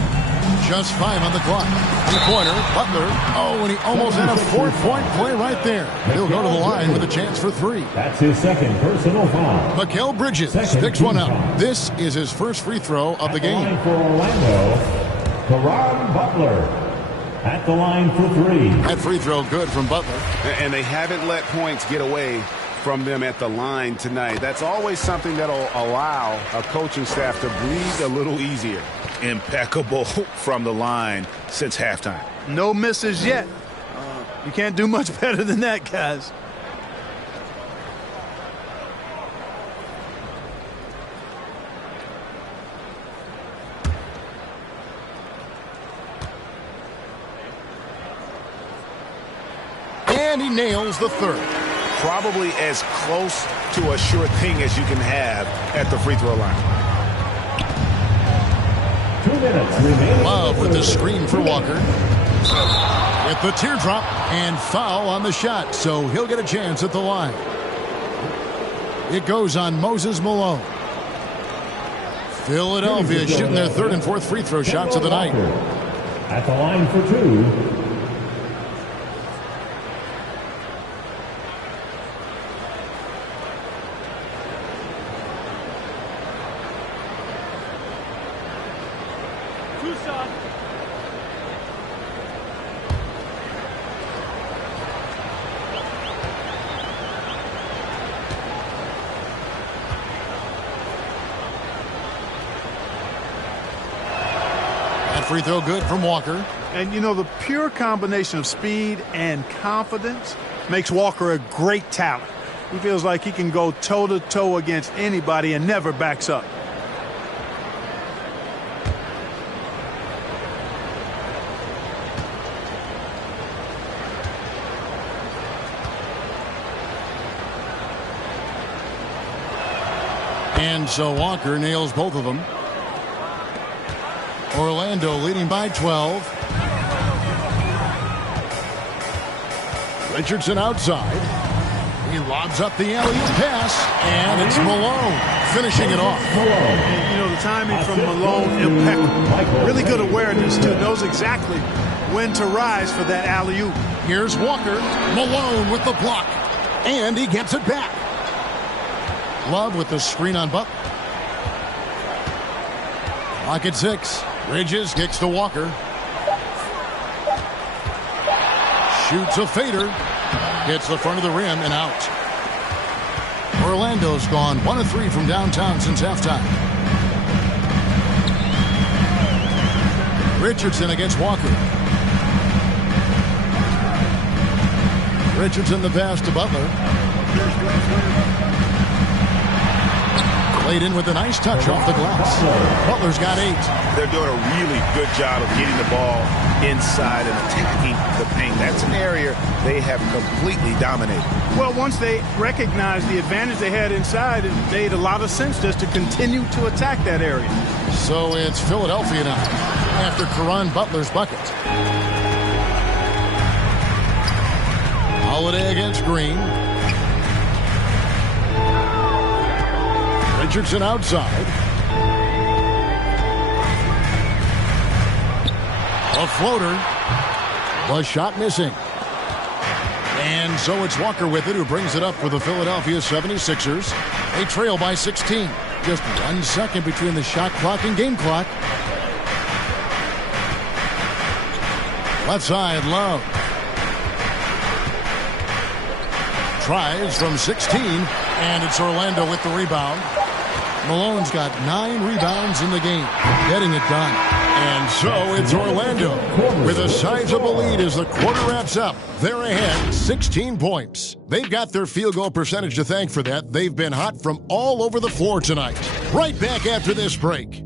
Just 5 on the clock. Three-pointer, Butler. Oh, and he almost had a 4-point play right there. He'll go to the line with a chance for 3. That's his second personal foul. Mikal Bridges picks one up. This is his first free throw of the game. For Orlando, Caron Butler. At the line for 3. That free throw good from Butler. And they haven't let points get away from them at the line tonight. That's always something that'll allow a coaching staff to breathe a little easier. Impeccable from the line since halftime. No misses yet. You can't do much better than that, guys. And he nails the third. Probably as close to a sure thing as you can have at the free throw line. 2 minutes remaining. Love with the screen for Walker. With the teardrop and foul on the shot, so he'll get a chance at the line. It goes on Moses Malone. Philadelphia shooting their third and fourth free throw shots of the night. At the line for 2. Free throw good from Walker. And, you know, the pure combination of speed and confidence makes Walker a great talent. He feels like he can go toe-to-toe against anybody and never backs up. And so Walker nails both of them. Orlando leading by 12. Richardson outside. He lobs up the alley-oop pass, and it's Malone finishing it off. And, you know, the timing from Malone, impeccable. Really good awareness, too. Knows exactly when to rise for that alley-oop. Here's Walker. Malone with the block, and he gets it back. Love with the screen on Butler. Clock at 6. Bridges kicks to Walker. Shoots a fader. Hits the front of the rim and out. Orlando's gone 1 of 3 from downtown since halftime. Richardson against Walker. Richardson the pass to Butler. Played in with a nice touch off the glass. Butler's got 8. They're doing a really good job of getting the ball inside and attacking the paint. That's an area they have completely dominated. Well, once they recognized the advantage they had inside, it made a lot of sense just to continue to attack that area. So it's Philadelphia now after Caron Butler's bucket. Holiday against Green. Richardson outside. A floater. The shot missing. And so it's Walker with it, who brings it up for the Philadelphia 76ers. They trail by 16. Just 1 second between the shot clock and game clock. Left side, Love. Tries from 16, and it's Orlando with the rebound. Malone's got 9 rebounds in the game, getting it done. And so it's Orlando with a sizable lead as the quarter wraps up. They're ahead 16 points. They've got their field goal percentage to thank for that. They've been hot from all over the floor tonight. Right back after this break.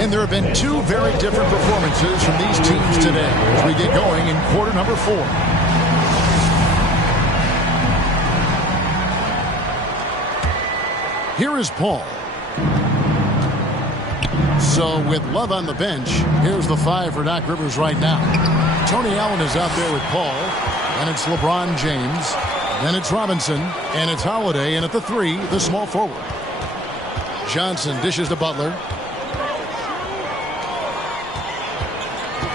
And there have been 2 very different performances from these teams today as we get going in quarter number 4. Here is Paul. So with Love on the bench, here's the 5 for Doc Rivers right now. Tony Allen is out there with Paul, and it's LeBron James. Then it's Robinson, and it's Holiday, and at the 3, the small forward. Johnson dishes to Butler.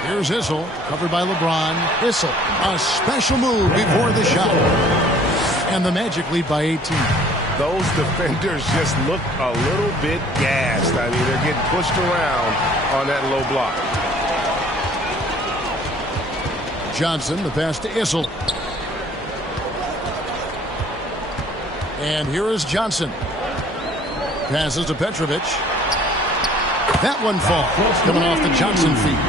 Here's Issel, covered by LeBron. Issel, a special move before the shot. And the Magic lead by 18. Those defenders just look a little bit gassed. I mean, they're getting pushed around on that low block. Johnson, the pass to Issel. And here is Johnson. Passes to Petrovic. That one falls, coming off the Johnson feet.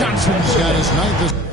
Johnson's got his 9th.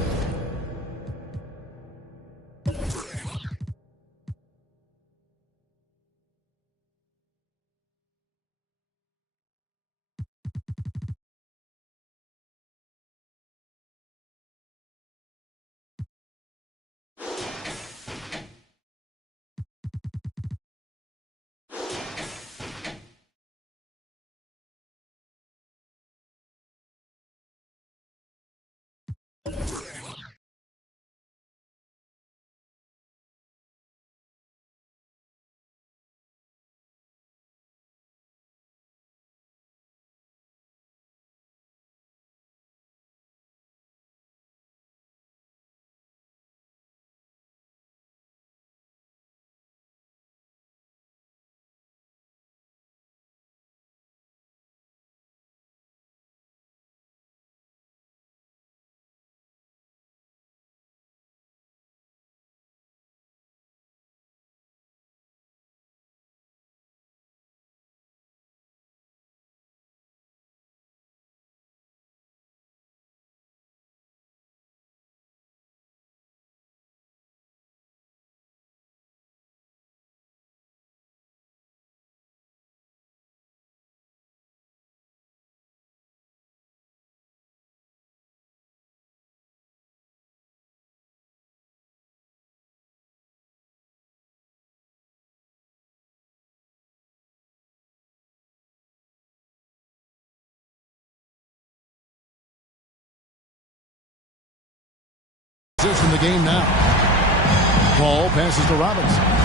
In the game now. Ball passes to Robinson.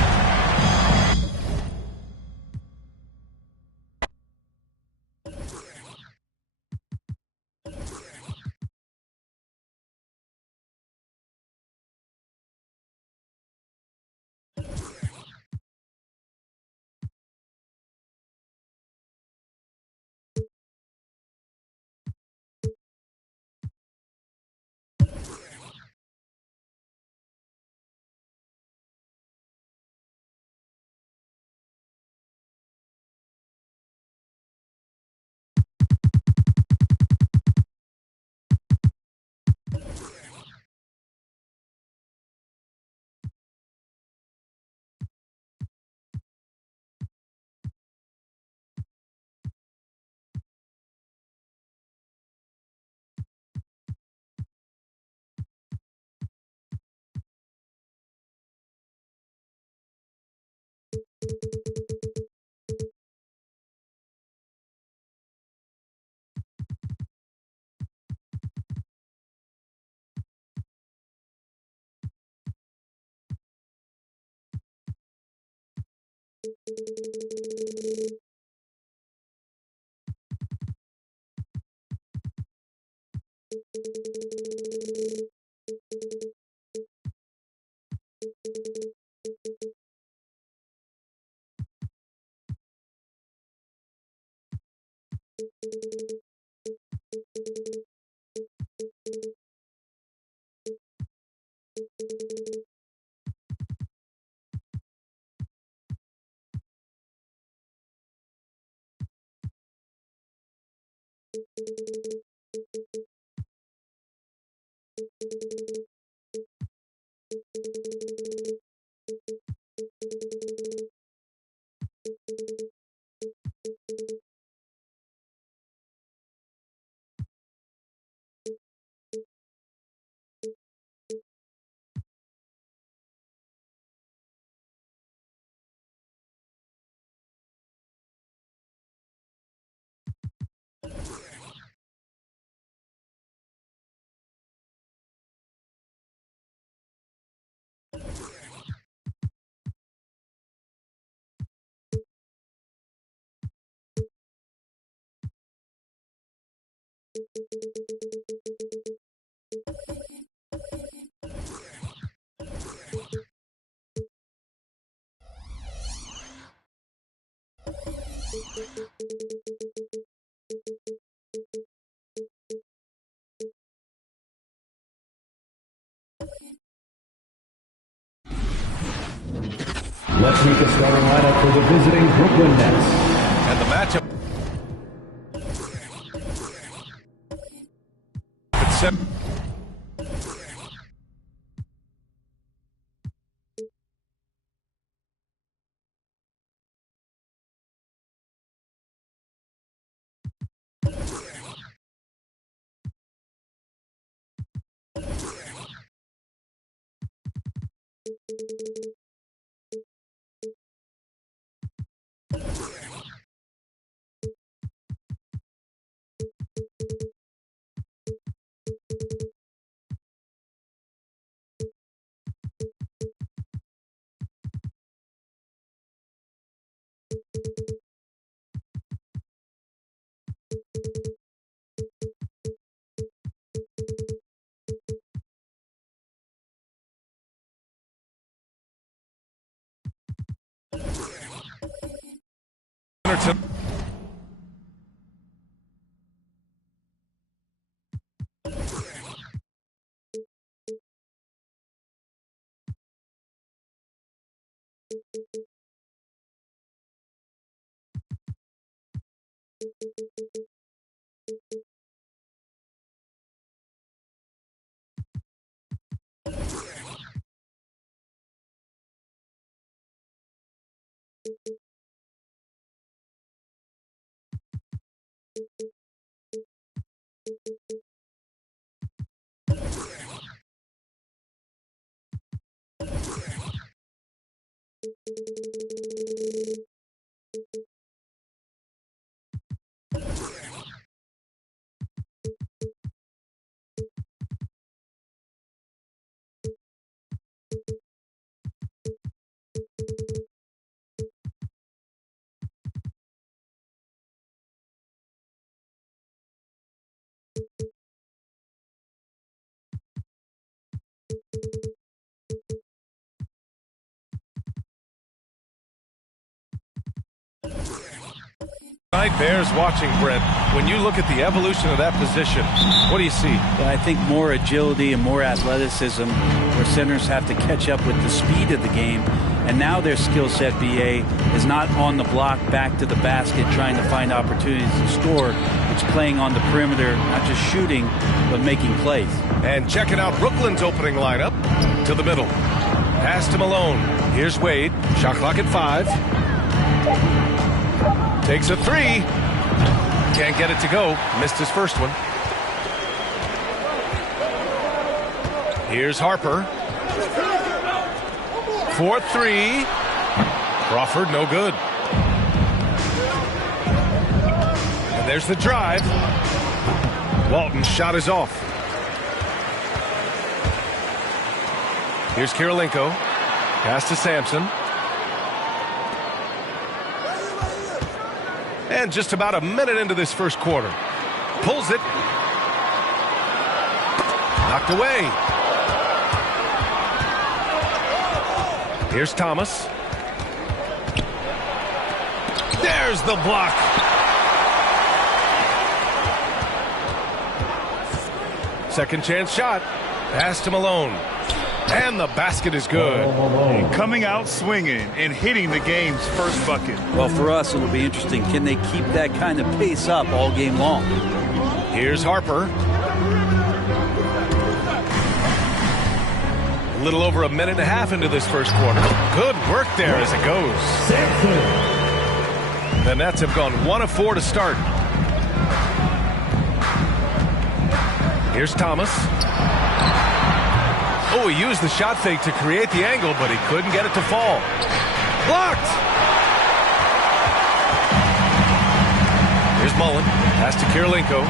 Let's meet the starting lineup for the visiting Brooklyn Nets. And the matchup. It's set. Bears watching, Brent. When you look at the evolution of that position, what do you see? Well, I think more agility and more athleticism, where centers have to catch up with the speed of the game. And now their skill set, BA, is not on the block back to the basket trying to find opportunities to score. It's playing on the perimeter, not just shooting, but making plays. And checking out Brooklyn's opening lineup to the middle. Pass to Malone. Here's Wade. Shot clock at 5. Takes a 3. Can't get it to go. Missed his first one. Here's Harper. 4-3. Crawford, no good. And there's the drive. Walton's shot is off. Here's Kirilenko. Pass to Sampson. And just about a minute into this first quarter. Pulls it. Knocked away. Here's Thomas. There's the block. Second chance shot. Pass to Malone. And the basket is good. Coming out swinging and hitting the game's first bucket. Well, for us, it'll be interesting. Can they keep that kind of pace up all game long? Here's Harper. A little over a minute and a half into this first quarter. Good work there as it goes. The Nets have gone 1 of 4 to start. Here's Thomas. Oh, he used the shot fake to create the angle, but he couldn't get it to fall. Blocked! Here's Mullen. Pass to Kirilenko.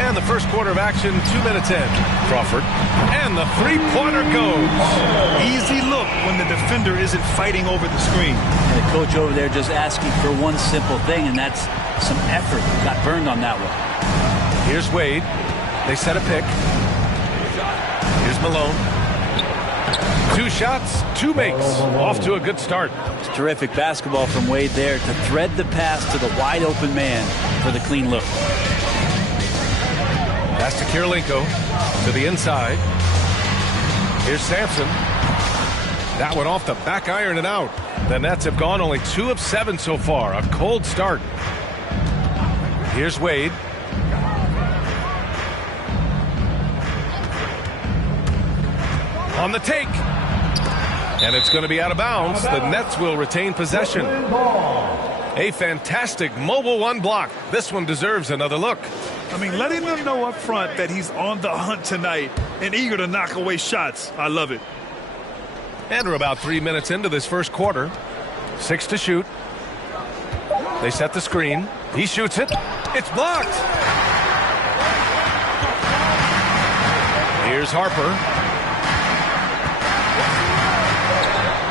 And the first quarter of action, 2 minutes in. Crawford. And the three-pointer goes. Easy look when the defender isn't fighting over the screen. And coach over there just asking for one simple thing, and that's some effort. Got burned on that one. Here's Wade. They set a pick. Here's Malone. 2 shots, 2 makes. Off to a good start. It's terrific basketball from Wade there to thread the pass to the wide open man for the clean look. Pass to Kirilenko to the inside. Here's Sampson. That one off the back iron and out. The Nets have gone only 2 of 7 so far. A cold start. Here's Wade. On the take. And it's going to be out of bounds. The Nets will retain possession. A fantastic mobile 1 block. This one deserves another look. I mean, letting them know up front that he's on the hunt tonight and eager to knock away shots. I love it. And we're about 3 minutes into this first quarter. 6 to shoot. They set the screen. He shoots it. It's blocked. Here's Harper.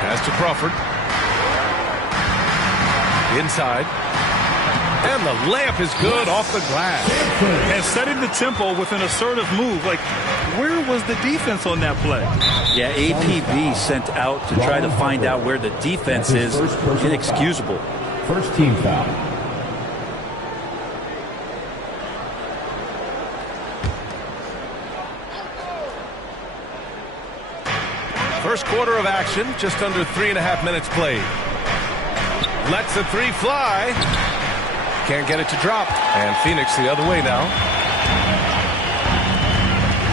Pass to Crawford. Inside. And the layup is good off the glass. And setting the tempo with an assertive move. Like, where was the defense on that play? Yeah, APB sent out to try to find out where the defense is. Inexcusable. First team foul. First quarter of action, just under 3.5 minutes played. Lets the 3 fly. Can't get it to drop. And Phoenix the other way now.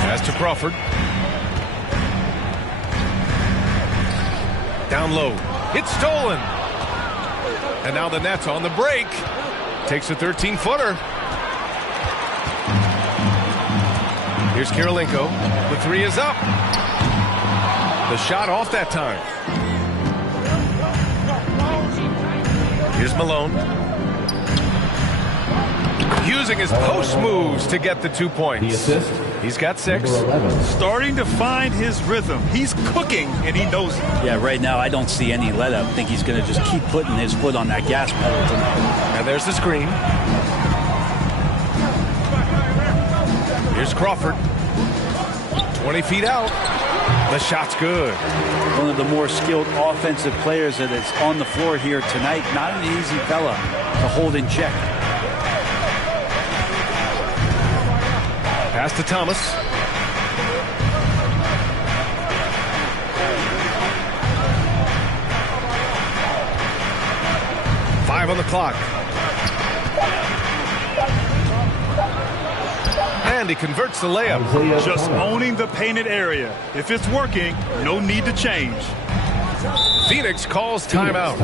Pass to Crawford. Down low. It's stolen. And now the Nets on the break. Takes a 13-footer. Here's Kirilenko. The 3 is up. The shot off that time. Here's Malone. Using his post moves to get the 2 points. He's got 6. Starting to find his rhythm. He's cooking, and he knows it. Yeah, right now I don't see any let up. I think he's going to just keep putting his foot on that gas pedal tonight. And there's the screen. Here's Crawford. 20 feet out. The shot's good. One of the more skilled offensive players that is on the floor here tonight. Not an easy fella to hold in check. Pass to Thomas. Five on the clock. And he converts the layup. Just owning the painted area. If it's working, no need to change. Phoenix calls timeout.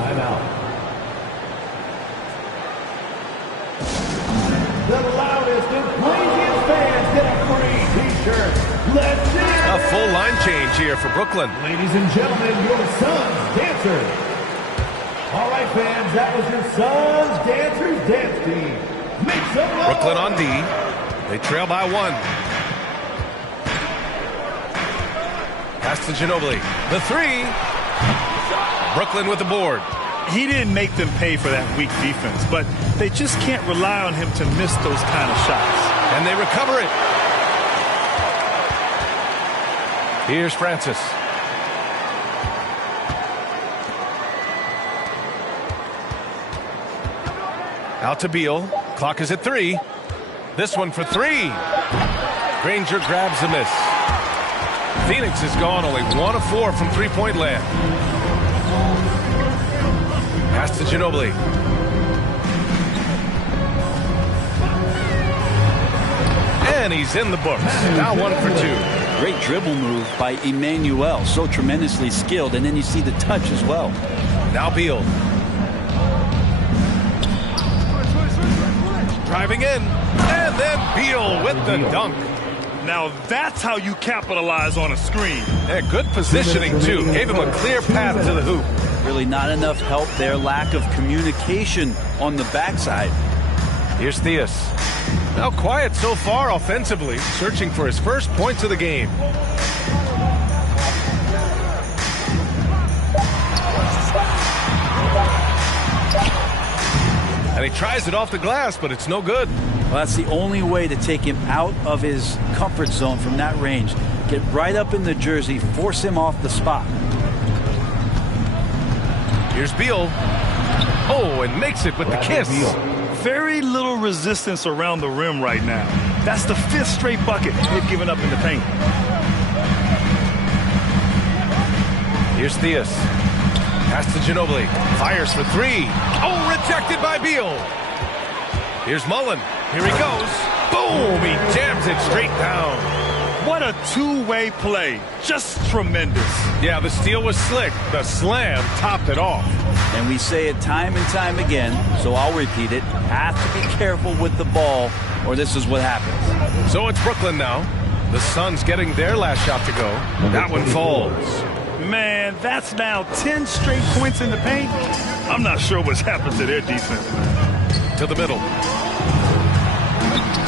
The loudest and craziest fans get a free T-shirt. Let's see it. A full line change here for Brooklyn. Ladies and gentlemen, your Suns dancers. All right, fans, that was your Suns dancers dance team. Make some noise. Brooklyn on D. They trail by 1. Pass to Ginobili. The 3. Brooklyn with the board. He didn't make them pay for that weak defense, but they just can't rely on him to miss those kind of shots. And they recover it. Here's Francis. Out to Beal. Clock is at 3. This one for 3. Granger grabs the miss. Phoenix has gone only 1 of 4 from 3-point land. Pass to Ginobili. And he's in the books. Now 1 for 2. Great dribble move by Emmanuel. So tremendously skilled. And then you see the touch as well. Now Beal. Driving in. And then Beal with the dunk. Now that's how you capitalize on a screen. Yeah, good positioning, too. Gave him a clear path to the hoop. Really not enough help there. Lack of communication on the backside. Here's Theus. Now quiet so far offensively. Searching for his first points of the game. And he tries it off the glass, but it's no good. Well, that's the only way to take him out of his comfort zone from that range. Get right up in the jersey, force him off the spot. Here's Beal. Oh, and makes it with the kiss. Very little resistance around the rim right now. That's the 5th straight bucket they've given up in the paint. Here's Theus. Pass to Ginobili. Fires for 3. Oh, rejected by Beal. Here's Mullen. Here he goes. Boom! He jams it straight down. What a two-way play. Just tremendous. Yeah, the steal was slick. The slam topped it off. And we say it time and time again, so I'll repeat it. Have to be careful with the ball, or this is what happens. So it's Brooklyn now. The Suns getting their last shot to go. That one falls. Man, that's now 10 straight points in the paint. I'm not sure what's happened to their defense, man. To the middle.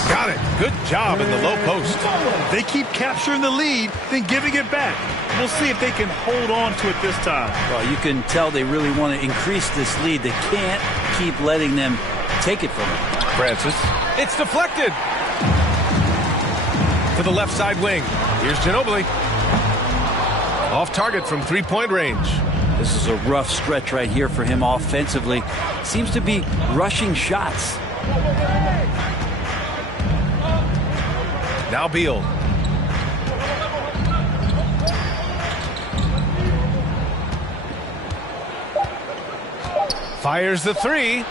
Got it. Good job in the low post. They keep capturing the lead, then giving it back. We'll see if they can hold on to it this time. Well, you can tell they really want to increase this lead. They can't keep letting them take it from them. Francis. It's deflected. To the left side wing. Here's Ginobili. Off target from three-point range. This is a rough stretch right here for him offensively. Seems to be rushing shots. Now Beal. Fires the 3.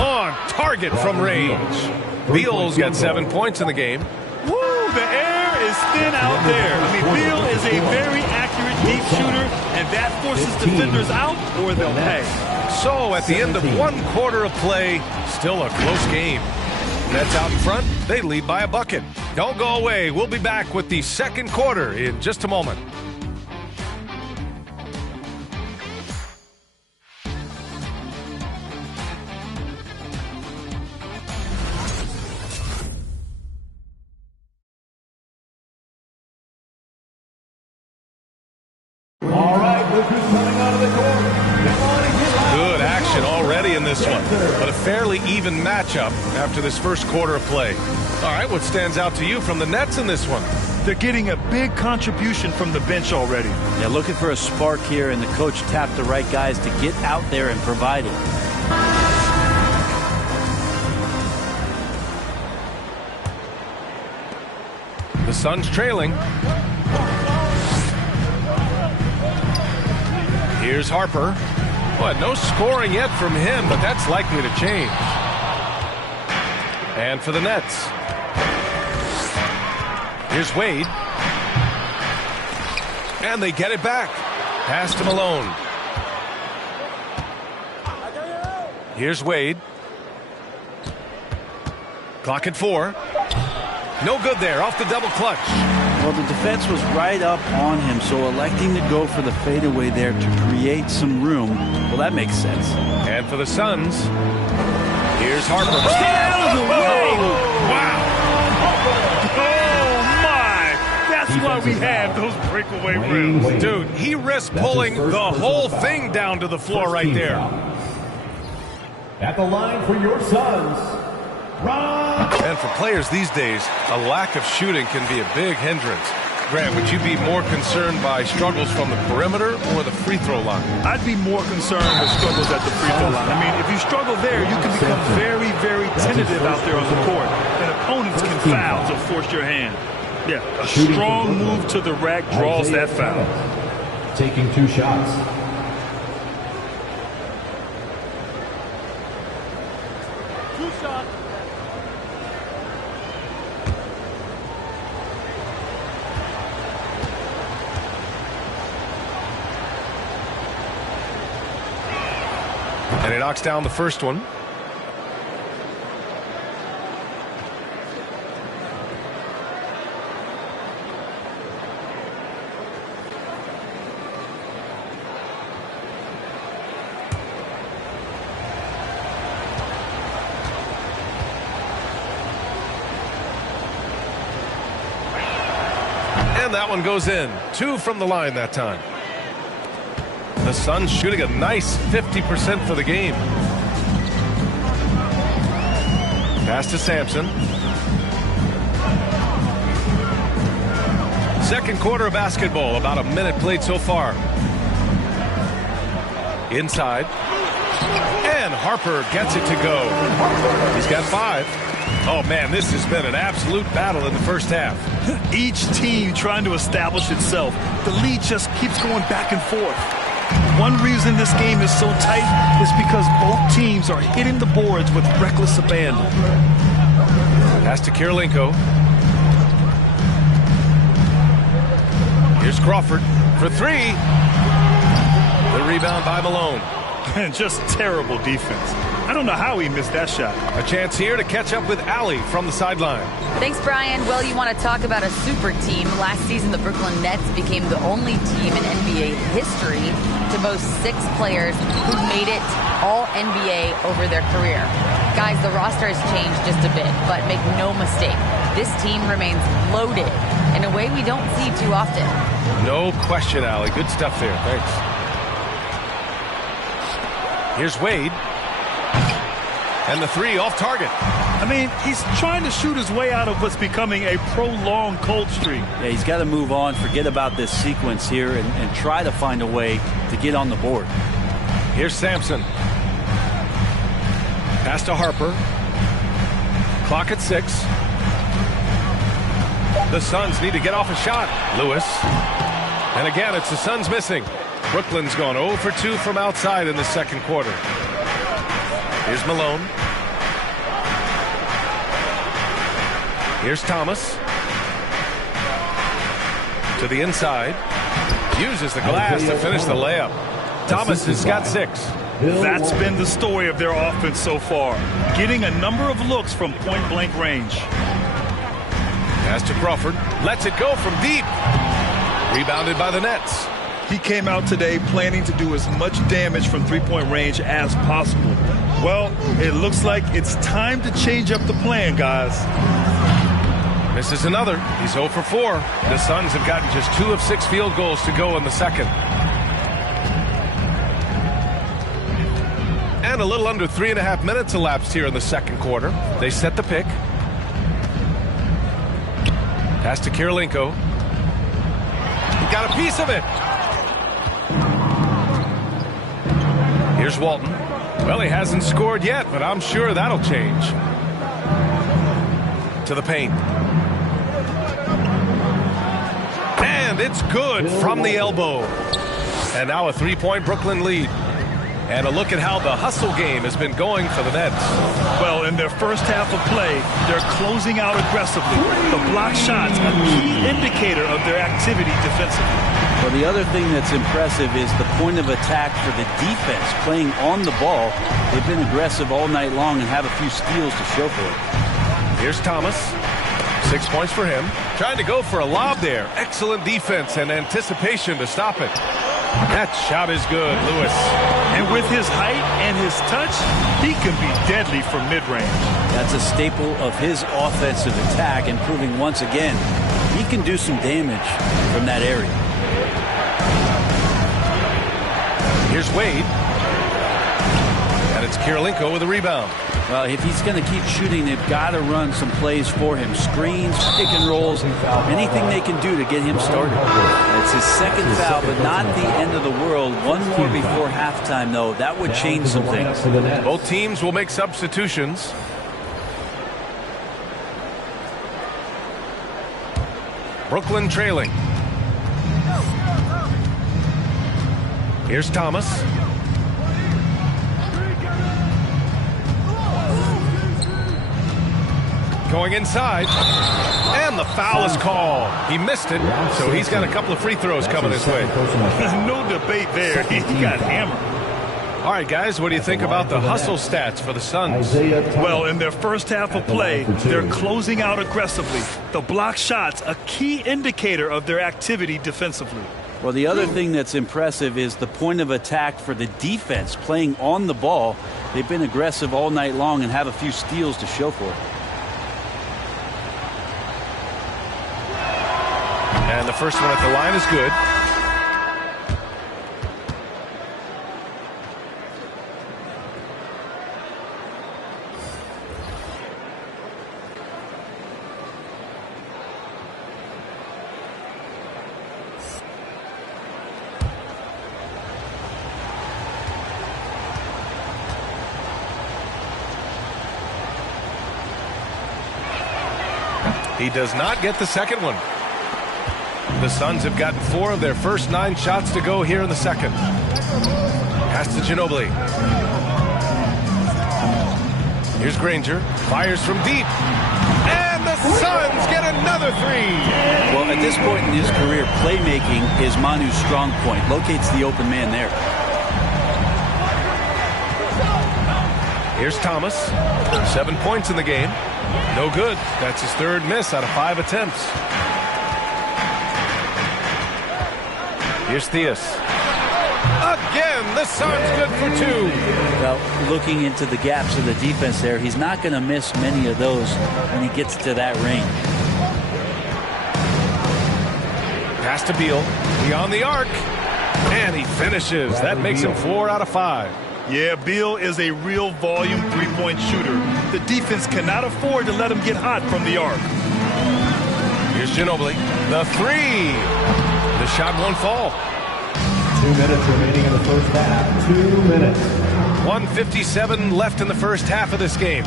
On target from range. Beal's got 7 points in the game. Woo, the air is thin out there. I mean, Beal is a very accurate deep shooter, and that forces defenders out or they'll pay. So at the end of 1 quarter of play, still a close game. Nets out in front. They lead by a bucket. Don't go away. We'll be back with the second quarter in just a moment. All right, look who's coming out of the court. Good action already in this one, but a fairly even matchup after this first quarter of play. All right, what stands out to you from the Nets in this one? They're getting a big contribution from the bench already. Yeah, looking for a spark here, and the coach tapped the right guys to get out there and provide it. The Suns trailing. Here's Harper. Well, no scoring yet from him, but that's likely to change. And for the Nets. Here's Wade. And they get it back. Pass to Malone. Here's Wade. Clock at 4. No good there. Off the double clutch. Well, the defense was right up on him, so electing to go for the fadeaway there to create some room, well, that makes sense. And for the Suns, here's Harper. Wow. Oh, my. That's why we have those breakaway rims. Dude, he risked pulling the whole thing down to the floor right there. At the line for your Suns, And for players these days, a lack of shooting can be a big hindrance. Grant, would you be more concerned by struggles from the perimeter or the free throw line? I'd be more concerned with struggles at the free throw line. I mean, if you struggle there, you can become very, very tentative out there on the court. And opponents can foul to force your hand. Yeah, a strong move to the rack draws that foul. taking 2 shots. And he knocks down the first one. And that one goes in. 2 from the line that time. The Suns shooting a nice 50% for the game. Pass to Sampson. Second quarter of basketball, about a minute played so far. Inside. And Harper gets it to go. He's got 5. Oh, man, this has been an absolute battle in the first half. Each team trying to establish itself. The lead just keeps going back and forth. One reason this game is so tight is because both teams are hitting the boards with reckless abandon. Pass to Kirilenko. Here's Crawford for 3. The rebound by Malone. And just terrible defense. I don't know how he missed that shot. A chance here to catch up with Allie from the sideline. Thanks, Brian. Well, you want to talk about a super team. Last season, the Brooklyn Nets became the only team in NBA history to boast 6 players who made it all NBA over their career. Guys, the roster has changed just a bit, but make no mistake, this team remains loaded in a way we don't see too often. No question, Allie. Good stuff there. Thanks. Here's Wade. And the 3 off target. I mean, he's trying to shoot his way out of what's becoming a prolonged cold streak. Yeah, he's got to move on, forget about this sequence here, and try to find a way to get on the board. Here's Sampson. Pass to Harper. Clock at 6. The Suns need to get off a shot. Lewis. And again, it's the Suns missing. Brooklyn's gone 0 for 2 from outside in the second quarter. Here's Malone. Here's Thomas. To the inside. Uses the glass to finish the layup. Thomas has got 6. That's been the story of their offense so far. Getting a number of looks from point-blank range. Pass to Crawford. Lets it go from deep. Rebounded by the Nets. He came out today planning to do as much damage from three-point range as possible. Well, it looks like it's time to change up the plan, guys. Misses another. He's 0 for 4. The Suns have gotten just 2 of 6 field goals to go in the second. And a little under 3.5 minutes elapsed here in the second quarter. They set the pick. Pass to Kirilenko. He got a piece of it. Here's Walton. Well, he hasn't scored yet, but I'm sure that'll change. To the paint. And it's good from the elbow. And now a 3-point Brooklyn lead. And a look at how the hustle game has been going for the Nets. Well, in their first half of play, they're closing out aggressively. The block shots, a key indicator of their activity defensively. Well, the other thing that's impressive is the point of attack for the defense. Playing on the ball, they've been aggressive all night long and have a few steals to show for it. Here's Thomas. 6 points for him. Trying to go for a lob there. Excellent defense and anticipation to stop it. That shot is good, Lewis. And with his height and his touch, he can be deadly from mid-range. That's a staple of his offensive attack, and proving once again he can do some damage from that area. Here's Wade. And it's Kirilenko with a rebound. Well, if he's going to keep shooting, they've got to run some plays for him. Screens, pick and rolls, anything they can do to get him started. It's his second foul, but not the end of the world. One more before halftime, though. That would change some things. Both teams will make substitutions. Brooklyn trailing. Here's Thomas. Going inside. And the foul is called. He missed it, so he's got a couple of free throws coming his way. No debate there. He got hammered. All right, guys, what do you think about the hustle stats for the Suns? Well, in their first half of play, they're closing out aggressively. The block shots, a key indicator of their activity defensively. Well, the other thing that's impressive is the point of attack for the defense. Playing on the ball, they've been aggressive all night long and have a few steals to show for it. And the first one at the line is good. He does not get the second one. The Suns have gotten 4 of their first 9 shots to go here in the second. Pass to Ginobili. Here's Granger. Fires from deep. And the Suns get another 3. Well, at this point in his career, playmaking is Manu's strong point. Locates the open man there. Here's Thomas. 7 points in the game. No good. That's his 3rd miss out of 5 attempts. Here's Theus. Again, the Suns good for 2. Well, looking into the gaps of the defense there, he's not going to miss many of those when he gets to that range. Pass to Beal. Beyond the arc. And he finishes. That makes him 4 out of 5. Yeah, Beal is a real volume three-point shooter. The defense cannot afford to let him get hot from the arc. Here's Ginobili. The 3. The shot won't fall. 2 minutes remaining in the first half. 2 minutes. 1:57 left in the first half of this game.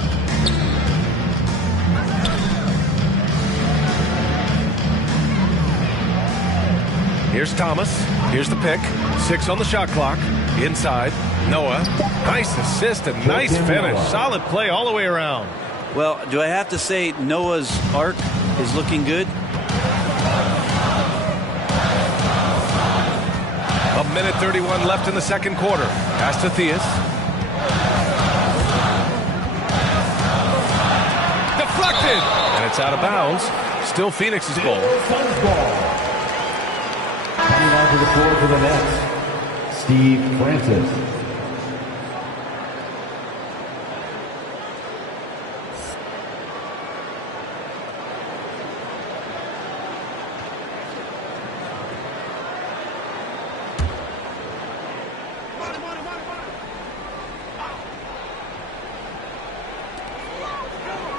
Here's Thomas. Here's the pick. 6 on the shot clock. Inside. Noah. Nice assist and nice finish. Solid play all the way around. Well, do I have to say Noah's arc is looking good? 1:31 left in the second quarter. Pass to Theus. Deflected! And it's out of bounds. Still Phoenix's goal. Coming onto the floor for the Nets, Steve Francis.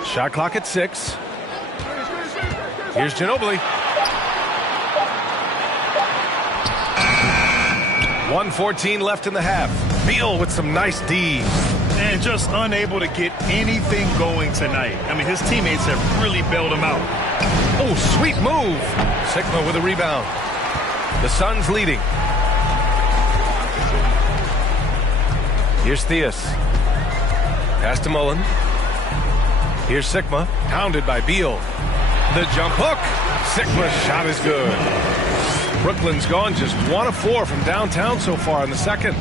Shot clock at 6. Here's Ginobili. 1:14 left in the half. Beal with some nice D. And just unable to get anything going tonight. I mean, his teammates have really bailed him out. Oh, sweet move. Sigma with a rebound. The Suns leading. Here's Theus. Pass to Mullen. Here's Sigma, pounded by Beal. The jump hook. Sigma's shot is good. Brooklyn's gone just 1 of 4 from downtown so far in the second.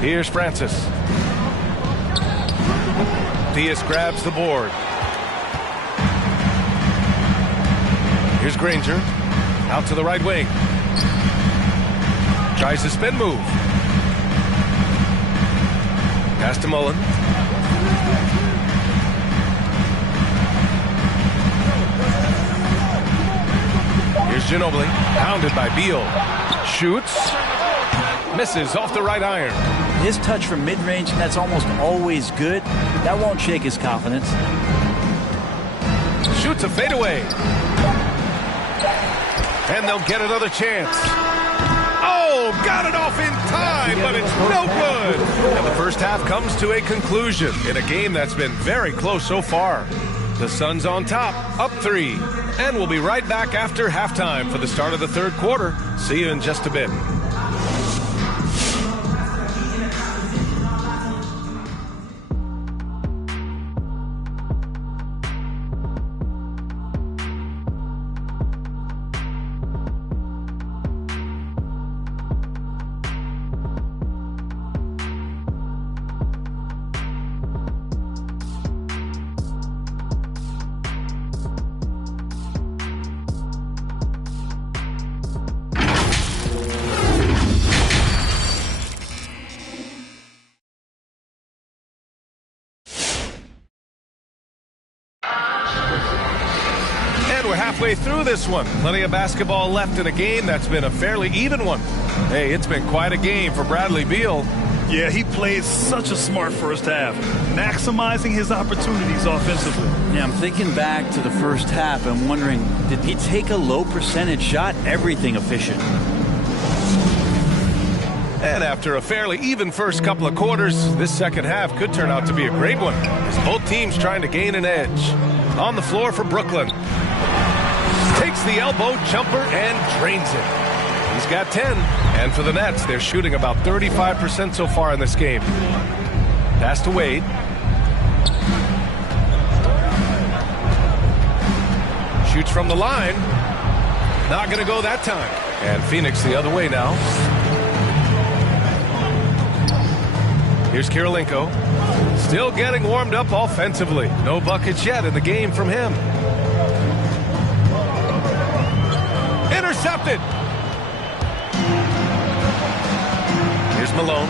Here's Francis. Theus grabs the board. Here's Granger. Out to the right wing. Tries the spin move. Pass to Mullen. Here's Ginobili. Pounded by Beal. Shoots. Misses off the right iron. His touch from mid-range, that's almost always good. That won't shake his confidence. Shoots a fadeaway. And they'll get another chance. Oh, got it off in time, but it's no good. And the first half comes to a conclusion in a game that's been very close so far. The Suns on top, up 3. And we'll be right back after halftime for the start of the third quarter. See you in just a bit. Halfway through this one. Plenty of basketball left in a game that's been a fairly even one. Hey, it's been quite a game for Bradley Beal. Yeah, he played such a smart first half, maximizing his opportunities offensively. Yeah, I'm thinking back to the first half and wondering, did he take a low percentage shot? Everything efficient. And after a fairly even first couple of quarters, this second half could turn out to be a great one, as both teams trying to gain an edge. On the floor for Brooklyn. Takes the elbow jumper and drains it. He's got 10. And for the Nets, they're shooting about 35% so far in this game. Pass to Wade. Shoots from the line. Not going to go that time. And Phoenix the other way now. Here's Kirilenko. Still getting warmed up offensively. No buckets yet in the game from him. Intercepted. Here's Malone.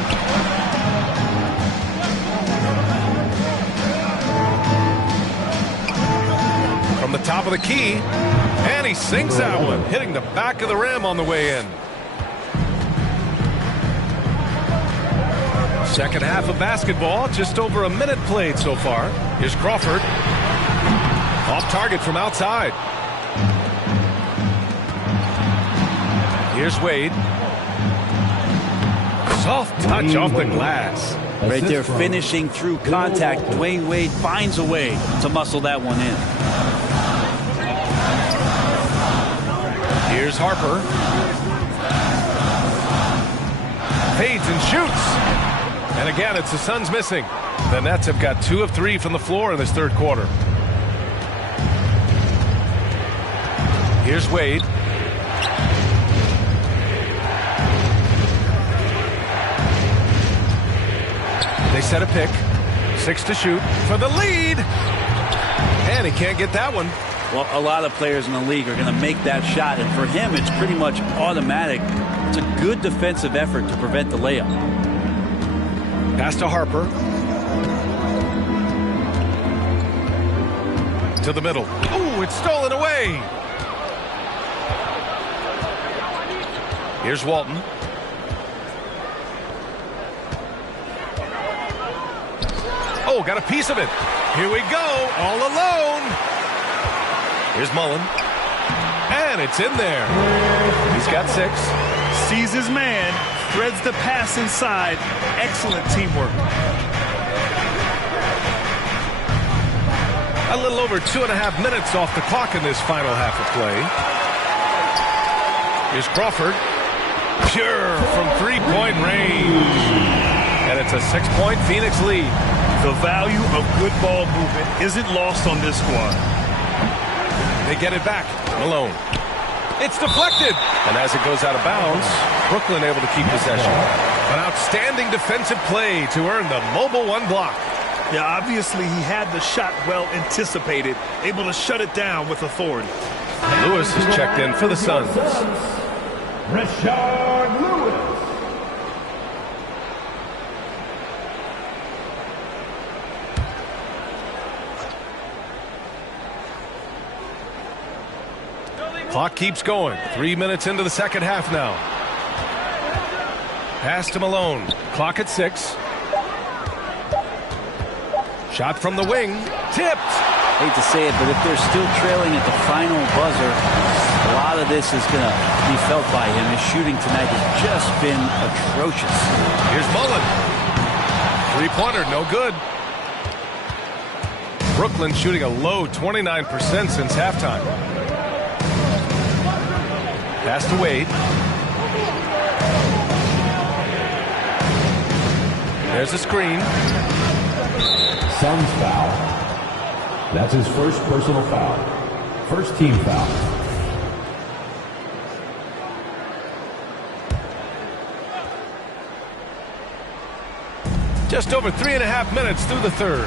From the top of the key. And he sinks that one, hitting the back of the rim on the way in. Second half of basketball, just over a minute played so far. Here's Crawford. Off target from outside. Here's Wade. Soft touch off the glass. Right there, finishing through contact. Dwayne Wade finds a way to muscle that one in. Here's Harper. Fades and shoots. And again, it's the Suns missing. The Nets have got 2 of 3 from the floor in this third quarter. Here's Wade. They set a pick. 6 to shoot for the lead. And he can't get that one. Well, a lot of players in the league are going to make that shot, and for him, it's pretty much automatic. It's a good defensive effort to prevent the layup. Pass to Harper. To the middle. Ooh, it's stolen away. Here's Walton. Oh, got a piece of it. Here we go, all alone. Here's Mullen. And it's in there. He's got 6. Sees his man, threads the pass inside. Excellent teamwork. A little over 2.5 minutes off the clock in this final half of play. Here's Crawford. Pure from three-point range. And it's a 6-point Phoenix lead. The value of good ball movement isn't lost on this squad. They get it back. Malone. It's deflected. And as it goes out of bounds, Brooklyn able to keep possession. An outstanding defensive play to earn the mobile 1 block. Yeah, obviously he had the shot well anticipated, able to shut it down with authority. Lewis is checked in for the Suns. Rashard Lewis. Clock keeps going. 3 minutes into the second half now. Pass to Malone. Clock at 6. Shot from the wing. Tipped. Hate to say it, but if they're still trailing at the final buzzer, a lot of this is going to be felt by him. His shooting tonight has just been atrocious. Here's Mullen. Three-pointer, no good. Brooklyn shooting a low 29% since halftime. Pass to Wade. There's a screen. Suns foul. That's his first personal foul. First team foul. Just over 3.5 minutes through the third.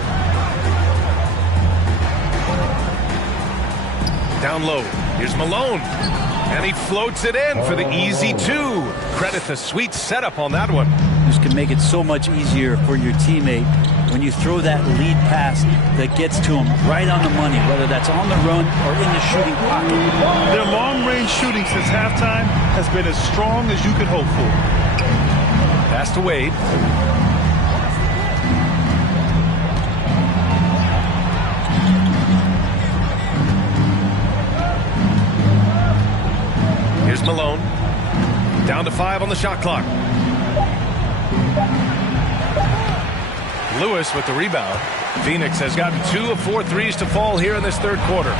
Down low. Here's Malone. And he floats it in for the easy 2. Credit the sweet setup on that one. This can make it so much easier for your teammate when you throw that lead pass that gets to him right on the money, whether that's on the run or in the shooting pocket. Their long-range shooting since halftime has been as strong as you could hope for. Pass to Wade. Here's Malone. Down to 5 on the shot clock. Lewis with the rebound. Phoenix has gotten 2 of 4 threes to fall here in this third quarter.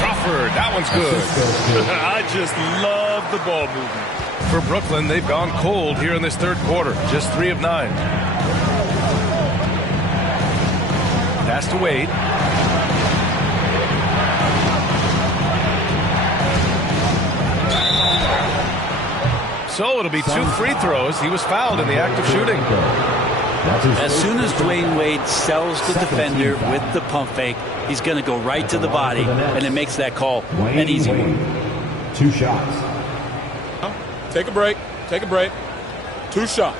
Crawford, that one's good. I just love the ball movement. For Brooklyn, they've gone cold here in this third quarter. Just 3 of 9. Pass to Wade. So it'll be 2 free throws. He was fouled in the act of shooting. As soon as Dwayne Wade sells the defender with the pump fake, he's going to go right to the body, and it makes that call an easy one. 2 shots. Take a break. Take a break. 2 shots.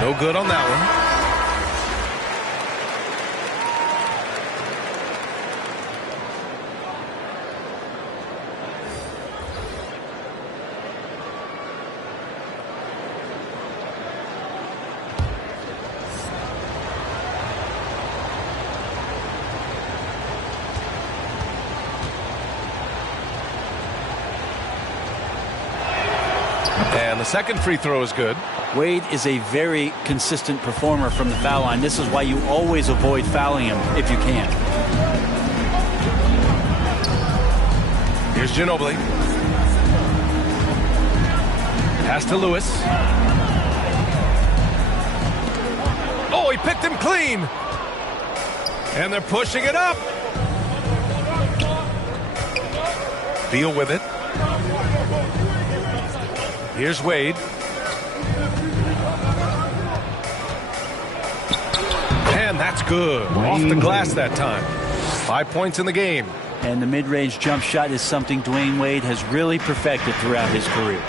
No good on that one. And the second free throw is good. Wade is a very consistent performer from the foul line. This is why you always avoid fouling him if you can. Here's Ginobili. Pass to Lewis. Oh, he picked him clean. And they're pushing it up. Beal with it. Here's Wade. And that's good. Off the glass that time. 5 points in the game. And the mid-range jump shot is something Dwayne Wade has really perfected throughout his career.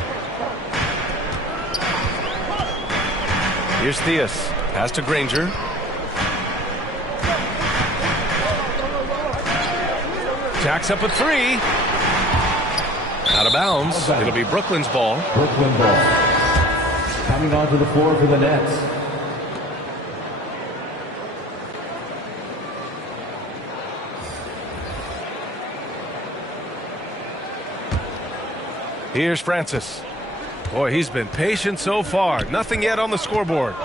Here's Theus. Pass to Granger. Jacks up a 3. Out of bounds. It'll be Brooklyn's ball. Brooklyn ball. Coming onto the floor for the Nets. Here's Francis. Boy, he's been patient so far. Nothing yet on the scoreboard.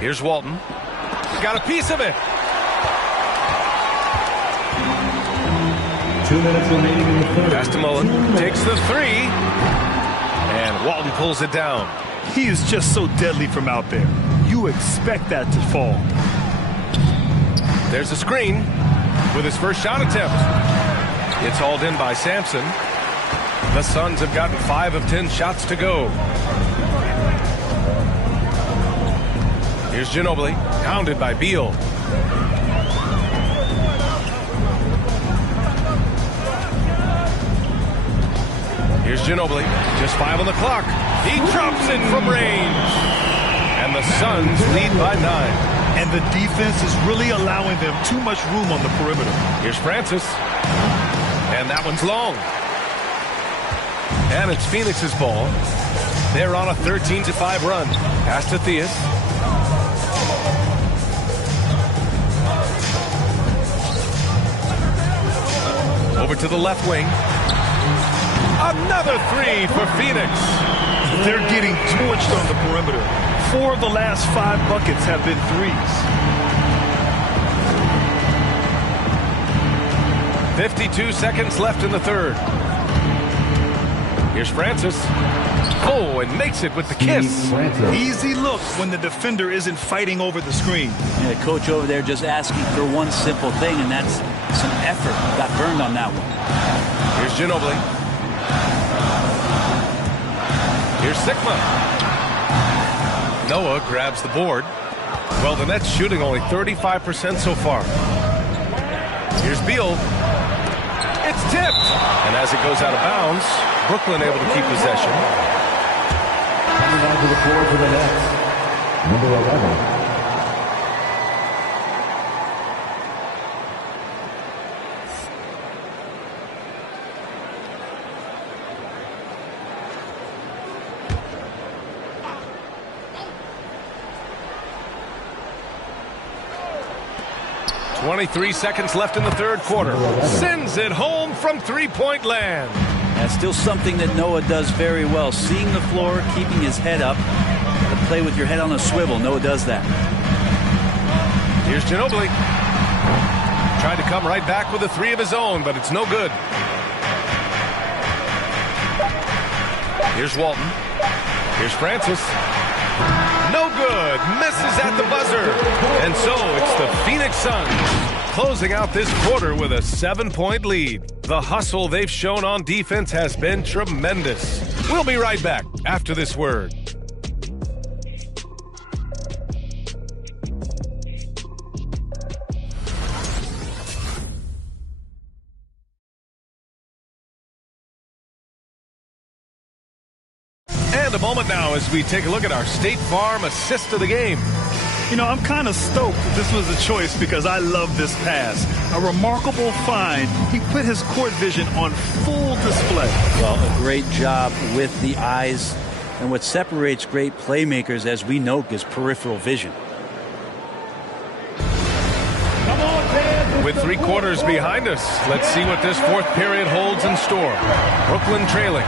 Here's Walton. Got a piece of it. 2 minutes remaining in the third. Pass to Mullen. Takes the 3. And Walton pulls it down. He is just so deadly from out there. You expect that to fall. There's a screen with his first shot attempt. It's hauled in by Sampson. The Suns have gotten 5 of 10 shots to go. Here's Ginobili, pounded by Beal. Here's Ginobili, just 5 on the clock. He drops it from range. And the Suns lead by 9. And the defense is really allowing them too much room on the perimeter. Here's Francis. And that one's long. And it's Phoenix's ball. They're on a 13-5 run. Pass to Theus. Over to the left wing. Another 3 for Phoenix. They're getting torched on the perimeter. 4 of the last 5 buckets have been threes. 52 seconds left in the third. Here's Francis. Oh, and makes it with the kiss. Easy look when the defender isn't fighting over the screen. And the coach over there just asking for one simple thing, and that's some effort. Got burned on that one. Here's Ginobili. Here's Sigma. Noah grabs the board. Well, the Nets shooting only 35% so far. Here's Beal. It's tipped. And as it goes out of bounds, Brooklyn able to keep possession. Coming onto the floor for the Nets. Number 11. 23 seconds left in the third quarter. Sends it home from three-point land. That's still something that Noah does very well. Seeing the floor, keeping his head up. To play with your head on a swivel. Noah does that. Here's Ginobili. Tried to come right back with a three of his own, but it's no good. Here's Walton. Here's Francis. No good. Misses at the buzzer. And so it's the Phoenix Suns closing out this quarter with a 7-point lead. The hustle they've shown on defense has been tremendous. We'll be right back after this word. And a moment now as we take a look at our State Farm assist of the game. You know, I'm kind of stoked this was a choice because I love this pass. A remarkable find. He put his court vision on full display. Well, a great job with the eyes. And what separates great playmakers, as we know, is peripheral vision. With 3 quarters behind us, let's see what this fourth period holds in store. Brooklyn trailing.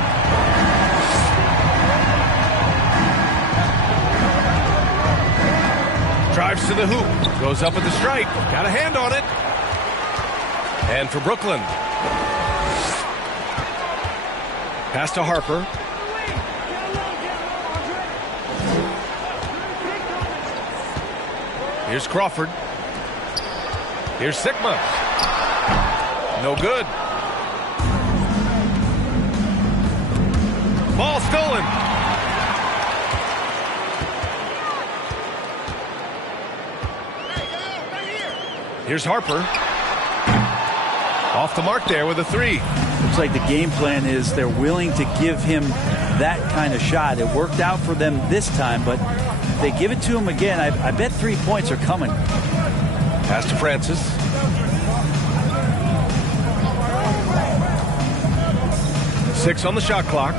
Drives to the hoop. Goes up at the stripe. Got a hand on it. And for Brooklyn. Pass to Harper. Here's Crawford. Here's Sigma. No good. Ball stolen. Here's Harper. Off the mark there with a 3. Looks like the game plan is they're willing to give him that kind of shot. It worked out for them this time, but if they give it to him again, I bet 3 points are coming. Pass to Francis. Six on the shot clock.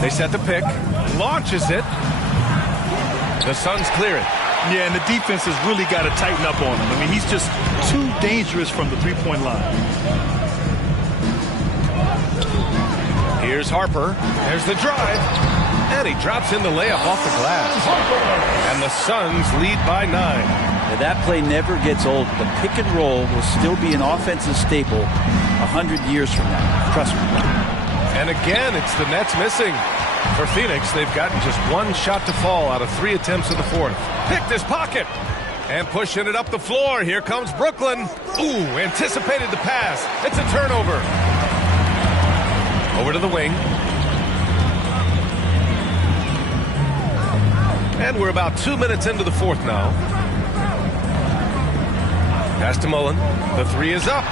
They set the pick. Launches it. The Suns clear it. Yeah, and the defense has really got to tighten up on him. I mean, he's just too dangerous from the three-point line. Here's Harper. There's the drive. And he drops in the layup off the glass. And the Suns lead by 9. Now, that play never gets old. The pick and roll will still be an offensive staple 100 years from now. Trust me. And again, it's the Nets missing. For Phoenix, they've gotten just 1 shot to fall out of 3 attempts in the fourth. Picked his pocket. And pushing it up the floor. Here comes Brooklyn. Ooh, anticipated the pass. It's a turnover. Over to the wing. And we're about 2 minutes into the fourth now. Pass to Mullen. The 3 is up.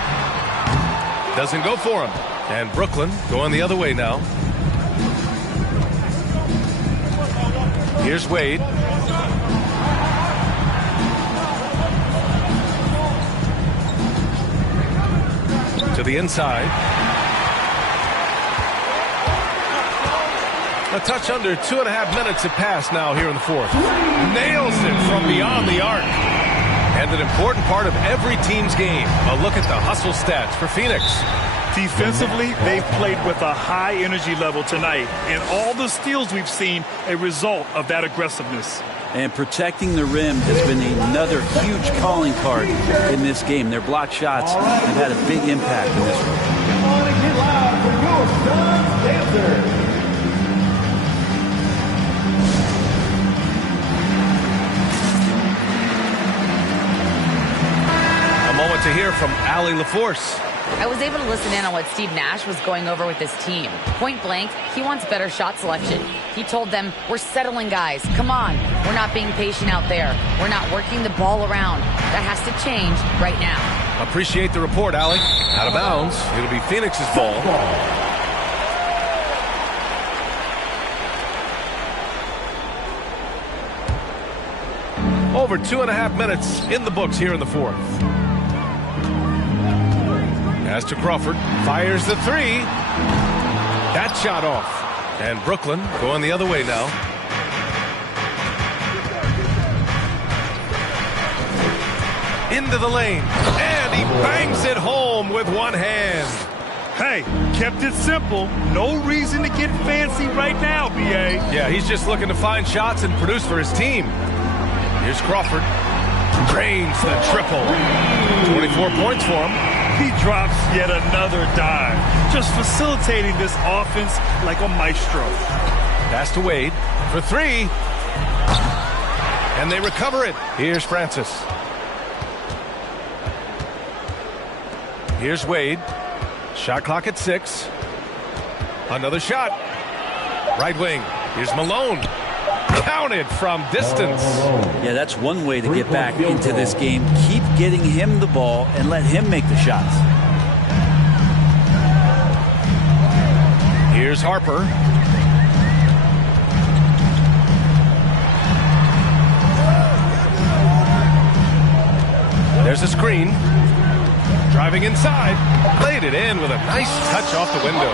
Doesn't go for him. And Brooklyn going the other way now. Here's Wade. To the inside. A touch under 2.5 minutes have passed now here in the fourth. Nails it from beyond the arc. And an important part of every team's game. A look at the hustle stats for Phoenix. Defensively, they've played with a high energy level tonight. And all the steals we've seen, a result of that aggressiveness. And protecting the rim has been another huge calling card in this game. Their block shots have had a big impact in this one. Come on and get loud for your Suns dancers. A moment to hear from Allie LaForce. I was able to listen in on what Steve Nash was going over with his team. Point blank, he wants better shot selection. He told them, we're settling guys. Come on. We're not being patient out there. We're not working the ball around. That has to change right now. Appreciate the report, Allie. Out of bounds. It'll be Phoenix's ball. Over 2.5 minutes in the books here in the fourth. As to Crawford, fires the 3. That shot off. And Brooklyn going the other way now. Into the lane. And he bangs it home with one hand. Hey, kept it simple. No reason to get fancy right now, B.A. Yeah, he's just looking to find shots and produce for his team. Here's Crawford. Drains the triple. 24 points for him. He drops yet another dive. Just facilitating this offense like a maestro. Pass to Wade for three. And they recover it. Here's Francis. Here's Wade. Shot clock at 6. Another shot. Right wing. Here's Malone. Counted from distance. Yeah, that's one way to get back into this game. Keep getting him the ball and let him make the shots. Here's Harper. There's a screen. Driving inside. Laid it in with a nice touch off the window.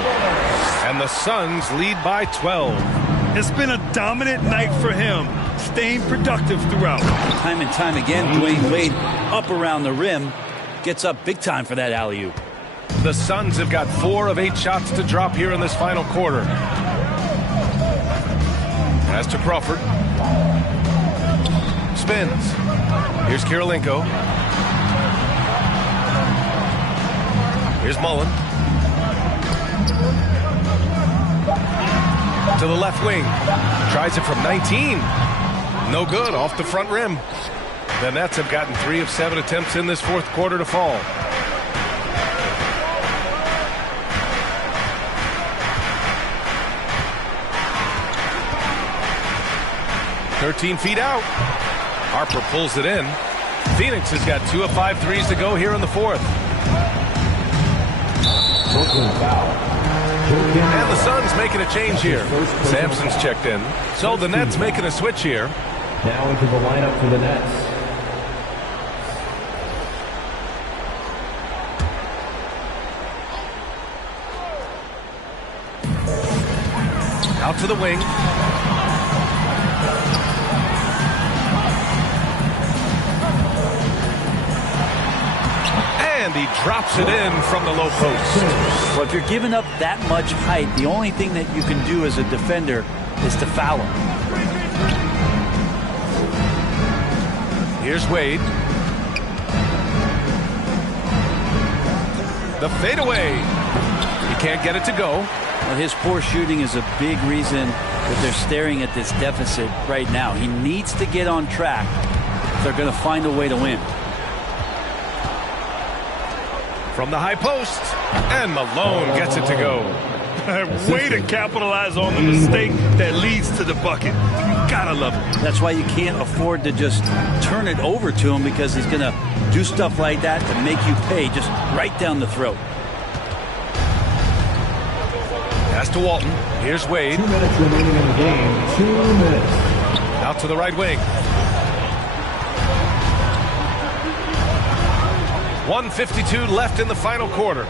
And the Suns lead by 12. It's been a dominant night for him, staying productive throughout. Time and time again, Dwayne Wade up around the rim, gets up big time for that alley-oop. The Suns have got 4 of 8 shots to drop here in this final quarter. Pass to Crawford. Spins. Here's Kirilenko. Here's Mullen. To the left wing. Tries it from 19. No good, off the front rim. The Nets have gotten 3 of 7 attempts in this fourth quarter to fall. "13 feet out." Harper pulls it in. Phoenix has got 2 of 5 threes to go here in the fourth. And the Suns making a change here. Sampson's checked in. So the Nets making a switch here. Now into the lineup for the Nets. Out to the wing. And he drops it in from the low post. Well, if you're giving up that much height, the only thing that you can do as a defender is to foul him. Here's Wade. The fadeaway. He can't get it to go. Well, his poor shooting is a big reason that they're staring at this deficit right now. He needs to get on track if they're going to find a way to win. From the high post, and Malone gets it to go. Way to capitalize on the mistake that leads to the bucket. Gotta love it. That's why you can't afford to just turn it over to him, because he's going to do stuff like that to make you pay just right down the throat. Pass to Walton. Here's Wade. 2 minutes remaining in the game. 2 minutes. Out to the right wing. 1:52 left in the final quarter.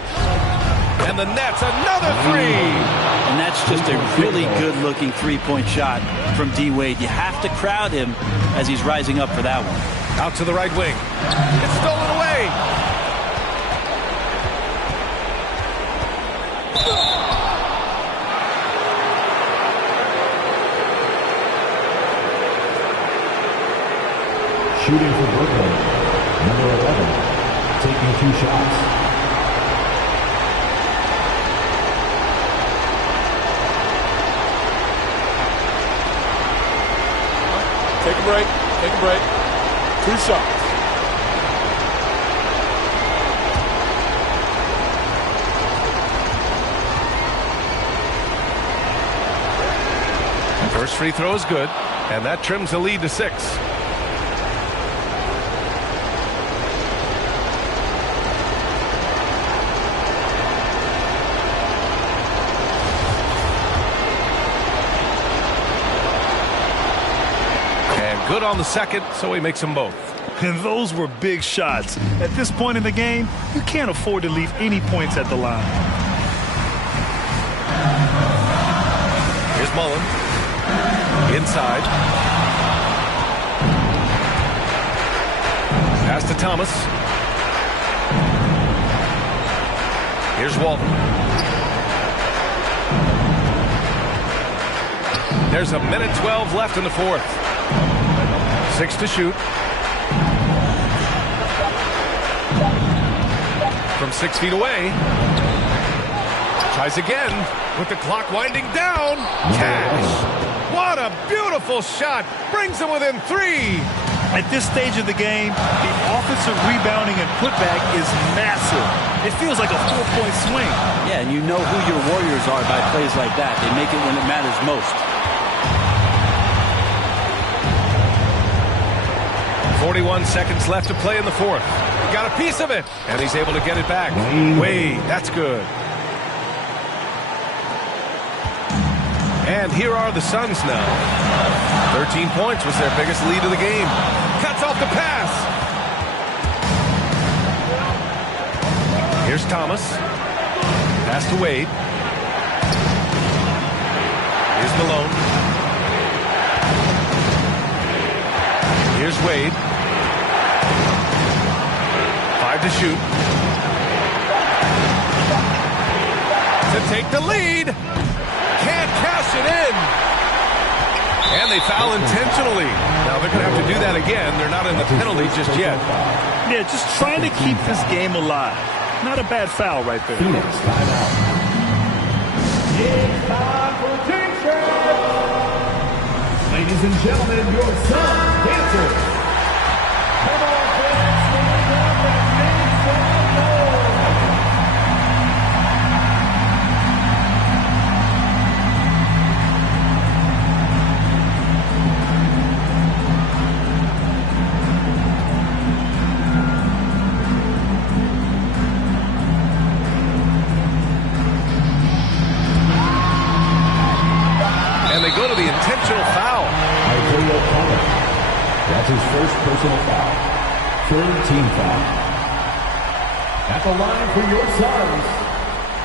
And the Nets, another three. And that's just a really good-looking three-point shot from D. Wade. You have to crowd him as he's rising up for that one. Out to the right wing. It's stolen away. Shooting for Brooklyn, number 11, taking 2 shots. Take a break. Take a break. 2 shots. First free throw is good, and that trims the lead to 6. Good on the second, so he makes them both. And those were big shots. At this point in the game, you can't afford to leave any points at the line. Here's Mullen. Inside. Pass to Thomas. Here's Walton. There's a minute 12 left in the fourth. 6 to shoot. From 6 feet away. Tries again with the clock winding down. Cash. What a beautiful shot. Brings them within 3. At this stage of the game, the offensive rebounding and putback is massive. It feels like a 4-point swing. Yeah, and you know who your Warriors are by plays like that. They make it when it matters most. 41 seconds left to play in the fourth. He got a piece of it, and he's able to get it back. Wade, that's good. And here are the Suns now. 13 points was their biggest lead of the game. Cuts off the pass. Here's Thomas. Pass to Wade. Here's Malone. Here's Wade. 5 to shoot. To take the lead. Can't cash it in. And they foul intentionally. Now they're going to have to do that again. They're not in the penalty just yet. Yeah, just trying to keep this game alive. Not a bad foul right there. Phoenix timeout. It's time for team. Ladies and gentlemen, your son, Dancer. Come on, fans, stand up and make some noise. And they go to the intentional foul. That's his first personal foul. Third team foul. At the line for your Suns,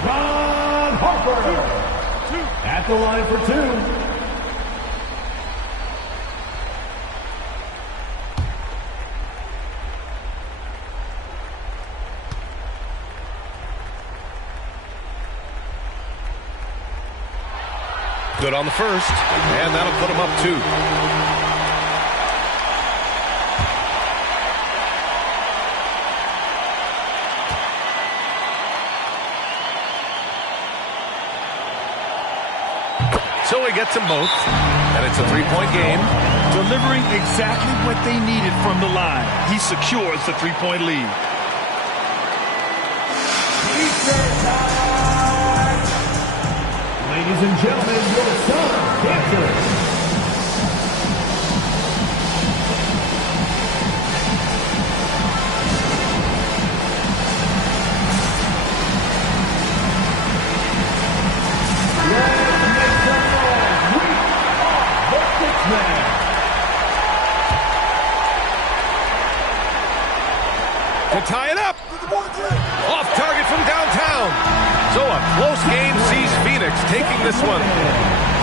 Ron Harper. At the line for 2. Good on the first, and that'll put them up 2. So he gets them both, and it's a 3-point game. Delivering exactly what they needed from the line. He secures the 3-point lead. Ladies and gentlemen, your son, Dancer. To tie it up. Off target from downtown. So a close game sees Phoenix taking this one.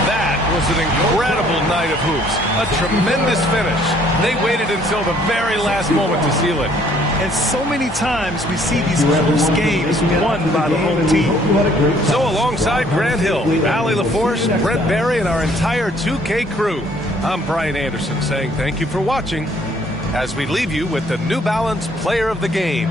That was an incredible night of hoops. A tremendous finish. They waited until the very last moment to seal it. And so many times we see these close games won by the home team. So alongside Grant Hill, Allie LaForce, Brent Barry, and our entire 2K crew, I'm Brian Anderson saying thank you for watching as we leave you with the New Balance Player of the Game.